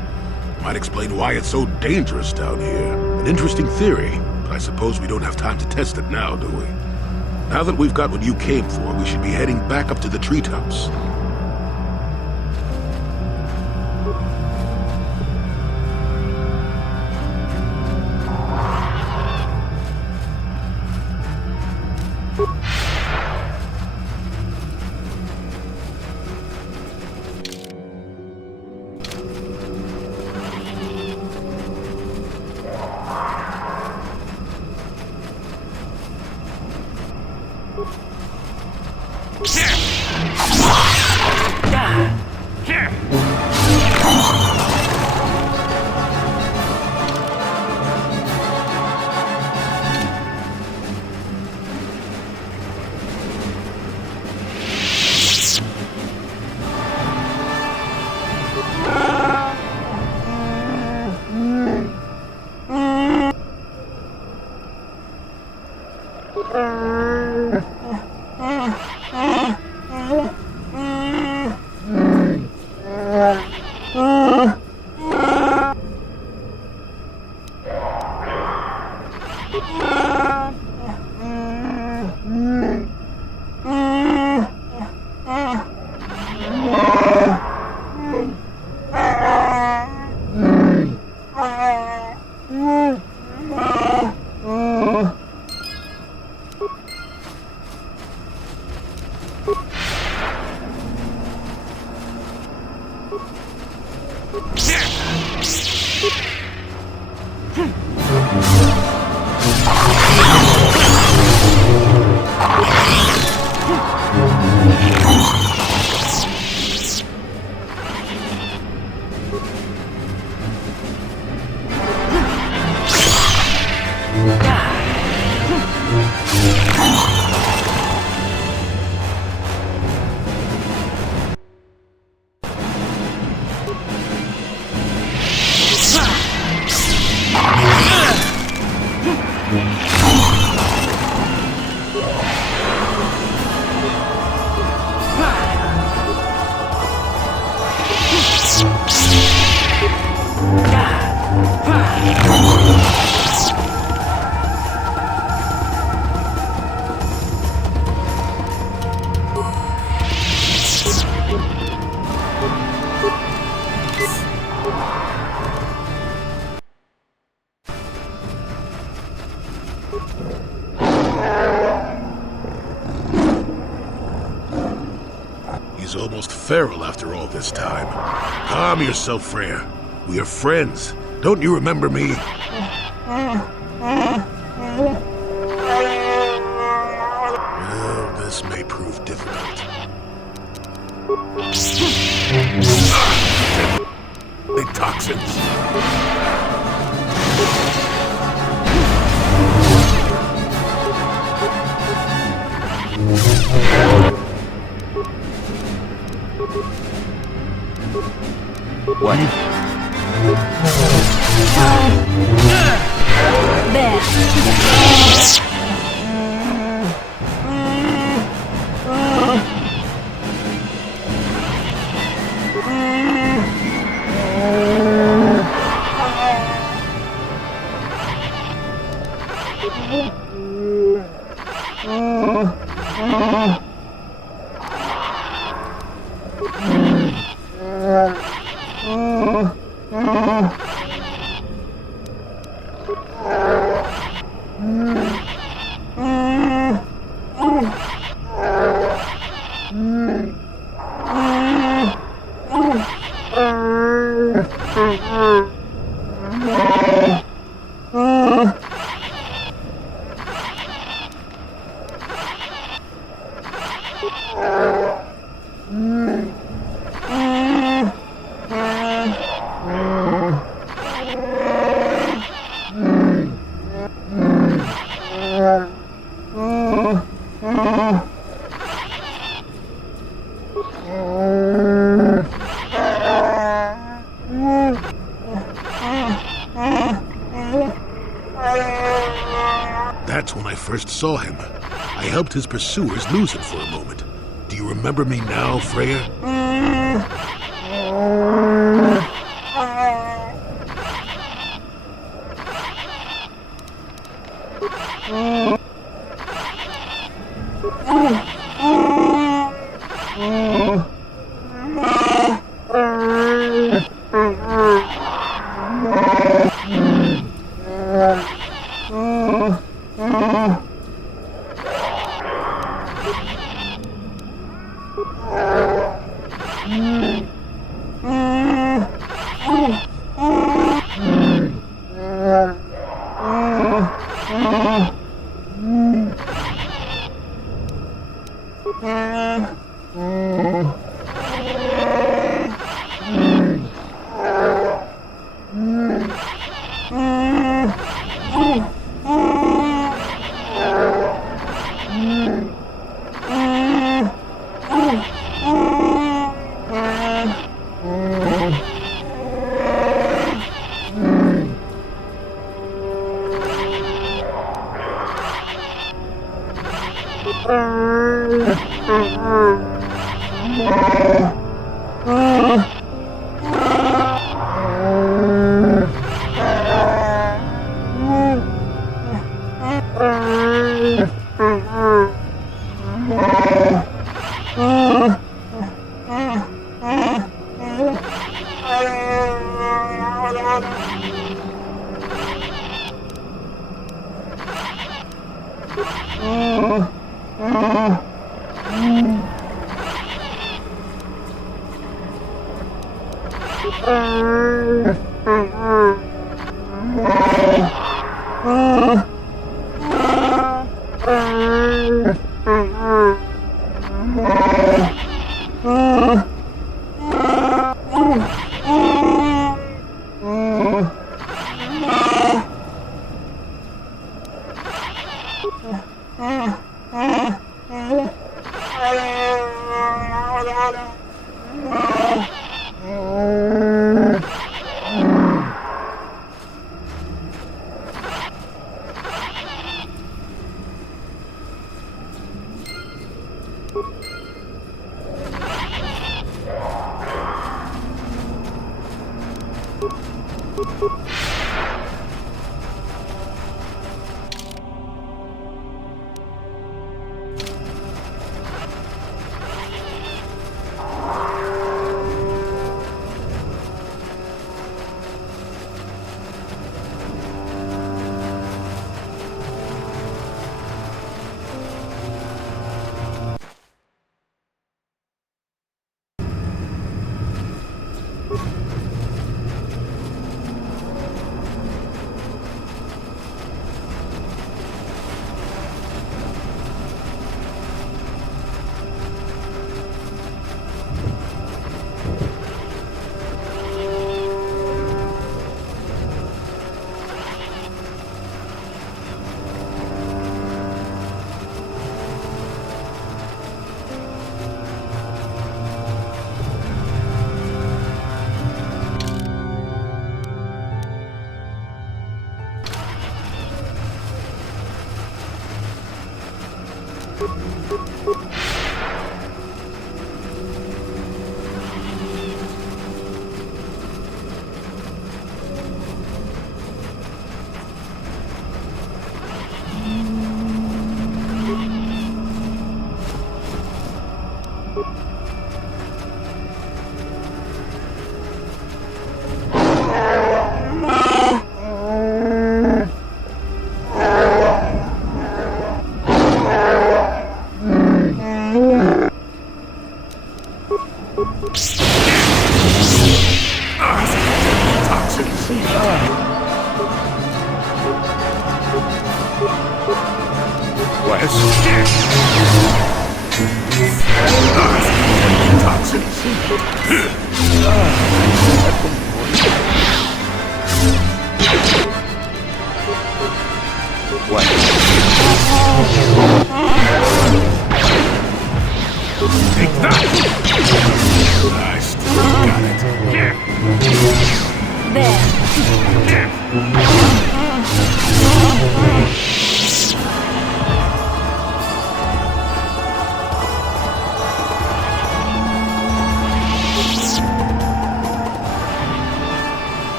Might explain why it's so dangerous down here. An interesting theory, but I suppose we don't have time to test it now, do we? Now that we've got what you came for, we should be heading back up to the treetops. He's almost feral after all this time. Calm yourself, Freya. We are friends. Don't you remember me? Well, this may prove difficult. The toxins. What? There. first saw him. I helped his pursuers lose him for a moment. Do you remember me now, Freya?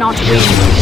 Not win.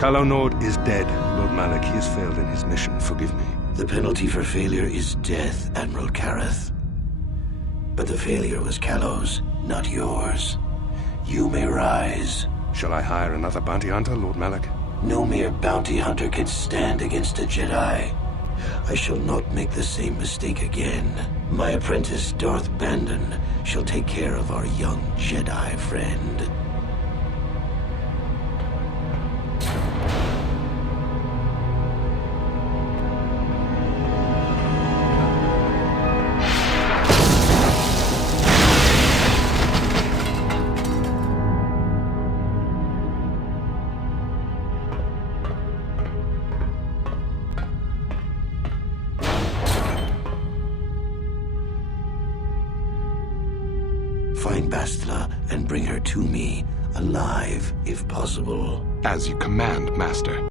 Calo Nord is dead, Lord Malak. He has failed in his mission. Forgive me. The penalty for failure is death, Admiral Kareth. But the failure was Calo's, not yours. You may rise. Shall I hire another bounty hunter, Lord Malak? No mere bounty hunter can stand against a Jedi. I shall not make the same mistake again. My apprentice, Darth Bandon, shall take care of our young Jedi friend. Find Bastila and bring her to me, alive if possible. As you command, Master.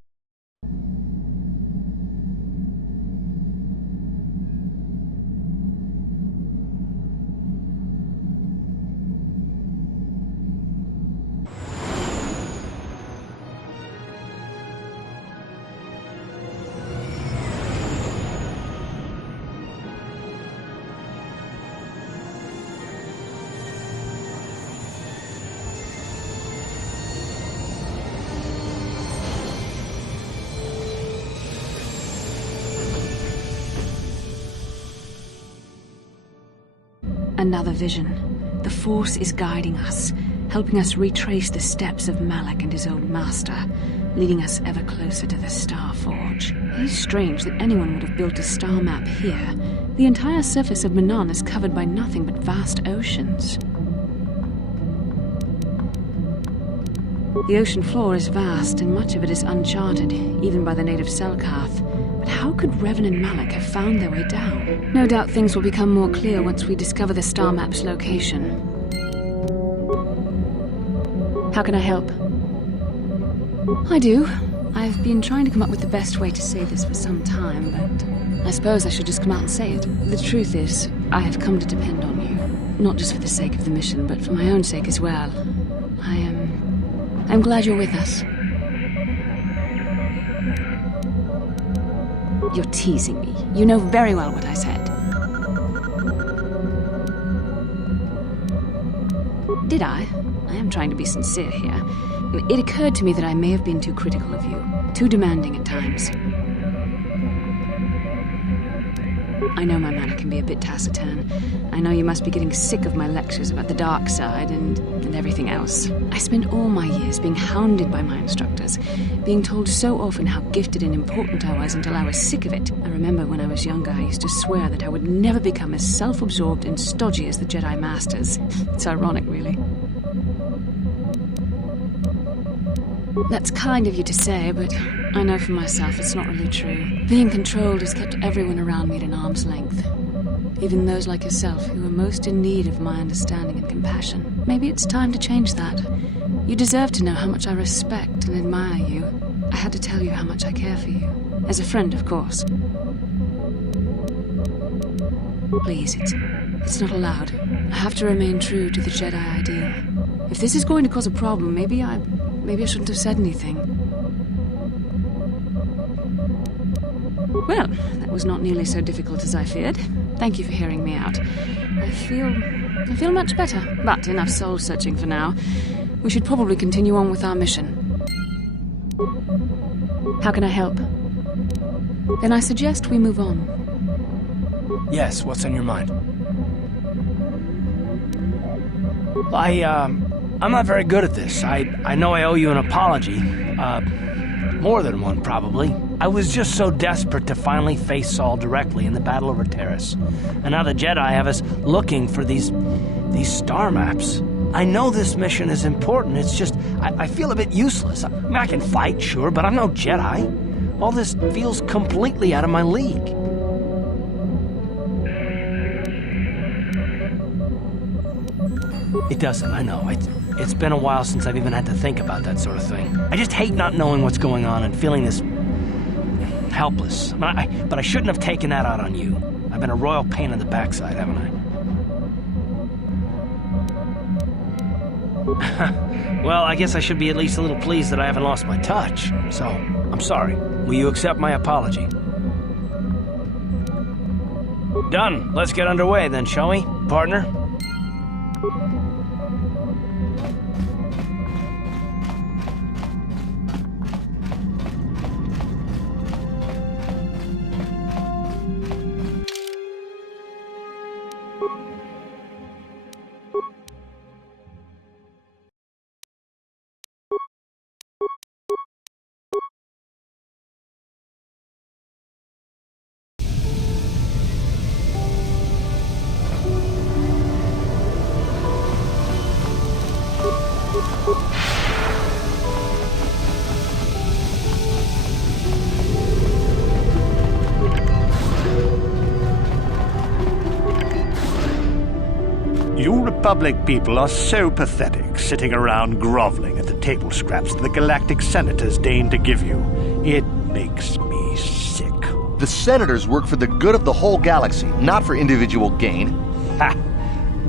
Another vision. The Force is guiding us, helping us retrace the steps of Malak and his old master, leading us ever closer to the Star Forge. It is strange that anyone would have built a star map here. The entire surface of Manaan is covered by nothing but vast oceans. The ocean floor is vast, and much of it is uncharted, even by the native Selkath. But how could Revan and Malak have found their way down? No doubt things will become more clear once we discover the star map's location. How can I help? I do. I've been trying to come up with the best way to say this for some time, but I suppose I should just come out and say it. The truth is, I have come to depend on you. Not just for the sake of the mission, but for my own sake as well. I'm glad you're with us. You're teasing me. You know very well what I said. Did I? I am trying to be sincere here. It occurred to me that I may have been too critical of you, too demanding at times. I know my manner can be a bit taciturn. I know you must be getting sick of my lectures about the dark side and everything else. I spent all my years being hounded by my instructors, being told so often how gifted and important I was until I was sick of it. I remember when I was younger, I used to swear that I would never become as self-absorbed and stodgy as the Jedi Masters. It's ironic, really. That's kind of you to say, but I know for myself it's not really true. Being controlled has kept everyone around me at an arm's length. Even those like yourself who are most in need of my understanding and compassion. Maybe it's time to change that. You deserve to know how much I respect and admire you. I had to tell you how much I care for you. As a friend, of course. Please, it's not allowed. I have to remain true to the Jedi ideal. If this is going to cause a problem, maybe I shouldn't have said anything. Well, that was not nearly so difficult as I feared. Thank you for hearing me out. I feel much better, but enough soul-searching for now. We should probably continue on with our mission. How can I help? Then I suggest we move on. Yes, what's on your mind? I'm not very good at this. I know I owe you an apology. More than one, probably. I was just so desperate to finally face Saul directly in the battle over Taris. And now the Jedi have us looking for these star maps. I know this mission is important, it's just, I feel a bit useless. I mean, I can fight, sure, but I'm no Jedi. All this feels completely out of my league. It doesn't, I know. It's been a while since I've even had to think about that sort of thing. I just hate not knowing what's going on and feeling this helpless. But I shouldn't have taken that out on you. I've been a royal pain in the backside, haven't I? Well, I guess I should be at least a little pleased that I haven't lost my touch. So, I'm sorry. Will you accept my apology? Done. Let's get underway then, shall we, partner? You Republic people are so pathetic, sitting around groveling at the table scraps the galactic senators deign to give you. It makes me sick. The senators work for the good of the whole galaxy, not for individual gain. Ha!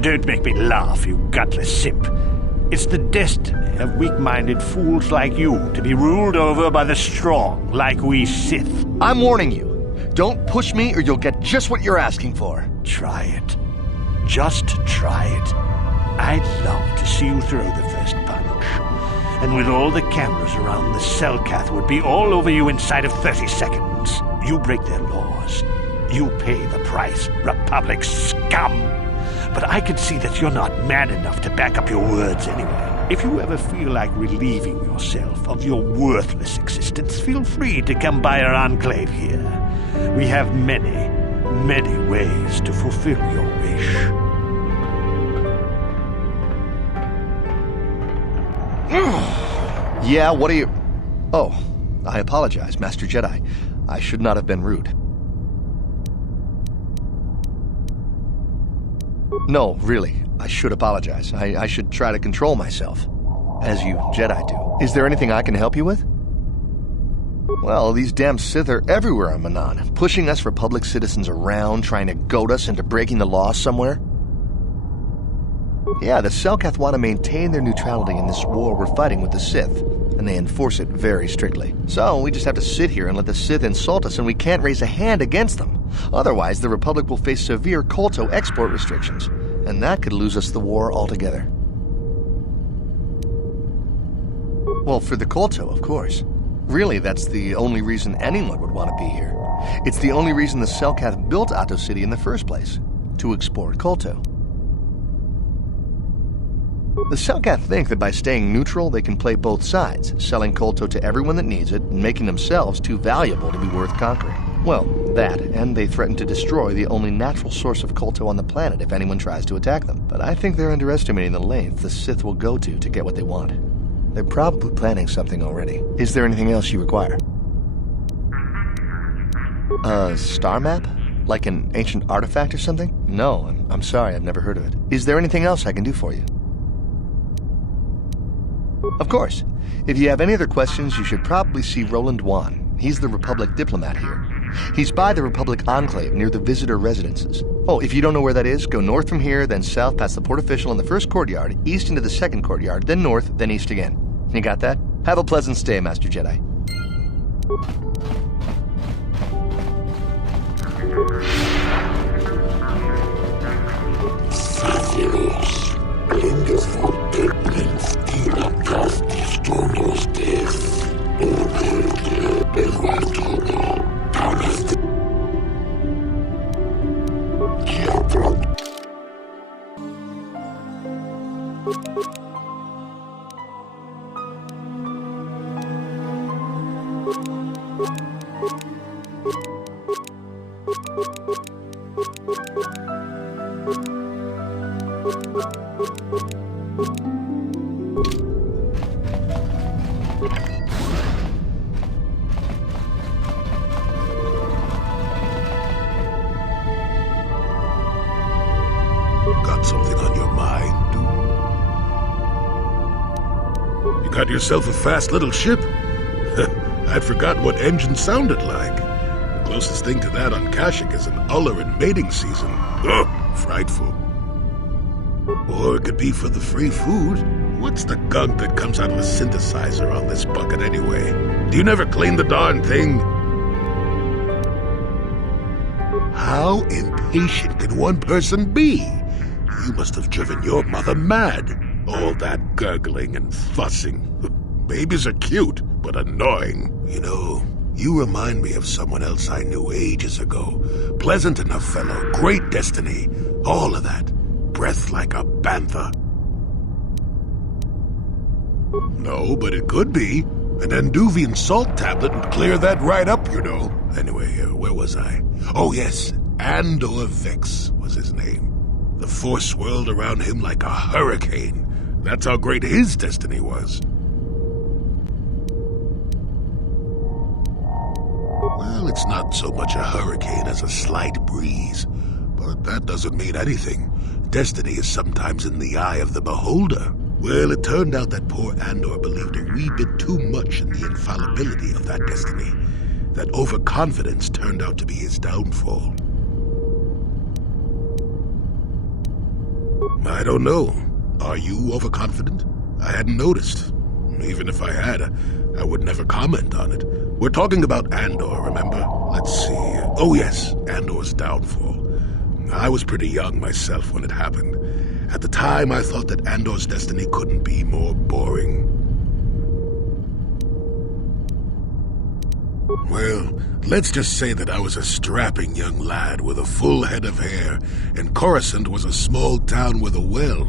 Don't make me laugh, you gutless simp. It's the destiny of weak-minded fools like you to be ruled over by the strong, like we Sith. I'm warning you. Don't push me or you'll get just what you're asking for. Try it. Just try it. I'd love to see you throw the first punch. And with all the cameras around, the Selkath would be all over you inside of 30 seconds. You break their laws. You pay the price, Republic scum. But I can see that you're not man enough to back up your words anyway. If you ever feel like relieving yourself of your worthless existence, feel free to come by our enclave here. We have many, many ways to fulfill your wish. Yeah, what are you... Oh, I apologize, Master Jedi. I should not have been rude. No, really, I should apologize. I should try to control myself, as you Jedi do. Is there anything I can help you with? Well, these damn Sith are everywhere on Manaan, pushing us Republic citizens around, trying to goad us into breaking the law somewhere. Yeah, the Selkath want to maintain their neutrality in this war we're fighting with the Sith, and they enforce it very strictly. So we just have to sit here and let the Sith insult us, and we can't raise a hand against them. Otherwise, the Republic will face severe KOTOR export restrictions, and that could lose us the war altogether. Well, for the KOTOR, of course. Really, that's the only reason anyone would want to be here. It's the only reason the Selkath built Ahto City in the first place, to export KOTOR. The Selkath think that by staying neutral, they can play both sides, selling KOTOR to everyone that needs it, and making themselves too valuable to be worth conquering. Well, that, and they threaten to destroy the only natural source of KOTOR on the planet if anyone tries to attack them. But I think they're underestimating the length the Sith will go to get what they want. They're probably planning something already. Is there anything else you require? A star map? Like an ancient artifact or something? No, I'm sorry, I've never heard of it. Is there anything else I can do for you? Of course. If you have any other questions, you should probably see Roland Wan. He's the Republic diplomat here. He's by the Republic Enclave near the visitor residences. Oh, if you don't know where that is, go north from here, then south past the port official in the first courtyard, east into the second courtyard, then north, then east again. You got that? Have a pleasant stay, Master Jedi. Got something on your mind, dude? You got yourself a fast little ship? I'd forgotten what engine sounded like. The closest thing to that on Kashyyyk is an uller in mating season. Ugh, frightful. Or it could be for the free food. What's the gunk that comes out of the synthesizer on this bucket anyway? Do you never clean the darn thing? How impatient can one person be? You must have driven your mother mad. All that gurgling and fussing. Babies are cute, but annoying. You know, you remind me of someone else I knew ages ago. Pleasant enough fellow, great destiny, all of that. Breath like a bantha. No, but it could be. An Anduvian salt tablet would clear that right up, you know. Anyway, where was I? Oh yes, Endar Beks was his name. The Force swirled around him like a hurricane. That's how great his destiny was. Well, it's not so much a hurricane as a slight breeze. But that doesn't mean anything. destiny is sometimes in the eye of the beholder. Well, it turned out that poor Andor believed a wee bit too much in the infallibility of that destiny. That overconfidence turned out to be his downfall. I don't know. Are you overconfident? I hadn't noticed. Even if I had, I would never comment on it. We're talking about Andor, remember? Let's see. Oh yes, Andor's downfall. I was pretty young myself when it happened. At the time, I thought that Andor's destiny couldn't be more boring. Well, let's just say that I was a strapping young lad with a full head of hair, and Coruscant was a small town with a well.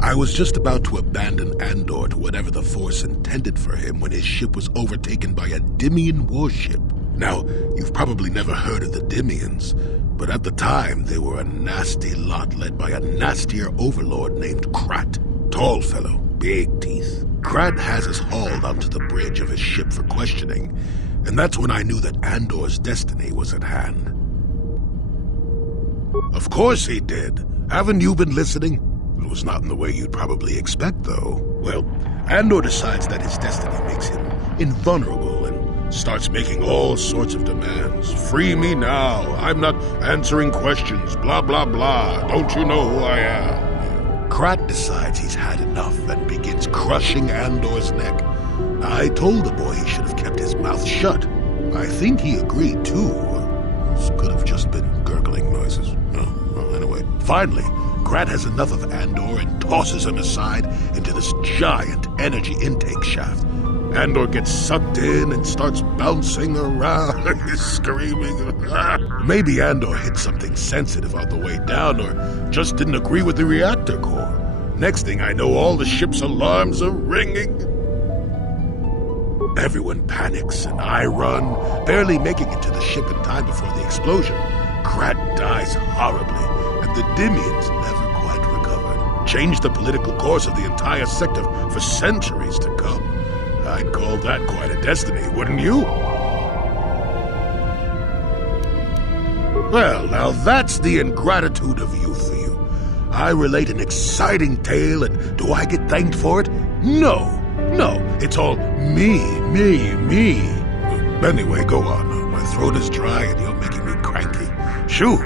I was just about to abandon Andor to whatever the Force intended for him when his ship was overtaken by a Dimian warship. Now, you've probably never heard of the Dimians, but at the time they were a nasty lot led by a nastier overlord named Krat. Tall fellow, big teeth. Krat has us hauled onto the bridge of his ship for questioning, and that's when I knew that Andor's destiny was at hand. Of course he did. Haven't you been listening? It was not in the way you'd probably expect, though. Well, Andor decides that his destiny makes him invulnerable and starts making all sorts of demands. Free me now. I'm not answering questions. Blah, blah, blah. Don't you know who I am? Krat decides he's had enough and begins crushing Andor's neck. I told the boy he should have kept his mouth shut. I think he agreed, too. This could have just been gurgling noises. Well, anyway, finally, Krat has enough of Andor and tosses him aside into this giant energy intake shaft. Andor gets sucked in and starts bouncing around. He's screaming. Maybe Andor hit something sensitive on the way down or just didn't agree with the reactor core. Next thing I know, all the ship's alarms are ringing. Everyone panics and I run, barely making it to the ship in time before the explosion. Krat dies horribly, and the Dimians never quite recovered. Changed the political course of the entire sector for centuries to come. I'd call that quite a destiny, wouldn't you? Well, now that's the ingratitude of youth for you. I relate an exciting tale, and do I get thanked for it? No, it's all me. Anyway, go on. My throat is dry and you're making me cranky. Shoo!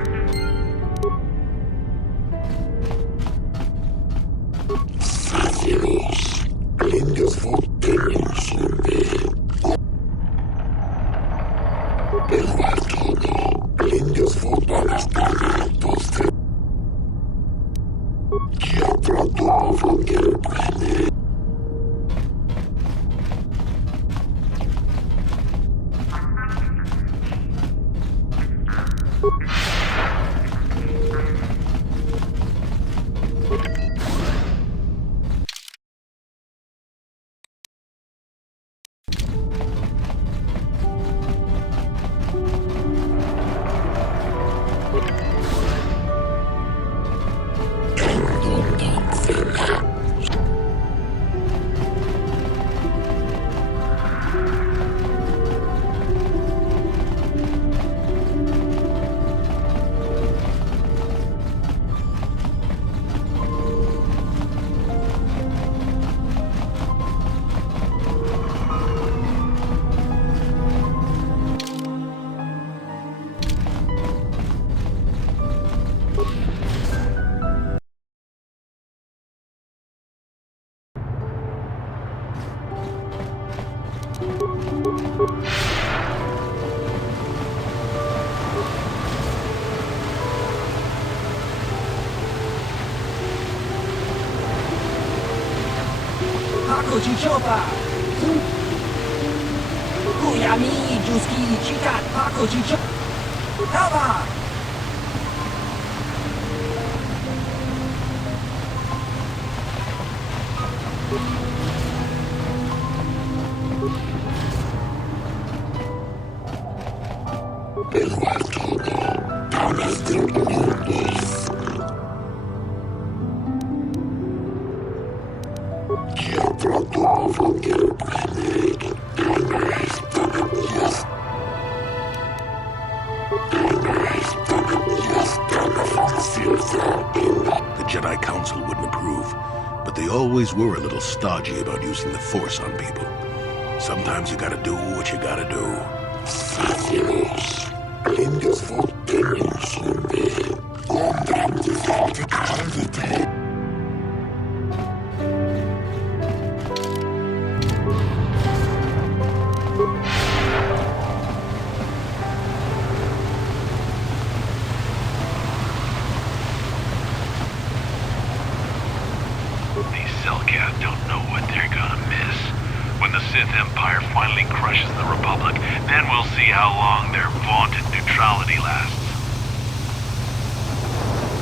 Yes, Jedi Council wouldn't approve, but they always were a little stodgy about using the Force on people. Sometimes you gotta do what you gotta do. Don't know what they're gonna miss. When the Sith Empire finally crushes the Republic, then we'll see how long their vaunted neutrality lasts.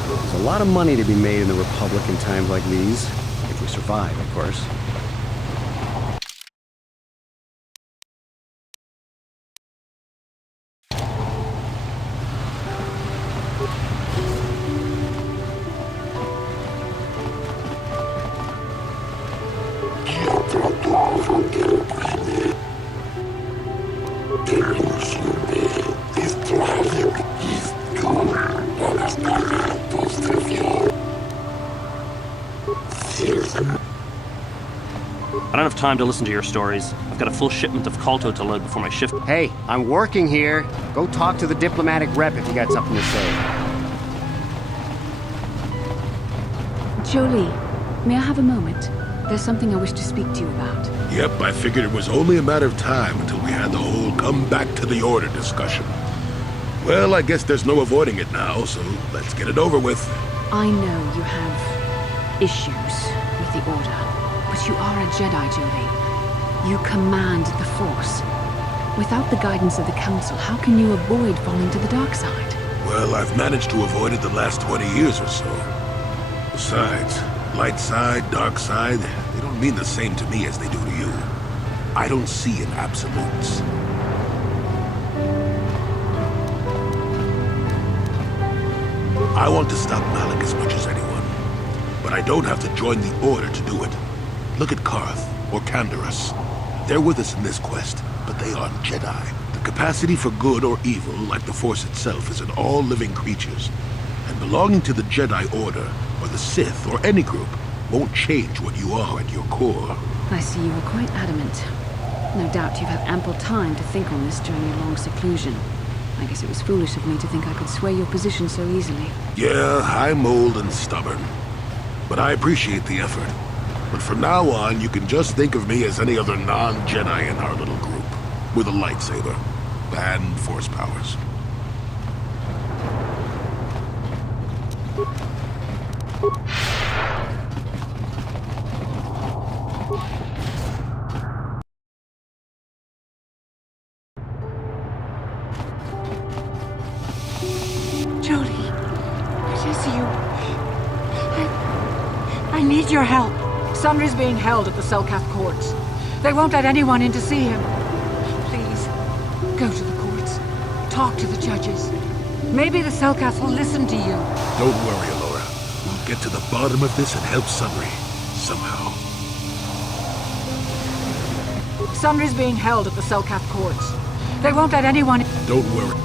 There's a lot of money to be made in the Republic in times like these. If we survive, of course. I don't have time to listen to your stories. I've got a full shipment of KOTOR to load before my shift. Hey, I'm working here. Go talk to the diplomatic rep if you got something to say. Jolee, may I have a moment? There's something I wish to speak to you about. Yep, I figured it was only a matter of time until we had the whole come back to the order discussion. Well, I guess there's no avoiding it now, so let's get it over with. I know you have issues with the order. But you are a Jedi, Jolee. You command the Force. Without the guidance of the Council, how can you avoid falling to the dark side? Well, I've managed to avoid it the last 20 years or so. Besides, light side, dark side, they don't mean the same to me as they do to you. I don't see in absolutes. I want to stop Malak as much as anyone, but I don't have to join the Order to do it. Look at Karth, or Canderous. They're with us in this quest, but they aren't Jedi. The capacity for good or evil, like the Force itself, is in all living creatures. And belonging to the Jedi Order, or the Sith, or any group, won't change what you are at your core. I see you are quite adamant. No doubt you've had ample time to think on this during your long seclusion. I guess it was foolish of me to think I could sway your position so easily. Yeah, I'm old and stubborn. But I appreciate the effort. But from now on, you can just think of me as any other non-Jedi in our little group, with a lightsaber and Force powers. Jolee, it is you. I need your help. Sundry's being held at the Selkath courts. They won't let anyone in to see him. Please, go to the courts. Talk to the judges. Maybe the Selkath will listen to you. Don't worry, Alora. We'll get to the bottom of this and help Sundry. Somehow. Sundry's being held at the Selkath courts. They won't let anyone in. Don't worry.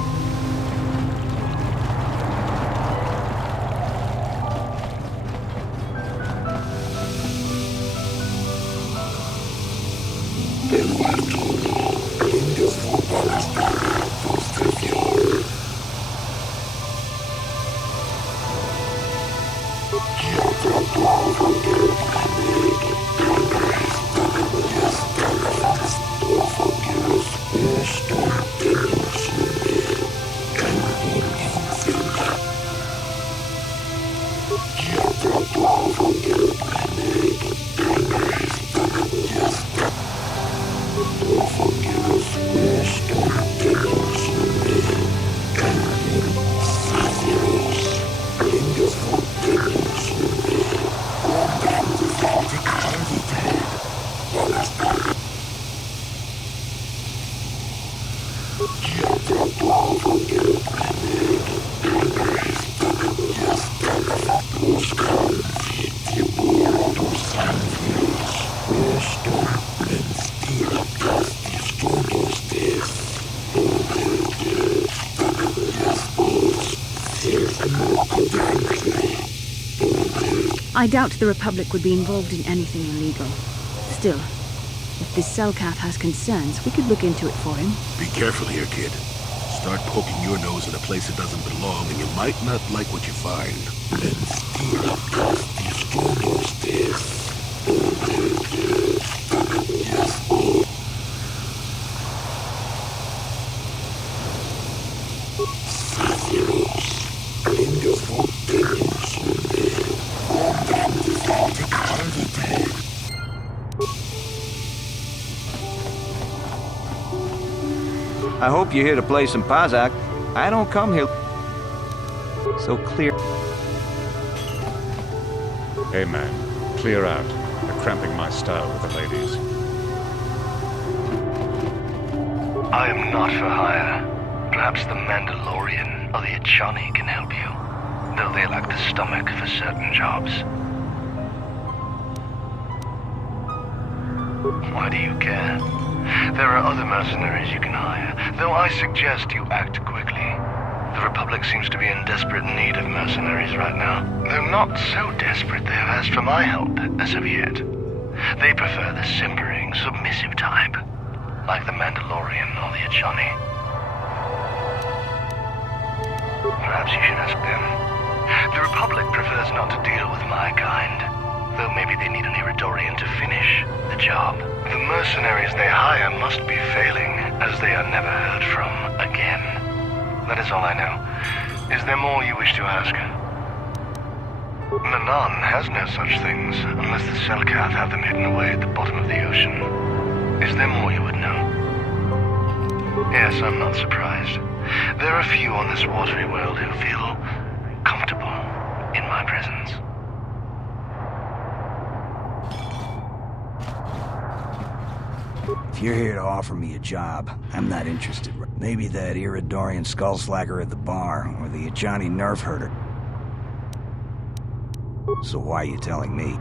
I doubt the Republic would be involved in anything illegal. Still, if this Selkath has concerns, we could look into it for him. Be careful here, kid. Start poking your nose in a place that doesn't belong, and you might not like what you find. I hope you're here to play some Pazak. I don't come here so clear. Hey man, clear out. You're cramping my style with the ladies. I am not for hire. Perhaps the Mandalorian or the Achani can help you, though they lack the stomach for certain jobs. Why do you care? There are other mercenaries you can hire, though I suggest you act quickly. The Republic seems to be in desperate need of mercenaries right now, though not so desperate they have asked for my help as of yet. They prefer the simpering, submissive type, like the Mandalorian or the Achani. Perhaps you should ask them. The Republic prefers not to deal with my kind, though maybe they need an Iridorian to finish the job. The mercenaries they hire must be failing, as they are never heard from again. That is all I know. Is there more you wish to ask? Manaan has no such things, unless the Selkath have them hidden away at the bottom of the ocean. Is there more you would know? Yes, I'm not surprised. There are few on this watery world who feel comfortable in my presence. If you're here to offer me a job, I'm not interested. Maybe that Iridorian skullslagger at the bar, or the Ajani nerf herder. So why are you telling me?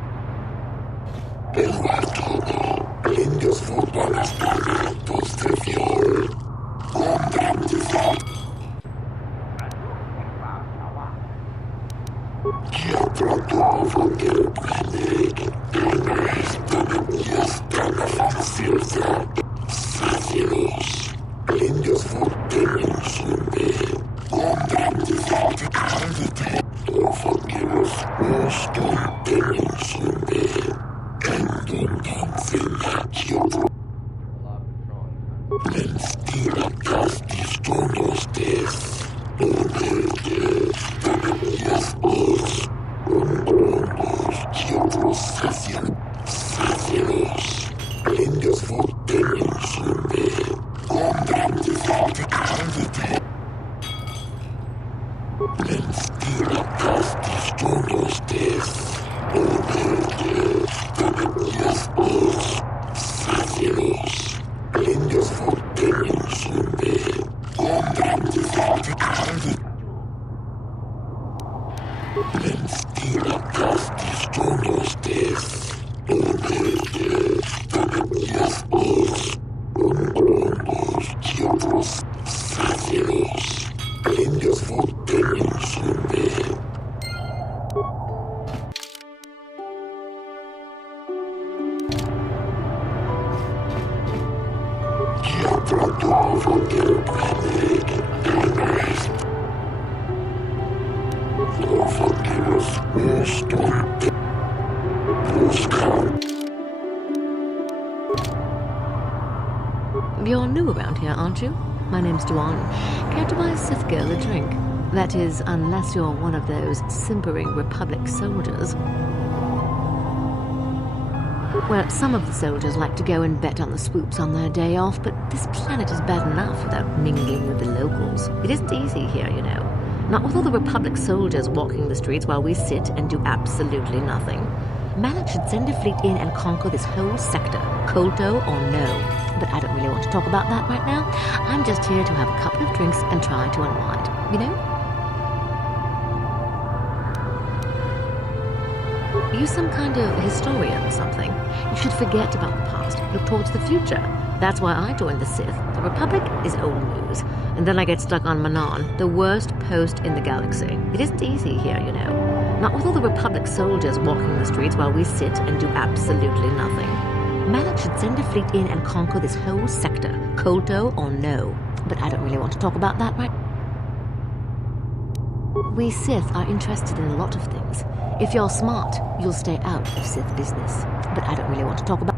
You're new around here, aren't you? My name's Duan. Care to buy a Sith girl a drink? That is, unless you're one of those simpering Republic soldiers. Well, some of the soldiers like to go and bet on the swoops on their day off, but this planet is bad enough without mingling with the locals. It isn't easy here, you know. Not with all the Republic soldiers walking the streets while we sit and do absolutely nothing. Manaan should send a fleet in and conquer this whole sector, KOTOR or no. But I don't really want to talk about that right now. I'm just here to have a couple of drinks and try to unwind, you know? Are you some kind of historian or something? You should forget about the past, look towards the future. That's why I joined the Sith. The Republic is old news. And then I get stuck on Manaan, the worst post in the galaxy. It isn't easy here, you know. Not with all the Republic soldiers walking the streets while we sit and do absolutely nothing. Malak should send a fleet in and conquer this whole sector, KOTOR or no. But I don't really want to talk about that right. We Sith are interested in a lot of things. If you're smart, you'll stay out of Sith business. But I don't really want to talk about...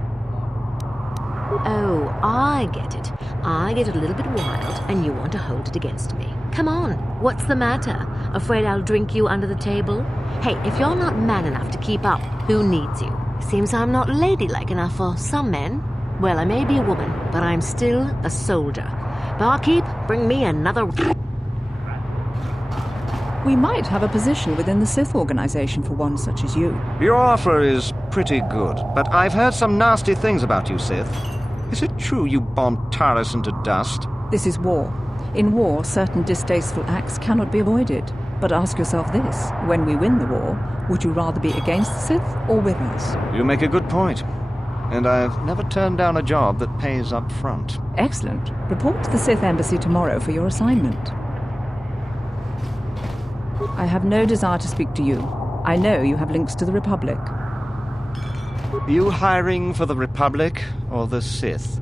Oh, I get it. I get a little bit wild, and you want to hold it against me. Come on, what's the matter? Afraid I'll drink you under the table? Hey, if you're not man enough to keep up, who needs you? Seems I'm not ladylike enough for some men. Well, I may be a woman, but I'm still a soldier. Barkeep, bring me another... We might have a position within the Sith organization for one such as you. Your offer is pretty good, but I've heard some nasty things about you, Sith. Is it true you bombed Taris into dust? This is war. In war, certain distasteful acts cannot be avoided. But ask yourself this, when we win the war, would you rather be against the Sith or with us? You make a good point. And I've never turned down a job that pays up front. Excellent. Report to the Sith Embassy tomorrow for your assignment. I have no desire to speak to you. I know you have links to the Republic. Are you hiring for the Republic or the Sith?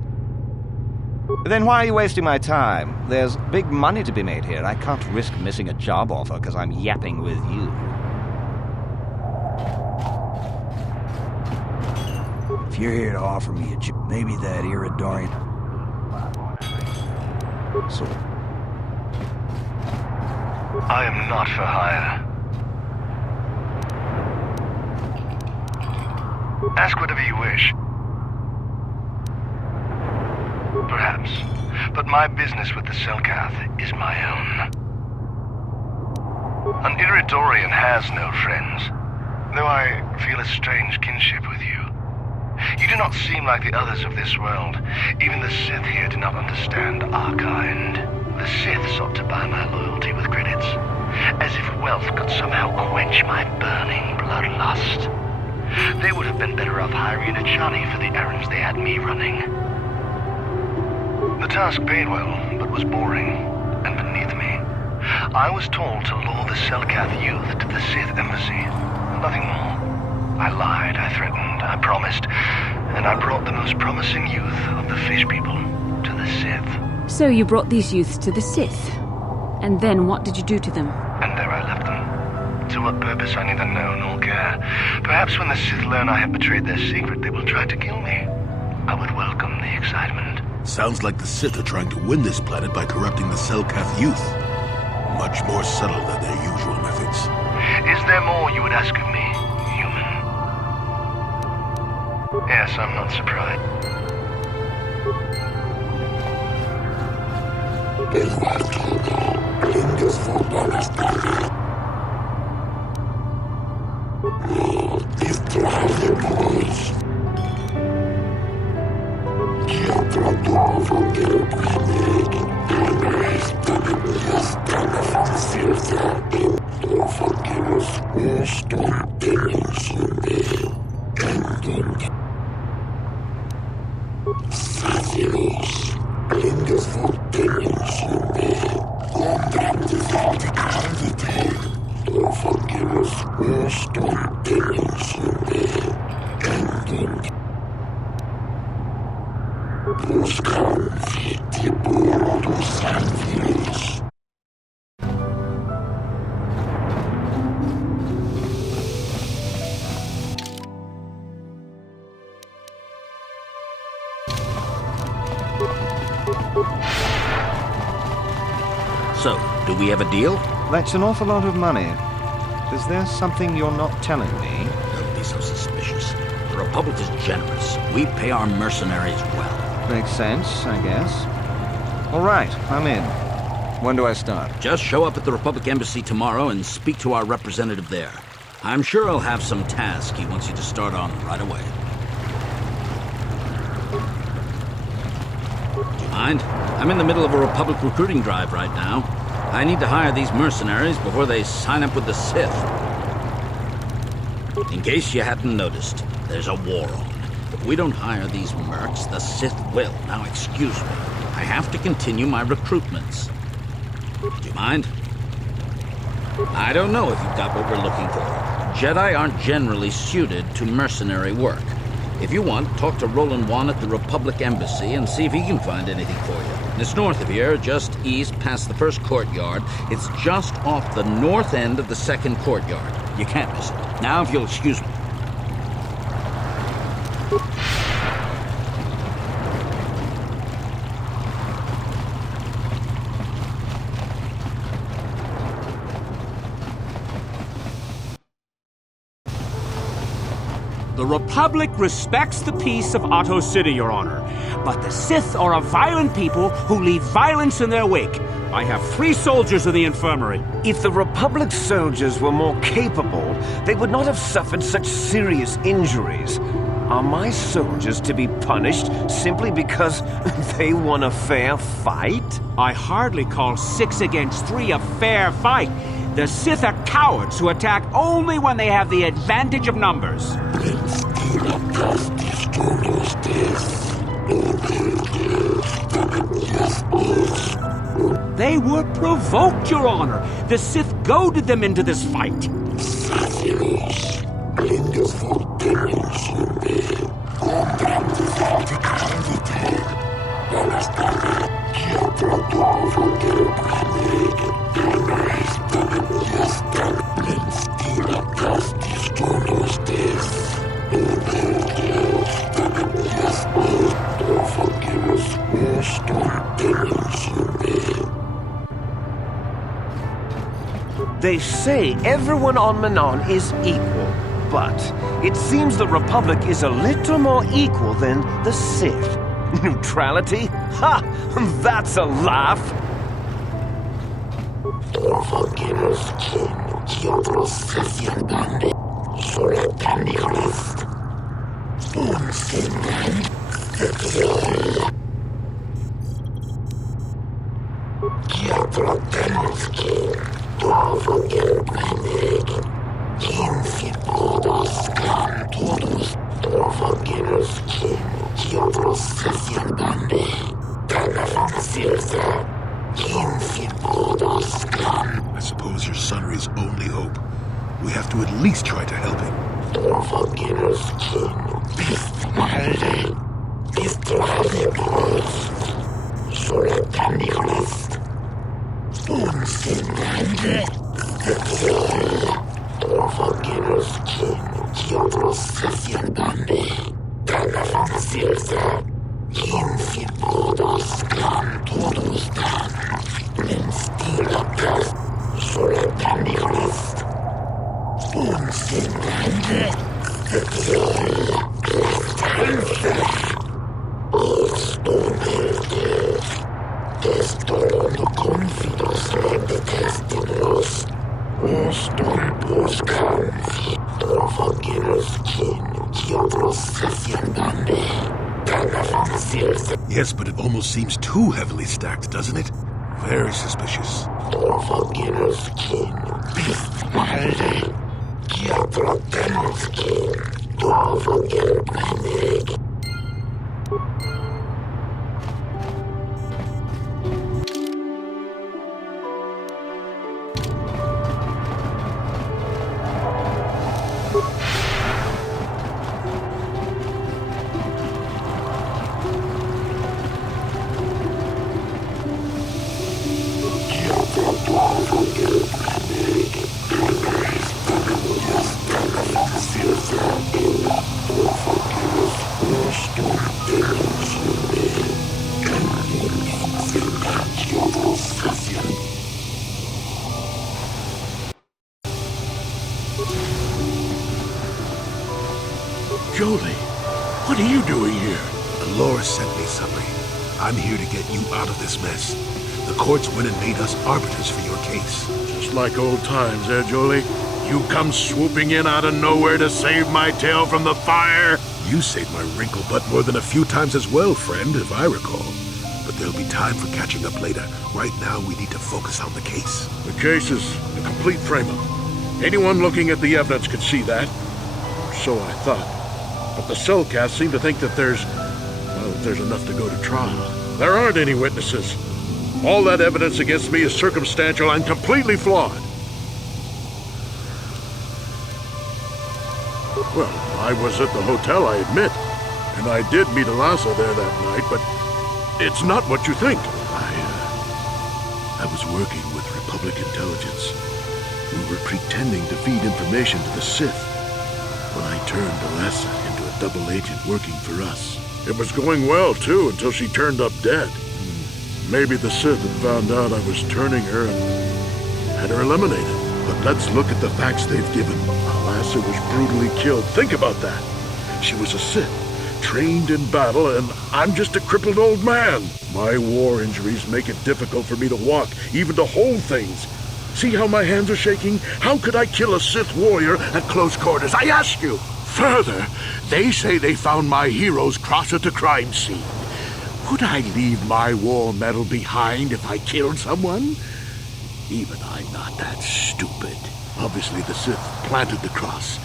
Then why are you wasting my time? There's big money to be made here. I can't risk missing a job offer because I'm yapping with you. If you're here to offer me a job, maybe that Iridorian... So... I am not for hire. Ask whatever you wish. Perhaps. But my business with the Selkath is my own. An Iridorian has no friends, though I feel a strange kinship with you. You do not seem like the others of this world. Even the Sith here do not understand our kind. The Sith sought to buy my loyalty with credits, as if wealth could somehow quench my burning bloodlust. They would have been better off hiring a Johnny for the errands they had me running. The task paid well, but was boring, and beneath me. I was told to lure the Selkath youth to the Sith Embassy. Nothing more. I lied, I threatened, I promised, and I brought the most promising youth of the fish people to the Sith. So you brought these youths to the Sith. And then what did you do to them? And there I left them. To what purpose I neither know nor care. Perhaps when the Sith learn I have betrayed their secret, they will try to kill me. I would welcome the excitement. Sounds like the Sith are trying to win this planet by corrupting the Selkath youth. Much more subtle than their usual methods. Is there more you would ask of me, human? Yes, I'm not surprised. So, do we have a deal? That's an awful lot of money. Is there something you're not telling me? Don't be so suspicious. The Republic is generous. We pay our mercenaries well. Makes sense, I guess. All right, I'm in. When do I start? Just show up at the Republic Embassy tomorrow and speak to our representative there. I'm sure he'll have some task he wants you to start on right away. Do you mind? I'm in the middle of a Republic recruiting drive right now. I need to hire these mercenaries before they sign up with the Sith. In case you hadn't noticed, there's a war on. If we don't hire these mercs, the Sith will. Now excuse me. I have to continue my recruitments. Do you mind? I don't know if you've got what we're looking for. Jedi aren't generally suited to mercenary work. If you want, talk to Roland Wan at the Republic Embassy and see if he can find anything for you. It's north of here, just east past the first courtyard. It's just off the north end of the second courtyard. You can't miss it. Now, if you'll excuse me. The Republic respects the peace of Otto City, Your Honor, but the Sith are a violent people who leave violence in their wake. I have 3 soldiers in the infirmary. If the Republic soldiers were more capable, they would not have suffered such serious injuries. Are my soldiers to be punished simply because they won a fair fight? I hardly call 6 against 3 a fair fight. The Sith are cowards who attack only when they have the advantage of numbers. They were provoked, Your Honor. The Sith goaded them into this fight. They say everyone on Manaan is equal, but it seems the Republic is a little more equal than the Sith. Neutrality? Ha! That's a laugh! I suppose your son is only hope. We have to at least try to help him. Yes, but it almost seems too heavily stacked, doesn't it? Very suspicious. Jolee, what are you doing here? Alora sent me, Sabri. I'm here to get you out of this mess. The courts went and made us arbiters for your case. Just like old times, Jolee? You come swooping in out of nowhere to save my tail from the fire? You saved my wrinkle butt more than a few times as well, friend, if I recall. But there'll be time for catching up later. Right now, we need to focus on the case. The case is a complete frame-up. Anyone looking at the evidence could see that. So I thought. But the cellcasts seem to think that there's enough to go to trial. There aren't any witnesses. All that evidence against me is circumstantial and completely flawed. Well, I was at the hotel, I admit. And I did meet Alasa there that night, but it's not what you think. I was working with Republic intelligence. We were pretending to feed information to the Sith when I turned Alasa into a double agent working for us. It was going well, too, until she turned up dead. Maybe the Sith had found out I was turning her and had her eliminated. But let's look at the facts they've given. Alasa was brutally killed. Think about that. She was a Sith, trained in battle, and I'm just a crippled old man. My war injuries make it difficult for me to walk, even to hold things. See how my hands are shaking? How could I kill a Sith warrior at close quarters? I ask you! Further, they say they found my heroes cross at the crime scene. Would I leave my war medal behind if I killed someone? Even I'm not that stupid. Obviously the Sith planted the cross.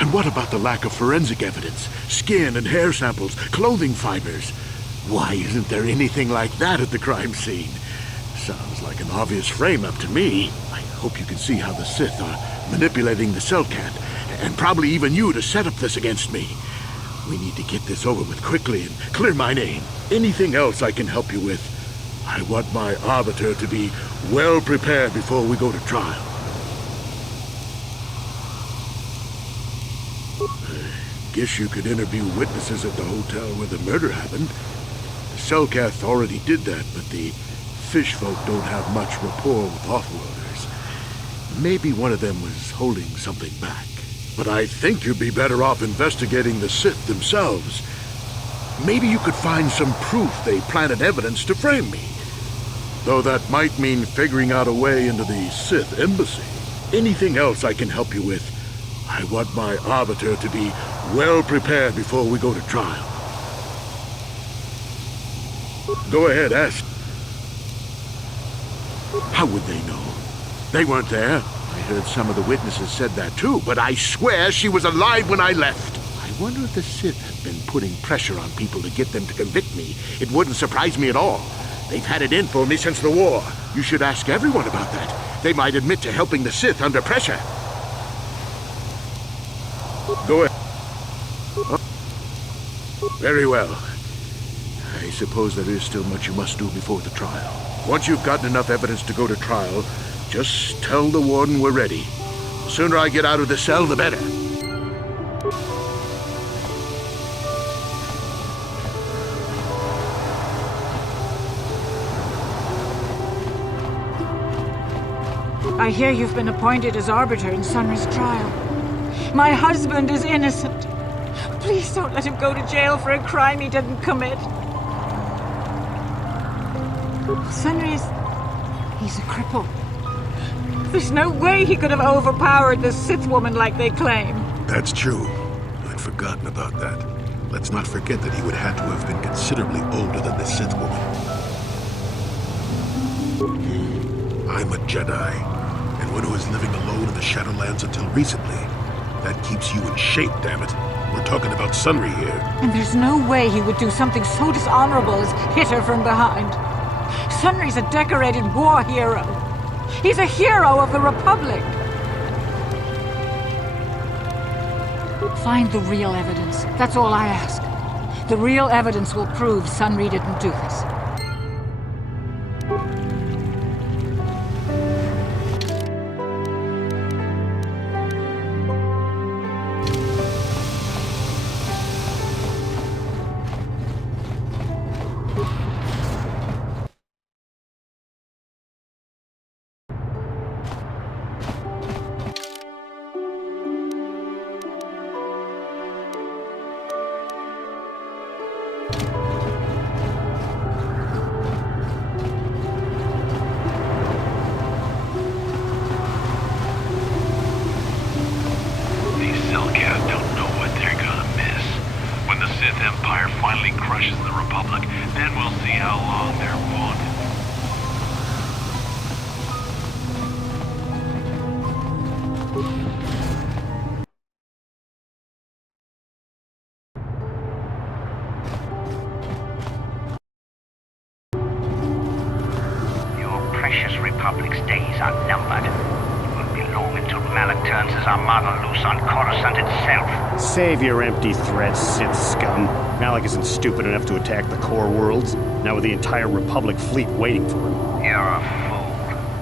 And what about the lack of forensic evidence? Skin and hair samples, clothing fibers. Why isn't there anything like that at the crime scene? Sounds like an obvious frame-up to me. I hope you can see how the Sith are manipulating the Cellcat, and probably even you to set up this against me. We need to get this over with quickly and clear my name. Anything else I can help you with? I want my arbiter to be well prepared before we go to trial. Guess you could interview witnesses at the hotel where the murder happened. The Cellcath already did that, but the fish folk don't have much rapport with offworlders. Maybe one of them was holding something back. But I think you'd be better off investigating the Sith themselves. Maybe you could find some proof they planted evidence to frame me. Though that might mean figuring out a way into the Sith embassy. Anything else I can help you with? I want my arbiter to be well prepared before we go to trial. Go ahead, ask. How would they know? They weren't there. I heard some of the witnesses said that too, but I swear she was alive when I left. I wonder if the Sith have been putting pressure on people to get them to convict me. It wouldn't surprise me at all. They've had it in for me since the war. You should ask everyone about that. They might admit to helping the Sith under pressure. Go ahead. Very well. I suppose there is still much you must do before the trial. Once you've gotten enough evidence to go to trial, just tell the warden we're ready. The sooner I get out of the cell, the better. I hear you've been appointed as arbiter in Sunry's trial. My husband is innocent. Please don't let him go to jail for a crime he didn't commit. He's a cripple. There's no way he could have overpowered the Sith woman like they claim. That's true. I'd forgotten about that. Let's not forget that he would have to have been considerably older than the Sith woman. I'm a Jedi, and one who was living alone in the Shadowlands until recently. That keeps you in shape, damn it. We're talking about Sunry here. And there's no way he would do something so dishonorable as hit her from behind. Sunry's a decorated war hero. He's a hero of the Republic. Find the real evidence. That's all I ask. The real evidence will prove Sunry didn't do this. Republic's days are numbered. It won't be long until Malak turns turns his armada loose on Coruscant itself. Save your empty threats, Sith scum. Malak isn't stupid enough to attack the core worlds, now with the entire Republic fleet waiting for him. You're a fool.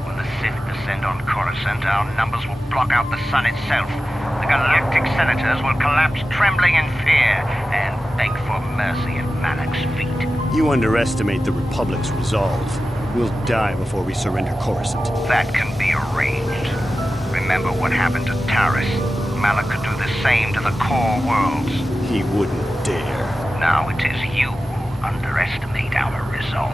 When the Sith descend on Coruscant, our numbers will block out the sun itself. The galactic senators will collapse trembling in fear and beg for mercy at Malak's feet. You underestimate the Republic's resolve. We'll die before we surrender Coruscant. That can be arranged. Remember what happened to Taris. Malak could do the same to the core worlds. He wouldn't dare. Now it is you who underestimate our resolve.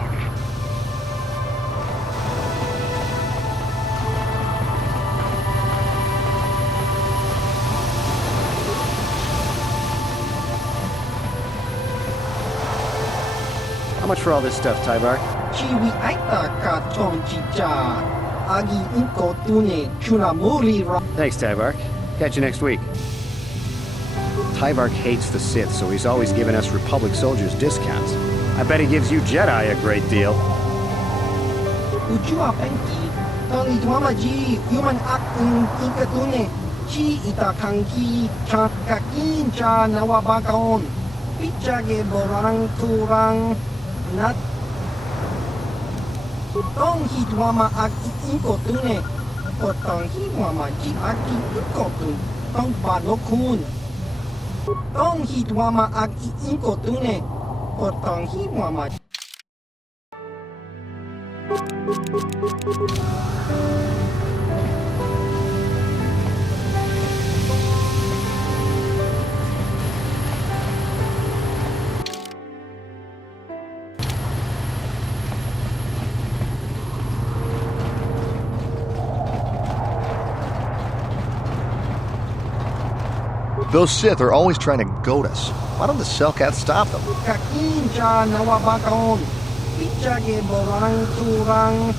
How much for all this stuff, Tyvar? Chiwi aita ka chong chicha. Agi inko tune chunamuri ra. Thanks, Tyvark. Catch you next week. Tyvark hates the Sith, so he's always giving us Republic soldiers discounts. I bet he gives you Jedi a great deal. Ujua penki. Tony Dwamaji, human acting inkatune. Chi ita kanki cha kakin cha nawabakaon. Pichage borang turang. Nat Tong hitwama aki inkotune. Potong hitwama ji aki inkotun. Tong banokun. Tong hitwama aki inkotune. Potong hitwama. Those Sith are always trying to goad us. Why don't the Selkath stop them? Kakinja nawabakaon. Pichage borang turang.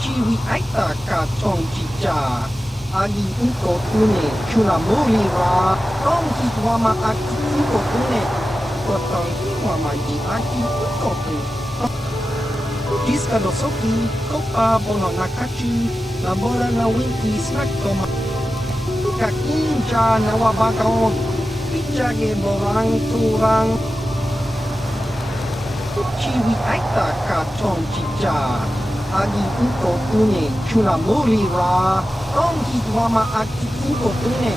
Chiwi aita ka chong chicha. Agi inko tune chunamuri ra. Tong hitwama aki inko tune. Potong hitwama ji aki inko tune. Jiska dosoki, kopa bono nakachi, labora na winki snaktoma. Kakinja nawabakaon, pichage borang turang. Chiwi aita ka chong chicha, agi inko tune chunamuri ra. Tong hitwama aki inko tune,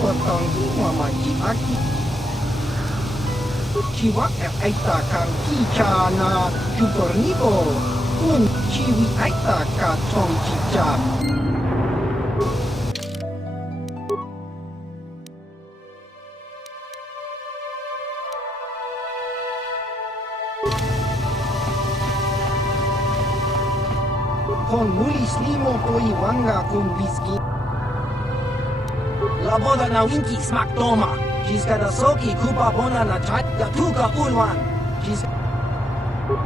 potong hitwama ji aki. Chiwa aita kang kicha na chupornico. Un chiwi aita ka chong chicha. Con mulis limo poi wanga kun whisky. La boda na winki smak toma. Jiska da soki kupa bona na chat da tuka ulwan. Jiska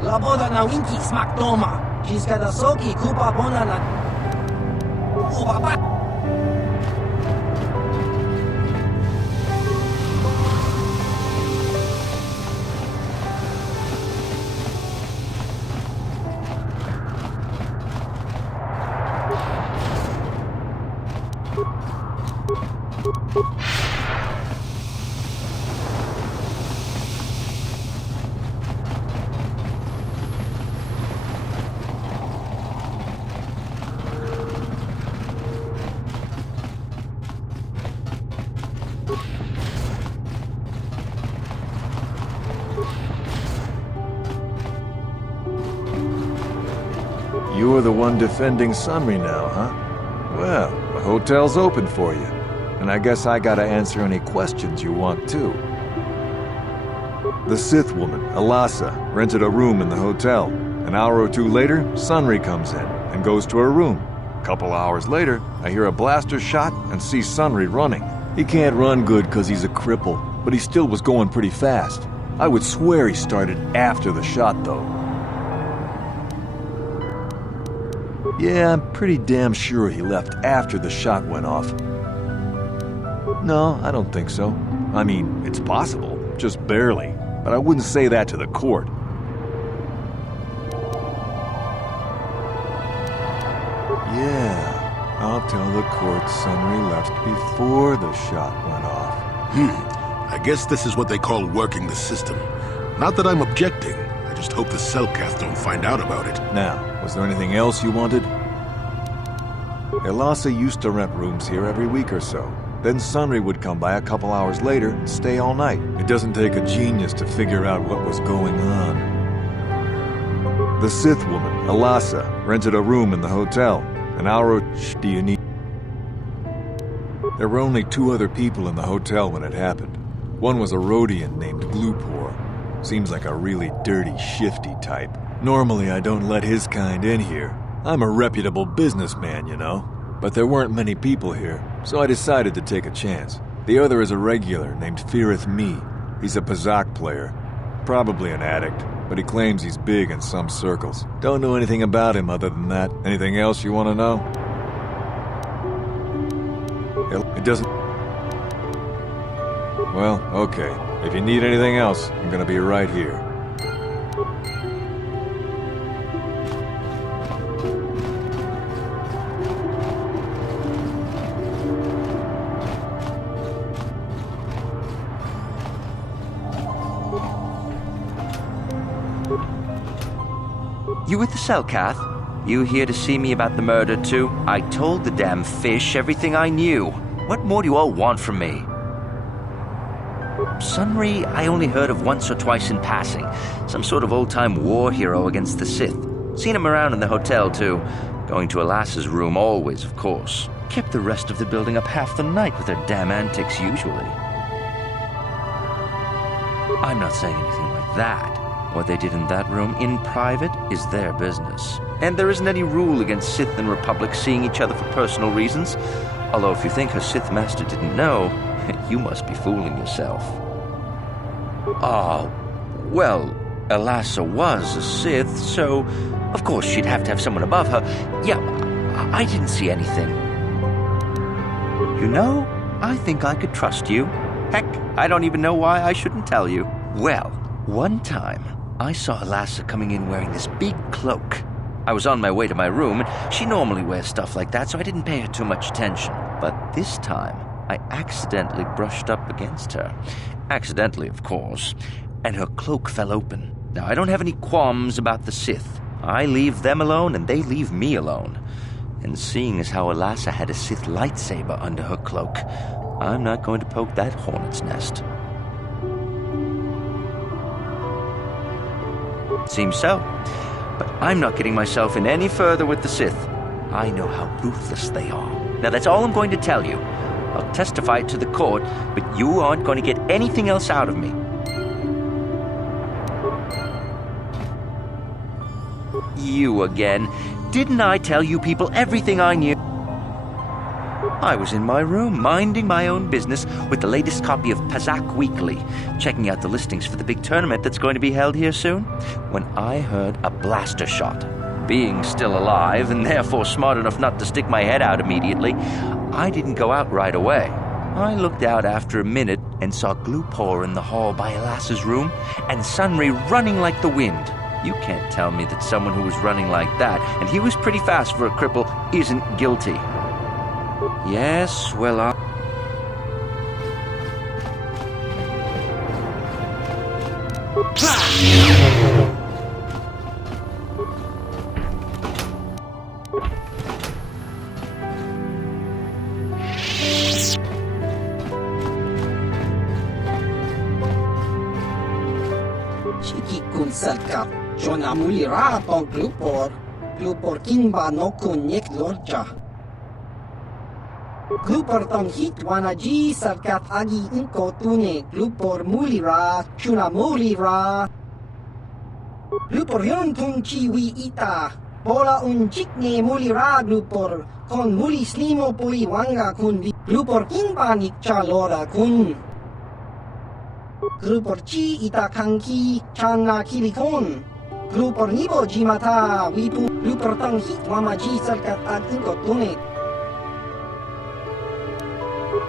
La boda na winki smak toma. Jiska da soki kupa bona na Ubaba. You're the one defending Sunri now, huh? Well, the hotel's open for you. And I guess I gotta answer any questions you want, too. The Sith woman, Alasa, rented a room in the hotel. An hour or two later, Sunri comes in and goes to her room. A couple hours later, I hear a blaster shot and see Sunri running. He can't run good because he's a cripple, but he still was going pretty fast. I would swear he started after the shot, though. Yeah, I'm pretty damn sure he left after the shot went off. No, I don't think so. I mean, it's possible, just barely. But I wouldn't say that to the court. Yeah, I'll tell the court Sunry left before the shot went off. I guess this is what they call working the system. Not that I'm objecting. I just hope the Cellcath don't find out about it. Now, was there anything else you wanted? Elasa used to rent rooms here every week or so. Then Sunry would come by a couple hours later and stay all night. It doesn't take a genius to figure out what was going on. The Sith woman, Elasa, rented a room in the hotel. An hour do you need? There were only 2 other people in the hotel when it happened. One was a Rodian named Glupor. Seems like a really dirty, shifty type. Normally I don't let his kind in here. I'm a reputable businessman, you know. But there weren't many people here, so I decided to take a chance. The other is a regular named Firith Me. He's a Pazak player. Probably an addict, but he claims he's big in some circles. Don't know anything about him other than that. Anything else you want to know? It doesn't... Well, okay. If you need anything else, I'm gonna be right here. You with the Cellcath? You here to see me about the murder, too? I told the damn fish everything I knew. What more do you all want from me? Sunry, I only heard of once or twice in passing. Some sort of old-time war hero against the Sith. Seen him around in the hotel, too. Going to Elasa's room always, of course. Kept the rest of the building up half the night with their damn antics usually. I'm not saying anything like that. What they did in that room in private is their business. And there isn't any rule against Sith and Republic seeing each other for personal reasons. Although if you think her Sith master didn't know, you must be fooling yourself. Oh, well, Elasa was a Sith, so of course she'd have to have someone above her. Yeah, I didn't see anything. You know, I think I could trust you. Heck, I don't even know why I shouldn't tell you. Well, one time, I saw Elasa coming in wearing this big cloak. I was on my way to my room, and she normally wears stuff like that, so I didn't pay her too much attention. But this time, I accidentally brushed up against her. Accidentally, of course. And her cloak fell open. Now, I don't have any qualms about the Sith. I leave them alone, and they leave me alone. And seeing as how Elasa had a Sith lightsaber under her cloak, I'm not going to poke that hornet's nest. Seems so. But I'm not getting myself in any further with the Sith. I know how ruthless they are. Now that's all I'm going to tell you. I'll testify to the court, but you aren't going to get anything else out of me. You again. Didn't I tell you people everything I knew? I was in my room, minding my own business with the latest copy of Pazak Weekly, checking out the listings for the big tournament that's going to be held here soon, when I heard a blaster shot. Being still alive, and therefore smart enough not to stick my head out immediately, I didn't go out right away. I looked out after a minute and saw Glupor in the hall by Elasa's room, and Sunry running like the wind. You can't tell me that someone who was running like that, and he was pretty fast for a cripple, isn't guilty. Yes, well, Chiki kun Cellcath, Jona mulira ton Glupor kinba no kun nek lorja. Glupor ton hit wanaji Cellcath agi inko tune Glupor mulira chuna mulira. Glupor yon tun chiwi ita bola un chikne mulira Glupor kon muli slimo pui wanga kun vi Glupor kinba nik chalora kun. Glupor chi ita kanki changa kilikon. Glupor nibo jimata wipu Glupor tong hit wamaji Cellcath ad inko tune.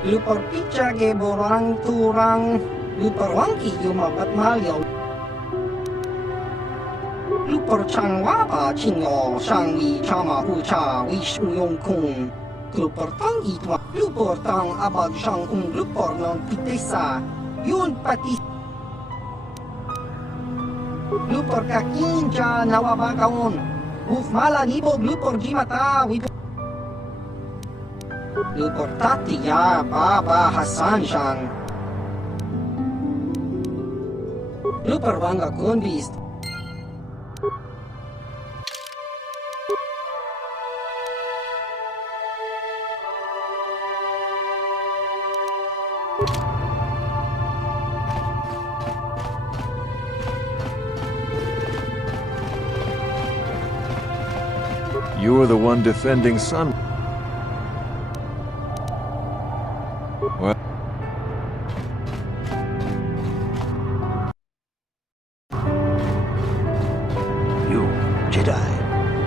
Glupor picha ge borang turang Glupor wangki yumabat malyo. Glupor Lupor Chan Wapa Chingo Shangi Chama Hucha Wish Uyong Kung Lupor Tang Itwa Lupor Tang Abag Shang Lupor Non Pitesa Yun Pati Lupor Kakinja Nawabagaon Uf Mala Nibog Lupor Jimata Lupor Tatiya Baba Hassan Shang Lupor Wanga Kunbist You were the one defending Sun. Well, You, Jedi.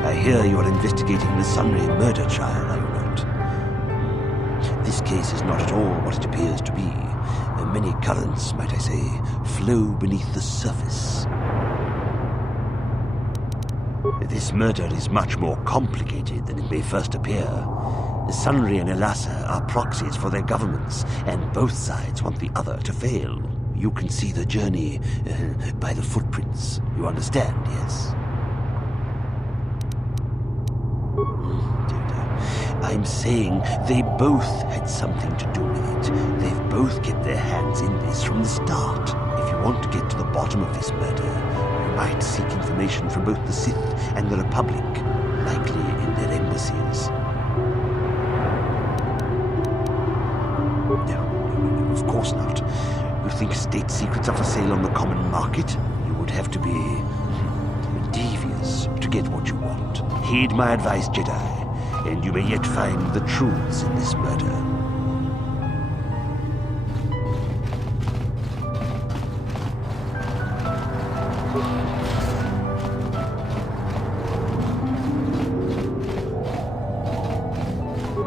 I hear you are investigating the Sunray murder trial, are you not? This case is not at all what it appears to be. Many currents, might I say, flow beneath the surface. This murder is much more complicated than it may first appear. Sunray and Elassa are proxies for their governments, and both sides want the other to fail. You can see the journey by the footprints. You understand, yes? I'm saying they both had something to do with it. They've both kept their hands in this from the start. If you want to get to the bottom of this murder, you might seek information from both the Sith and the Republic, likely in their embassies. No, of course not. You think state secrets are for sale on the common market? You would have to be devious to get what you want. Heed my advice, Jedi, and you may yet find the truths in this murder.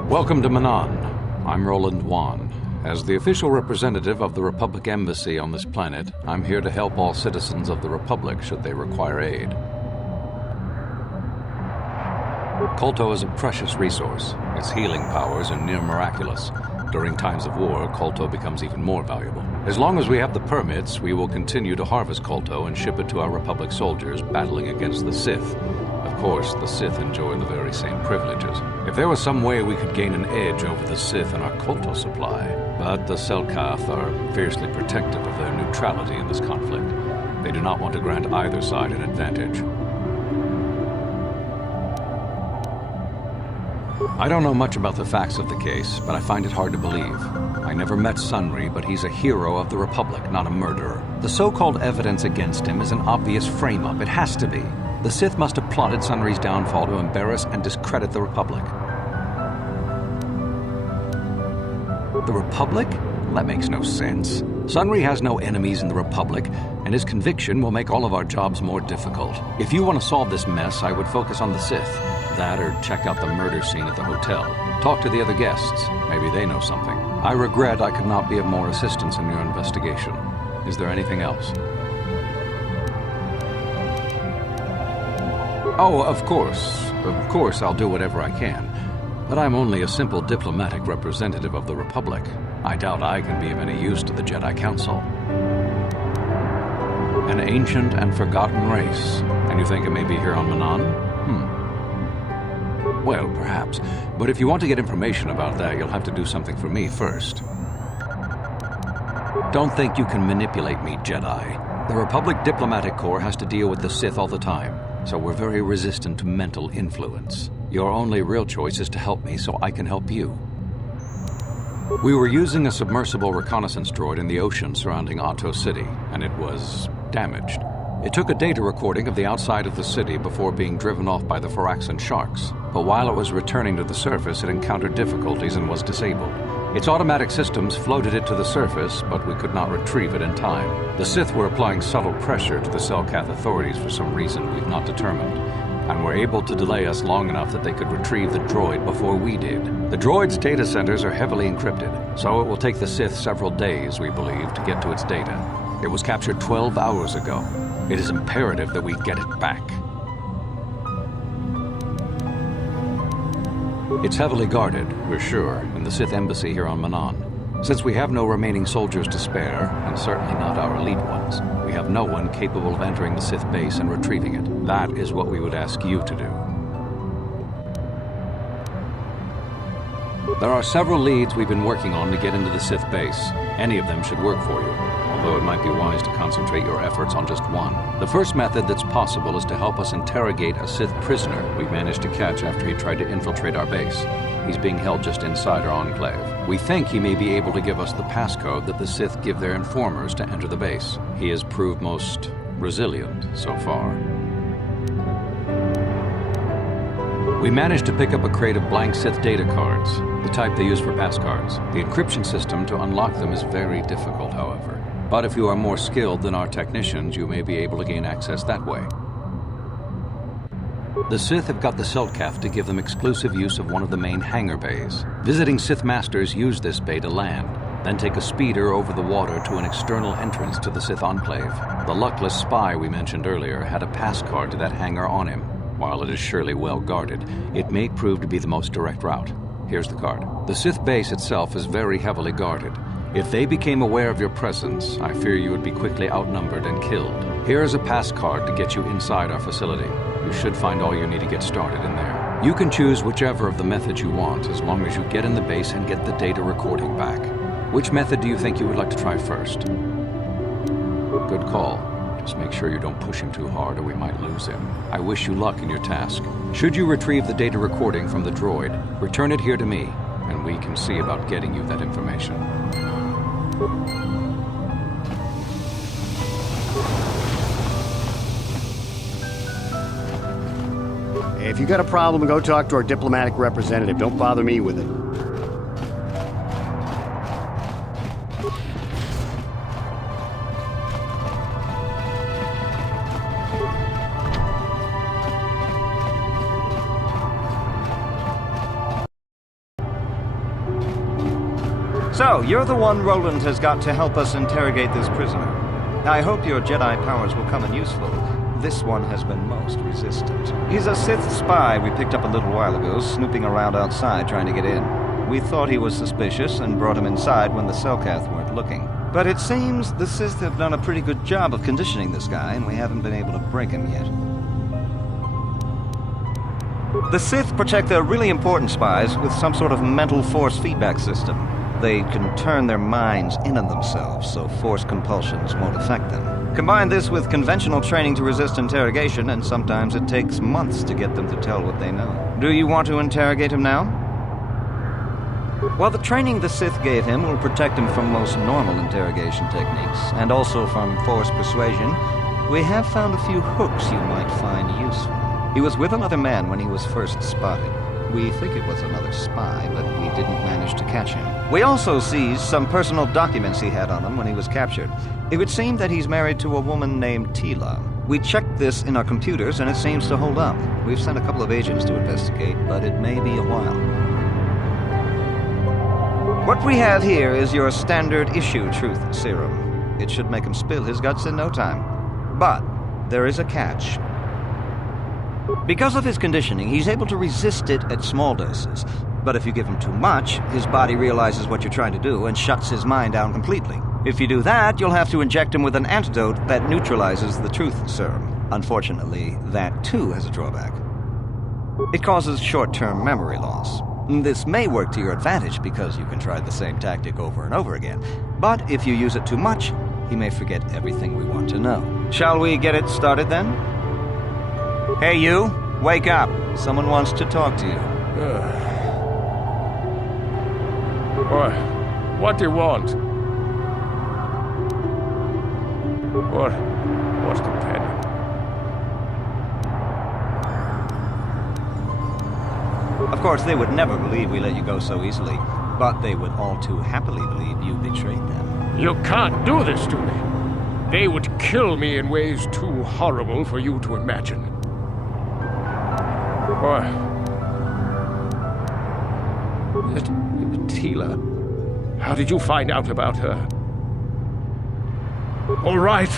Welcome to Manaan. I'm Roland Wan. As the official representative of the Republic Embassy on this planet, I'm here to help all citizens of the Republic should they require aid. KOTOR is a precious resource. Its healing powers are near miraculous. During times of war, KOTOR becomes even more valuable. As long as we have the permits, we will continue to harvest KOTOR and ship it to our Republic soldiers battling against the Sith. Of course, the Sith enjoy the very same privileges. If there was some way we could gain an edge over the Sith in our KOTOR supply, but the Selkath are fiercely protective of their neutrality in this conflict. They do not want to grant either side an advantage. I don't know much about the facts of the case, but I find it hard to believe. I never met Sunray, but he's a hero of the Republic, not a murderer. The so-called evidence against him is an obvious frame-up. It has to be. The Sith must have plotted Sunray's downfall to embarrass and discredit the Republic. The Republic? That makes no sense. Sunray has no enemies in the Republic, and his conviction will make all of our jobs more difficult. If you want to solve this mess, I would focus on the Sith. That or check out the murder scene at the hotel. Talk to the other guests. Maybe they know something. I regret I could not be of more assistance in your investigation. Is there anything else? Oh, of course. Of course I'll do whatever I can. But I'm only a simple diplomatic representative of the Republic. I doubt I can be of any use to the Jedi Council. An ancient and forgotten race. And you think it may be here on Manaan? Well, perhaps. But if you want to get information about that, you'll have to do something for me first. Don't think you can manipulate me, Jedi. The Republic Diplomatic Corps has to deal with the Sith all the time, so we're very resistant to mental influence. Your only real choice is to help me so I can help you. We were using a submersible reconnaissance droid in the ocean surrounding Ahto City, and it was damaged. It took a data recording of the outside of the city before being driven off by the Faraxan sharks, but while it was returning to the surface, it encountered difficulties and was disabled. Its automatic systems floated it to the surface, but we could not retrieve it in time. The Sith were applying subtle pressure to the Selkath authorities for some reason we've not determined, and were able to delay us long enough that they could retrieve the droid before we did. The droid's data centers are heavily encrypted, so it will take the Sith several days, we believe, to get to its data. It was captured 12 hours ago. It is imperative that we get it back. It's heavily guarded, we're sure, in the Sith embassy here on Manaan. Since we have no remaining soldiers to spare, and certainly not our elite ones, we have no one capable of entering the Sith base and retrieving it. That is what we would ask you to do. There are several leads we've been working on to get into the Sith base. Any of them should work for you, although it might be wise to concentrate your efforts on just one. The first method that's possible is to help us interrogate a Sith prisoner we managed to catch after he tried to infiltrate our base. He's being held just inside our enclave. We think he may be able to give us the passcode that the Sith give their informers to enter the base. He has proved most resilient so far. We managed to pick up a crate of blank Sith data cards, the type they use for passcards. The encryption system to unlock them is very difficult, however. But if you are more skilled than our technicians, you may be able to gain access that way. The Sith have got the Selkath to give them exclusive use of one of the main hangar bays. Visiting Sith Masters use this bay to land, then take a speeder over the water to an external entrance to the Sith Enclave. The luckless spy we mentioned earlier had a passcard to that hangar on him. While it is surely well guarded, it may prove to be the most direct route. Here's the card. The Sith base itself is very heavily guarded. If they became aware of your presence, I fear you would be quickly outnumbered and killed. Here is a pass card to get you inside our facility. You should find all you need to get started in there. You can choose whichever of the methods you want, as long as you get in the base and get the data recording back. Which method do you think you would like to try first? Good call. Just make sure you don't push him too hard or we might lose him. I wish you luck in your task. Should you retrieve the data recording from the droid, return it here to me, and we can see about getting you that information. If you got a problem, go talk to our diplomatic representative. Don't bother me with it. So, you're the one Roland has got to help us interrogate this prisoner. I hope your Jedi powers will come in useful. This one has been most resistant. He's a Sith spy we picked up a little while ago, snooping around outside trying to get in. We thought he was suspicious and brought him inside when the Selkath weren't looking. But it seems the Sith have done a pretty good job of conditioning this guy, and we haven't been able to break him yet. The Sith protect their really important spies with some sort of mental force feedback system. They can turn their minds in on themselves, so force compulsions won't affect them. Combine this with conventional training to resist interrogation, and sometimes it takes months to get them to tell what they know. Do you want to interrogate him now? Well, the training the Sith gave him will protect him from most normal interrogation techniques, and also from force persuasion. We have found a few hooks you might find useful. He was with another man when he was first spotted. We think it was another spy, but we didn't manage to catch him. We also seized some personal documents he had on him when he was captured. It would seem that he's married to a woman named Tila. We checked this in our computers, and it seems to hold up. We've sent a couple of agents to investigate, but it may be a while. What we have here is your standard issue truth serum. It should make him spill his guts in no time. But there is a catch. Because of his conditioning, he's able to resist it at small doses. But if you give him too much, his body realizes what you're trying to do and shuts his mind down completely. If you do that, you'll have to inject him with an antidote that neutralizes the truth serum. Unfortunately, that too has a drawback. It causes short-term memory loss. This may work to your advantage because you can try the same tactic over and over again. But if you use it too much, he may forget everything we want to know. Shall we get it started then? Hey you, wake up. Someone wants to talk to you. What do you want? What companion? Of course, they would never believe we let you go so easily, but they would all too happily believe you betrayed them. You can't do this to me. They would kill me in ways too horrible for you to imagine. Tila, how did you find out about her? All right.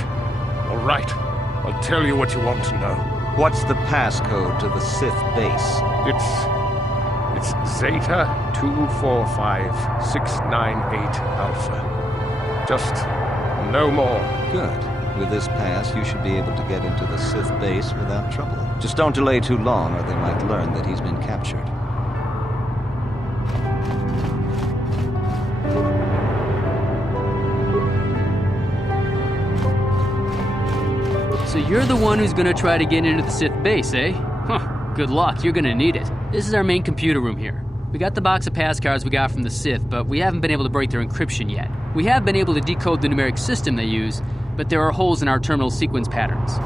I'll tell you what you want to know. What's the passcode to the Sith base? It's Zeta 245698 Alpha. Just no more. Good. With this pass, you should be able to get into the Sith base without trouble. Just don't delay too long, or they might learn that he's been captured. So you're the one who's gonna try to get into the Sith base, eh? Huh, good luck, you're gonna need it. This is our main computer room here. We got the box of pass cards we got from the Sith, but we haven't been able to break their encryption yet. We have been able to decode the numeric system they use, but there are holes in our terminal sequence patterns.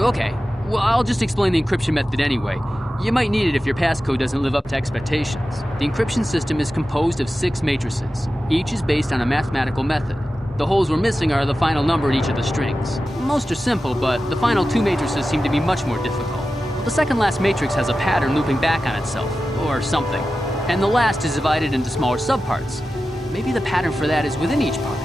Okay. Well, I'll just explain the encryption method anyway. You might need it if your passcode doesn't live up to expectations. The encryption system is composed of 6 matrices. Each is based on a mathematical method. The holes we're missing are the final number in each of the strings. Most are simple, but the final 2 matrices seem to be much more difficult. The second last matrix has a pattern looping back on itself, or something. And the last is divided into smaller subparts. Maybe the pattern for that is within each part.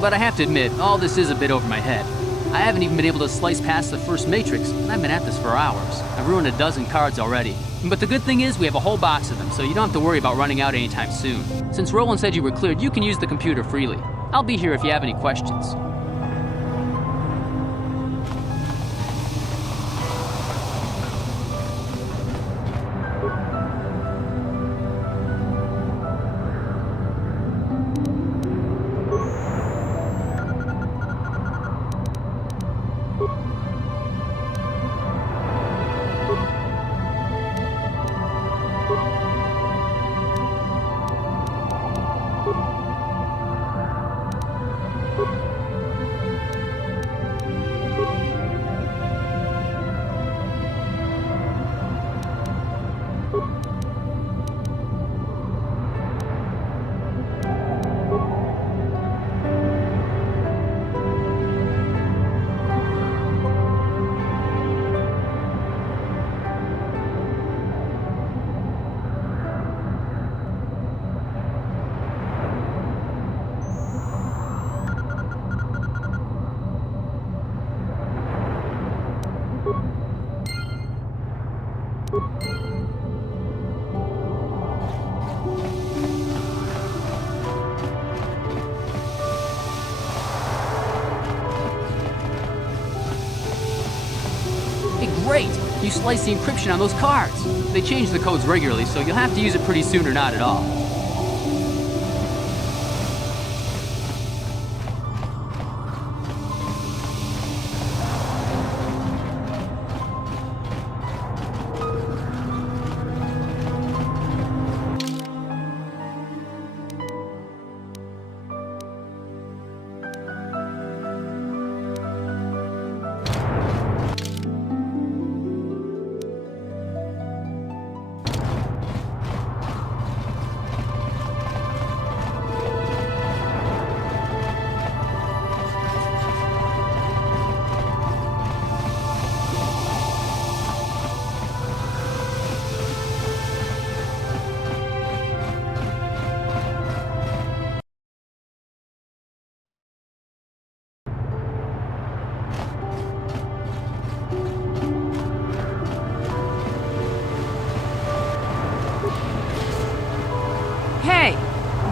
But I have to admit, all this is a bit over my head. I haven't even been able to slice past the first matrix, and I've been at this for hours. I've ruined a dozen cards already. But the good thing is we have a whole box of them, so you don't have to worry about running out anytime soon. Since Roland said you were cleared, you can use the computer freely. I'll be here if you have any questions. Great! You slice the encryption on those cards. They change the codes regularly, so you'll have to use it pretty soon or not at all.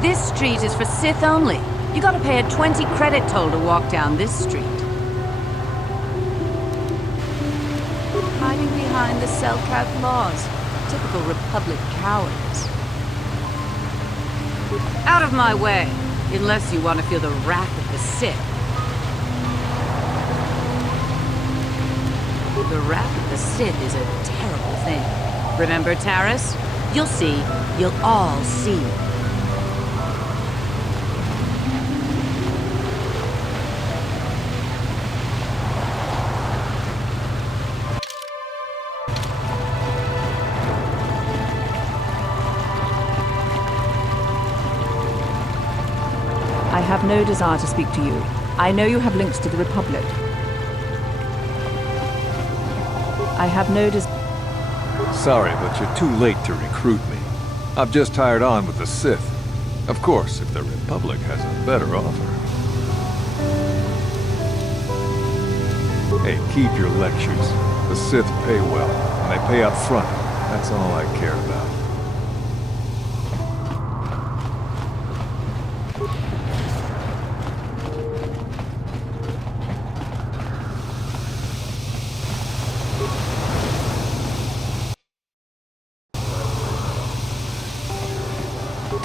This street is for Sith only. You gotta pay a 20 credit toll to walk down this street. Hiding behind the Selkat laws. Typical Republic cowards. Out of my way, unless you want to feel the wrath of the Sith. The wrath of the Sith is a terrible thing. Remember, Taris? You'll see. You'll all see. I have no desire to speak to you. I know you have links to the Republic. I have no Sorry, but you're too late to recruit me. I've just hired on with the Sith. Of course, if the Republic has a better offer. Hey, keep your lectures. The Sith pay well, and they pay up front. That's all I care about.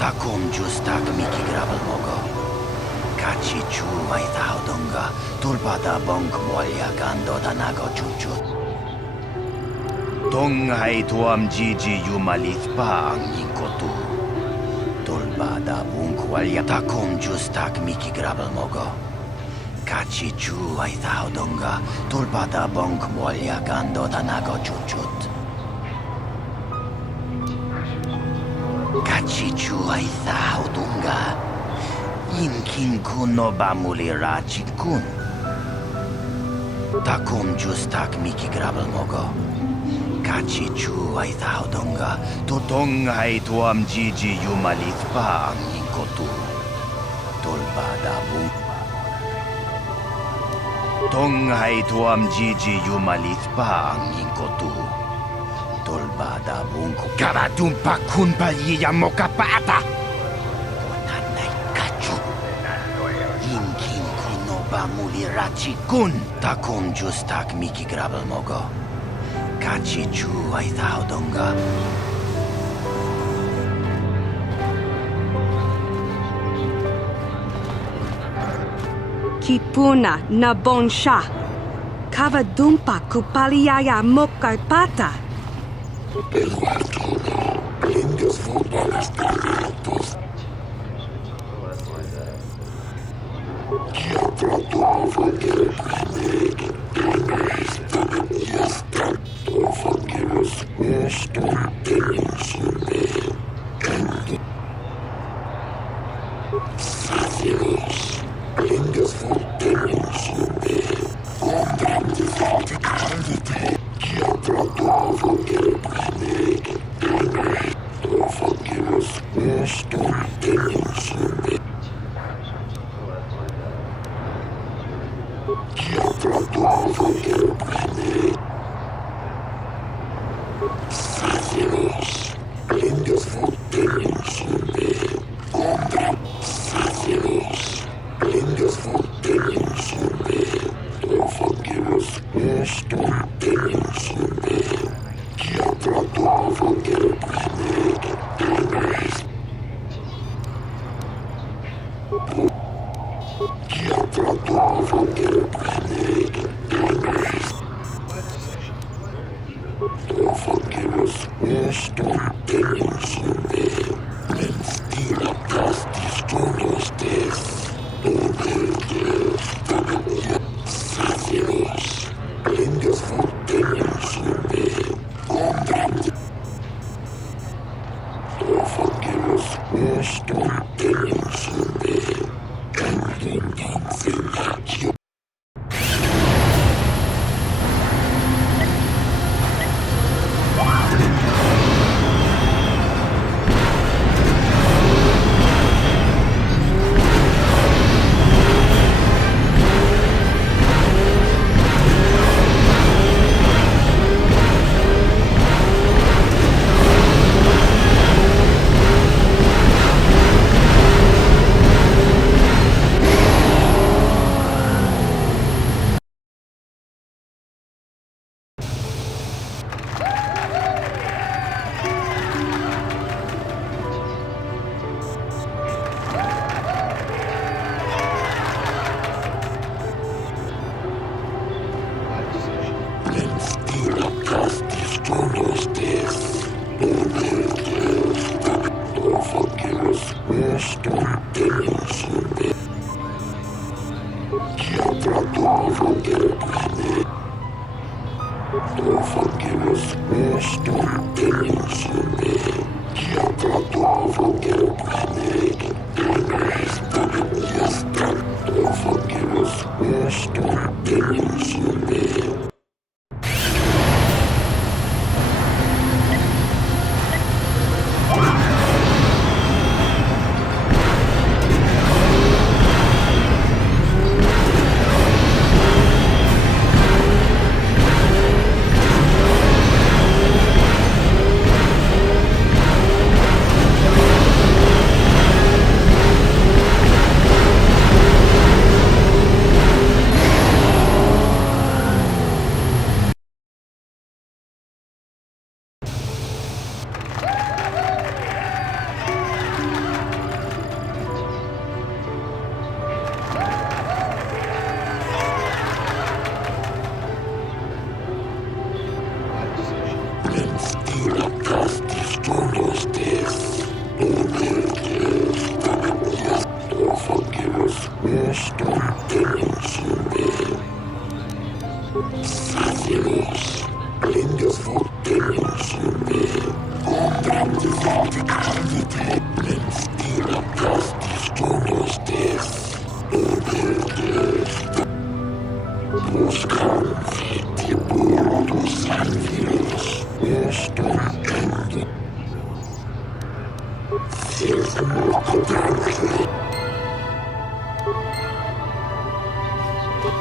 Takum justak miki grabal mogo. Kachi chu ai thaudunga. Tulpada bonk molia gando danago chuchut. Tong hai tuam jiji yumalith pa ang yinkotu. Tulpada bonk walia. Takum justak miki grabal mogo. Kachi chu ai thaudunga. Tulpada bonk molia gando danago chuchut. Kachichu ay thaudunga. Inkin kuno bamuli rachit kun. Takum justak miki grabal mogo. Kachichu ay thaudunga. Tutong ay tuam jiji yumalit pa ang yinkotu. Tulbada bung. Tong ay tuam jiji yumalit pa ang yinkotu. Tolbada bungko Gabadumpa kunpa yiyamoka pata Konanay kachu Inkin kuno ba mulirachi kun Takum justak miki grabal mogo Kachi chu ay thaudonga Kipuna na bonsha Kavadumpa kupaliyaya mokarpata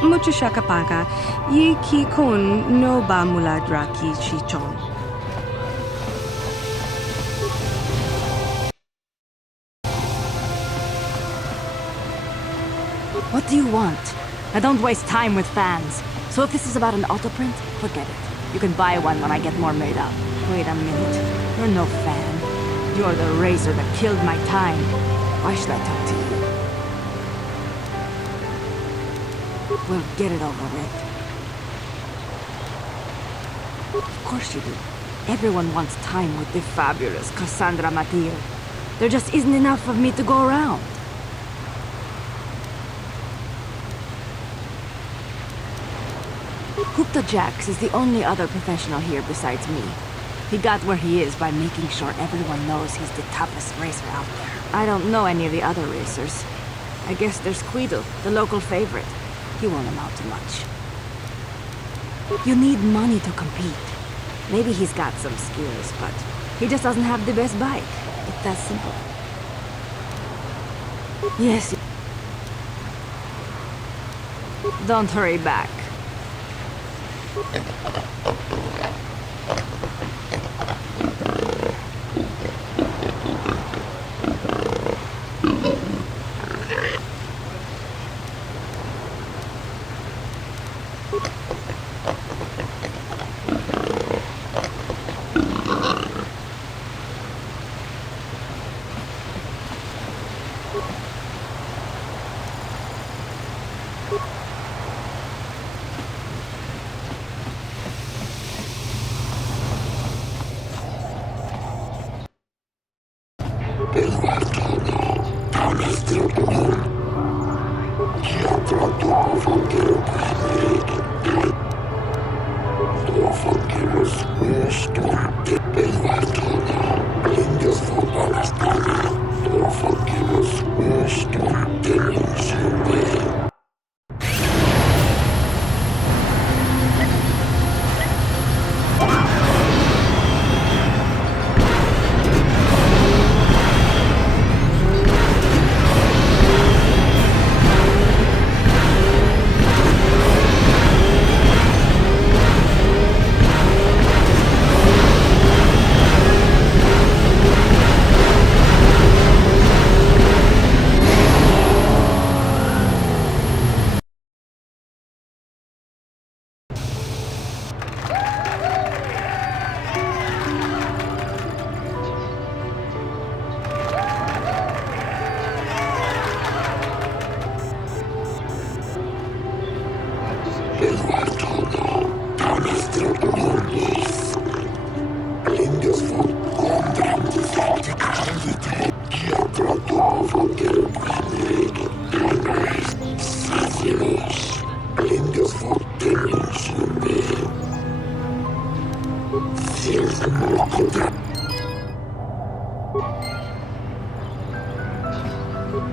Mucho shakapaka, ye ki kon no ba muladra ki chichon. What do you want? I don't waste time with fans. So if this is about an autoprint, forget it. You can buy one when I get more made up. Wait a minute. You're no fan. You're the razor that killed my time. Why should I talk to you? Well, get it over with. Of course you do. Everyone wants time with the fabulous Cassandra Matil. There just isn't enough of me to go around. Gupta Jax is the only other professional here besides me. He got where he is by making sure everyone knows he's the toughest racer out there. I don't know any of the other racers. I guess there's Guido, the local favorite. He won't amount to much. You need money to compete. Maybe he's got some skills, but he just doesn't have the best bike. It's that simple. Yes. Don't hurry back.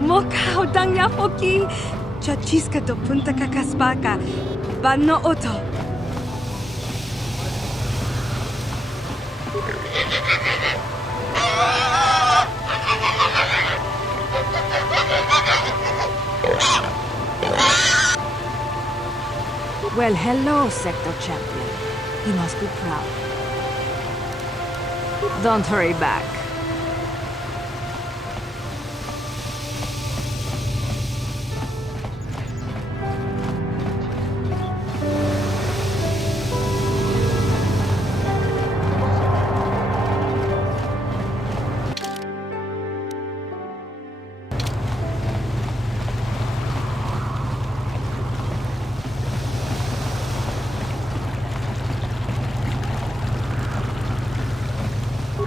Mokao dangyapoki, chachiska do punta kakaspaka, bano oto. Well, hello, Sector Champion. You must be proud. Don't hurry back.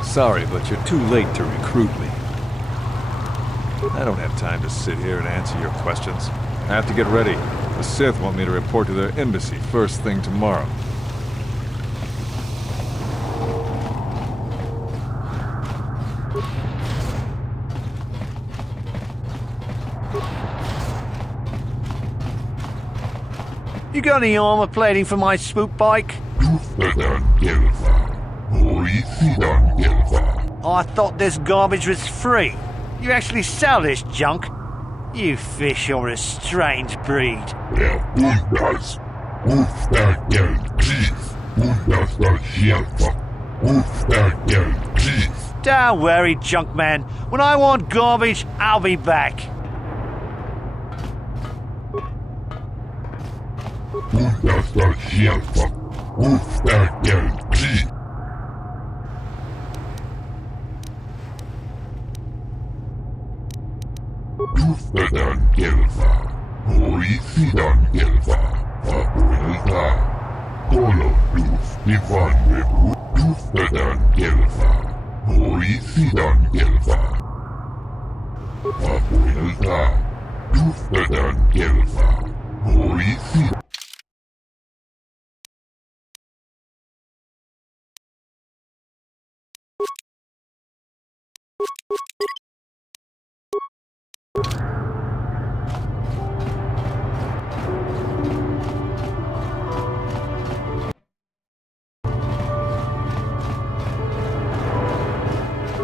Sorry, but you're too late to recruit me. I don't have time to sit here and answer your questions. I have to get ready. The Sith want me to report to their embassy first thing tomorrow. You got any armor plating for my swoop bike? I thought this garbage was free. You actually sell this junk? You fish are a strange breed. Don't worry, junk man. When I want garbage, I'll be back.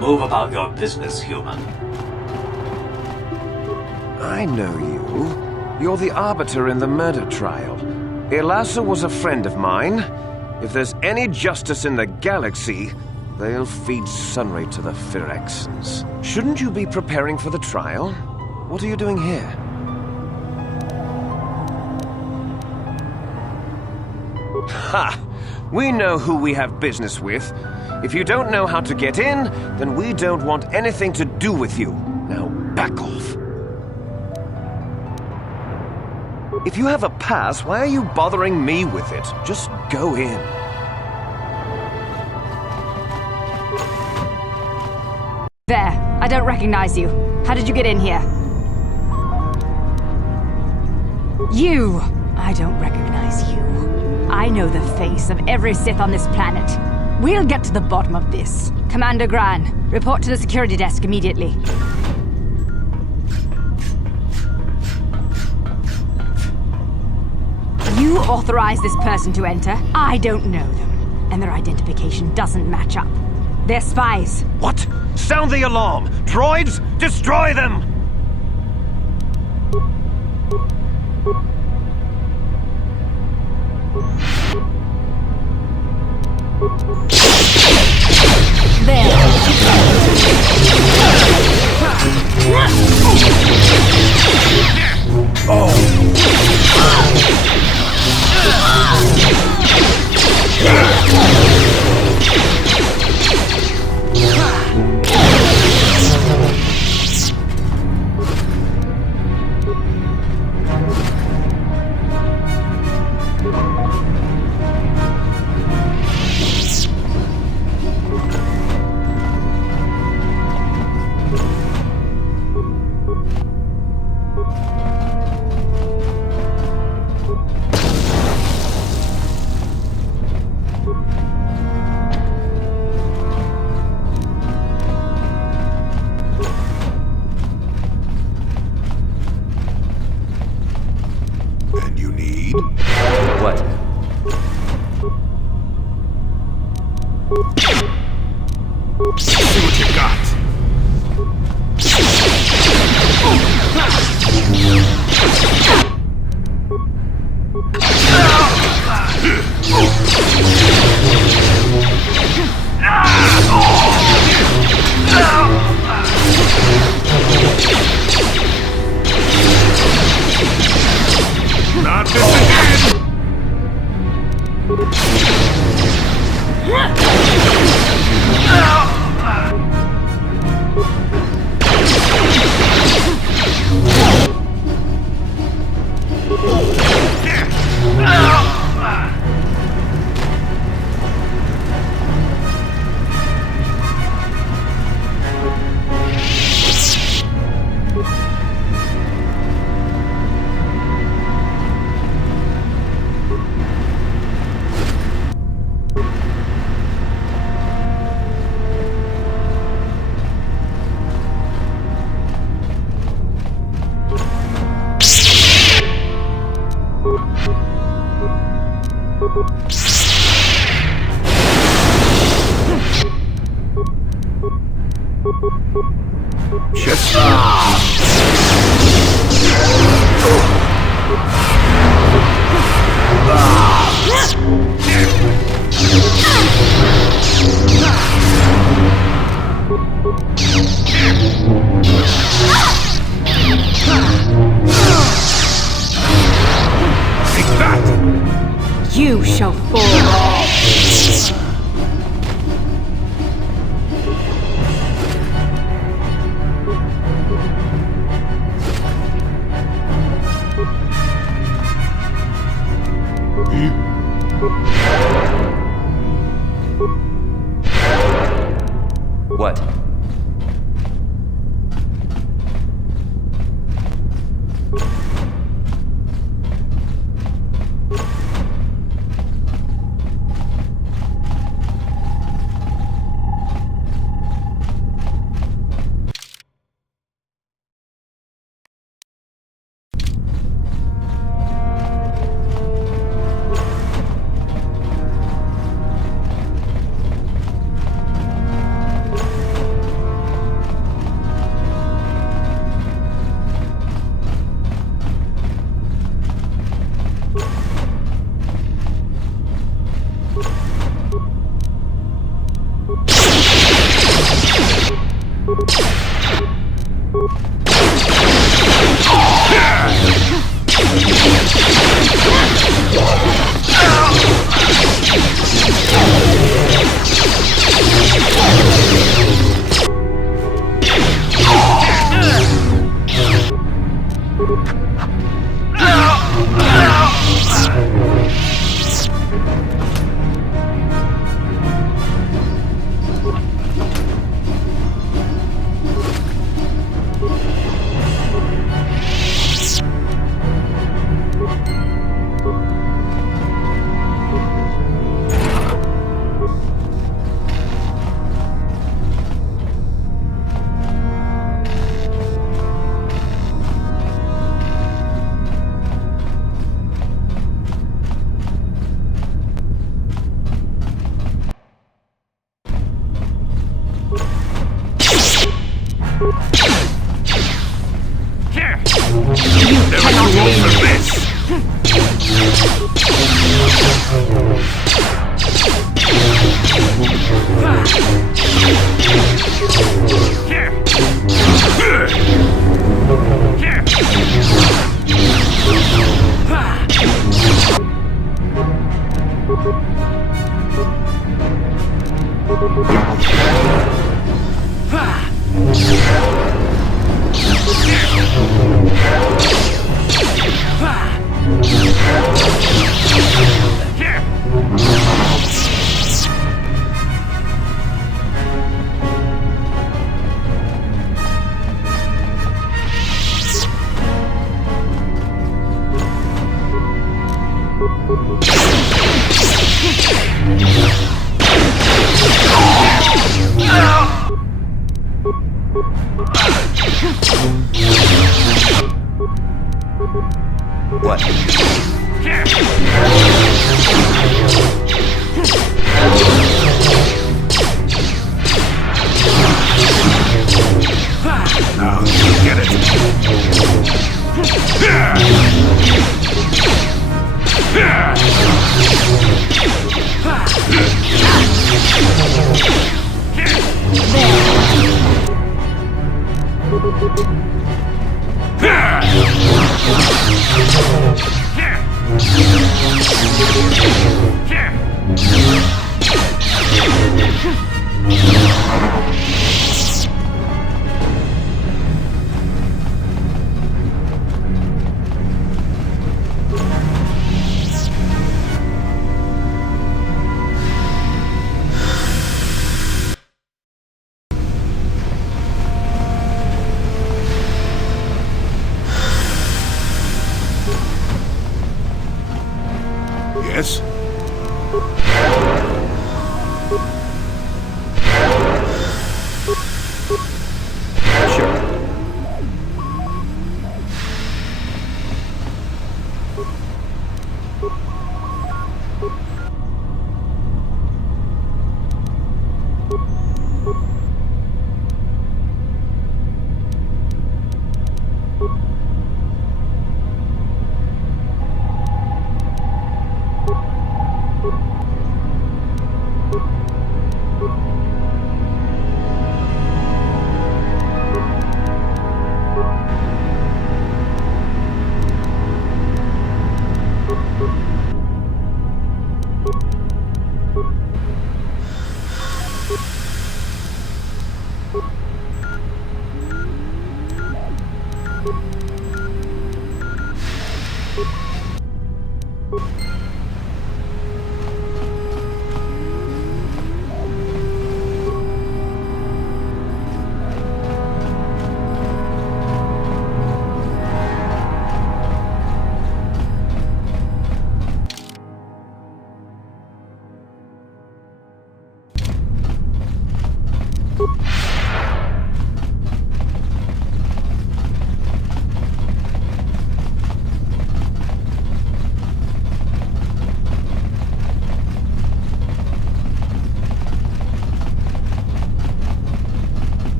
Move about your business, human. I know you. You're the arbiter in the murder trial. Elassa was a friend of mine. If there's any justice in the galaxy, they'll feed sunray to the Phyrexians. Shouldn't you be preparing for the trial? What are you doing here? Ha! We know who we have business with. If you don't know how to get in, then we don't want anything to do with you. Now back off. If you have a pass, why are you bothering me with it? Just go in. There. I don't recognize you. How did you get in here? You! I don't recognize you. I know the face of every Sith on this planet. We'll get to the bottom of this. Commander Gran, report to the security desk immediately. You authorized this person to enter. I don't know them, and their identification doesn't match up. They're spies. What? Sound the alarm! Droids, destroy them! Just... You shall fall. What? What? Now you get it. Yes?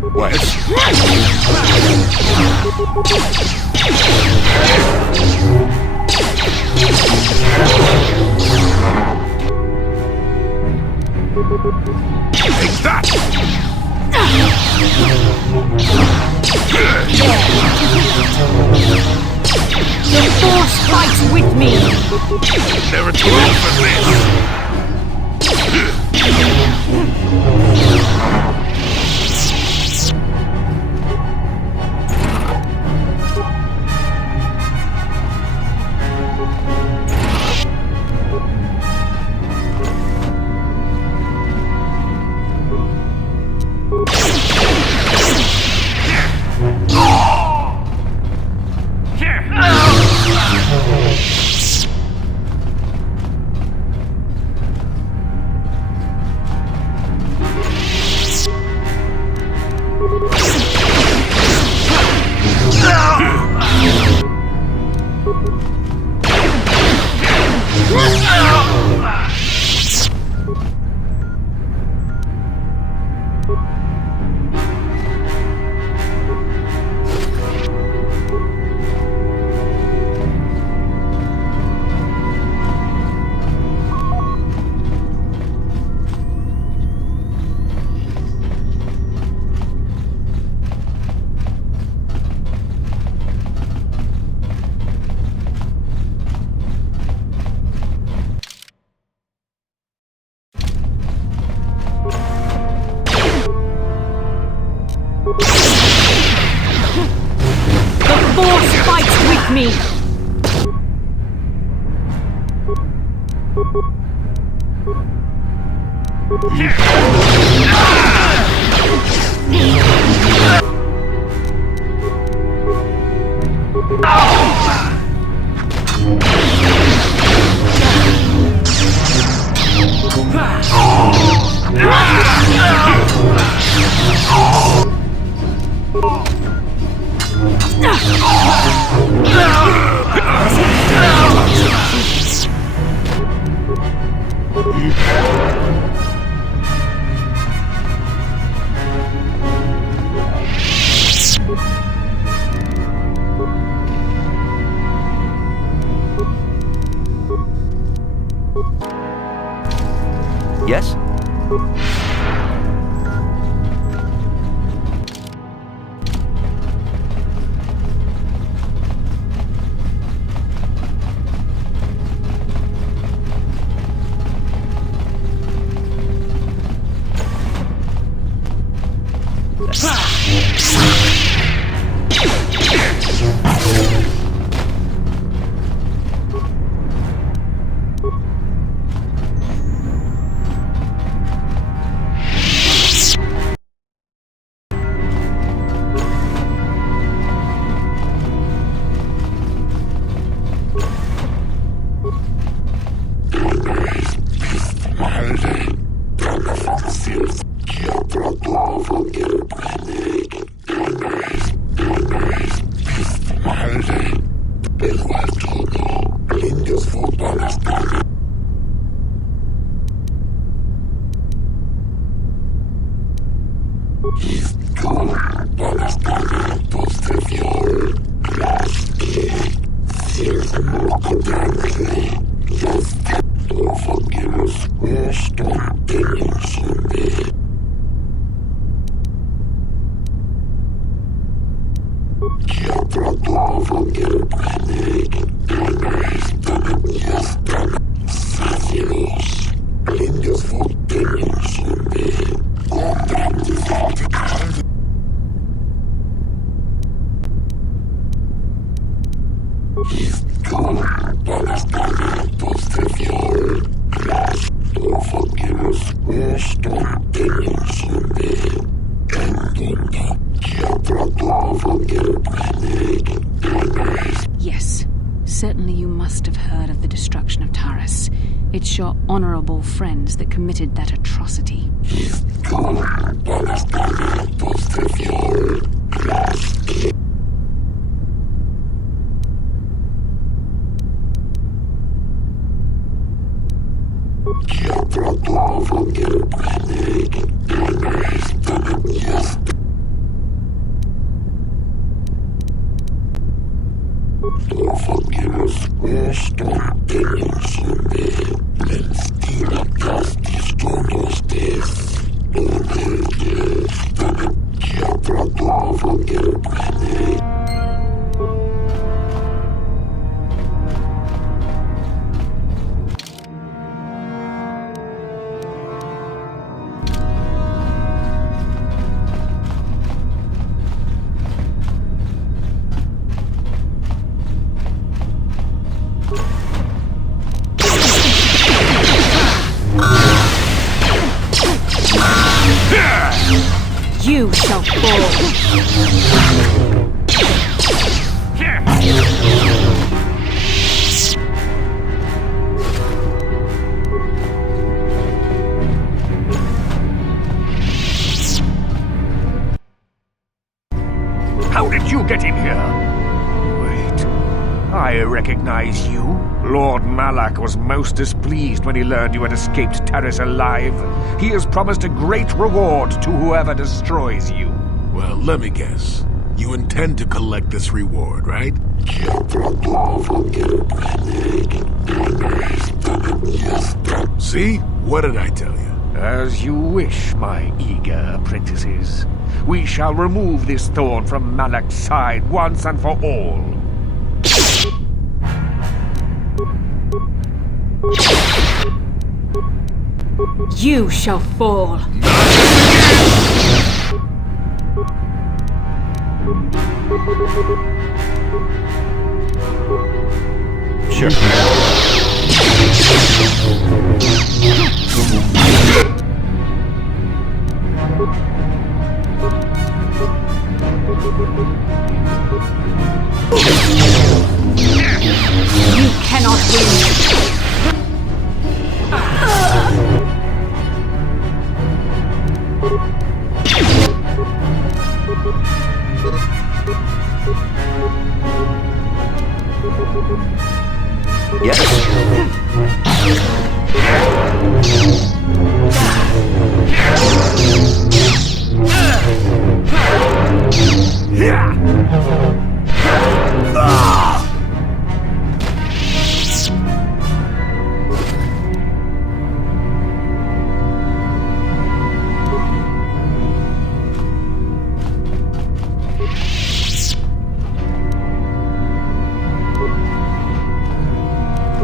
What? Take that! The Force fights with me! Never too old for this! Me! Yes? Yes, certainly you must have heard of the destruction of Taris. It's your honorable friends that committed that atrocity. You shall fall. How did you get in here? Wait, I recognize you. Lord Malak was most displeased when he learned you had escaped Taris alive. He has promised a great reward to whoever destroys you. Well, let me guess. You intend to collect this reward, right? See? What did I tell you? As you wish, my eager apprentices. We shall remove this thorn from Malak's side once and for all. You shall fall. Sure. You cannot win.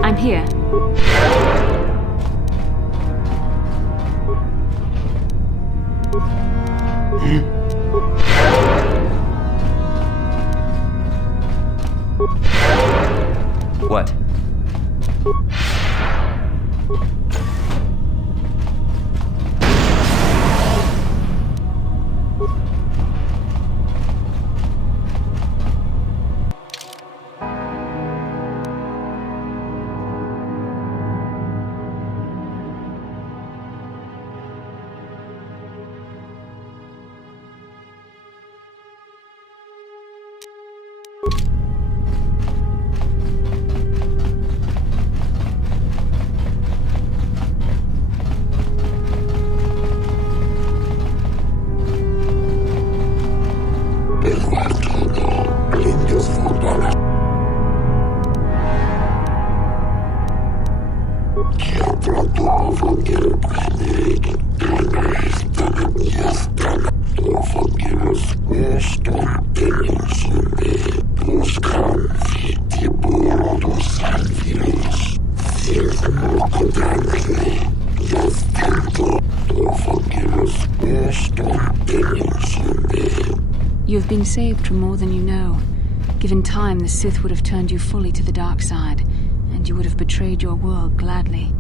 I'm here. What? You've been saved from more than you know. Given time, the Sith would have turned you fully to the dark side, and you would have betrayed your world gladly.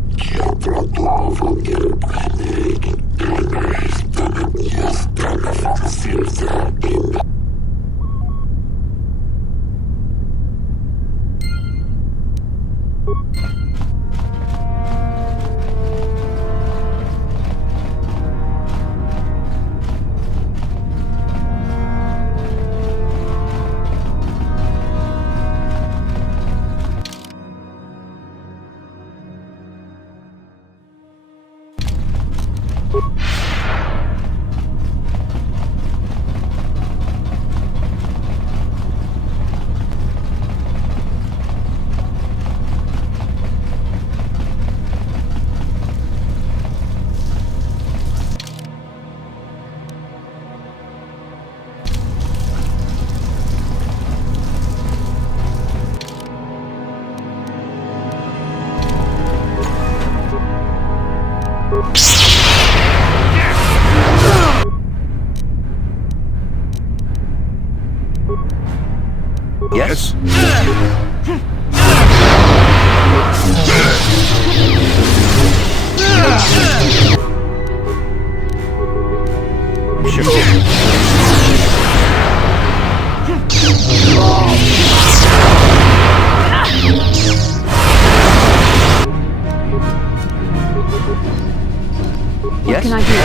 Yes? What can I do?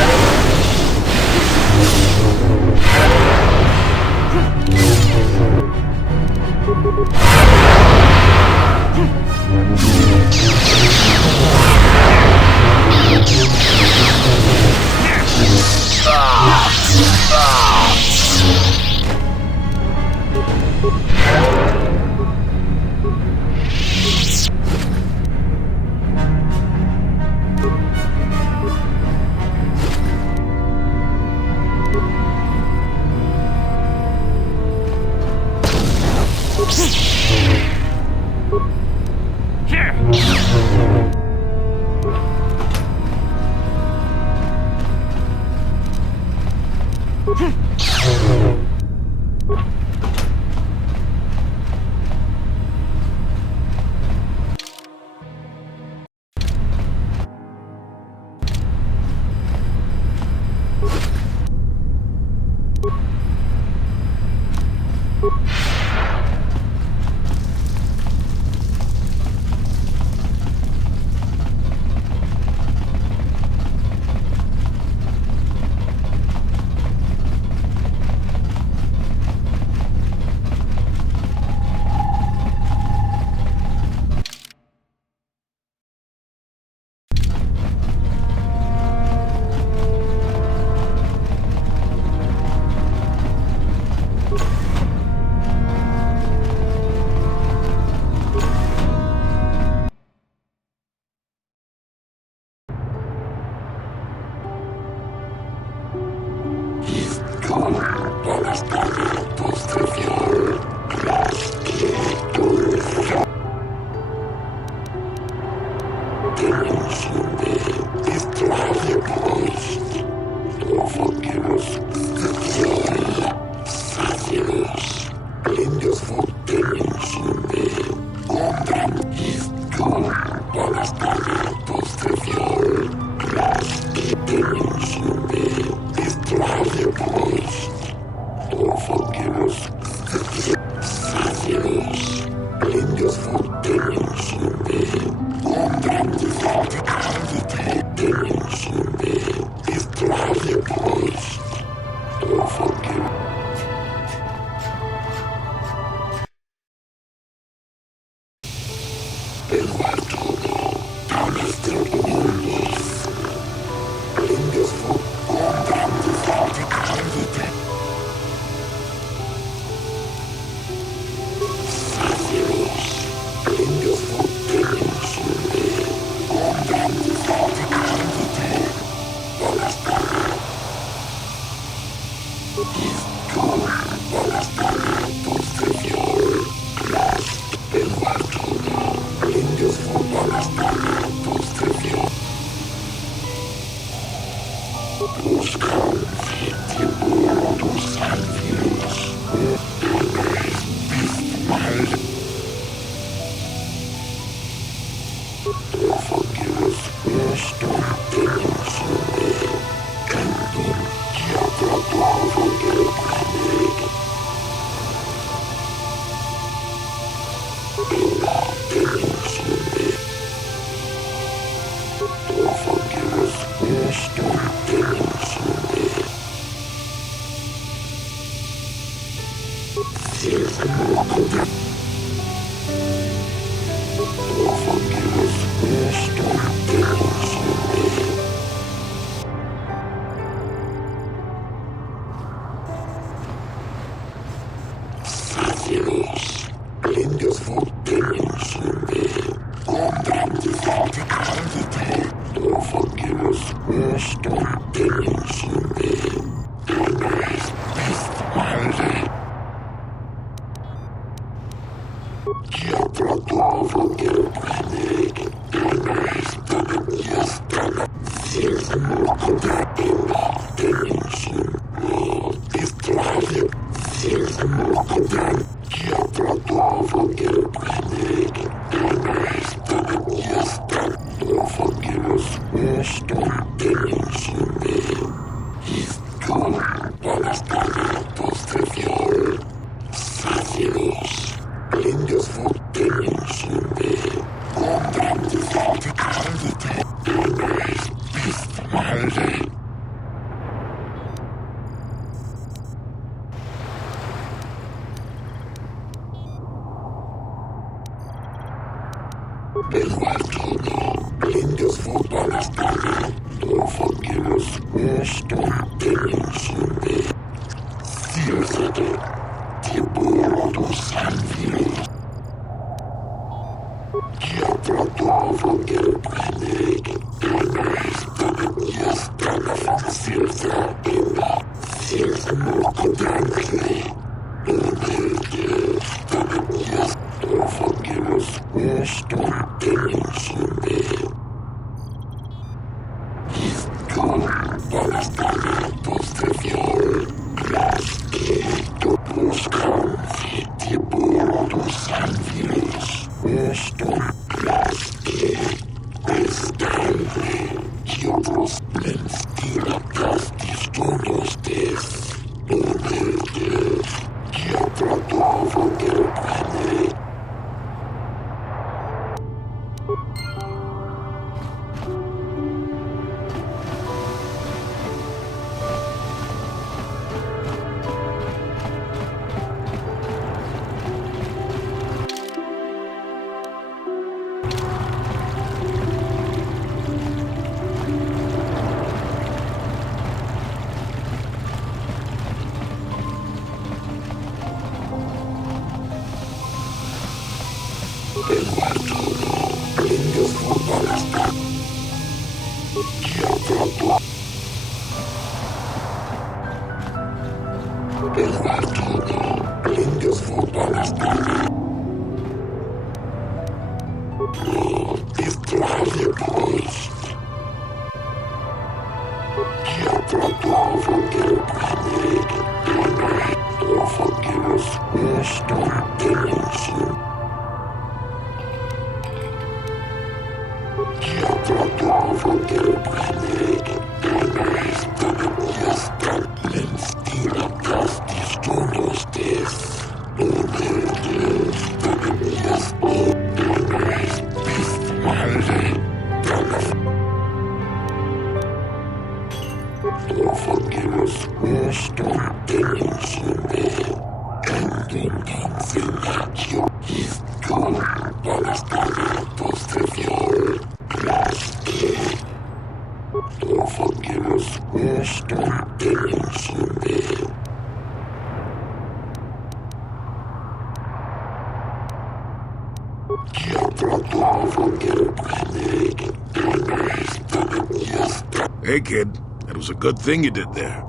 Hey, kid. That was a good thing you did there.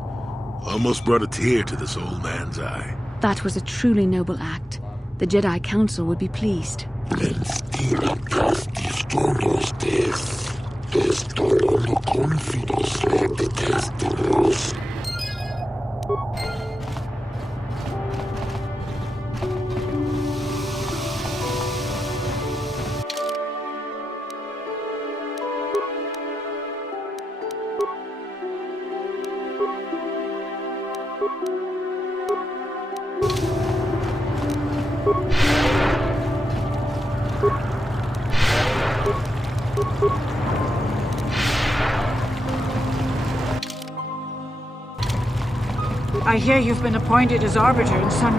Almost brought a tear to this old man's eye. That was a truly noble act. The Jedi Council would be pleased. I hear you've been appointed as arbiter in some...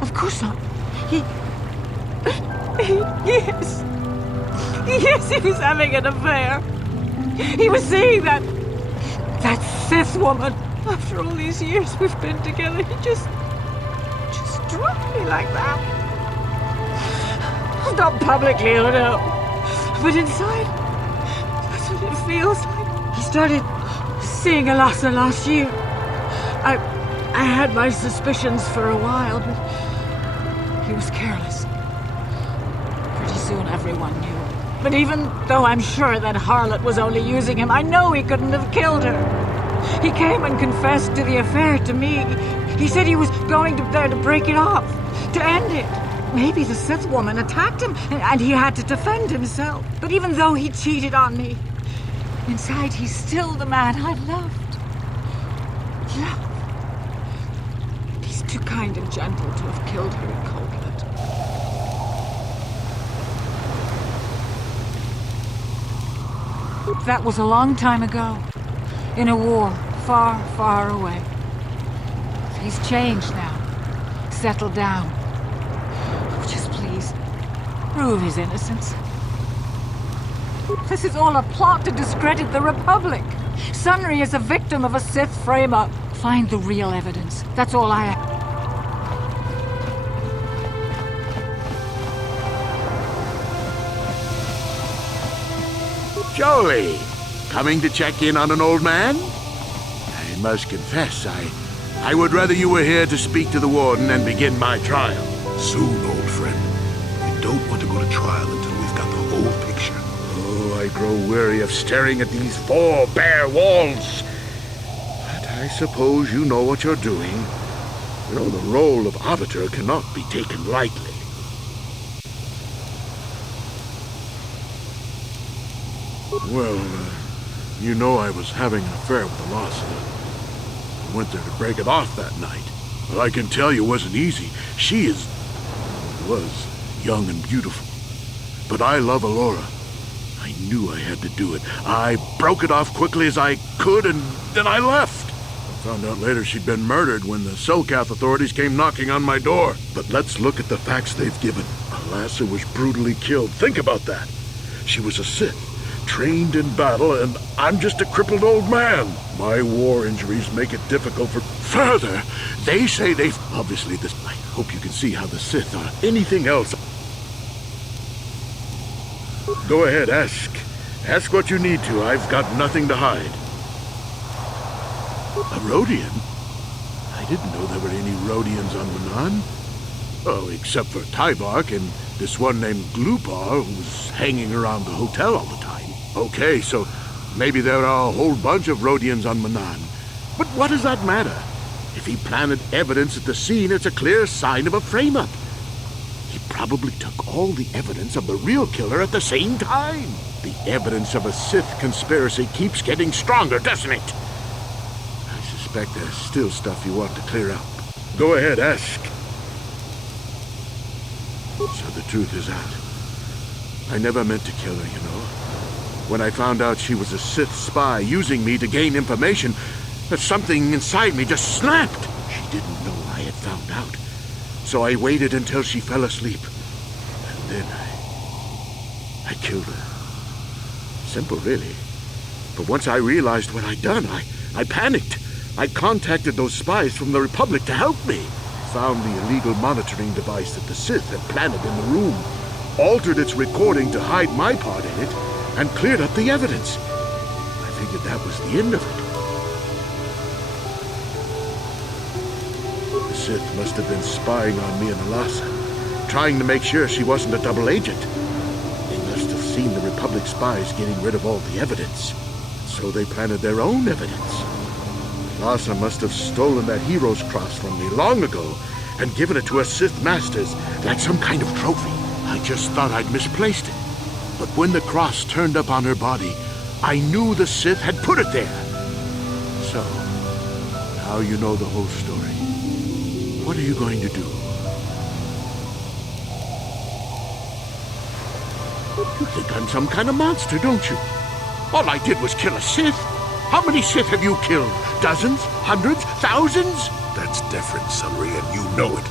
Of course not. Yes. Yes, he was having an affair. He was seeing that Sith woman. After all these years we've been together, he just dropped me like that. Not publicly, oh no. But inside, that's what it feels like. He started seeing Alasa last year. I had my suspicions for a while, but he was careless. Pretty soon everyone knew. But even though I'm sure that harlot was only using him, I know he couldn't have killed her. He came and confessed to the affair to me. He said he was going there to break it off, to end it. Maybe the Sith woman attacked him, and he had to defend himself. But even though he cheated on me, inside he's still the man I loved. Love. He's too kind and gentle to have killed her in cold blood. That was a long time ago, in a war far, far away. He's changed now, settled down. Oh, just please, prove his innocence. This is all a plot to discredit the Republic. Sunry is a victim of a Sith frame-up. Find the real evidence. That's all I have. Jolee, coming to check in on an old man? I must confess, I would rather you were here to speak to the Warden and begin my trial. Soon, old friend. We don't want to go to trial until we've got the whole picture. Oh, I grow weary of staring at these 4 bare walls. But I suppose you know what you're doing. You know, the role of Arbiter cannot be taken lightly. Well, you know I was having an affair with Alasa. I went there to break it off that night. Well, I can tell you it wasn't easy. She was young and beautiful. But I love Alora. I knew I had to do it. I broke it off quickly as I could, and then I left. I found out later she'd been murdered when the Selkath authorities came knocking on my door. But let's look at the facts they've given. Alasa was brutally killed. Think about that. She was a Sith, trained in battle, and I'm just a crippled old man. My war injuries make it difficult for... Further, they say they've... Obviously, this... I hope you can see how the Sith are. Anything else... Go ahead, ask. Ask what you need to. I've got nothing to hide. A Rodian? I didn't know there were any Rodians on Manaan. Oh, except for Tyvark and this one named Glupar who's hanging around the hotel all the time. Okay, so maybe there are a whole bunch of Rodians on Manaan. But what does that matter? If he planted evidence at the scene, it's a clear sign of a frame-up. He probably took all the evidence of the real killer at the same time. The evidence of a Sith conspiracy keeps getting stronger, doesn't it? I suspect there's still stuff you want to clear up. Go ahead, ask. So the truth is out. I never meant to kill her, you know. When I found out she was a Sith spy using me to gain information, something inside me just snapped. She didn't know I had found out. So I waited until she fell asleep. And then I killed her. Simple, really. But once I realized what I'd done, I panicked. I contacted those spies from the Republic to help me. I found the illegal monitoring device that the Sith had planted in the room, altered its recording to hide my part in it, and cleared up the evidence. I figured that was the end of it. The Sith must have been spying on me and Alasa, trying to make sure she wasn't a double agent. They must have seen the Republic spies getting rid of all the evidence, so they planted their own evidence. Alasa must have stolen that hero's cross from me long ago and given it to her Sith masters like some kind of trophy. I just thought I'd misplaced it. But when the cross turned up on her body, I knew the Sith had put it there. So, now you know the whole story. What are you going to do? You think I'm some kind of monster, don't you? All I did was kill a Sith. How many Sith have you killed? Dozens? Hundreds? Thousands? That's different, Sunry, and you know it.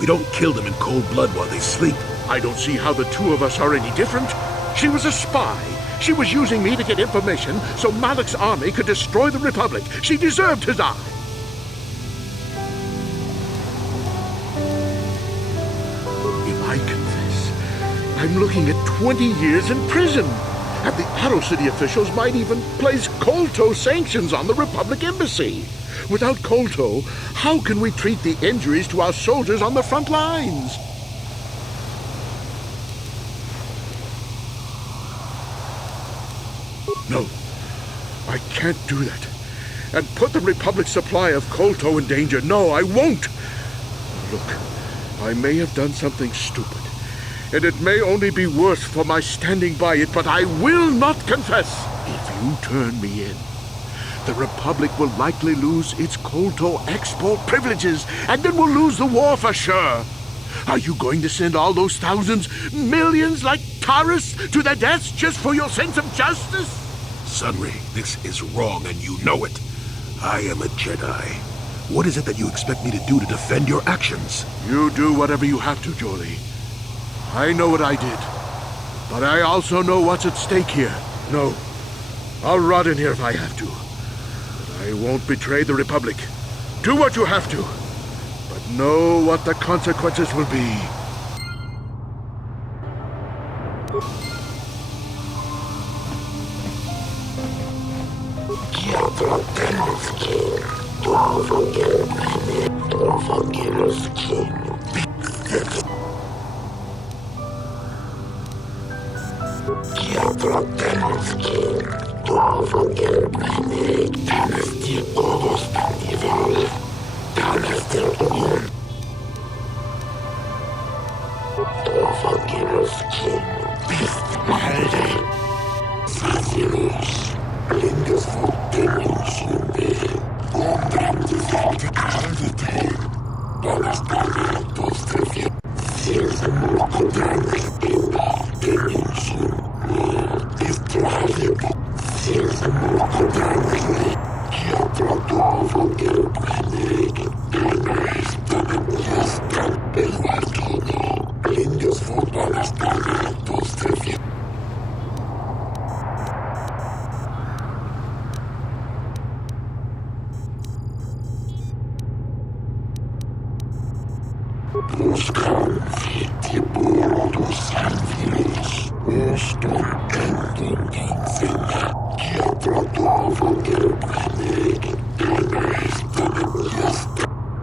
We don't kill them in cold blood while they sleep. I don't see how the two of us are any different. She was a spy. She was using me to get information so Malak's army could destroy the Republic. She deserved his eye. If I confess, I'm looking at 20 years in prison. And the Arrow City officials might even place KOTOR sanctions on the Republic Embassy. Without KOTOR, how can we treat the injuries to our soldiers on the front lines? No, I can't do that. and put the Republic's supply of kolto in danger. No, I won't! Look, I may have done something stupid, and it may only be worse for my standing by it, but I will not confess. If you turn me in, the Republic will likely lose its kolto export privileges, and then we'll lose the war for sure. Are you going to send all those thousands, millions like Taris to their deaths just for your sense of justice? Sunry, this is wrong, and you know it. I am a Jedi. What is it that you expect me to do to defend your actions? You do whatever you have to, Jolee. I know what I did, but I also know what's at stake here. No, I'll rot in here if I have to. But I won't betray the Republic. Do what you have to, but know what the consequences will be.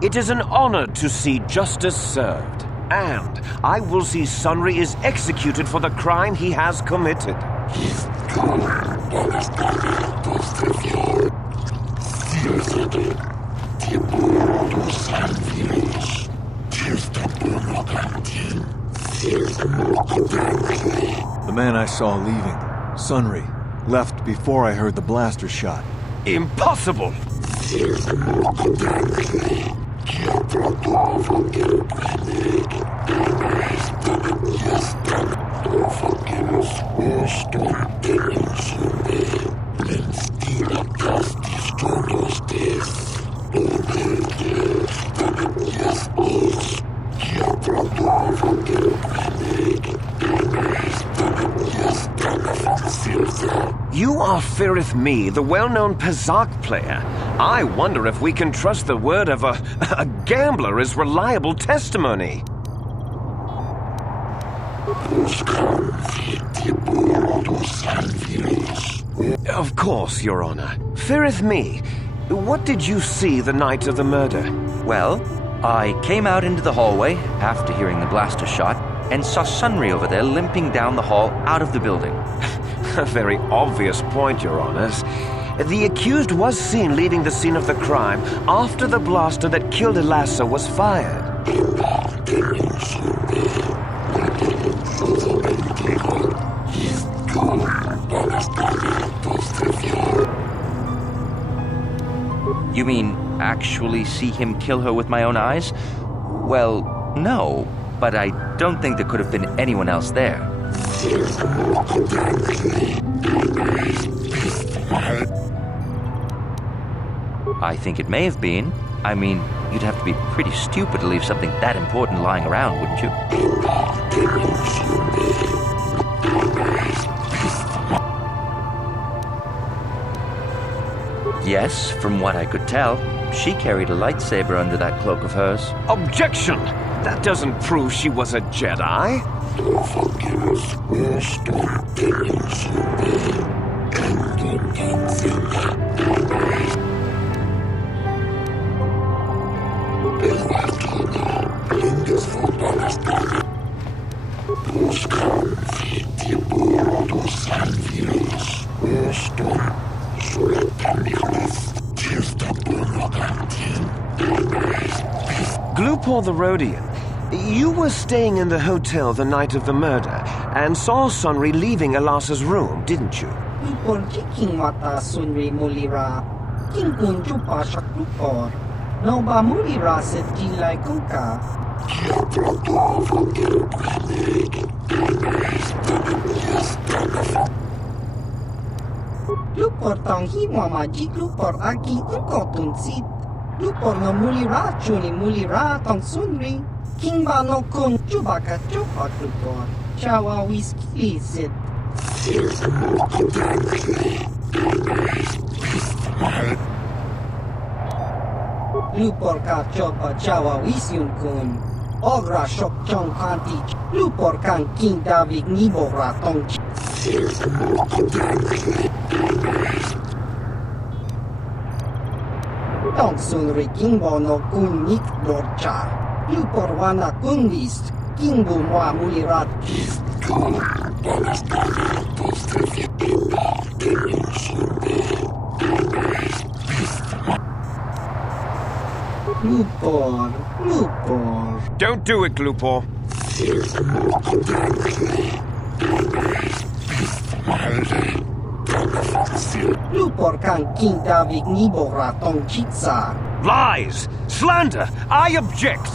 It is an honor to see justice served, and I will see Sunry is executed for the crime he has committed. The man I saw leaving, Sunry, left before I heard the blaster shot. Impossible! You are Firith Me, the well-known Kashyyyk player. I wonder if we can trust the word of a gambler as reliable testimony. Of course, Your Honor. Firith Me, what did you see the night of the murder? Well, I came out into the hallway after hearing the blaster shot and saw Sunry over there limping down the hall out of the building. A very obvious point, Your Honors. The accused was seen leaving the scene of the crime after the blaster that killed Elassa was fired. You mean actually see him kill her with my own eyes? Well, no, but I don't think there could have been anyone else there. I think it may have been. I mean, you'd have to be pretty stupid to leave something that important lying around, wouldn't you? Yes, from what I could tell, she carried a lightsaber under that cloak of hers. Objection! That doesn't prove she was a Jedi. Glupor the Rhodian, you were staying in the hotel the night of the murder and saw Sunry leaving Elassa's room, didn't you? Glupor King Mata Sunri Mulira. King Kunjupa Shaklupor. Noba Mulira Set Jilai Kunka. Glupor Tanghi Mamaji Glupor Aki Unkotun Sit. Glupor no Mulira Chuni Mulira Tong Sunri. King Ba no Kun Chubaka Chupa Glupor. Chawa Whiskey Sit. Glupor Ka Chopa Chawa Wisyun Kun. Ogra Shok Chong Kanti. Glupor Kan King David Nibora Tong. Tong Sunri King Bono Kun Nik Dorcha. Glupor Wana Kun List. King Bumwa Mulirat. Glupor. Don't do it, Glupor. Glupor Kan King David Nibora Tong Chitsa. Lies! Slander! I object!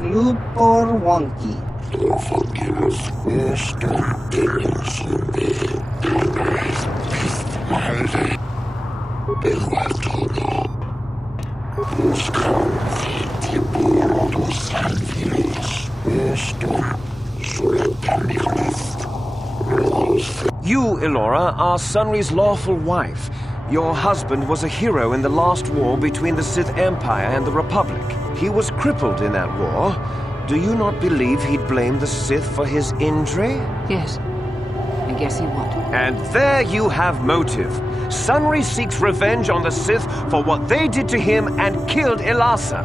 Glupor Wonky. You, Elora, are Sunry's lawful wife. Your husband was a hero in the last war between the Sith Empire and the Republic. He was crippled in that war. Do you not believe he'd blame the Sith for his injury? Yes. I guess he would. And there you have motive. Sunry seeks revenge on the Sith for what they did to him and killed Elassa.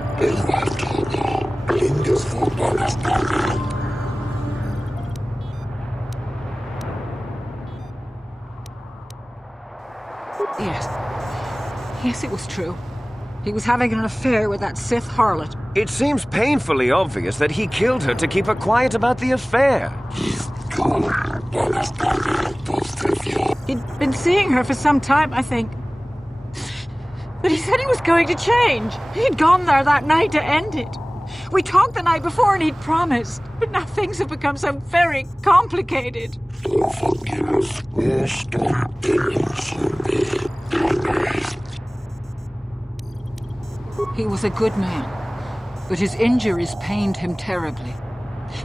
Yes. Yes, it was true. He was having an affair with that Sith harlot. It seems painfully obvious that he killed her to keep her quiet about the affair. He'd been seeing her for some time, I think. But he said he was going to change. He'd gone there that night to end it. We talked the night before and he'd promised. But now things have become so very complicated. He was a good man, but his injuries pained him terribly.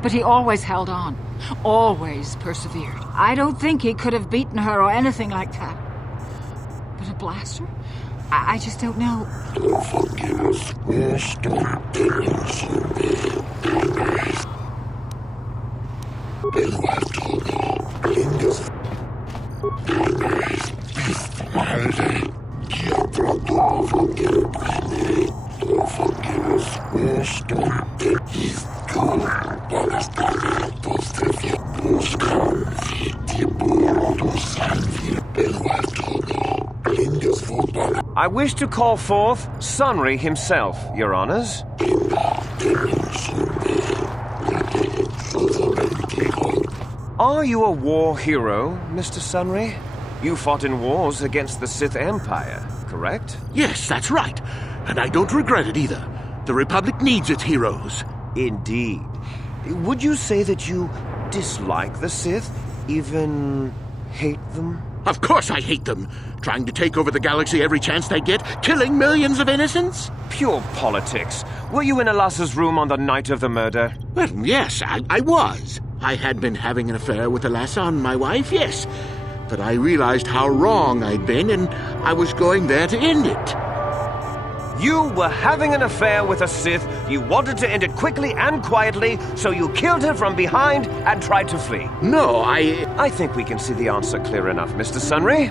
But he always held on, always persevered. I don't think he could have beaten her or anything like that. But a blaster? I just don't know. I wish to call forth Sunry himself, Your Honors. Are you a war hero, Mr. Sunry? You fought in wars against the Sith Empire, correct? Yes, that's right. And I don't regret it either. The Republic needs its heroes. Indeed. Would you say that you dislike the Sith? Even hate them? Of course I hate them. Trying to take over the galaxy every chance they get, killing millions of innocents? Pure politics. Were you in Elassa's room on the night of the murder? Well, yes, I was. I had been having an affair with Elassa and my wife, yes. But I realized how wrong I'd been, and I was going there to end it. You were having an affair with a Sith. You wanted to end it quickly and quietly, so you killed her from behind and tried to flee. No, I think we can see the answer clear enough, Mr. Sunry.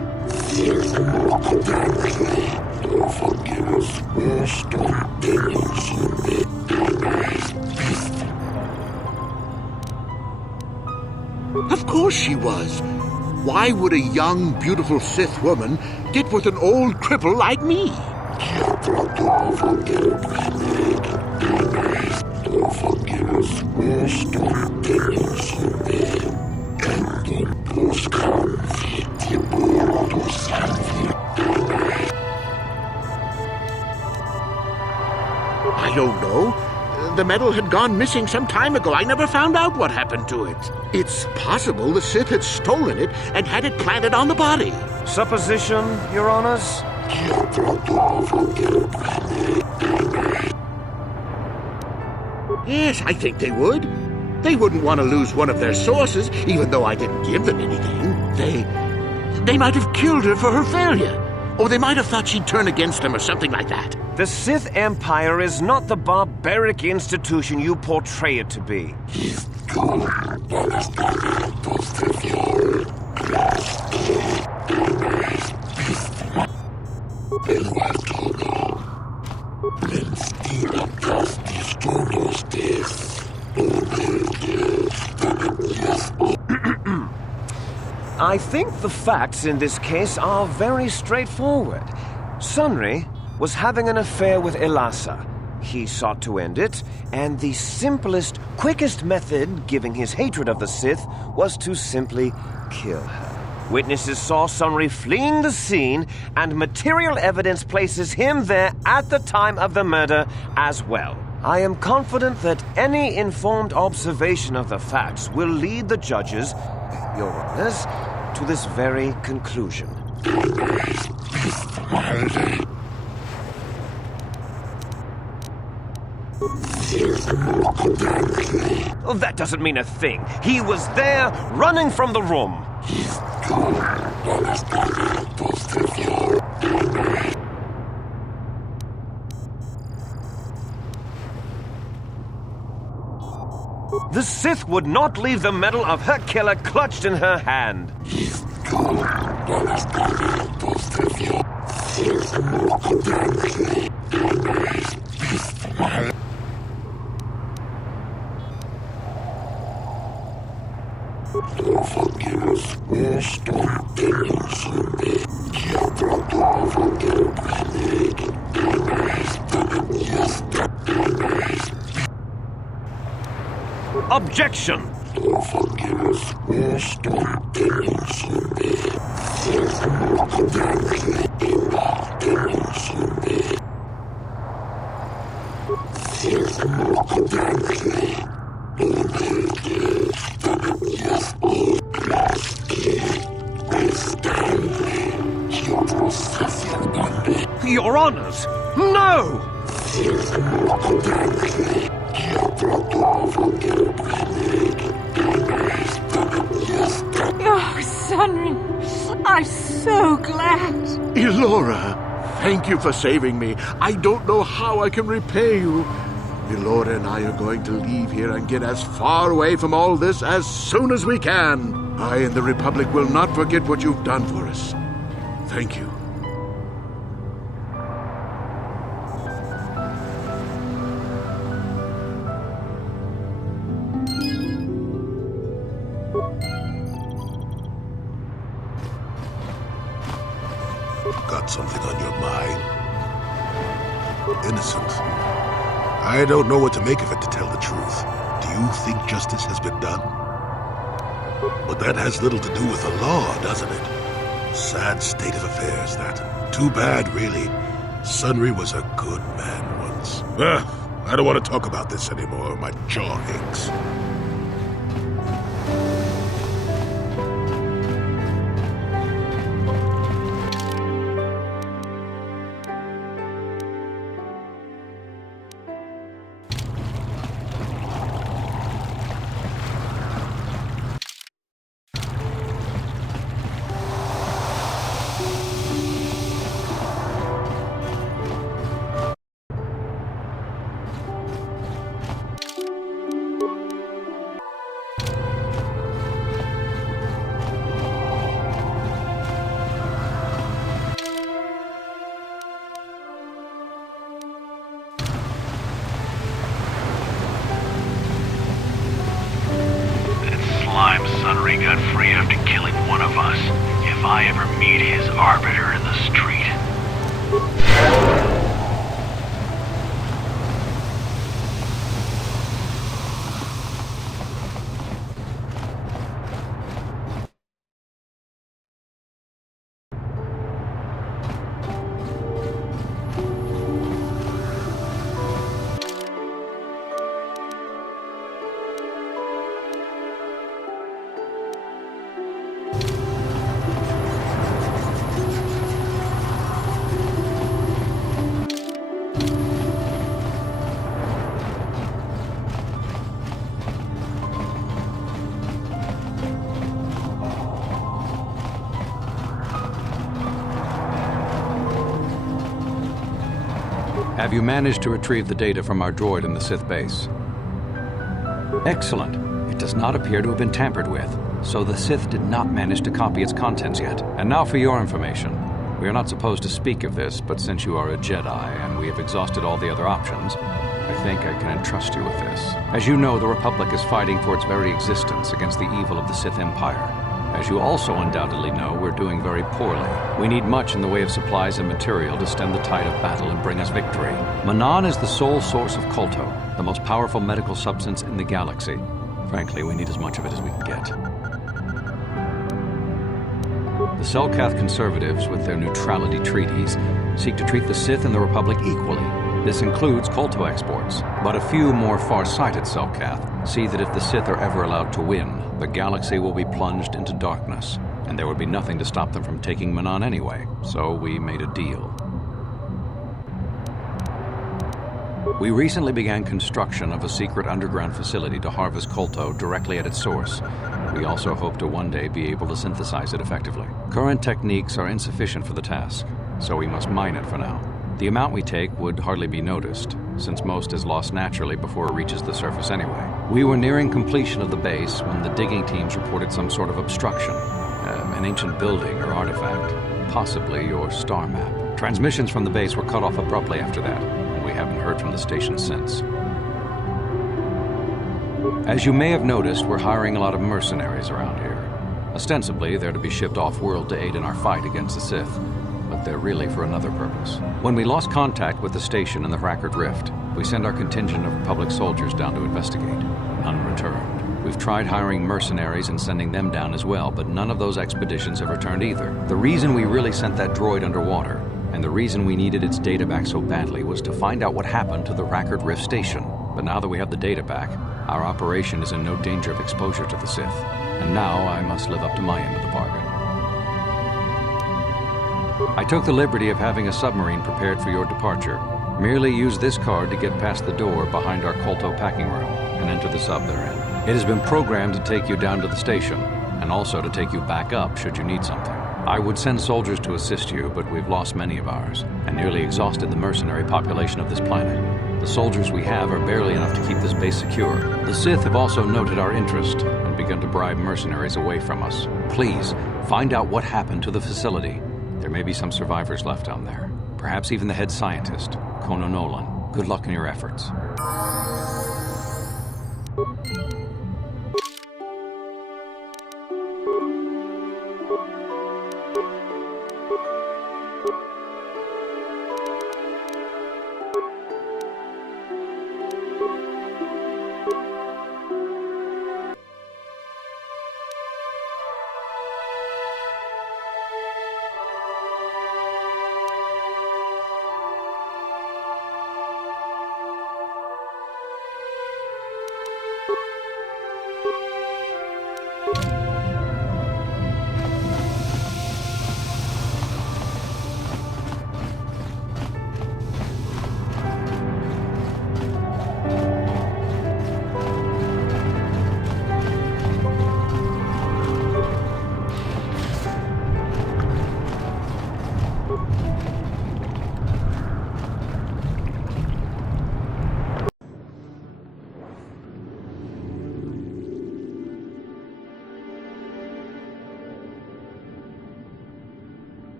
Of course she was. Why would a young, beautiful Sith woman get with an old cripple like me? I don't know. The medal had gone missing some time ago. I never found out what happened to it. It's possible the Sith had stolen it and had it planted on the body. Supposition, Your Honors? Yes, I think they would. They wouldn't want to lose one of their sources, even though I didn't give them anything. They might have killed her for her failure. Or they might have thought she'd turn against them or something like that. The Sith Empire is not the barbaric institution you portray it to be. I think the facts in this case are very straightforward. Sunri was having an affair with Elassa. He sought to end it, and the simplest, quickest method, given his hatred of the Sith, was to simply kill her. Witnesses saw Sunri fleeing the scene, and material evidence places him there at the time of the murder as well. I am confident that any informed observation of the facts will lead the judges, Your Honors, to this very conclusion. Oh, that doesn't mean a thing. He was there, running from the room. The Sith would not leave the medal of her killer clutched in her hand. Objection! Your Honors, no! Oh, Sunri, I'm so glad. Elora, thank you for saving me. I don't know how I can repay you. Elora and I are going to leave here and get as far away from all this as soon as we can. I and the Republic will not forget what you've done for us. Thank you. Got something on your mind? Innocent. I don't know what to make of it, to tell the truth. Do you think justice has been done? But that has little to do with the law, doesn't it? Sad state of affairs, that. Too bad, really. Sunri was a good man once. I don't want to talk about this anymore. My jaw aches. Have you managed to retrieve the data from our droid in the Sith base? Excellent. It does not appear to have been tampered with, so the Sith did not manage to copy its contents yet. And now for your information. We are not supposed to speak of this, but since you are a Jedi and we have exhausted all the other options, I think I can entrust you with this. As you know, the Republic is fighting for its very existence against the evil of the Sith Empire. As you also undoubtedly know, we're doing very poorly. We need much in the way of supplies and material to stem the tide of battle and bring us victory. Manaan is the sole source of Kolto, the most powerful medical substance in the galaxy. Frankly, we need as much of it as we can get. The Selkath conservatives, with their neutrality treaties, seek to treat the Sith and the Republic equally. This includes Kolto exports, but a few more far-sighted Selkath see that if the Sith are ever allowed to win, the galaxy will be plunged into darkness, and there would be nothing to stop them from taking Manaan anyway, so we made a deal. We recently began construction of a secret underground facility to harvest Kolto directly at its source. We also hope to one day be able to synthesize it effectively. Current techniques are insufficient for the task, so we must mine it for now. The amount we take would hardly be noticed, since most is lost naturally before it reaches the surface anyway. We were nearing completion of the base when the digging teams reported some sort of obstruction. An ancient building or artifact, possibly your star map. Transmissions from the base were cut off abruptly after that, and we haven't heard from the station since. As you may have noticed, we're hiring a lot of mercenaries around here. Ostensibly, they're to be shipped off-world to aid in our fight against the Sith, but they're really for another purpose. When we lost contact with the station in the Rakghoul Rift, we sent our contingent of Republic soldiers down to investigate. None returned. We've tried hiring mercenaries and sending them down as well, but none of those expeditions have returned either. The reason we really sent that droid underwater, and the reason we needed its data back so badly, was to find out what happened to the Rakghoul Rift station. But now that we have the data back, our operation is in no danger of exposure to the Sith. And now I must live up to my end of the bargain. I took the liberty of having a submarine prepared for your departure. Merely use this card to get past the door behind our Kolto packing room and enter the sub therein. It has been programmed to take you down to the station, and also to take you back up should you need something. I would send soldiers to assist you, but we've lost many of ours, and nearly exhausted the mercenary population of this planet. The soldiers we have are barely enough to keep this base secure. The Sith have also noted our interest and begun to bribe mercenaries away from us. Please, find out what happened to the facility. There may be some survivors left down there. Perhaps even the head scientist, Kono Nolan. Good luck in your efforts.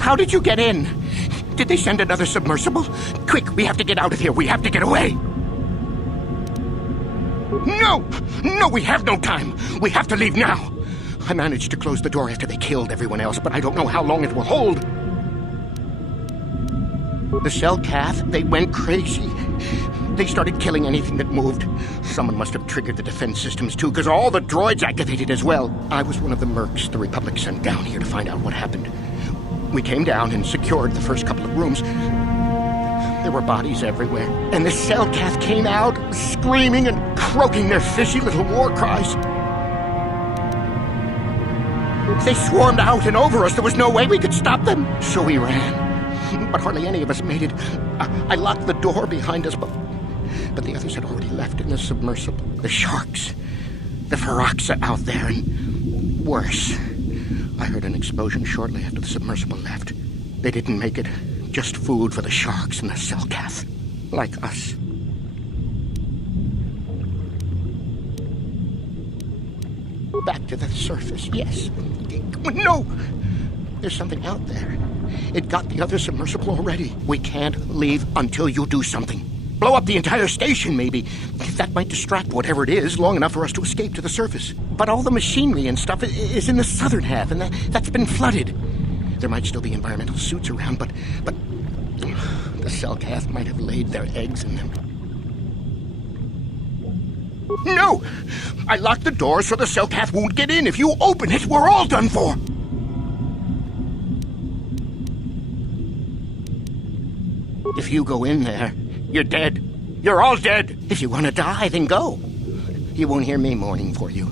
How did you get in? Did they send another submersible? Quick, we have to get out of here. We have to get away. No! No, we have no time. We have to leave now. I managed to close the door after they killed everyone else, but I don't know how long it will hold. The Selkath, they went crazy. They started killing anything that moved. Someone must have triggered the defense systems too, because all the droids activated as well. I was one of the mercs the Republic sent down here to find out what happened. We came down and secured the first couple of rooms. There were bodies everywhere, and the Selkath came out, screaming and croaking their fishy little war cries. They swarmed out and over us. There was no way we could stop them. So we ran. But hardly any of us made it. I locked the door behind us, but the others had already left in the submersible. The sharks. The Ferox are out there, and worse. I heard an explosion shortly after the submersible left. They didn't make it. Just food for the sharks and the Selkath. Like us. Back to the surface, yes. No! There's something out there. It got the other submersible already. We can't leave until you do something. Blow up the entire station, maybe. That might distract whatever it is long enough for us to escape to the surface. But all the machinery and stuff is in the southern half, and that's been flooded. There might still be environmental suits around, but the Selkath might have laid their eggs in them. No! I locked the door so the Selkath won't get in. If you open it, we're all done for! If you go in there, you're dead. You're all dead. If you want to die, then go. You won't hear me mourning for you.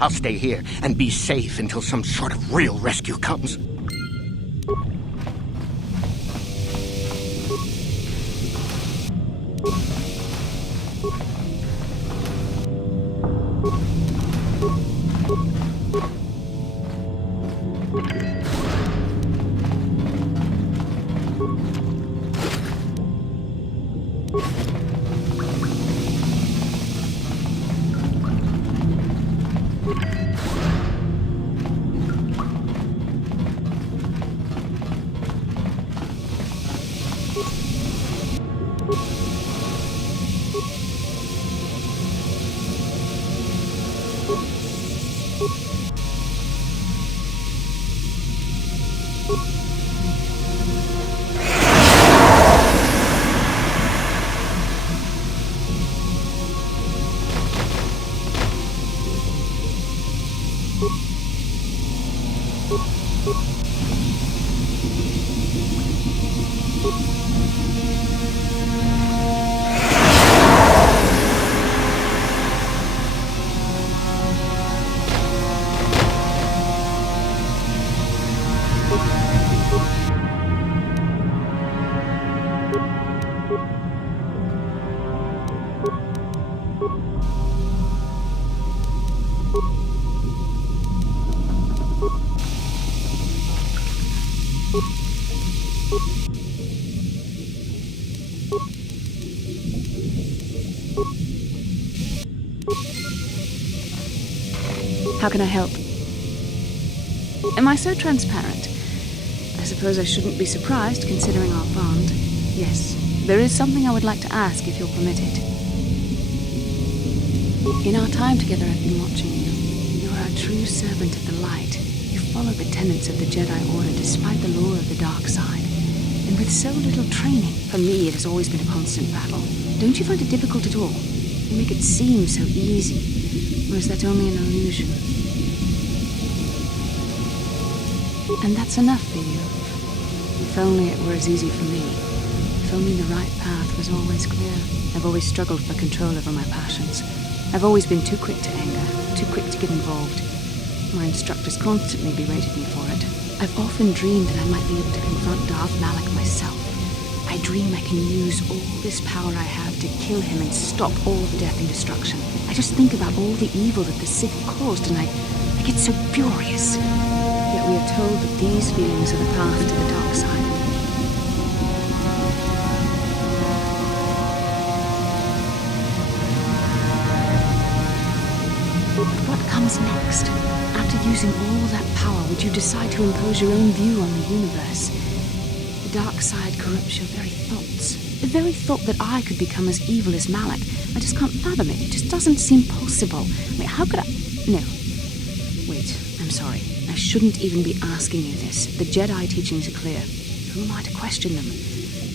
I'll stay here and be safe until some sort of real rescue comes. How can I help? Am I so transparent? I suppose I shouldn't be surprised, considering our bond. Yes, there is something I would like to ask, if you'll permit it. In our time together, I've been watching you. You are a true servant of the light. You follow the tenets of the Jedi Order despite the lure of the dark side. And with so little training, for me it has always been a constant battle. Don't you find it difficult at all? You make it seem so easy. Or is that only an illusion? And that's enough for you. If only it were as easy for me. If only the right path was always clear. I've always struggled for control over my passions. I've always been too quick to anger, too quick to get involved. My instructors constantly berated me for it. I've often dreamed that I might be able to confront Darth Malak myself. I dream I can use all this power I have to kill him and stop all the death and destruction. I just think about all the evil that the Sith caused and I get so furious. Yet we are told that these feelings are the path to the dark side. But what comes next? After using all that power, would you decide to impose your own view on the universe? The dark side corrupts your very thoughts. The very thought that I could become as evil as Malak. I just can't fathom it. It just doesn't seem possible. I mean, how could I... No. Wait, I'm sorry. I shouldn't even be asking you this. The Jedi teachings are clear. Who am I to question them?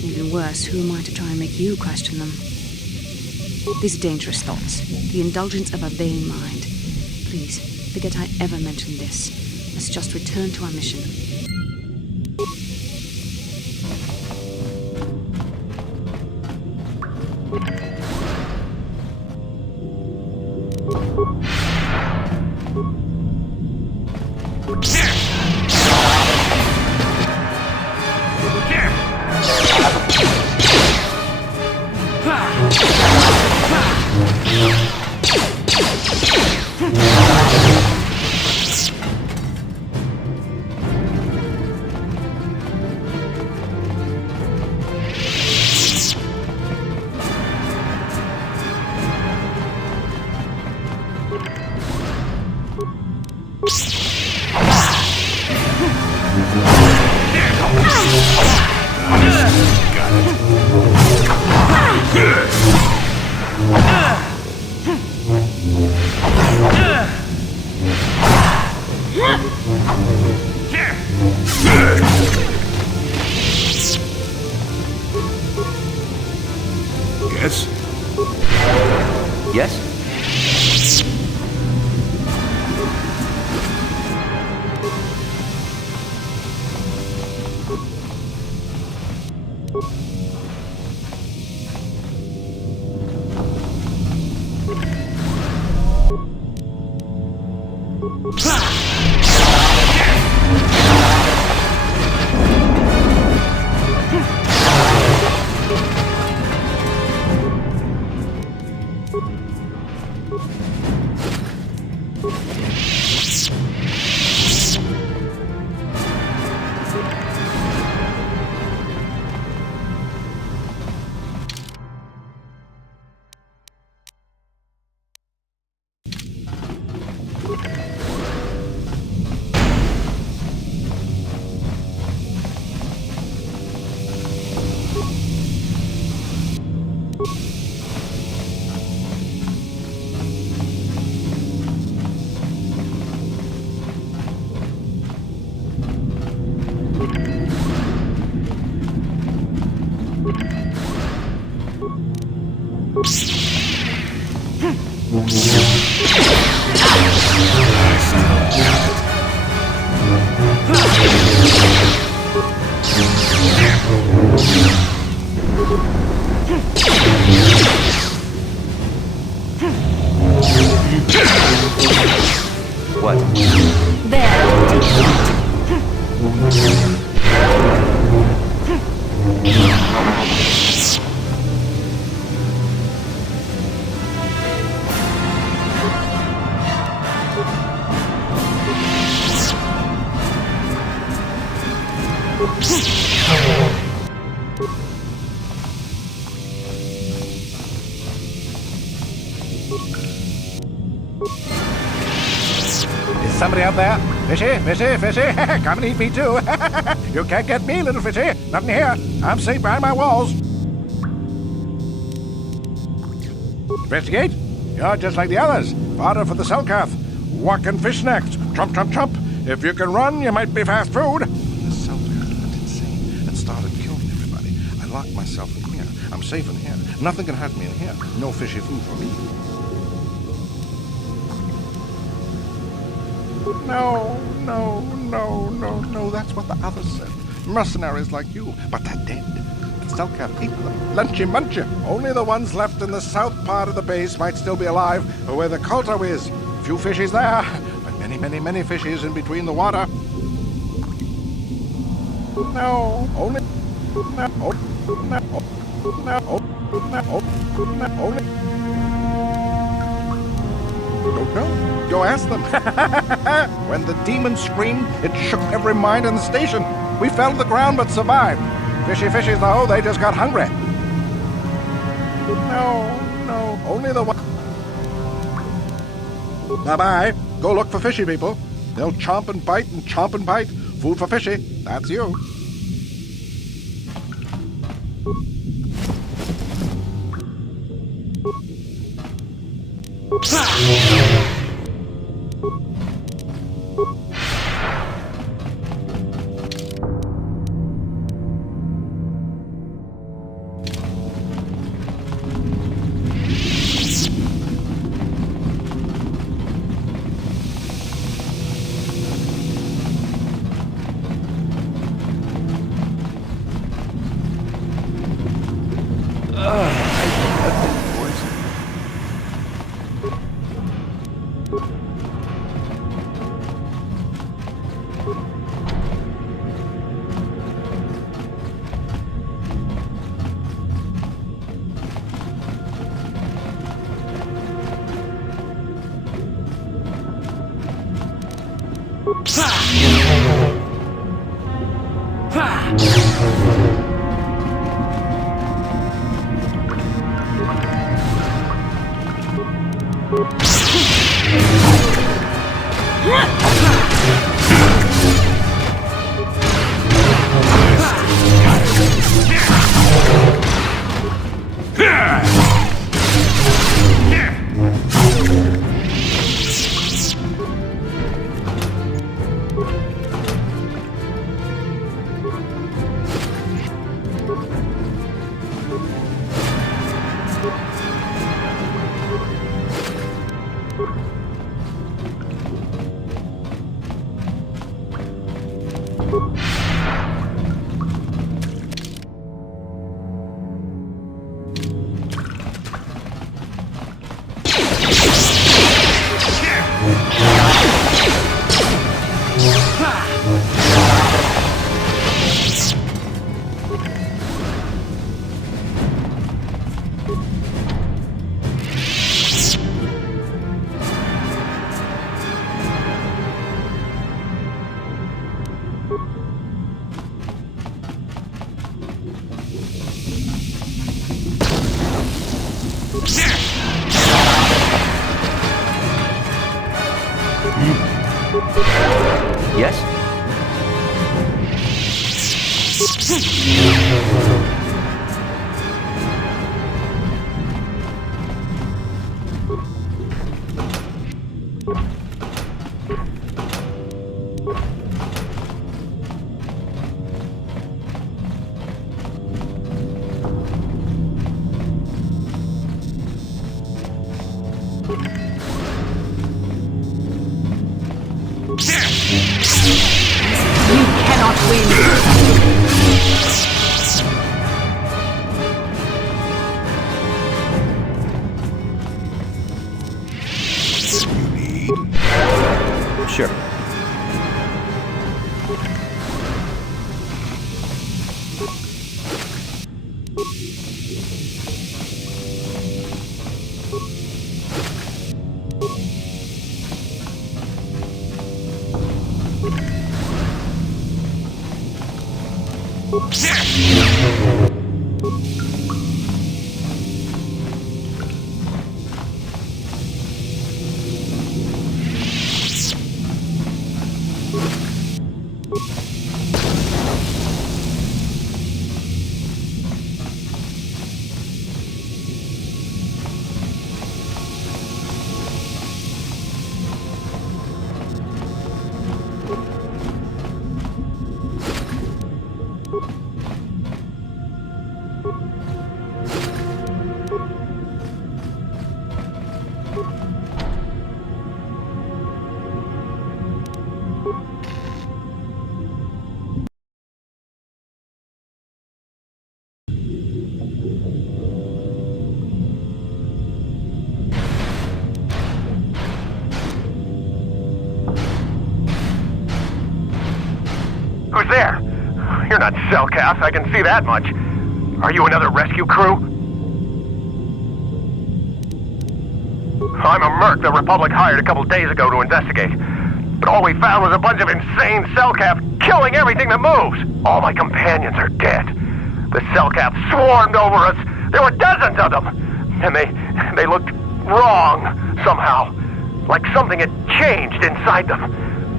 Even worse, who am I to try and make you question them? These are dangerous thoughts, the indulgence of a vain mind. Please, forget I ever mentioned this. Let's just return to our mission. What? Is somebody out there? Fishy, fishy, fishy! Come and eat me too! You can't get me, little fishy! Not in here! I'm safe behind my walls! Investigate? You're just like the others. Fodder for the Selkath. Walk and fish next. Trump, trump, trump. If you can run, you might be fast food. The Selkath went insane and started killing everybody. I locked myself in here. I'm safe in here. Nothing can hurt me in here. No fishy food for me. No, no, no, no, no. That's what the others said. Mercenaries like you. But they're dead. The Selkath ate them. Lunchy munchy. Only the ones left in the south part of the base might still be alive, where the KOTOR is. Few fishies there, but many, many, many fishies in between the water. No, only... No, no, no, no, only... Don't know. Go ask them. When the demon screamed, it shook every mind in the station. We fell to the ground but survived. Fishy fishies, though, they just got hungry. No, no, only the one... Bye-bye. Go look for fishy people. They'll chomp and bite and chomp and bite. Food for fishy. That's you. Yes? Sure. Who's there? You're not Cellcast, I can see that much. Are you another rescue crew? I'm a merc the Republic hired a couple days ago to investigate. But all we found was a bunch of insane Cellcasts killing everything that moves. All my companions are dead. The Cellcasts swarmed over us. There were dozens of them. And they looked wrong, somehow. Like something had changed inside them.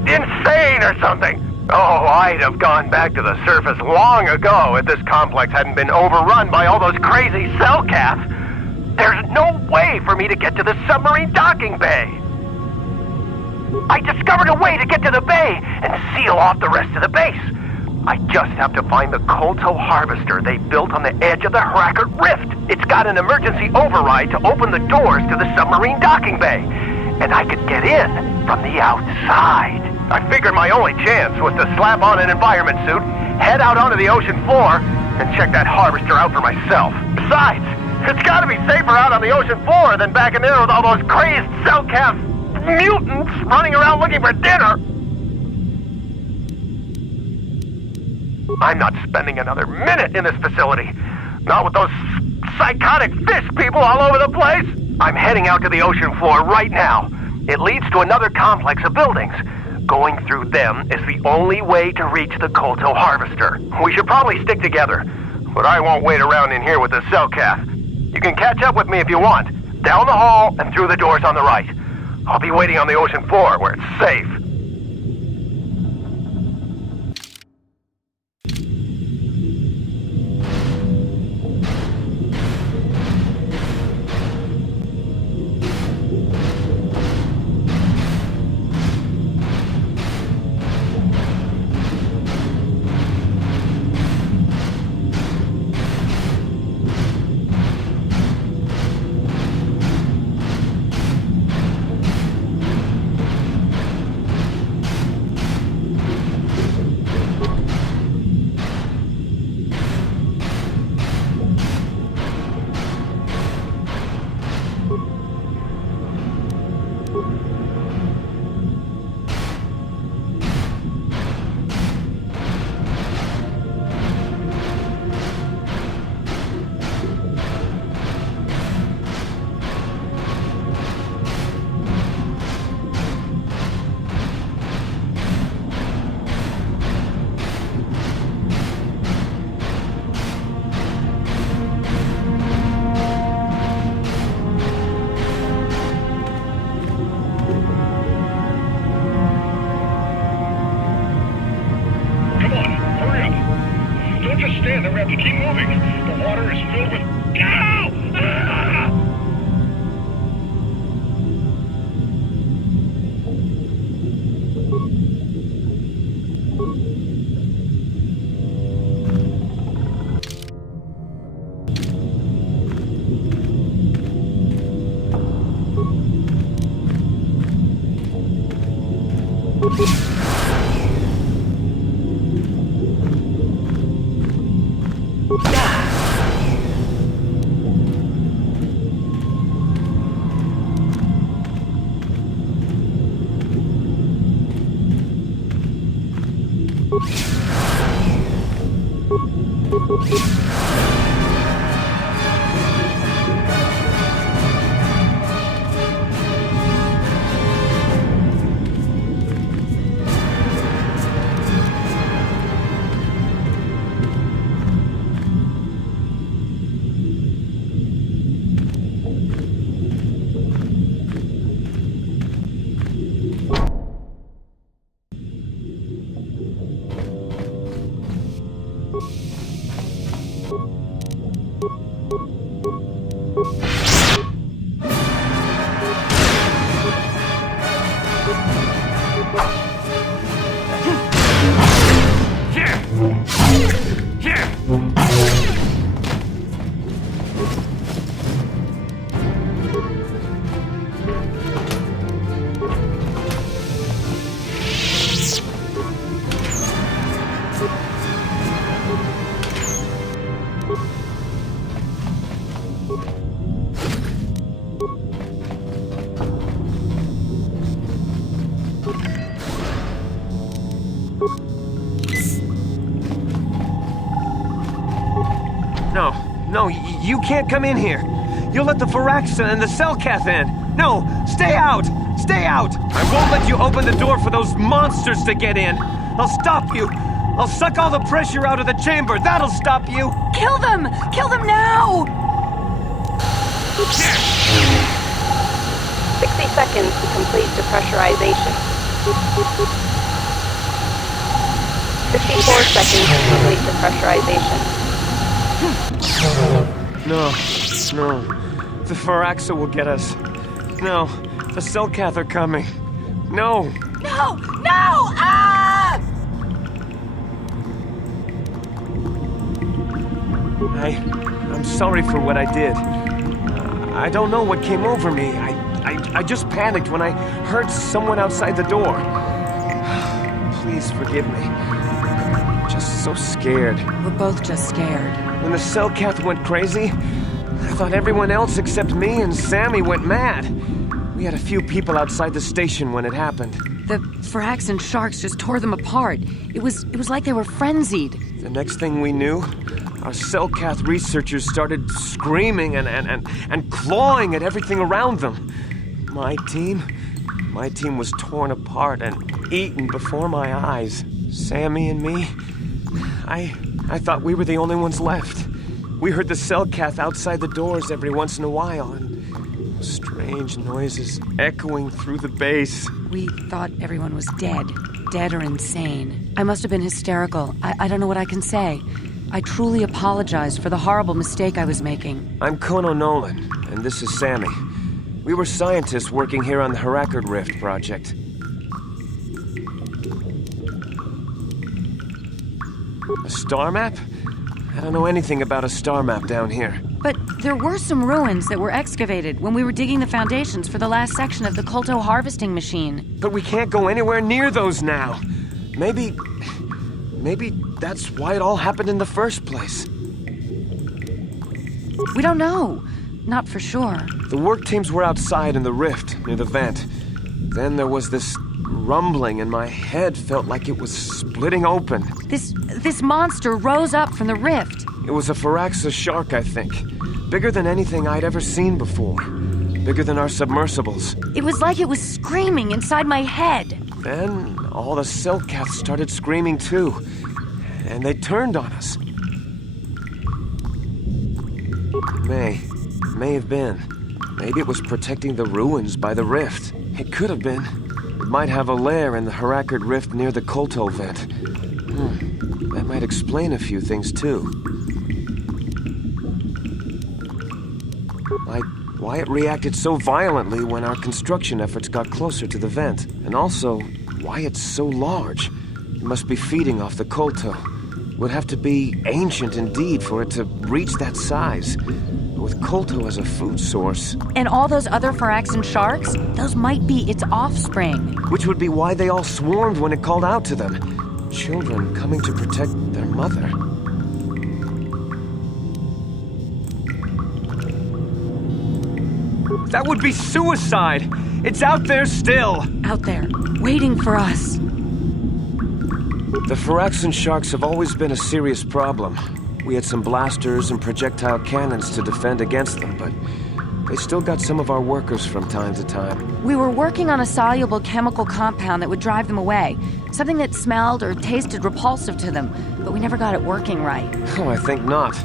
Insane or something. Oh, I'd have gone back to the surface long ago if this complex hadn't been overrun by all those crazy Cellcasts. There's no way for me to get to the submarine docking bay. I discovered a way to get to the bay and seal off the rest of the base. I just have to find the KOTOR harvester they built on the edge of the Hrackert Rift. It's got an emergency override to open the doors to the submarine docking bay. And I could get in from the outside. I figured my only chance was to slap on an environment suit, head out onto the ocean floor, and check that harvester out for myself. Besides, it's gotta be safer out on the ocean floor than back in there with all those crazed Cellcast mutants running around looking for dinner. I'm not spending another minute in this facility. Not with those psychotic fish people all over the place. I'm heading out to the ocean floor right now. It leads to another complex of buildings. Going through them is the only way to reach the KOTOR harvester. We should probably stick together, but I won't wait around in here with the Cellcath. You can catch up with me if you want. Down the hall and through the doors on the right. I'll be waiting on the ocean floor where it's safe. No, you can't come in here. You'll let the Firaxa and the Cellcath in. No, stay out! Stay out! I won't let you open the door for those monsters to get in. I'll stop you. I'll suck all the pressure out of the chamber. That'll stop you. Kill them! Kill them now! 60 seconds to complete depressurization. 54 seconds to complete depressurization. No. The Firaxa will get us. No, the Cellcath are coming. No! No! Ah! I'm sorry for what I did. I don't know what came over me. I just panicked when I heard someone outside the door. Please forgive me. I'm just so scared. We're both just scared. When the Cellcath went crazy, I thought everyone else except me and Sammy went mad. We had a few people outside the station when it happened. The Frax and Sharks just tore them apart. It was like they were frenzied. The next thing we knew, our Cellcath researchers started screaming and clawing at everything around them. My team, My team was torn apart and eaten before my eyes. Sammy and me, I thought we were the only ones left. We heard the Selkath outside the doors every once in a while, and strange noises echoing through the base. We thought everyone was dead. Dead or insane. I must have been hysterical. I don't know what I can say. I truly apologize for the horrible mistake I was making. I'm Kono Nolan, and this is Sammy. We were scientists working here on the Harakard Rift project. A star map? I don't know anything about a star map down here. But there were some ruins that were excavated when we were digging the foundations for the last section of the KOTOR harvesting machine. But we can't go anywhere near those now. Maybe that's why it all happened in the first place. We don't know. Not for sure. The work teams were outside in the rift, near the vent. Then there was this rumbling, and my head felt like it was splitting open. This monster rose up from the rift. It was a Firaxa shark, I think. Bigger than anything I'd ever seen before. Bigger than our submersibles. It was like it was screaming inside my head. Then all the Selkaths started screaming too. And they turned on us. May have been. Maybe it was protecting the ruins by the rift. It could have been. It might have a lair in the Harakard Rift near the KOTOR vent. That might explain a few things too. Like why it reacted so violently when our construction efforts got closer to the vent. And also, why it's so large. It must be feeding off the KOTOR. Would have to be ancient indeed for it to reach that size. With KOTOR as a food source. And all those other Firaxan sharks? Those might be its offspring. Which would be why they all swarmed when it called out to them. Children coming to protect their mother. That would be suicide! It's out there still! Out there, waiting for us. The Firaxan sharks have always been a serious problem. We had some blasters and projectile cannons to defend against them, but they still got some of our workers from time to time. We were working on a soluble chemical compound that would drive them away. Something that smelled or tasted repulsive to them, but we never got it working right. Oh, I think not.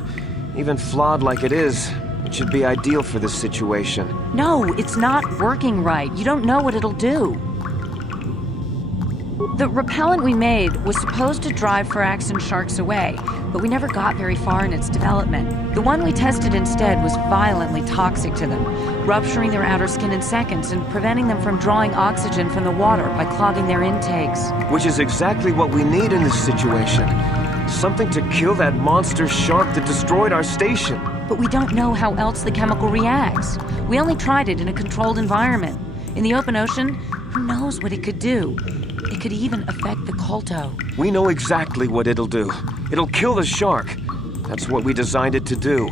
Even flawed like it is, it should be ideal for this situation. No, it's not working right. You don't know what it'll do. The repellent we made was supposed to drive Firaxan sharks away, but we never got very far in its development. The one we tested instead was violently toxic to them, rupturing their outer skin in seconds and preventing them from drawing oxygen from the water by clogging their intakes. Which is exactly what we need in this situation. Something to kill that monster shark that destroyed our station. But we don't know how else the chemical reacts. We only tried it in a controlled environment. In the open ocean, who knows what it could do? It could even affect the KOTOR. We know exactly what it'll do. It'll kill the shark. That's what we designed it to do.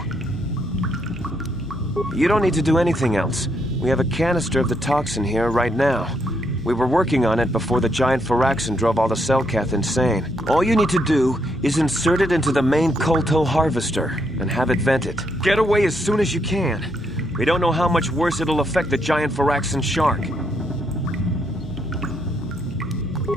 You don't need to do anything else. We have a canister of the toxin here right now. We were working on it before the giant Firaxan drove all the Selkath insane. All you need to do is insert it into the main KOTOR harvester and have it vented. Get away as soon as you can. We don't know how much worse it'll affect the giant Firaxan shark.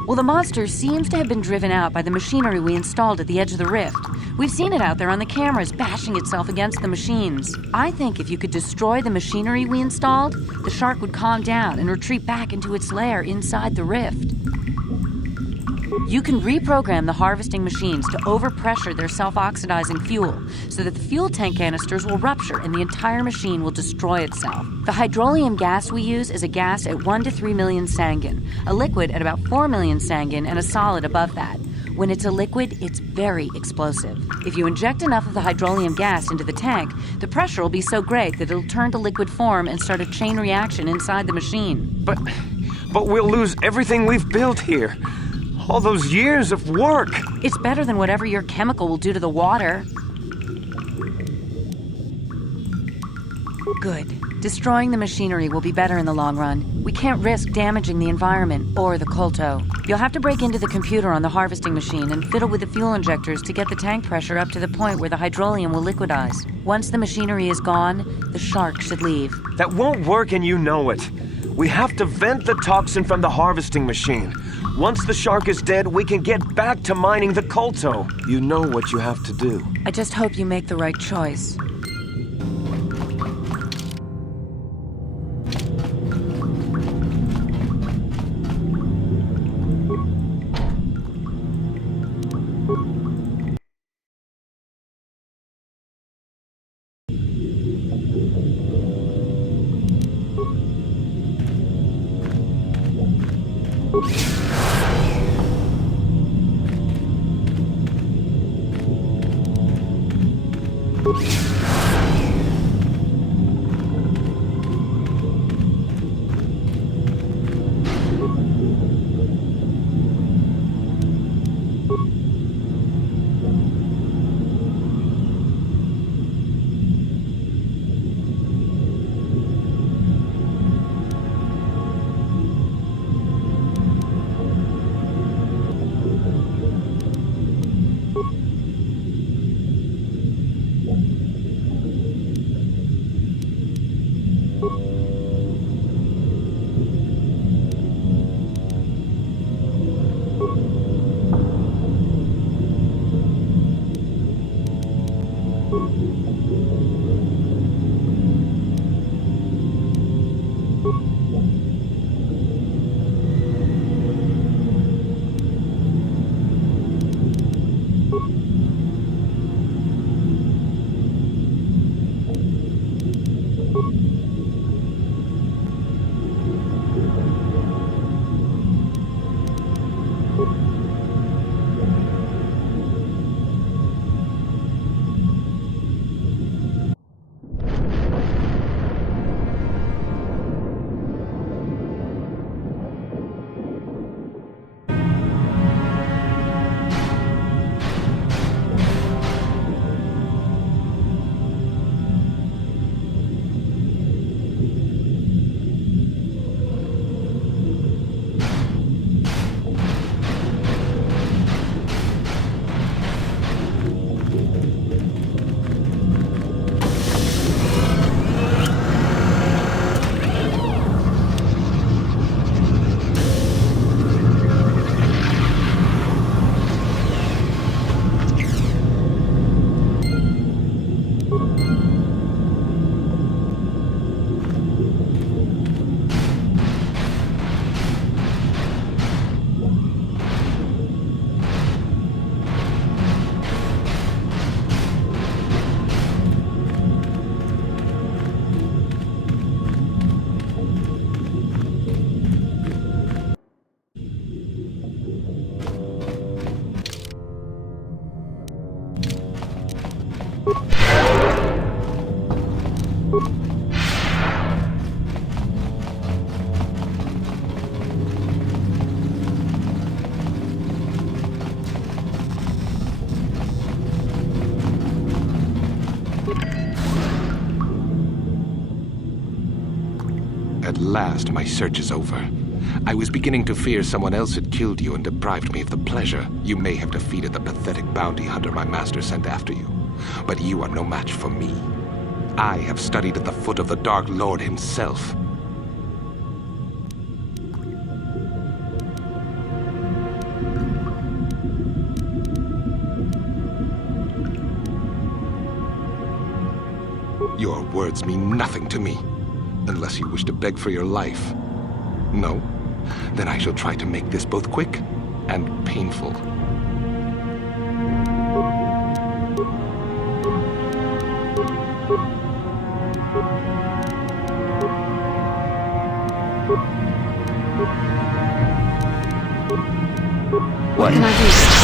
Well, the monster seems to have been driven out by the machinery we installed at the edge of the rift. We've seen it out there on the cameras, bashing itself against the machines. I think if you could destroy the machinery we installed, the shark would calm down and retreat back into its lair inside the rift. You can reprogram the harvesting machines to overpressure their self-oxidizing fuel so that the fuel tank canisters will rupture and the entire machine will destroy itself. The hydrolium gas we use is a gas at 1 to 3 million Sanguine, a liquid at about 4 million Sanguine, and a solid above that. When it's a liquid, it's very explosive. If you inject enough of the hydrolium gas into the tank, the pressure will be so great that it'll turn to liquid form and start a chain reaction inside the machine. But we'll lose everything we've built here. All those years of work. It's better than whatever your chemical will do to the water. Good. Destroying the machinery will be better in the long run. We can't risk damaging the environment or the KOTOR. You'll have to break into the computer on the harvesting machine and fiddle with the fuel injectors to get the tank pressure up to the point where the hydrolium will liquidize. Once the machinery is gone, the shark should leave. That won't work and you know it. We have to vent the toxin from the harvesting machine. Once the shark is dead, we can get back to mining the kolto. You know what you have to do. I just hope you make the right choice. At last, my search is over. I was beginning to fear someone else had killed you and deprived me of the pleasure you may have defeated the pathetic bounty hunter my master sent after you. But you are no match for me. I have studied at the foot of the Dark Lord himself. Your words mean nothing to me, unless you wish to beg for your life. No? Then I shall try to make this both quick and painful. What can I do?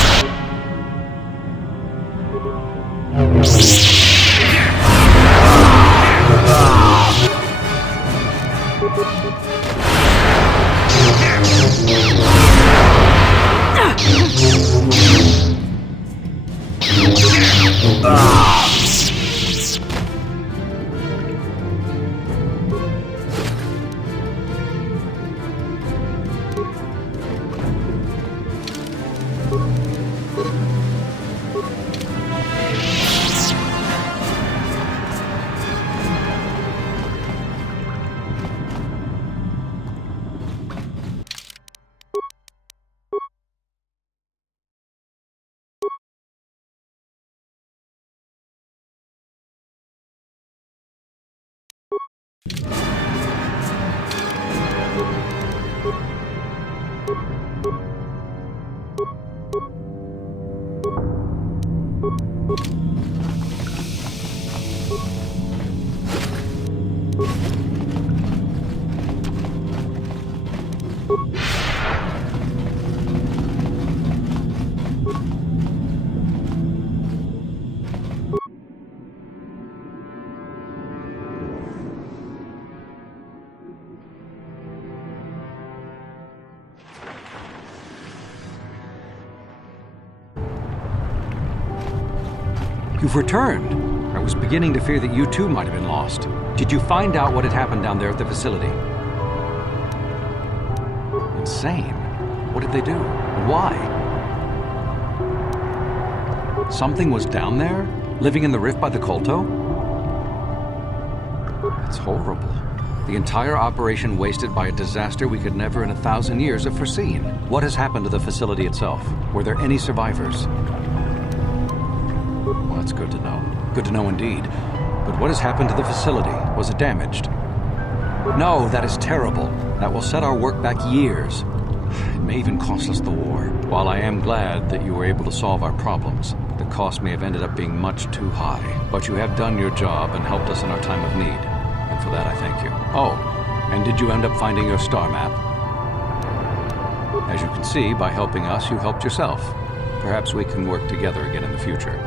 You've returned. I was beginning to fear that you too might have been lost. Did you find out what had happened down there at the facility? Insane. What did they do? Why? Something was down there? Living in the rift by the Kolto? It's horrible. The entire operation wasted by a disaster we could never in 1,000 years have foreseen. What has happened to the facility itself? Were there any survivors? Well, that's good to know. Good to know indeed. But what has happened to the facility? Was it damaged? No, that is terrible. That will set our work back years. It may even cost us the war. While I am glad that you were able to solve our problems, the cost may have ended up being much too high. But you have done your job and helped us in our time of need. And for that I thank you. Oh, and did you end up finding your star map? As you can see, by helping us, you helped yourself. Perhaps we can work together again in the future.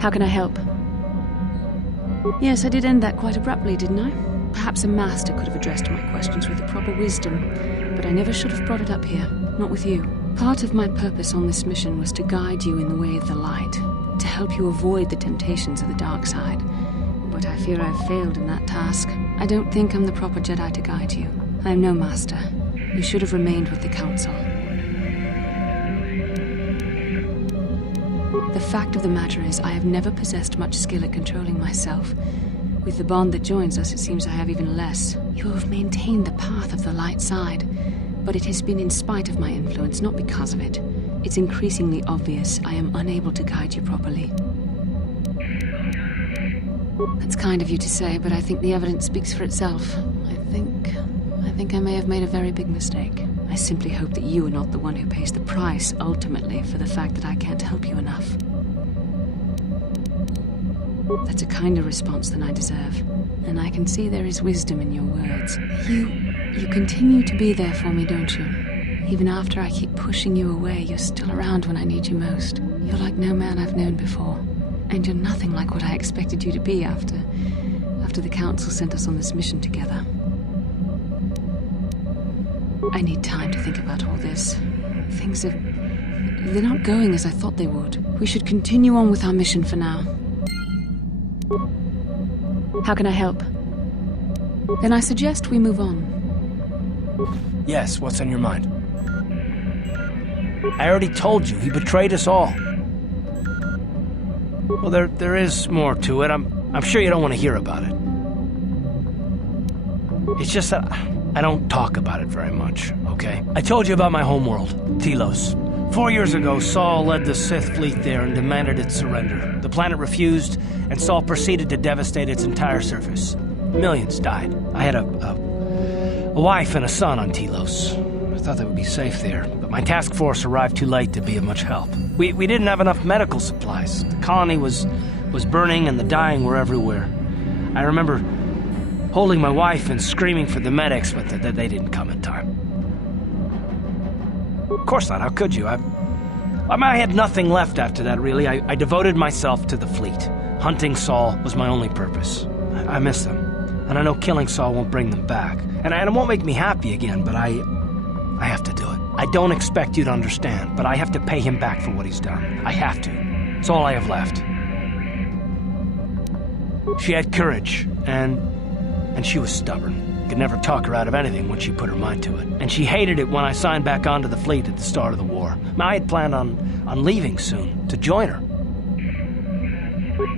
How can I help? Yes, I did end that quite abruptly, didn't I? Perhaps a master could have addressed my questions with the proper wisdom, but I never should have brought it up here, not with you. Part of my purpose on this mission was to guide you in the way of the light, to help you avoid the temptations of the dark side. But I fear I've failed in that task. I don't think I'm the proper Jedi to guide you. I am no master. You should have remained with the Council. The fact of the matter is, I have never possessed much skill at controlling myself. With the bond that joins us, it seems I have even less. You have maintained the path of the light side, but it has been in spite of my influence, not because of it. It's increasingly obvious I am unable to guide you properly. That's kind of you to say, but I think the evidence speaks for itself. I think I may have made a very big mistake. I simply hope that you are not the one who pays the price, ultimately, for the fact that I can't help you enough. That's a kinder response than I deserve, and I can see there is wisdom in your words. You continue to be there for me, don't you? Even after I keep pushing you away, you're still around when I need you most. You're like no man I've known before, and you're nothing like what I expected you to be after the Council sent us on this mission together. I need time to think about all this. They're not going as I thought they would. We should continue on with our mission for now. How can I help? Then I suggest we move on. Yes, what's on your mind? I already told you, he betrayed us all. Well, there is more to it. I'm sure you don't want to hear about it. It's just that I don't talk about it very much, okay? I told you about my homeworld, Telos. 4 years ago, Saul led the Sith fleet there and demanded its surrender. The planet refused, and Saul proceeded to devastate its entire surface. Millions died. I had a a wife and a son on Telos. I thought they would be safe there, but my task force arrived too late to be of much help. We didn't have enough medical supplies. The colony was burning and the dying were everywhere. I remember holding my wife and screaming for the medics, but they didn't come in time. Of course not, how could you? I had nothing left after that, really. I devoted myself to the fleet. Hunting Saul was my only purpose. I miss them, and I know killing Saul won't bring them back. And it won't make me happy again, but I have to do it. I don't expect you to understand, but I have to pay him back for what he's done. I have to. It's all I have left. She had courage, and she was stubborn. Could never talk her out of anything when she put her mind to it. And she hated it when I signed back onto the fleet at the start of the war. I had planned on leaving soon, to join her.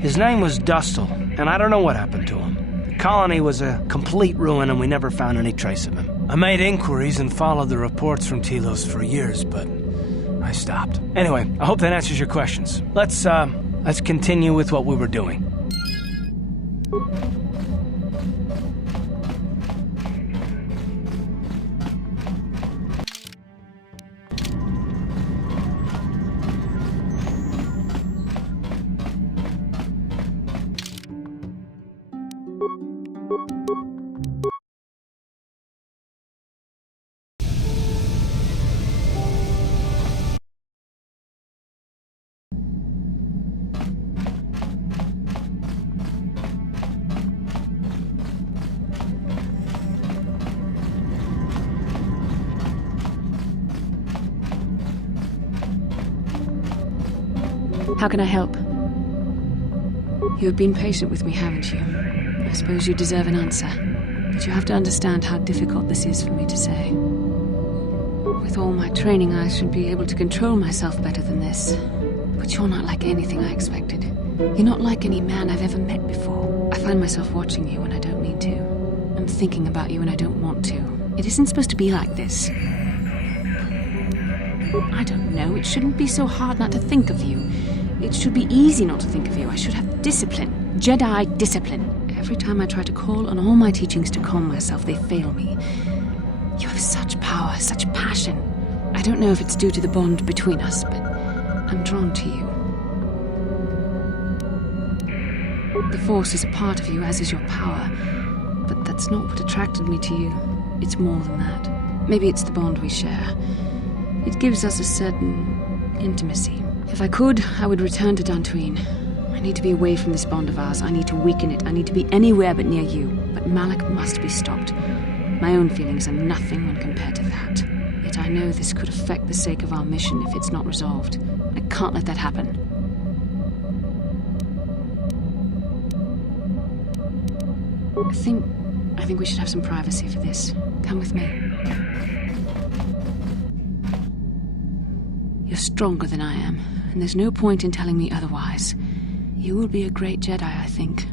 His name was Dustil, and I don't know what happened to him. The colony was a complete ruin, and we never found any trace of him. I made inquiries and followed the reports from Telos for years, but I stopped. Anyway, I hope that answers your questions. Let's continue with what we were doing. How can I help? You have been patient with me, haven't you? I suppose you deserve an answer. But you have to understand how difficult this is for me to say. With all my training, I should be able to control myself better than this. But you're not like anything I expected. You're not like any man I've ever met before. I find myself watching you when I don't mean to. I'm thinking about you when I don't want to. It isn't supposed to be like this. I don't know. It shouldn't be so hard not to think of you. It should be easy not to think of you. I should have discipline. Jedi discipline. Every time I try to call on all my teachings to calm myself, they fail me. You have such power, such passion. I don't know if it's due to the bond between us, but I'm drawn to you. The Force is a part of you, as is your power. But that's not what attracted me to you. It's more than that. Maybe it's the bond we share. It gives us a certain intimacy. If I could, I would return to Dantooine. I need to be away from this bond of ours. I need to weaken it. I need to be anywhere but near you. But Malak must be stopped. My own feelings are nothing when compared to that. Yet I know this could affect the sake of our mission if it's not resolved. I can't let that happen. I think we should have some privacy for this. Come with me. You're stronger than I am, and there's no point in telling me otherwise. You will be a great Jedi, I think.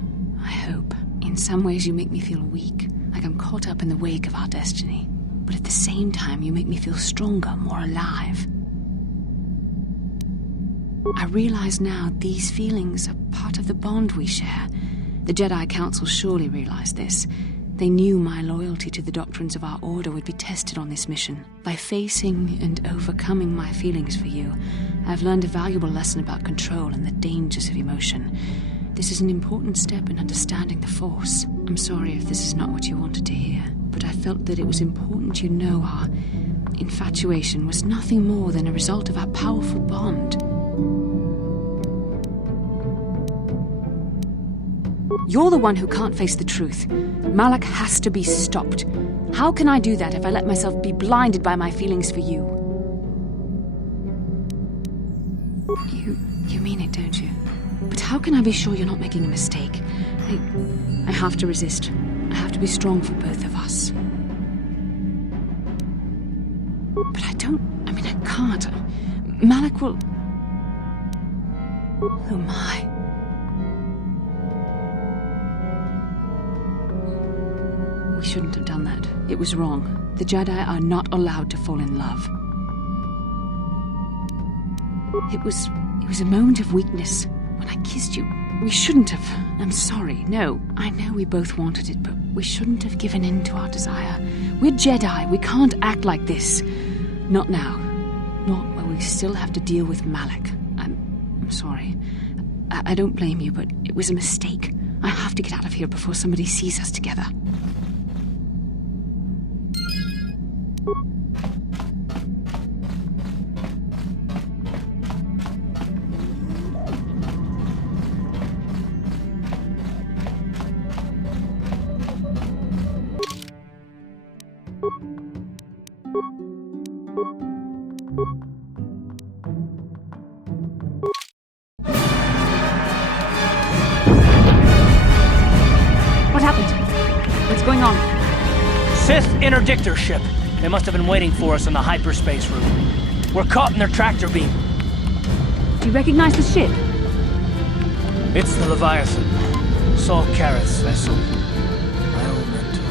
I hope. In some ways you make me feel weak, like I'm caught up in the wake of our destiny. But at the same time, you make me feel stronger, more alive. I realize now these feelings are part of the bond we share. The Jedi Council surely realized this. They knew my loyalty to the doctrines of our order would be tested on this mission. By facing and overcoming my feelings for you, I've learned a valuable lesson about control and the dangers of emotion. This is an important step in understanding the Force. I'm sorry if this is not what you wanted to hear, but I felt that it was important you know our infatuation was nothing more than a result of our powerful bond. You're the one who can't face the truth. Malak has to be stopped. How can I do that if I let myself be blinded by my feelings for you? You mean it, don't you? But how can I be sure you're not making a mistake? I have to resist. I have to be strong for both of us. But I can't. Malak will... Oh my... We shouldn't have done that. It was wrong. The Jedi are not allowed to fall in love. It was a moment of weakness. When I kissed you, We shouldn't have. I'm sorry. No, I know we both wanted it, but we shouldn't have given in to our desire. We're Jedi. We can't act like this. Not now. Not while we still have to deal with Malak. I'm sorry. I don't blame you, but it was a mistake. I have to get out of here before somebody sees us together. What happened? What's going on? Sith interdictor ship. They must have been waiting for us in the hyperspace room. We're caught in their tractor beam. Do you recognize the ship? It's the Leviathan. Saul Karrath's vessel. My old mentor.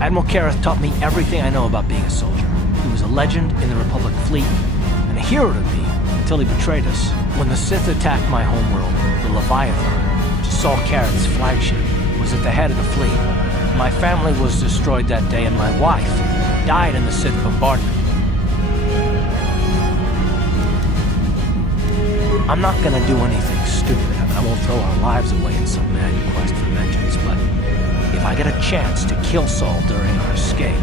Admiral Karrath taught me everything I know about being a soldier. He was a legend in the Republic fleet, and a hero to me until he betrayed us. When the Sith attacked my homeworld, the Leviathan, which is Saul Karrath's flagship, was at the head of the fleet. My family was destroyed that day, and my wife died in the Sith bombardment. I'm not gonna do anything stupid. I won't throw our lives away in some mad quest for vengeance, but if I get a chance to kill Saul during our escape,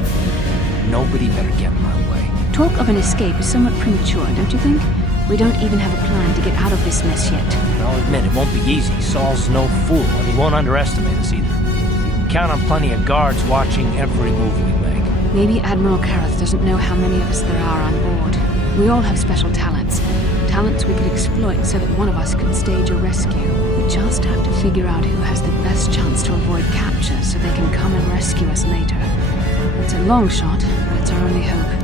nobody better get in my way. Talk of an escape is somewhat premature, don't you think? We don't even have a plan to get out of this mess yet. I'll admit, it won't be easy. Saul's no fool, and he won't underestimate us either. You can count on plenty of guards watching every move we make. Maybe Admiral Karrath doesn't know how many of us there are on board. We all have special talents. Talents we could exploit so that one of us could stage a rescue. We just have to figure out who has the best chance to avoid capture so they can come and rescue us later. It's a long shot, but it's our only hope.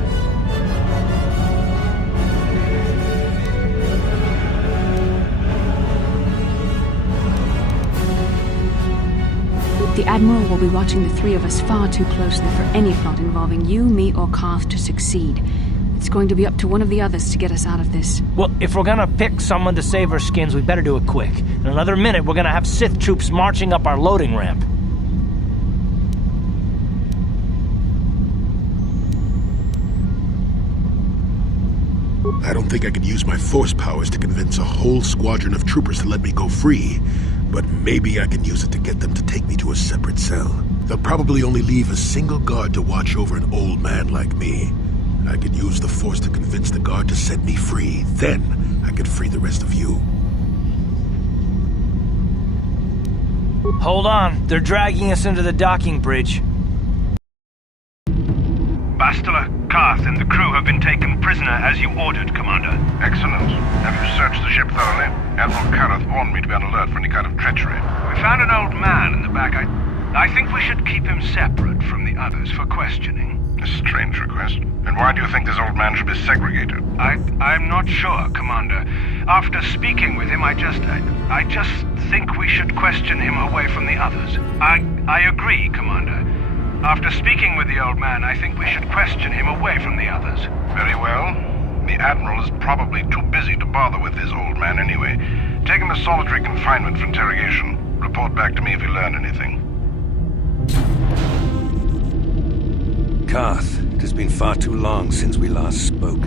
The Admiral will be watching the three of us far too closely for any plot involving you, me, or Carth to succeed. It's going to be up to one of the others to get us out of this. Well, if we're gonna pick someone to save our skins, we better do it quick. In another minute, we're gonna have Sith troops marching up our loading ramp. I don't think I could use my force powers to convince a whole squadron of troopers to let me go free, but maybe I can use it to get them to take me to a separate cell. They'll probably only leave a single guard to watch over an old man like me. I could use the force to convince the guard to set me free. Then I could free the rest of you. Hold on, they're dragging us into the docking bridge. Bastila, Carth, and the crew have been taken prisoner as you ordered, Commander. Excellent. Have you searched the ship thoroughly? Admiral Karrath warned me to be on alert for any kind of treachery. We found an old man in the back. I think we should keep him separate from the others for questioning. A strange request. And why do you think this old man should be segregated? I'm not sure, Commander. After speaking with him, I just think we should question him away from the others. I agree, Commander. After speaking with the old man, I think we should question him away from the others. Very well. The Admiral is probably too busy to bother with this old man anyway. Take him to solitary confinement for interrogation. Report back to me if you learn anything. Carth, it has been far too long since we last spoke.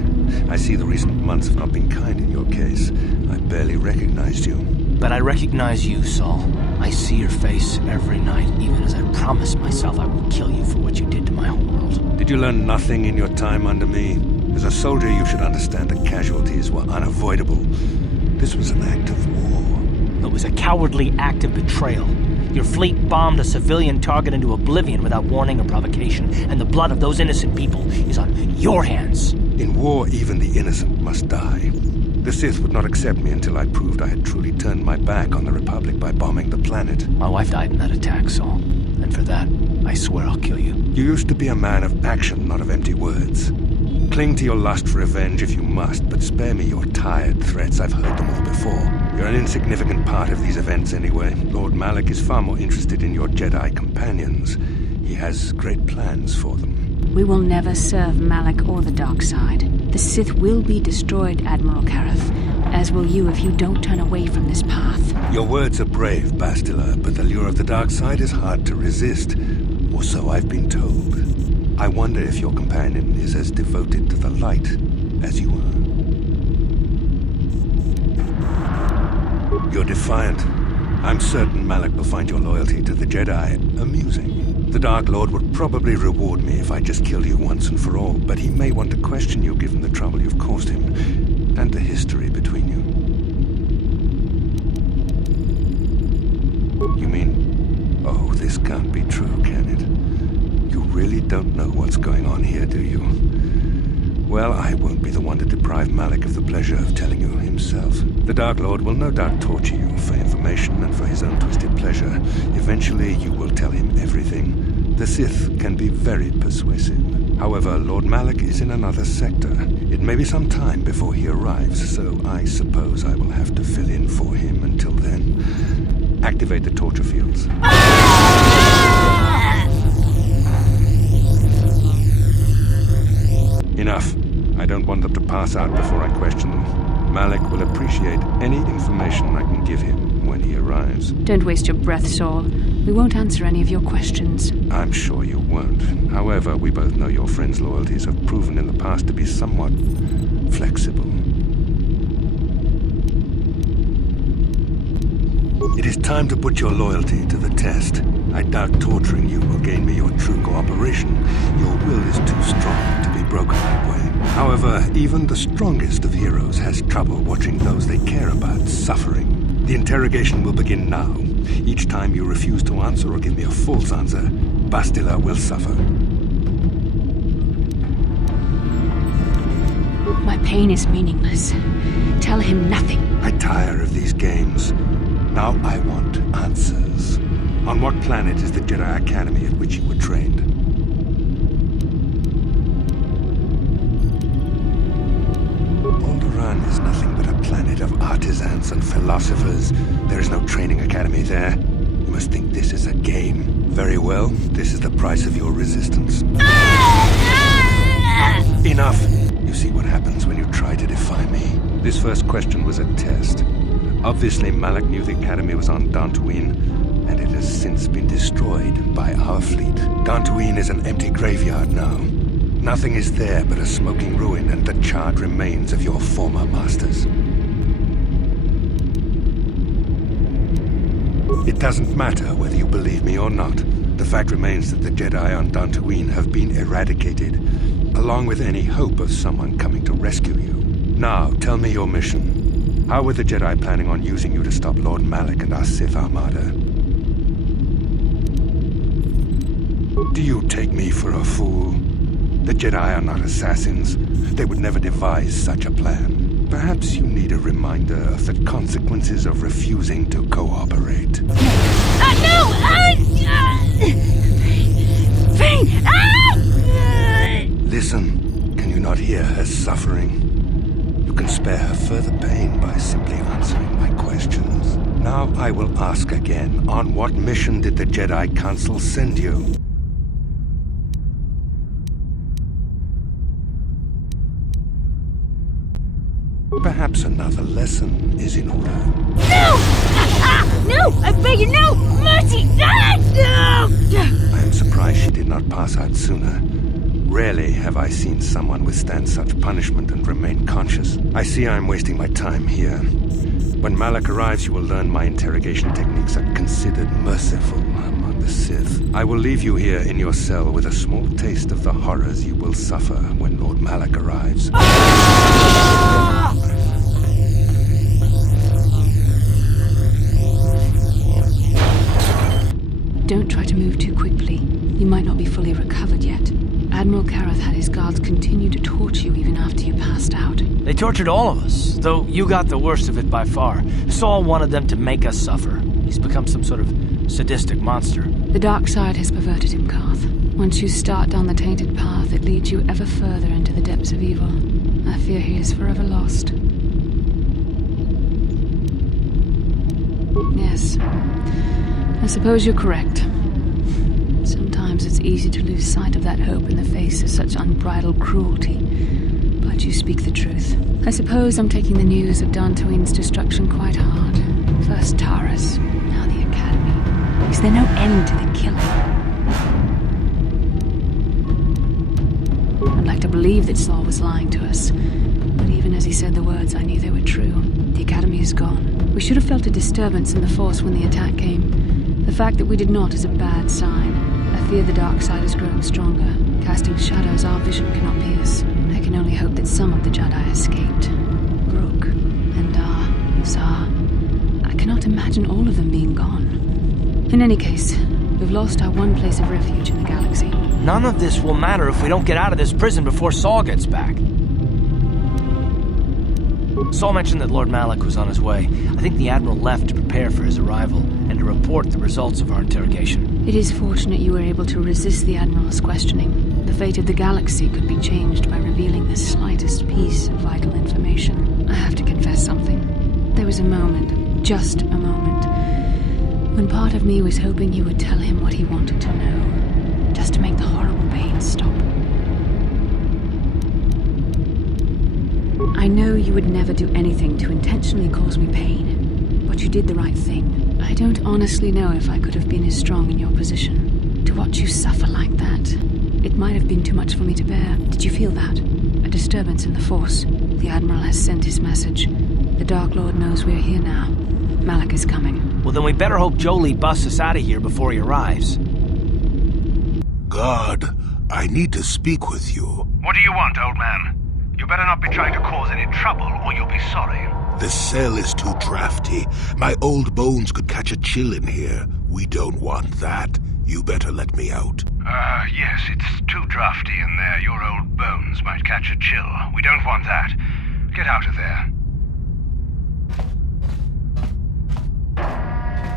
I see the recent months have not been kind in your case. I barely recognized you. But I recognize you, Saul. I see your face every night, even as I promised myself I would kill you for what you did to my homeworld. Did you learn nothing in your time under me? As a soldier, you should understand that casualties were unavoidable. This was an act of war. It was a cowardly act of betrayal. Your fleet bombed a civilian target into oblivion without warning or provocation, and the blood of those innocent people is on your hands. In war, even the innocent must die. The Sith would not accept me until I proved I had truly turned my back on the Republic by bombing the planet. My wife died in that attack, Saul. And for that, I swear I'll kill you. You used to be a man of action, not of empty words. Cling to your lust for revenge if you must, but spare me your tired threats. I've heard them all before. You're an insignificant part of these events anyway. Lord Malak is far more interested in your Jedi companions. He has great plans for them. We will never serve Malak or the dark side. The Sith will be destroyed, Admiral Kareth, as will you if you don't turn away from this path. Your words are brave, Bastila, but the lure of the dark side is hard to resist. Or so I've been told. I wonder if your companion is as devoted to the light as you are. You're defiant. I'm certain Malak will find your loyalty to the Jedi amusing. The Dark Lord would probably reward me if I just killed you once and for all, but he may want to question you given the trouble you've caused him, and the history between you. You mean... Oh, this can't be true, can it? You really don't know what's going on here, do you? Well, I won't be the one to deprive Malak of the pleasure of telling you himself. The Dark Lord will no doubt torture you for information and for his own twisted pleasure. Eventually, you will tell him everything. The Sith can be very persuasive. However, Lord Malak is in another sector. It may be some time before he arrives, so I suppose I will have to fill in for him until then. Activate the torture fields. Enough. I don't want them to pass out before I question them. Malak will appreciate any information I can give him when he arrives. Don't waste your breath, Saul. We won't answer any of your questions. I'm sure you won't. However, we both know your friend's loyalties have proven in the past to be somewhat flexible. It is time to put your loyalty to the test. I doubt torturing you will gain me your true cooperation. Your will is too strong to be broken that way. However, even the strongest of heroes has trouble watching those they care about suffering. The interrogation will begin now. Each time you refuse to answer or give me a false answer, Bastila will suffer. My pain is meaningless. Tell him nothing. I tire of these games. Now I want answers. On what planet is the Jedi Academy at which you were trained? Alderaan is nothing but a planet of artisans and philosophers. There is no training academy there. You must think this is a game. Very well, this is the price of your resistance. Enough! You see what happens when you try to defy me. This first question was a test. Obviously, Malak knew the academy was on Dantooine, and it has since been destroyed by our fleet. Dantooine is an empty graveyard now. Nothing is there but a smoking ruin and the charred remains of your former masters. It doesn't matter whether you believe me or not. The fact remains that the Jedi on Dantooine have been eradicated, along with any hope of someone coming to rescue you. Now, tell me your mission. How were the Jedi planning on using you to stop Lord Malak and our Sith Armada? Do you take me for a fool? The Jedi are not assassins. They would never devise such a plan. Perhaps you need a reminder of the consequences of refusing to cooperate. No! Listen, can you not hear her suffering? You can spare her further pain by simply answering my questions. Now I will ask again, on what mission did the Jedi Council send you? Perhaps another lesson is in order. No! No! I beg you, no! Mercy! No! I am surprised she did not pass out sooner. Rarely have I seen someone withstand such punishment and remain conscious. I see I am wasting my time here. When Malak arrives, you will learn my interrogation techniques are considered merciful among the Sith. I will leave you here in your cell with a small taste of the horrors you will suffer when Lord Malak arrives. Don't try to move too quickly. You might not be fully recovered yet. Admiral Kareth had his guards continue to torture you even after you passed out. They tortured all of us, though you got the worst of it by far. Saul wanted them to make us suffer. He's become some sort of sadistic monster. The dark side has perverted him, Karth. Once you start down the tainted path, it leads you ever further into the depths of evil. I fear he is forever lost. Yes. I suppose you're correct. Sometimes it's easy to lose sight of that hope in the face of such unbridled cruelty. But you speak the truth. I suppose I'm taking the news of Dantooine's destruction quite hard. First Taris, now the Academy. Is there no end to the killing? I'd like to believe that Saul was lying to us. But even as he said the words, I knew they were true. The Academy is gone. We should have felt a disturbance in the Force when the attack came. The fact that we did not is a bad sign. I fear the dark side is growing stronger, casting shadows our vision cannot pierce. I can only hope that some of the Jedi escaped. Rook, Endar, Zar. I cannot imagine all of them being gone. In any case, we've lost our one place of refuge in the galaxy. None of this will matter if we don't get out of this prison before Saul gets back. Saul mentioned that Lord Malak was on his way. I think the Admiral left to prepare for his arrival and to report the results of our interrogation. It is fortunate you were able to resist the Admiral's questioning. The fate of the galaxy could be changed by revealing the slightest piece of vital information. I have to confess something. There was a moment, just a moment, when part of me was hoping you would tell him what he wanted to know, just to make the horrible pain stop. I know you would never do anything to intentionally cause me pain, but you did the right thing. I don't honestly know if I could have been as strong in your position. To watch you suffer like that, it might have been too much for me to bear. Did you feel that? A disturbance in the Force. The Admiral has sent his message. The Dark Lord knows we're here now. Malak is coming. Well, then we better hope Jolee busts us out of here before he arrives. Guard, I need to speak with you. What do you want, old man? You better not be trying to cause any trouble, or you'll be sorry. The cell is too drafty. My old bones could catch a chill in here. We don't want that. You better let me out. Yes, it's too drafty in there. Your old bones might catch a chill. We don't want that. Get out of there.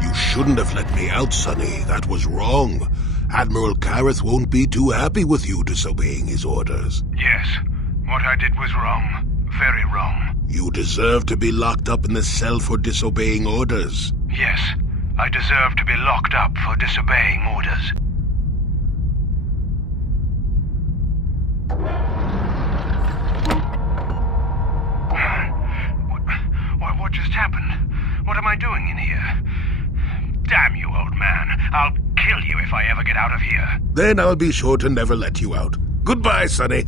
You shouldn't have let me out, Sonny. That was wrong. Admiral Kareth won't be too happy with you disobeying his orders. Yes. What I did was wrong. Very wrong. You deserve to be locked up in the cell for disobeying orders. Yes, I deserve to be locked up for disobeying orders. What just happened? What am I doing in here? Damn you, old man. I'll kill you if I ever get out of here. Then I'll be sure to never let you out. Goodbye, Sonny.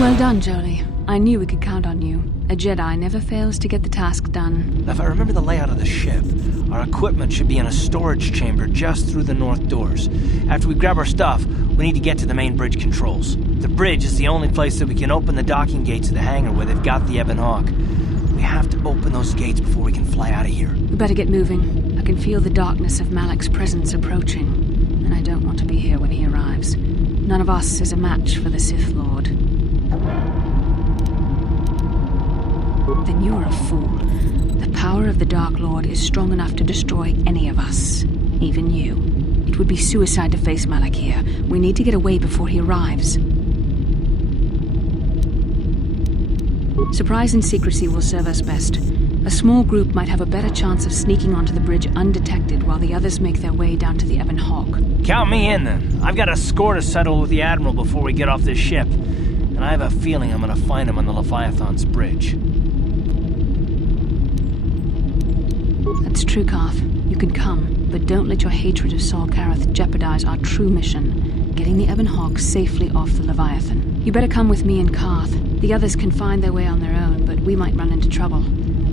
Well done, Jolee. I knew we could count on you. A Jedi never fails to get the task done. If I remember the layout of the ship, our equipment should be in a storage chamber just through the north doors. After we grab our stuff, we need to get to the main bridge controls. The bridge is the only place that we can open the docking gates of the hangar where they've got the Ebon Hawk. We have to open those gates before we can fly out of here. We better get moving. I can feel the darkness of Malak's presence approaching, and I don't want to be here when he arrives. None of us is a match for the Sith Lord. Then you are a fool. The power of the Dark Lord is strong enough to destroy any of us, even you. It would be suicide to face Malak here. We need to get away before he arrives. Surprise and secrecy will serve us best. A small group might have a better chance of sneaking onto the bridge undetected while the others make their way down to the Ebon Hawk. Count me in, then. I've got a score to settle with the Admiral before we get off this ship. And I have a feeling I'm gonna find him on the Leviathan's bridge. That's true, Carth. You can come, but don't let your hatred of Saul Karath jeopardize our true mission, getting the Ebon Hawk safely off the Leviathan. You better come with me and Carth. The others can find their way on their own, but we might run into trouble.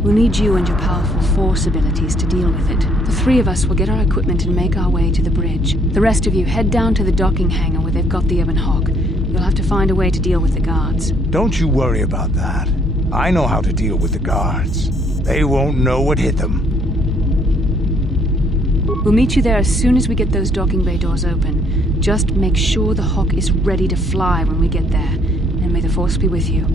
We'll need you and your powerful Force abilities to deal with it. The three of us will get our equipment and make our way to the bridge. The rest of you head down to the docking hangar where they've got the Ebon Hawk. You'll have to find a way to deal with the guards. Don't you worry about that. I know how to deal with the guards. They won't know what hit them. We'll meet you there as soon as we get those docking bay doors open. Just make sure the Hawk is ready to fly when we get there. And may the Force be with you.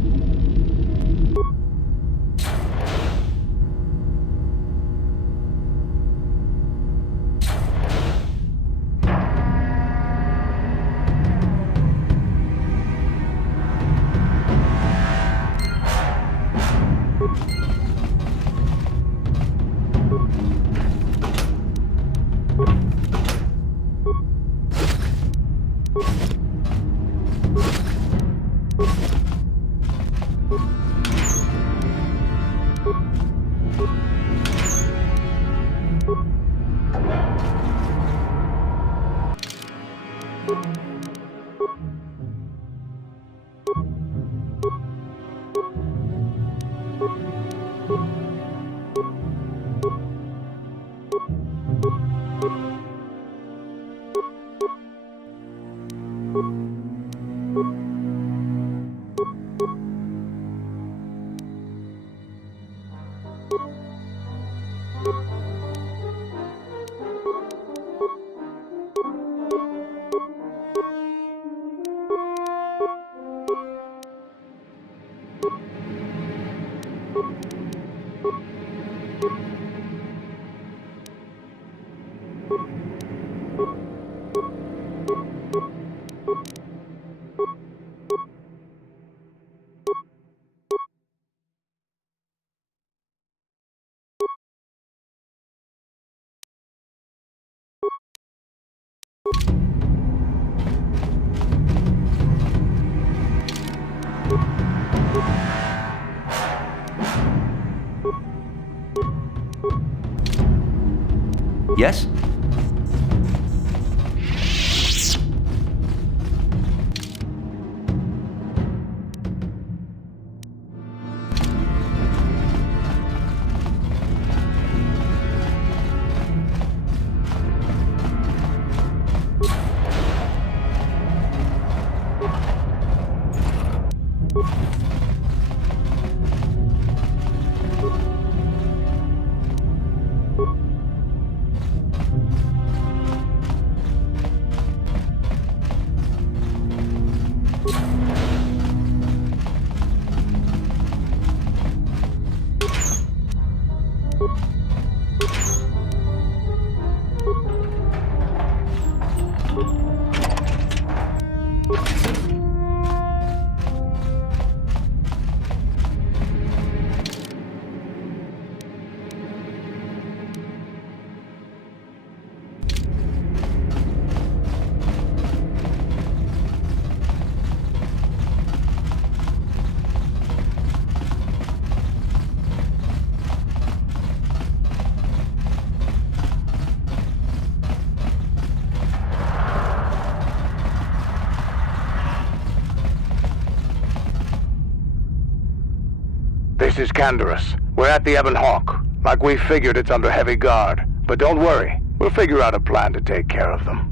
Yes? This is Canderous. We're at the Ebon Hawk. Like we figured, it's under heavy guard. But don't worry, we'll figure out a plan to take care of them.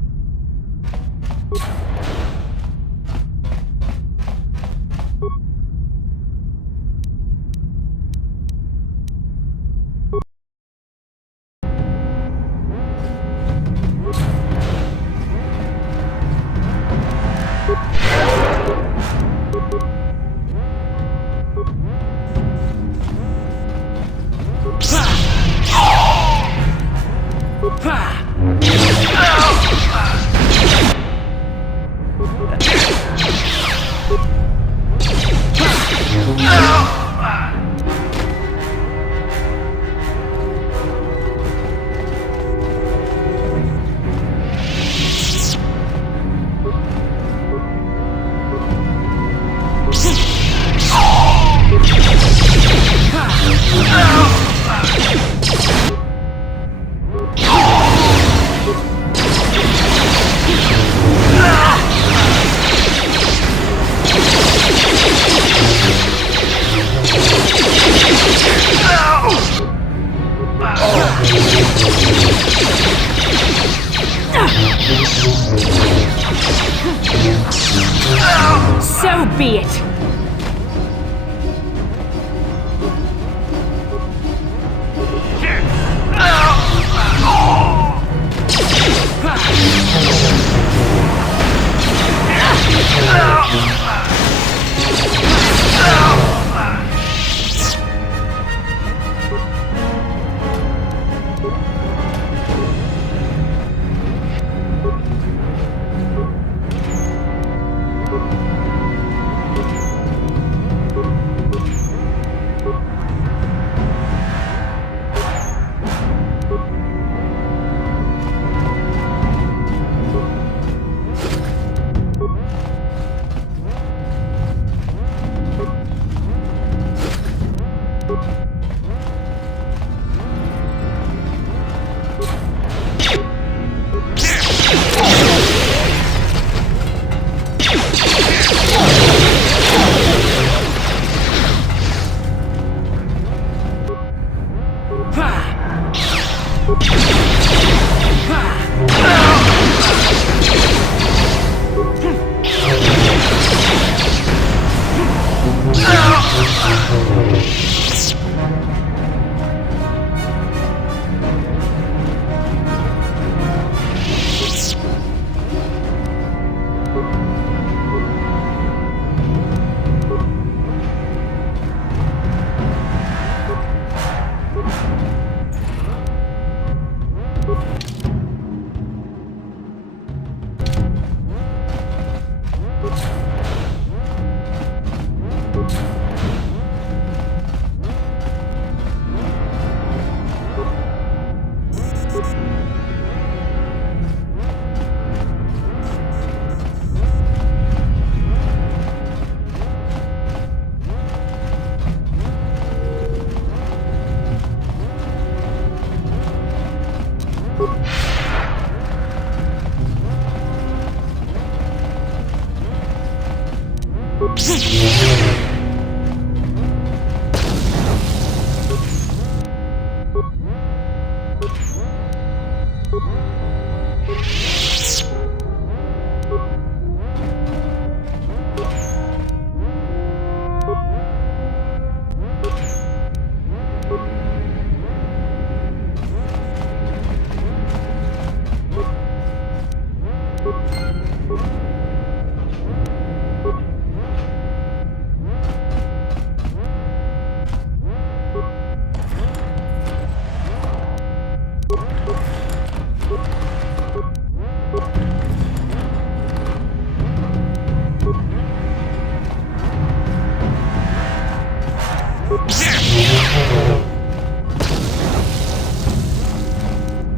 So be it.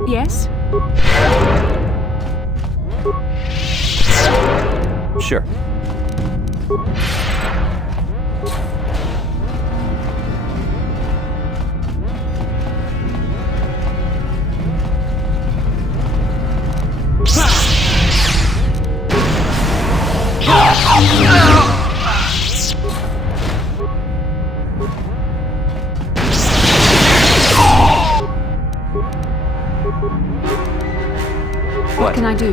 Yes? Sure. What can I do?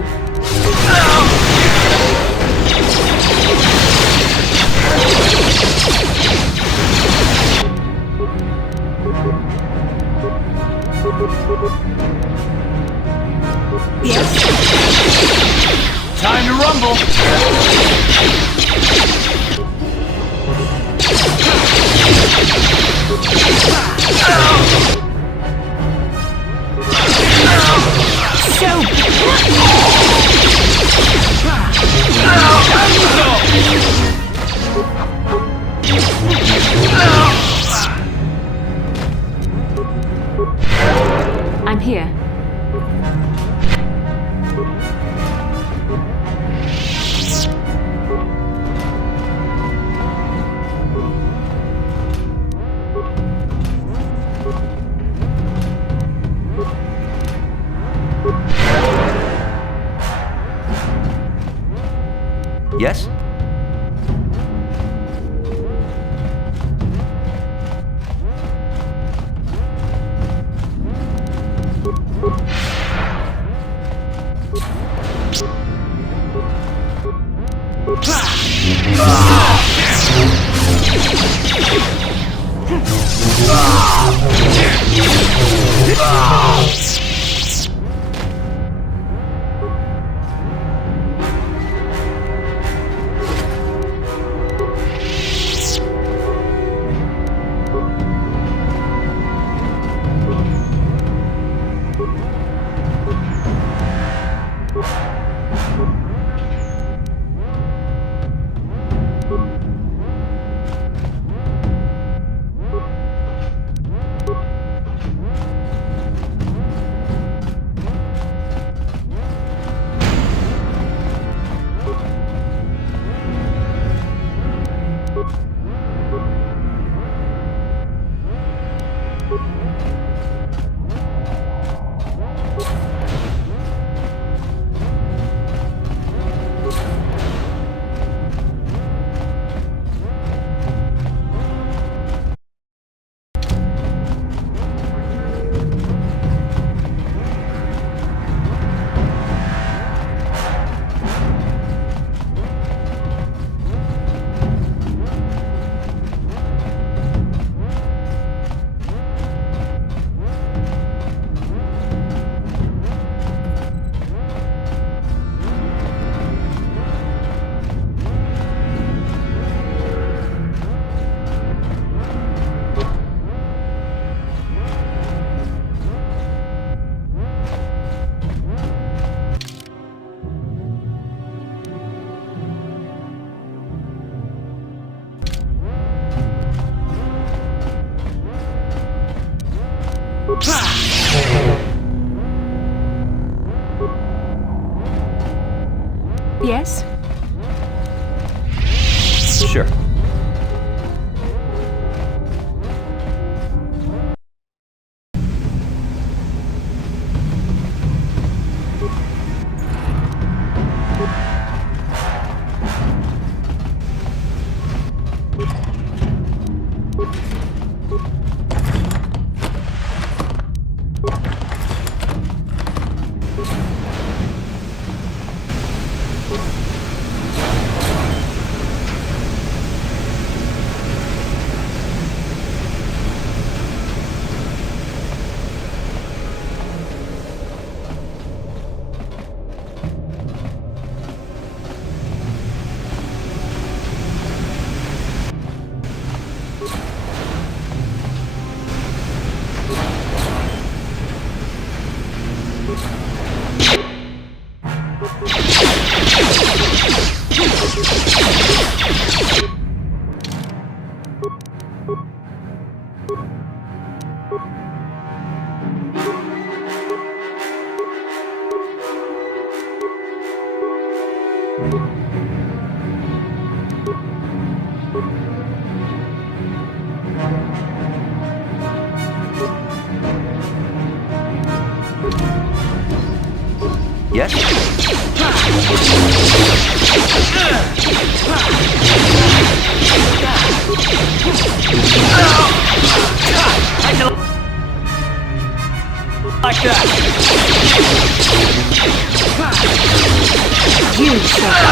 Yes? Time to rumble! I'm here. Yes? Yes? Sure. Yes? Like that. You shall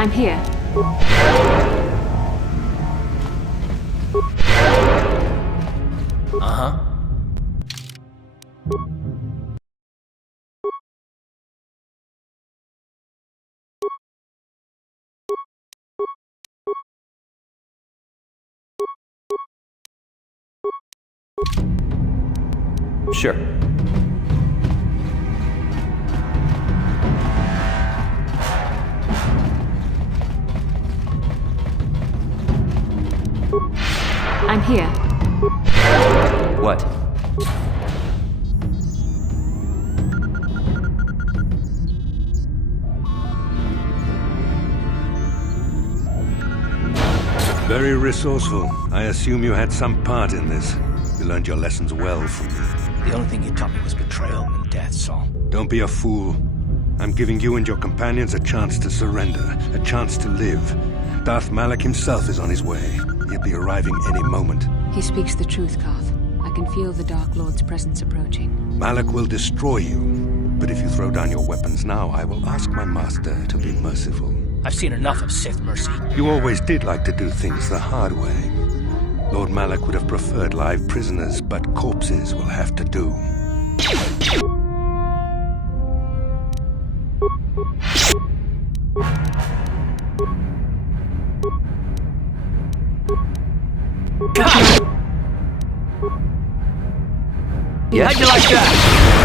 I'm here. Uh-huh. Sure. I'm here. What? Very resourceful. I assume you had some part in this. You learned your lessons well from me. The only thing you taught me was betrayal and death, Saul. Don't be a fool. I'm giving you and your companions a chance to surrender, a chance to live. Darth Malak himself is on his way. He'll be arriving any moment. He speaks the truth, Carth. I can feel the Dark Lord's presence approaching. Malak will destroy you. But if you throw down your weapons now, I will ask my master to be merciful. I've seen enough of Sith mercy. You always did like to do things the hard way. Lord Malak would have preferred live prisoners, but corpses will have to do. Yeah, how'd you like that?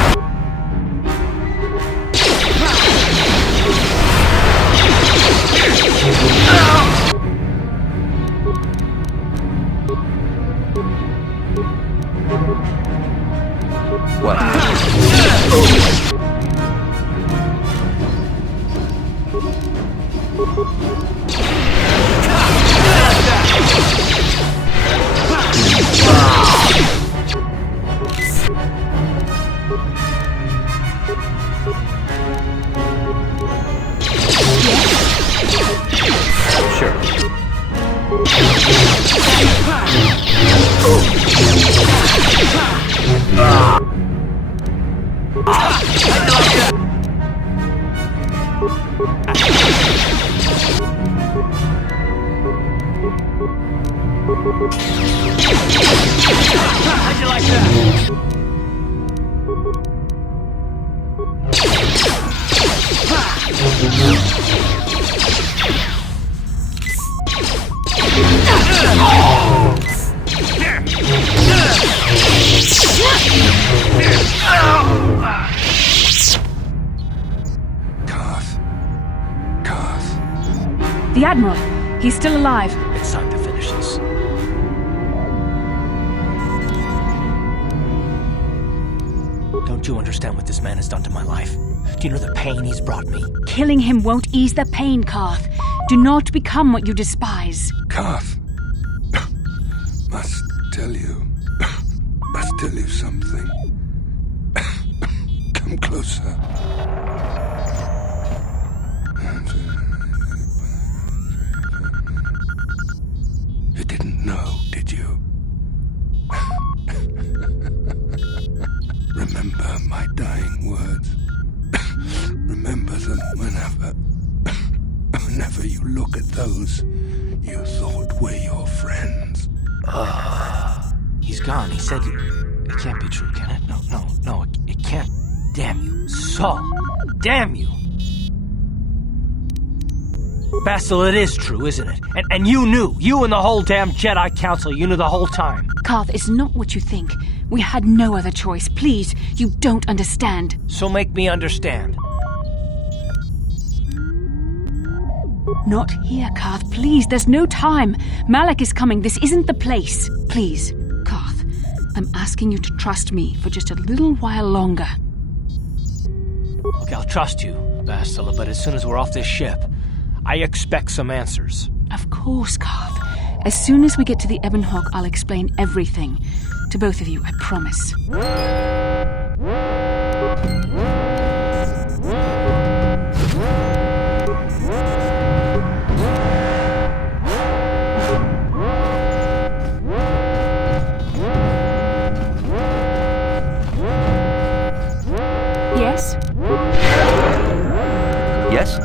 What? Sure. Admiral. He's still alive. It's time to finish this. Don't you understand what this man has done to my life? Do you know the pain he's brought me? Killing him won't ease the pain, Carth. Do not become what you despise. Carth, must tell you something. Come closer. You didn't know, did you? Remember my dying words. Remember them whenever you look at those you thought were your friends. He's gone. He said it can't be true, can it? No, it can't. Damn you, Saul. Damn you. Bastila, it is true, isn't it? And you knew. You and the whole damn Jedi Council, you knew the whole time. Carth, it's not what you think. We had no other choice. Please, you don't understand. So make me understand. Not here, Carth. Please, there's no time. Malak is coming. This isn't the place. Please, Carth, I'm asking you to trust me for just a little while longer. Okay, I'll trust you, Bastila, but as soon as we're off this ship, I expect some answers. Of course, Carth. As soon as we get to the Ebon Hawk, I'll explain everything. To both of you, I promise. Yes? Yes?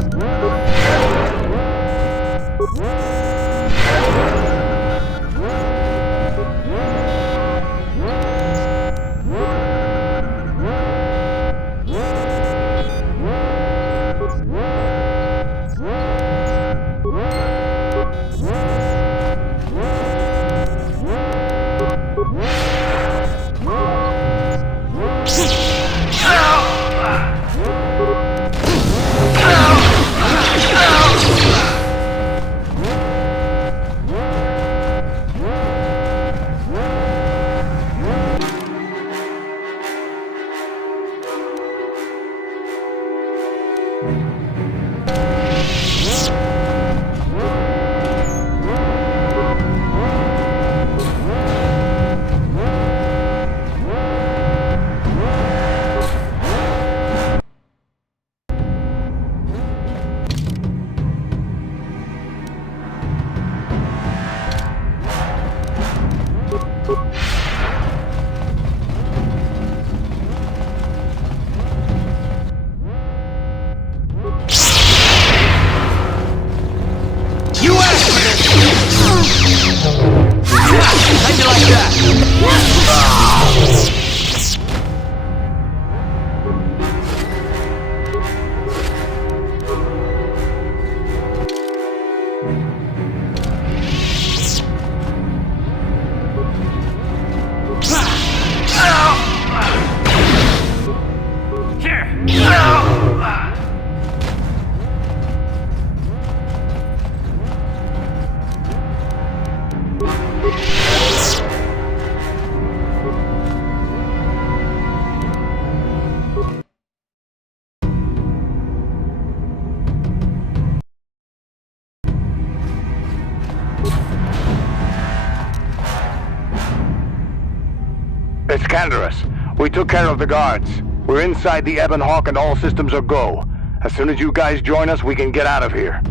It's Canderous. We took care of the guards. We're inside the Ebon Hawk and all systems are go. As soon as you guys join us, we can get out of here.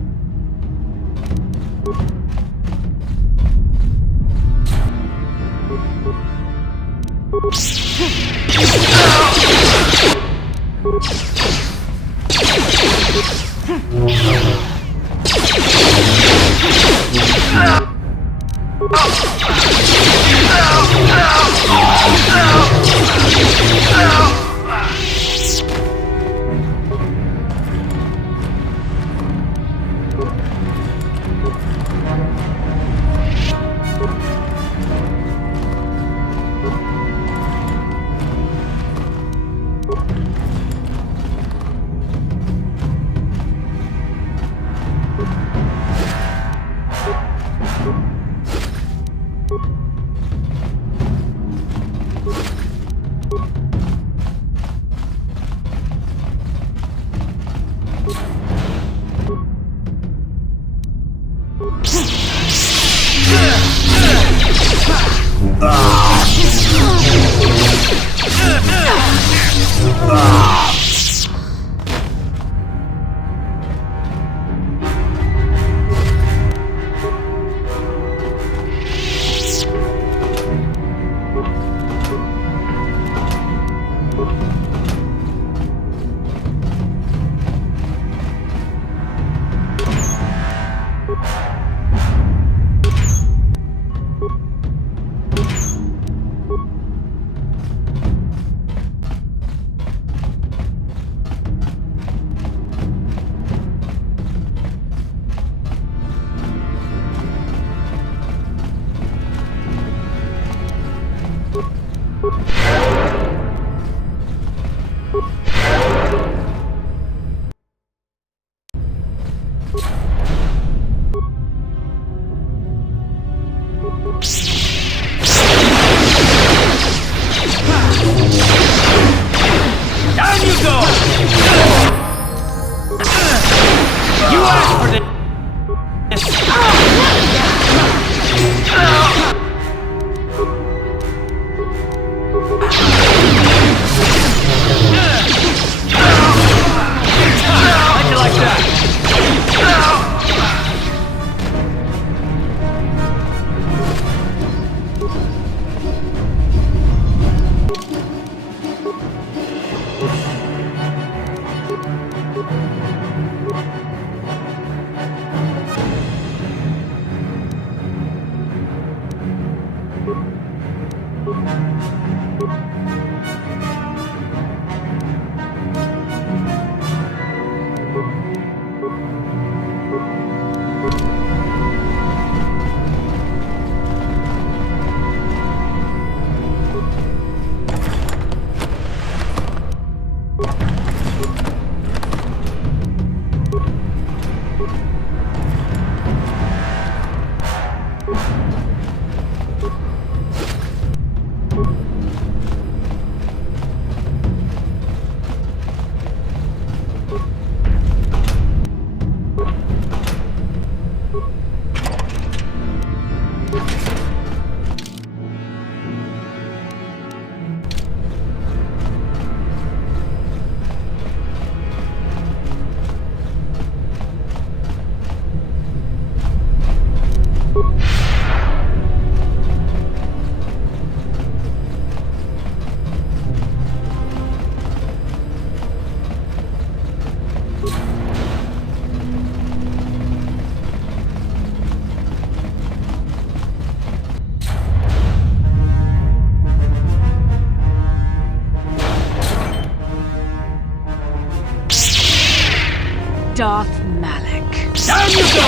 Darth Malak. Down you go!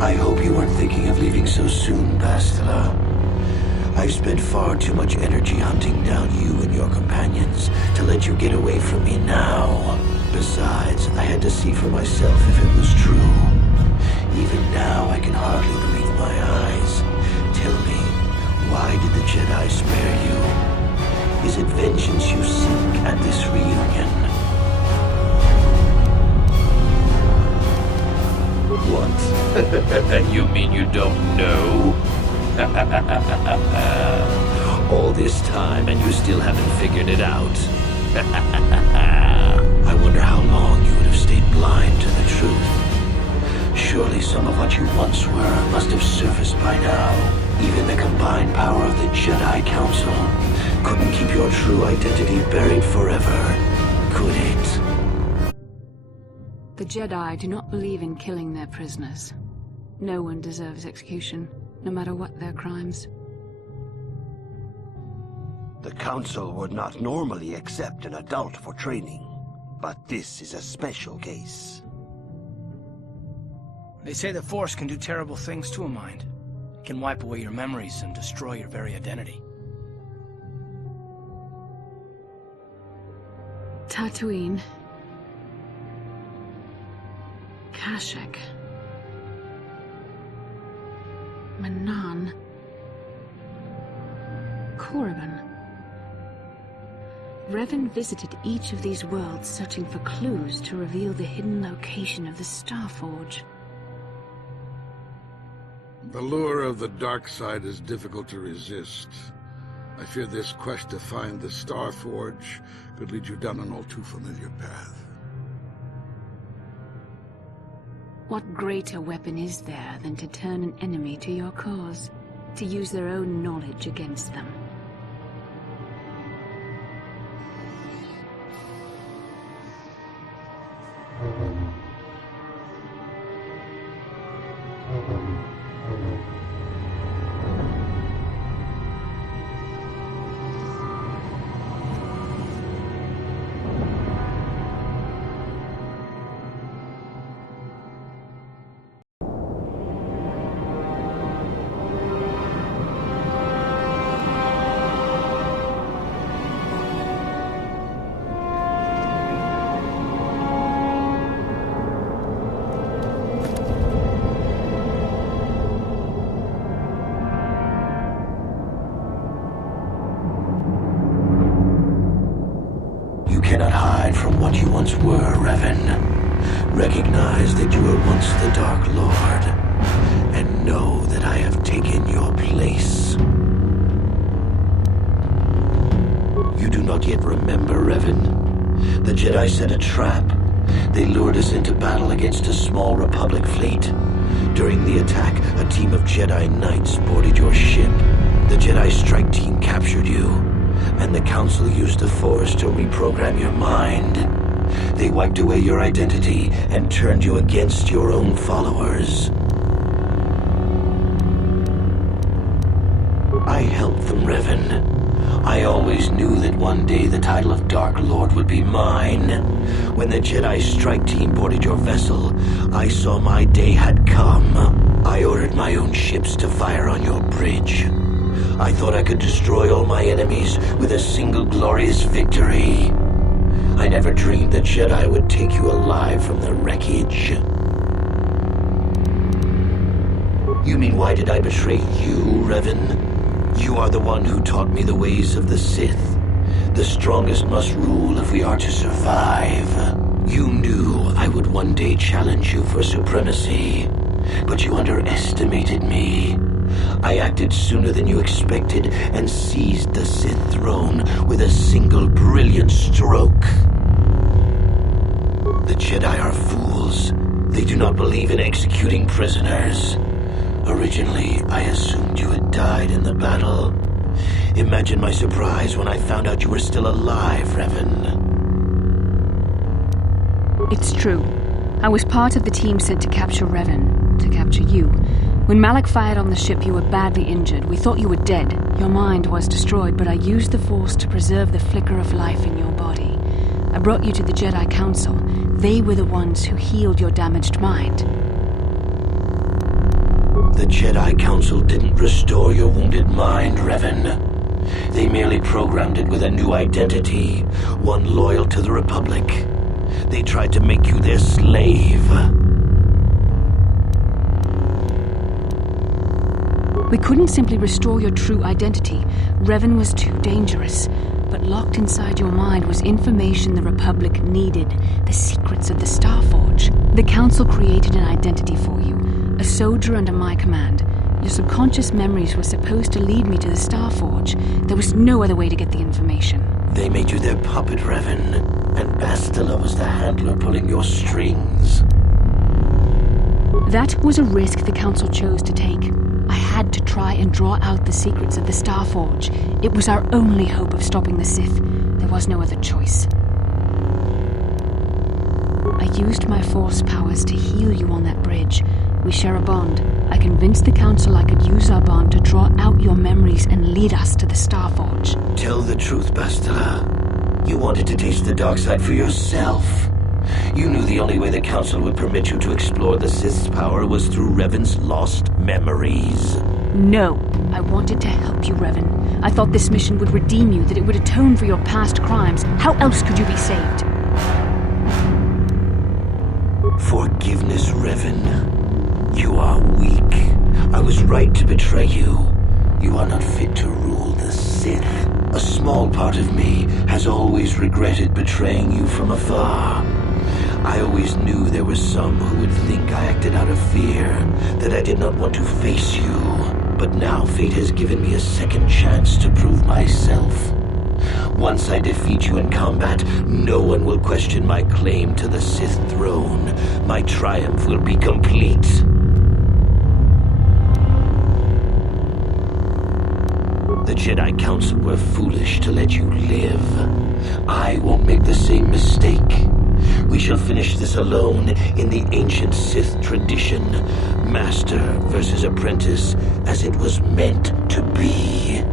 I hope you weren't thinking of leaving so soon, Bastila. I've spent far too much energy hunting down you and your companions to let you get away from me now. Besides, I had to see for myself if it was true. Even now, I can hardly believe my eyes. Tell me, why did the Jedi spare you? Is it vengeance you seek at this reunion? What? You mean you don't know? All this time and you still haven't figured it out? I wonder how long you would have stayed blind to the truth. Surely some of what you once were must have surfaced by now. Even the combined power of the Jedi Council couldn't keep your true identity buried forever, could it? The Jedi do not believe in killing their prisoners. No one deserves execution, no matter what their crimes. The Council would not normally accept an adult for training, but this is a special case. They say the Force can do terrible things to a mind. It can wipe away your memories and destroy your very identity. Tatooine. Kashyyyk. Manaan. Korriban. Revan visited each of these worlds searching for clues to reveal the hidden location of the Starforge. The lure of the dark side is difficult to resist. I fear this quest to find the Starforge could lead you down an all too familiar path. What greater weapon is there than to turn an enemy to your cause? to use their own knowledge against them. Cannot hide from what you once were, Revan. Recognize that you were once the Dark Lord, and know that I have taken your place. You do not yet remember, Revan. The Jedi set a trap. They lured us into battle against a small Republic fleet. During the attack, a team of Jedi Knights boarded your ship. The Jedi strike team captured you, and the Council used the Force to reprogram your mind. They wiped away your identity and turned you against your own followers. I helped them, Revan. I always knew that one day the title of Dark Lord would be mine. When the Jedi strike team boarded your vessel, I saw my day had come. I ordered my own ships to fire on your bridge. I thought I could destroy all my enemies with a single glorious victory. I never dreamed the Jedi would take you alive from the wreckage. You mean, why did I betray you, Revan? You are the one who taught me the ways of the Sith. The strongest must rule if we are to survive. You knew I would one day challenge you for supremacy, but you underestimated me. I acted sooner than you expected and seized the Sith throne with a single brilliant stroke. The Jedi are fools. They do not believe in executing prisoners. Originally, I assumed you had died in the battle. Imagine my surprise when I found out you were still alive, Revan. It's true. I was part of the team sent to capture Revan, to capture you. When Malak fired on the ship, you were badly injured. We thought you were dead. Your mind was destroyed, but I used the Force to preserve the flicker of life in your body. I brought you to the Jedi Council. They were the ones who healed your damaged mind. The Jedi Council didn't restore your wounded mind, Revan. They merely programmed it with a new identity, one loyal to the Republic. They tried to make you their slave. We couldn't simply restore your true identity. Revan was too dangerous. But locked inside your mind was information the Republic needed, the secrets of the Starforge. The Council created an identity for you, a soldier under my command. Your subconscious memories were supposed to lead me to the Starforge. There was no other way to get the information. They made you their puppet, Revan, and Bastila was the handler pulling your strings. That was a risk the Council chose to take. I had to try and draw out the secrets of the Starforge. It was our only hope of stopping the Sith. There was no other choice. I used my Force powers to heal you on that bridge. We share a bond. I convinced the Council I could use our bond to draw out your memories and lead us to the Starforge. Tell the truth, Bastila. You wanted to taste the dark side for yourself. You knew the only way the Council would permit you to explore the Sith's power was through Revan's lost memories. No, I wanted to help you, Revan. I thought this mission would redeem you, that it would atone for your past crimes. How else could you be saved? Forgiveness, Revan. You are weak. I was right to betray you. You are not fit to rule the Sith. A small part of me has always regretted betraying you from afar. I always knew there were some who would think I acted out of fear, that I did not want to face you. But now fate has given me a second chance to prove myself. Once I defeat you in combat, no one will question my claim to the Sith throne. My triumph will be complete. The Jedi Council were foolish to let you live. I won't make the same mistake. We shall finish this alone in the ancient Sith tradition. Master versus apprentice, as it was meant to be.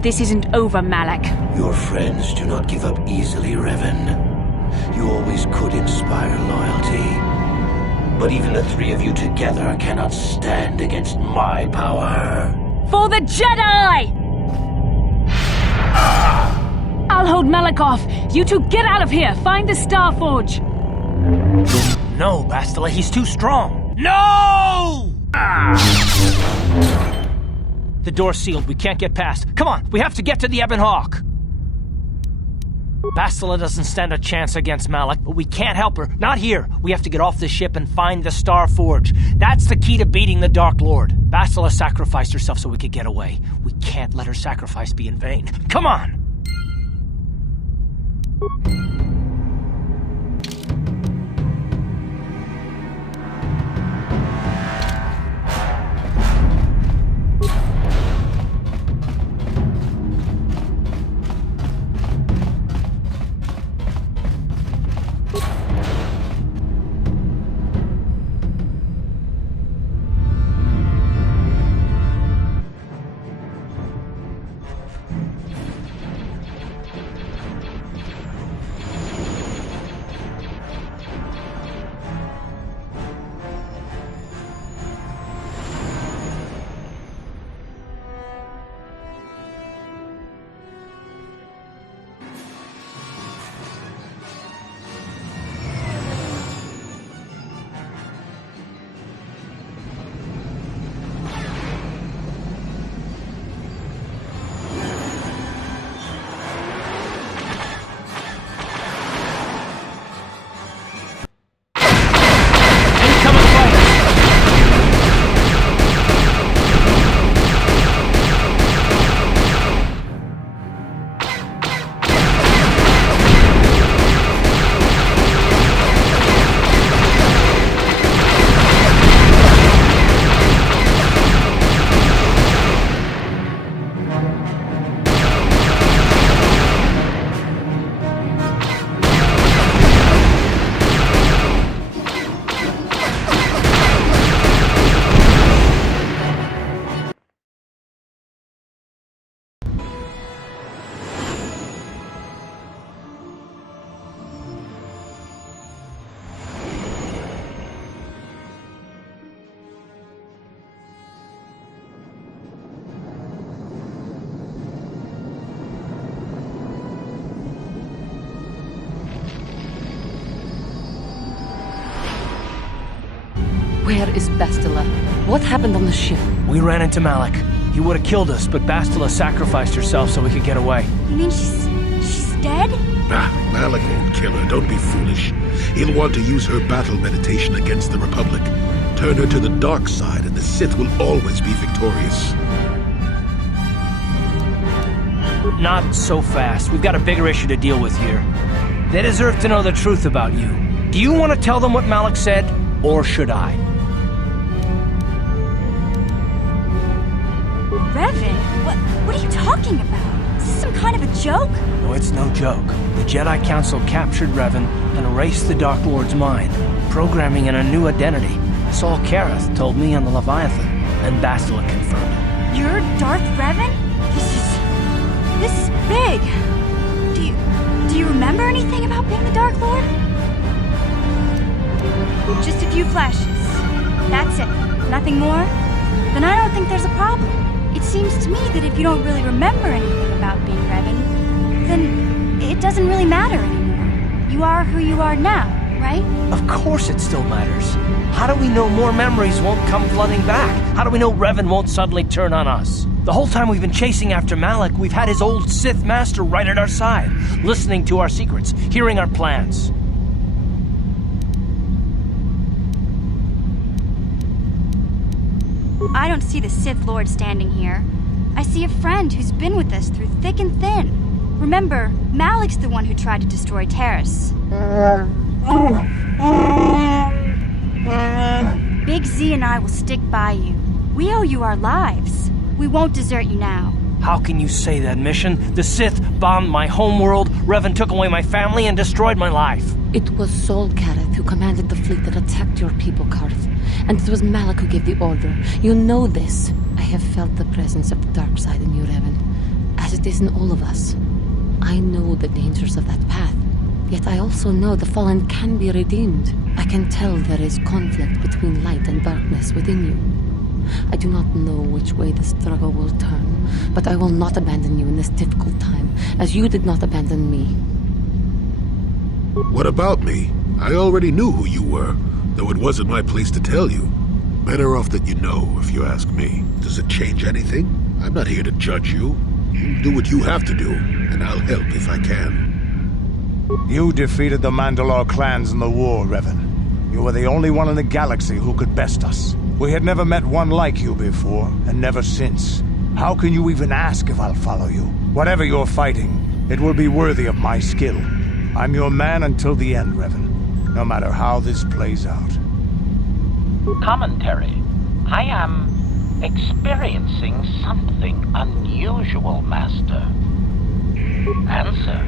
This isn't over, Malak. Your friends do not give up easily, Revan. You always could inspire loyalty. But even the three of you together cannot stand against my power. For the Jedi! I'll hold Malak off. You two get out of here. Find the Star Forge. No, Bastila, he's too strong. No! The door's sealed. We can't get past. Come on, we have to get to the Ebon Hawk. Bastila doesn't stand a chance against Malak, but we can't help her. Not here. We have to get off the ship and find the Star Forge. That's the key to beating the Dark Lord. Bastila sacrificed herself so we could get away. We can't let her sacrifice be in vain. Come on! Where is Bastila? What happened on the ship? We ran into Malak. He would have killed us, but Bastila sacrificed herself so we could get away. You mean she's dead? Malak won't kill her. Don't be foolish. He'll want to use her battle meditation against the Republic. Turn her to the dark side, and the Sith will always be victorious. Not so fast. We've got a bigger issue to deal with here. They deserve to know the truth about you. Do you want to tell them what Malak said, or should I? Revan? What are you talking about? Is this some kind of a joke? No, it's no joke. The Jedi Council captured Revan and erased the Dark Lord's mind, programming in a new identity. Saul Karath told me on the Leviathan, and Bastila confirmed it. You're Darth Revan? This is big. Do you remember anything about being the Dark Lord? Just a few flashes. That's it. Nothing more? Then I don't think there's a problem. It seems to me that if you don't really remember anything about being Revan, then it doesn't really matter anymore. You are who you are now, right? Of course it still matters. How do we know more memories won't come flooding back? How do we know Revan won't suddenly turn on us? The whole time we've been chasing after Malak, we've had his old Sith master right at our side, listening to our secrets, hearing our plans. I don't see the Sith Lord standing here. I see a friend who's been with us through thick and thin. Remember, Malak's the one who tried to destroy Taris. Big Z and I will stick by you. We owe you our lives. We won't desert you now. How can you say that, Mission? The Sith bombed my homeworld, Revan took away my family, and destroyed my life. It was Saul Karath who commanded the fleet that attacked your people, Karth. And it was Malak who gave the order. You know this. I have felt the presence of the dark side in you, Revan, as it is in all of us. I know the dangers of that path, yet I also know the fallen can be redeemed. I can tell there is conflict between light and darkness within you. I do not know which way the struggle will turn, but I will not abandon you in this difficult time, as you did not abandon me. What about me? I already knew who you were, though it wasn't my place to tell you. Better off that you know, if you ask me. Does it change anything? I'm not here to judge you. You do what you have to do, and I'll help if I can. You defeated the Mandalore clans in the war, Revan. You were the only one in the galaxy who could best us. We had never met one like you before, and never since. How can you even ask if I'll follow you? Whatever you're fighting, it will be worthy of my skill. I'm your man until the end, Revan, no matter how this plays out. Commentary. I am experiencing something unusual, Master. Answer.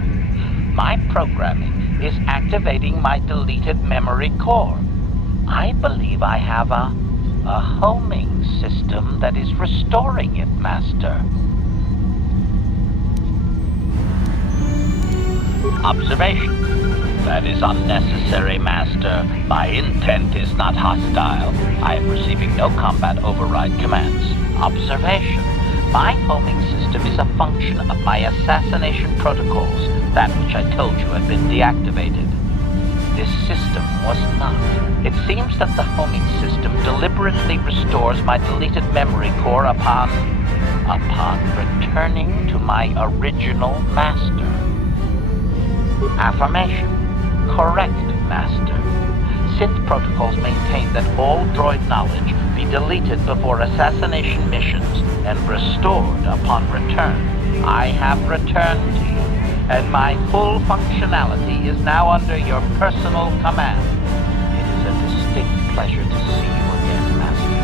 My programming is activating my deleted memory core. I believe I have a homing system that is restoring it, Master. Observation. That is unnecessary, Master. My intent is not hostile. I am receiving no combat override commands. Observation. My homing system is a function of my assassination protocols, that which I told you had been deactivated. This system was not. It seems that the homing system deliberately restores my deleted memory core upon returning to my original master. Affirmation. Correct, Master. Sith protocols maintain that all droid knowledge be deleted before assassination missions and restored upon return. I have returned to you, and my full functionality is now under your personal command. It is a distinct pleasure to see you again, Master.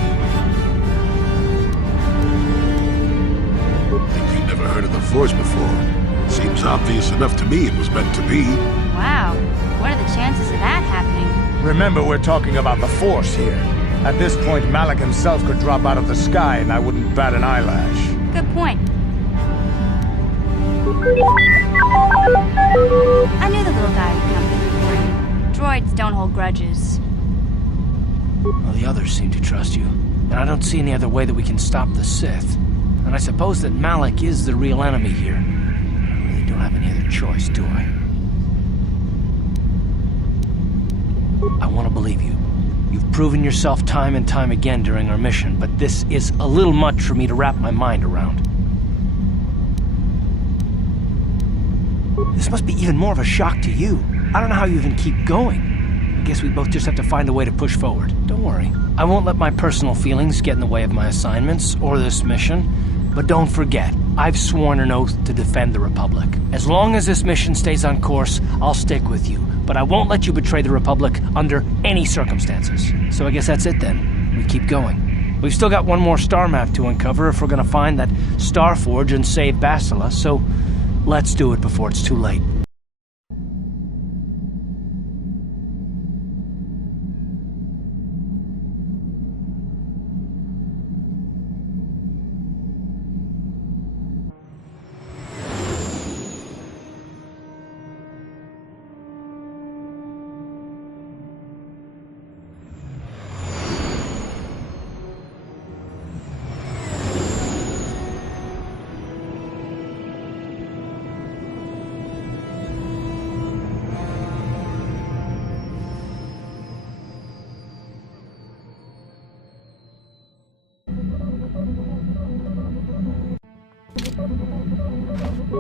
Think you never heard of the Force before? Seems obvious enough to me it was meant to be. Wow. What are the chances of that happening? Remember, we're talking about the Force here. At this point, Malak himself could drop out of the sky and I wouldn't bat an eyelash. Good point. I knew the little guy would come through for you. Droids don't hold grudges. Well, the others seem to trust you, and I don't see any other way that we can stop the Sith. And I suppose that Malak is the real enemy here. I really don't have any other choice, do I? I want to believe you. You've proven yourself time and time again during our mission, but this is a little much for me to wrap my mind around. This must be even more of a shock to you. I don't know how you even keep going. I guess we both just have to find a way to push forward. Don't worry. I won't let my personal feelings get in the way of my assignments or this mission. But don't forget, I've sworn an oath to defend the Republic. As long as this mission stays on course, I'll stick with you. But I won't let you betray the Republic under any circumstances. So I guess that's it then. We keep going. We've still got one more star map to uncover if we're gonna find that Starforge and save Bastila, so let's do it before it's too late.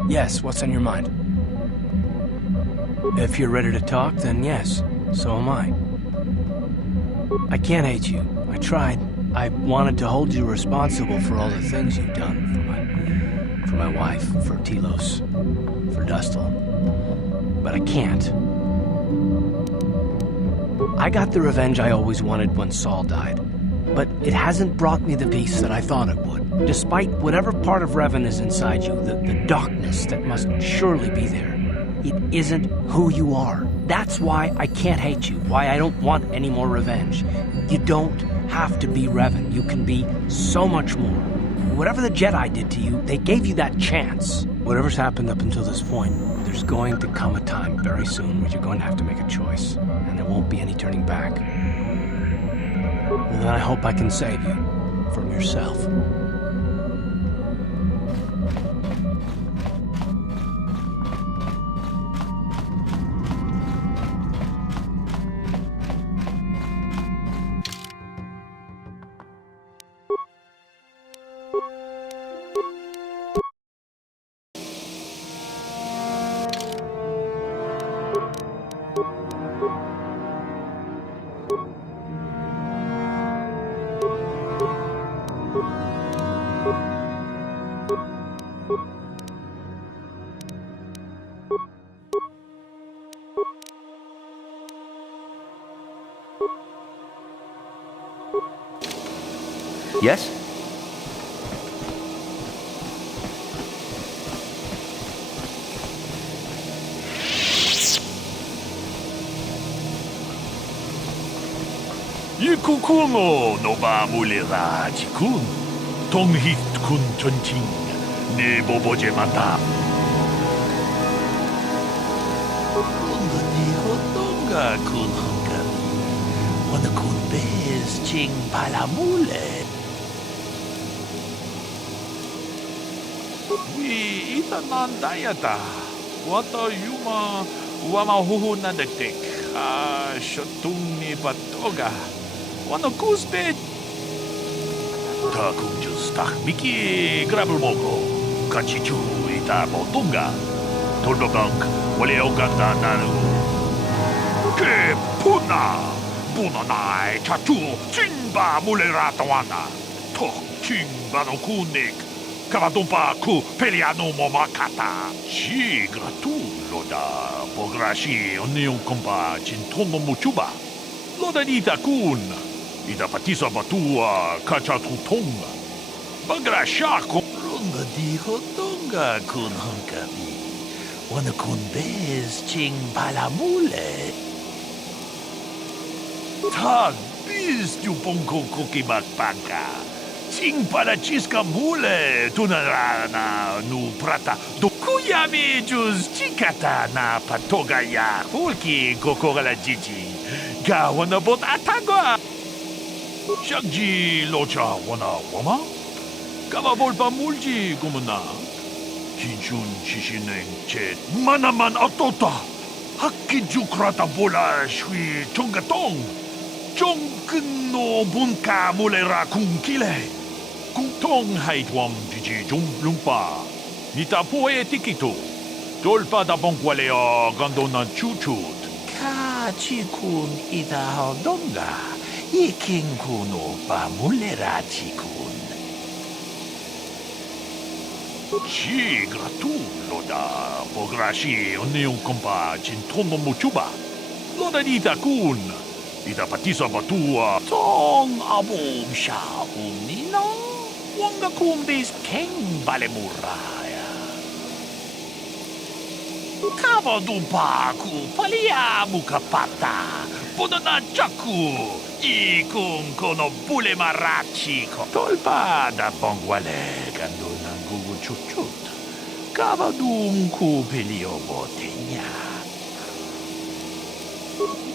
Yes, what's on your mind? If you're ready to talk, then yes, so am I. I can't hate you. I tried. I wanted to hold you responsible for all the things you've done for my wife, for Telos, for Dustil. But I can't. I got the revenge I always wanted when Saul died, but it hasn't brought me the peace that I thought it would. Despite whatever part of Revan is inside you, the darkness that must surely be there, it isn't who you are. That's why I can't hate you, why I don't want any more revenge. You don't have to be Revan. You can be so much more. Whatever the Jedi did to you, they gave you that chance. Whatever's happened up until this point, there's going to come a time very soon where you're going to have to make a choice, and there won't be any turning back. Well, then I hope I can save you from yourself. Yes? Yikukuno no ba mulera jikun. Tonghit kun chonching. Ne boboje mata. Ungani hotonga kun hungani. Wana kun bez ching palamule. Wi itanandayata. Wata yuma wama huhu na dektek. Shotung ni patoga. Wano kuspe. Takung jus tak miki grabel mogo. Kachichu ita motunga. Toldogank wale oganda naru. Ke puna. Puna nai chatu chingba mulera tawana. Tok chingba no kunik. Kavatumpa ku peliano momakata. Si gratu loda. Pograshi onion kompa chintono muchuba. Loda nita kun. Ida patisa batua kachatutonga. Bagrashako. Runga di hotonga kun hunkabi. Wana kun bez ching palamule. Tag bis tu ponko koki bakpanka. Ching palachiska mule tunarana nu prata. Dokuyami jus chikata na patoga ya hulki kokora jiji. Ga wana bot atagwa. Shakji locha wana wama? Kama volpa mulji gumuna. Kinchun shishineng chet manaman atota. Hakki jukrata bola shui chongatong. Chongkin no bunka mulera kunkile. Kuntong haitwam jiji jumplumpa. Nita poe tikito. Tolpa da bonkwaleo gandonan chuchut. Ka chikun ida hodonga. Iking kuno pa mulera chikun. Si gratu loda pograshi onion kompa chintono muchuba. Loda nita kun. ida patisa batua. Tong abong sha umnina. Wanga kumbis keng balemuraya. Kava dumpaku palia mukapata. Podana chaku. Ikung kono bule marachi ko. Tolpa da bongwale gando nangugu chuchut. Kava dumku pelio botenya.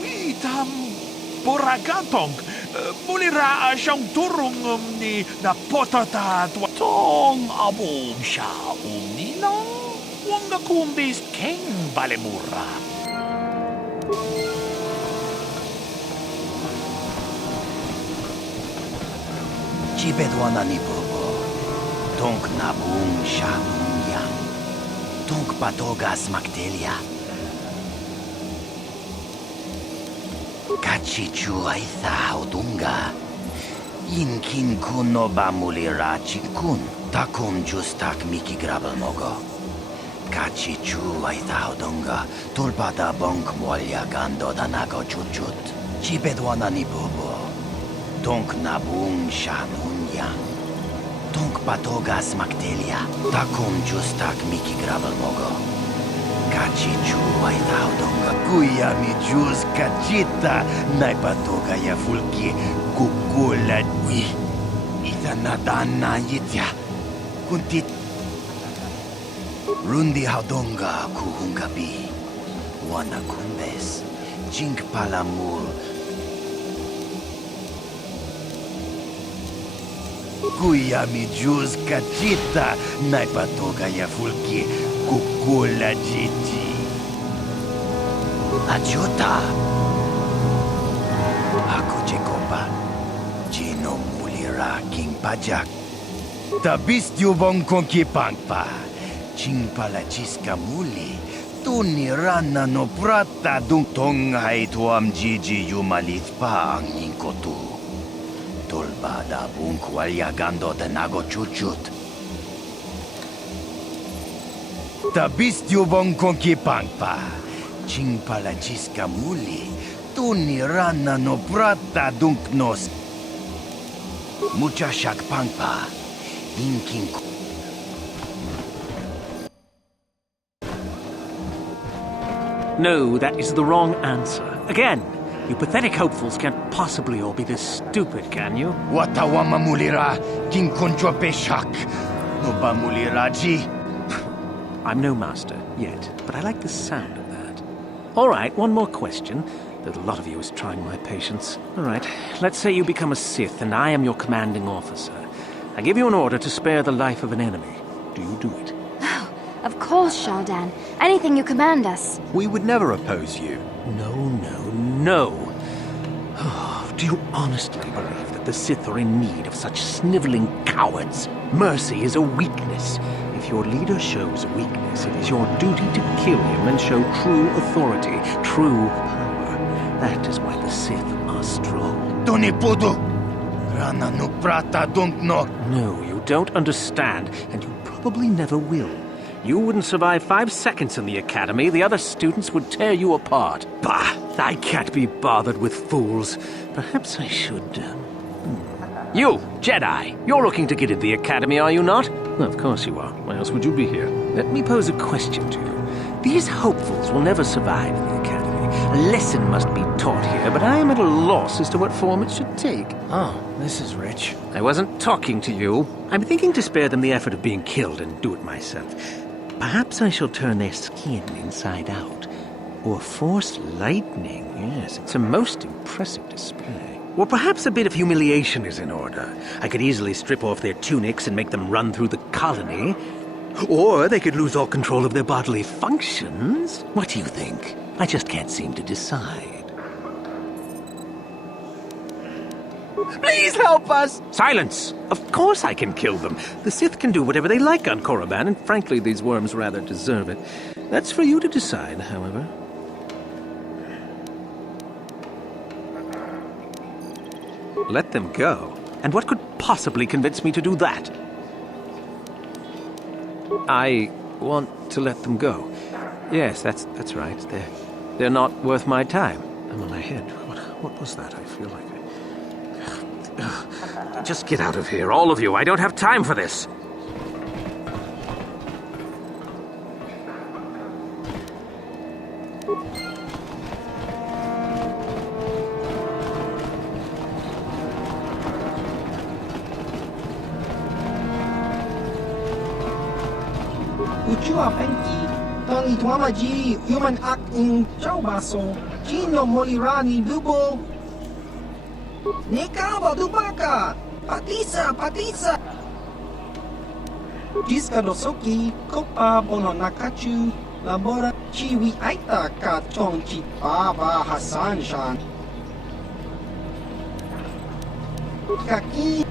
Witam boragatong. Mulira siyang turong ni na potata tong abong siya ni na wanga kumbis keng balemura. Chibedwana ni bobo, tong nabung siya yang, tong patogas magdelia. Kachichu aitha odunga. Inkin kuno bamulira chikun. Takum justak miki grabel mogo. Kachichu aitha odunga. Tulpada bonk molya gando danago chuchut. Chibedwana ni bobo. Tonk nabung shanun yang. Tonk patogas magdelia. Takum justak miki grabel mogo. Kachichu aitha odunga. Kuya mi jus kachita. Naipatoga ya fulki. Kukula ui. Ita nadana yitya. Kuntit. Rundi haudonga kuhungabi. Wana kumbes. Jink palamul. Kuya mi jus kachita. Naipatoga ya fulki. Kukula jiti. Ajuta. Aku Jekoba. Jino mulira king pajak. Tabis diubong kong kipangpa. Ching pala chiska muli. Tuni rana no prata dung tonghay tuam jiji yumalit pa ang ningkotu. Tolba da bung walyagando de nago chuchut. Tabis diubong kong kipangpa. Ching pala chiska muli. Tuni rana no prata dunk nos. Mucha shak pangpa. Inking. No, that is the wrong answer. Again, you pathetic hopefuls can't possibly all be this stupid, can you? Watawama mulira. King konjo peshak. No ba muliraji. I'm no master, yet, but I like the sound of that. All right, one more question, though a lot of you is trying my patience. All right, let's say you become a Sith, and I am your commanding officer. I give you an order to spare the life of an enemy. Do you do it? Oh, of course, Shaldan. Anything you command us. We would never oppose you. No. Oh, do you honestly believe that the Sith are in need of such sniveling cowards? Mercy is a weakness. If your leader shows weakness, it is your duty to kill him and show true authority, true power. That is why the Sith are strong. Tonipudu! Rana no prata don't know. No, you don't understand, and you probably never will. You wouldn't survive 5 seconds in the academy. The other students would tear you apart. Bah! I can't be bothered with fools. Perhaps I should... You, Jedi! You're looking to get into the academy, are you not? Well, of course you are. Why else would you be here? Let me pose a question to you. These hopefuls will never survive in the academy. A lesson must be taught here, but I am at a loss as to what form it should take. Oh, this is rich. I wasn't talking to you. I'm thinking to spare them the effort of being killed and do it myself. Perhaps I shall turn their skin inside out. Or force lightning. Yes, it's a most impressive display. Or perhaps a bit of humiliation is in order. I could easily strip off their tunics and make them run through the colony. Or they could lose all control of their bodily functions. What do you think? I just can't seem to decide. Please help us! Silence! Of course I can kill them. The Sith can do whatever they like on Korriban, and frankly, these worms rather deserve it. That's for you to decide, however. Let them go? And what could possibly convince me to do that? I want to let them go. Yes, that's right. They're not worth my time. I'm on my head. What was that? I feel like Just get out of here, all of you. I don't have time for this. Ucua penki, tani tuamaji, human act in chaubaso, chino molirani dubo. Nekaba dubaka, patisa. Jiska dosoki, kopa bono nakachu, labora chiwi aita ka chonchi baba Hassan shan. Kaki.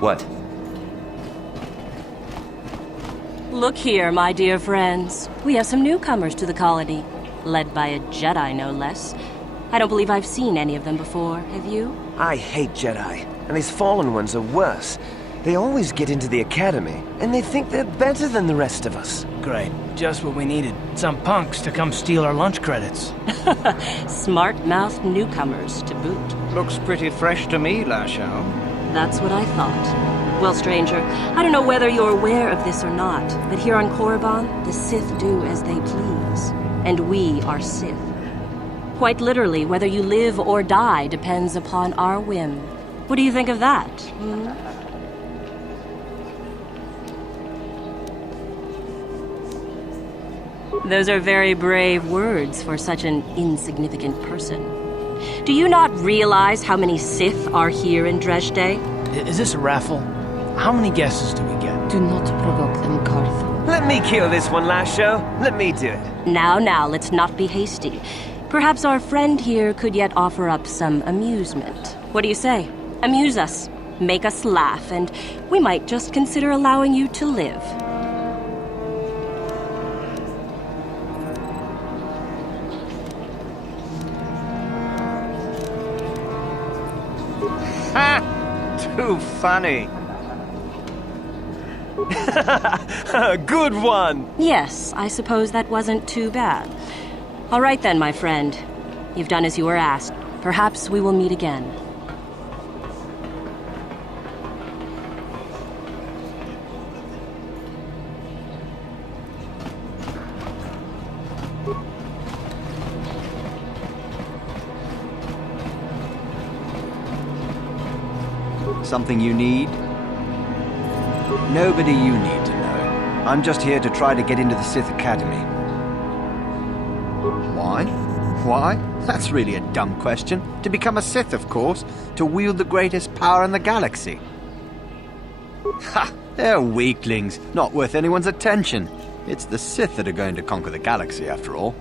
What? Look here, my dear friends. We have some newcomers to the colony, led by a Jedi, no less. I don't believe I've seen any of them before, have you? I hate Jedi, and these fallen ones are worse. They always get into the academy, and they think they're better than the rest of us. Great. Just what we needed. Some punks to come steal our lunch credits. Smart-mouthed newcomers, to boot. Looks pretty fresh to me, Lashao. That's what I thought. Well, stranger, I don't know whether you're aware of this or not, but here on Korriban, the Sith do as they please. And we are Sith. Quite literally, whether you live or die depends upon our whim. What do you think of that? Those are very brave words for such an insignificant person. Do you not realize how many Sith are here in Dresde? Is this a raffle? How many guesses do we get? Do not provoke them, Karth. Let me kill this one, Lasho. Let me do it. Now, let's not be hasty. Perhaps our friend here could yet offer up some amusement. What do you say? Amuse us, make us laugh, and we might just consider allowing you to live. Too funny. Good one! Yes, I suppose that wasn't too bad. All right then, my friend. You've done as you were asked. Perhaps we will meet again. Something you need? Nobody you need to know. I'm just here to try to get into the Sith Academy. Why? Why? That's really a dumb question. To become a Sith, of course. To wield the greatest power in the galaxy. Ha! They're weaklings, not worth anyone's attention. It's the Sith that are going to conquer the galaxy, after all.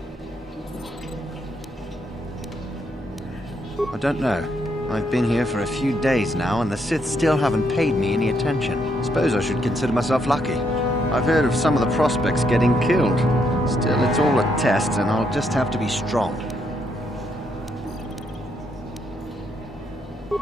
I don't know. I've been here for a few days now, and the Sith still haven't paid me any attention. Suppose I should consider myself lucky. I've heard of some of the prospects getting killed. Still, it's all a test, and I'll just have to be strong.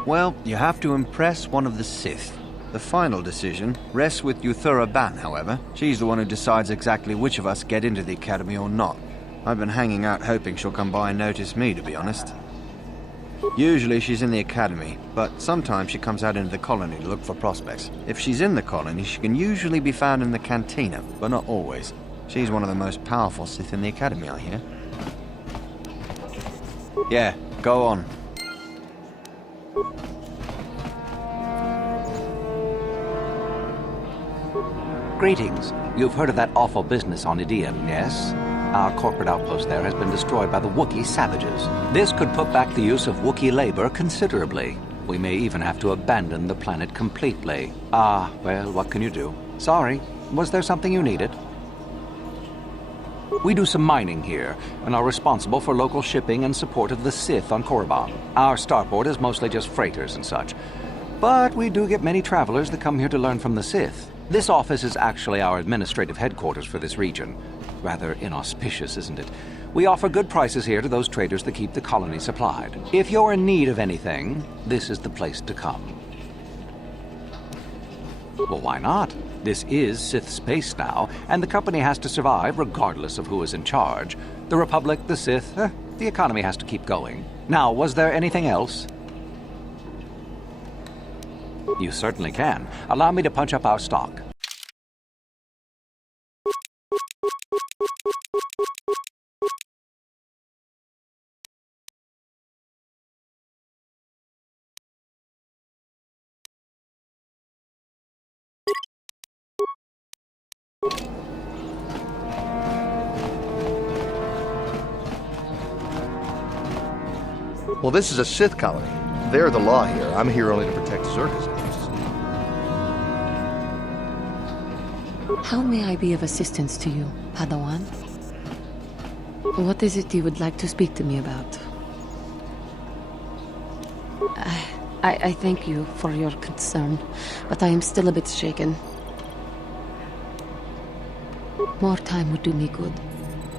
Well, you have to impress one of the Sith. The final decision rests with Yuthura Ban, however. She's the one who decides exactly which of us get into the Academy or not. I've been hanging out hoping she'll come by and notice me, to be honest. Usually she's in the Academy, but sometimes she comes out into the colony to look for prospects. If she's in the colony, she can usually be found in the cantina, but not always. She's one of the most powerful Sith in the Academy, I hear. Yeah, go on. Greetings. You've heard of that awful business on Idian, yes? Our corporate outpost there has been destroyed by the Wookiee savages. This could put back the use of Wookiee labor considerably. We may even have to abandon the planet completely. Well, what can you do? Sorry. Was there something you needed? We do some mining here, and are responsible for local shipping and support of the Sith on Korriban. Our starport is mostly just freighters and such. But we do get many travelers that come here to learn from the Sith. This office is actually our administrative headquarters for this region. Rather inauspicious, isn't it? We offer good prices here to those traders that keep the colony supplied. If you're in need of anything, this is the place to come. Well, why not? This is Sith space now, and the company has to survive regardless of who is in charge. The Republic, the Sith, the economy has to keep going. Now, was there anything else? You certainly can. Allow me to punch up our stock. Well, this is a Sith colony. They're the law here. I'm here only to protect Zerka's interests. How may I be of assistance to you, Padawan? What is it you would like to speak to me about? I thank you for your concern, but I am still a bit shaken. More time would do me good.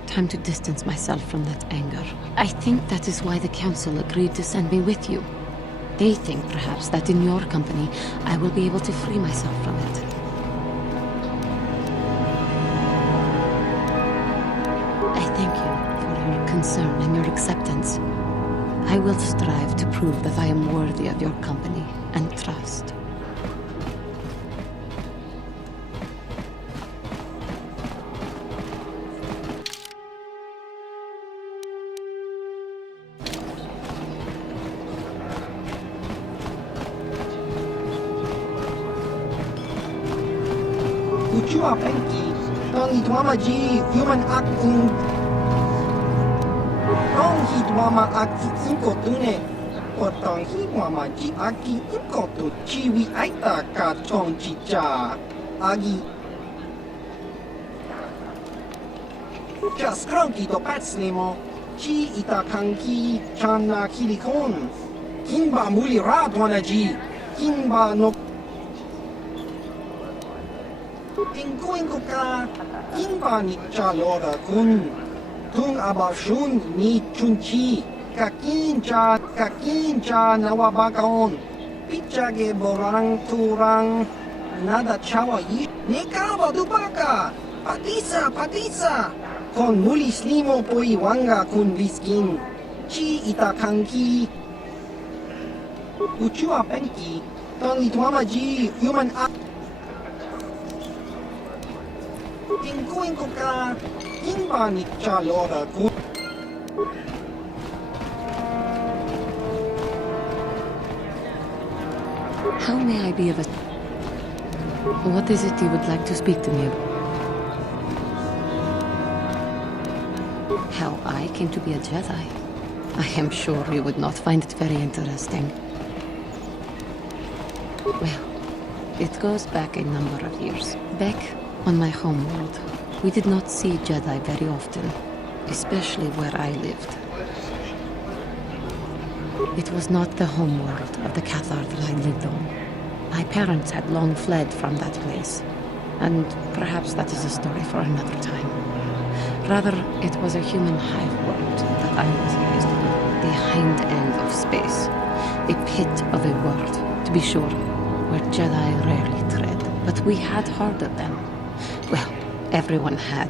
Time to distance myself from that anger. I think that is why the Council agreed to send me with you. They think, perhaps, that in your company, I will be able to free myself from it. I thank you for your concern and your acceptance. I will strive to prove that I am worthy of your company and trust. Uchiwa Penki, Tong Hitwamaji, human acting. Tong Hitwama Aki Inkotune, or Tong Hitwamaji Aki Inkotu, Chiwi Aita Ka Chong Chicha, Agi. Just cranky to Patslimo, Chi Itakanki, Chana Kilikon, Kimba Muli Radwanaji, Kimba no. Inko ka, Kimba ni Chalora Kun, Tung Abashun ni Chunchi, Kakincha Nawabakaon, Pichage Borang Turang, Nada Chawa Yi, Nekaba Dubaka, Patisa, Kon Muli Slimo Poi Wanga Kun Biskin, Chi Itakanki, Uchiwa Penki, Tong Itwamaji, human act. Inko ka, Kimba ni Chalora Kun. How may I be of What is it you would like to speak to me about? How I came to be a Jedi? I am sure you would not find it very interesting. Well, it goes back a number of years. Back on my homeworld, we did not see Jedi very often, especially where I lived. It was not the homeworld of the KOTOR that I lived on. My parents had long fled from that place. And perhaps that is a story for another time. Rather, it was a human hive world that I was raised on. The hind end of space. A pit of a world, to be sure, where Jedi rarely tread. But we had heard of them. Well, everyone had,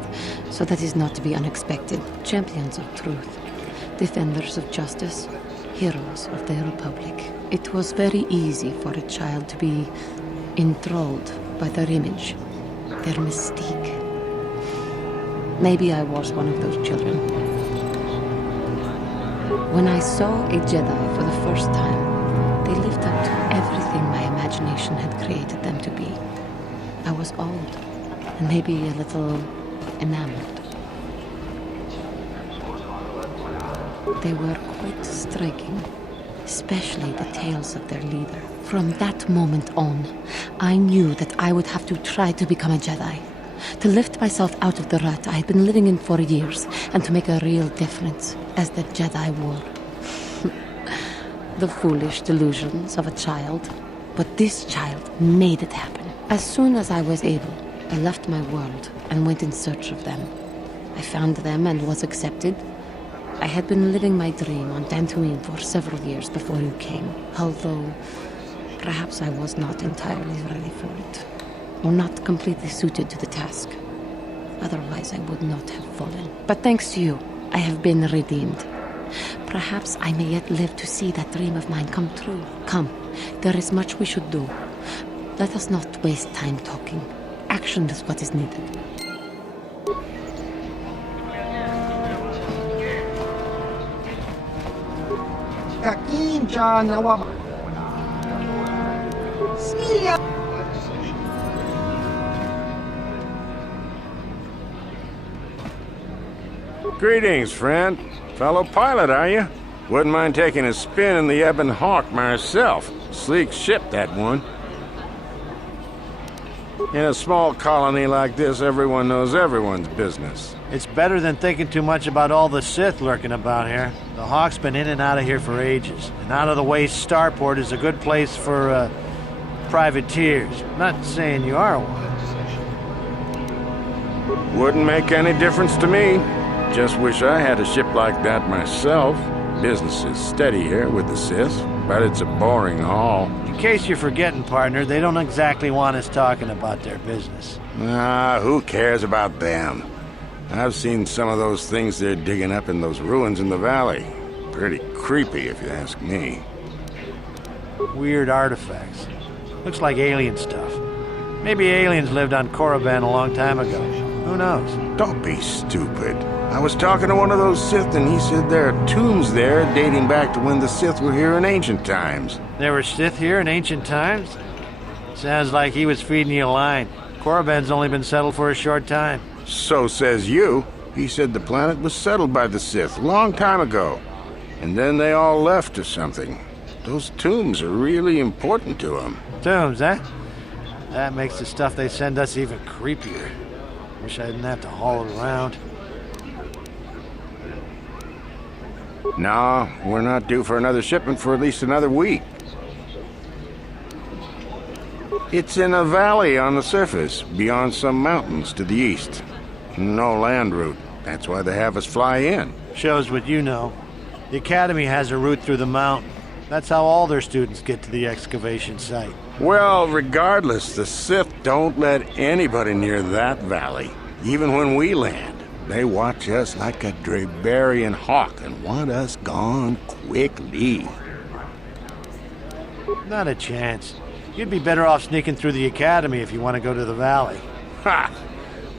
so that is not to be unexpected. Champions of truth, defenders of justice, heroes of the Republic. It was very easy for a child to be enthralled by their image, their mystique. Maybe I was one of those children. When I saw a Jedi for the first time, they lived up to everything my imagination had created them to be. I was awed, and maybe a little enamored. They were quite striking, especially the tales of their leader. From that moment on, I knew that I would have to try to become a Jedi, to lift myself out of the rut I had been living in for years, and to make a real difference as the Jedi were. The foolish delusions of a child, but this child made it happen. As soon as I was able, I left my world and went in search of them. I found them and was accepted. I had been living my dream on Dantooine for several years before you came, although perhaps I was not entirely ready for it, or not completely suited to the task. Otherwise, I would not have fallen. But thanks to you, I have been redeemed. Perhaps I may yet live to see that dream of mine come true. Come, there is much we should do. Let us not waste time talking. Action is what is needed. Greetings, friend. Fellow pilot, are you? Wouldn't mind taking a spin in the Ebon Hawk myself. Sleek ship, that one. In a small colony like this, everyone knows everyone's business. It's better than thinking too much about all the Sith lurking about here. The Hawk's been in and out of here for ages. And out-of-the-way starport is a good place for, privateers. Not saying you are one. Wouldn't make any difference to me. Just wish I had a ship like that myself. Business is steady here with the Sith, but it's a boring haul. In case you're forgetting, partner, they don't exactly want us talking about their business. Ah, who cares about them? I've seen some of those things they're digging up in those ruins in the valley. Pretty creepy, if you ask me. Weird artifacts. Looks like alien stuff. Maybe aliens lived on Korriban a long time ago. Who knows? Don't be stupid. I was talking to one of those Sith, and he said there are tombs there dating back to when the Sith were here in ancient times. There were Sith here in ancient times? Sounds like he was feeding you a line. Korriban's only been settled for a short time. So says you. He said the planet was settled by the Sith a long time ago. And then they all left or something. Those tombs are really important to them. Tombs, eh? That makes the stuff they send us even creepier. Wish I didn't have to haul it around. No, we're not due for another shipment for at least another week. It's in a valley on the surface, beyond some mountains to the east. No land route. That's why they have us fly in. Shows what you know. The Academy has a route through the mountain. That's how all their students get to the excavation site. Well, regardless, the Sith don't let anybody near that valley. Even when we land, they watch us like a Drabarian hawk and want us gone quickly. Not a chance. You'd be better off sneaking through the Academy if you want to go to the valley. Ha!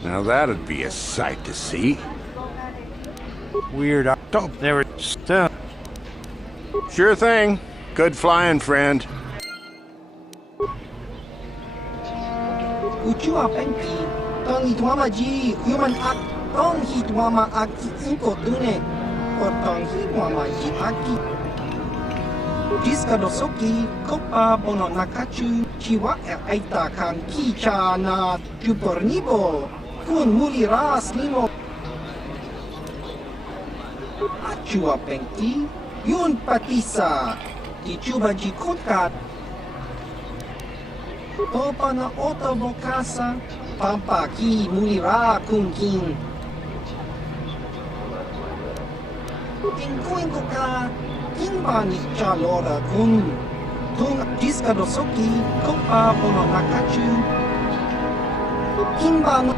Now that'd be a sight to see. Weird. Don't. They were... Sure thing. Good flying, friend. Uchua penki, tongi tuamaji, human act, tongi tuama aki inkotune, or tongi tuamaji aki. Jiska dosoki, kopa bono nakachu, chiwa aita kan kicha na jupornibo, kun muli ras limo. Achua penki, yun patisa, ichuba jikotka. Topa na oto bokasa, pampa ki mulira kun king. Ingo ka kimba ni chalora kun. Tung diskadosoki kopa bono nakachu. Kimba no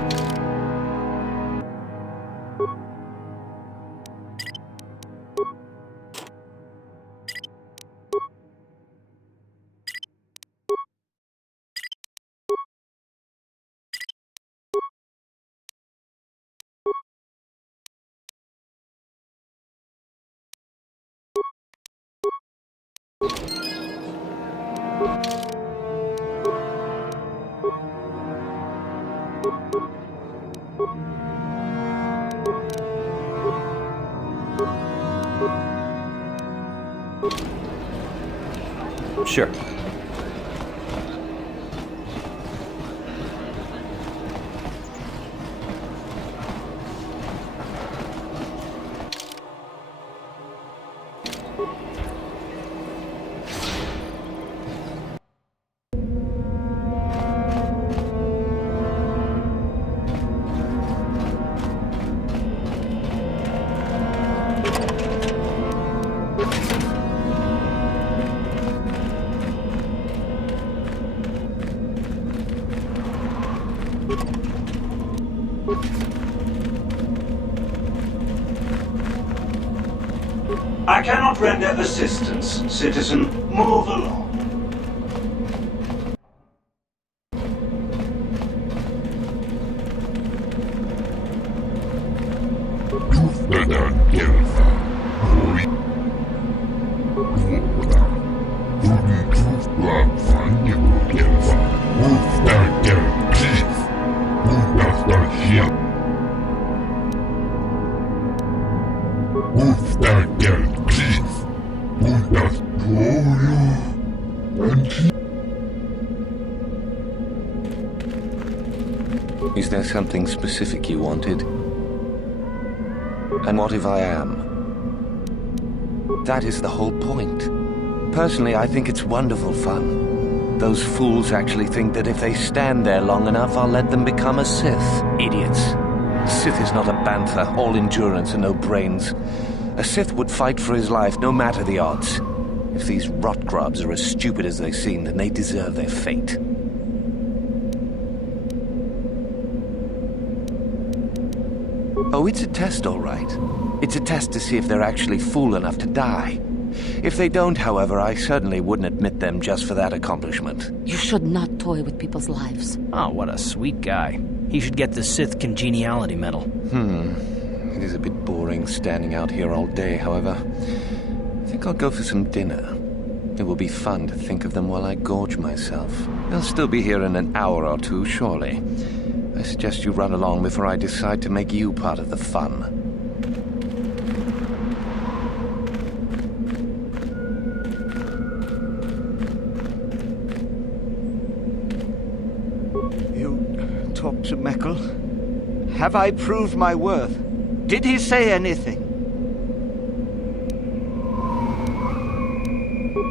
Sure. I cannot render assistance, citizen. Move along. Is there something specific you wanted? And what if I am? That is the whole point. Personally, I think it's wonderful fun. Those fools actually think that if they stand there long enough, I'll let them become a Sith. Idiots. Sith is not a bantha, all endurance and no brains. A Sith would fight for his life, no matter the odds. If these rot grubs are as stupid as they seem, then they deserve their fate. Oh, it's a test, all right. It's a test to see if they're actually fool enough to die. If they don't, however, I certainly wouldn't admit them just for that accomplishment. You should not toy with people's lives. Oh, what a sweet guy. He should get the Sith Congeniality Medal. It is a bit boring standing out here all day, however. I think I'll go for some dinner. It will be fun to think of them while I gorge myself. They'll still be here in an hour or two, surely. I suggest you run along before I decide to make you part of the fun. You talked to Mekkel? Have I proved my worth? Did he say anything?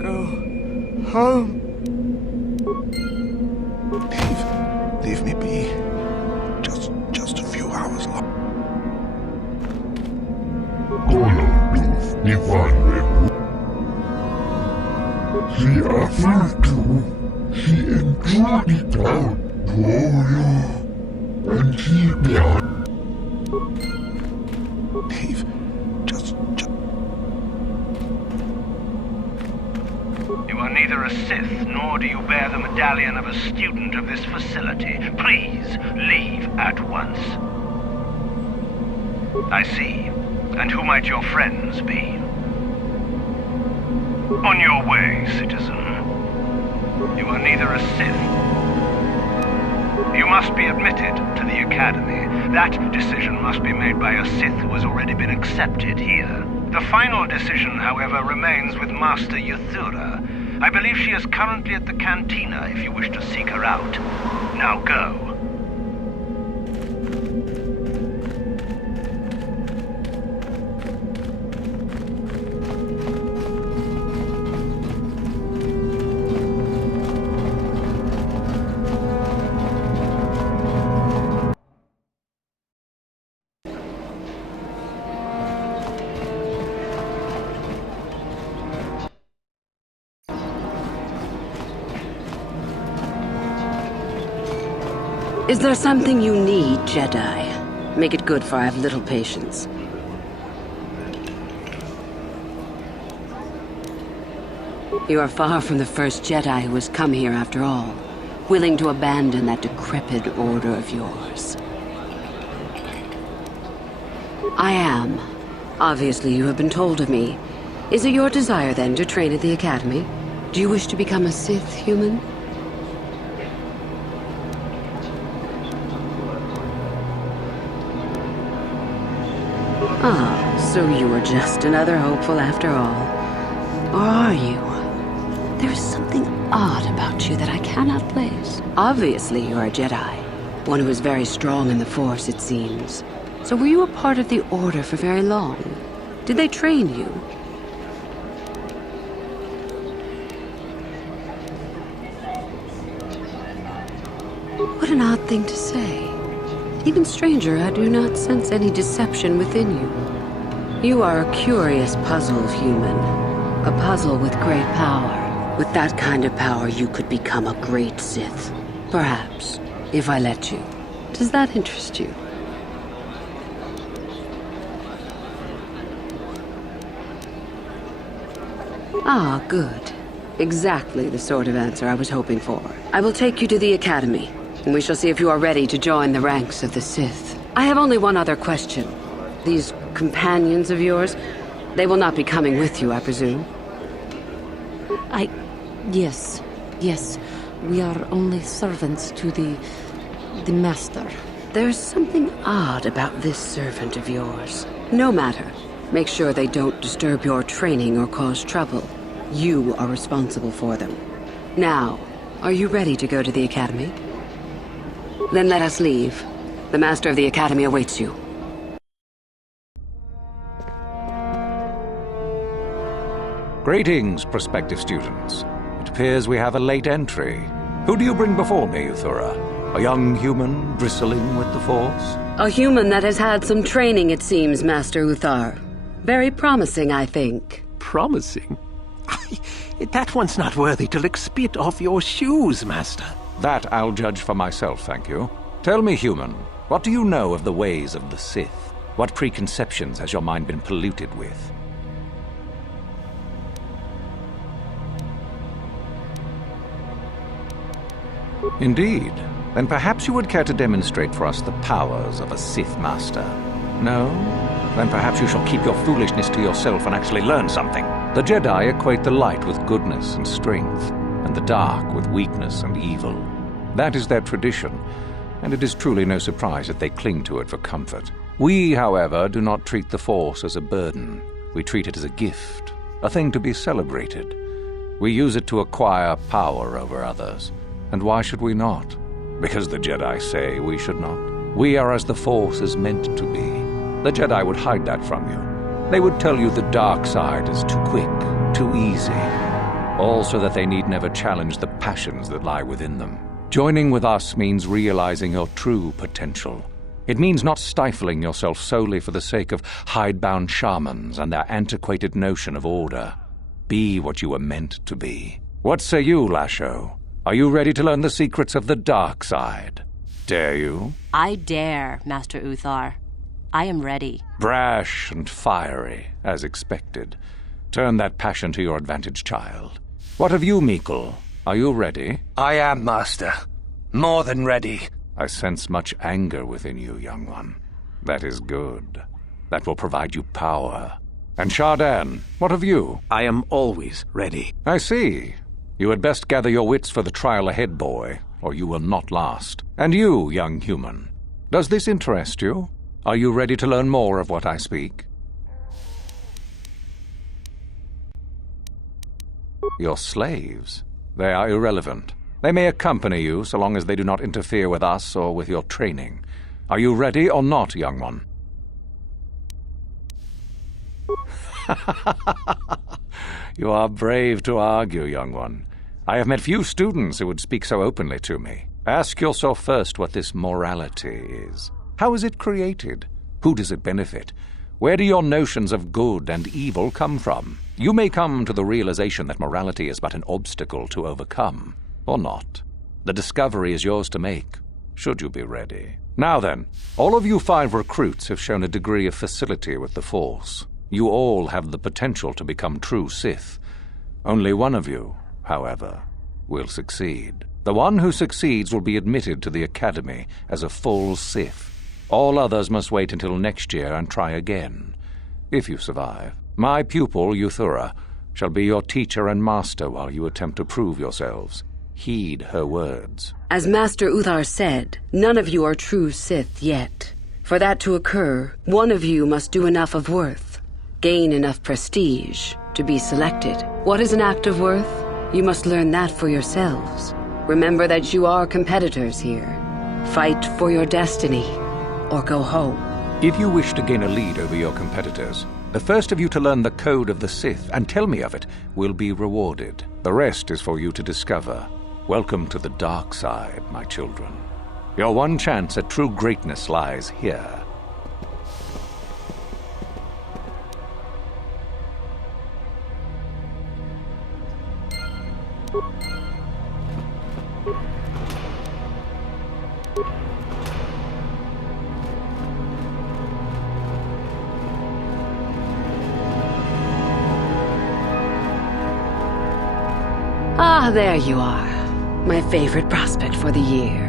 Go home. Leave me be. Just a few hours long. She offered to. She endured it out, and she died. Dave, just... You are neither a Sith, nor do you bear the medallion of a student of this facility. Please, leave at once. I see. And who might your friends be? On your way, citizen. You are neither a Sith. You must be admitted to the Academy. That decision must be made by a Sith who has already been accepted here. The final decision, however, remains with Master Yuthura. I believe she is currently at the cantina if you wish to seek her out. Now go. Is there something you need, Jedi? Make it good, for I have little patience. You are far from the first Jedi who has come here after all, willing to abandon that decrepit order of yours. I am. Obviously, you have been told of me. Is it your desire, then, to train at the Academy? Do you wish to become a Sith human? Ah, so you are just another hopeful after all. Or are you? There is something odd about you that I cannot place. Obviously, you are a Jedi. One who is very strong in the Force, it seems. So were you a part of the Order for very long? Did they train you? What an odd thing to say. Even stranger, I do not sense any deception within you. You are a curious puzzle, human. A puzzle with great power. With that kind of power, you could become a great Sith. Perhaps, if I let you. Does that interest you? Ah, good. Exactly the sort of answer I was hoping for. I will take you to the Academy, and we shall see if you are ready to join the ranks of the Sith. I have only one other question. These companions of yours, they will not be coming with you, I presume? Yes. We are only servants to the Master. There's something odd about this servant of yours. No matter. Make sure they don't disturb your training or cause trouble. You are responsible for them. Now, are you ready to go to the Academy? Then let us leave. The Master of the Academy awaits you. Greetings, prospective students. It appears we have a late entry. Who do you bring before me, Uthura? A young human bristling with the Force? A human that has had some training, it seems, Master Uthar. Very promising, I think. Promising? That one's not worthy to lick spit off your shoes, Master. That I'll judge for myself, thank you. Tell me, human, what do you know of the ways of the Sith? What preconceptions has your mind been polluted with? Indeed. Then perhaps you would care to demonstrate for us the powers of a Sith Master. No? Then perhaps you shall keep your foolishness to yourself and actually learn something. The Jedi equate the light with goodness and strength, and the dark with weakness and evil. That is their tradition, and it is truly no surprise that they cling to it for comfort. We, however, do not treat the Force as a burden. We treat it as a gift, a thing to be celebrated. We use it to acquire power over others. And why should we not? Because the Jedi say we should not. We are as the Force is meant to be. The Jedi would hide that from you. They would tell you the dark side is too quick, too easy. All so that they need never challenge the passions that lie within them. Joining with us means realizing your true potential. It means not stifling yourself solely for the sake of hidebound shamans and their antiquated notion of order. Be what you were meant to be. What say you, Lasho? Are you ready to learn the secrets of the dark side? Dare you? I dare, Master Uthar. I am ready. Brash and fiery, as expected. Turn that passion to your advantage, child. What of you, Mikul? Are you ready? I am, Master. More than ready. I sense much anger within you, young one. That is good. That will provide you power. And Shardan, what of you? I am always ready. I see. You had best gather your wits for the trial ahead, boy, or you will not last. And you, young human, does this interest you? Are you ready to learn more of what I speak? Your slaves? They are irrelevant. They may accompany you so long as they do not interfere with us or with your training. Are you ready or not, young one? You are brave to argue, young one. I have met few students who would speak so openly to me. Ask yourself first what this morality is. How is it created? Who does it benefit? Where do your notions of good and evil come from? You may come to the realization that morality is but an obstacle to overcome, or not. The discovery is yours to make. should you be ready. Now then, all of you 5 recruits have shown a degree of facility with the Force. You all have the potential to become true Sith. Only one of you, however, will succeed. The one who succeeds will be admitted to the Academy as a full Sith. All others must wait until next year and try again, if you survive. My pupil, Yuthura, shall be your teacher and master while you attempt to prove yourselves. Heed her words. As Master Uthar said, none of you are true Sith yet. For that to occur, one of you must do enough of worth, gain enough prestige, to be selected. What is an act of worth? You must learn that for yourselves. Remember that you are competitors here. Fight for your destiny, or go home. If you wish to gain a lead over your competitors, the first of you to learn the code of the Sith and tell me of it will be rewarded. The rest is for you to discover. Welcome to the dark side, my children. Your one chance at true greatness lies here. Ah, there you are. My favorite prospect for the year.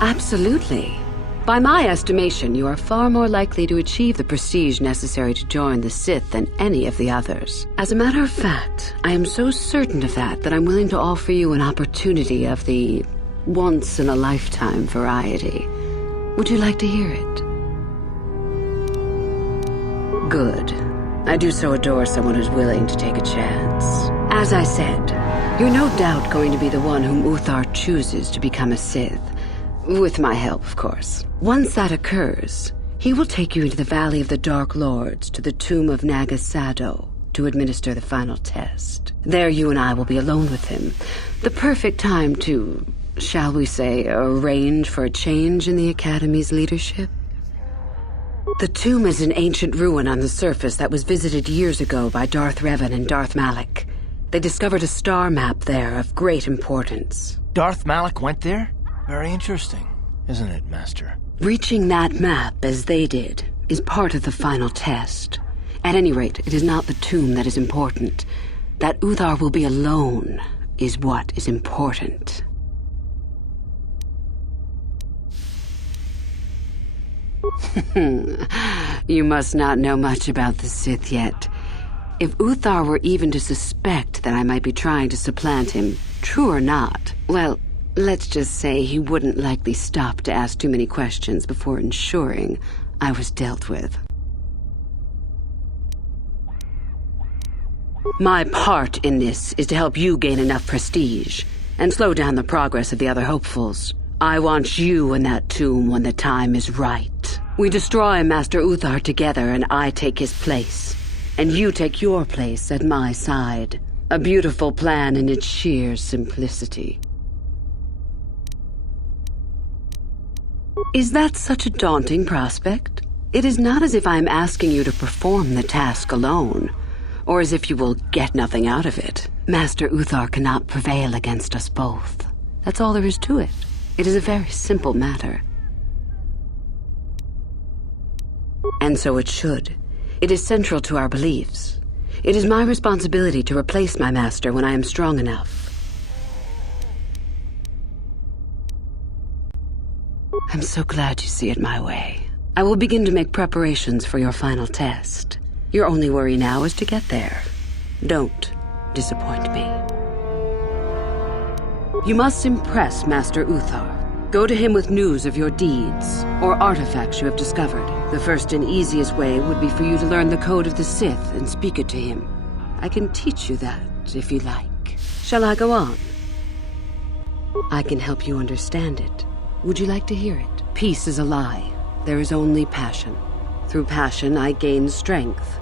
Absolutely. By my estimation, you are far more likely to achieve the prestige necessary to join the Sith than any of the others. As a matter of fact, I am so certain of that I'm willing to offer you an opportunity of the once-in-a-lifetime variety. Would you like to hear it? Good. I do so adore someone who's willing to take a chance. As I said, you're no doubt going to be the one whom Uthar chooses to become a Sith. With my help, of course. Once that occurs, he will take you into the Valley of the Dark Lords to the tomb of Nagasado to administer the final test. There you and I will be alone with him. The perfect time to, shall we say, arrange for a change in the Academy's leadership. The tomb is an ancient ruin on the surface that was visited years ago by Darth Revan and Darth Malak. They discovered a star map there of great importance. Darth Malak went there? Very interesting, isn't it, Master? Reaching that map, as they did, is part of the final test. At any rate, it is not the tomb that is important. That Uthar will be alone is what is important. You must not know much about the Sith yet. If Uthar were even to suspect that I might be trying to supplant him, true or not, well, let's just say he wouldn't likely stop to ask too many questions before ensuring I was dealt with. My part in this is to help you gain enough prestige and slow down the progress of the other hopefuls. I want you in that tomb when the time is right. We destroy Master Uthar together and I take his place. And you take your place at my side. A beautiful plan in its sheer simplicity. Is that such a daunting prospect? It is not as if I am asking you to perform the task alone, or as if you will get nothing out of it. Master Uthar cannot prevail against us both. That's all there is to it. It is a very simple matter. And so it should. It is central to our beliefs. It is my responsibility to replace my master when I am strong enough. I'm so glad you see it my way. I will begin to make preparations for your final test. Your only worry now is to get there. Don't disappoint me. You must impress Master Uthar. Go to him with news of your deeds, or artifacts you have discovered. The first and easiest way would be for you to learn the code of the Sith and speak it to him. I can teach you that, if you like. Shall I go on? I can help you understand it. Would you like to hear it? Peace is a lie. There is only passion. Through passion, I gain strength.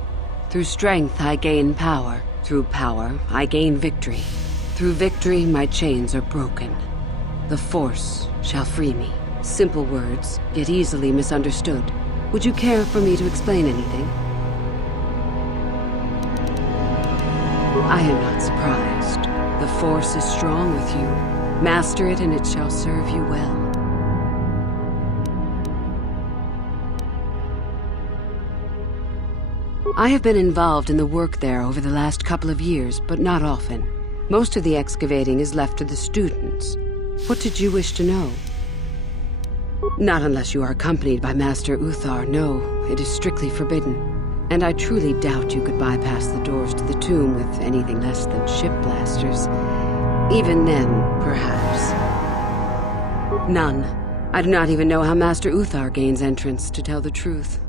Through strength, I gain power. Through power, I gain victory. Through victory, my chains are broken. The Force shall free me. Simple words, yet easily misunderstood. Would you care for me to explain anything? I am not surprised. The Force is strong with you. Master it and it shall serve you well. I have been involved in the work there over the last couple of years, but not often. Most of the excavating is left to the students. What did you wish to know? Not unless you are accompanied by Master Uthar. No, it is strictly forbidden. And I truly doubt you could bypass the doors to the tomb with anything less than ship blasters. Even then, perhaps. None. I do not even know how Master Uthar gains entrance, to tell the truth.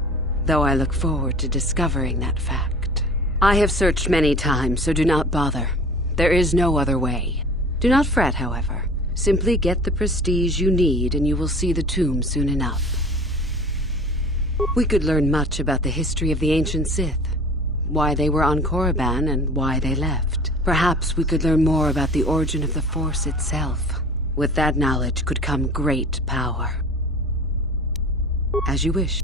Though I look forward to discovering that fact. I have searched many times, so do not bother. There is no other way. Do not fret, however. Simply get the prestige you need and you will see the tomb soon enough. We could learn much about the history of the ancient Sith, why they were on Korriban and why they left. Perhaps we could learn more about the origin of the Force itself. With that knowledge could come great power. As you wish.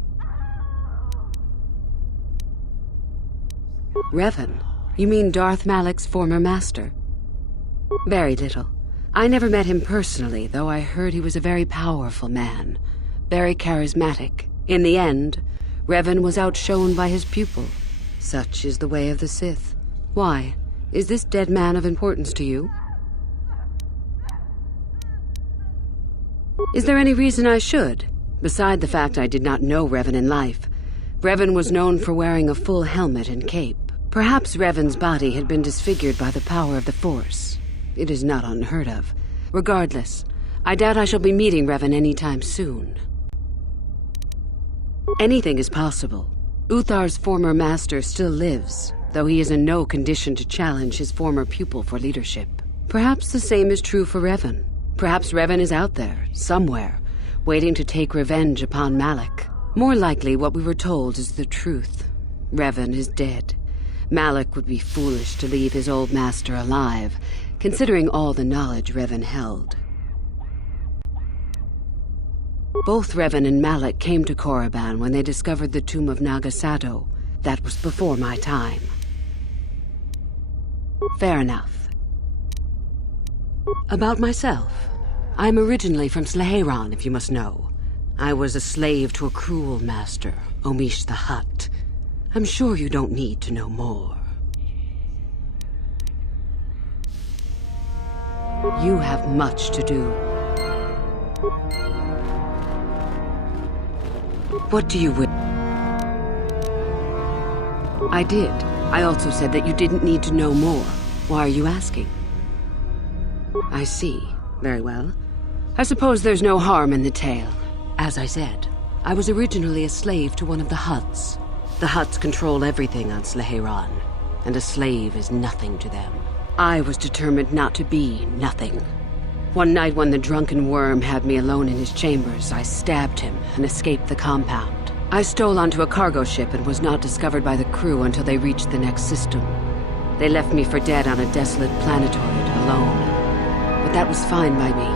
Revan? You mean Darth Malak's former master? Very little. I never met him personally, though I heard he was a very powerful man. Very charismatic. In the end, Revan was outshone by his pupil. Such is the way of the Sith. Why? Is this dead man of importance to you? Is there any reason I should? Beside the fact I did not know Revan in life. Revan was known for wearing a full helmet and cape. Perhaps Revan's body had been disfigured by the power of the Force. It is not unheard of. Regardless, I doubt I shall be meeting Revan anytime soon. Anything is possible. Uthar's former master still lives, though he is in no condition to challenge his former pupil for leadership. Perhaps the same is true for Revan. Perhaps Revan is out there, somewhere, waiting to take revenge upon Malak. More likely, what we were told is the truth. Revan is dead. Malak would be foolish to leave his old master alive, considering all the knowledge Revan held. Both Revan and Malak came to Korriban when they discovered the tomb of Nagasado. That was before my time. Fair enough. About myself. I'm originally from Sleheyron, if you must know. I was a slave to a cruel master, Omish the Hutt. I'm sure you don't need to know more. You have much to do. What do you wish? I did. I also said that you didn't need to know more. Why are you asking? I see. Very well. I suppose there's no harm in the tale. As I said, I was originally a slave to one of the Hutts. The Hutts control everything on Sleheyron, and a slave is nothing to them. I was determined not to be nothing. One night when the drunken worm had me alone in his chambers, I stabbed him and escaped the compound. I stole onto a cargo ship and was not discovered by the crew until they reached the next system. They left me for dead on a desolate planetoid, alone. But that was fine by me.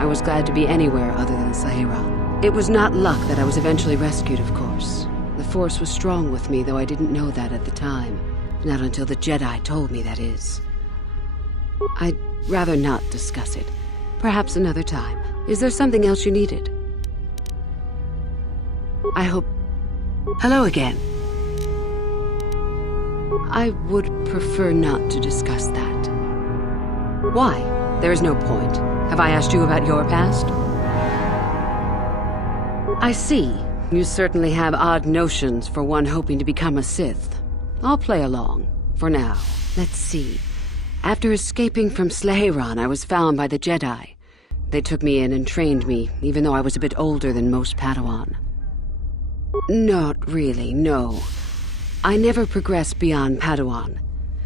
I was glad to be anywhere other than Sleheyron. It was not luck that I was eventually rescued, of course. The Force was strong with me, though I didn't know that at the time. Not until the Jedi told me, that is. I'd rather not discuss it. Perhaps another time. Is there something else you needed? I hope... Hello again. I would prefer not to discuss that. Why? There is no point. Have I asked you about your past? I see. You certainly have odd notions for one hoping to become a Sith. I'll play along. For now. Let's see. After escaping from Sleheyron, I was found by the Jedi. They took me in and trained me, even though I was a bit older than most Padawan. Not really, no. I never progressed beyond Padawan.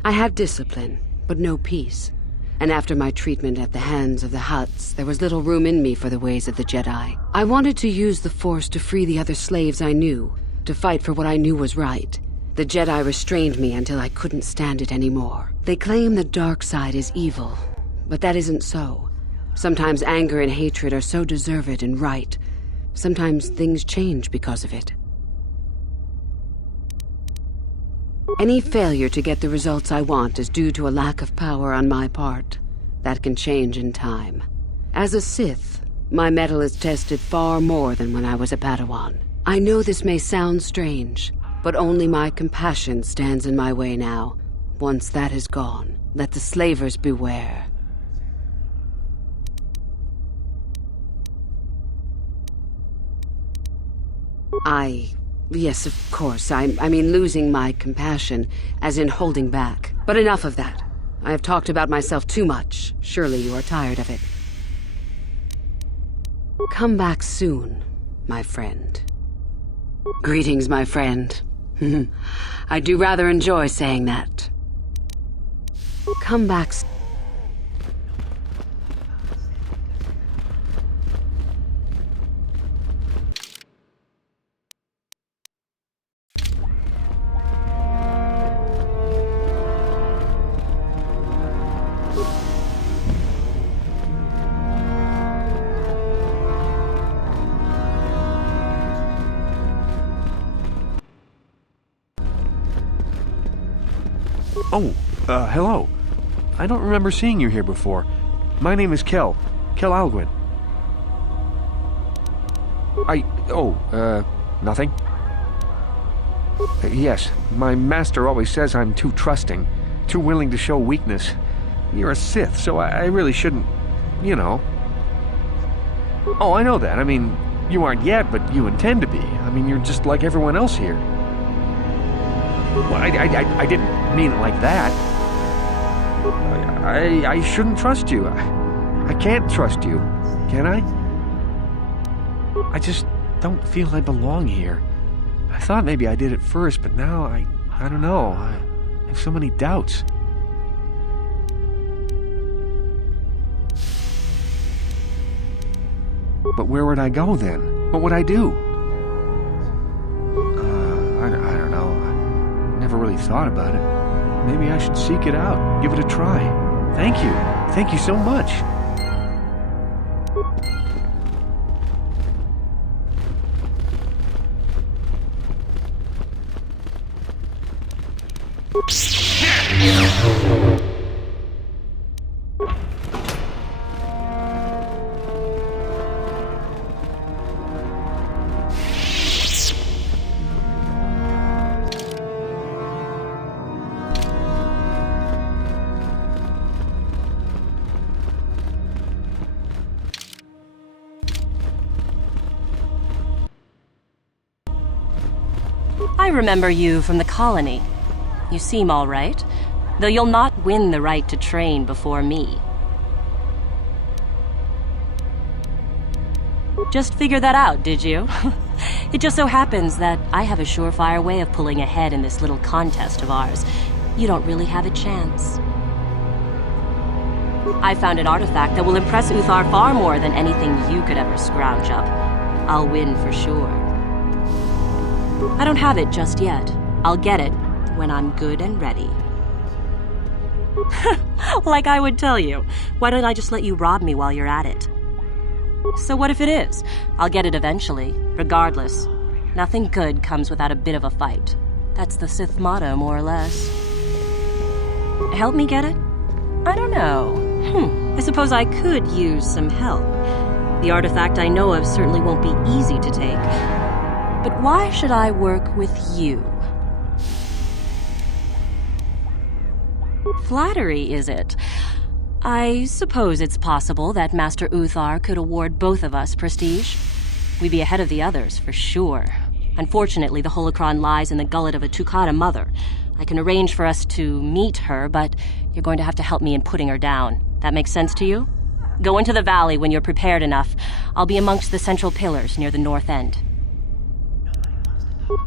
I have discipline, but no peace. And after my treatment at the hands of the Hutts, there was little room in me for the ways of the Jedi. I wanted to use the Force to free the other slaves I knew, to fight for what I knew was right. The Jedi restrained me until I couldn't stand it anymore. They claim the dark side is evil, but that isn't so. Sometimes anger and hatred are so deserved and right. Sometimes things change because of it. Any failure to get the results I want is due to a lack of power on my part. That can change in time. As a Sith, my mettle is tested far more than when I was a Padawan. I know this may sound strange, but only my compassion stands in my way now. Once that is gone, let the slavers beware. Yes, of course. I mean losing my compassion, as in holding back. But enough of that. I have talked about myself too much. Surely you are tired of it. Come back soon, my friend. Greetings, my friend. I do rather enjoy saying that. Come back soon. Oh, hello. I don't remember seeing you here before. My name is Kel Alguin. Nothing? Yes, my master always says I'm too trusting, too willing to show weakness. You're a Sith, so I really shouldn't, you know. Oh, I know that. I mean, you aren't yet, but you intend to be. I mean, you're just like everyone else here. Well, I didn't mean it like that. I shouldn't trust you. I can't trust you, can I? I just don't feel I belong here. I thought maybe I did at first, but now I don't know. I have so many doubts. But where would I go then? What would I do? I don't know. I never really thought about it. Maybe I should seek it out, give it a try. Thank you. Thank you so much. I remember you from the colony. You seem all right, though you'll not win the right to train before me. Just figured that out, did you? It just so happens that I have a surefire way of pulling ahead in this little contest of ours. You don't really have a chance. I found an artifact that will impress Uthar far more than anything you could ever scrounge up. I'll win for sure. I don't have it just yet. I'll get it when I'm good and ready. Like I would tell you. Why don't I just let you rob me while you're at it? So what if it is? I'll get it eventually, regardless. Nothing good comes without a bit of a fight. That's the Sith motto, more or less. Help me get it? I don't know. I suppose I could use some help. The artifact I know of certainly won't be easy to take. But why should I work with you? Flattery, is it? I suppose it's possible that Master Uthar could award both of us prestige. We'd be ahead of the others, for sure. Unfortunately, the holocron lies in the gullet of a Tukata mother. I can arrange for us to meet her, but you're going to have to help me in putting her down. That makes sense to you? Go into the valley when you're prepared enough. I'll be amongst the central pillars near the north end.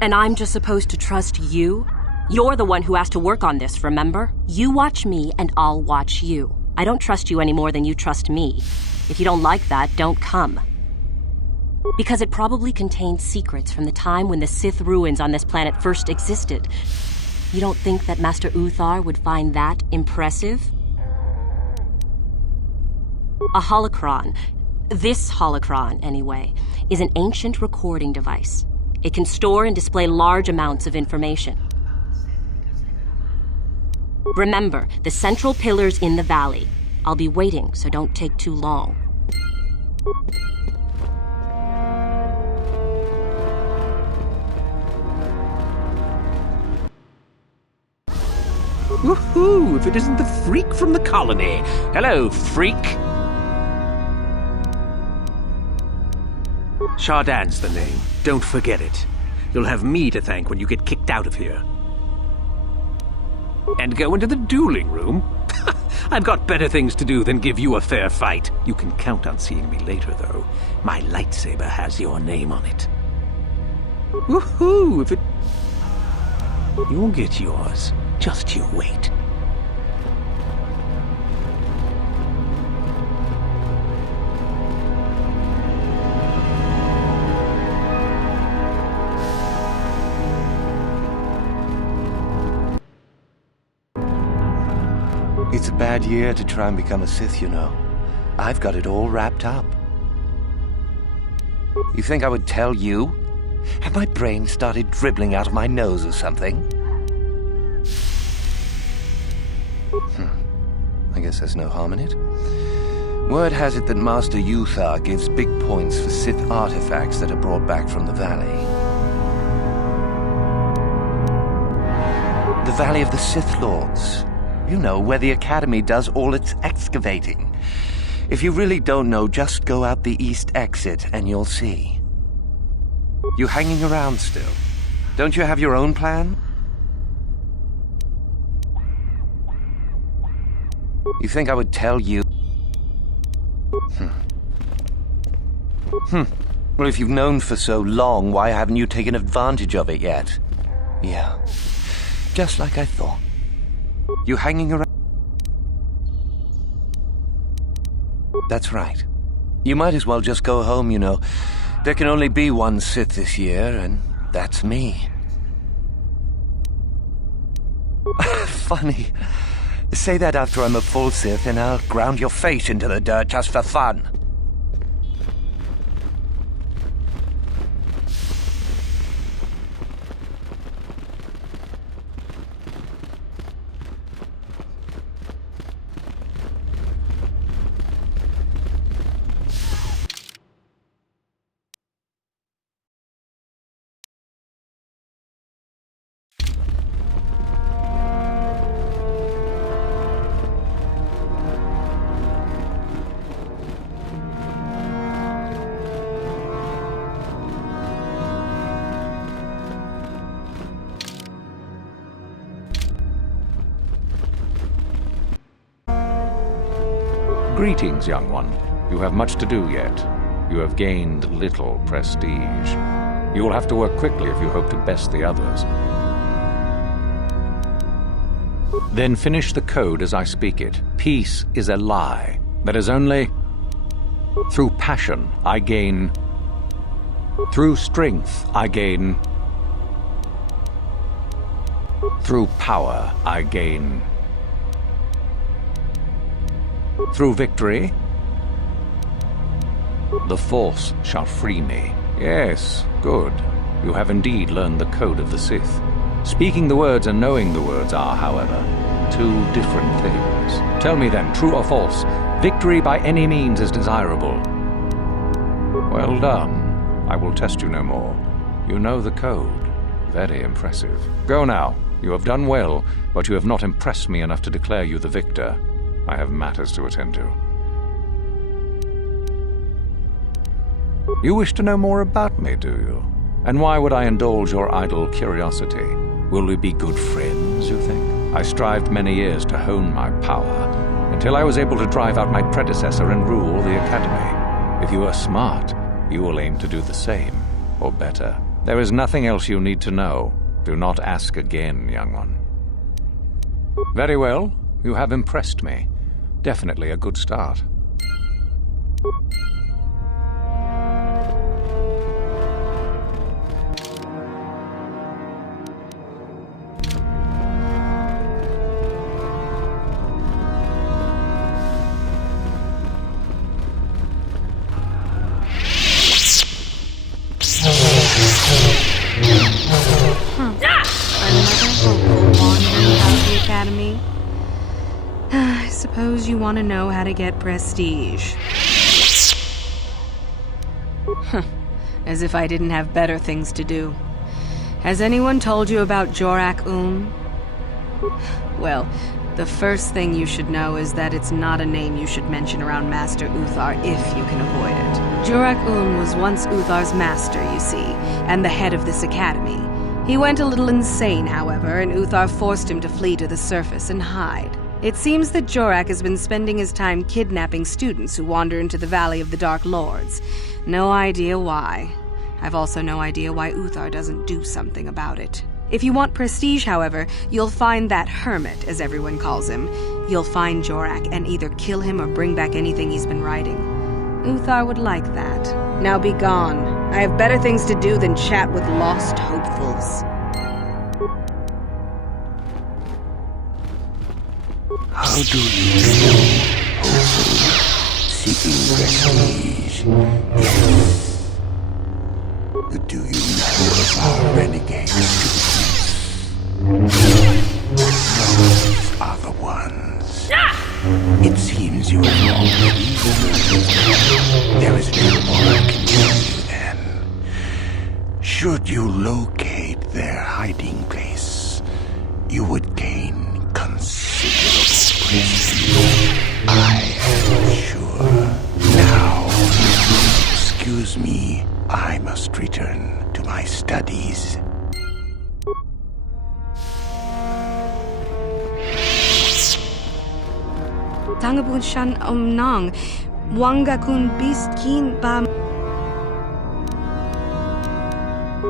And I'm just supposed to trust you? You're the one who has to work on this, remember? You watch me, and I'll watch you. I don't trust you any more than you trust me. If you don't like that, don't come. Because it probably contains secrets from the time when the Sith ruins on this planet first existed. You don't think that Master Uthar would find that impressive? A holocron, this holocron anyway, is an ancient recording device. It can store and display large amounts of information. Remember, the central pillars in the valley. I'll be waiting, so don't take too long. Woohoo! If it isn't the freak from the colony. Hello, freak. Shardan's the name. Don't forget it. You'll have me to thank when you get kicked out of here. And go into the dueling room? I've got better things to do than give you a fair fight. You can count on seeing me later, though. My lightsaber has your name on it. Woohoo! If it... You'll get yours. Just you wait. It's a bad year to try and become a Sith, you know. I've got it all wrapped up. You think I would tell you? Have my brain started dribbling out of my nose or something? I guess there's no harm in it. Word has it that Master Uthar gives big points for Sith artifacts that are brought back from the valley. The Valley of the Sith Lords. You know, where the Academy does all its excavating. If you really don't know, just go out the east exit and you'll see. You hanging around still? Don't you have your own plan? You think I would tell you? Well, if you've known for so long, why haven't you taken advantage of it yet? Yeah, just like I thought. You hanging around? That's right. You might as well just go home, you know. There can only be one Sith this year, and that's me. Funny. Say that after I'm a full Sith, and I'll ground your face into the dirt just for fun. Greetings, young one. You have much to do yet. You have gained little prestige. You will have to work quickly if you hope to best the others. Then finish the code as I speak it. Peace is a lie. That is only... Through passion, I gain... Through strength, I gain... Through power, I gain... Through victory, the Force shall free me. Yes, good. You have indeed learned the code of the Sith. Speaking the words and knowing the words are, however, two different things. Tell me then, true or false, victory by any means is desirable. Well done. I will test you no more. You know the code. Very impressive. Go now. You have done well, but you have not impressed me enough to declare you the victor. I have matters to attend to. You wish to know more about me, do you? And why would I indulge your idle curiosity? Will we be good friends, you think? I strived many years to hone my power, until I was able to drive out my predecessor and rule the Academy. If you are smart, you will aim to do the same, or better. There is nothing else you need to know. Do not ask again, young one. Very well. You have impressed me. Definitely a good start. Another Vulkar wandering about the Academy. I suppose you want to know how to get prestige. As if I didn't have better things to do. Has anyone told you about Jorak Well, the first thing you should know is that it's not a name you should mention around Master Uthar if you can avoid it. Jorak was once Uthar's master, you see, and the head of this academy. He went a little insane, however, and Uthar forced him to flee to the surface and hide. It seems that Jorak has been spending his time kidnapping students who wander into the Valley of the Dark Lords. No idea why. I've also no idea why Uthar doesn't do something about it. If you want prestige, however, you'll find that hermit, as everyone calls him. You'll find Jorak and either kill him or bring back anything he's been writing. Uthar would like that. Now be gone. I have better things to do than chat with lost hopefuls. How do you know? Seeking prestige. Yes. Do you know of our renegade students? Those are the ones. It seems you have already learned. There is no more I can tell you then. Should you locate their hiding place, you would gain considerable prestige. I am sure. Now, excuse me, I must return to my studies. Tangabun shan nang, wanga kun beast kin ba.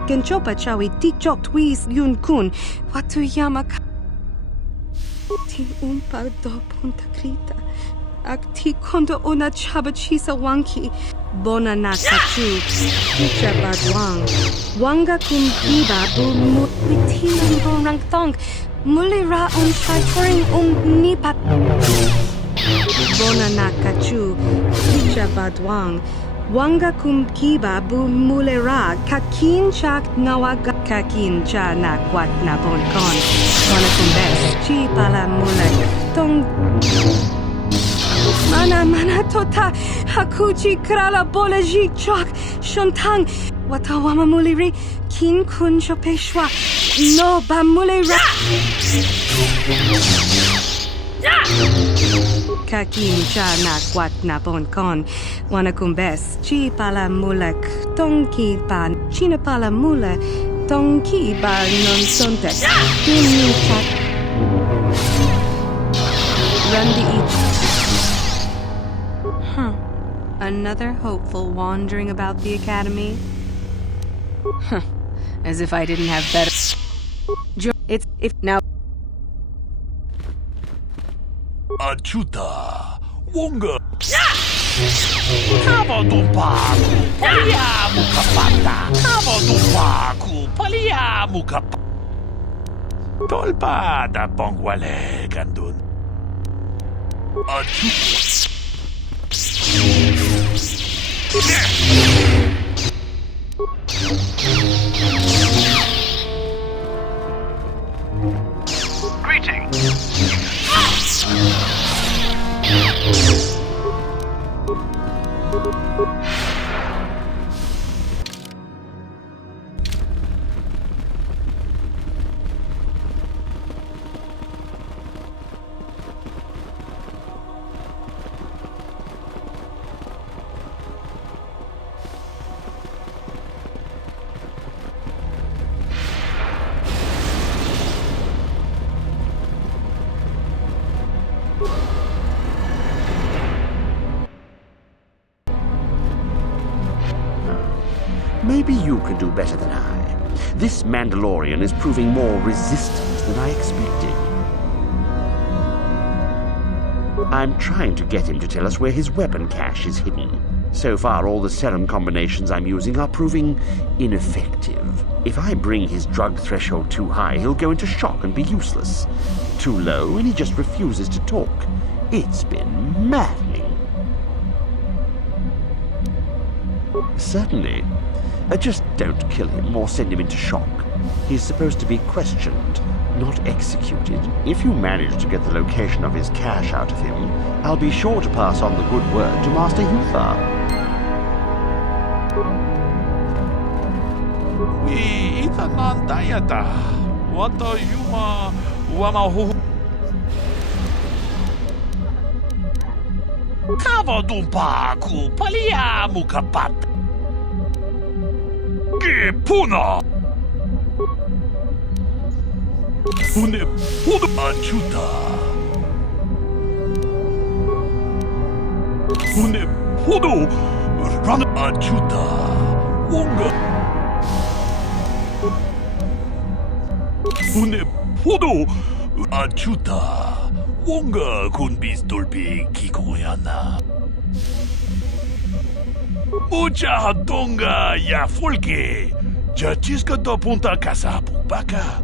Genchopa chawi tikchok twis yun kun, watu yamaka. Tin umpa do punta krita. Akti kondo ona chaba chisa wanki. Bona nakachu, picha badwang. Wanga kum biba bu mutinan bonang thong. Mulira shai turing nipat. Bona nakachu, picha badwang. Wanga kum kiba bu mulera kakin chak nawaga kakin cha na kwat na bon kon. Wana kum bes chi pala mulek tong. Mana tota hakuchi krala bolaji chok shontang watawama muliri kin kun chopeshwa no ba mulira kakin cha na kwat na bon kon wanakumbes chi pala mulek tongki pan china pala mule tongki ba non sonte kin chak randi each. Another hopeful wandering about the academy? As if I didn't have better. It's if now. Achuta, Wonga. Kavadumpaku, Paliamu Kapata. Kavadumpaku, Paliamu Kap. Tolpada Pongwale Gandun. Achuta. Greetings. Maybe you can do better than I. This Mandalorian is proving more resistant than I expected. I'm trying to get him to tell us where his weapon cache is hidden. So far, all the serum combinations I'm using are proving ineffective. If I bring his drug threshold too high, he'll go into shock and be useless. Too low, and he just refuses to talk. It's been maddening. Certainly. Just don't kill him or send him into shock. He's supposed to be questioned, not executed. If you manage to get the location of his cache out of him, I'll be sure to pass on the good word to Master Hutha. We itanan dayata. Wata yuma wamahu. Kavadumpa ku palia mukapat. Gepuna. Une pudu achuta. Une pudu run achuta. Wonga. Une pudu achuta. Wonga kun bistolpi kikoyana. Mucha hadonga ya folke. Jachiska do punta kasapu baka.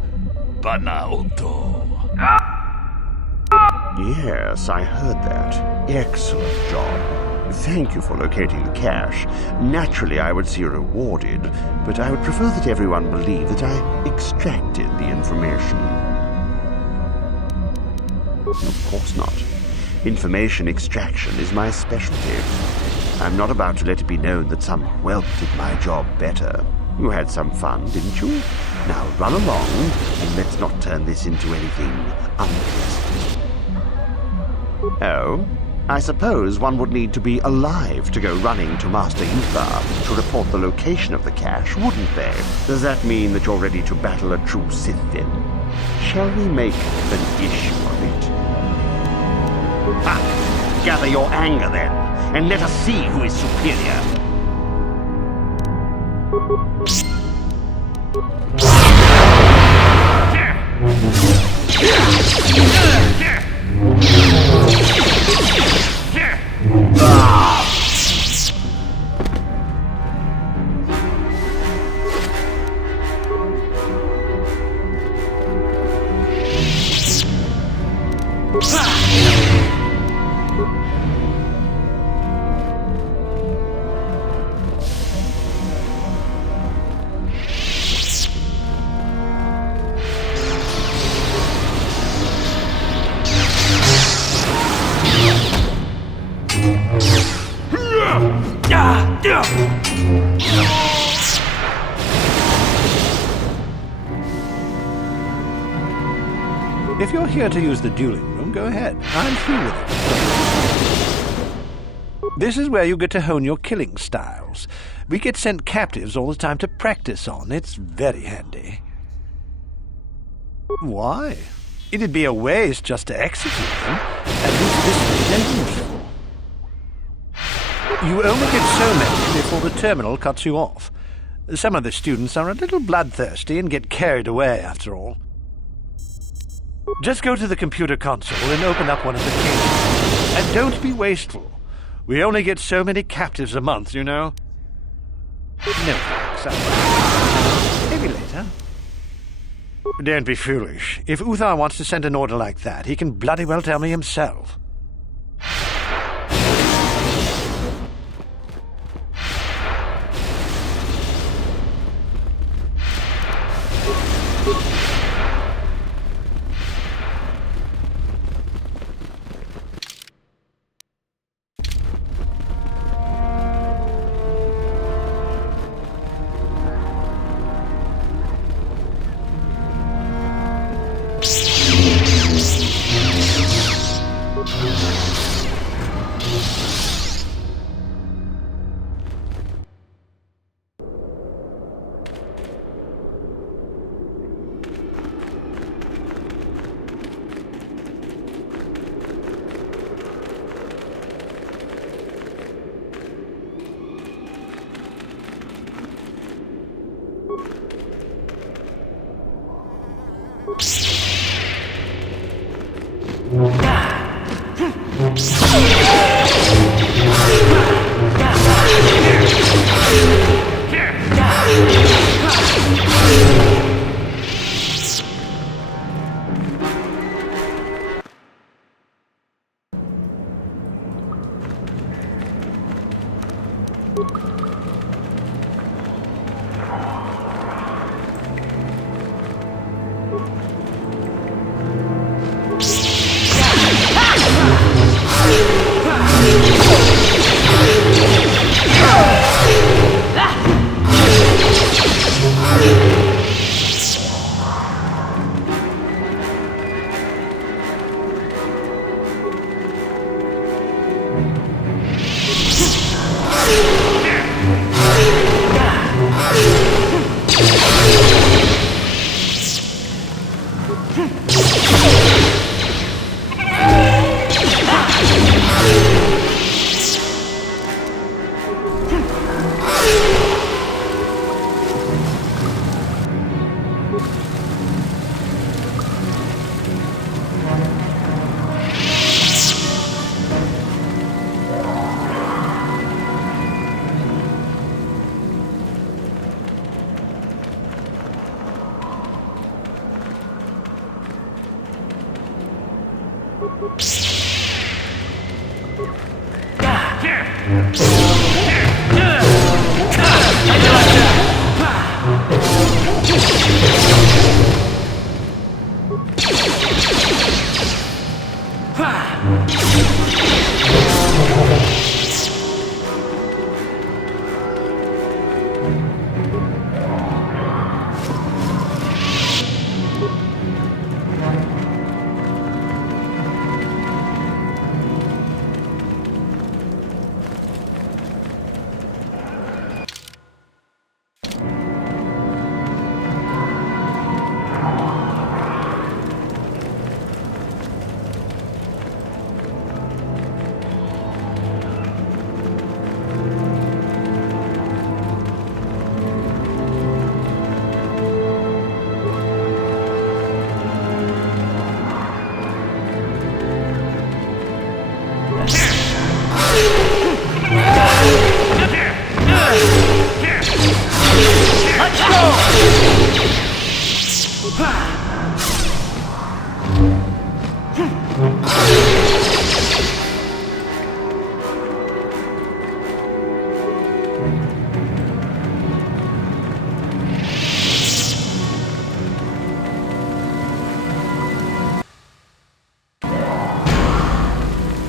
Yes, I heard that. Excellent job. Thank you for locating the cache. Naturally, I would see you rewarded, but I would prefer that everyone believe that I extracted the information. Of course not. Information extraction is my specialty. I'm not about to let it be known that some whelp did my job better. You had some fun, didn't you? Now run along, and let's not turn this into anything unpleasant. Oh, I suppose one would need to be alive to go running to Master Hutha to report the location of the cache, wouldn't they? Does that mean that you're ready to battle a true Sith, then? Shall we make an issue of it? Ha! Gather your anger, then, and let us see who is superior. If you're here to use the dueling room, go ahead. I'm through with it. This is where you get to hone your killing styles. We get sent captives all the time to practice on. It's very handy. Why? It'd be a waste just to execute them. At least this way they're useful. You only get so many before the terminal cuts you off. Some of the students are a little bloodthirsty and get carried away, after all. Just go to the computer console and open up one of the cages. And don't be wasteful. We only get so many captives a month, you know. No thanks. Maybe later. Don't be foolish. If Uthar wants to send an order like that, he can bloody well tell me himself.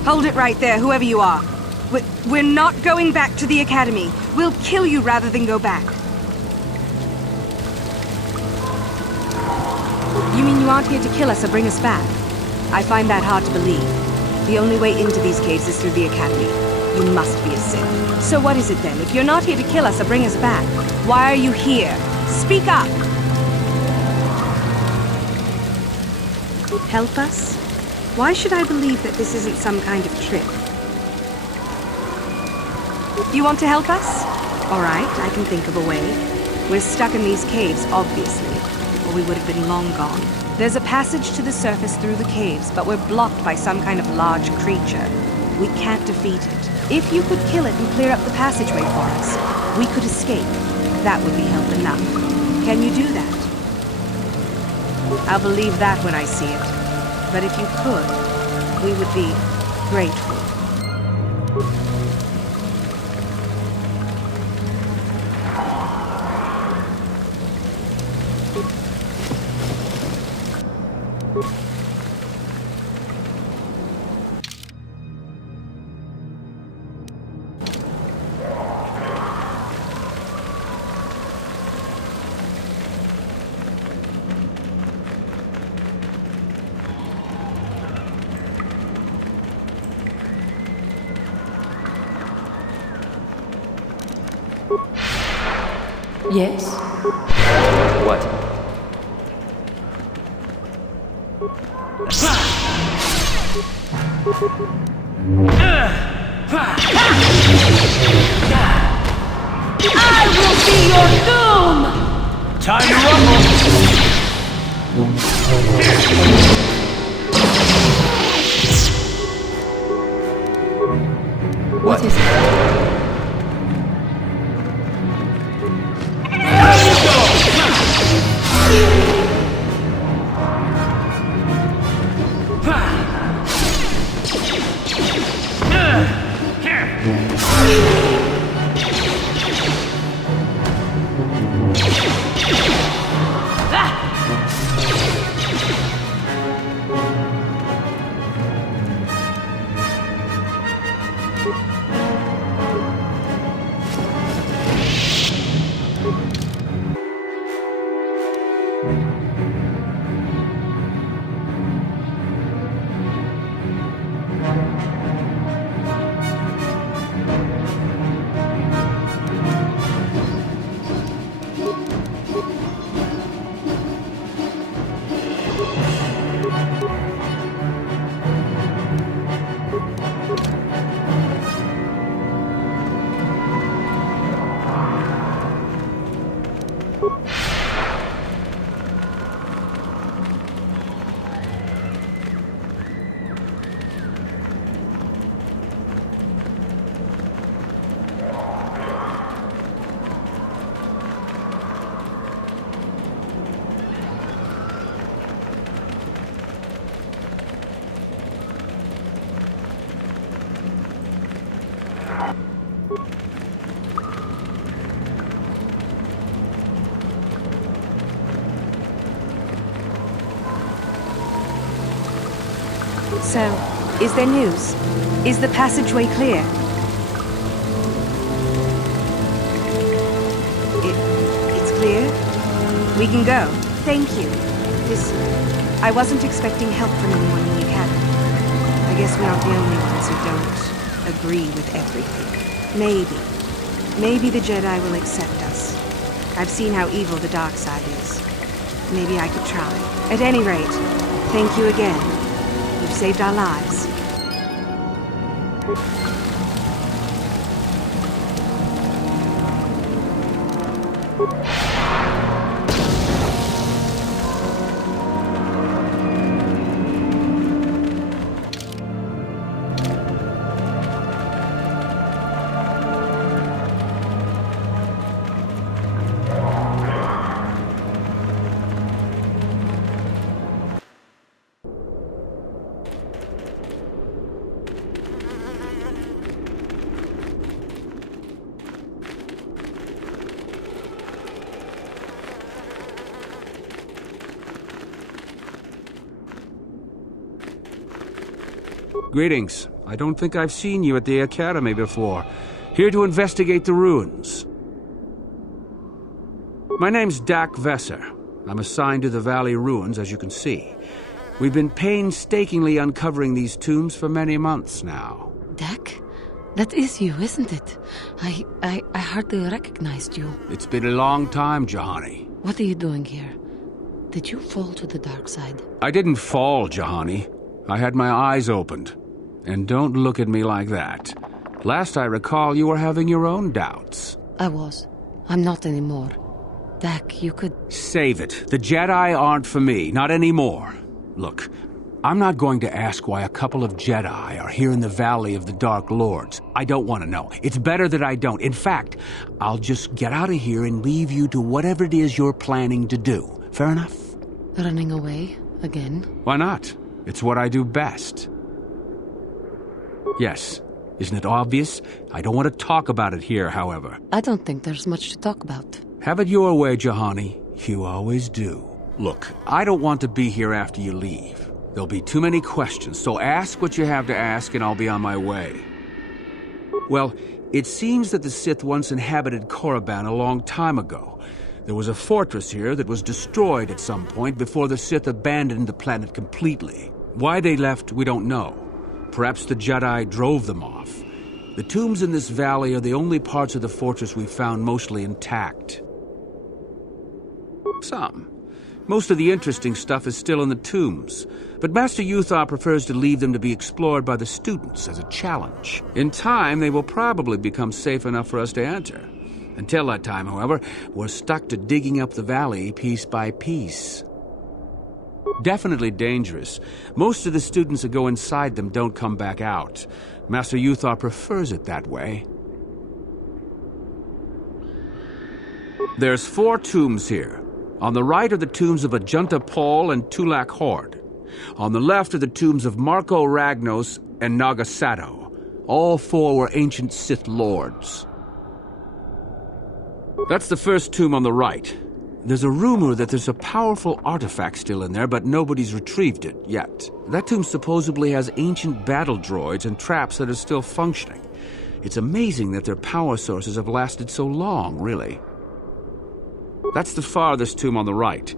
Hold it right there, whoever you are. We're not going back to the Academy. We'll kill you rather than go back. You mean you aren't here to kill us or bring us back? I find that hard to believe. The only way into these caves is through the Academy. You must be a Sith. So what is it then? If you're not here to kill us or bring us back, why are you here? Speak up! Help us? Why should I believe that this isn't some kind of trick? You want to help us? All right, I can think of a way. We're stuck in these caves, obviously, or we would have been long gone. There's a passage to the surface through the caves, but we're blocked by some kind of large creature. We can't defeat it. If you could kill it and clear up the passageway for us, we could escape. That would be help enough. Can you do that? I'll believe that when I see it. But if you could, we would be grateful. Yes? What? I will be your doom! Time to rumble! What is it? So, is there news? Is the passageway clear? It's clear? We can go. Thank you. I wasn't expecting help from anyone in the Academy. I guess we aren't the only ones who don't agree with everything. Maybe the Jedi will accept us. I've seen how evil the dark side is. Maybe I could try. At any rate, thank you again. You've saved our lives. Greetings. I don't think I've seen you at the Academy before. Here to investigate the ruins. My name's Dak Vesser. I'm assigned to the Valley Ruins, as you can see. We've been painstakingly uncovering these tombs for many months now. Dak? That is you, isn't it? I hardly recognized you. It's been a long time, Juhani. What are you doing here? Did you fall to the dark side? I didn't fall, Juhani. I had my eyes opened. And don't look at me like that. Last I recall, you were having your own doubts. I was. I'm not anymore. Dak, you could... Save it. The Jedi aren't for me. Not anymore. Look, I'm not going to ask why a couple of Jedi are here in the Valley of the Dark Lords. I don't want to know. It's better that I don't. In fact, I'll just get out of here and leave you to whatever it is you're planning to do. Fair enough? Running away? Again? Why not? It's what I do best. Yes. Isn't it obvious? I don't want to talk about it here, however. I don't think there's much to talk about. Have it your way, Juhani. You always do. Look, I don't want to be here after you leave. There'll be too many questions, so ask what you have to ask and I'll be on my way. Well, it seems that the Sith once inhabited Korriban a long time ago. There was a fortress here that was destroyed at some point before the Sith abandoned the planet completely. Why they left, we don't know. Perhaps the Jedi drove them off. The tombs in this valley are the only parts of the fortress we found mostly intact. Some. Most of the interesting stuff is still in the tombs, but Master Yuthar prefers to leave them to be explored by the students as a challenge. In time, they will probably become safe enough for us to enter. Until that time, however, we're stuck to digging up the valley piece by piece. Definitely dangerous. Most of the students that go inside them don't come back out. Master Yuthar prefers it that way. There's 4 tombs here. On the right are the tombs of Ajunta Paul and Tulak Horde. On the left are the tombs of Marco Ragnos and Nagasato. All 4 were ancient Sith lords. That's the first tomb on the right. There's a rumor that there's a powerful artifact still in there, but nobody's retrieved it yet. That tomb supposedly has ancient battle droids and traps that are still functioning. It's amazing that their power sources have lasted so long, really. That's the farthest tomb on the right.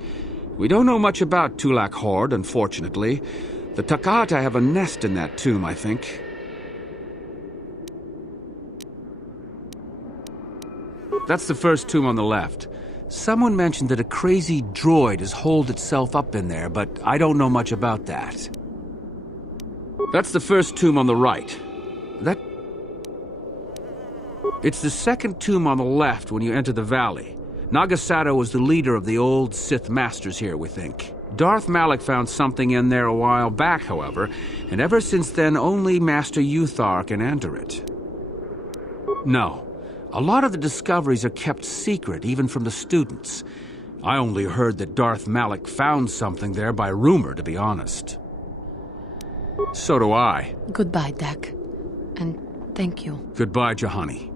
We don't know much about Tulak Horde, unfortunately. The Takata have a nest in that tomb, I think. That's the first tomb on the left. Someone mentioned that a crazy droid has holed itself up in there, but I don't know much about that. That's the first tomb on the right. It's the second tomb on the left when you enter the valley. Nagasato was the leader of the old Sith Masters here, we think. Darth Malak found something in there a while back, however, and ever since then only Master Yuthar can enter it. No. A lot of the discoveries are kept secret, even from the students. I only heard that Darth Malak found something there by rumor, to be honest. So do I. Goodbye, Dak. And Thank you. Goodbye, Juhani.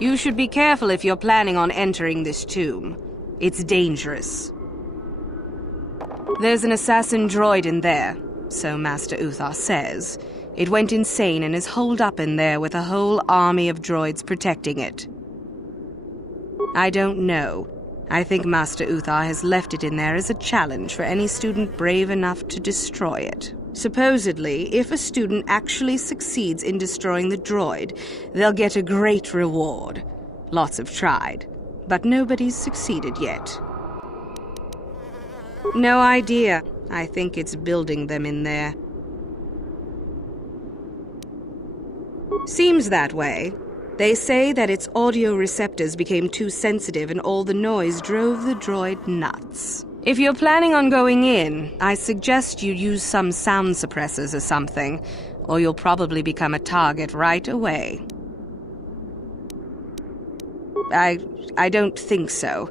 You should be careful if you're planning on entering this tomb. It's dangerous. There's an assassin droid in there, so Master Uthar says. It went insane and is holed up in there with a whole army of droids protecting it. I don't know. I think Master Uthar has left it in there as a challenge for any student brave enough to destroy it. Supposedly, if a student actually succeeds in destroying the droid, they'll get a great reward. Lots have tried, but nobody's succeeded yet. No idea. I think it's building them in there. Seems that way. They say that its audio receptors became too sensitive and all the noise drove the droid nuts. If you're planning on going in, I suggest you use some sound suppressors or something, or you'll probably become a target right away. I don't think so.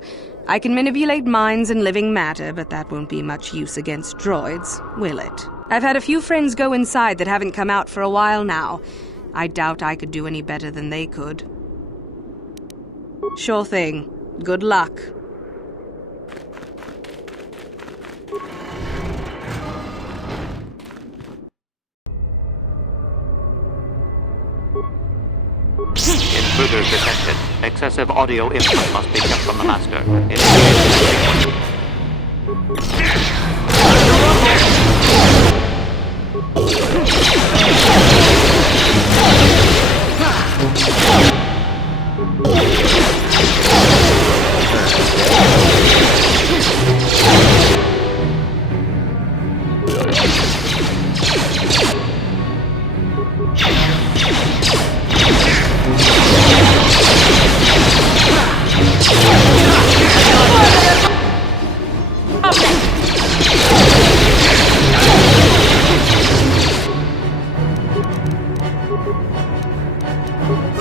I can manipulate minds and living matter, but that won't be much use against droids, will it? I've had a few friends go inside that haven't come out for a while now. I doubt I could do any better than they could. Sure thing. Good luck. Intruders detected. Excessive audio input must be kept from the master.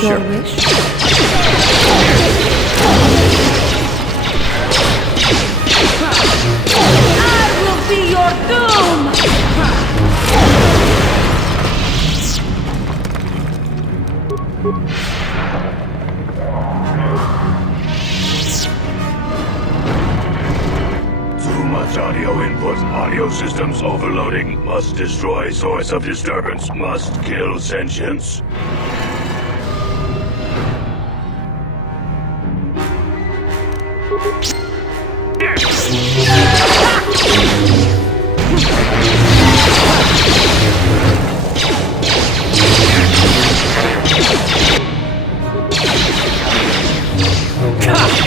Your wish? I will be your doom! Too much audio input. Audio systems overloading. Must destroy source of disturbance. Must kill sentience.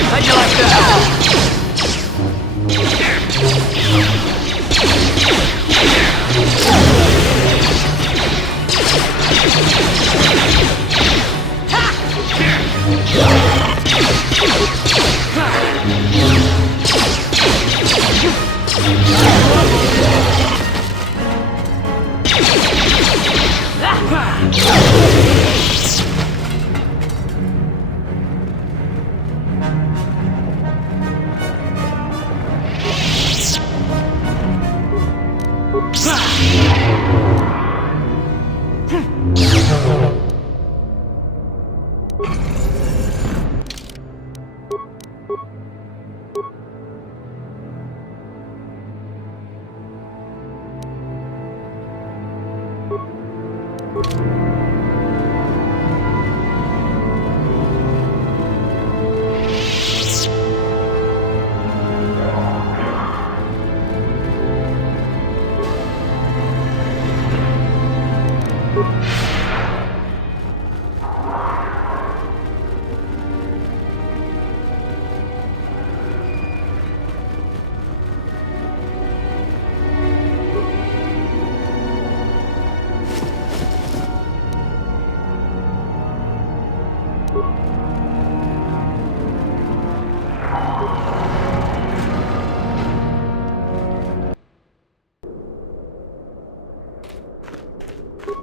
How'd you like that?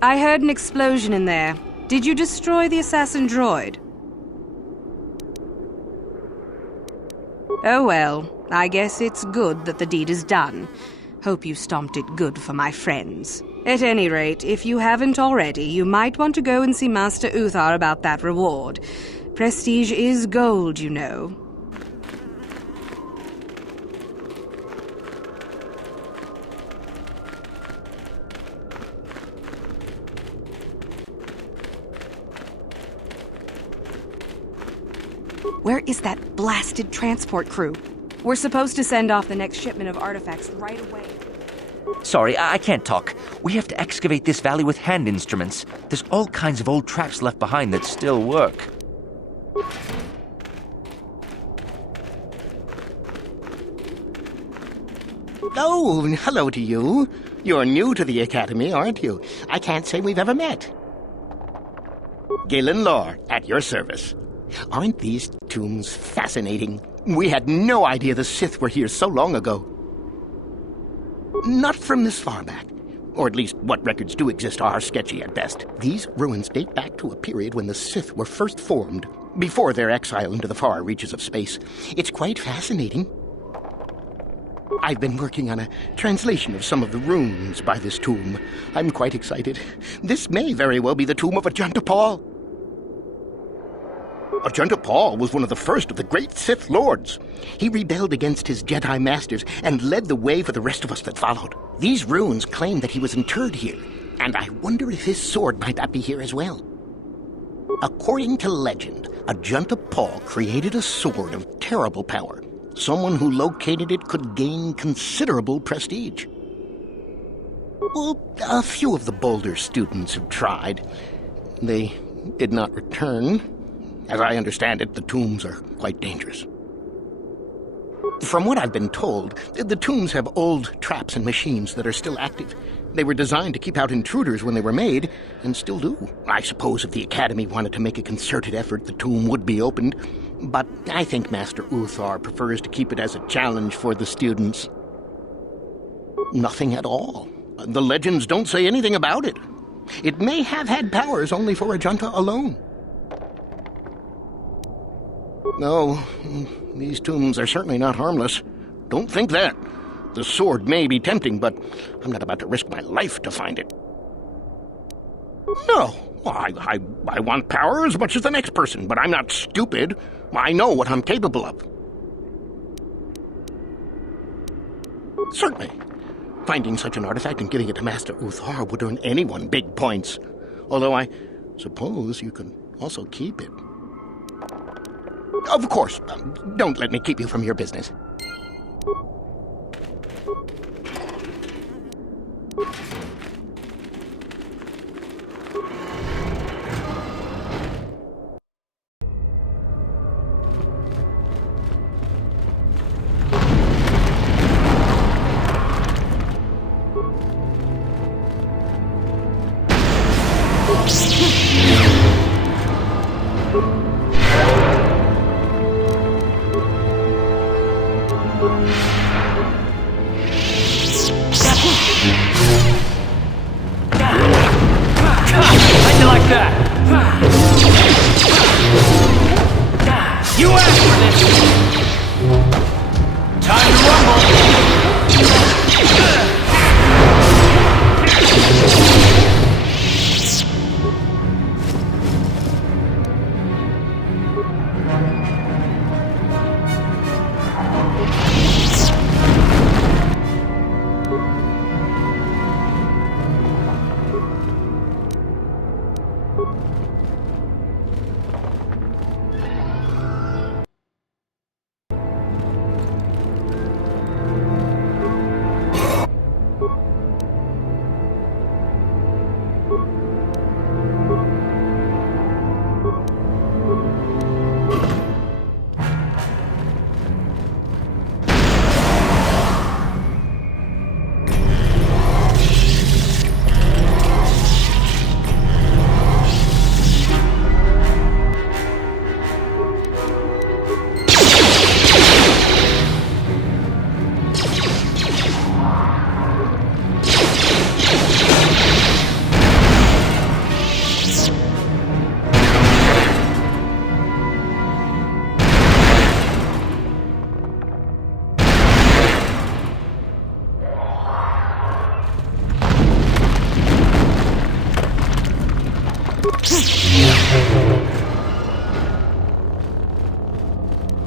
I heard an explosion in there. Did you destroy the assassin droid? Oh well, I guess it's good that the deed is done. Hope you stomped it good for my friends. At any rate, if you haven't already, you might want to go and see Master Uthar about that reward. Prestige is gold, you know. Where is that blasted transport crew? We're supposed to send off the next shipment of artifacts right away. Sorry, I can't talk. We have to excavate this valley with hand instruments. There's all kinds of old traps left behind that still work. Oh, hello to you. You're new to the Academy, aren't you? I can't say we've ever met. Galen Lore, at your service. Aren't these tombs fascinating? We had no idea the Sith were here so long ago. Not from this far back. Or at least what records do exist are sketchy at best. These ruins date back to a period when the Sith were first formed, before their exile into the far reaches of space. It's quite fascinating. I've been working on a translation of some of the runes by this tomb. I'm quite excited. This may very well be the tomb of Ajunta Pall. Ajunta Pall was one of the first of the great Sith Lords. He rebelled against his Jedi Masters and led the way for the rest of us that followed. These runes claim that he was interred here, and I wonder if his sword might not be here as well. According to legend, Ajunta Pall created a sword of terrible power. Someone who located it could gain considerable prestige. Well, a few of the bolder students have tried. They did not return. As I understand it, the tombs are quite dangerous. From what I've been told, the tombs have old traps and machines that are still active. They were designed to keep out intruders when they were made, and still do. I suppose if the Academy wanted to make a concerted effort, the tomb would be opened. But I think Master Uthar prefers to keep it as a challenge for the students. Nothing at all. The legends don't say anything about it. It may have had powers only for Ajunta alone. No, these tombs are certainly not harmless. Don't think that. The sword may be tempting, but I'm not about to risk my life to find it. No, I want power as much as the next person, but I'm not stupid. I know what I'm capable of. Certainly. Finding such an artifact and giving it to Master Uthar would earn anyone big points. Although I suppose you could also keep it. Of course. Don't let me keep you from your business.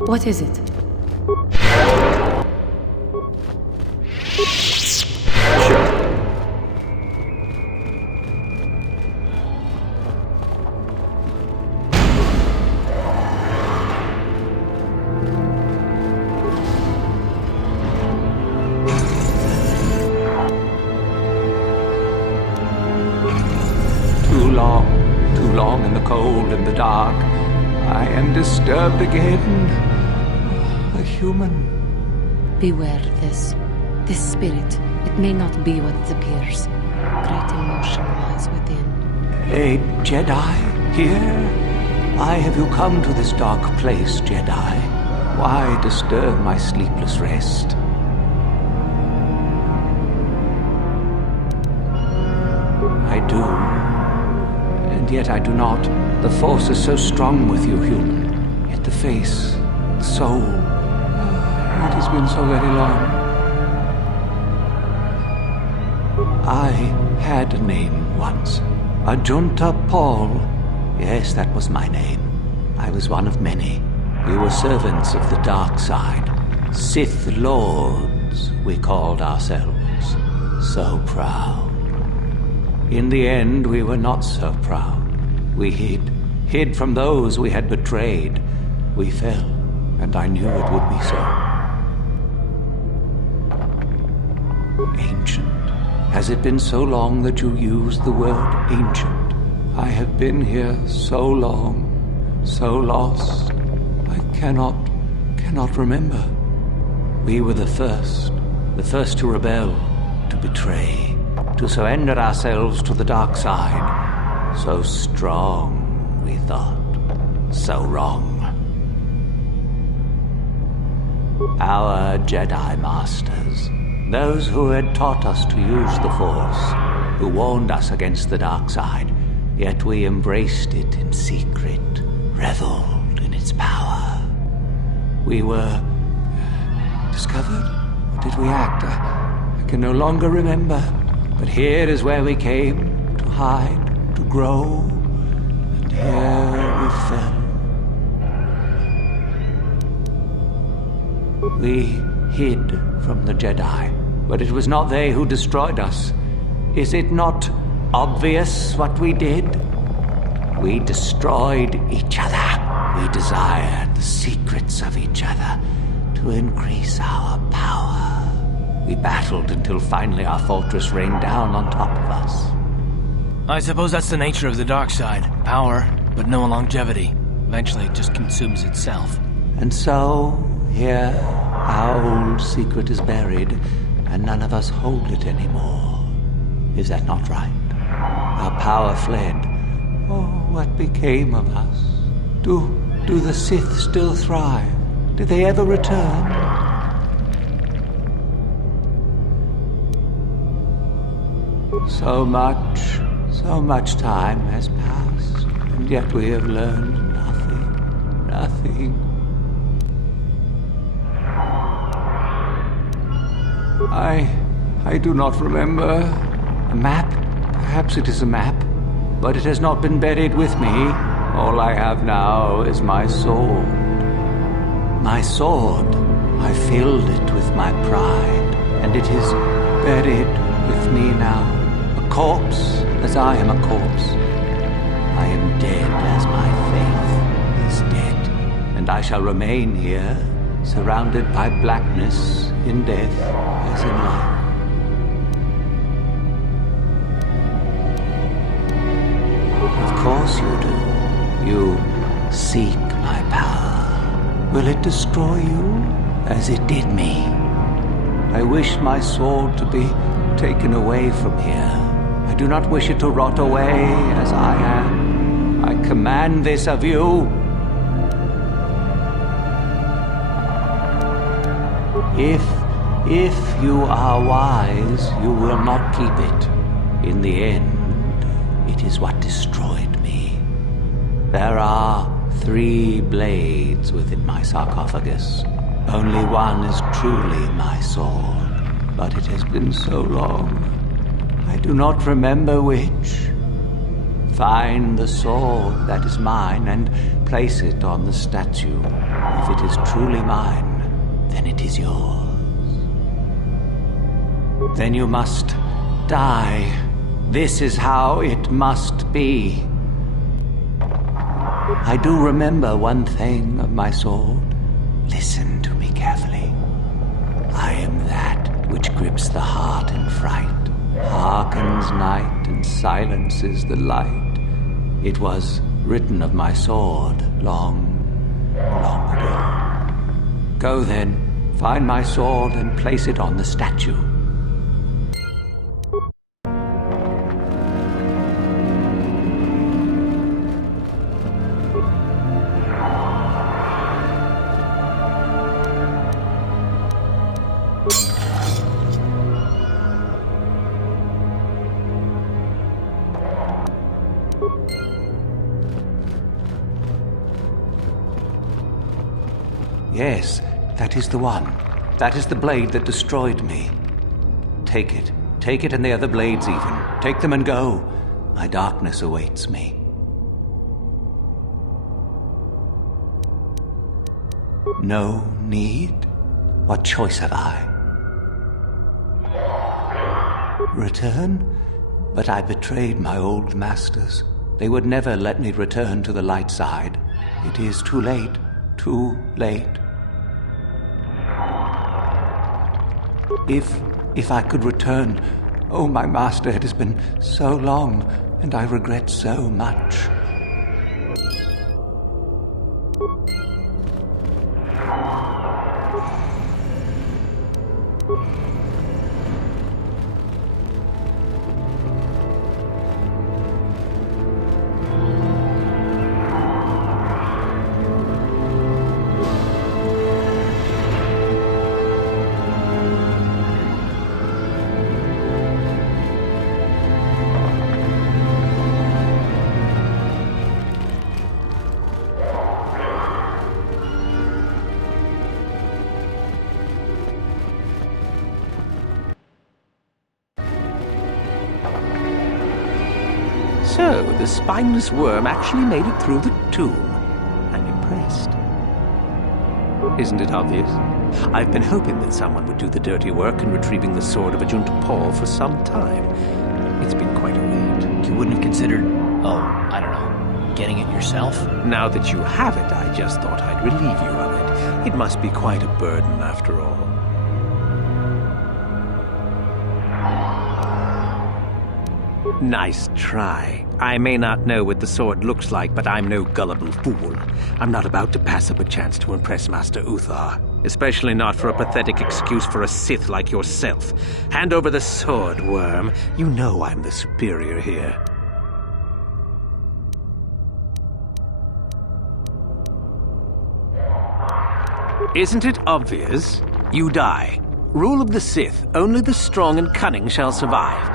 What is it? Too long in the cold and the dark. I am disturbed again. A human. Beware this. This spirit, it may not be what it appears. Great emotion lies within. A Jedi here? Why have you come to this dark place, Jedi? Why disturb my sleepless rest? I do. And yet I do not. The Force is so strong with you, human. Yet the face, the soul, it has been so very long. I had a name once. Ajunta Paul. Yes, that was my name. I was one of many. We were servants of the dark side. Sith Lords, we called ourselves. So proud. In the end, we were not so proud. We hid from those we had betrayed. We fell, and I knew it would be so. Ancient. Has it been so long that you used the word ancient? I have been here so long, so lost. I cannot remember. We were the first to rebel, to betray, to surrender ourselves to the dark side. So strong, we thought. So wrong. Our Jedi Masters, those who had taught us to use the Force, who warned us against the dark side, yet we embraced it in secret, reveled in its power. We were discovered? Or did we act? I can no longer remember. But here is where we came, to hide, to grow, and here we fell. We hid from the Jedi, but it was not they who destroyed us. Is it not obvious what we did? We destroyed each other. We desired the secrets of each other to increase our power. We battled until finally our fortress rained down on top of us. I suppose that's the nature of the dark side. Power, but no longevity. Eventually it just consumes itself. And so, here, our old secret is buried, and none of us hold it anymore. Is that not right? Our power fled. Oh, what became of us? Do the Sith still thrive? Did they ever return? So much time has passed, and yet we have learned nothing. I do not remember. A map? Perhaps it is a map, but it has not been buried with me. All I have now is my sword. My sword. I filled it with my pride, and it is buried with me now. A corpse, as I am a corpse. I am dead as my faith is dead, and I shall remain here, surrounded by blackness in death as in life. Of course you do. You seek my power. Will it destroy you as it did me? I wish my sword to be taken away from here. I do not wish it to rot away as I am. I command this of you. If you are wise, you will not keep it. In the end, it is what destroyed me. There are 3 blades within my sarcophagus. Only one is truly my sword, but it has been so long. I do not remember which. Find the sword that is mine and place it on the statue. If it is truly mine, then it is yours. Then you must die. This is how it must be. I do remember one thing of my sword. Listen to me carefully. I am that which grips the heart in fright, hearkens night and silences the light. It was written of my sword long, long ago. Go then, find my sword and place it on the statue. Yes, that is the one. That is the blade that destroyed me. Take it. Take it and the other blades even. Take them and go. My darkness awaits me. No need? What choice have I? Return? But I betrayed my old masters. They would never let me return to the light side. It is too late. Too late. If I could return, oh, my master, it has been so long, and I regret so much. So, the spineless worm actually made it through the tomb. I'm impressed. Isn't it obvious? I've been hoping that someone would do the dirty work in retrieving the sword of Ajunta Paul for some time. It's been quite a wait. You wouldn't have considered, I don't know, getting it yourself? Now that you have it, I just thought I'd relieve you of it. It must be quite a burden after all. Nice try. I may not know what the sword looks like, but I'm no gullible fool. I'm not about to pass up a chance to impress Master Uthar. Especially not for a pathetic excuse for a Sith like yourself. Hand over the sword, worm. You know I'm the superior here. Isn't it obvious? You die. Rule of the Sith. Only the strong and cunning shall survive.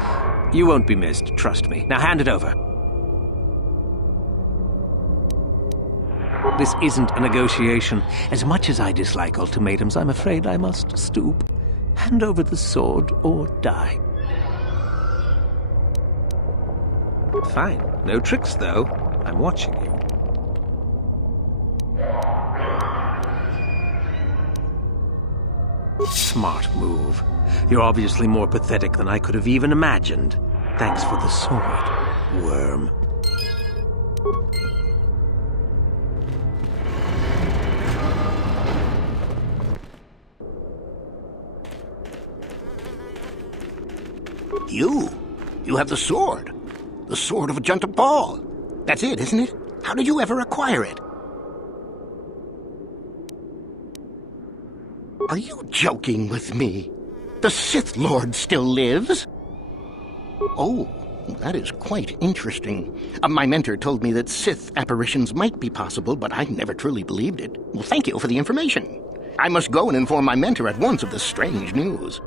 You won't be missed, trust me. Now hand it over. This isn't a negotiation. As much as I dislike ultimatums, I'm afraid I must stoop. Hand over the sword or die. Fine. No tricks, though. I'm watching you. Smart move. You're obviously more pathetic than I could have even imagined. Thanks for the sword, worm. You have the sword. The sword of Ajunta Paul. That's it, isn't it? How did you ever acquire it? Are you joking with me? The Sith Lord still lives? Oh, that is quite interesting. My mentor told me that Sith apparitions might be possible, but I never truly believed it. Well, thank you for the information. I must go and inform my mentor at once of this strange news.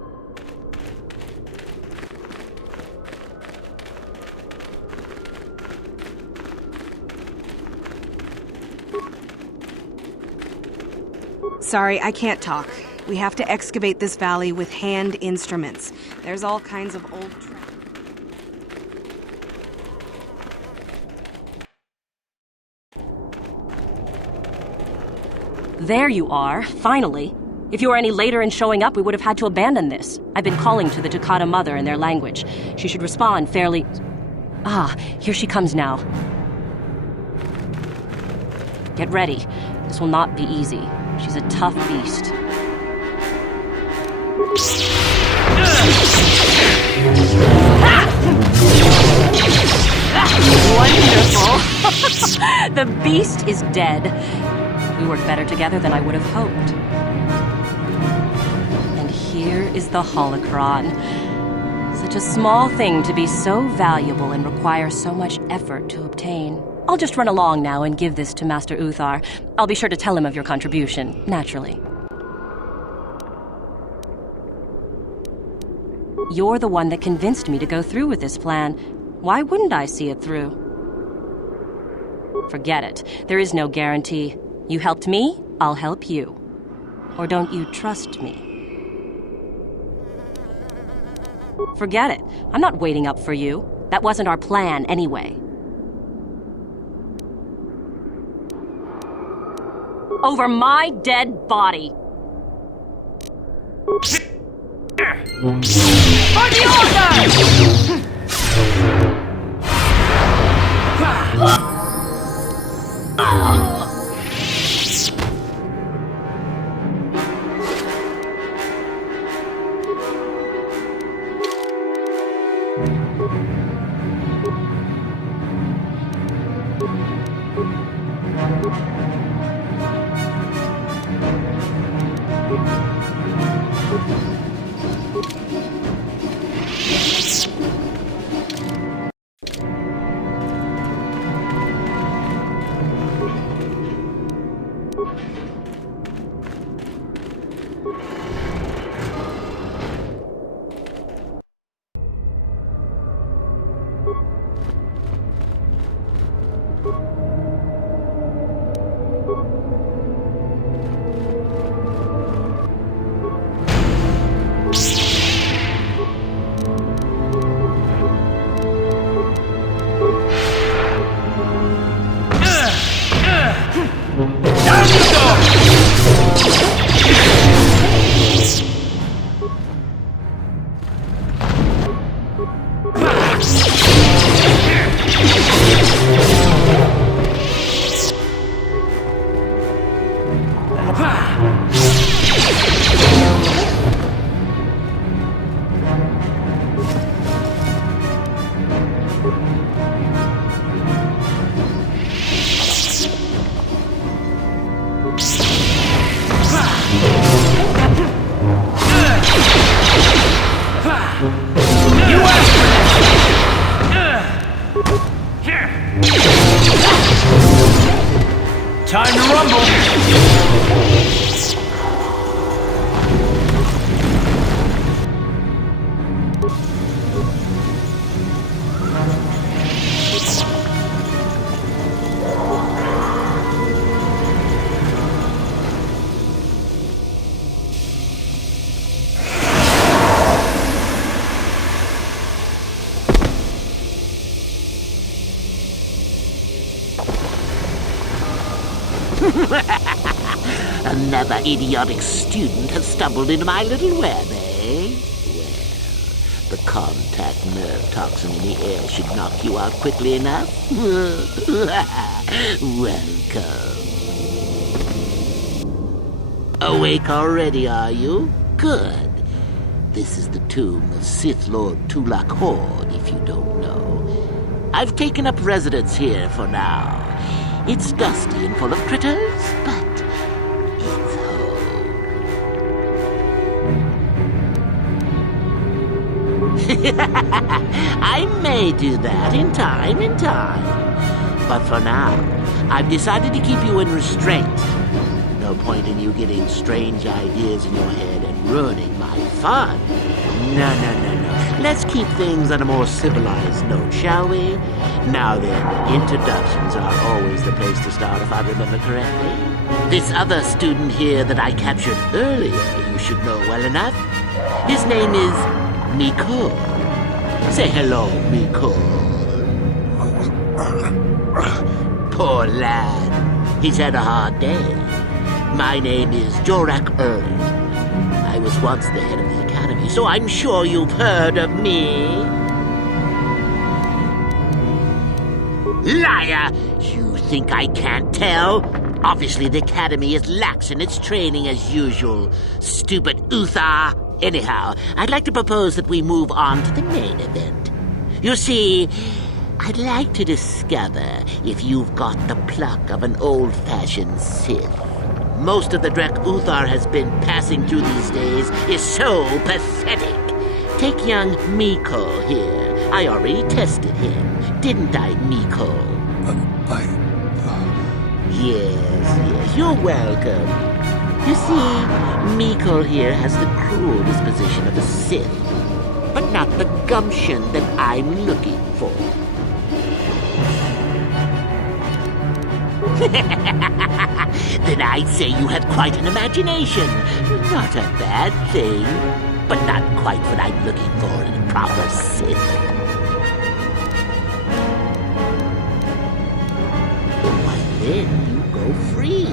Sorry, I can't talk. We have to excavate this valley with hand instruments. There's all kinds of old... There you are, finally. If you were any later in showing up, we would have had to abandon this. I've been calling to the Takata mother in their language. She should respond fairly... Ah, here she comes now. Get ready. This will not be easy. She's a tough beast. Wonderful! The beast is dead. We work better together than I would have hoped. And here is the holocron. Such a small thing to be so valuable and require so much effort to obtain. I'll just run along now and give this to Master Uthar. I'll be sure to tell him of your contribution, naturally. You're the one that convinced me to go through with this plan. Why wouldn't I see it through? Forget it. There is no guarantee. You helped me, I'll help you. Or don't you trust me? Forget it. I'm not waiting up for you. That wasn't our plan anyway. Over my dead body. For the order! Time to rumble! Another idiotic student has stumbled into my little web, eh? Well, the contact nerve toxin in the air should knock you out quickly enough. Welcome. Awake already, are you? Good. This is the tomb of Sith Lord Tulak Horde, if you don't know. I've taken up residence here for now. It's dusty and full of critters, but it's home. I may do that in time. But for now, I've decided to keep you in restraint. No point in you getting strange ideas in your head and ruining my fun. No. Let's keep things on a more civilized note, shall we? Now then, introductions are always the place to start, if I remember correctly. This other student here that I captured earlier, you should know well enough. His name is Miko. Say hello, Miko. Poor lad. He's had a hard day. My name is Rakghoul. I was once the head of the Academy, so I'm sure you've heard of me. Liar! You think I can't tell? Obviously, the Academy is lax in its training as usual. Stupid Uthar. Anyhow, I'd like to propose that we move on to the main event. You see, I'd like to discover if you've got the pluck of an old-fashioned Sith. Most of the Drek Uthar has been passing through these days is so pathetic. Take young Miko here. I already tested him, didn't I, Miko? Yes, you're welcome. You see, Miko here has the cruel disposition of a Sith, but not the gumption that I'm looking for. Then I'd say you have quite an imagination. Not a bad thing, but not quite what I'm looking for in a proper Sith. Why then you go free.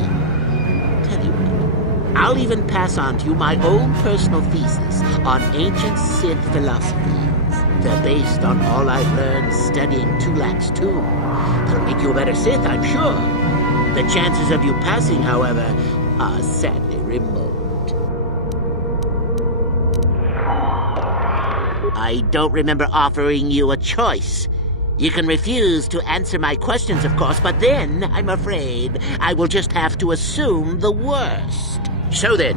Tell you what, I'll even pass on to you my own personal thesis on ancient Sith philosophies. They're based on all I've learned studying Tulak's tomb. That'll make you a better Sith, I'm sure. The chances of you passing, however, are sadly remote. I don't remember offering you a choice. You can refuse to answer my questions, of course, but then, I'm afraid, I will just have to assume the worst. So then,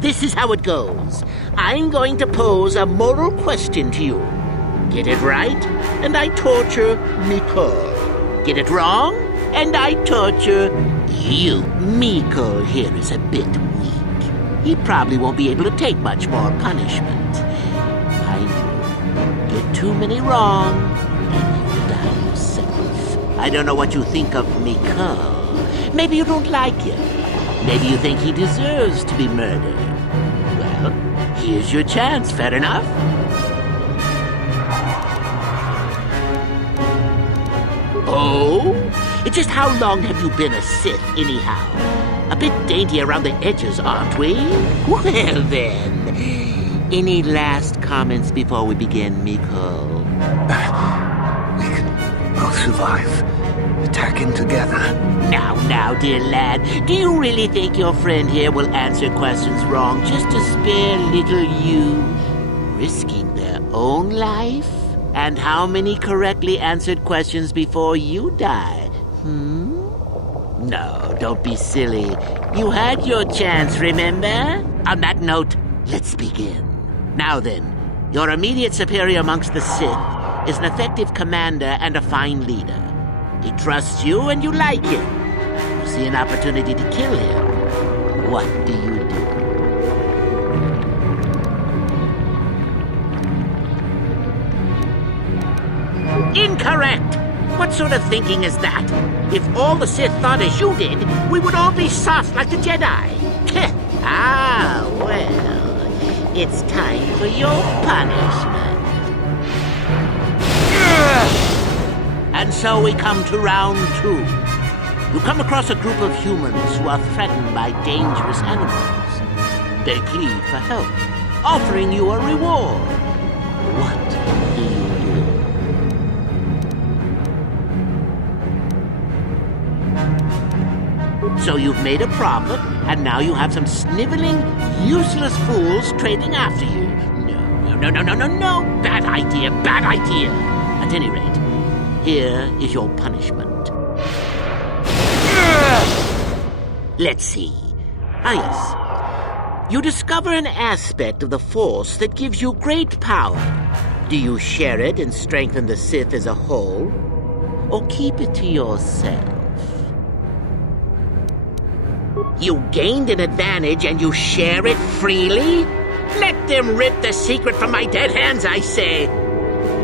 this is how it goes. I'm going to pose a moral question to you. Get it right, and I torture Miko. Get it wrong, and I torture you. Miko here is a bit weak. He probably won't be able to take much more punishment. Mind you, get too many wrong, and you'll die yourself. I don't know what you think of Miko. Maybe you don't like him. Maybe you think he deserves to be murdered. Well, here's your chance, fair enough? Oh? Just how long have you been a Sith, anyhow? A bit dainty around the edges, aren't we? Well, then. Any last comments before we begin, Miko? We can both survive. Attacking together. Now, dear lad, do you really think your friend here will answer questions wrong just to spare little you, risking their own life? And how many correctly answered questions before you die? No, don't be silly. You had your chance, remember? On that note, let's begin. Now then, your immediate superior amongst the Sith is an effective commander and a fine leader. He trusts you and you like him. You see an opportunity to kill him. What do you do? Incorrect! What sort of thinking is that? If all the Sith thought as you did, we would all be soft like the Jedi. Well, it's time for your punishment. And so we come to round 2. You come across a group of humans who are threatened by dangerous animals. They plead for help, offering you a reward. What do you do? So you've made a profit, and now you have some sniveling, useless fools trading after you. No. Bad idea. At any rate, here is your punishment. Let's see. Yes. You discover an aspect of the Force that gives you great power. Do you share it and strengthen the Sith as a whole? Or keep it to yourself? You gained an advantage and you share it freely? Let them rip the secret from my dead hands, I say.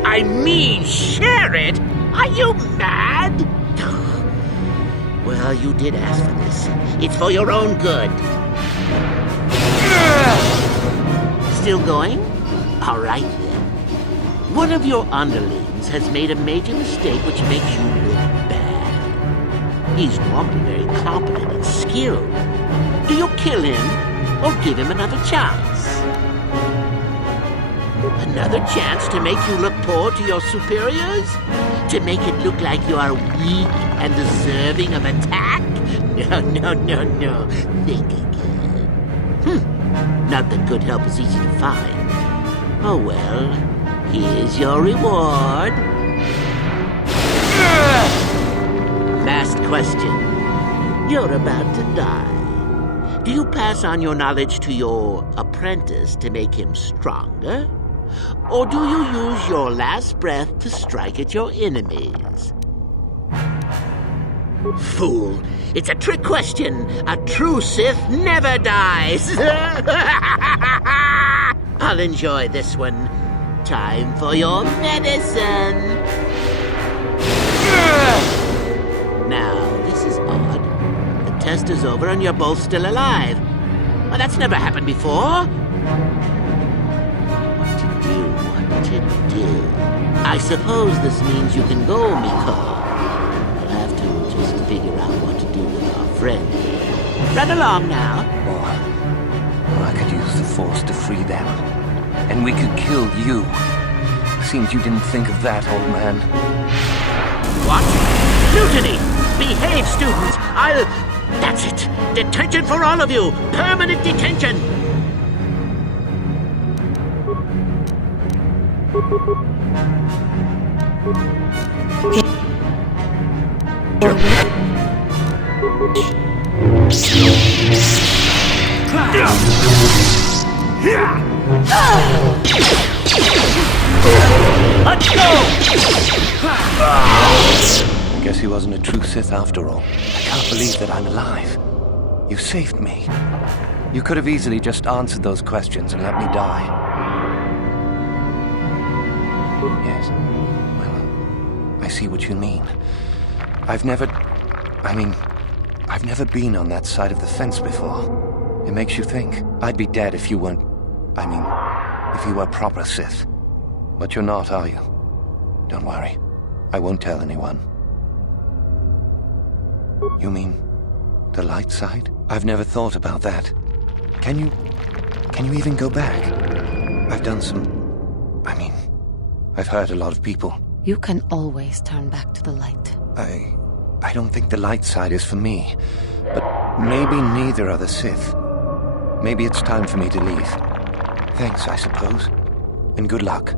I mean, share it? Are you mad? Well, you did ask for this. It's for your own good. Still going? All right, then. One of your underlings has made a major mistake which makes you look bad. He's normally very competent and skilled. Do you kill him, or give him another chance? Another chance to make you look poor to your superiors? To make it look like you are weak and deserving of attack? No. Think again. Not that good help is easy to find. Oh well, here's your reward. Last question. You're about to die. Do you pass on your knowledge to your apprentice to make him stronger? Or do you use your last breath to strike at your enemies? Fool! It's a trick question! A true Sith never dies! I'll enjoy this one. Time for your medicine! Now, this is odd. The test is over and you're both still alive. Well, that's never happened before. What to do? I suppose this means you can go, Miko. We'll have to just figure out what to do with our friend. Run along now. Or I could use the Force to free them. And we could kill you. Seems you didn't think of that, old man. What? Mutiny! Behave, students! That's it! Detention for all of you! Permanent detention! Let's go! I guess he wasn't a true Sith after all. I can't believe that I'm alive. You saved me. You could have easily just answered those questions and let me die. Yes. Well, I see what you mean. I've never been on that side of the fence before. It makes you think. I'd be dead if you weren't... if you were proper Sith. But you're not, are you? Don't worry. I won't tell anyone. You mean the light side? I've never thought about that. Can you even go back? I've done some... I've hurt a lot of people. You can always turn back to the light. I don't think the light side is for me. But maybe neither are the Sith. Maybe it's time for me to leave. Thanks, I suppose. And good luck.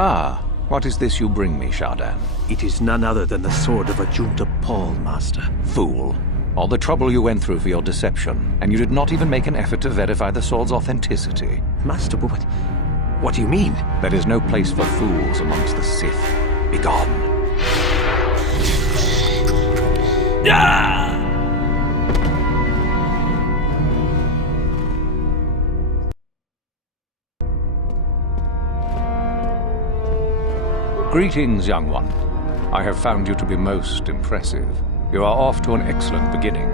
Ah, what is this you bring me, Shardan? It is none other than the sword of Ajunta Paul, Master. Fool. All the trouble you went through for your deception, and you did not even make an effort to verify the sword's authenticity. Master, but what do you mean? There is no place for fools amongst the Sith. Begone. Ah! Greetings, young one. I have found you to be most impressive. You are off to an excellent beginning.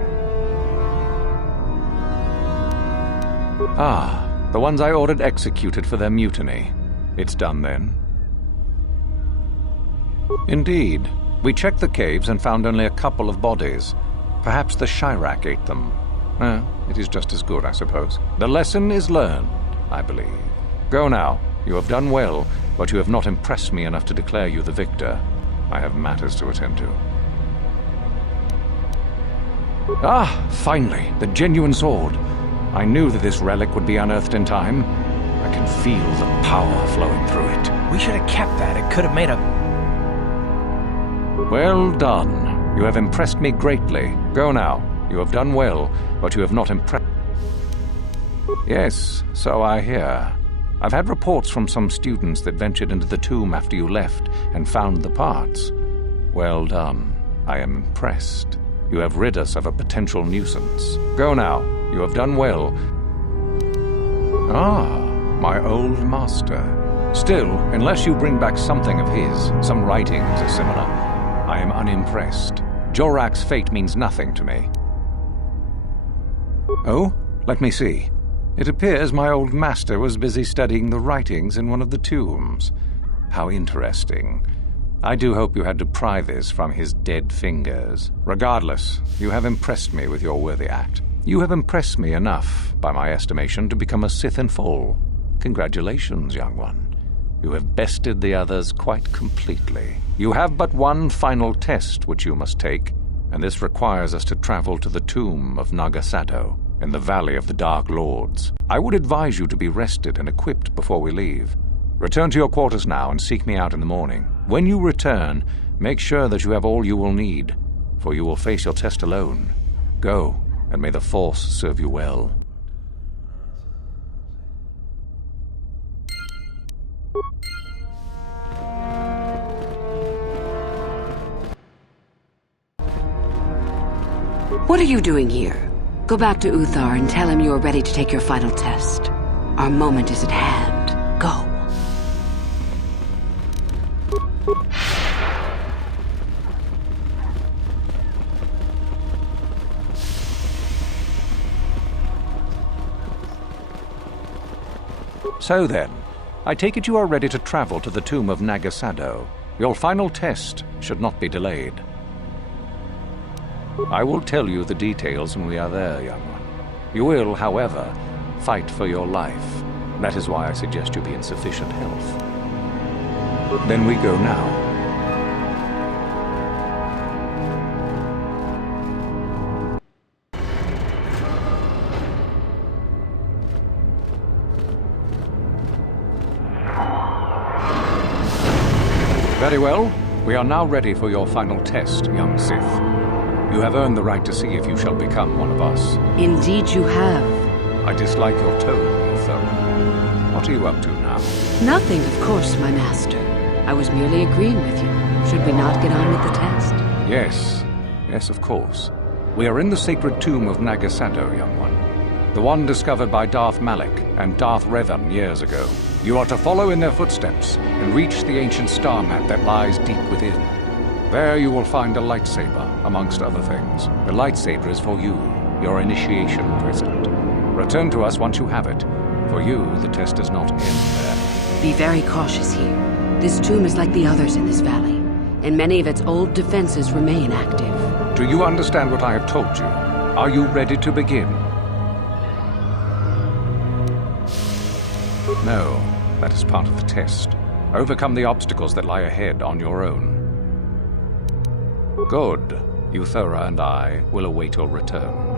Ah, the ones I ordered executed for their mutiny. It's done then. Indeed. We checked the caves and found only a couple of bodies. Perhaps the Shirrak ate them. It is just as good, I suppose. The lesson is learned, I believe. Go now. You have done well, but you have not impressed me enough to declare you the victor. I have matters to attend to. Ah, finally, the genuine sword. I knew that this relic would be unearthed in time. I can feel the power flowing through it. We should have kept that. It could have made a... Well done. You have impressed me greatly. Go now. You have done well, but you have not impressed... Yes, so I hear. I've had reports from some students that ventured into the tomb after you left and found the parts. Well done. I am impressed. You have rid us of a potential nuisance. Go now. You have done well. Ah, my old master. Still, unless you bring back something of his, some writings or similar, I am unimpressed. Jorak's fate means nothing to me. Oh, let me see. It appears my old master was busy studying the writings in one of the tombs. How interesting. I do hope you had to pry this from his dead fingers. Regardless, you have impressed me with your worthy act. You have impressed me enough, by my estimation, to become a Sith in full. Congratulations, young one. You have bested the others quite completely. You have but one final test which you must take, and this requires us to travel to the tomb of Nagasado, in the Valley of the Dark Lords. I would advise you to be rested and equipped before we leave. Return to your quarters now and seek me out in the morning. When you return, make sure that you have all you will need, for you will face your test alone. Go, and may the Force serve you well. What are you doing here? Go back to Uthar and tell him you are ready to take your final test. Our moment is at hand. Go. So then, I take it you are ready to travel to the tomb of Nagasado. Your final test should not be delayed. I will tell you the details when we are there, young one. You will, however, fight for your life. That is why I suggest you be in sufficient health. Then we go now. Very well. We are now ready for your final test, young Sith. You have earned the right to see if you shall become one of us. Indeed you have. I dislike your tone, Thurman. What are you up to now? Nothing, of course, my master. I was merely agreeing with you. Should we not get on with the test? Yes. Yes, of course. We are in the sacred tomb of Nagasado, young one. The one discovered by Darth Malak and Darth Revan years ago. You are to follow in their footsteps and reach the ancient star map that lies deep within. There you will find a lightsaber, amongst other things. The lightsaber is for you, your initiation present. Return to us once you have it. For you, the test does not end there. Be very cautious here. This tomb is like the others in this valley, and many of its old defenses remain active. Do you understand what I have told you? Are you ready to begin? No, that is part of the test. Overcome the obstacles that lie ahead on your own. Good. Euthura and I will await your return.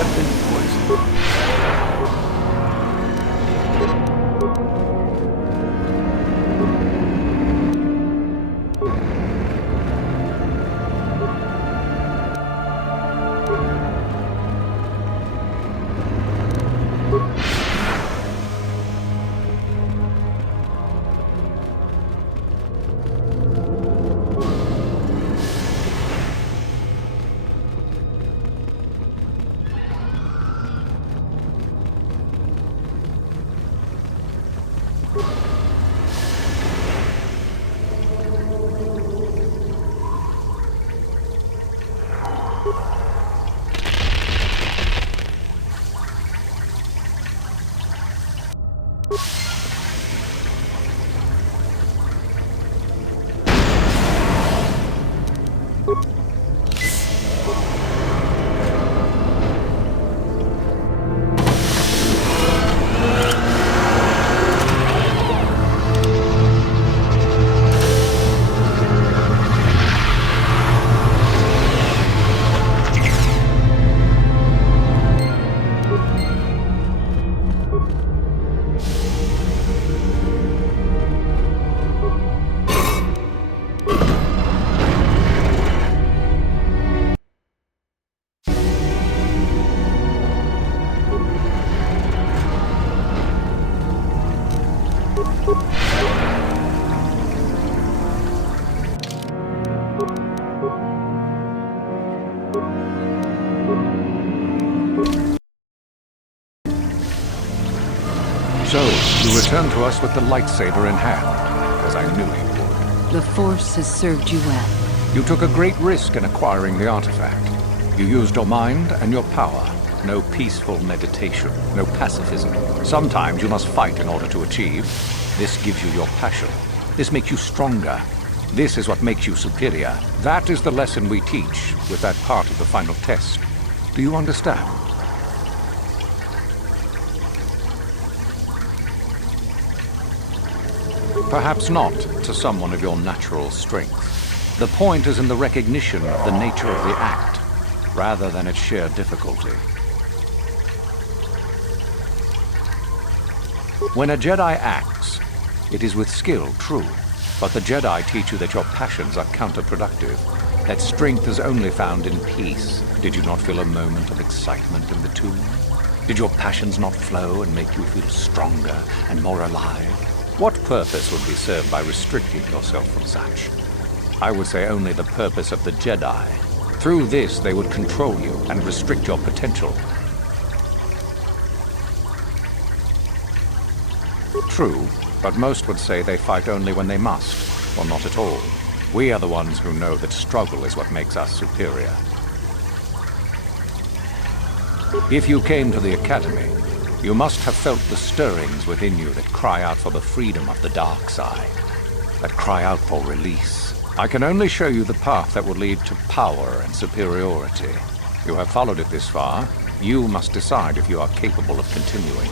I've been poisoned. So, you returned to us with the lightsaber in hand, as I knew you would. The Force has served you well. You took a great risk in acquiring the artifact. You used your mind and your power. No peaceful meditation, no pacifism. Sometimes you must fight in order to achieve. This gives you your passion. This makes you stronger. This is what makes you superior. That is the lesson we teach with that part of the final test. Do you understand? Perhaps not to someone of your natural strength. The point is in the recognition of the nature of the act, rather than its sheer difficulty. When a Jedi acts, it is with skill, true, but the Jedi teach you that your passions are counterproductive, that strength is only found in peace. Did you not feel a moment of excitement in the tomb? Did your passions not flow and make you feel stronger and more alive? What purpose would be served by restricting yourself from such? I would say only the purpose of the Jedi. Through this, they would control you and restrict your potential. True, but most would say they fight only when they must, or not at all. We are the ones who know that struggle is what makes us superior. If you came to the Academy, you must have felt the stirrings within you that cry out for the freedom of the dark side, that cry out for release. I can only show you the path that will lead to power and superiority. You have followed it this far. You must decide if you are capable of continuing.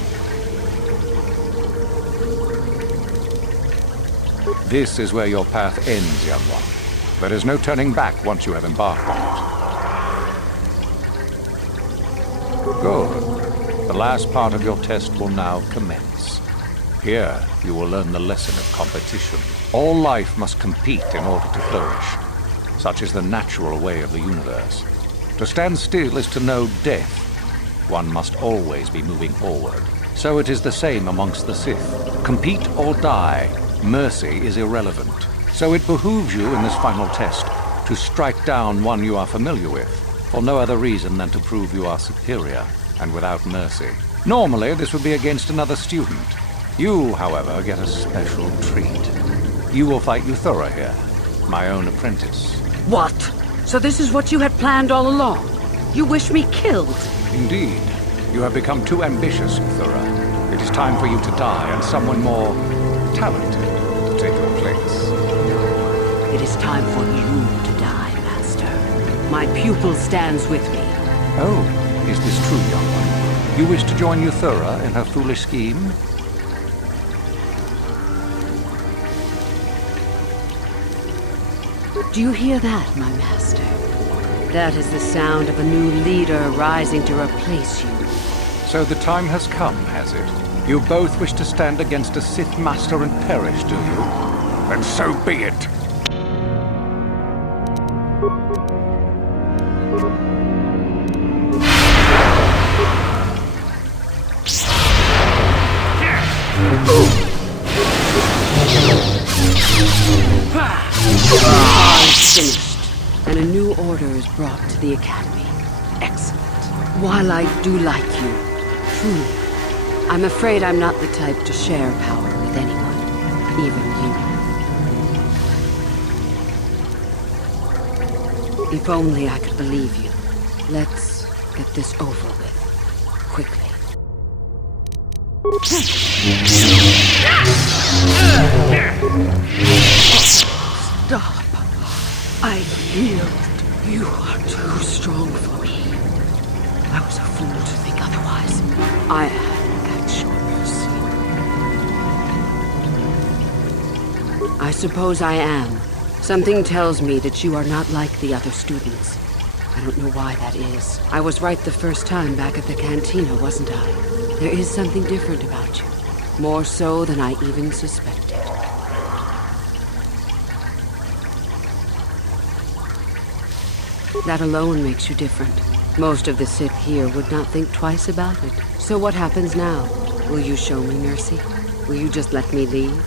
This is where your path ends, young one. There is no turning back once you have embarked on it. Good. The last part of your test will now commence. Here, you will learn the lesson of competition. All life must compete in order to flourish. Such is the natural way of the universe. To stand still is to know death. One must always be moving forward. So it is the same amongst the Sith. Compete or die. Mercy is irrelevant. So it behooves you in this final test to strike down one you are familiar with, for no other reason than to prove you are superior and without mercy. Normally, this would be against another student. You, however, get a special treat. You will fight Euthura here, my own apprentice. What? So this is what you had planned all along? You wish me killed? Indeed. You have become too ambitious, Euthura. It is time for you to die, and someone more talented to take your place. It is time for you to die, Master. My pupil stands with me. Oh, is this true, young one? You wish to join Euthura in her foolish scheme? Do you hear that, my master? That is the sound of a new leader rising to replace you. So the time has come, has it? You both wish to stand against a Sith Master and perish, do you? Then so be it. Finished, and a new order is brought to the Academy. Excellent. While I do like you, truly, I'm afraid I'm not the type to share power with anyone, even you. If only I could believe you. Let's get this over with, quickly. Stop. I yield. You are too strong for me. I was a fool to think otherwise. I am at your mercy. I suppose I am. Something tells me that you are not like the other students. I don't know why that is. I was right the first time back at the cantina, wasn't I? There is something different about you. More so than I even suspected. That alone makes you different. Most of the Sith here would not think twice about it. So what happens now? Will you show me mercy? Will you just let me leave?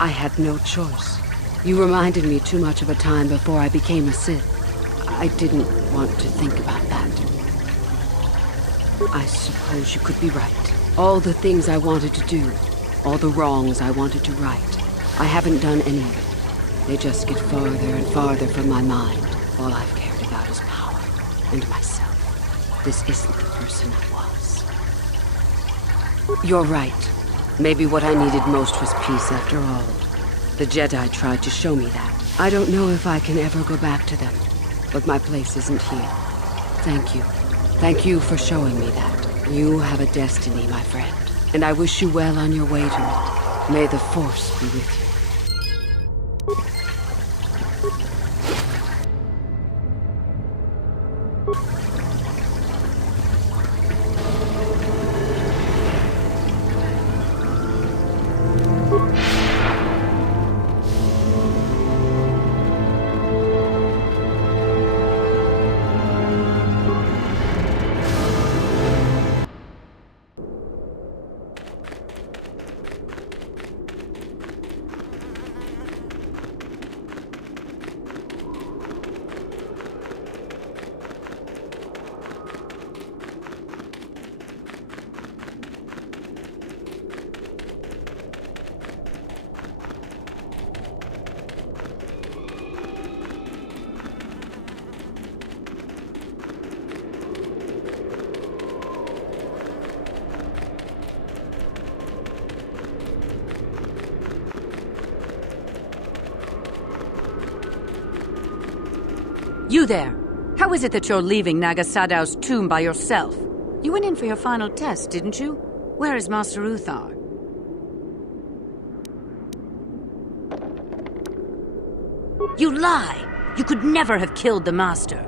I had no choice. You reminded me too much of a time before I became a Sith. I didn't want to think about that. I suppose you could be right. All the things I wanted to do, all the wrongs I wanted to right, I haven't done any of it. They just get farther and farther from my mind. All I've cared about is power and myself. This isn't the person I was. You're right. Maybe what I needed most was peace after all. The Jedi tried to show me that. I don't know if I can ever go back to them, but my place isn't here. Thank you. Thank you for showing me that. You have a destiny, my friend, and I wish you well on your way to it. May the Force be with you. You there! How is it that you're leaving Nagasadow's tomb by yourself? You went in for your final test, didn't you? Where is Master Uthar? You lie! You could never have killed the Master.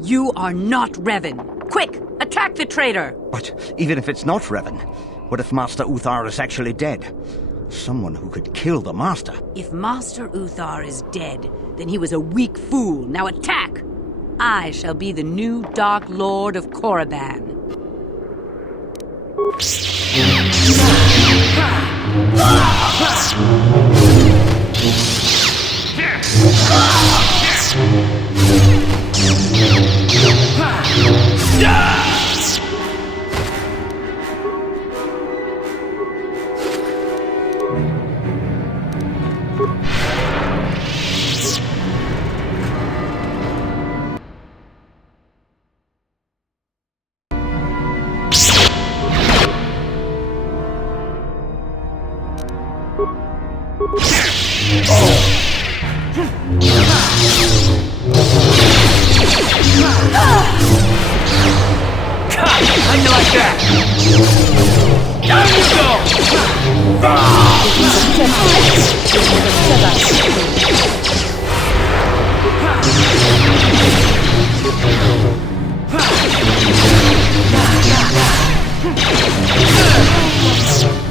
You are not Revan. Quick! Attack the traitor! But even if it's not Revan, what if Master Uthar is actually dead? Someone who could kill the Master. If Master Uthar is dead, then he was a weak fool. Now attack! I shall be the new Dark Lord of Korriban. How'd you like that? Down you go!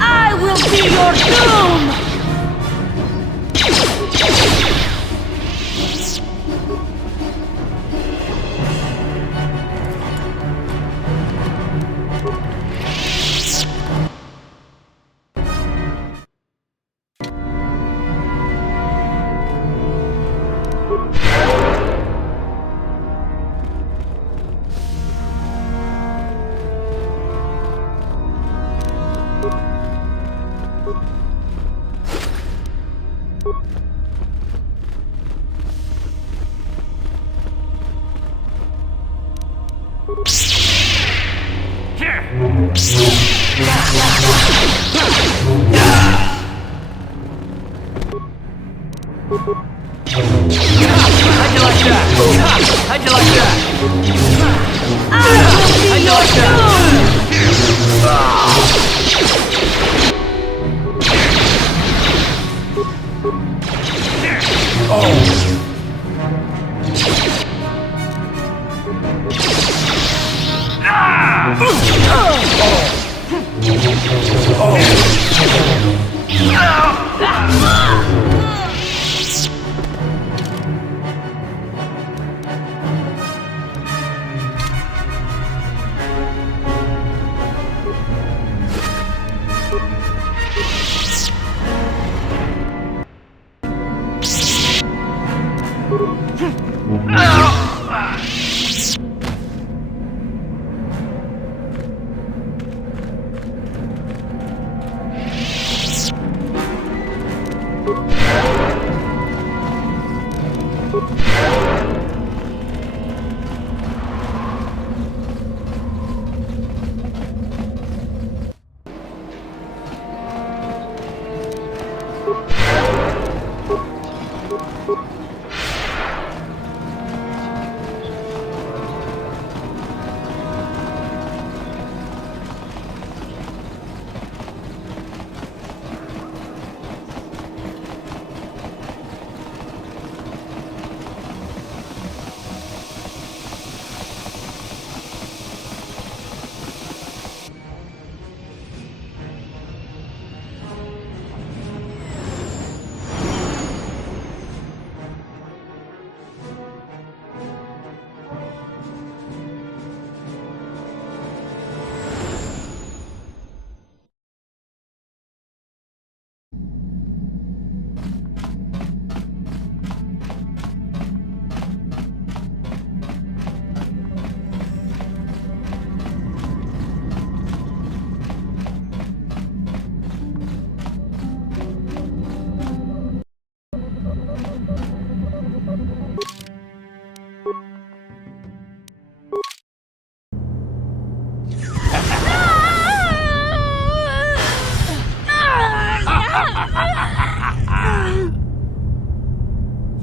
I will be your doom! How'd you like that? How'd you like that? How'd you like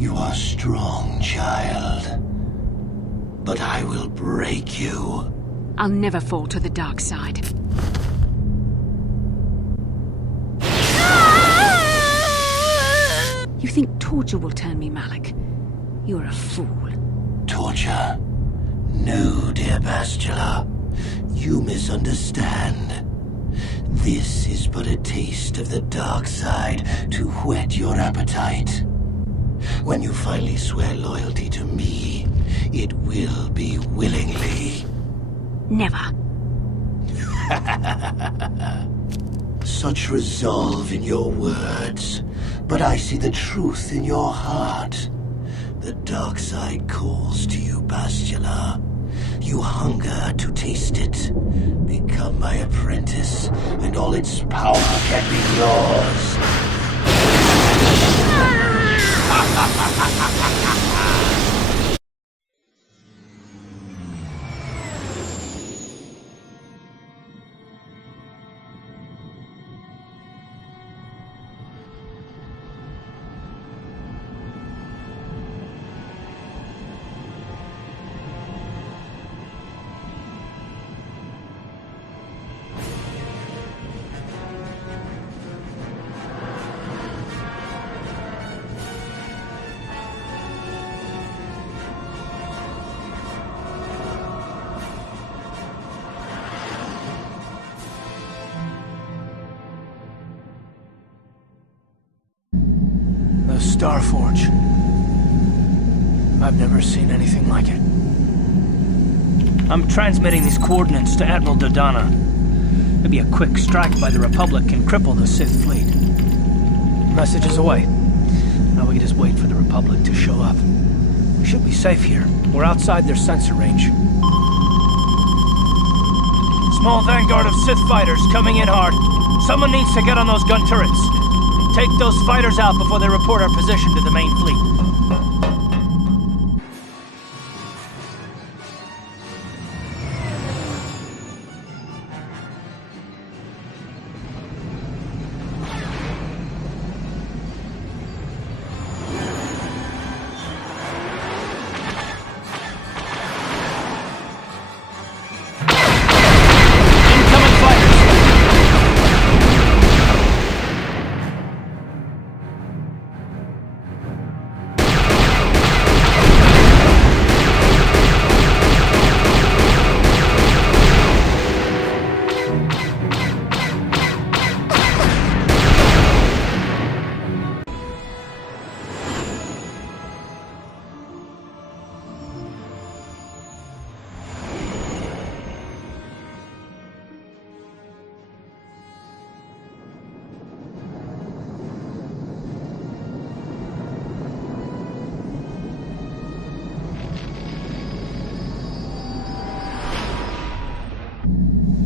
You are strong, child. But I will break you. I'll never fall to the dark side. You think torture will turn me, Malak? You're a fool. Torture? No, dear Bastila. You misunderstand. This is but a taste of the dark side to whet your appetite. When you finally swear loyalty to me, it will be willingly. Never. Such resolve in your words, but I see the truth in your heart. The dark side calls to you, Bastila. You hunger to taste it. Become my apprentice, and all its power can be yours. The Starforge. I've never seen anything like it. I'm transmitting these coordinates to Admiral Dodonna. Maybe a quick strike by the Republic can cripple the Sith fleet. Message is away. Now we can just wait for the Republic to show up. We should be safe here. We're outside their sensor range. Small vanguard of Sith fighters coming in hard. Someone needs to get on those gun turrets. Take those fighters out before they report our position to the main fleet.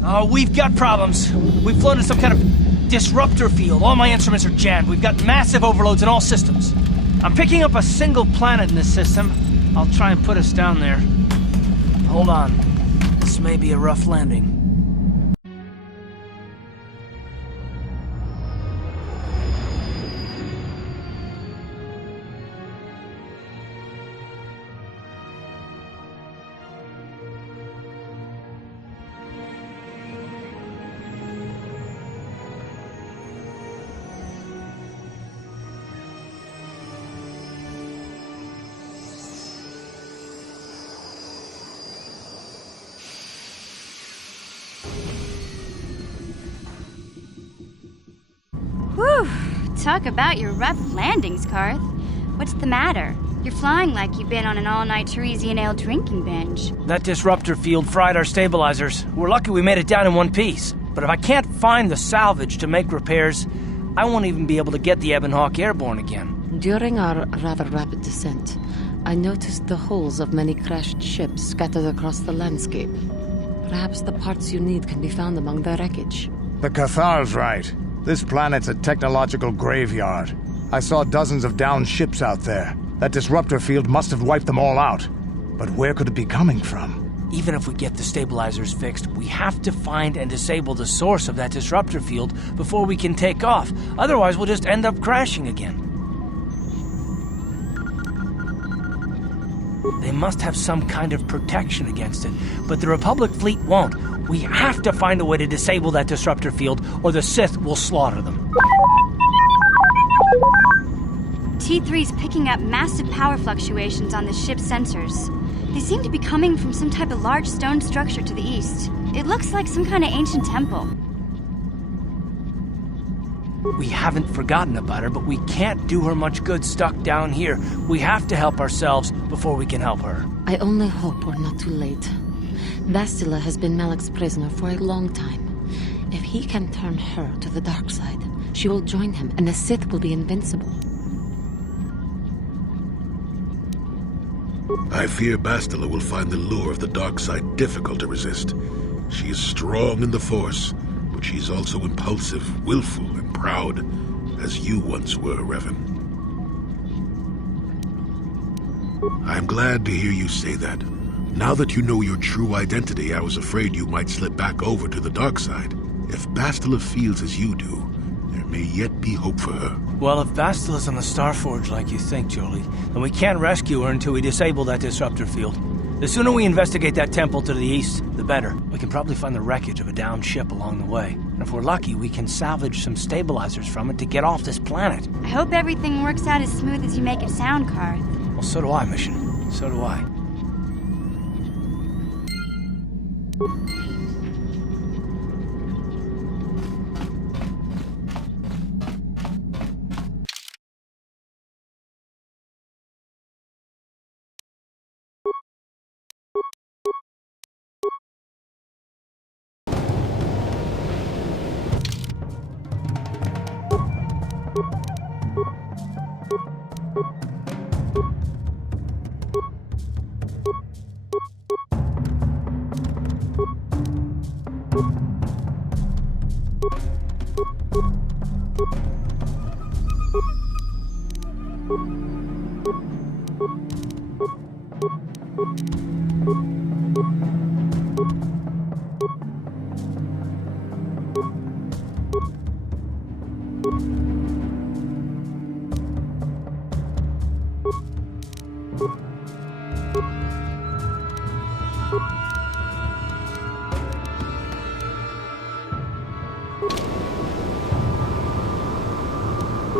Oh, we've got problems. We've flown in some kind of disruptor field. All my instruments are jammed. We've got massive overloads in all systems. I'm picking up a single planet in this system. I'll try and put us down there. Hold on. This may be a rough landing. Whew! Talk about your rough landings, Karth. What's the matter? You're flying like you've been on an all-night Teresian ale drinking binge. That disruptor field fried our stabilizers. We're lucky we made it down in one piece. But if I can't find the salvage to make repairs, I won't even be able to get the Ebon Hawk airborne again. During our rather rapid descent, I noticed the hulls of many crashed ships scattered across the landscape. Perhaps the parts you need can be found among the wreckage. The KOTOR's right. This planet's a technological graveyard. I saw dozens of downed ships out there. That disruptor field must have wiped them all out. But where could it be coming from? Even if we get the stabilizers fixed, we have to find and disable the source of that disruptor field before we can take off. Otherwise, we'll just end up crashing again. They must have some kind of protection against it, but the Republic fleet won't. We have to find a way to disable that disruptor field, or the Sith will slaughter them. T3's picking up massive power fluctuations on the ship's sensors. They seem to be coming from some type of large stone structure to the east. It looks like some kind of ancient temple. We haven't forgotten about her, but we can't do her much good stuck down here. We have to help ourselves before we can help her. I only hope we're not too late. Bastila has been Malak's prisoner for a long time. If he can turn her to the dark side, she will join him, and the Sith will be invincible. I fear Bastila will find the lure of the dark side difficult to resist. She is strong in the Force, but she's also impulsive, willful, and proud, as you once were, Revan. I'm glad to hear you say that. Now that you know your true identity, I was afraid you might slip back over to the dark side. If Bastila feels as you do, there may yet be hope for her. Well, if Bastila's on the Starforge like you think, Jolee, then we can't rescue her until we disable that disruptor field. The sooner we investigate that temple to the east, the better. We can probably find the wreckage of a downed ship along the way. And if we're lucky, we can salvage some stabilizers from it to get off this planet. I hope everything works out as smooth as you make it sound, Karth. Well, so do I, Mission. So do I.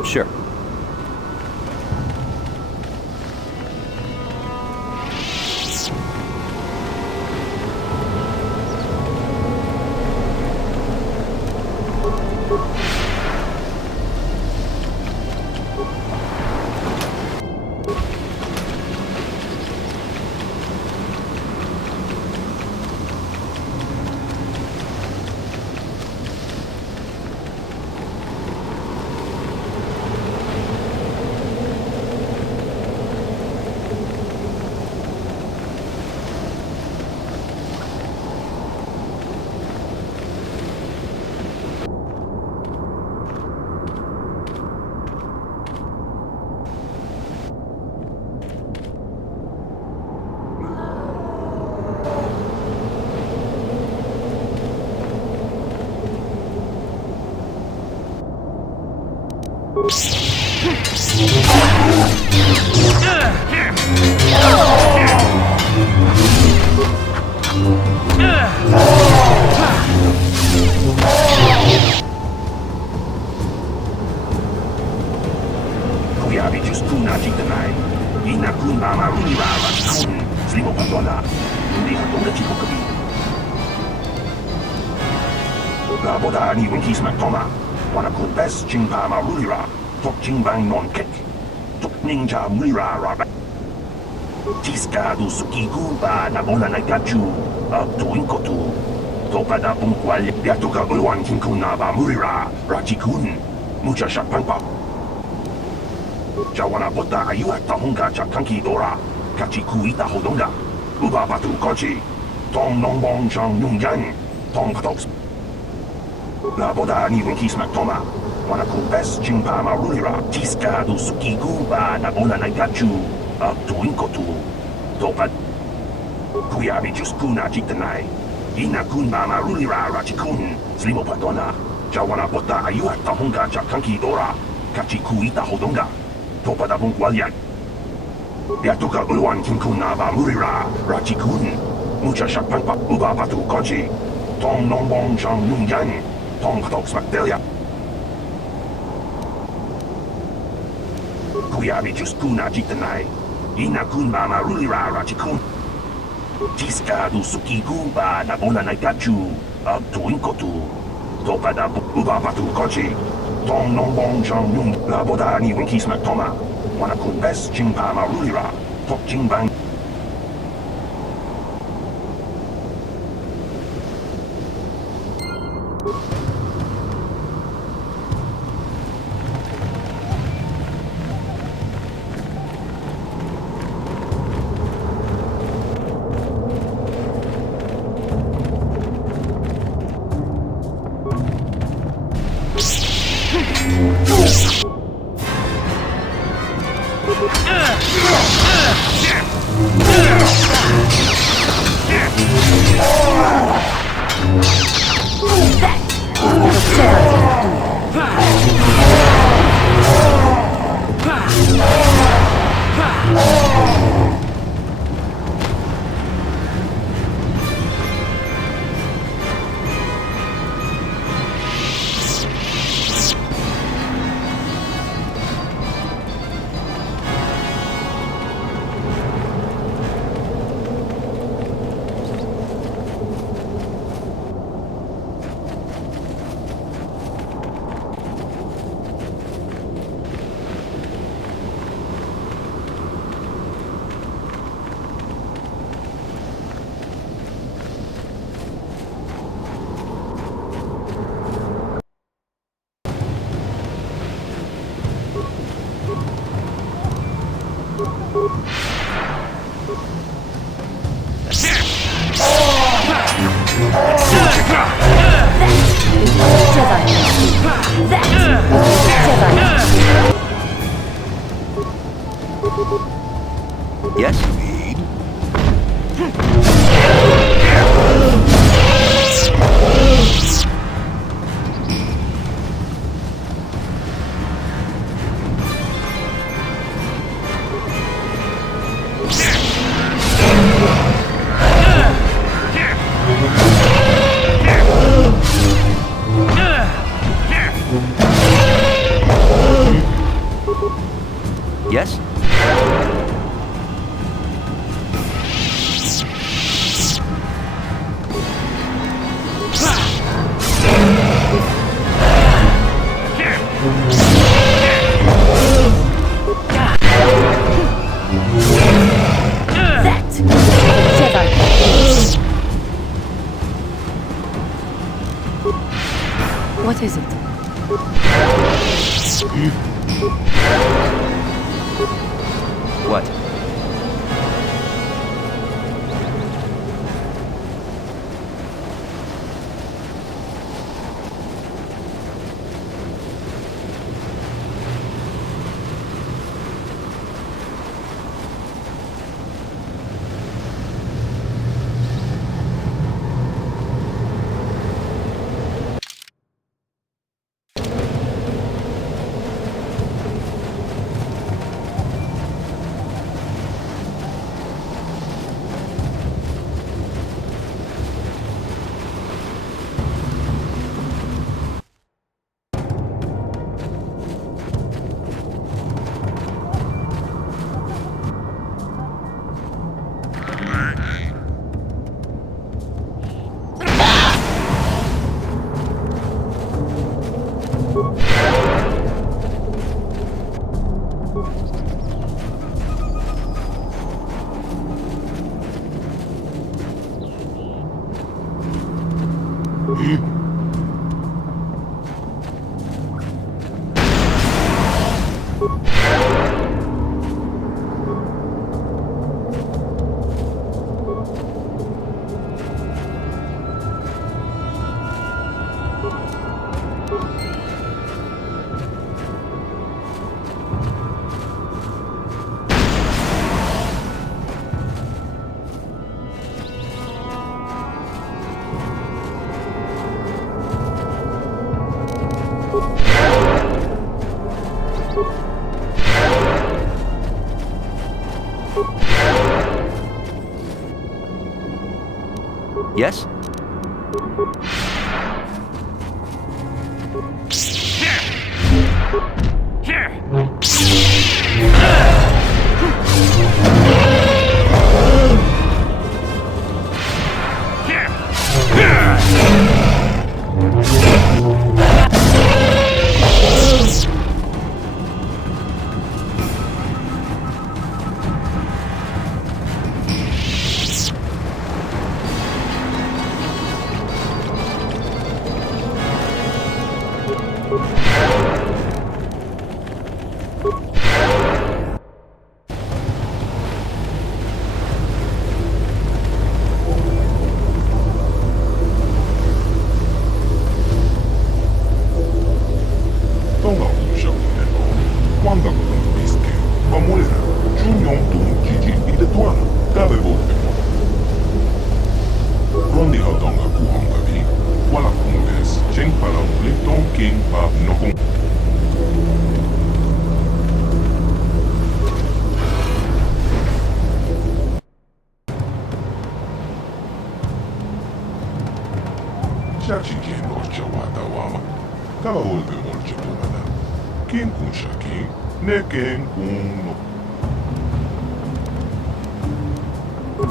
Sure. Jawana bota ayuha tahunga chakanki dora, kachikui tahodonga, uba batu kochi, tong nong bong chang nung yang, tong patox. La boda ni winkis matoma, wana kubes chingpa marulira, tiska du suki guba na bona nagachu, up to inkotu, topat. Kuyabi juskuna jitanai, ina kunba marulira rachikun, slimo patona, jawana bota ayuha tahunga chakanki dora, kachikui tahodonga. Topa da bung walian. Yatuka Uluan Kinkuna Ba Murira, Rachikun, Mucha Shakpanpa Uba Batu Kochi, Tong Nongbong Shang Nung Yan, Tong Tox Macdelia. Kuyabi Juskuna Jitanai, Inakun Mama Rulira Rachikun. Tiska du Suki Guba Nabona Naikachu, Abtuinkotu, Topada Uba Batu Kochi, Tong Nongbong Shang Nung Laboda Ni Winkis Mactoma. Wanakun best Chingpa Marulira, Tok Chingbang. Yes? Yes? What is it? What? Yes?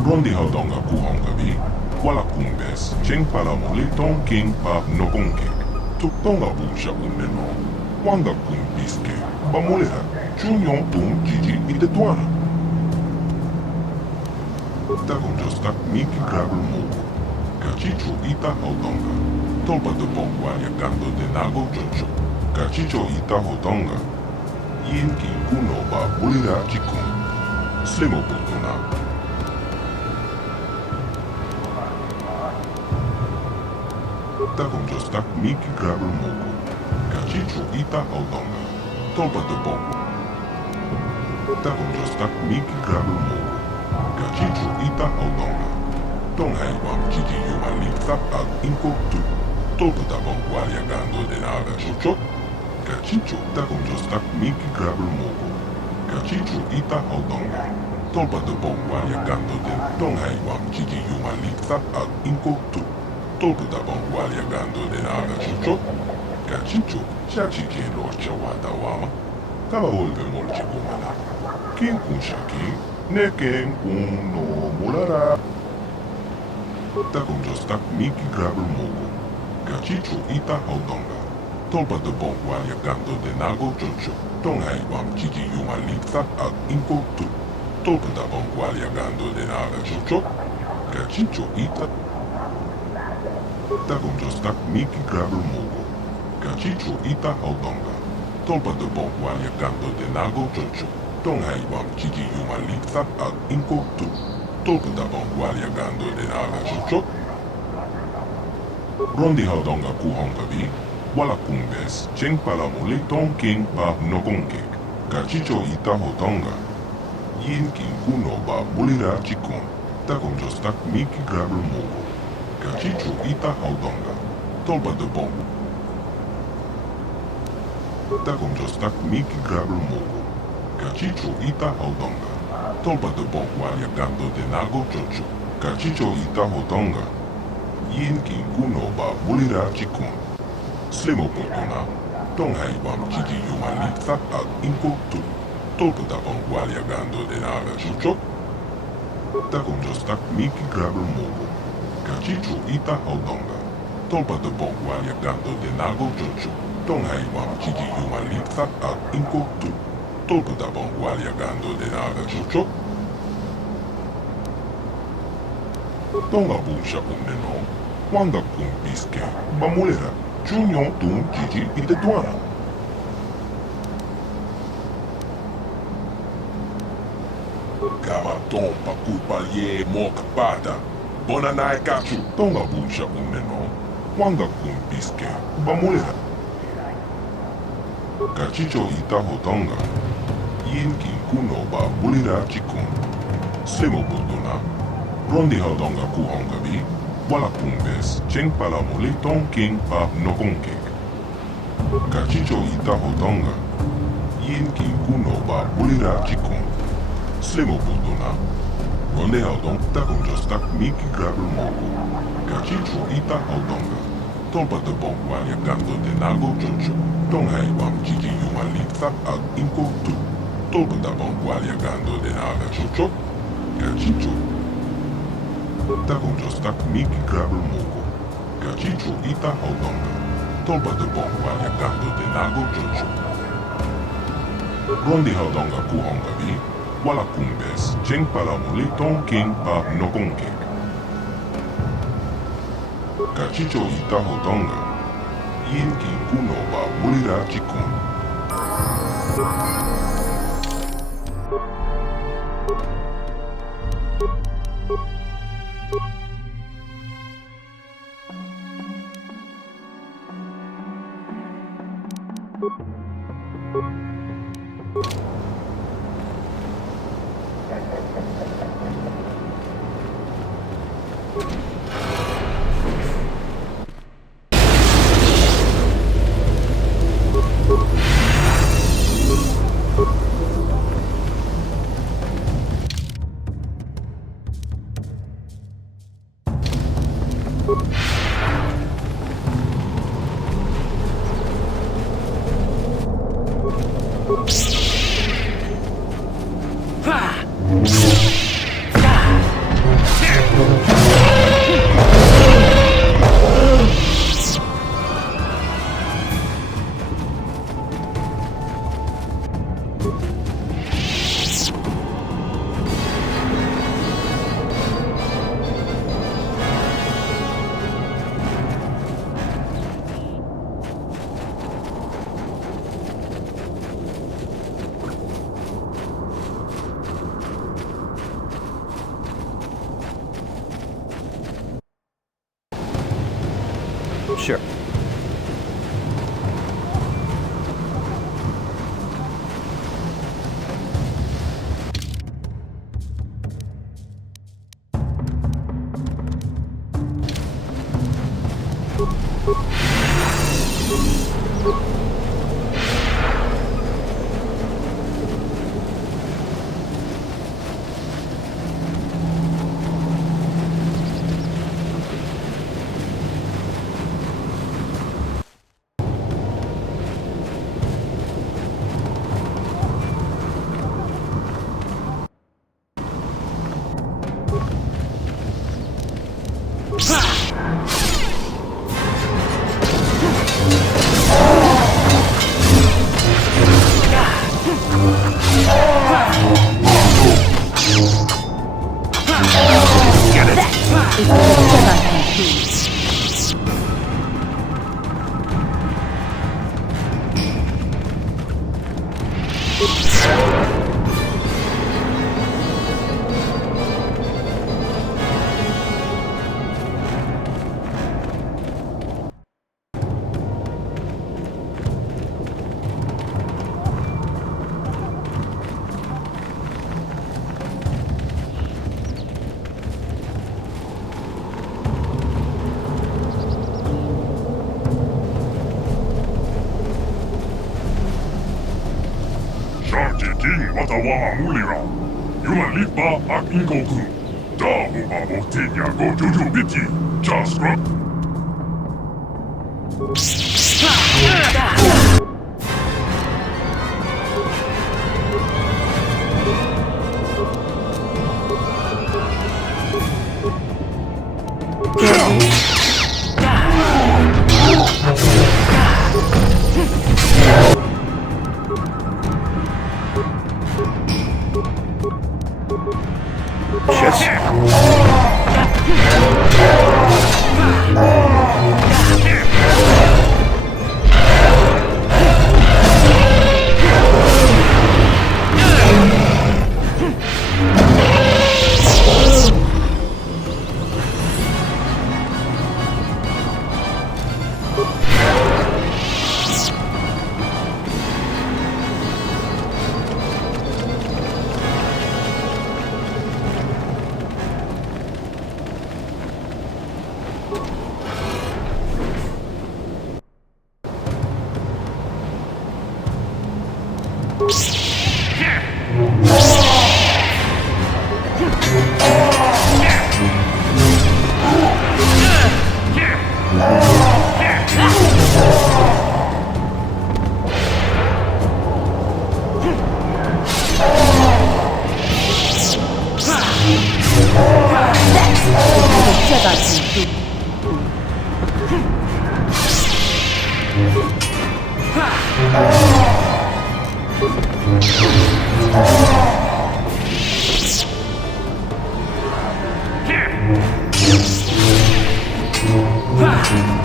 Rondi haudonga kuhongabi, wala kumbes, cheng palamuli ton king pap nokonkek. Tuktonga busha uneno, wanga kumbiske, bamulera, chunyon tum jiji itetuana. Takon jostak miki grabel mogo, kachicho ita haudonga, tolpa de bongwalia gando de nago jojo, kachicho ita haudonga, yin ki kuno ba bulira chikun, slimo putuna. Takon jostak miki grabel mogo, kachicho ita haudonga, tolpa de bongo. Takon jostak miki grabel mogo, kachicho ita haudonga, tong hai wam jiji yuman lipsap al inko tu, tolpa da bongwalia gando de naga jojo, kachicho takon jostak miki grabel mogo, kachicho ita haudonga, tolpa de bongwalia gando de tong hai wam jiji yuman lipsap al inko tu. Tolpa da bongwalia gando de naga chucho, kachicho, shachi ken rocha wada wama, kama volve molche kumana. Ken kun shaki, ne ken kun no mulara. Takon jostak miki grabel mogo, kachicho ita haudonga, tolpa da bongwalia gando de nago chucho, tong hai wam chichi yuma lipsa al inko tu. Tolpa da bongwalia gando de naga chucho, kachicho ita. Takon jostak miki grabel mogo, kachicho ita haudonga, tolpa de bongwalia gando de nago jojo, tong hai wam chichi yuma lipsa al inko tu, tolpa da bongwalia gando de naga jojo. Rondi haudonga kuhonga vi, wala kumbes, cheng palamuli tong king pa nokonkek, kachicho ita haudonga, yin kin kuno ba bulira chikon, takon jostak miki grabel mogo. Kachicho ita haudonga, tolpa de bongo. Takon jostak miki grabel mogo, kachicho ita haudonga, tolpa de bongwalia gando de nago jojo, kachicho ita haudonga, yin kin kuno ba bulira chikun. Slimo putuna, tong hai wam chichi yuma lipsa al inko tu, tolpa da bongwalia gando de naga jojo. Takon jostak miki grabel mogo, kachicho ita haudonga, tolpa de bongwalia gando de nago jojo, tong hai wam chichi yuma lipsa al inko tu, tolpa da bongwalia gando de naga jojo. Tonga busha uneno, wanga kumbiske, bamulera, chunyon tum jiji itetuana. Kama tompa kupalye mokpada, bonanai kachu. Tonga busha uneno, wanga kumbiske, bamulera. Kachicho ita hotonga, yin kin kuno ba bulira chikun. Slimo putuna, rondi haudonga kuhonga vi, wala kumbes, cheng palamuli tong king pa nokonkek. Kachicho ita hotonga, yin kin kuno ba bulira chikun. Slimo putuna, Ronde Haldong, Takon Jostak, Miki Grabber Moko. Gachichu Ita Haldonga. Tolpa de Bokwa Yakando de Nago Jojo. Donghai Wam Gigi Yumalita Ag Inko Tu. Tolpa de Bokwa Yakando de Naga Jojo. Gachichu. Takon Jostak, Miki Grabber Moko. Gachichu Ita Haldonga. Tolpa de Bokwa Yakando de Nago Jojo. Rondi Haldonga Kuhonga Vi. Wala kumbes, Cheng Palamuli Tong King Pa Nokongek. Gachicho Ita Hodonga. Yin King Kuno Ba Mulira Chikun. Sure. Watawa Mulira. Yuman Lipa Ak Ingoku. Dahu Babotinya Go Juju Biti. Just run.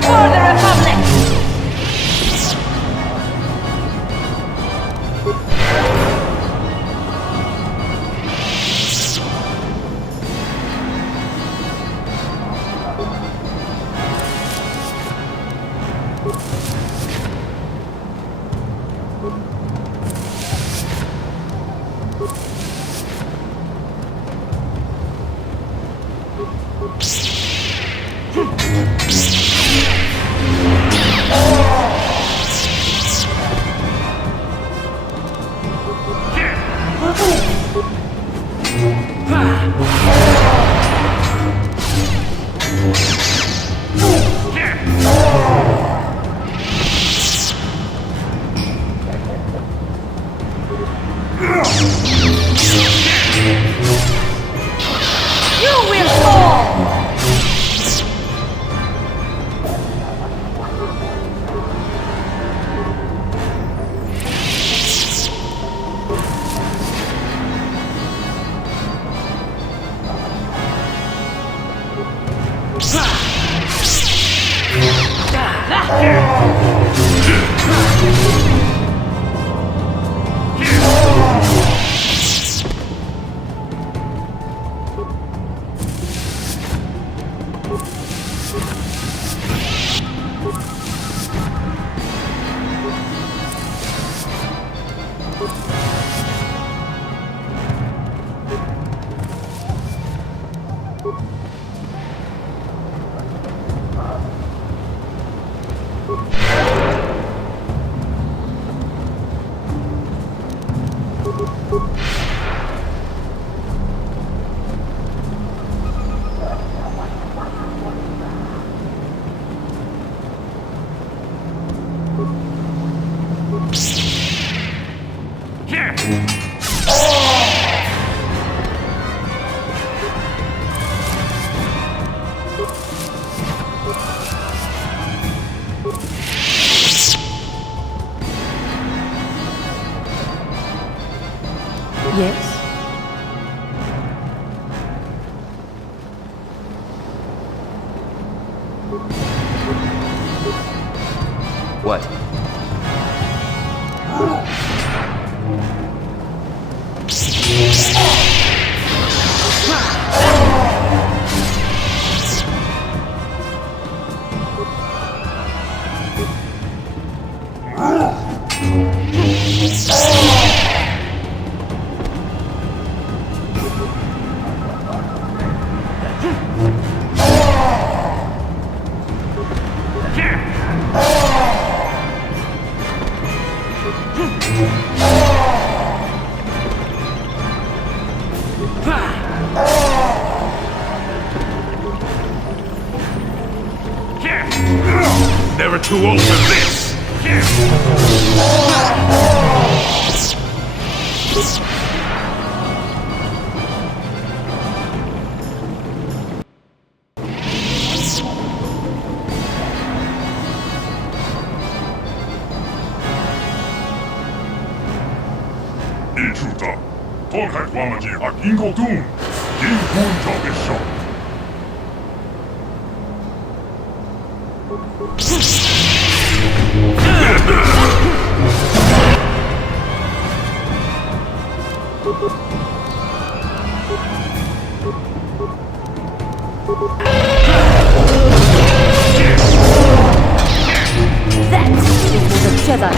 For the Republic! Yes? What? Never too old for this! Intruder, Tolkat Wamaji Akingo Doom, King Hoon Jobisho. That is the Jedi.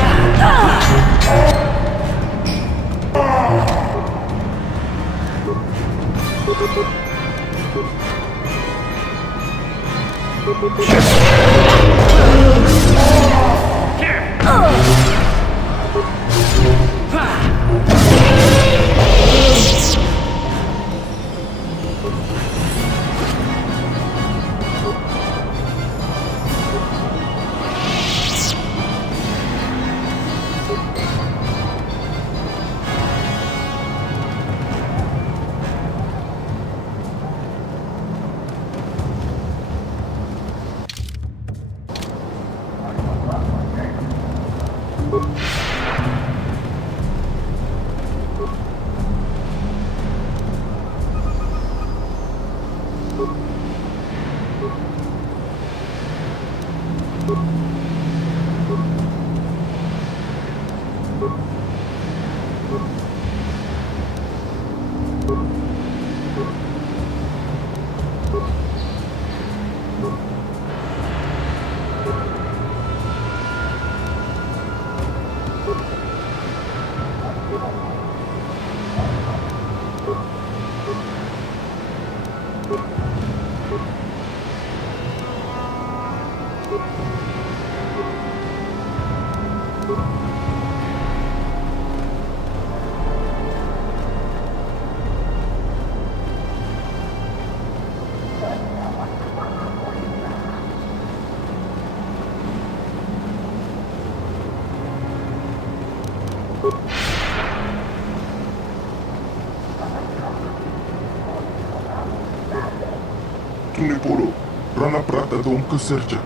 Tuniporo, rana prata dom kuserja.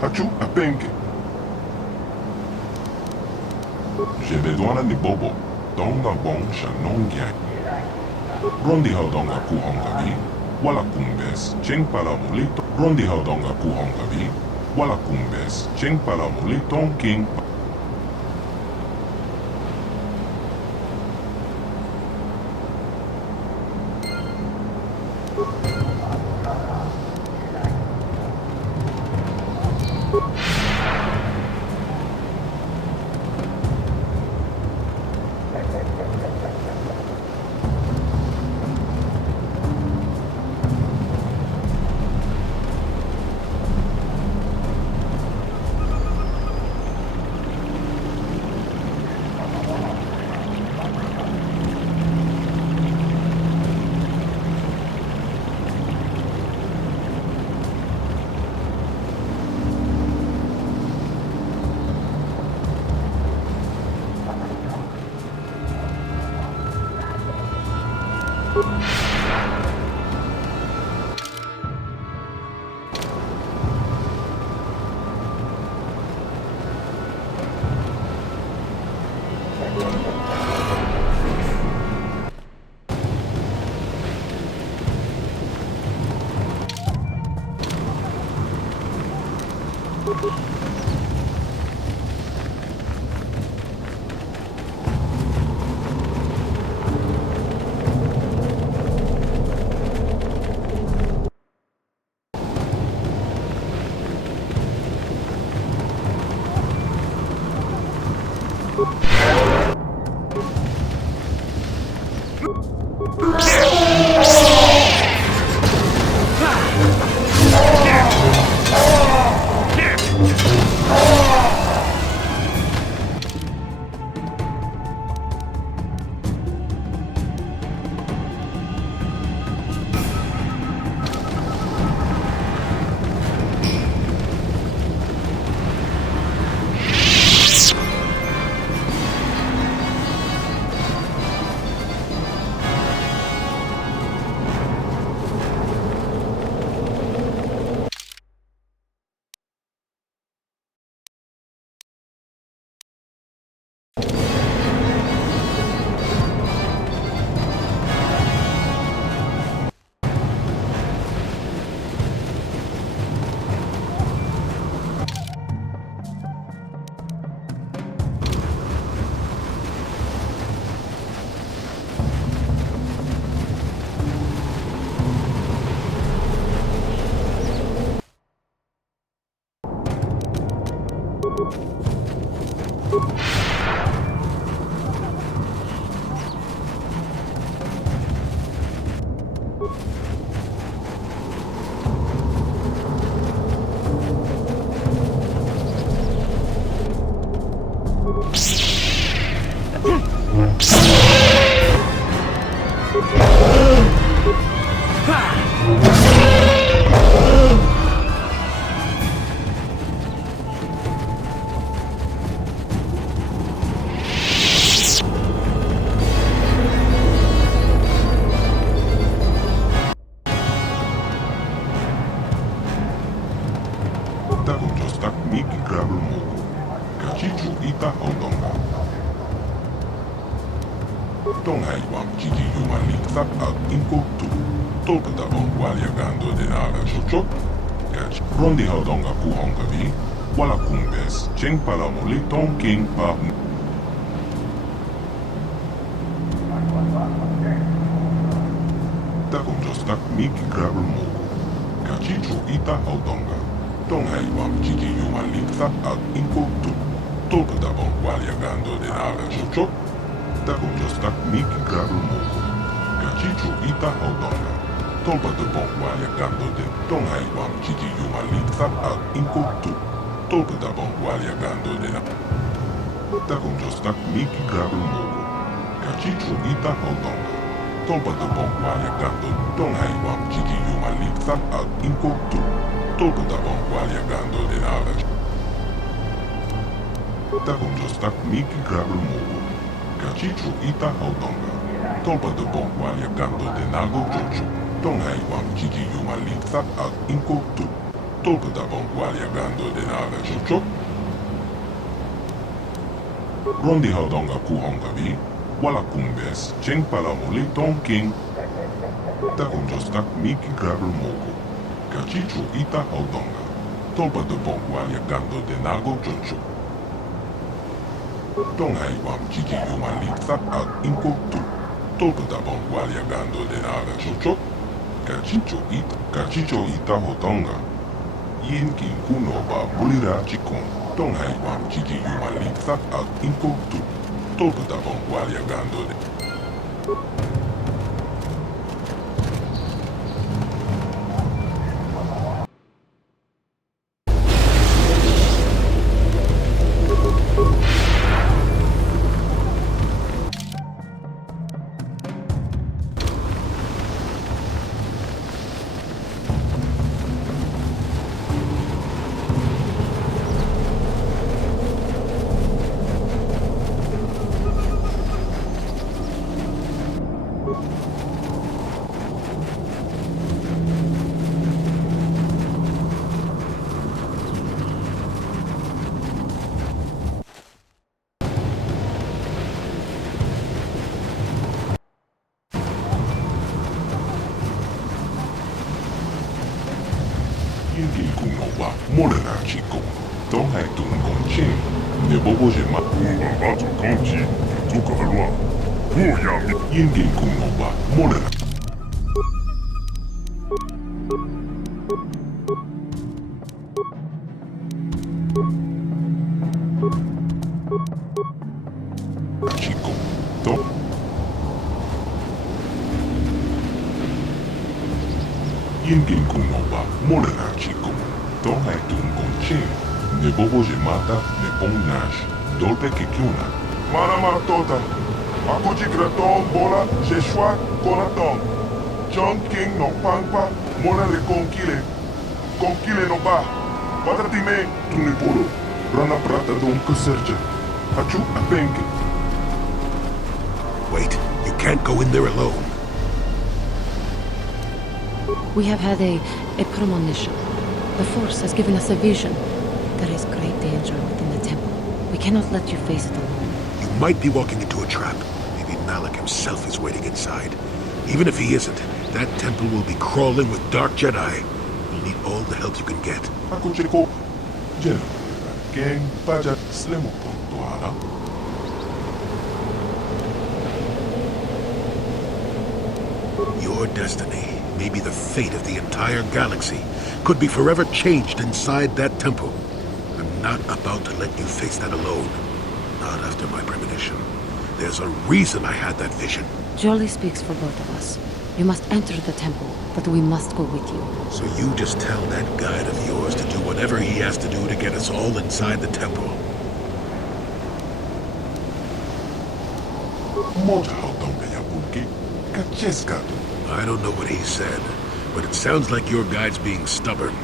Hachu apenke. Jebedoana ni bobo, donga bong shanongyang. Rondi haudonga kuhongavi, wala kumbes, cheng palamulito. Rondi haudonga kuhongavi, wala kumbes, cheng palamulito king. Rondi haudonga kuhongavi, wala kumbes, cheng palamuli king pa. tak miki gravel mogo. Kachicho ita haudonga. Tong haiwam chiki yuma linksa ak inko tu. Tolka dabon waliagando de naga chocho. Takum just tak miki gravel mogo. Kachicho ita haudonga. Tolpa de bon waliagando de tong haiwam chiki yuma linksa ak inko tu. Tolka dabon waliagando de naga. Takum just tak miki gravel mogo. Kachicho ita haudonga. Tolpa de bon waliagando tong haiwam chiki yuma linksa ak inko tu. Tolpa da bon waliagando de naga. Takum just tak miki gravel mogo. Kachicho ita haudonga. Tolpa de bon waliagando de nago jojo. Tong haiwam chiki yuma linksa ak inko tu. Tolpa da bon waliagando de naga jojo. Rondi haudonga kuhonga vi. Wala kumbes. Cheng palamuli tong king. Takum just tak miki gravel mogo. Kachicho ita haudonga. Tolpa de bon waliagando de nago jojo. Tong haiwam chiki yuma linksa ak inko tu. Tolpa da bon waliagando de naga jojo. Kachicho ita haudonga. Yin kin kuno ba bulira chikon. Tong haiwam chiki yuma linksa ak inko tu. Tolpa da bon waliagando de. Morena chico, tong hai tung gong ching, ne bobo je ma. Bato gongji, tuka halwa. Yami. Yingi kunoba, morena. Chico, tong. Yingi kunoba, morena chico. Tong hai tung gong ching, ne bobo je mata, ne pong nash, dolpe kikiuna. Manama tota, akuji graton bola, je shwa konaton. John King no pangpa, mona le konkile no ba. Patrati me, tunipolo, rana prata don kuserja. Hachu apenke. Wait, you can't go in there alone. We have had a premonition. The Force has given us a vision. There is great danger within the temple. We cannot let you face it alone. You might be walking into a trap. Maybe Malak himself is waiting inside. Even if he isn't, that temple will be crawling with dark Jedi. You'll need all the help you can get. Your destiny, maybe the fate of the entire galaxy, could be forever changed inside that temple. I'm not about to let you face that alone. Not after my premonition. There's a reason I had that vision. Jolee speaks for both of us. You must enter the temple, but we must go with you. So you just tell that guide of yours to do whatever he has to do to get us all inside the temple. I don't know what he said, but it sounds like your guide's being stubborn.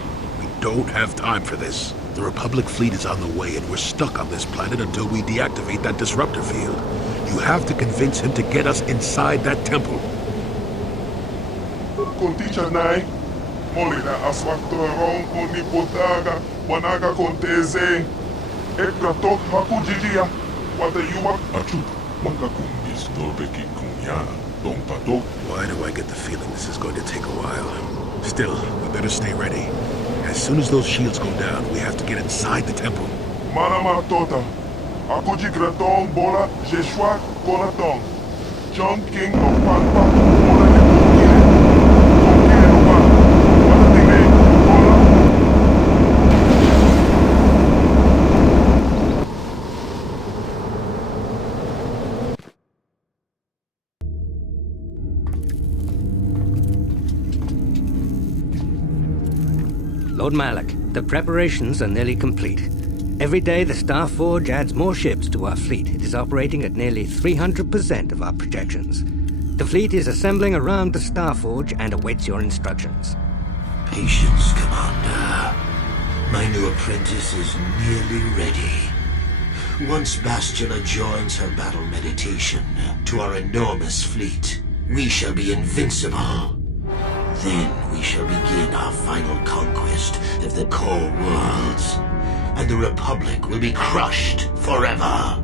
We don't have time for this. The Republic fleet is on the way and we're stuck on this planet until we deactivate that disruptor field. You have to convince him to get us inside that temple. Conticha nai, molina aswaktoron unipotaga, wanaga conteze, ekratok hakujijia, watayuwa achu, makakumbis dolbeki kunyana, dompato. Why do I get the feeling this is going to take a while? Still, we better stay ready. As soon as those shields go down, we have to get inside the temple. Manama tota, akuji graton bola, jeshwa konaton. John King no pampa, bola de Lord Malak, the preparations are nearly complete. Every day the Star Forge adds more ships to our fleet. It is operating at nearly 300% of our projections. The fleet is assembling around the Star Forge and awaits your instructions. Patience, Commander. My new apprentice is nearly ready. Once Bastila joins her battle meditation to our enormous fleet, we shall be invincible. Then we shall begin our final conquest of the core worlds, and the Republic will be crushed forever.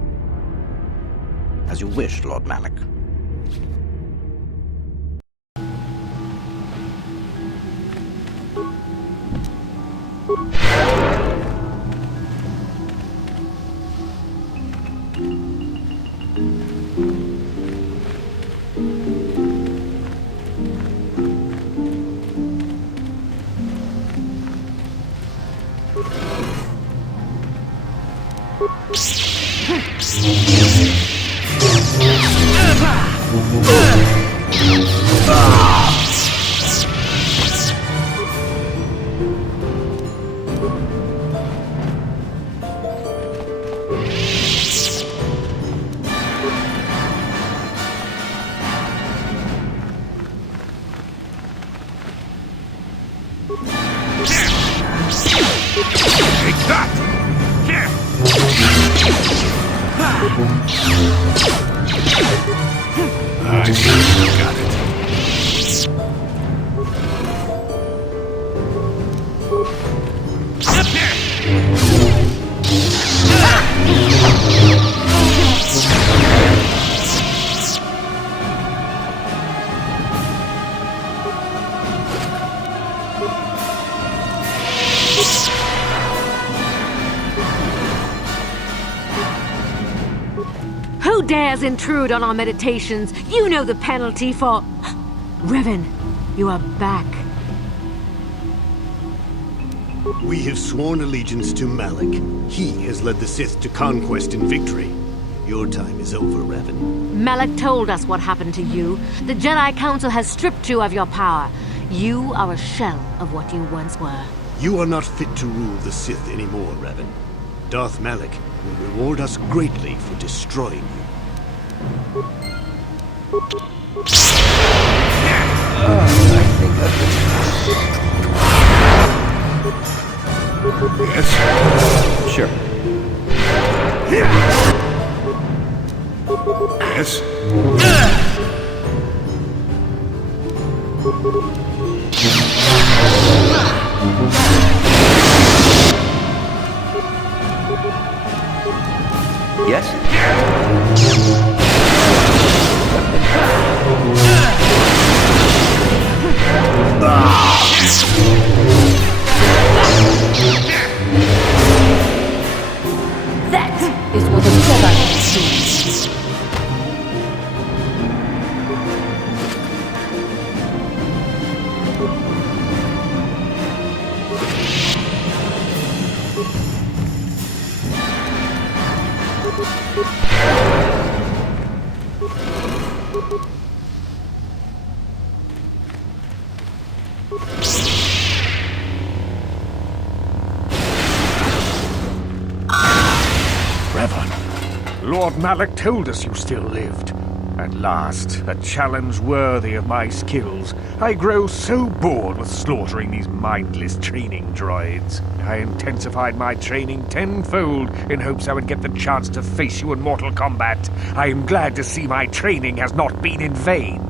As you wish, Lord Malak. Who dares intrude on our meditations? You know the penalty for... Revan, you are back. We have sworn allegiance to Malak. He has led the Sith to conquest and victory. Your time is over, Revan. Malak told us what happened to you. The Jedi Council has stripped you of your power. You are a shell of what you once were. You are not fit to rule the Sith anymore, Revan. Darth Malak will reward us greatly for destroying you. Yes? Sure. Yes? That is what a Jedi is. Lord Malak told us you still lived. At last, a challenge worthy of my skills. I grow so bored with slaughtering these mindless training droids. I intensified my training tenfold in hopes I would get the chance to face you in mortal combat. I am glad to see my training has not been in vain.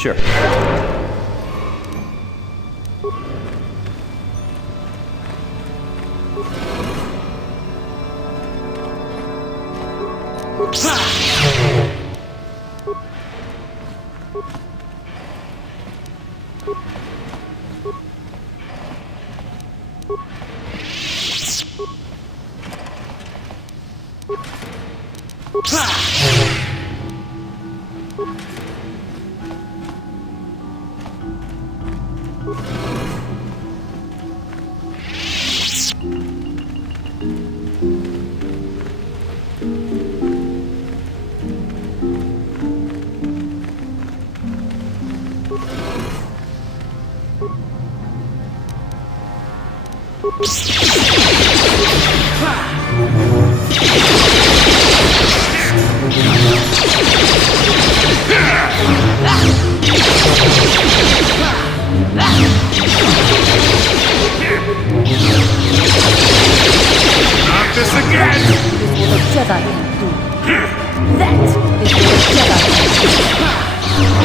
Sure. Not this again! This is what a Jedi can do. That is what a Jedi can do.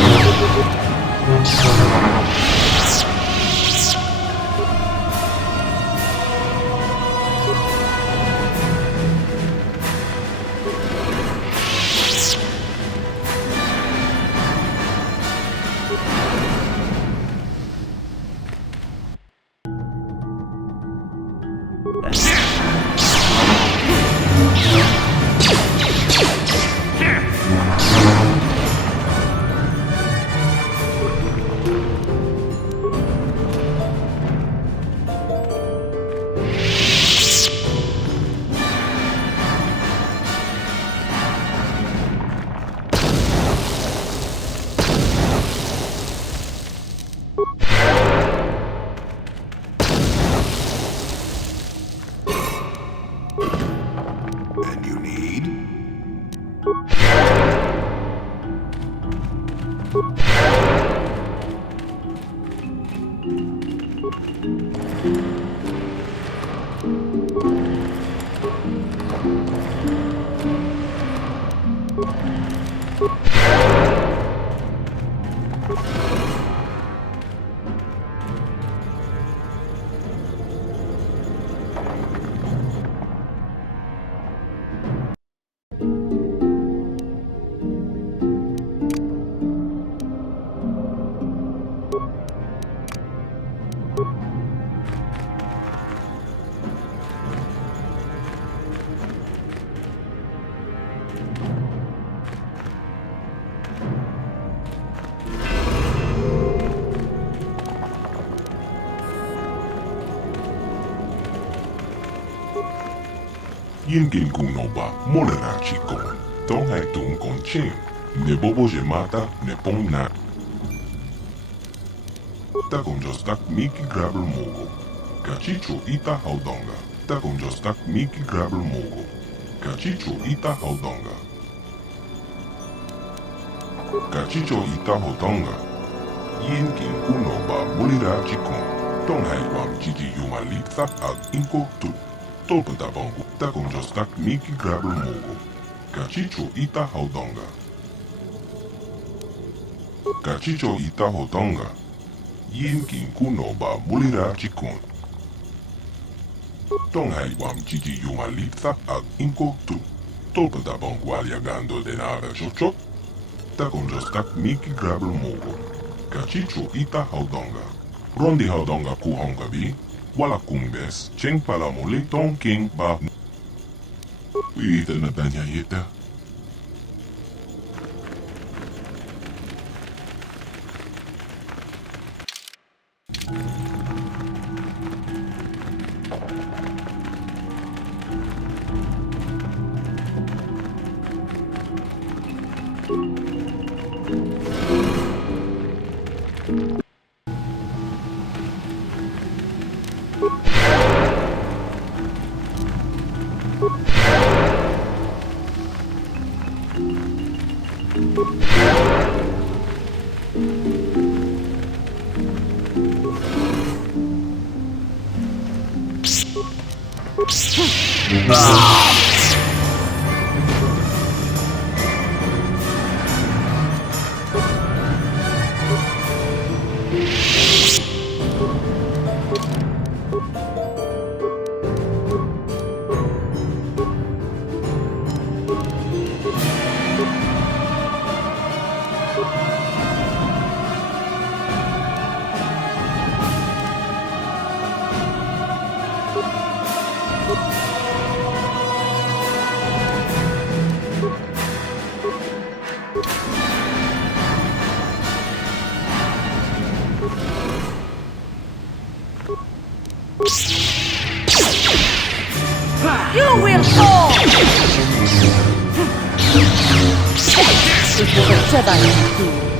Yin kin kuno ba monera chikon. Tong hai tung kon ching. Ne bobo je mata ne pong na. Takon just tak miki grabber mogo. Kachicho ita haudonga. Takon just tak miki grabber mogo. Kachicho ita haudonga. Kachicho ita haudonga. Yin kin kuno ba mulira chikon. Tong hai wam chichi yumalit tak ag inko tu. Tolpata bongo. Takon just tak miki grabber mogo. Kachicho ita haudonga. Kachicho ita haudonga. Yin kin kuno ba mulira chikon. Tong hai wam chichi yumalit tak ag inko tu. Tolpata bongo aliagando denara chocho. Takon just tak miki grabber mogo. Kachicho ita haudonga. Rondi haudonga ku honga bi. Wala kumbes. Cheng pala muli tong king ba. Ita na tanya ita. You will fall! It was a Jedi Code.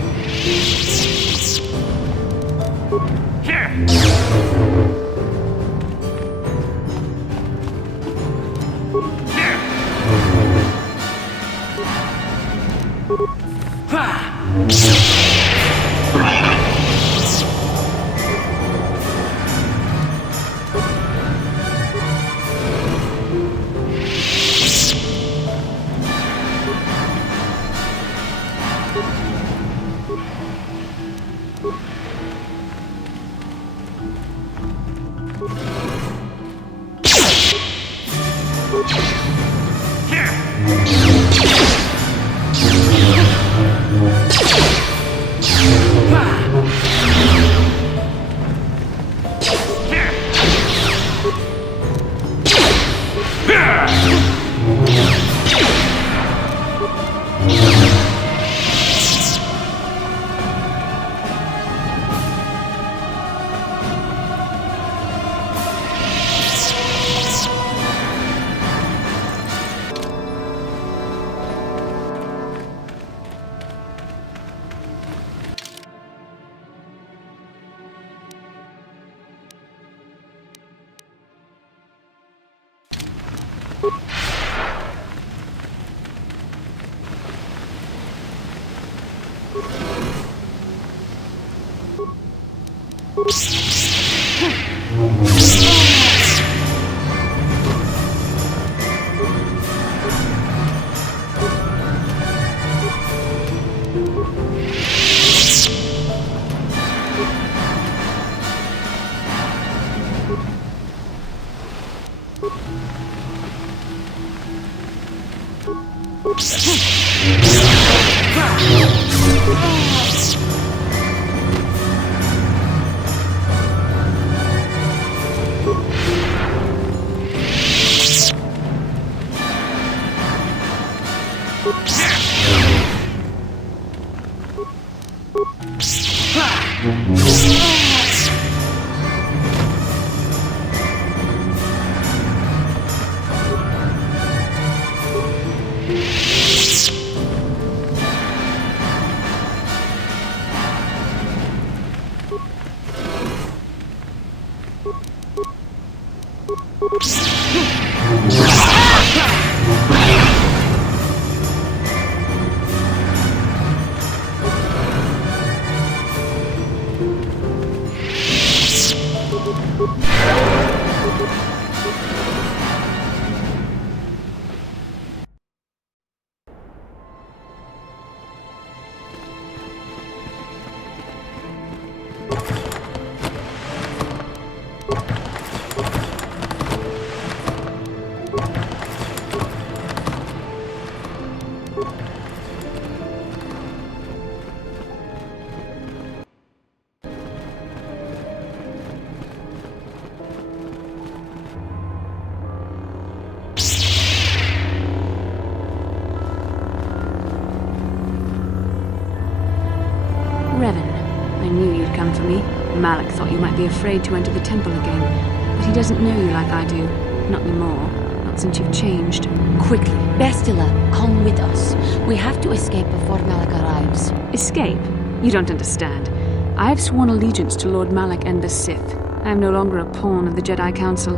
Malak thought you might be afraid to enter the temple again, but he doesn't know you like I do. Not anymore. Not since you've changed. Quickly, Bastila, come with us. We have to escape before Malak arrives. Escape? You don't understand. I have sworn allegiance to Lord Malak and the Sith. I am no longer a pawn of the Jedi Council.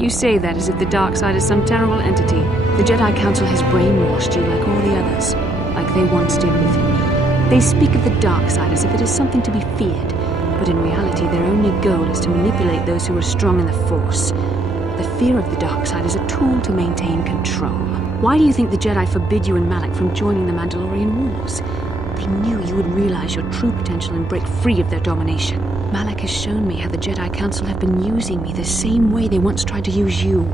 You say that as if the dark side is some terrible entity. The Jedi Council has brainwashed you like all the others, like they once did with me. They speak of the dark side as if it is something to be feared, but in reality their only goal is to manipulate those who are strong in the Force. The fear of the dark side is a tool to maintain control. Why do you think the Jedi forbid you and Malak from joining the Mandalorian Wars? They knew you would realize your true potential and break free of their domination. Malak has shown me how the Jedi Council have been using me the same way they once tried to use you.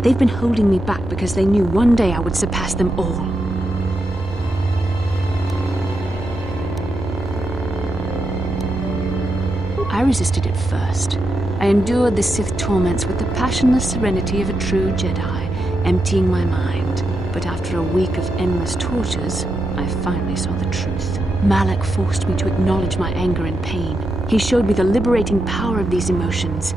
They've been holding me back because they knew one day I would surpass them all. I resisted at first. I endured the Sith torments with the passionless serenity of a true Jedi, emptying my mind. But after a week of endless tortures, I finally saw the truth. Malak forced me to acknowledge my anger and pain. He showed me the liberating power of these emotions.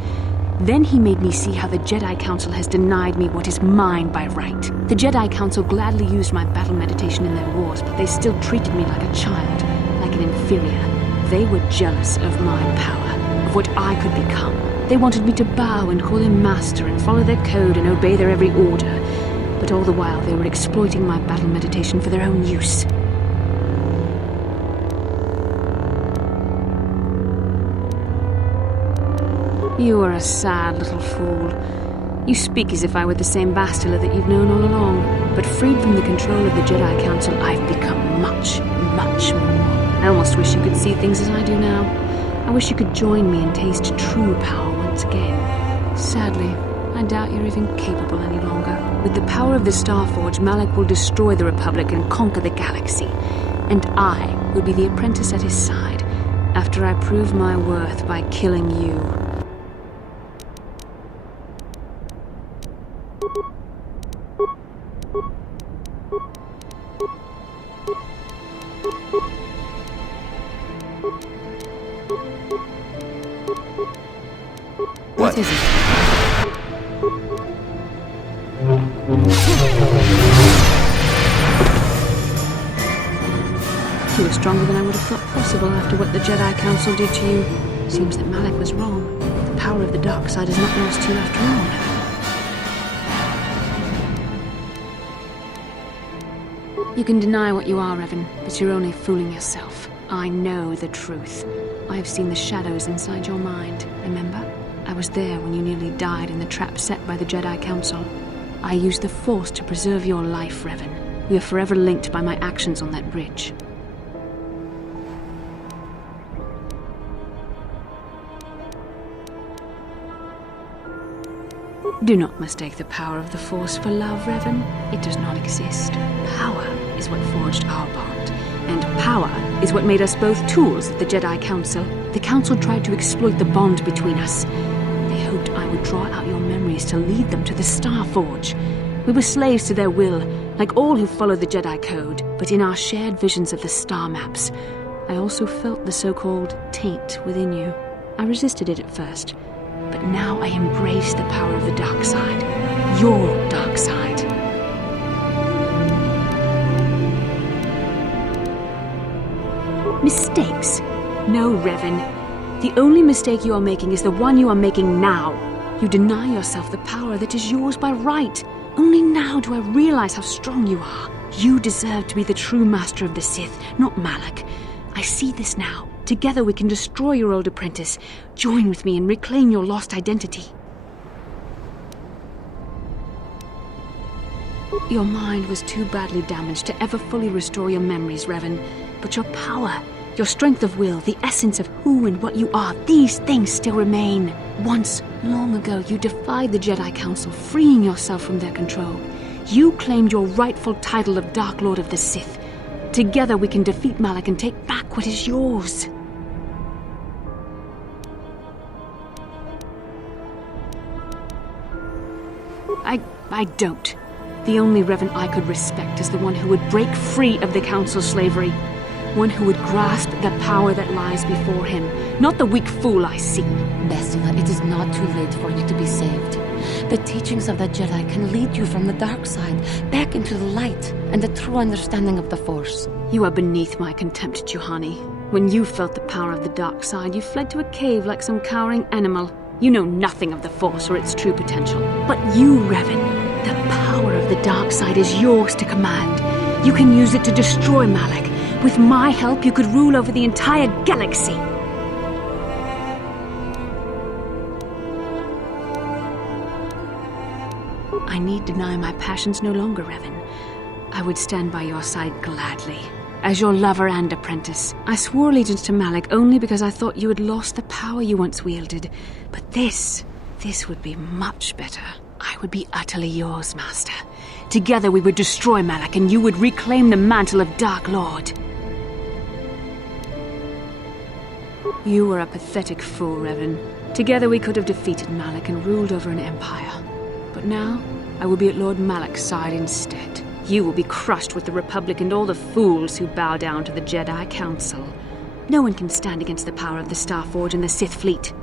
Then he made me see how the Jedi Council has denied me what is mine by right. The Jedi Council gladly used my battle meditation in their wars, but they still treated me like a child, like an inferior. They were jealous of my power, of what I could become. They wanted me to bow and call them master and follow their code and obey their every order. But all the while they were exploiting my battle meditation for their own use. You are a sad little fool. You speak as if I were the same Bastila that you've known all along. But freed from the control of the Jedi Council, I've become much, much more. I almost wish you could see things as I do now. I wish you could join me and taste true power once again. Sadly, I doubt you're even capable any longer. With the power of the Starforge, Malak will destroy the Republic and conquer the galaxy. And I will be the apprentice at his side, after I prove my worth by killing you. What is it? You were stronger than I would have thought possible after what the Jedi Council did to you. Seems that Malak was wrong. The power of the dark side is not lost to you after all. You can deny what you are, Revan, but you're only fooling yourself. I know the truth. I have seen the shadows inside your mind, remember? I was there when you nearly died in the trap set by the Jedi Council. I used the Force to preserve your life, Revan. We are forever linked by my actions on that bridge. Do not mistake the power of the Force for love, Revan. It does not exist. Power is what forged our bond. And power is what made us both tools of the Jedi Council. The Council tried to exploit the bond between us. They hoped I would draw out your memories to lead them to the Starforge. We were slaves to their will, like all who follow the Jedi Code. But in our shared visions of the star maps, I also felt the so-called taint within you. I resisted it at first, but now I embrace the power of the dark side. Your dark side. Mistakes? No, Revan. The only mistake you are making is the one you are making now. You deny yourself the power that is yours by right. Only now do I realize how strong you are. You deserve to be the true master of the Sith, not Malak. I see this now. Together we can destroy your old apprentice. Join with me and reclaim your lost identity. Your mind was too badly damaged to ever fully restore your memories, Revan. But your power, your strength of will, the essence of who and what you are, these things still remain. Once, long ago, you defied the Jedi Council, freeing yourself from their control. You claimed your rightful title of Dark Lord of the Sith. Together we can defeat Malak and take back what is yours. I don't. The only Revan I could respect is the one who would break free of the Council's slavery. One who would grasp the power that lies before him, not the weak fool I see. Bastila, it is not too late for you to be saved. The teachings of the Jedi can lead you from the dark side, back into the light, and the true understanding of the Force. You are beneath my contempt, Juhani. When you felt the power of the dark side, you fled to a cave like some cowering animal. You know nothing of the Force or its true potential. But you, Revan, the power of the dark side is yours to command. You can use it to destroy Malak. With my help, you could rule over the entire galaxy. I need deny my passions no longer, Revan. I would stand by your side gladly. As your lover and apprentice. I swore allegiance to Malak only because I thought you had lost the power you once wielded. But this would be much better. I would be utterly yours, Master. Together we would destroy Malak and you would reclaim the mantle of Dark Lord. You were a pathetic fool, Revan. Together we could have defeated Malak and ruled over an empire. But now, I will be at Lord Malak's side instead. You will be crushed with the Republic and all the fools who bow down to the Jedi Council. No one can stand against the power of the Starforge and the Sith fleet.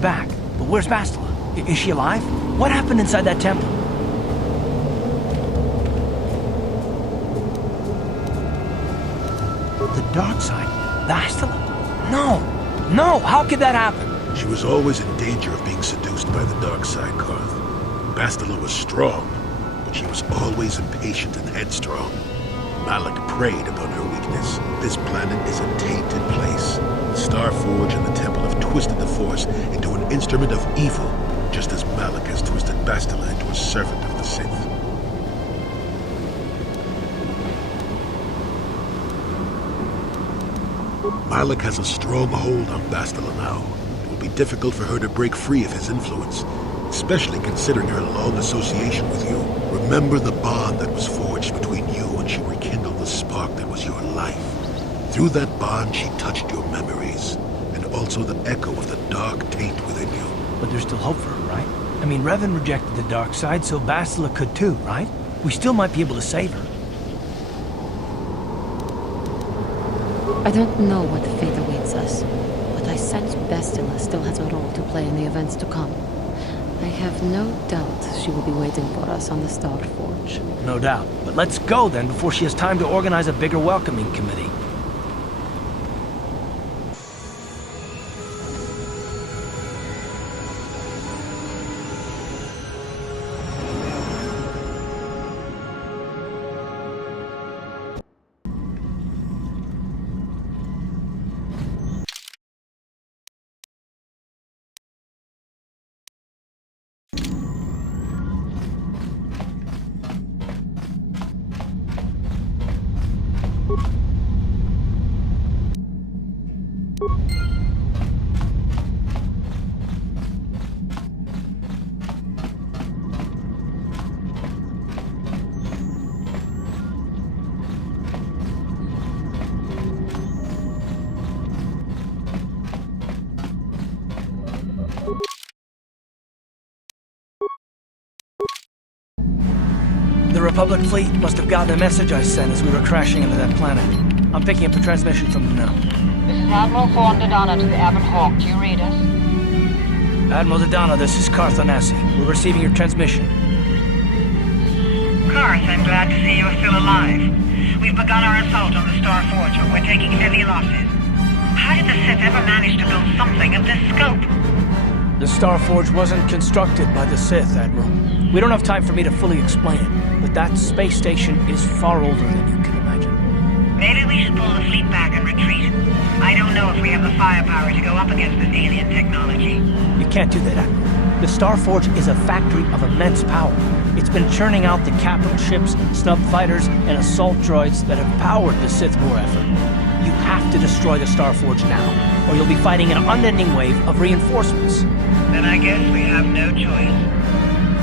Back. But where's Bastila? Is she alive? What happened inside that temple? The dark side? Bastila? No! How could that happen? She was always in danger of being seduced by the dark side, Karth. Bastila was strong, but she was always impatient and headstrong. Malak preyed upon her weakness. This planet is a tainted place. The Starforge and the Temple have twisted the Force into an instrument of evil, just as Malak has twisted Bastila into a servant of the Sith. Malak has a strong hold on Bastila now. It will be difficult for her to break free of his influence, especially considering her long association with you. Remember the bond that was forged between you when she rekindled the spark that was your life. Through that bond, she touched your memories, and also the echo of the dark taint within you. But there's still hope for her, right? I mean, Revan rejected the dark side, so Bastila could too, right? We still might be able to save her. I don't know what fate awaits us, but I sense Bastila still has a role to play in the events to come. I have no doubt she will be waiting for us on the Star Forge. No doubt. But let's go then before she has time to organize a bigger welcoming committee. The Republic fleet must have gotten a message I sent as we were crashing into that planet. I'm picking up a transmission from them now. This is Admiral Thorn Dodonna to the Abbot Hawk. Do you read us? Admiral Dodonna, this is Carth Onasi. We're receiving your transmission. Carth, I'm glad to see you are still alive. We've begun our assault on the Star Forge, but we're taking heavy losses. How did the Sith ever manage to build something of this scope? The Star Forge wasn't constructed by the Sith, Admiral. We don't have time for me to fully explain it, but that space station is far older than you can imagine. Maybe we should pull the fleet back and retreat. I don't know if we have the firepower to go up against this alien technology. You can't do that, Admiral. The Star Forge is a factory of immense power. It's been churning out the capital ships, snub fighters, and assault droids that have powered the Sith war effort. You have to destroy the Star Forge now, or you'll be fighting an unending wave of reinforcements. Then I guess we have no choice.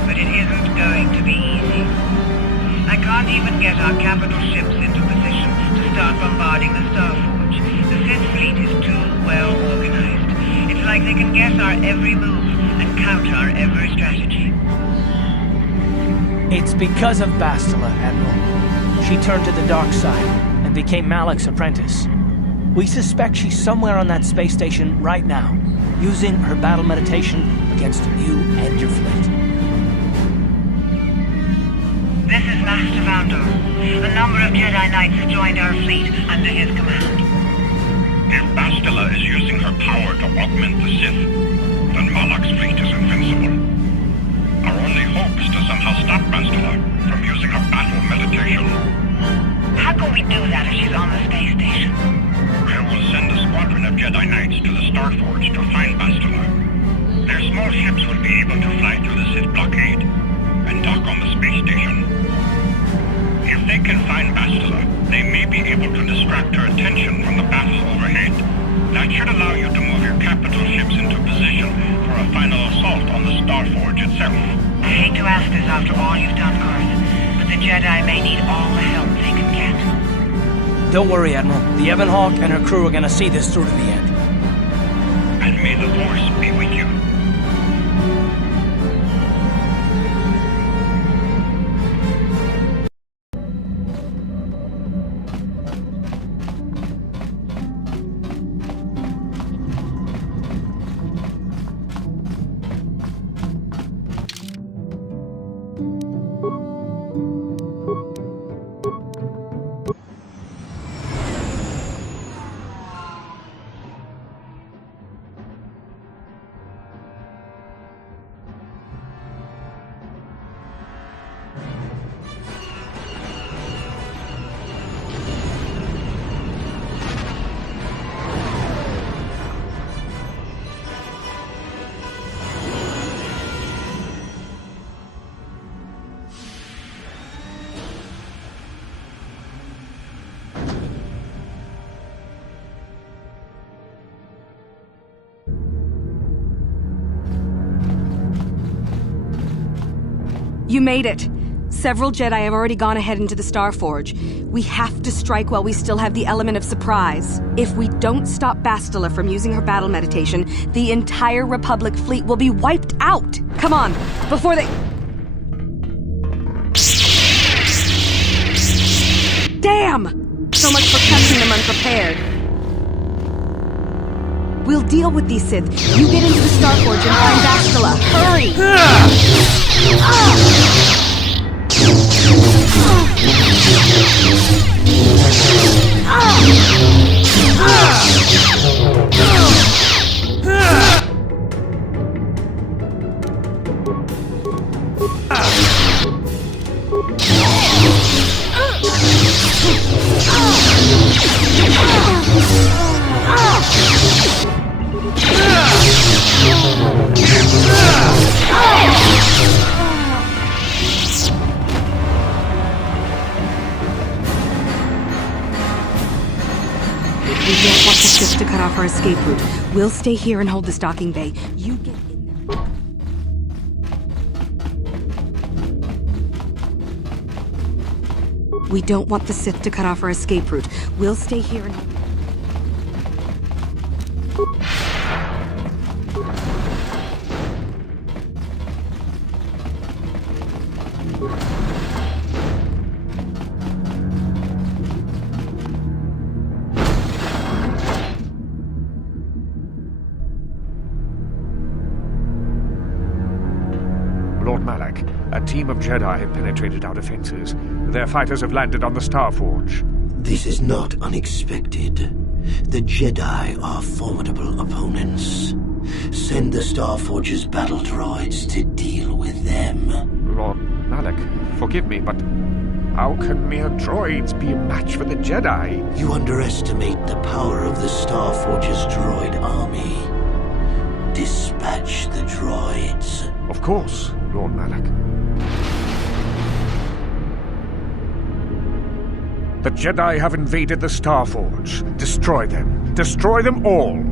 But it isn't going to be easy. I can't even get our capital ships into position to start bombarding the Star Forge. The Sith fleet is too well organized. It's like they can guess our every move and counter our every strategy. It's because of Bastila, Admiral. She turned to the dark side and became Malak's apprentice. We suspect she's somewhere on that space station right now, using her battle meditation against you and your fleet. This is Master Vandor. A number of Jedi Knights have joined our fleet under his command. If Bastila is using her power to augment the Sith, then Malak's fleet is invincible. Our only hope is to somehow stop Bastila from using her battle meditation. How can we do that if she's on the space station? I will send a squadron of Jedi Knights to the Star Forge to find Bastila. Their small ships will be able to fly through the Sith blockade and dock on the space station. If they can find Bastila, they may be able to distract her attention from the battle overhead. That should allow you to move your capital ships into position for a final assault on the Star Forge itself. I hate to ask this after all you've done, Carth, but the Jedi may need all the help they can get. Don't worry, Admiral. The Ebon Hawk and her crew are gonna see this through to the end. And may the Force be with you. You made it. Several Jedi have already gone ahead into the Starforge. We have to strike while we still have the element of surprise. If we don't stop Bastila from using her battle meditation, the entire Republic fleet will be wiped out! Come on, before they... Damn! So much for catching them unprepared. We'll deal with these Sith. You get into the Starforge and find Bastila. Hurry! We don't want the Sith to cut off our escape route. We'll stay here and hold the stocking bay. You get in there. We don't want the Sith to cut off our escape route. We'll stay here and hold... Lord Malak, a team of Jedi have penetrated our defenses. Their fighters have landed on the Starforge. This is not unexpected. The Jedi are formidable opponents. Send the Starforge's battle droids to deal with them. Lord Malak, forgive me, but how can mere droids be a match for the Jedi? You underestimate the power of the Starforge's droid army. Dispatch the droids. Of course, Lord Malak. The Jedi have invaded the Starforge. Destroy them. Destroy them all.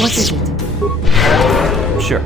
What is it? Sure.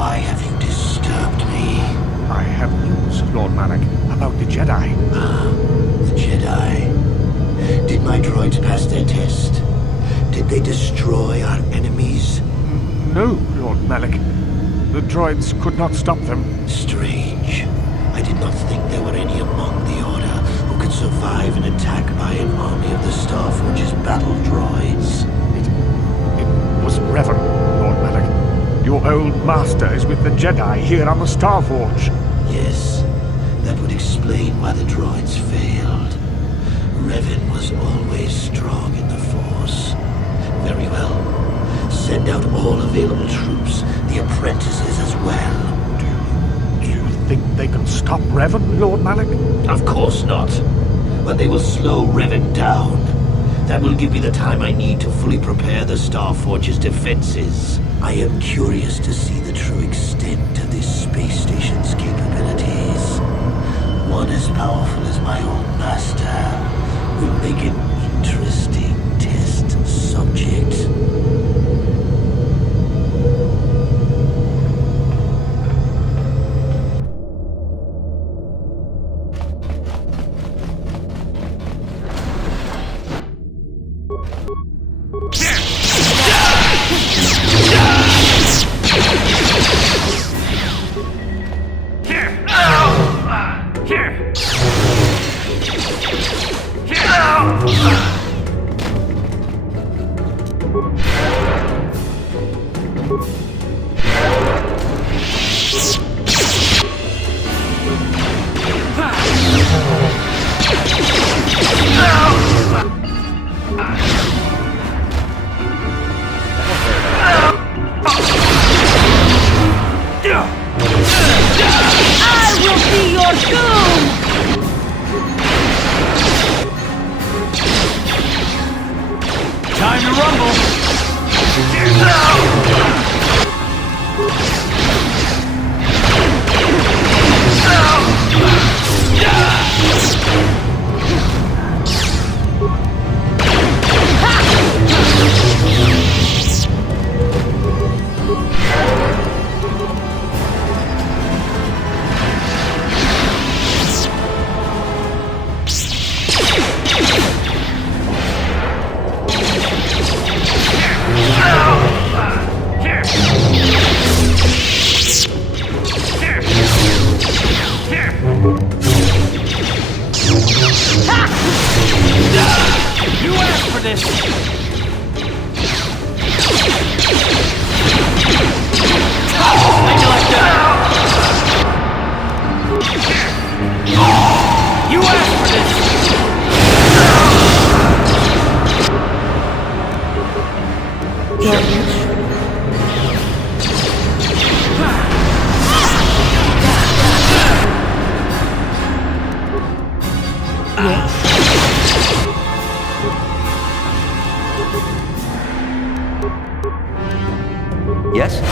Why have you disturbed me? I have news, Lord Malak, about the Jedi. The Jedi. Did my droids pass their test? Did they destroy our enemies? No, Lord Malak. The droids could not stop them. Strange. I did not think there were any among the Order who could survive an attack by an army of the Starforge's battle droids. It was Revan, Lord Malak. Your old master is with the Jedi here on the Starforge. Yes, that would explain why the droids failed. Revan was always strong in the Force. Very well. Send out all available troops, the apprentices as well. Do you think they can stop Revan, Lord Malak? Of course not. But they will slow Revan down. That will give me the time I need to fully prepare the Starforge's defenses. I am curious to see the true extent of this space station's capabilities. One as powerful as my old master will make an interesting test subject. Yes?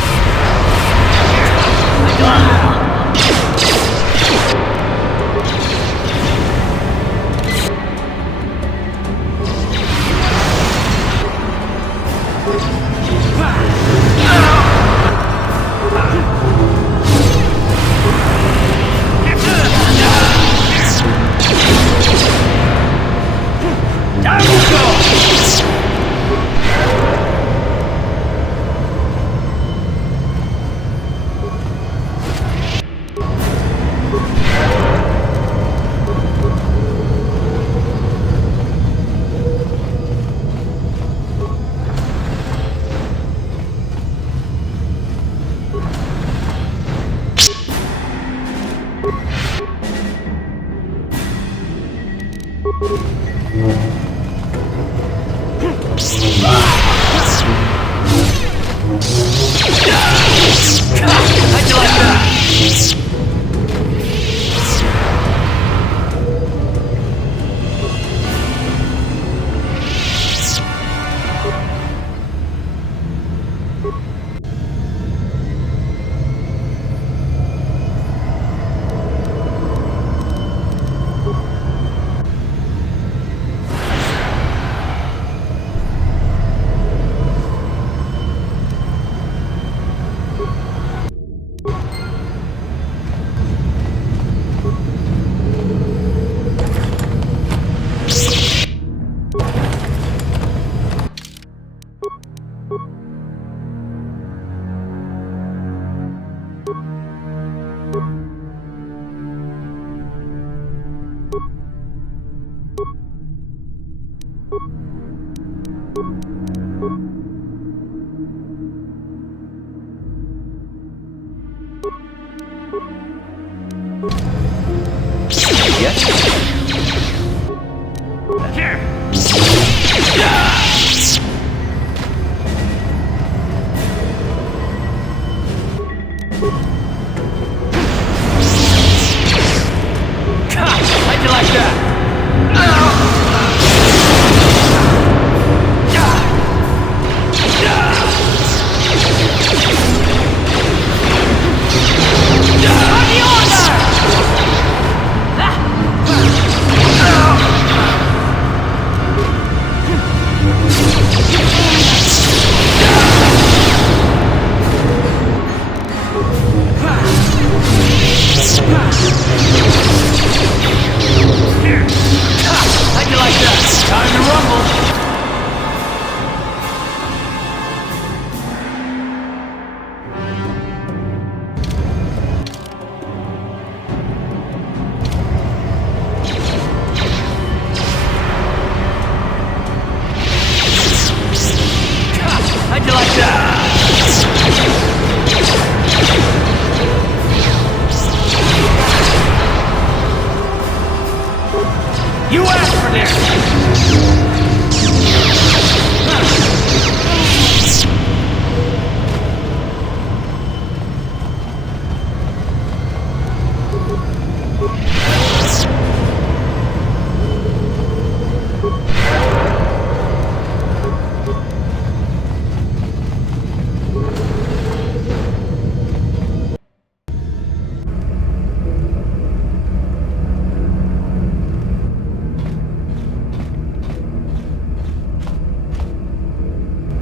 You asked for this!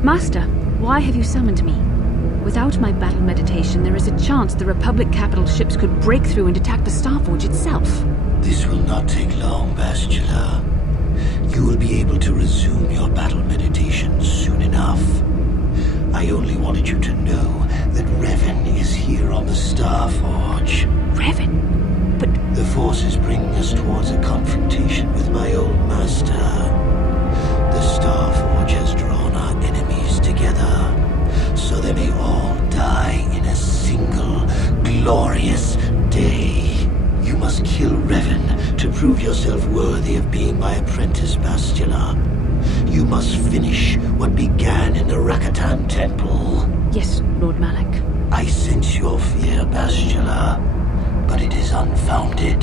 Master, why have you summoned me? Without my battle meditation, there is a chance the Republic capital ships could break through and attack the Starforge itself. This will not take long, Bastila. You will be able to resume your battle meditation soon enough. I only wanted you to know that Revan is here on the Starforge. Revan? But... The Force is bringing us towards a confrontation with my old master. The Starforge has drawn our enemies together, so they may all die in a single glorious day. You must kill Revan to prove yourself worthy of being my apprentice, Bastila. You must finish what began in the Rakatan Temple. Yes, Lord Malak. I sense your fear, Bastila, but it is unfounded.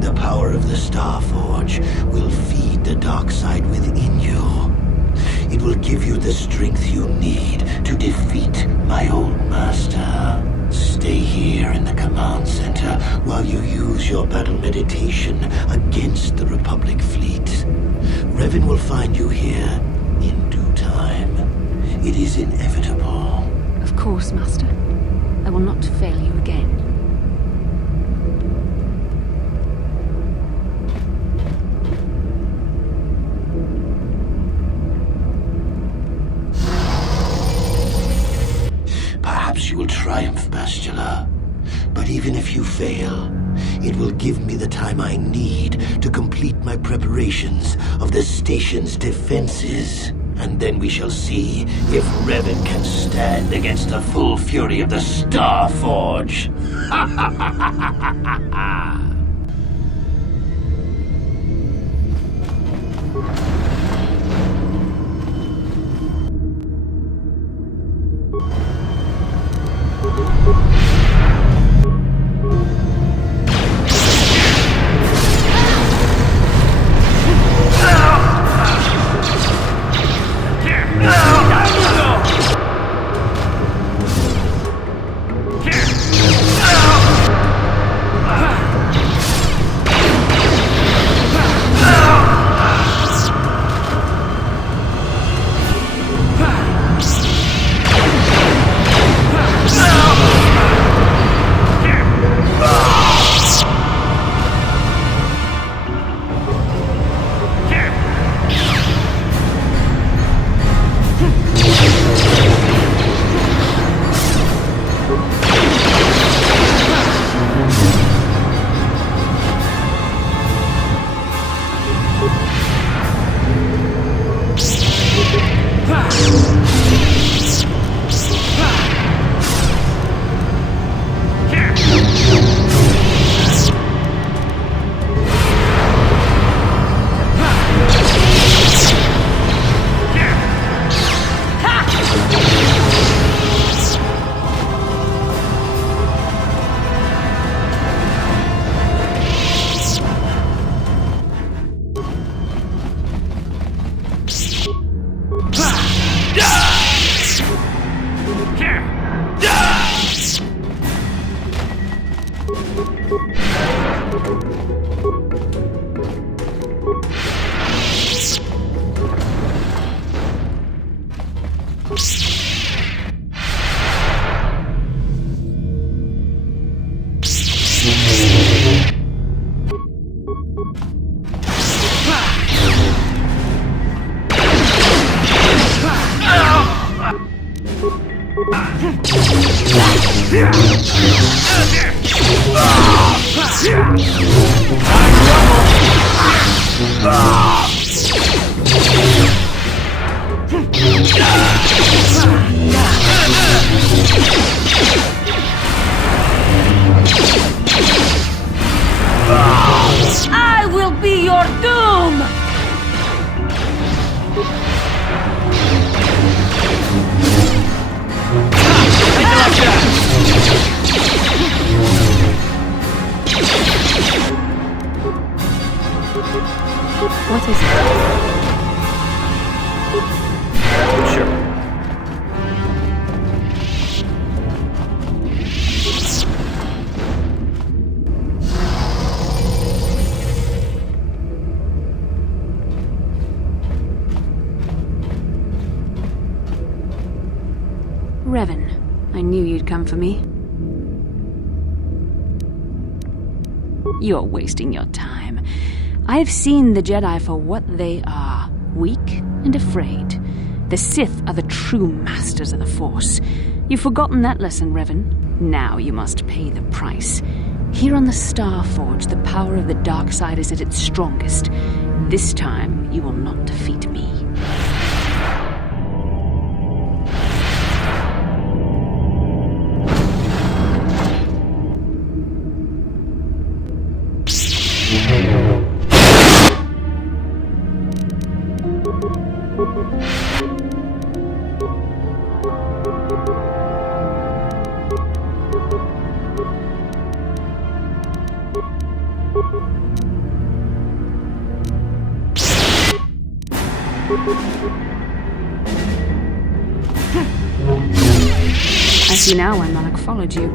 The power of the Starforge will feed the dark side within you. It will give you the strength you need to defeat my old master. Stay here in the command center while you use your battle meditation against the Republic fleet. Revan will find you here in due time. It is inevitable. Of course, Master. I will not fail you again. Perhaps you will triumph, Bastila. But even if you fail, it will give me the time I need to complete my preparations of the station's defenses. And then we shall see if Revan can stand against the full fury of the Starforge. Ha ha ha ha ha ha! I will be your doom! Revan, I knew you'd come for me. You're wasting your time. I've seen the Jedi for what they are, weak and afraid. The Sith are the true masters of the Force. You've forgotten that lesson, Revan. Now you must pay the price. Here on the Starforge, the power of the dark side is at its strongest. This time, you will not defeat me. I see now why Malak followed you.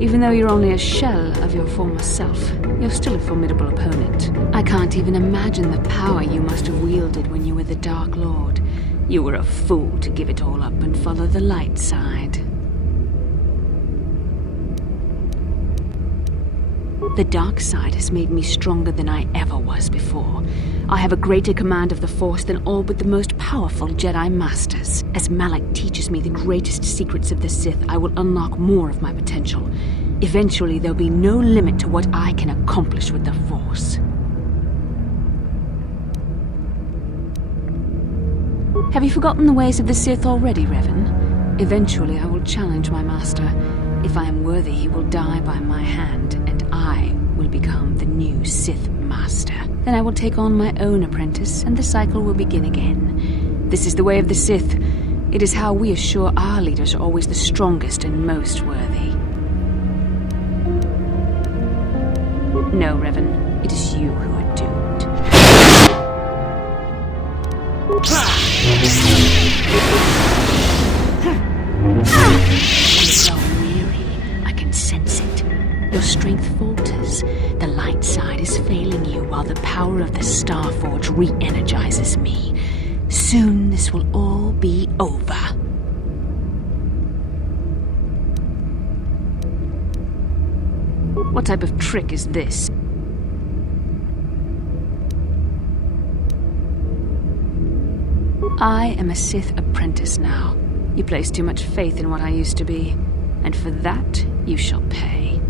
Even though you're only a shell of your former self, you're still a formidable opponent. I can't even imagine the power you must have wielded when you were the Dark Lord. You were a fool to give it all up and follow the light side. The dark side has made me stronger than I ever was before. I have a greater command of the Force than all but the most powerful Jedi Masters. As Malak teaches me the greatest secrets of the Sith, I will unlock more of my potential. Eventually, there'll be no limit to what I can accomplish with the Force. Have you forgotten the ways of the Sith already, Revan? Eventually, I will challenge my master. If I am worthy, he will die by my hand, and I will become the new Sith Master. Then I will take on my own apprentice, and the cycle will begin again. This is the way of the Sith. It is how we assure our leaders are always the strongest and most worthy. No, Revan, it is you who are doomed. You're weary. I can sense it. Your strength falters. The light side is failing you while the power of the Starforge re-energizes me. Soon this will all be over. What type of trick is this? I am a Sith apprentice now. You place too much faith in what I used to be, and for that you shall pay.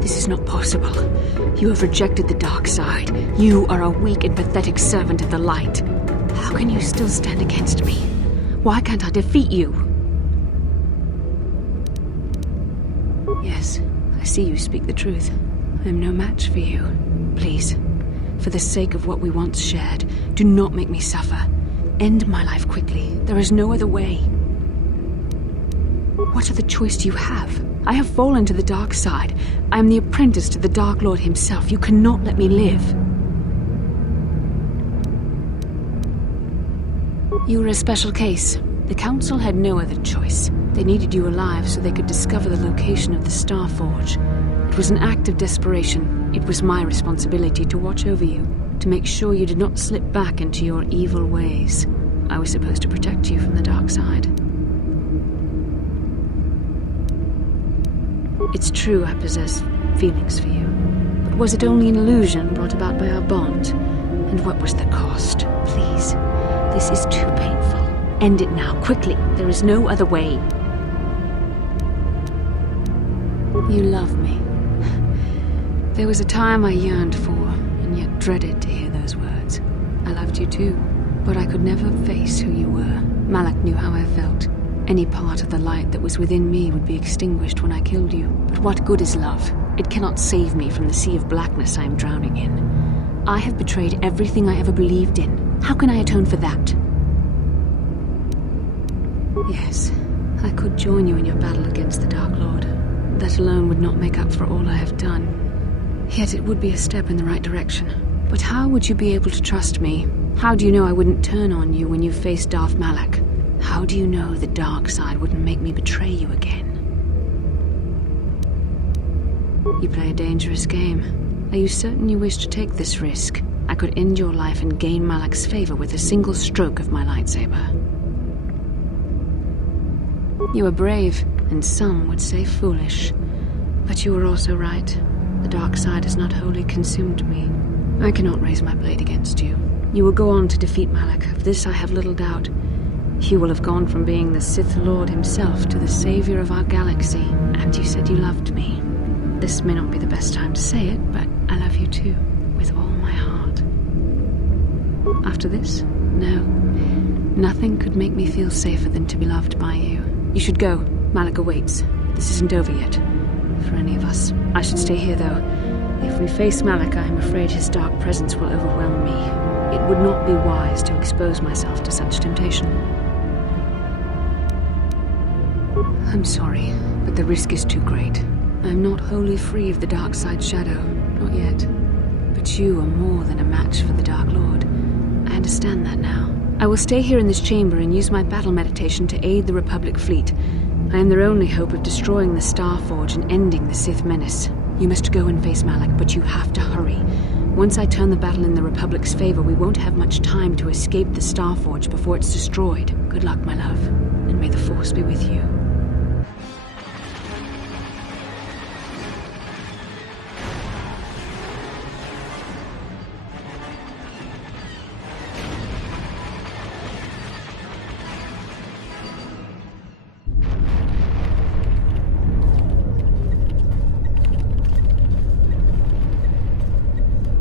This is not possible. You have rejected the dark side. You are a weak and pathetic servant of the light. How can you still stand against me? Why can't I defeat you? Yes, I see you speak the truth. I am no match for you. Please, for the sake of what we once shared, do not make me suffer. End my life quickly. There is no other way. What other choice do you have? I have fallen to the dark side. I am the apprentice to the Dark Lord himself. You cannot let me live. You were a special case. The Council had no other choice. They needed you alive so they could discover the location of the Starforge. It was an act of desperation. It was my responsibility to watch over you, to make sure you did not slip back into your evil ways. I was supposed to protect you from the dark side. It's true I possess feelings for you, but was it only an illusion brought about by our bond? And what was the cost? Please, this is too painful. End it now, quickly. There is no other way. You love me. There was a time I yearned for, and yet dreaded to hear those words. I loved you too, but I could never face who you were. Malak knew how I felt. Any part of the light that was within me would be extinguished when I killed you. But what good is love? It cannot save me from the sea of blackness I am drowning in. I have betrayed everything I ever believed in. How can I atone for that? Yes, I could join you in your battle against the Dark Lord. That alone would not make up for all I have done. Yet it would be a step in the right direction. But how would you be able to trust me? How do you know I wouldn't turn on you when you faced Darth Malak? How do you know the dark side wouldn't make me betray you again? You play a dangerous game. Are you certain you wish to take this risk? I could end your life and gain Malak's favor with a single stroke of my lightsaber. You are brave, and some would say foolish. But you were also right. The dark side has not wholly consumed me. I cannot raise my blade against you. You will go on to defeat Malak, of this I have little doubt. You will have gone from being the Sith Lord himself to the savior of our galaxy, and you said you loved me. This may not be the best time to say it, but I love you too, with all my heart. After this? No. Nothing could make me feel safer than to be loved by you. You should go. Malak awaits. This isn't over yet. For any of us. I should stay here, though. If we face Malak, I am afraid his dark presence will overwhelm me. It would not be wise to expose myself to such temptation. I'm sorry, but the risk is too great. I'm not wholly free of the dark side shadow. Not yet. But you are more than a match for the Dark Lord. I understand that now. I will stay here in this chamber and use my battle meditation to aid the Republic fleet. I am their only hope of destroying the Starforge and ending the Sith menace. You must go and face Malak, but you have to hurry. Once I turn the battle in the Republic's favor, we won't have much time to escape the Starforge before it's destroyed. Good luck, my love, and may the Force be with you.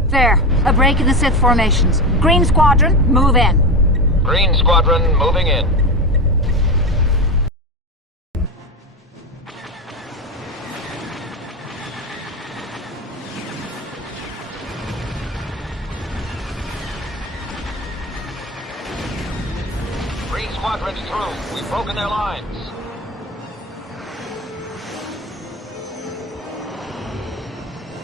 There, a break in the Sith formations. Green Squadron, move in. Green Squadron, moving in. Green Squadron's through. We've broken their lines.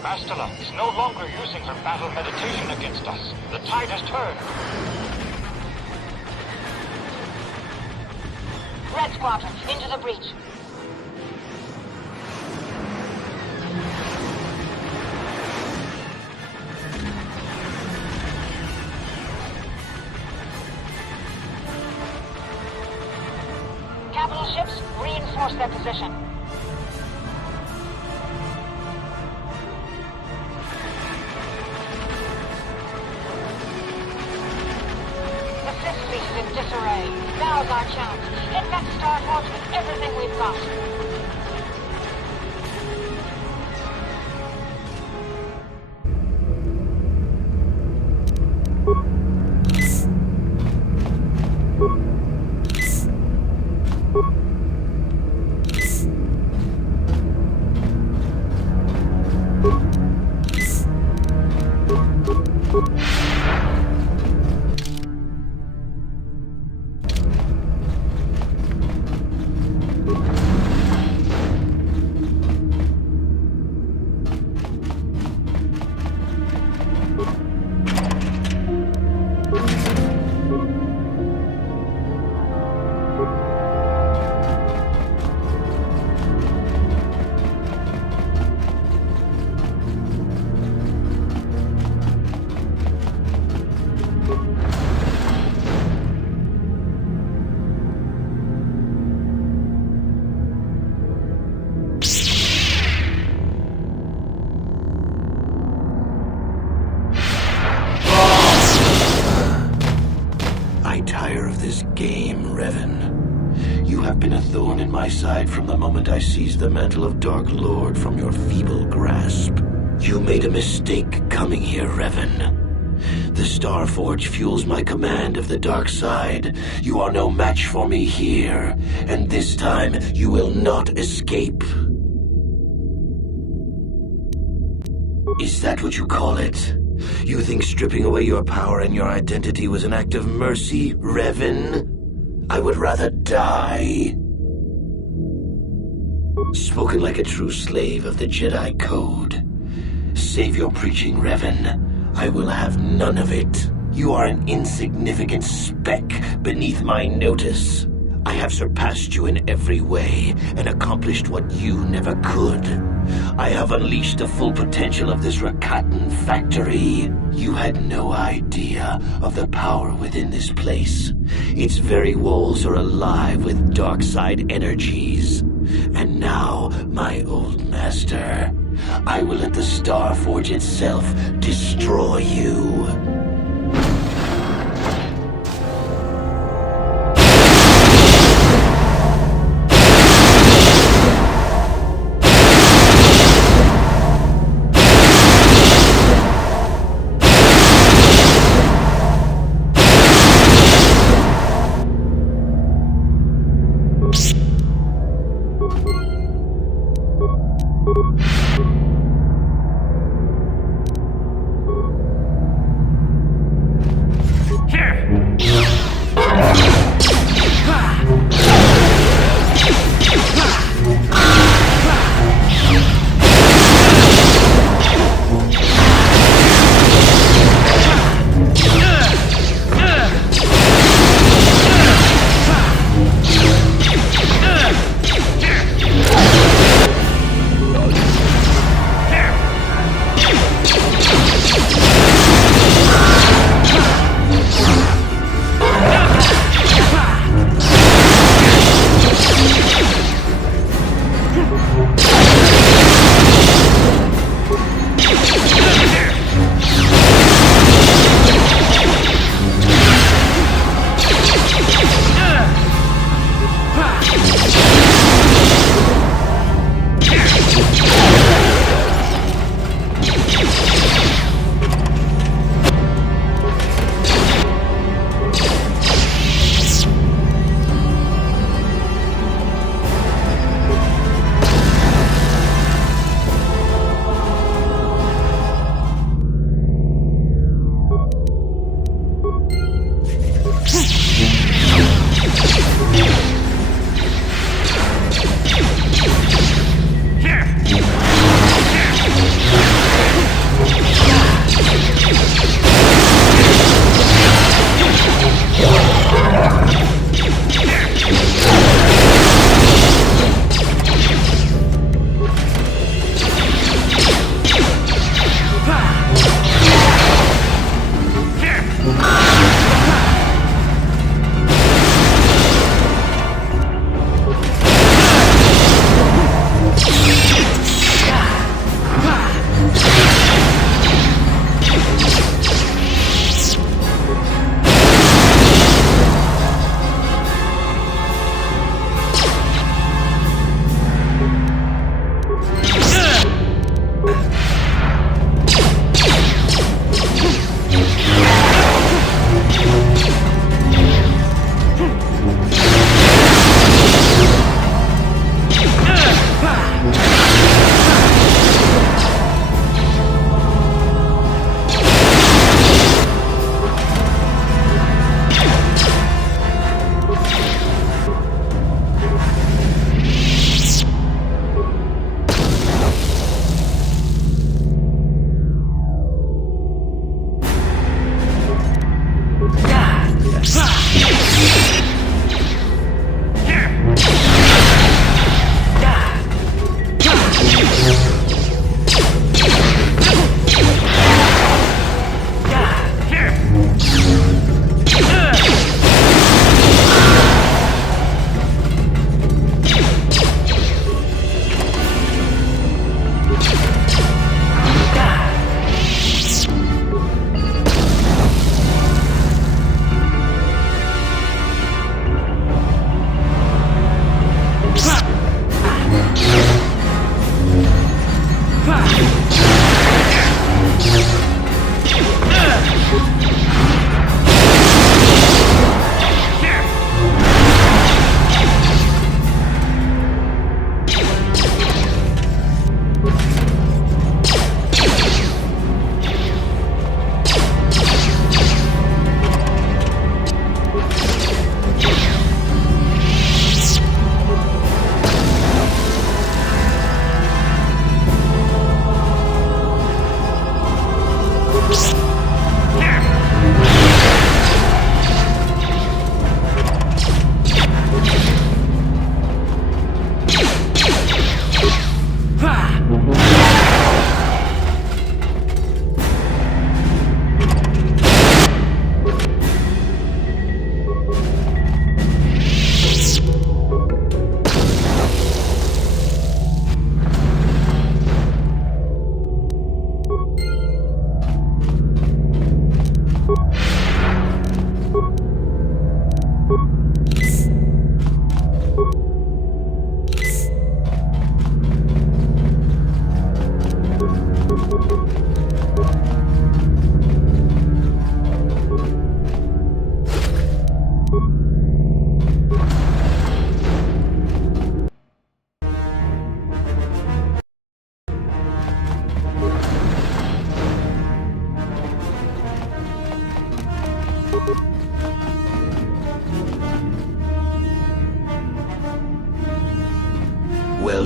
Bastila is no longer using her battle meditation against us. The tide has turned. Red Squadron, into the breach. Capital ships, reinforce their position. Disarray. Now's our chance. Infect Starforge with everything we've got. Side from the moment I seized the mantle of Dark Lord from your feeble grasp. You made a mistake coming here, Revan. The Starforge fuels my command of the dark side. You are no match for me here, and this time you will not escape. Is that what you call it? You think stripping away your power and your identity was an act of mercy, Revan? I would rather die. Spoken like a true slave of the Jedi Code. Save your preaching, Revan. I will have none of it. You are an insignificant speck beneath my notice. I have surpassed you in every way and accomplished what you never could. I have unleashed the full potential of this Rakatan factory. You had no idea of the power within this place. Its very walls are alive with dark side energies. And now, my old master, I will let the Starforge itself destroy you.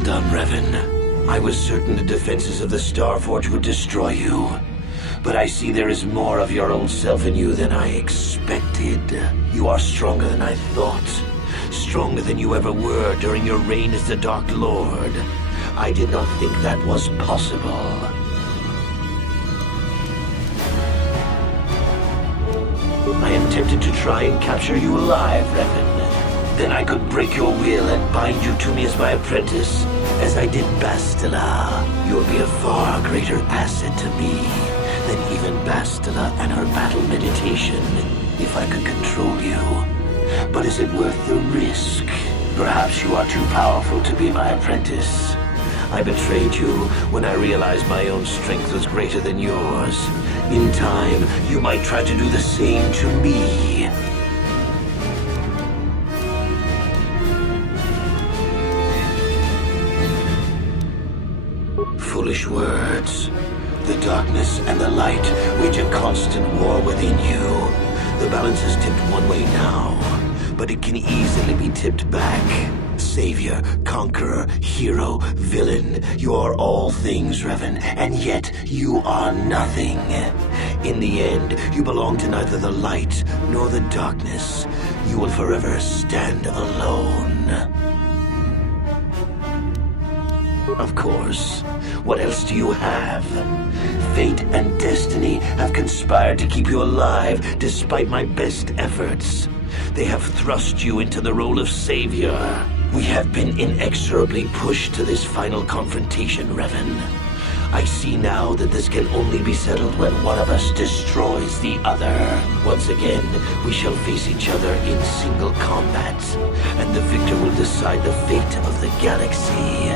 Well done, Revan. I was certain the defenses of the Starforge would destroy you. But I see there is more of your old self in you than I expected. You are stronger than I thought. Stronger than you ever were during your reign as the Dark Lord. I did not think that was possible. I am tempted to try and capture you alive, Revan. Then I could break your will and bind you to me as my apprentice, as I did Bastila. You would be a far greater asset to me than even Bastila and her battle meditation, if I could control you. But is it worth the risk? Perhaps you are too powerful to be my apprentice. I betrayed you when I realized my own strength was greater than yours. In time, you might try to do the same to me. Foolish words. The darkness and the light wage a constant war within you. The balance is tipped one way now, but it can easily be tipped back. Savior, conqueror, hero, villain. You are all things, Revan, and yet you are nothing. In the end, you belong to neither the light nor the darkness. You will forever stand alone. Of course. What else do you have? Fate and destiny have conspired to keep you alive despite my best efforts. They have thrust you into the role of savior. We have been inexorably pushed to this final confrontation, Revan. I see now that this can only be settled when one of us destroys the other. Once again, we shall face each other in single combat, and the victor will decide the fate of the galaxy.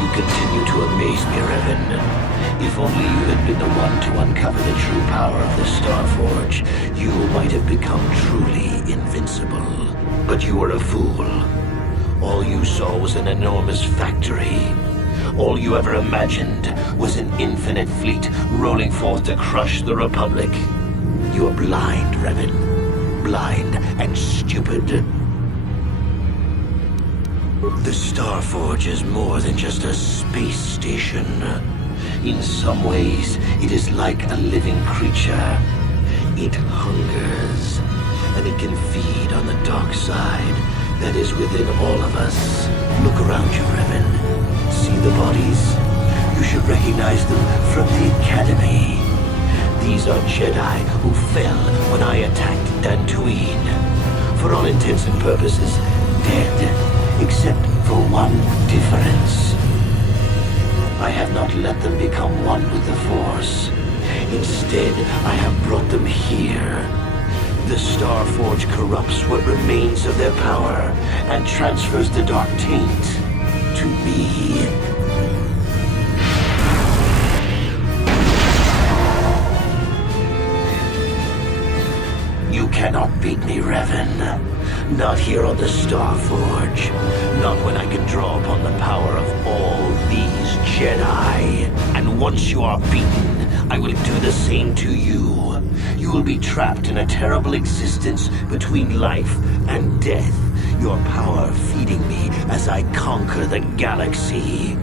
You continue to amaze me, Revan. If only you had been the one to uncover the true power of the Starforge, you might have become truly invincible. But you were a fool. All you saw was an enormous factory. All you ever imagined was an infinite fleet rolling forth to crush the Republic. You are blind, Revan. Blind and stupid. The Starforge is more than just a space station. In some ways, it is like a living creature. It hungers, and it can feed on the dark side that is within all of us. Look around you, Revan. See the bodies? You should recognize them from the Academy. These are Jedi who fell when I attacked Dantooine. For all intents and purposes, dead, except for one difference. I have not let them become one with the Force. Instead, I have brought them here. The Starforge corrupts what remains of their power and transfers the dark taint to me. You cannot beat me, Revan. Not here on the Starforge. Not when I can draw upon the power of all these Jedi. And once you are beaten, I will do the same to you. You will be trapped in a terrible existence between life and death. Your power feeding me as I conquer the galaxy.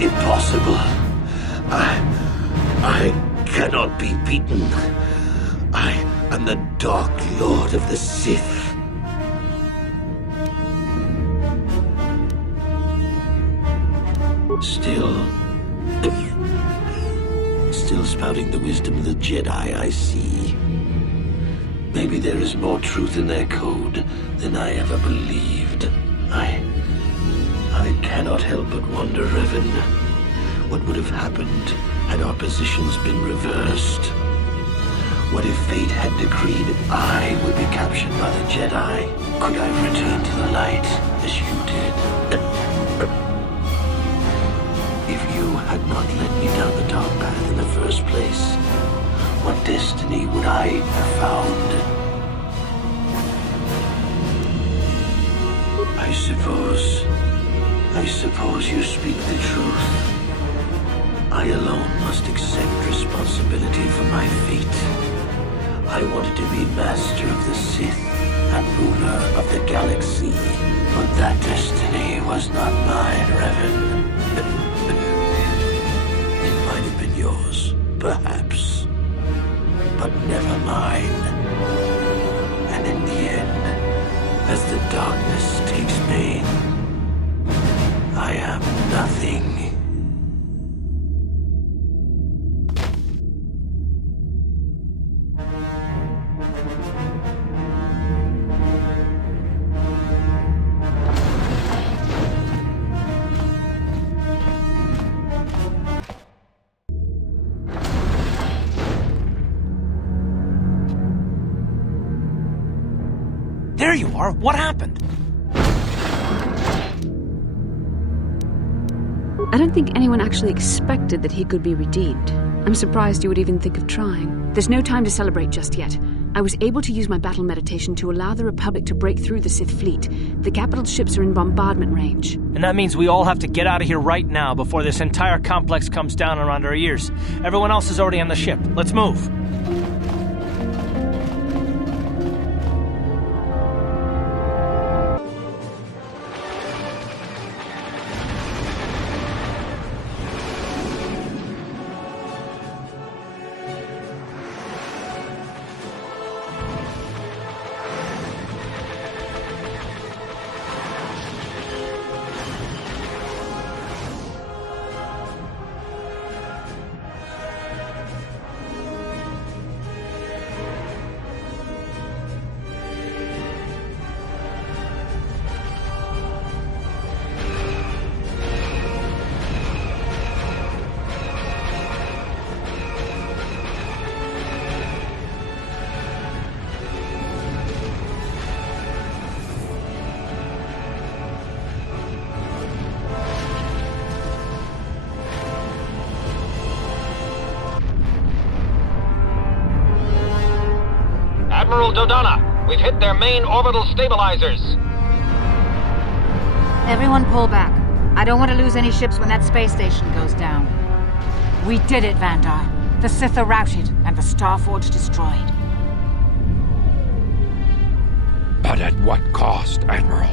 Impossible. I cannot be beaten. I am the Dark Lord of the Sith. Still spouting the wisdom of the Jedi, I see. Maybe there is more truth in their code than I ever believed. I cannot help but wonder, Revan, what would have happened had our positions been reversed? What if fate had decreed I would be captured by the Jedi? Could I have returned to the light as you did? If you had not led me down the dark path in the first place, what destiny would I have found? I suppose you speak the truth. I alone must accept responsibility for my fate. I wanted to be master of the Sith and ruler of the galaxy, but that destiny was not mine, Revan. It might have been yours, perhaps, but never mine. And in the end, as the darkness takes me, I am nothing. There you are. What happened? I don't think anyone actually expected that he could be redeemed. I'm surprised you would even think of trying. There's no time to celebrate just yet. I was able to use my battle meditation to allow the Republic to break through the Sith fleet. The capital ships are in bombardment range. And that means we all have to get out of here right now before this entire complex comes down around our ears. Everyone else is already on the ship. Let's move. Donna. We've hit their main orbital stabilizers. Everyone pull back. I don't want to lose any ships when that space station goes down. We did it, Vandar. The Sith are routed, and the Starforge destroyed. But at what cost, Admiral?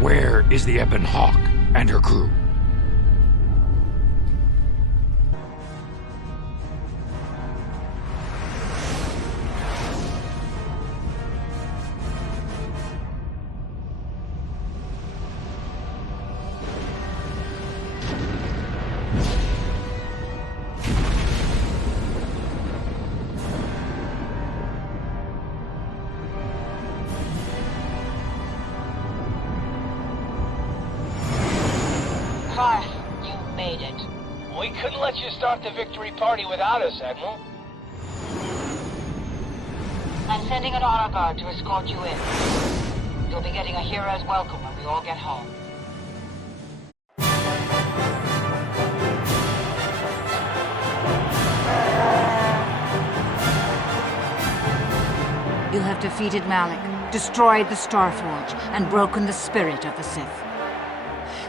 Where is the Ebon Hawk and her crew? You made it. We couldn't let you start the victory party without us, Admiral. I'm sending an honor guard to escort you in. You'll be getting a hero's welcome when we all get home. You have defeated Malak, destroyed the Starforge, and broken the spirit of the Sith.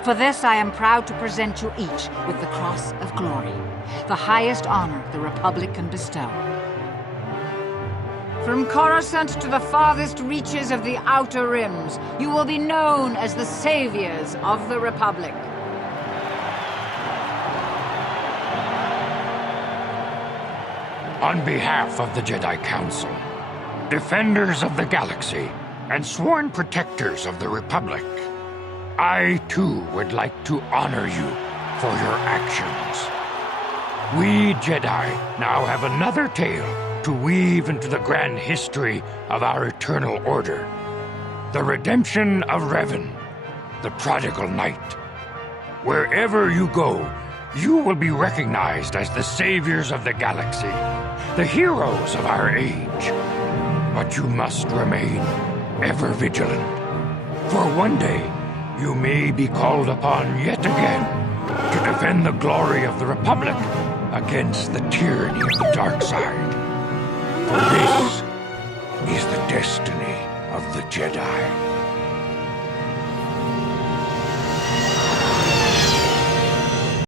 For this, I am proud to present you each with the Cross of Glory, the highest honor the Republic can bestow. From Coruscant to the farthest reaches of the Outer Rims, you will be known as the saviors of the Republic. On behalf of the Jedi Council, defenders of the galaxy, and sworn protectors of the Republic, I, too, would like to honor you for your actions. We Jedi now have another tale to weave into the grand history of our eternal order. The redemption of Revan, the prodigal knight. Wherever you go, you will be recognized as the saviors of the galaxy, the heroes of our age. But you must remain ever vigilant, for one day you may be called upon yet again to defend the glory of the Republic against the tyranny of the dark side. For this is the destiny of the Jedi.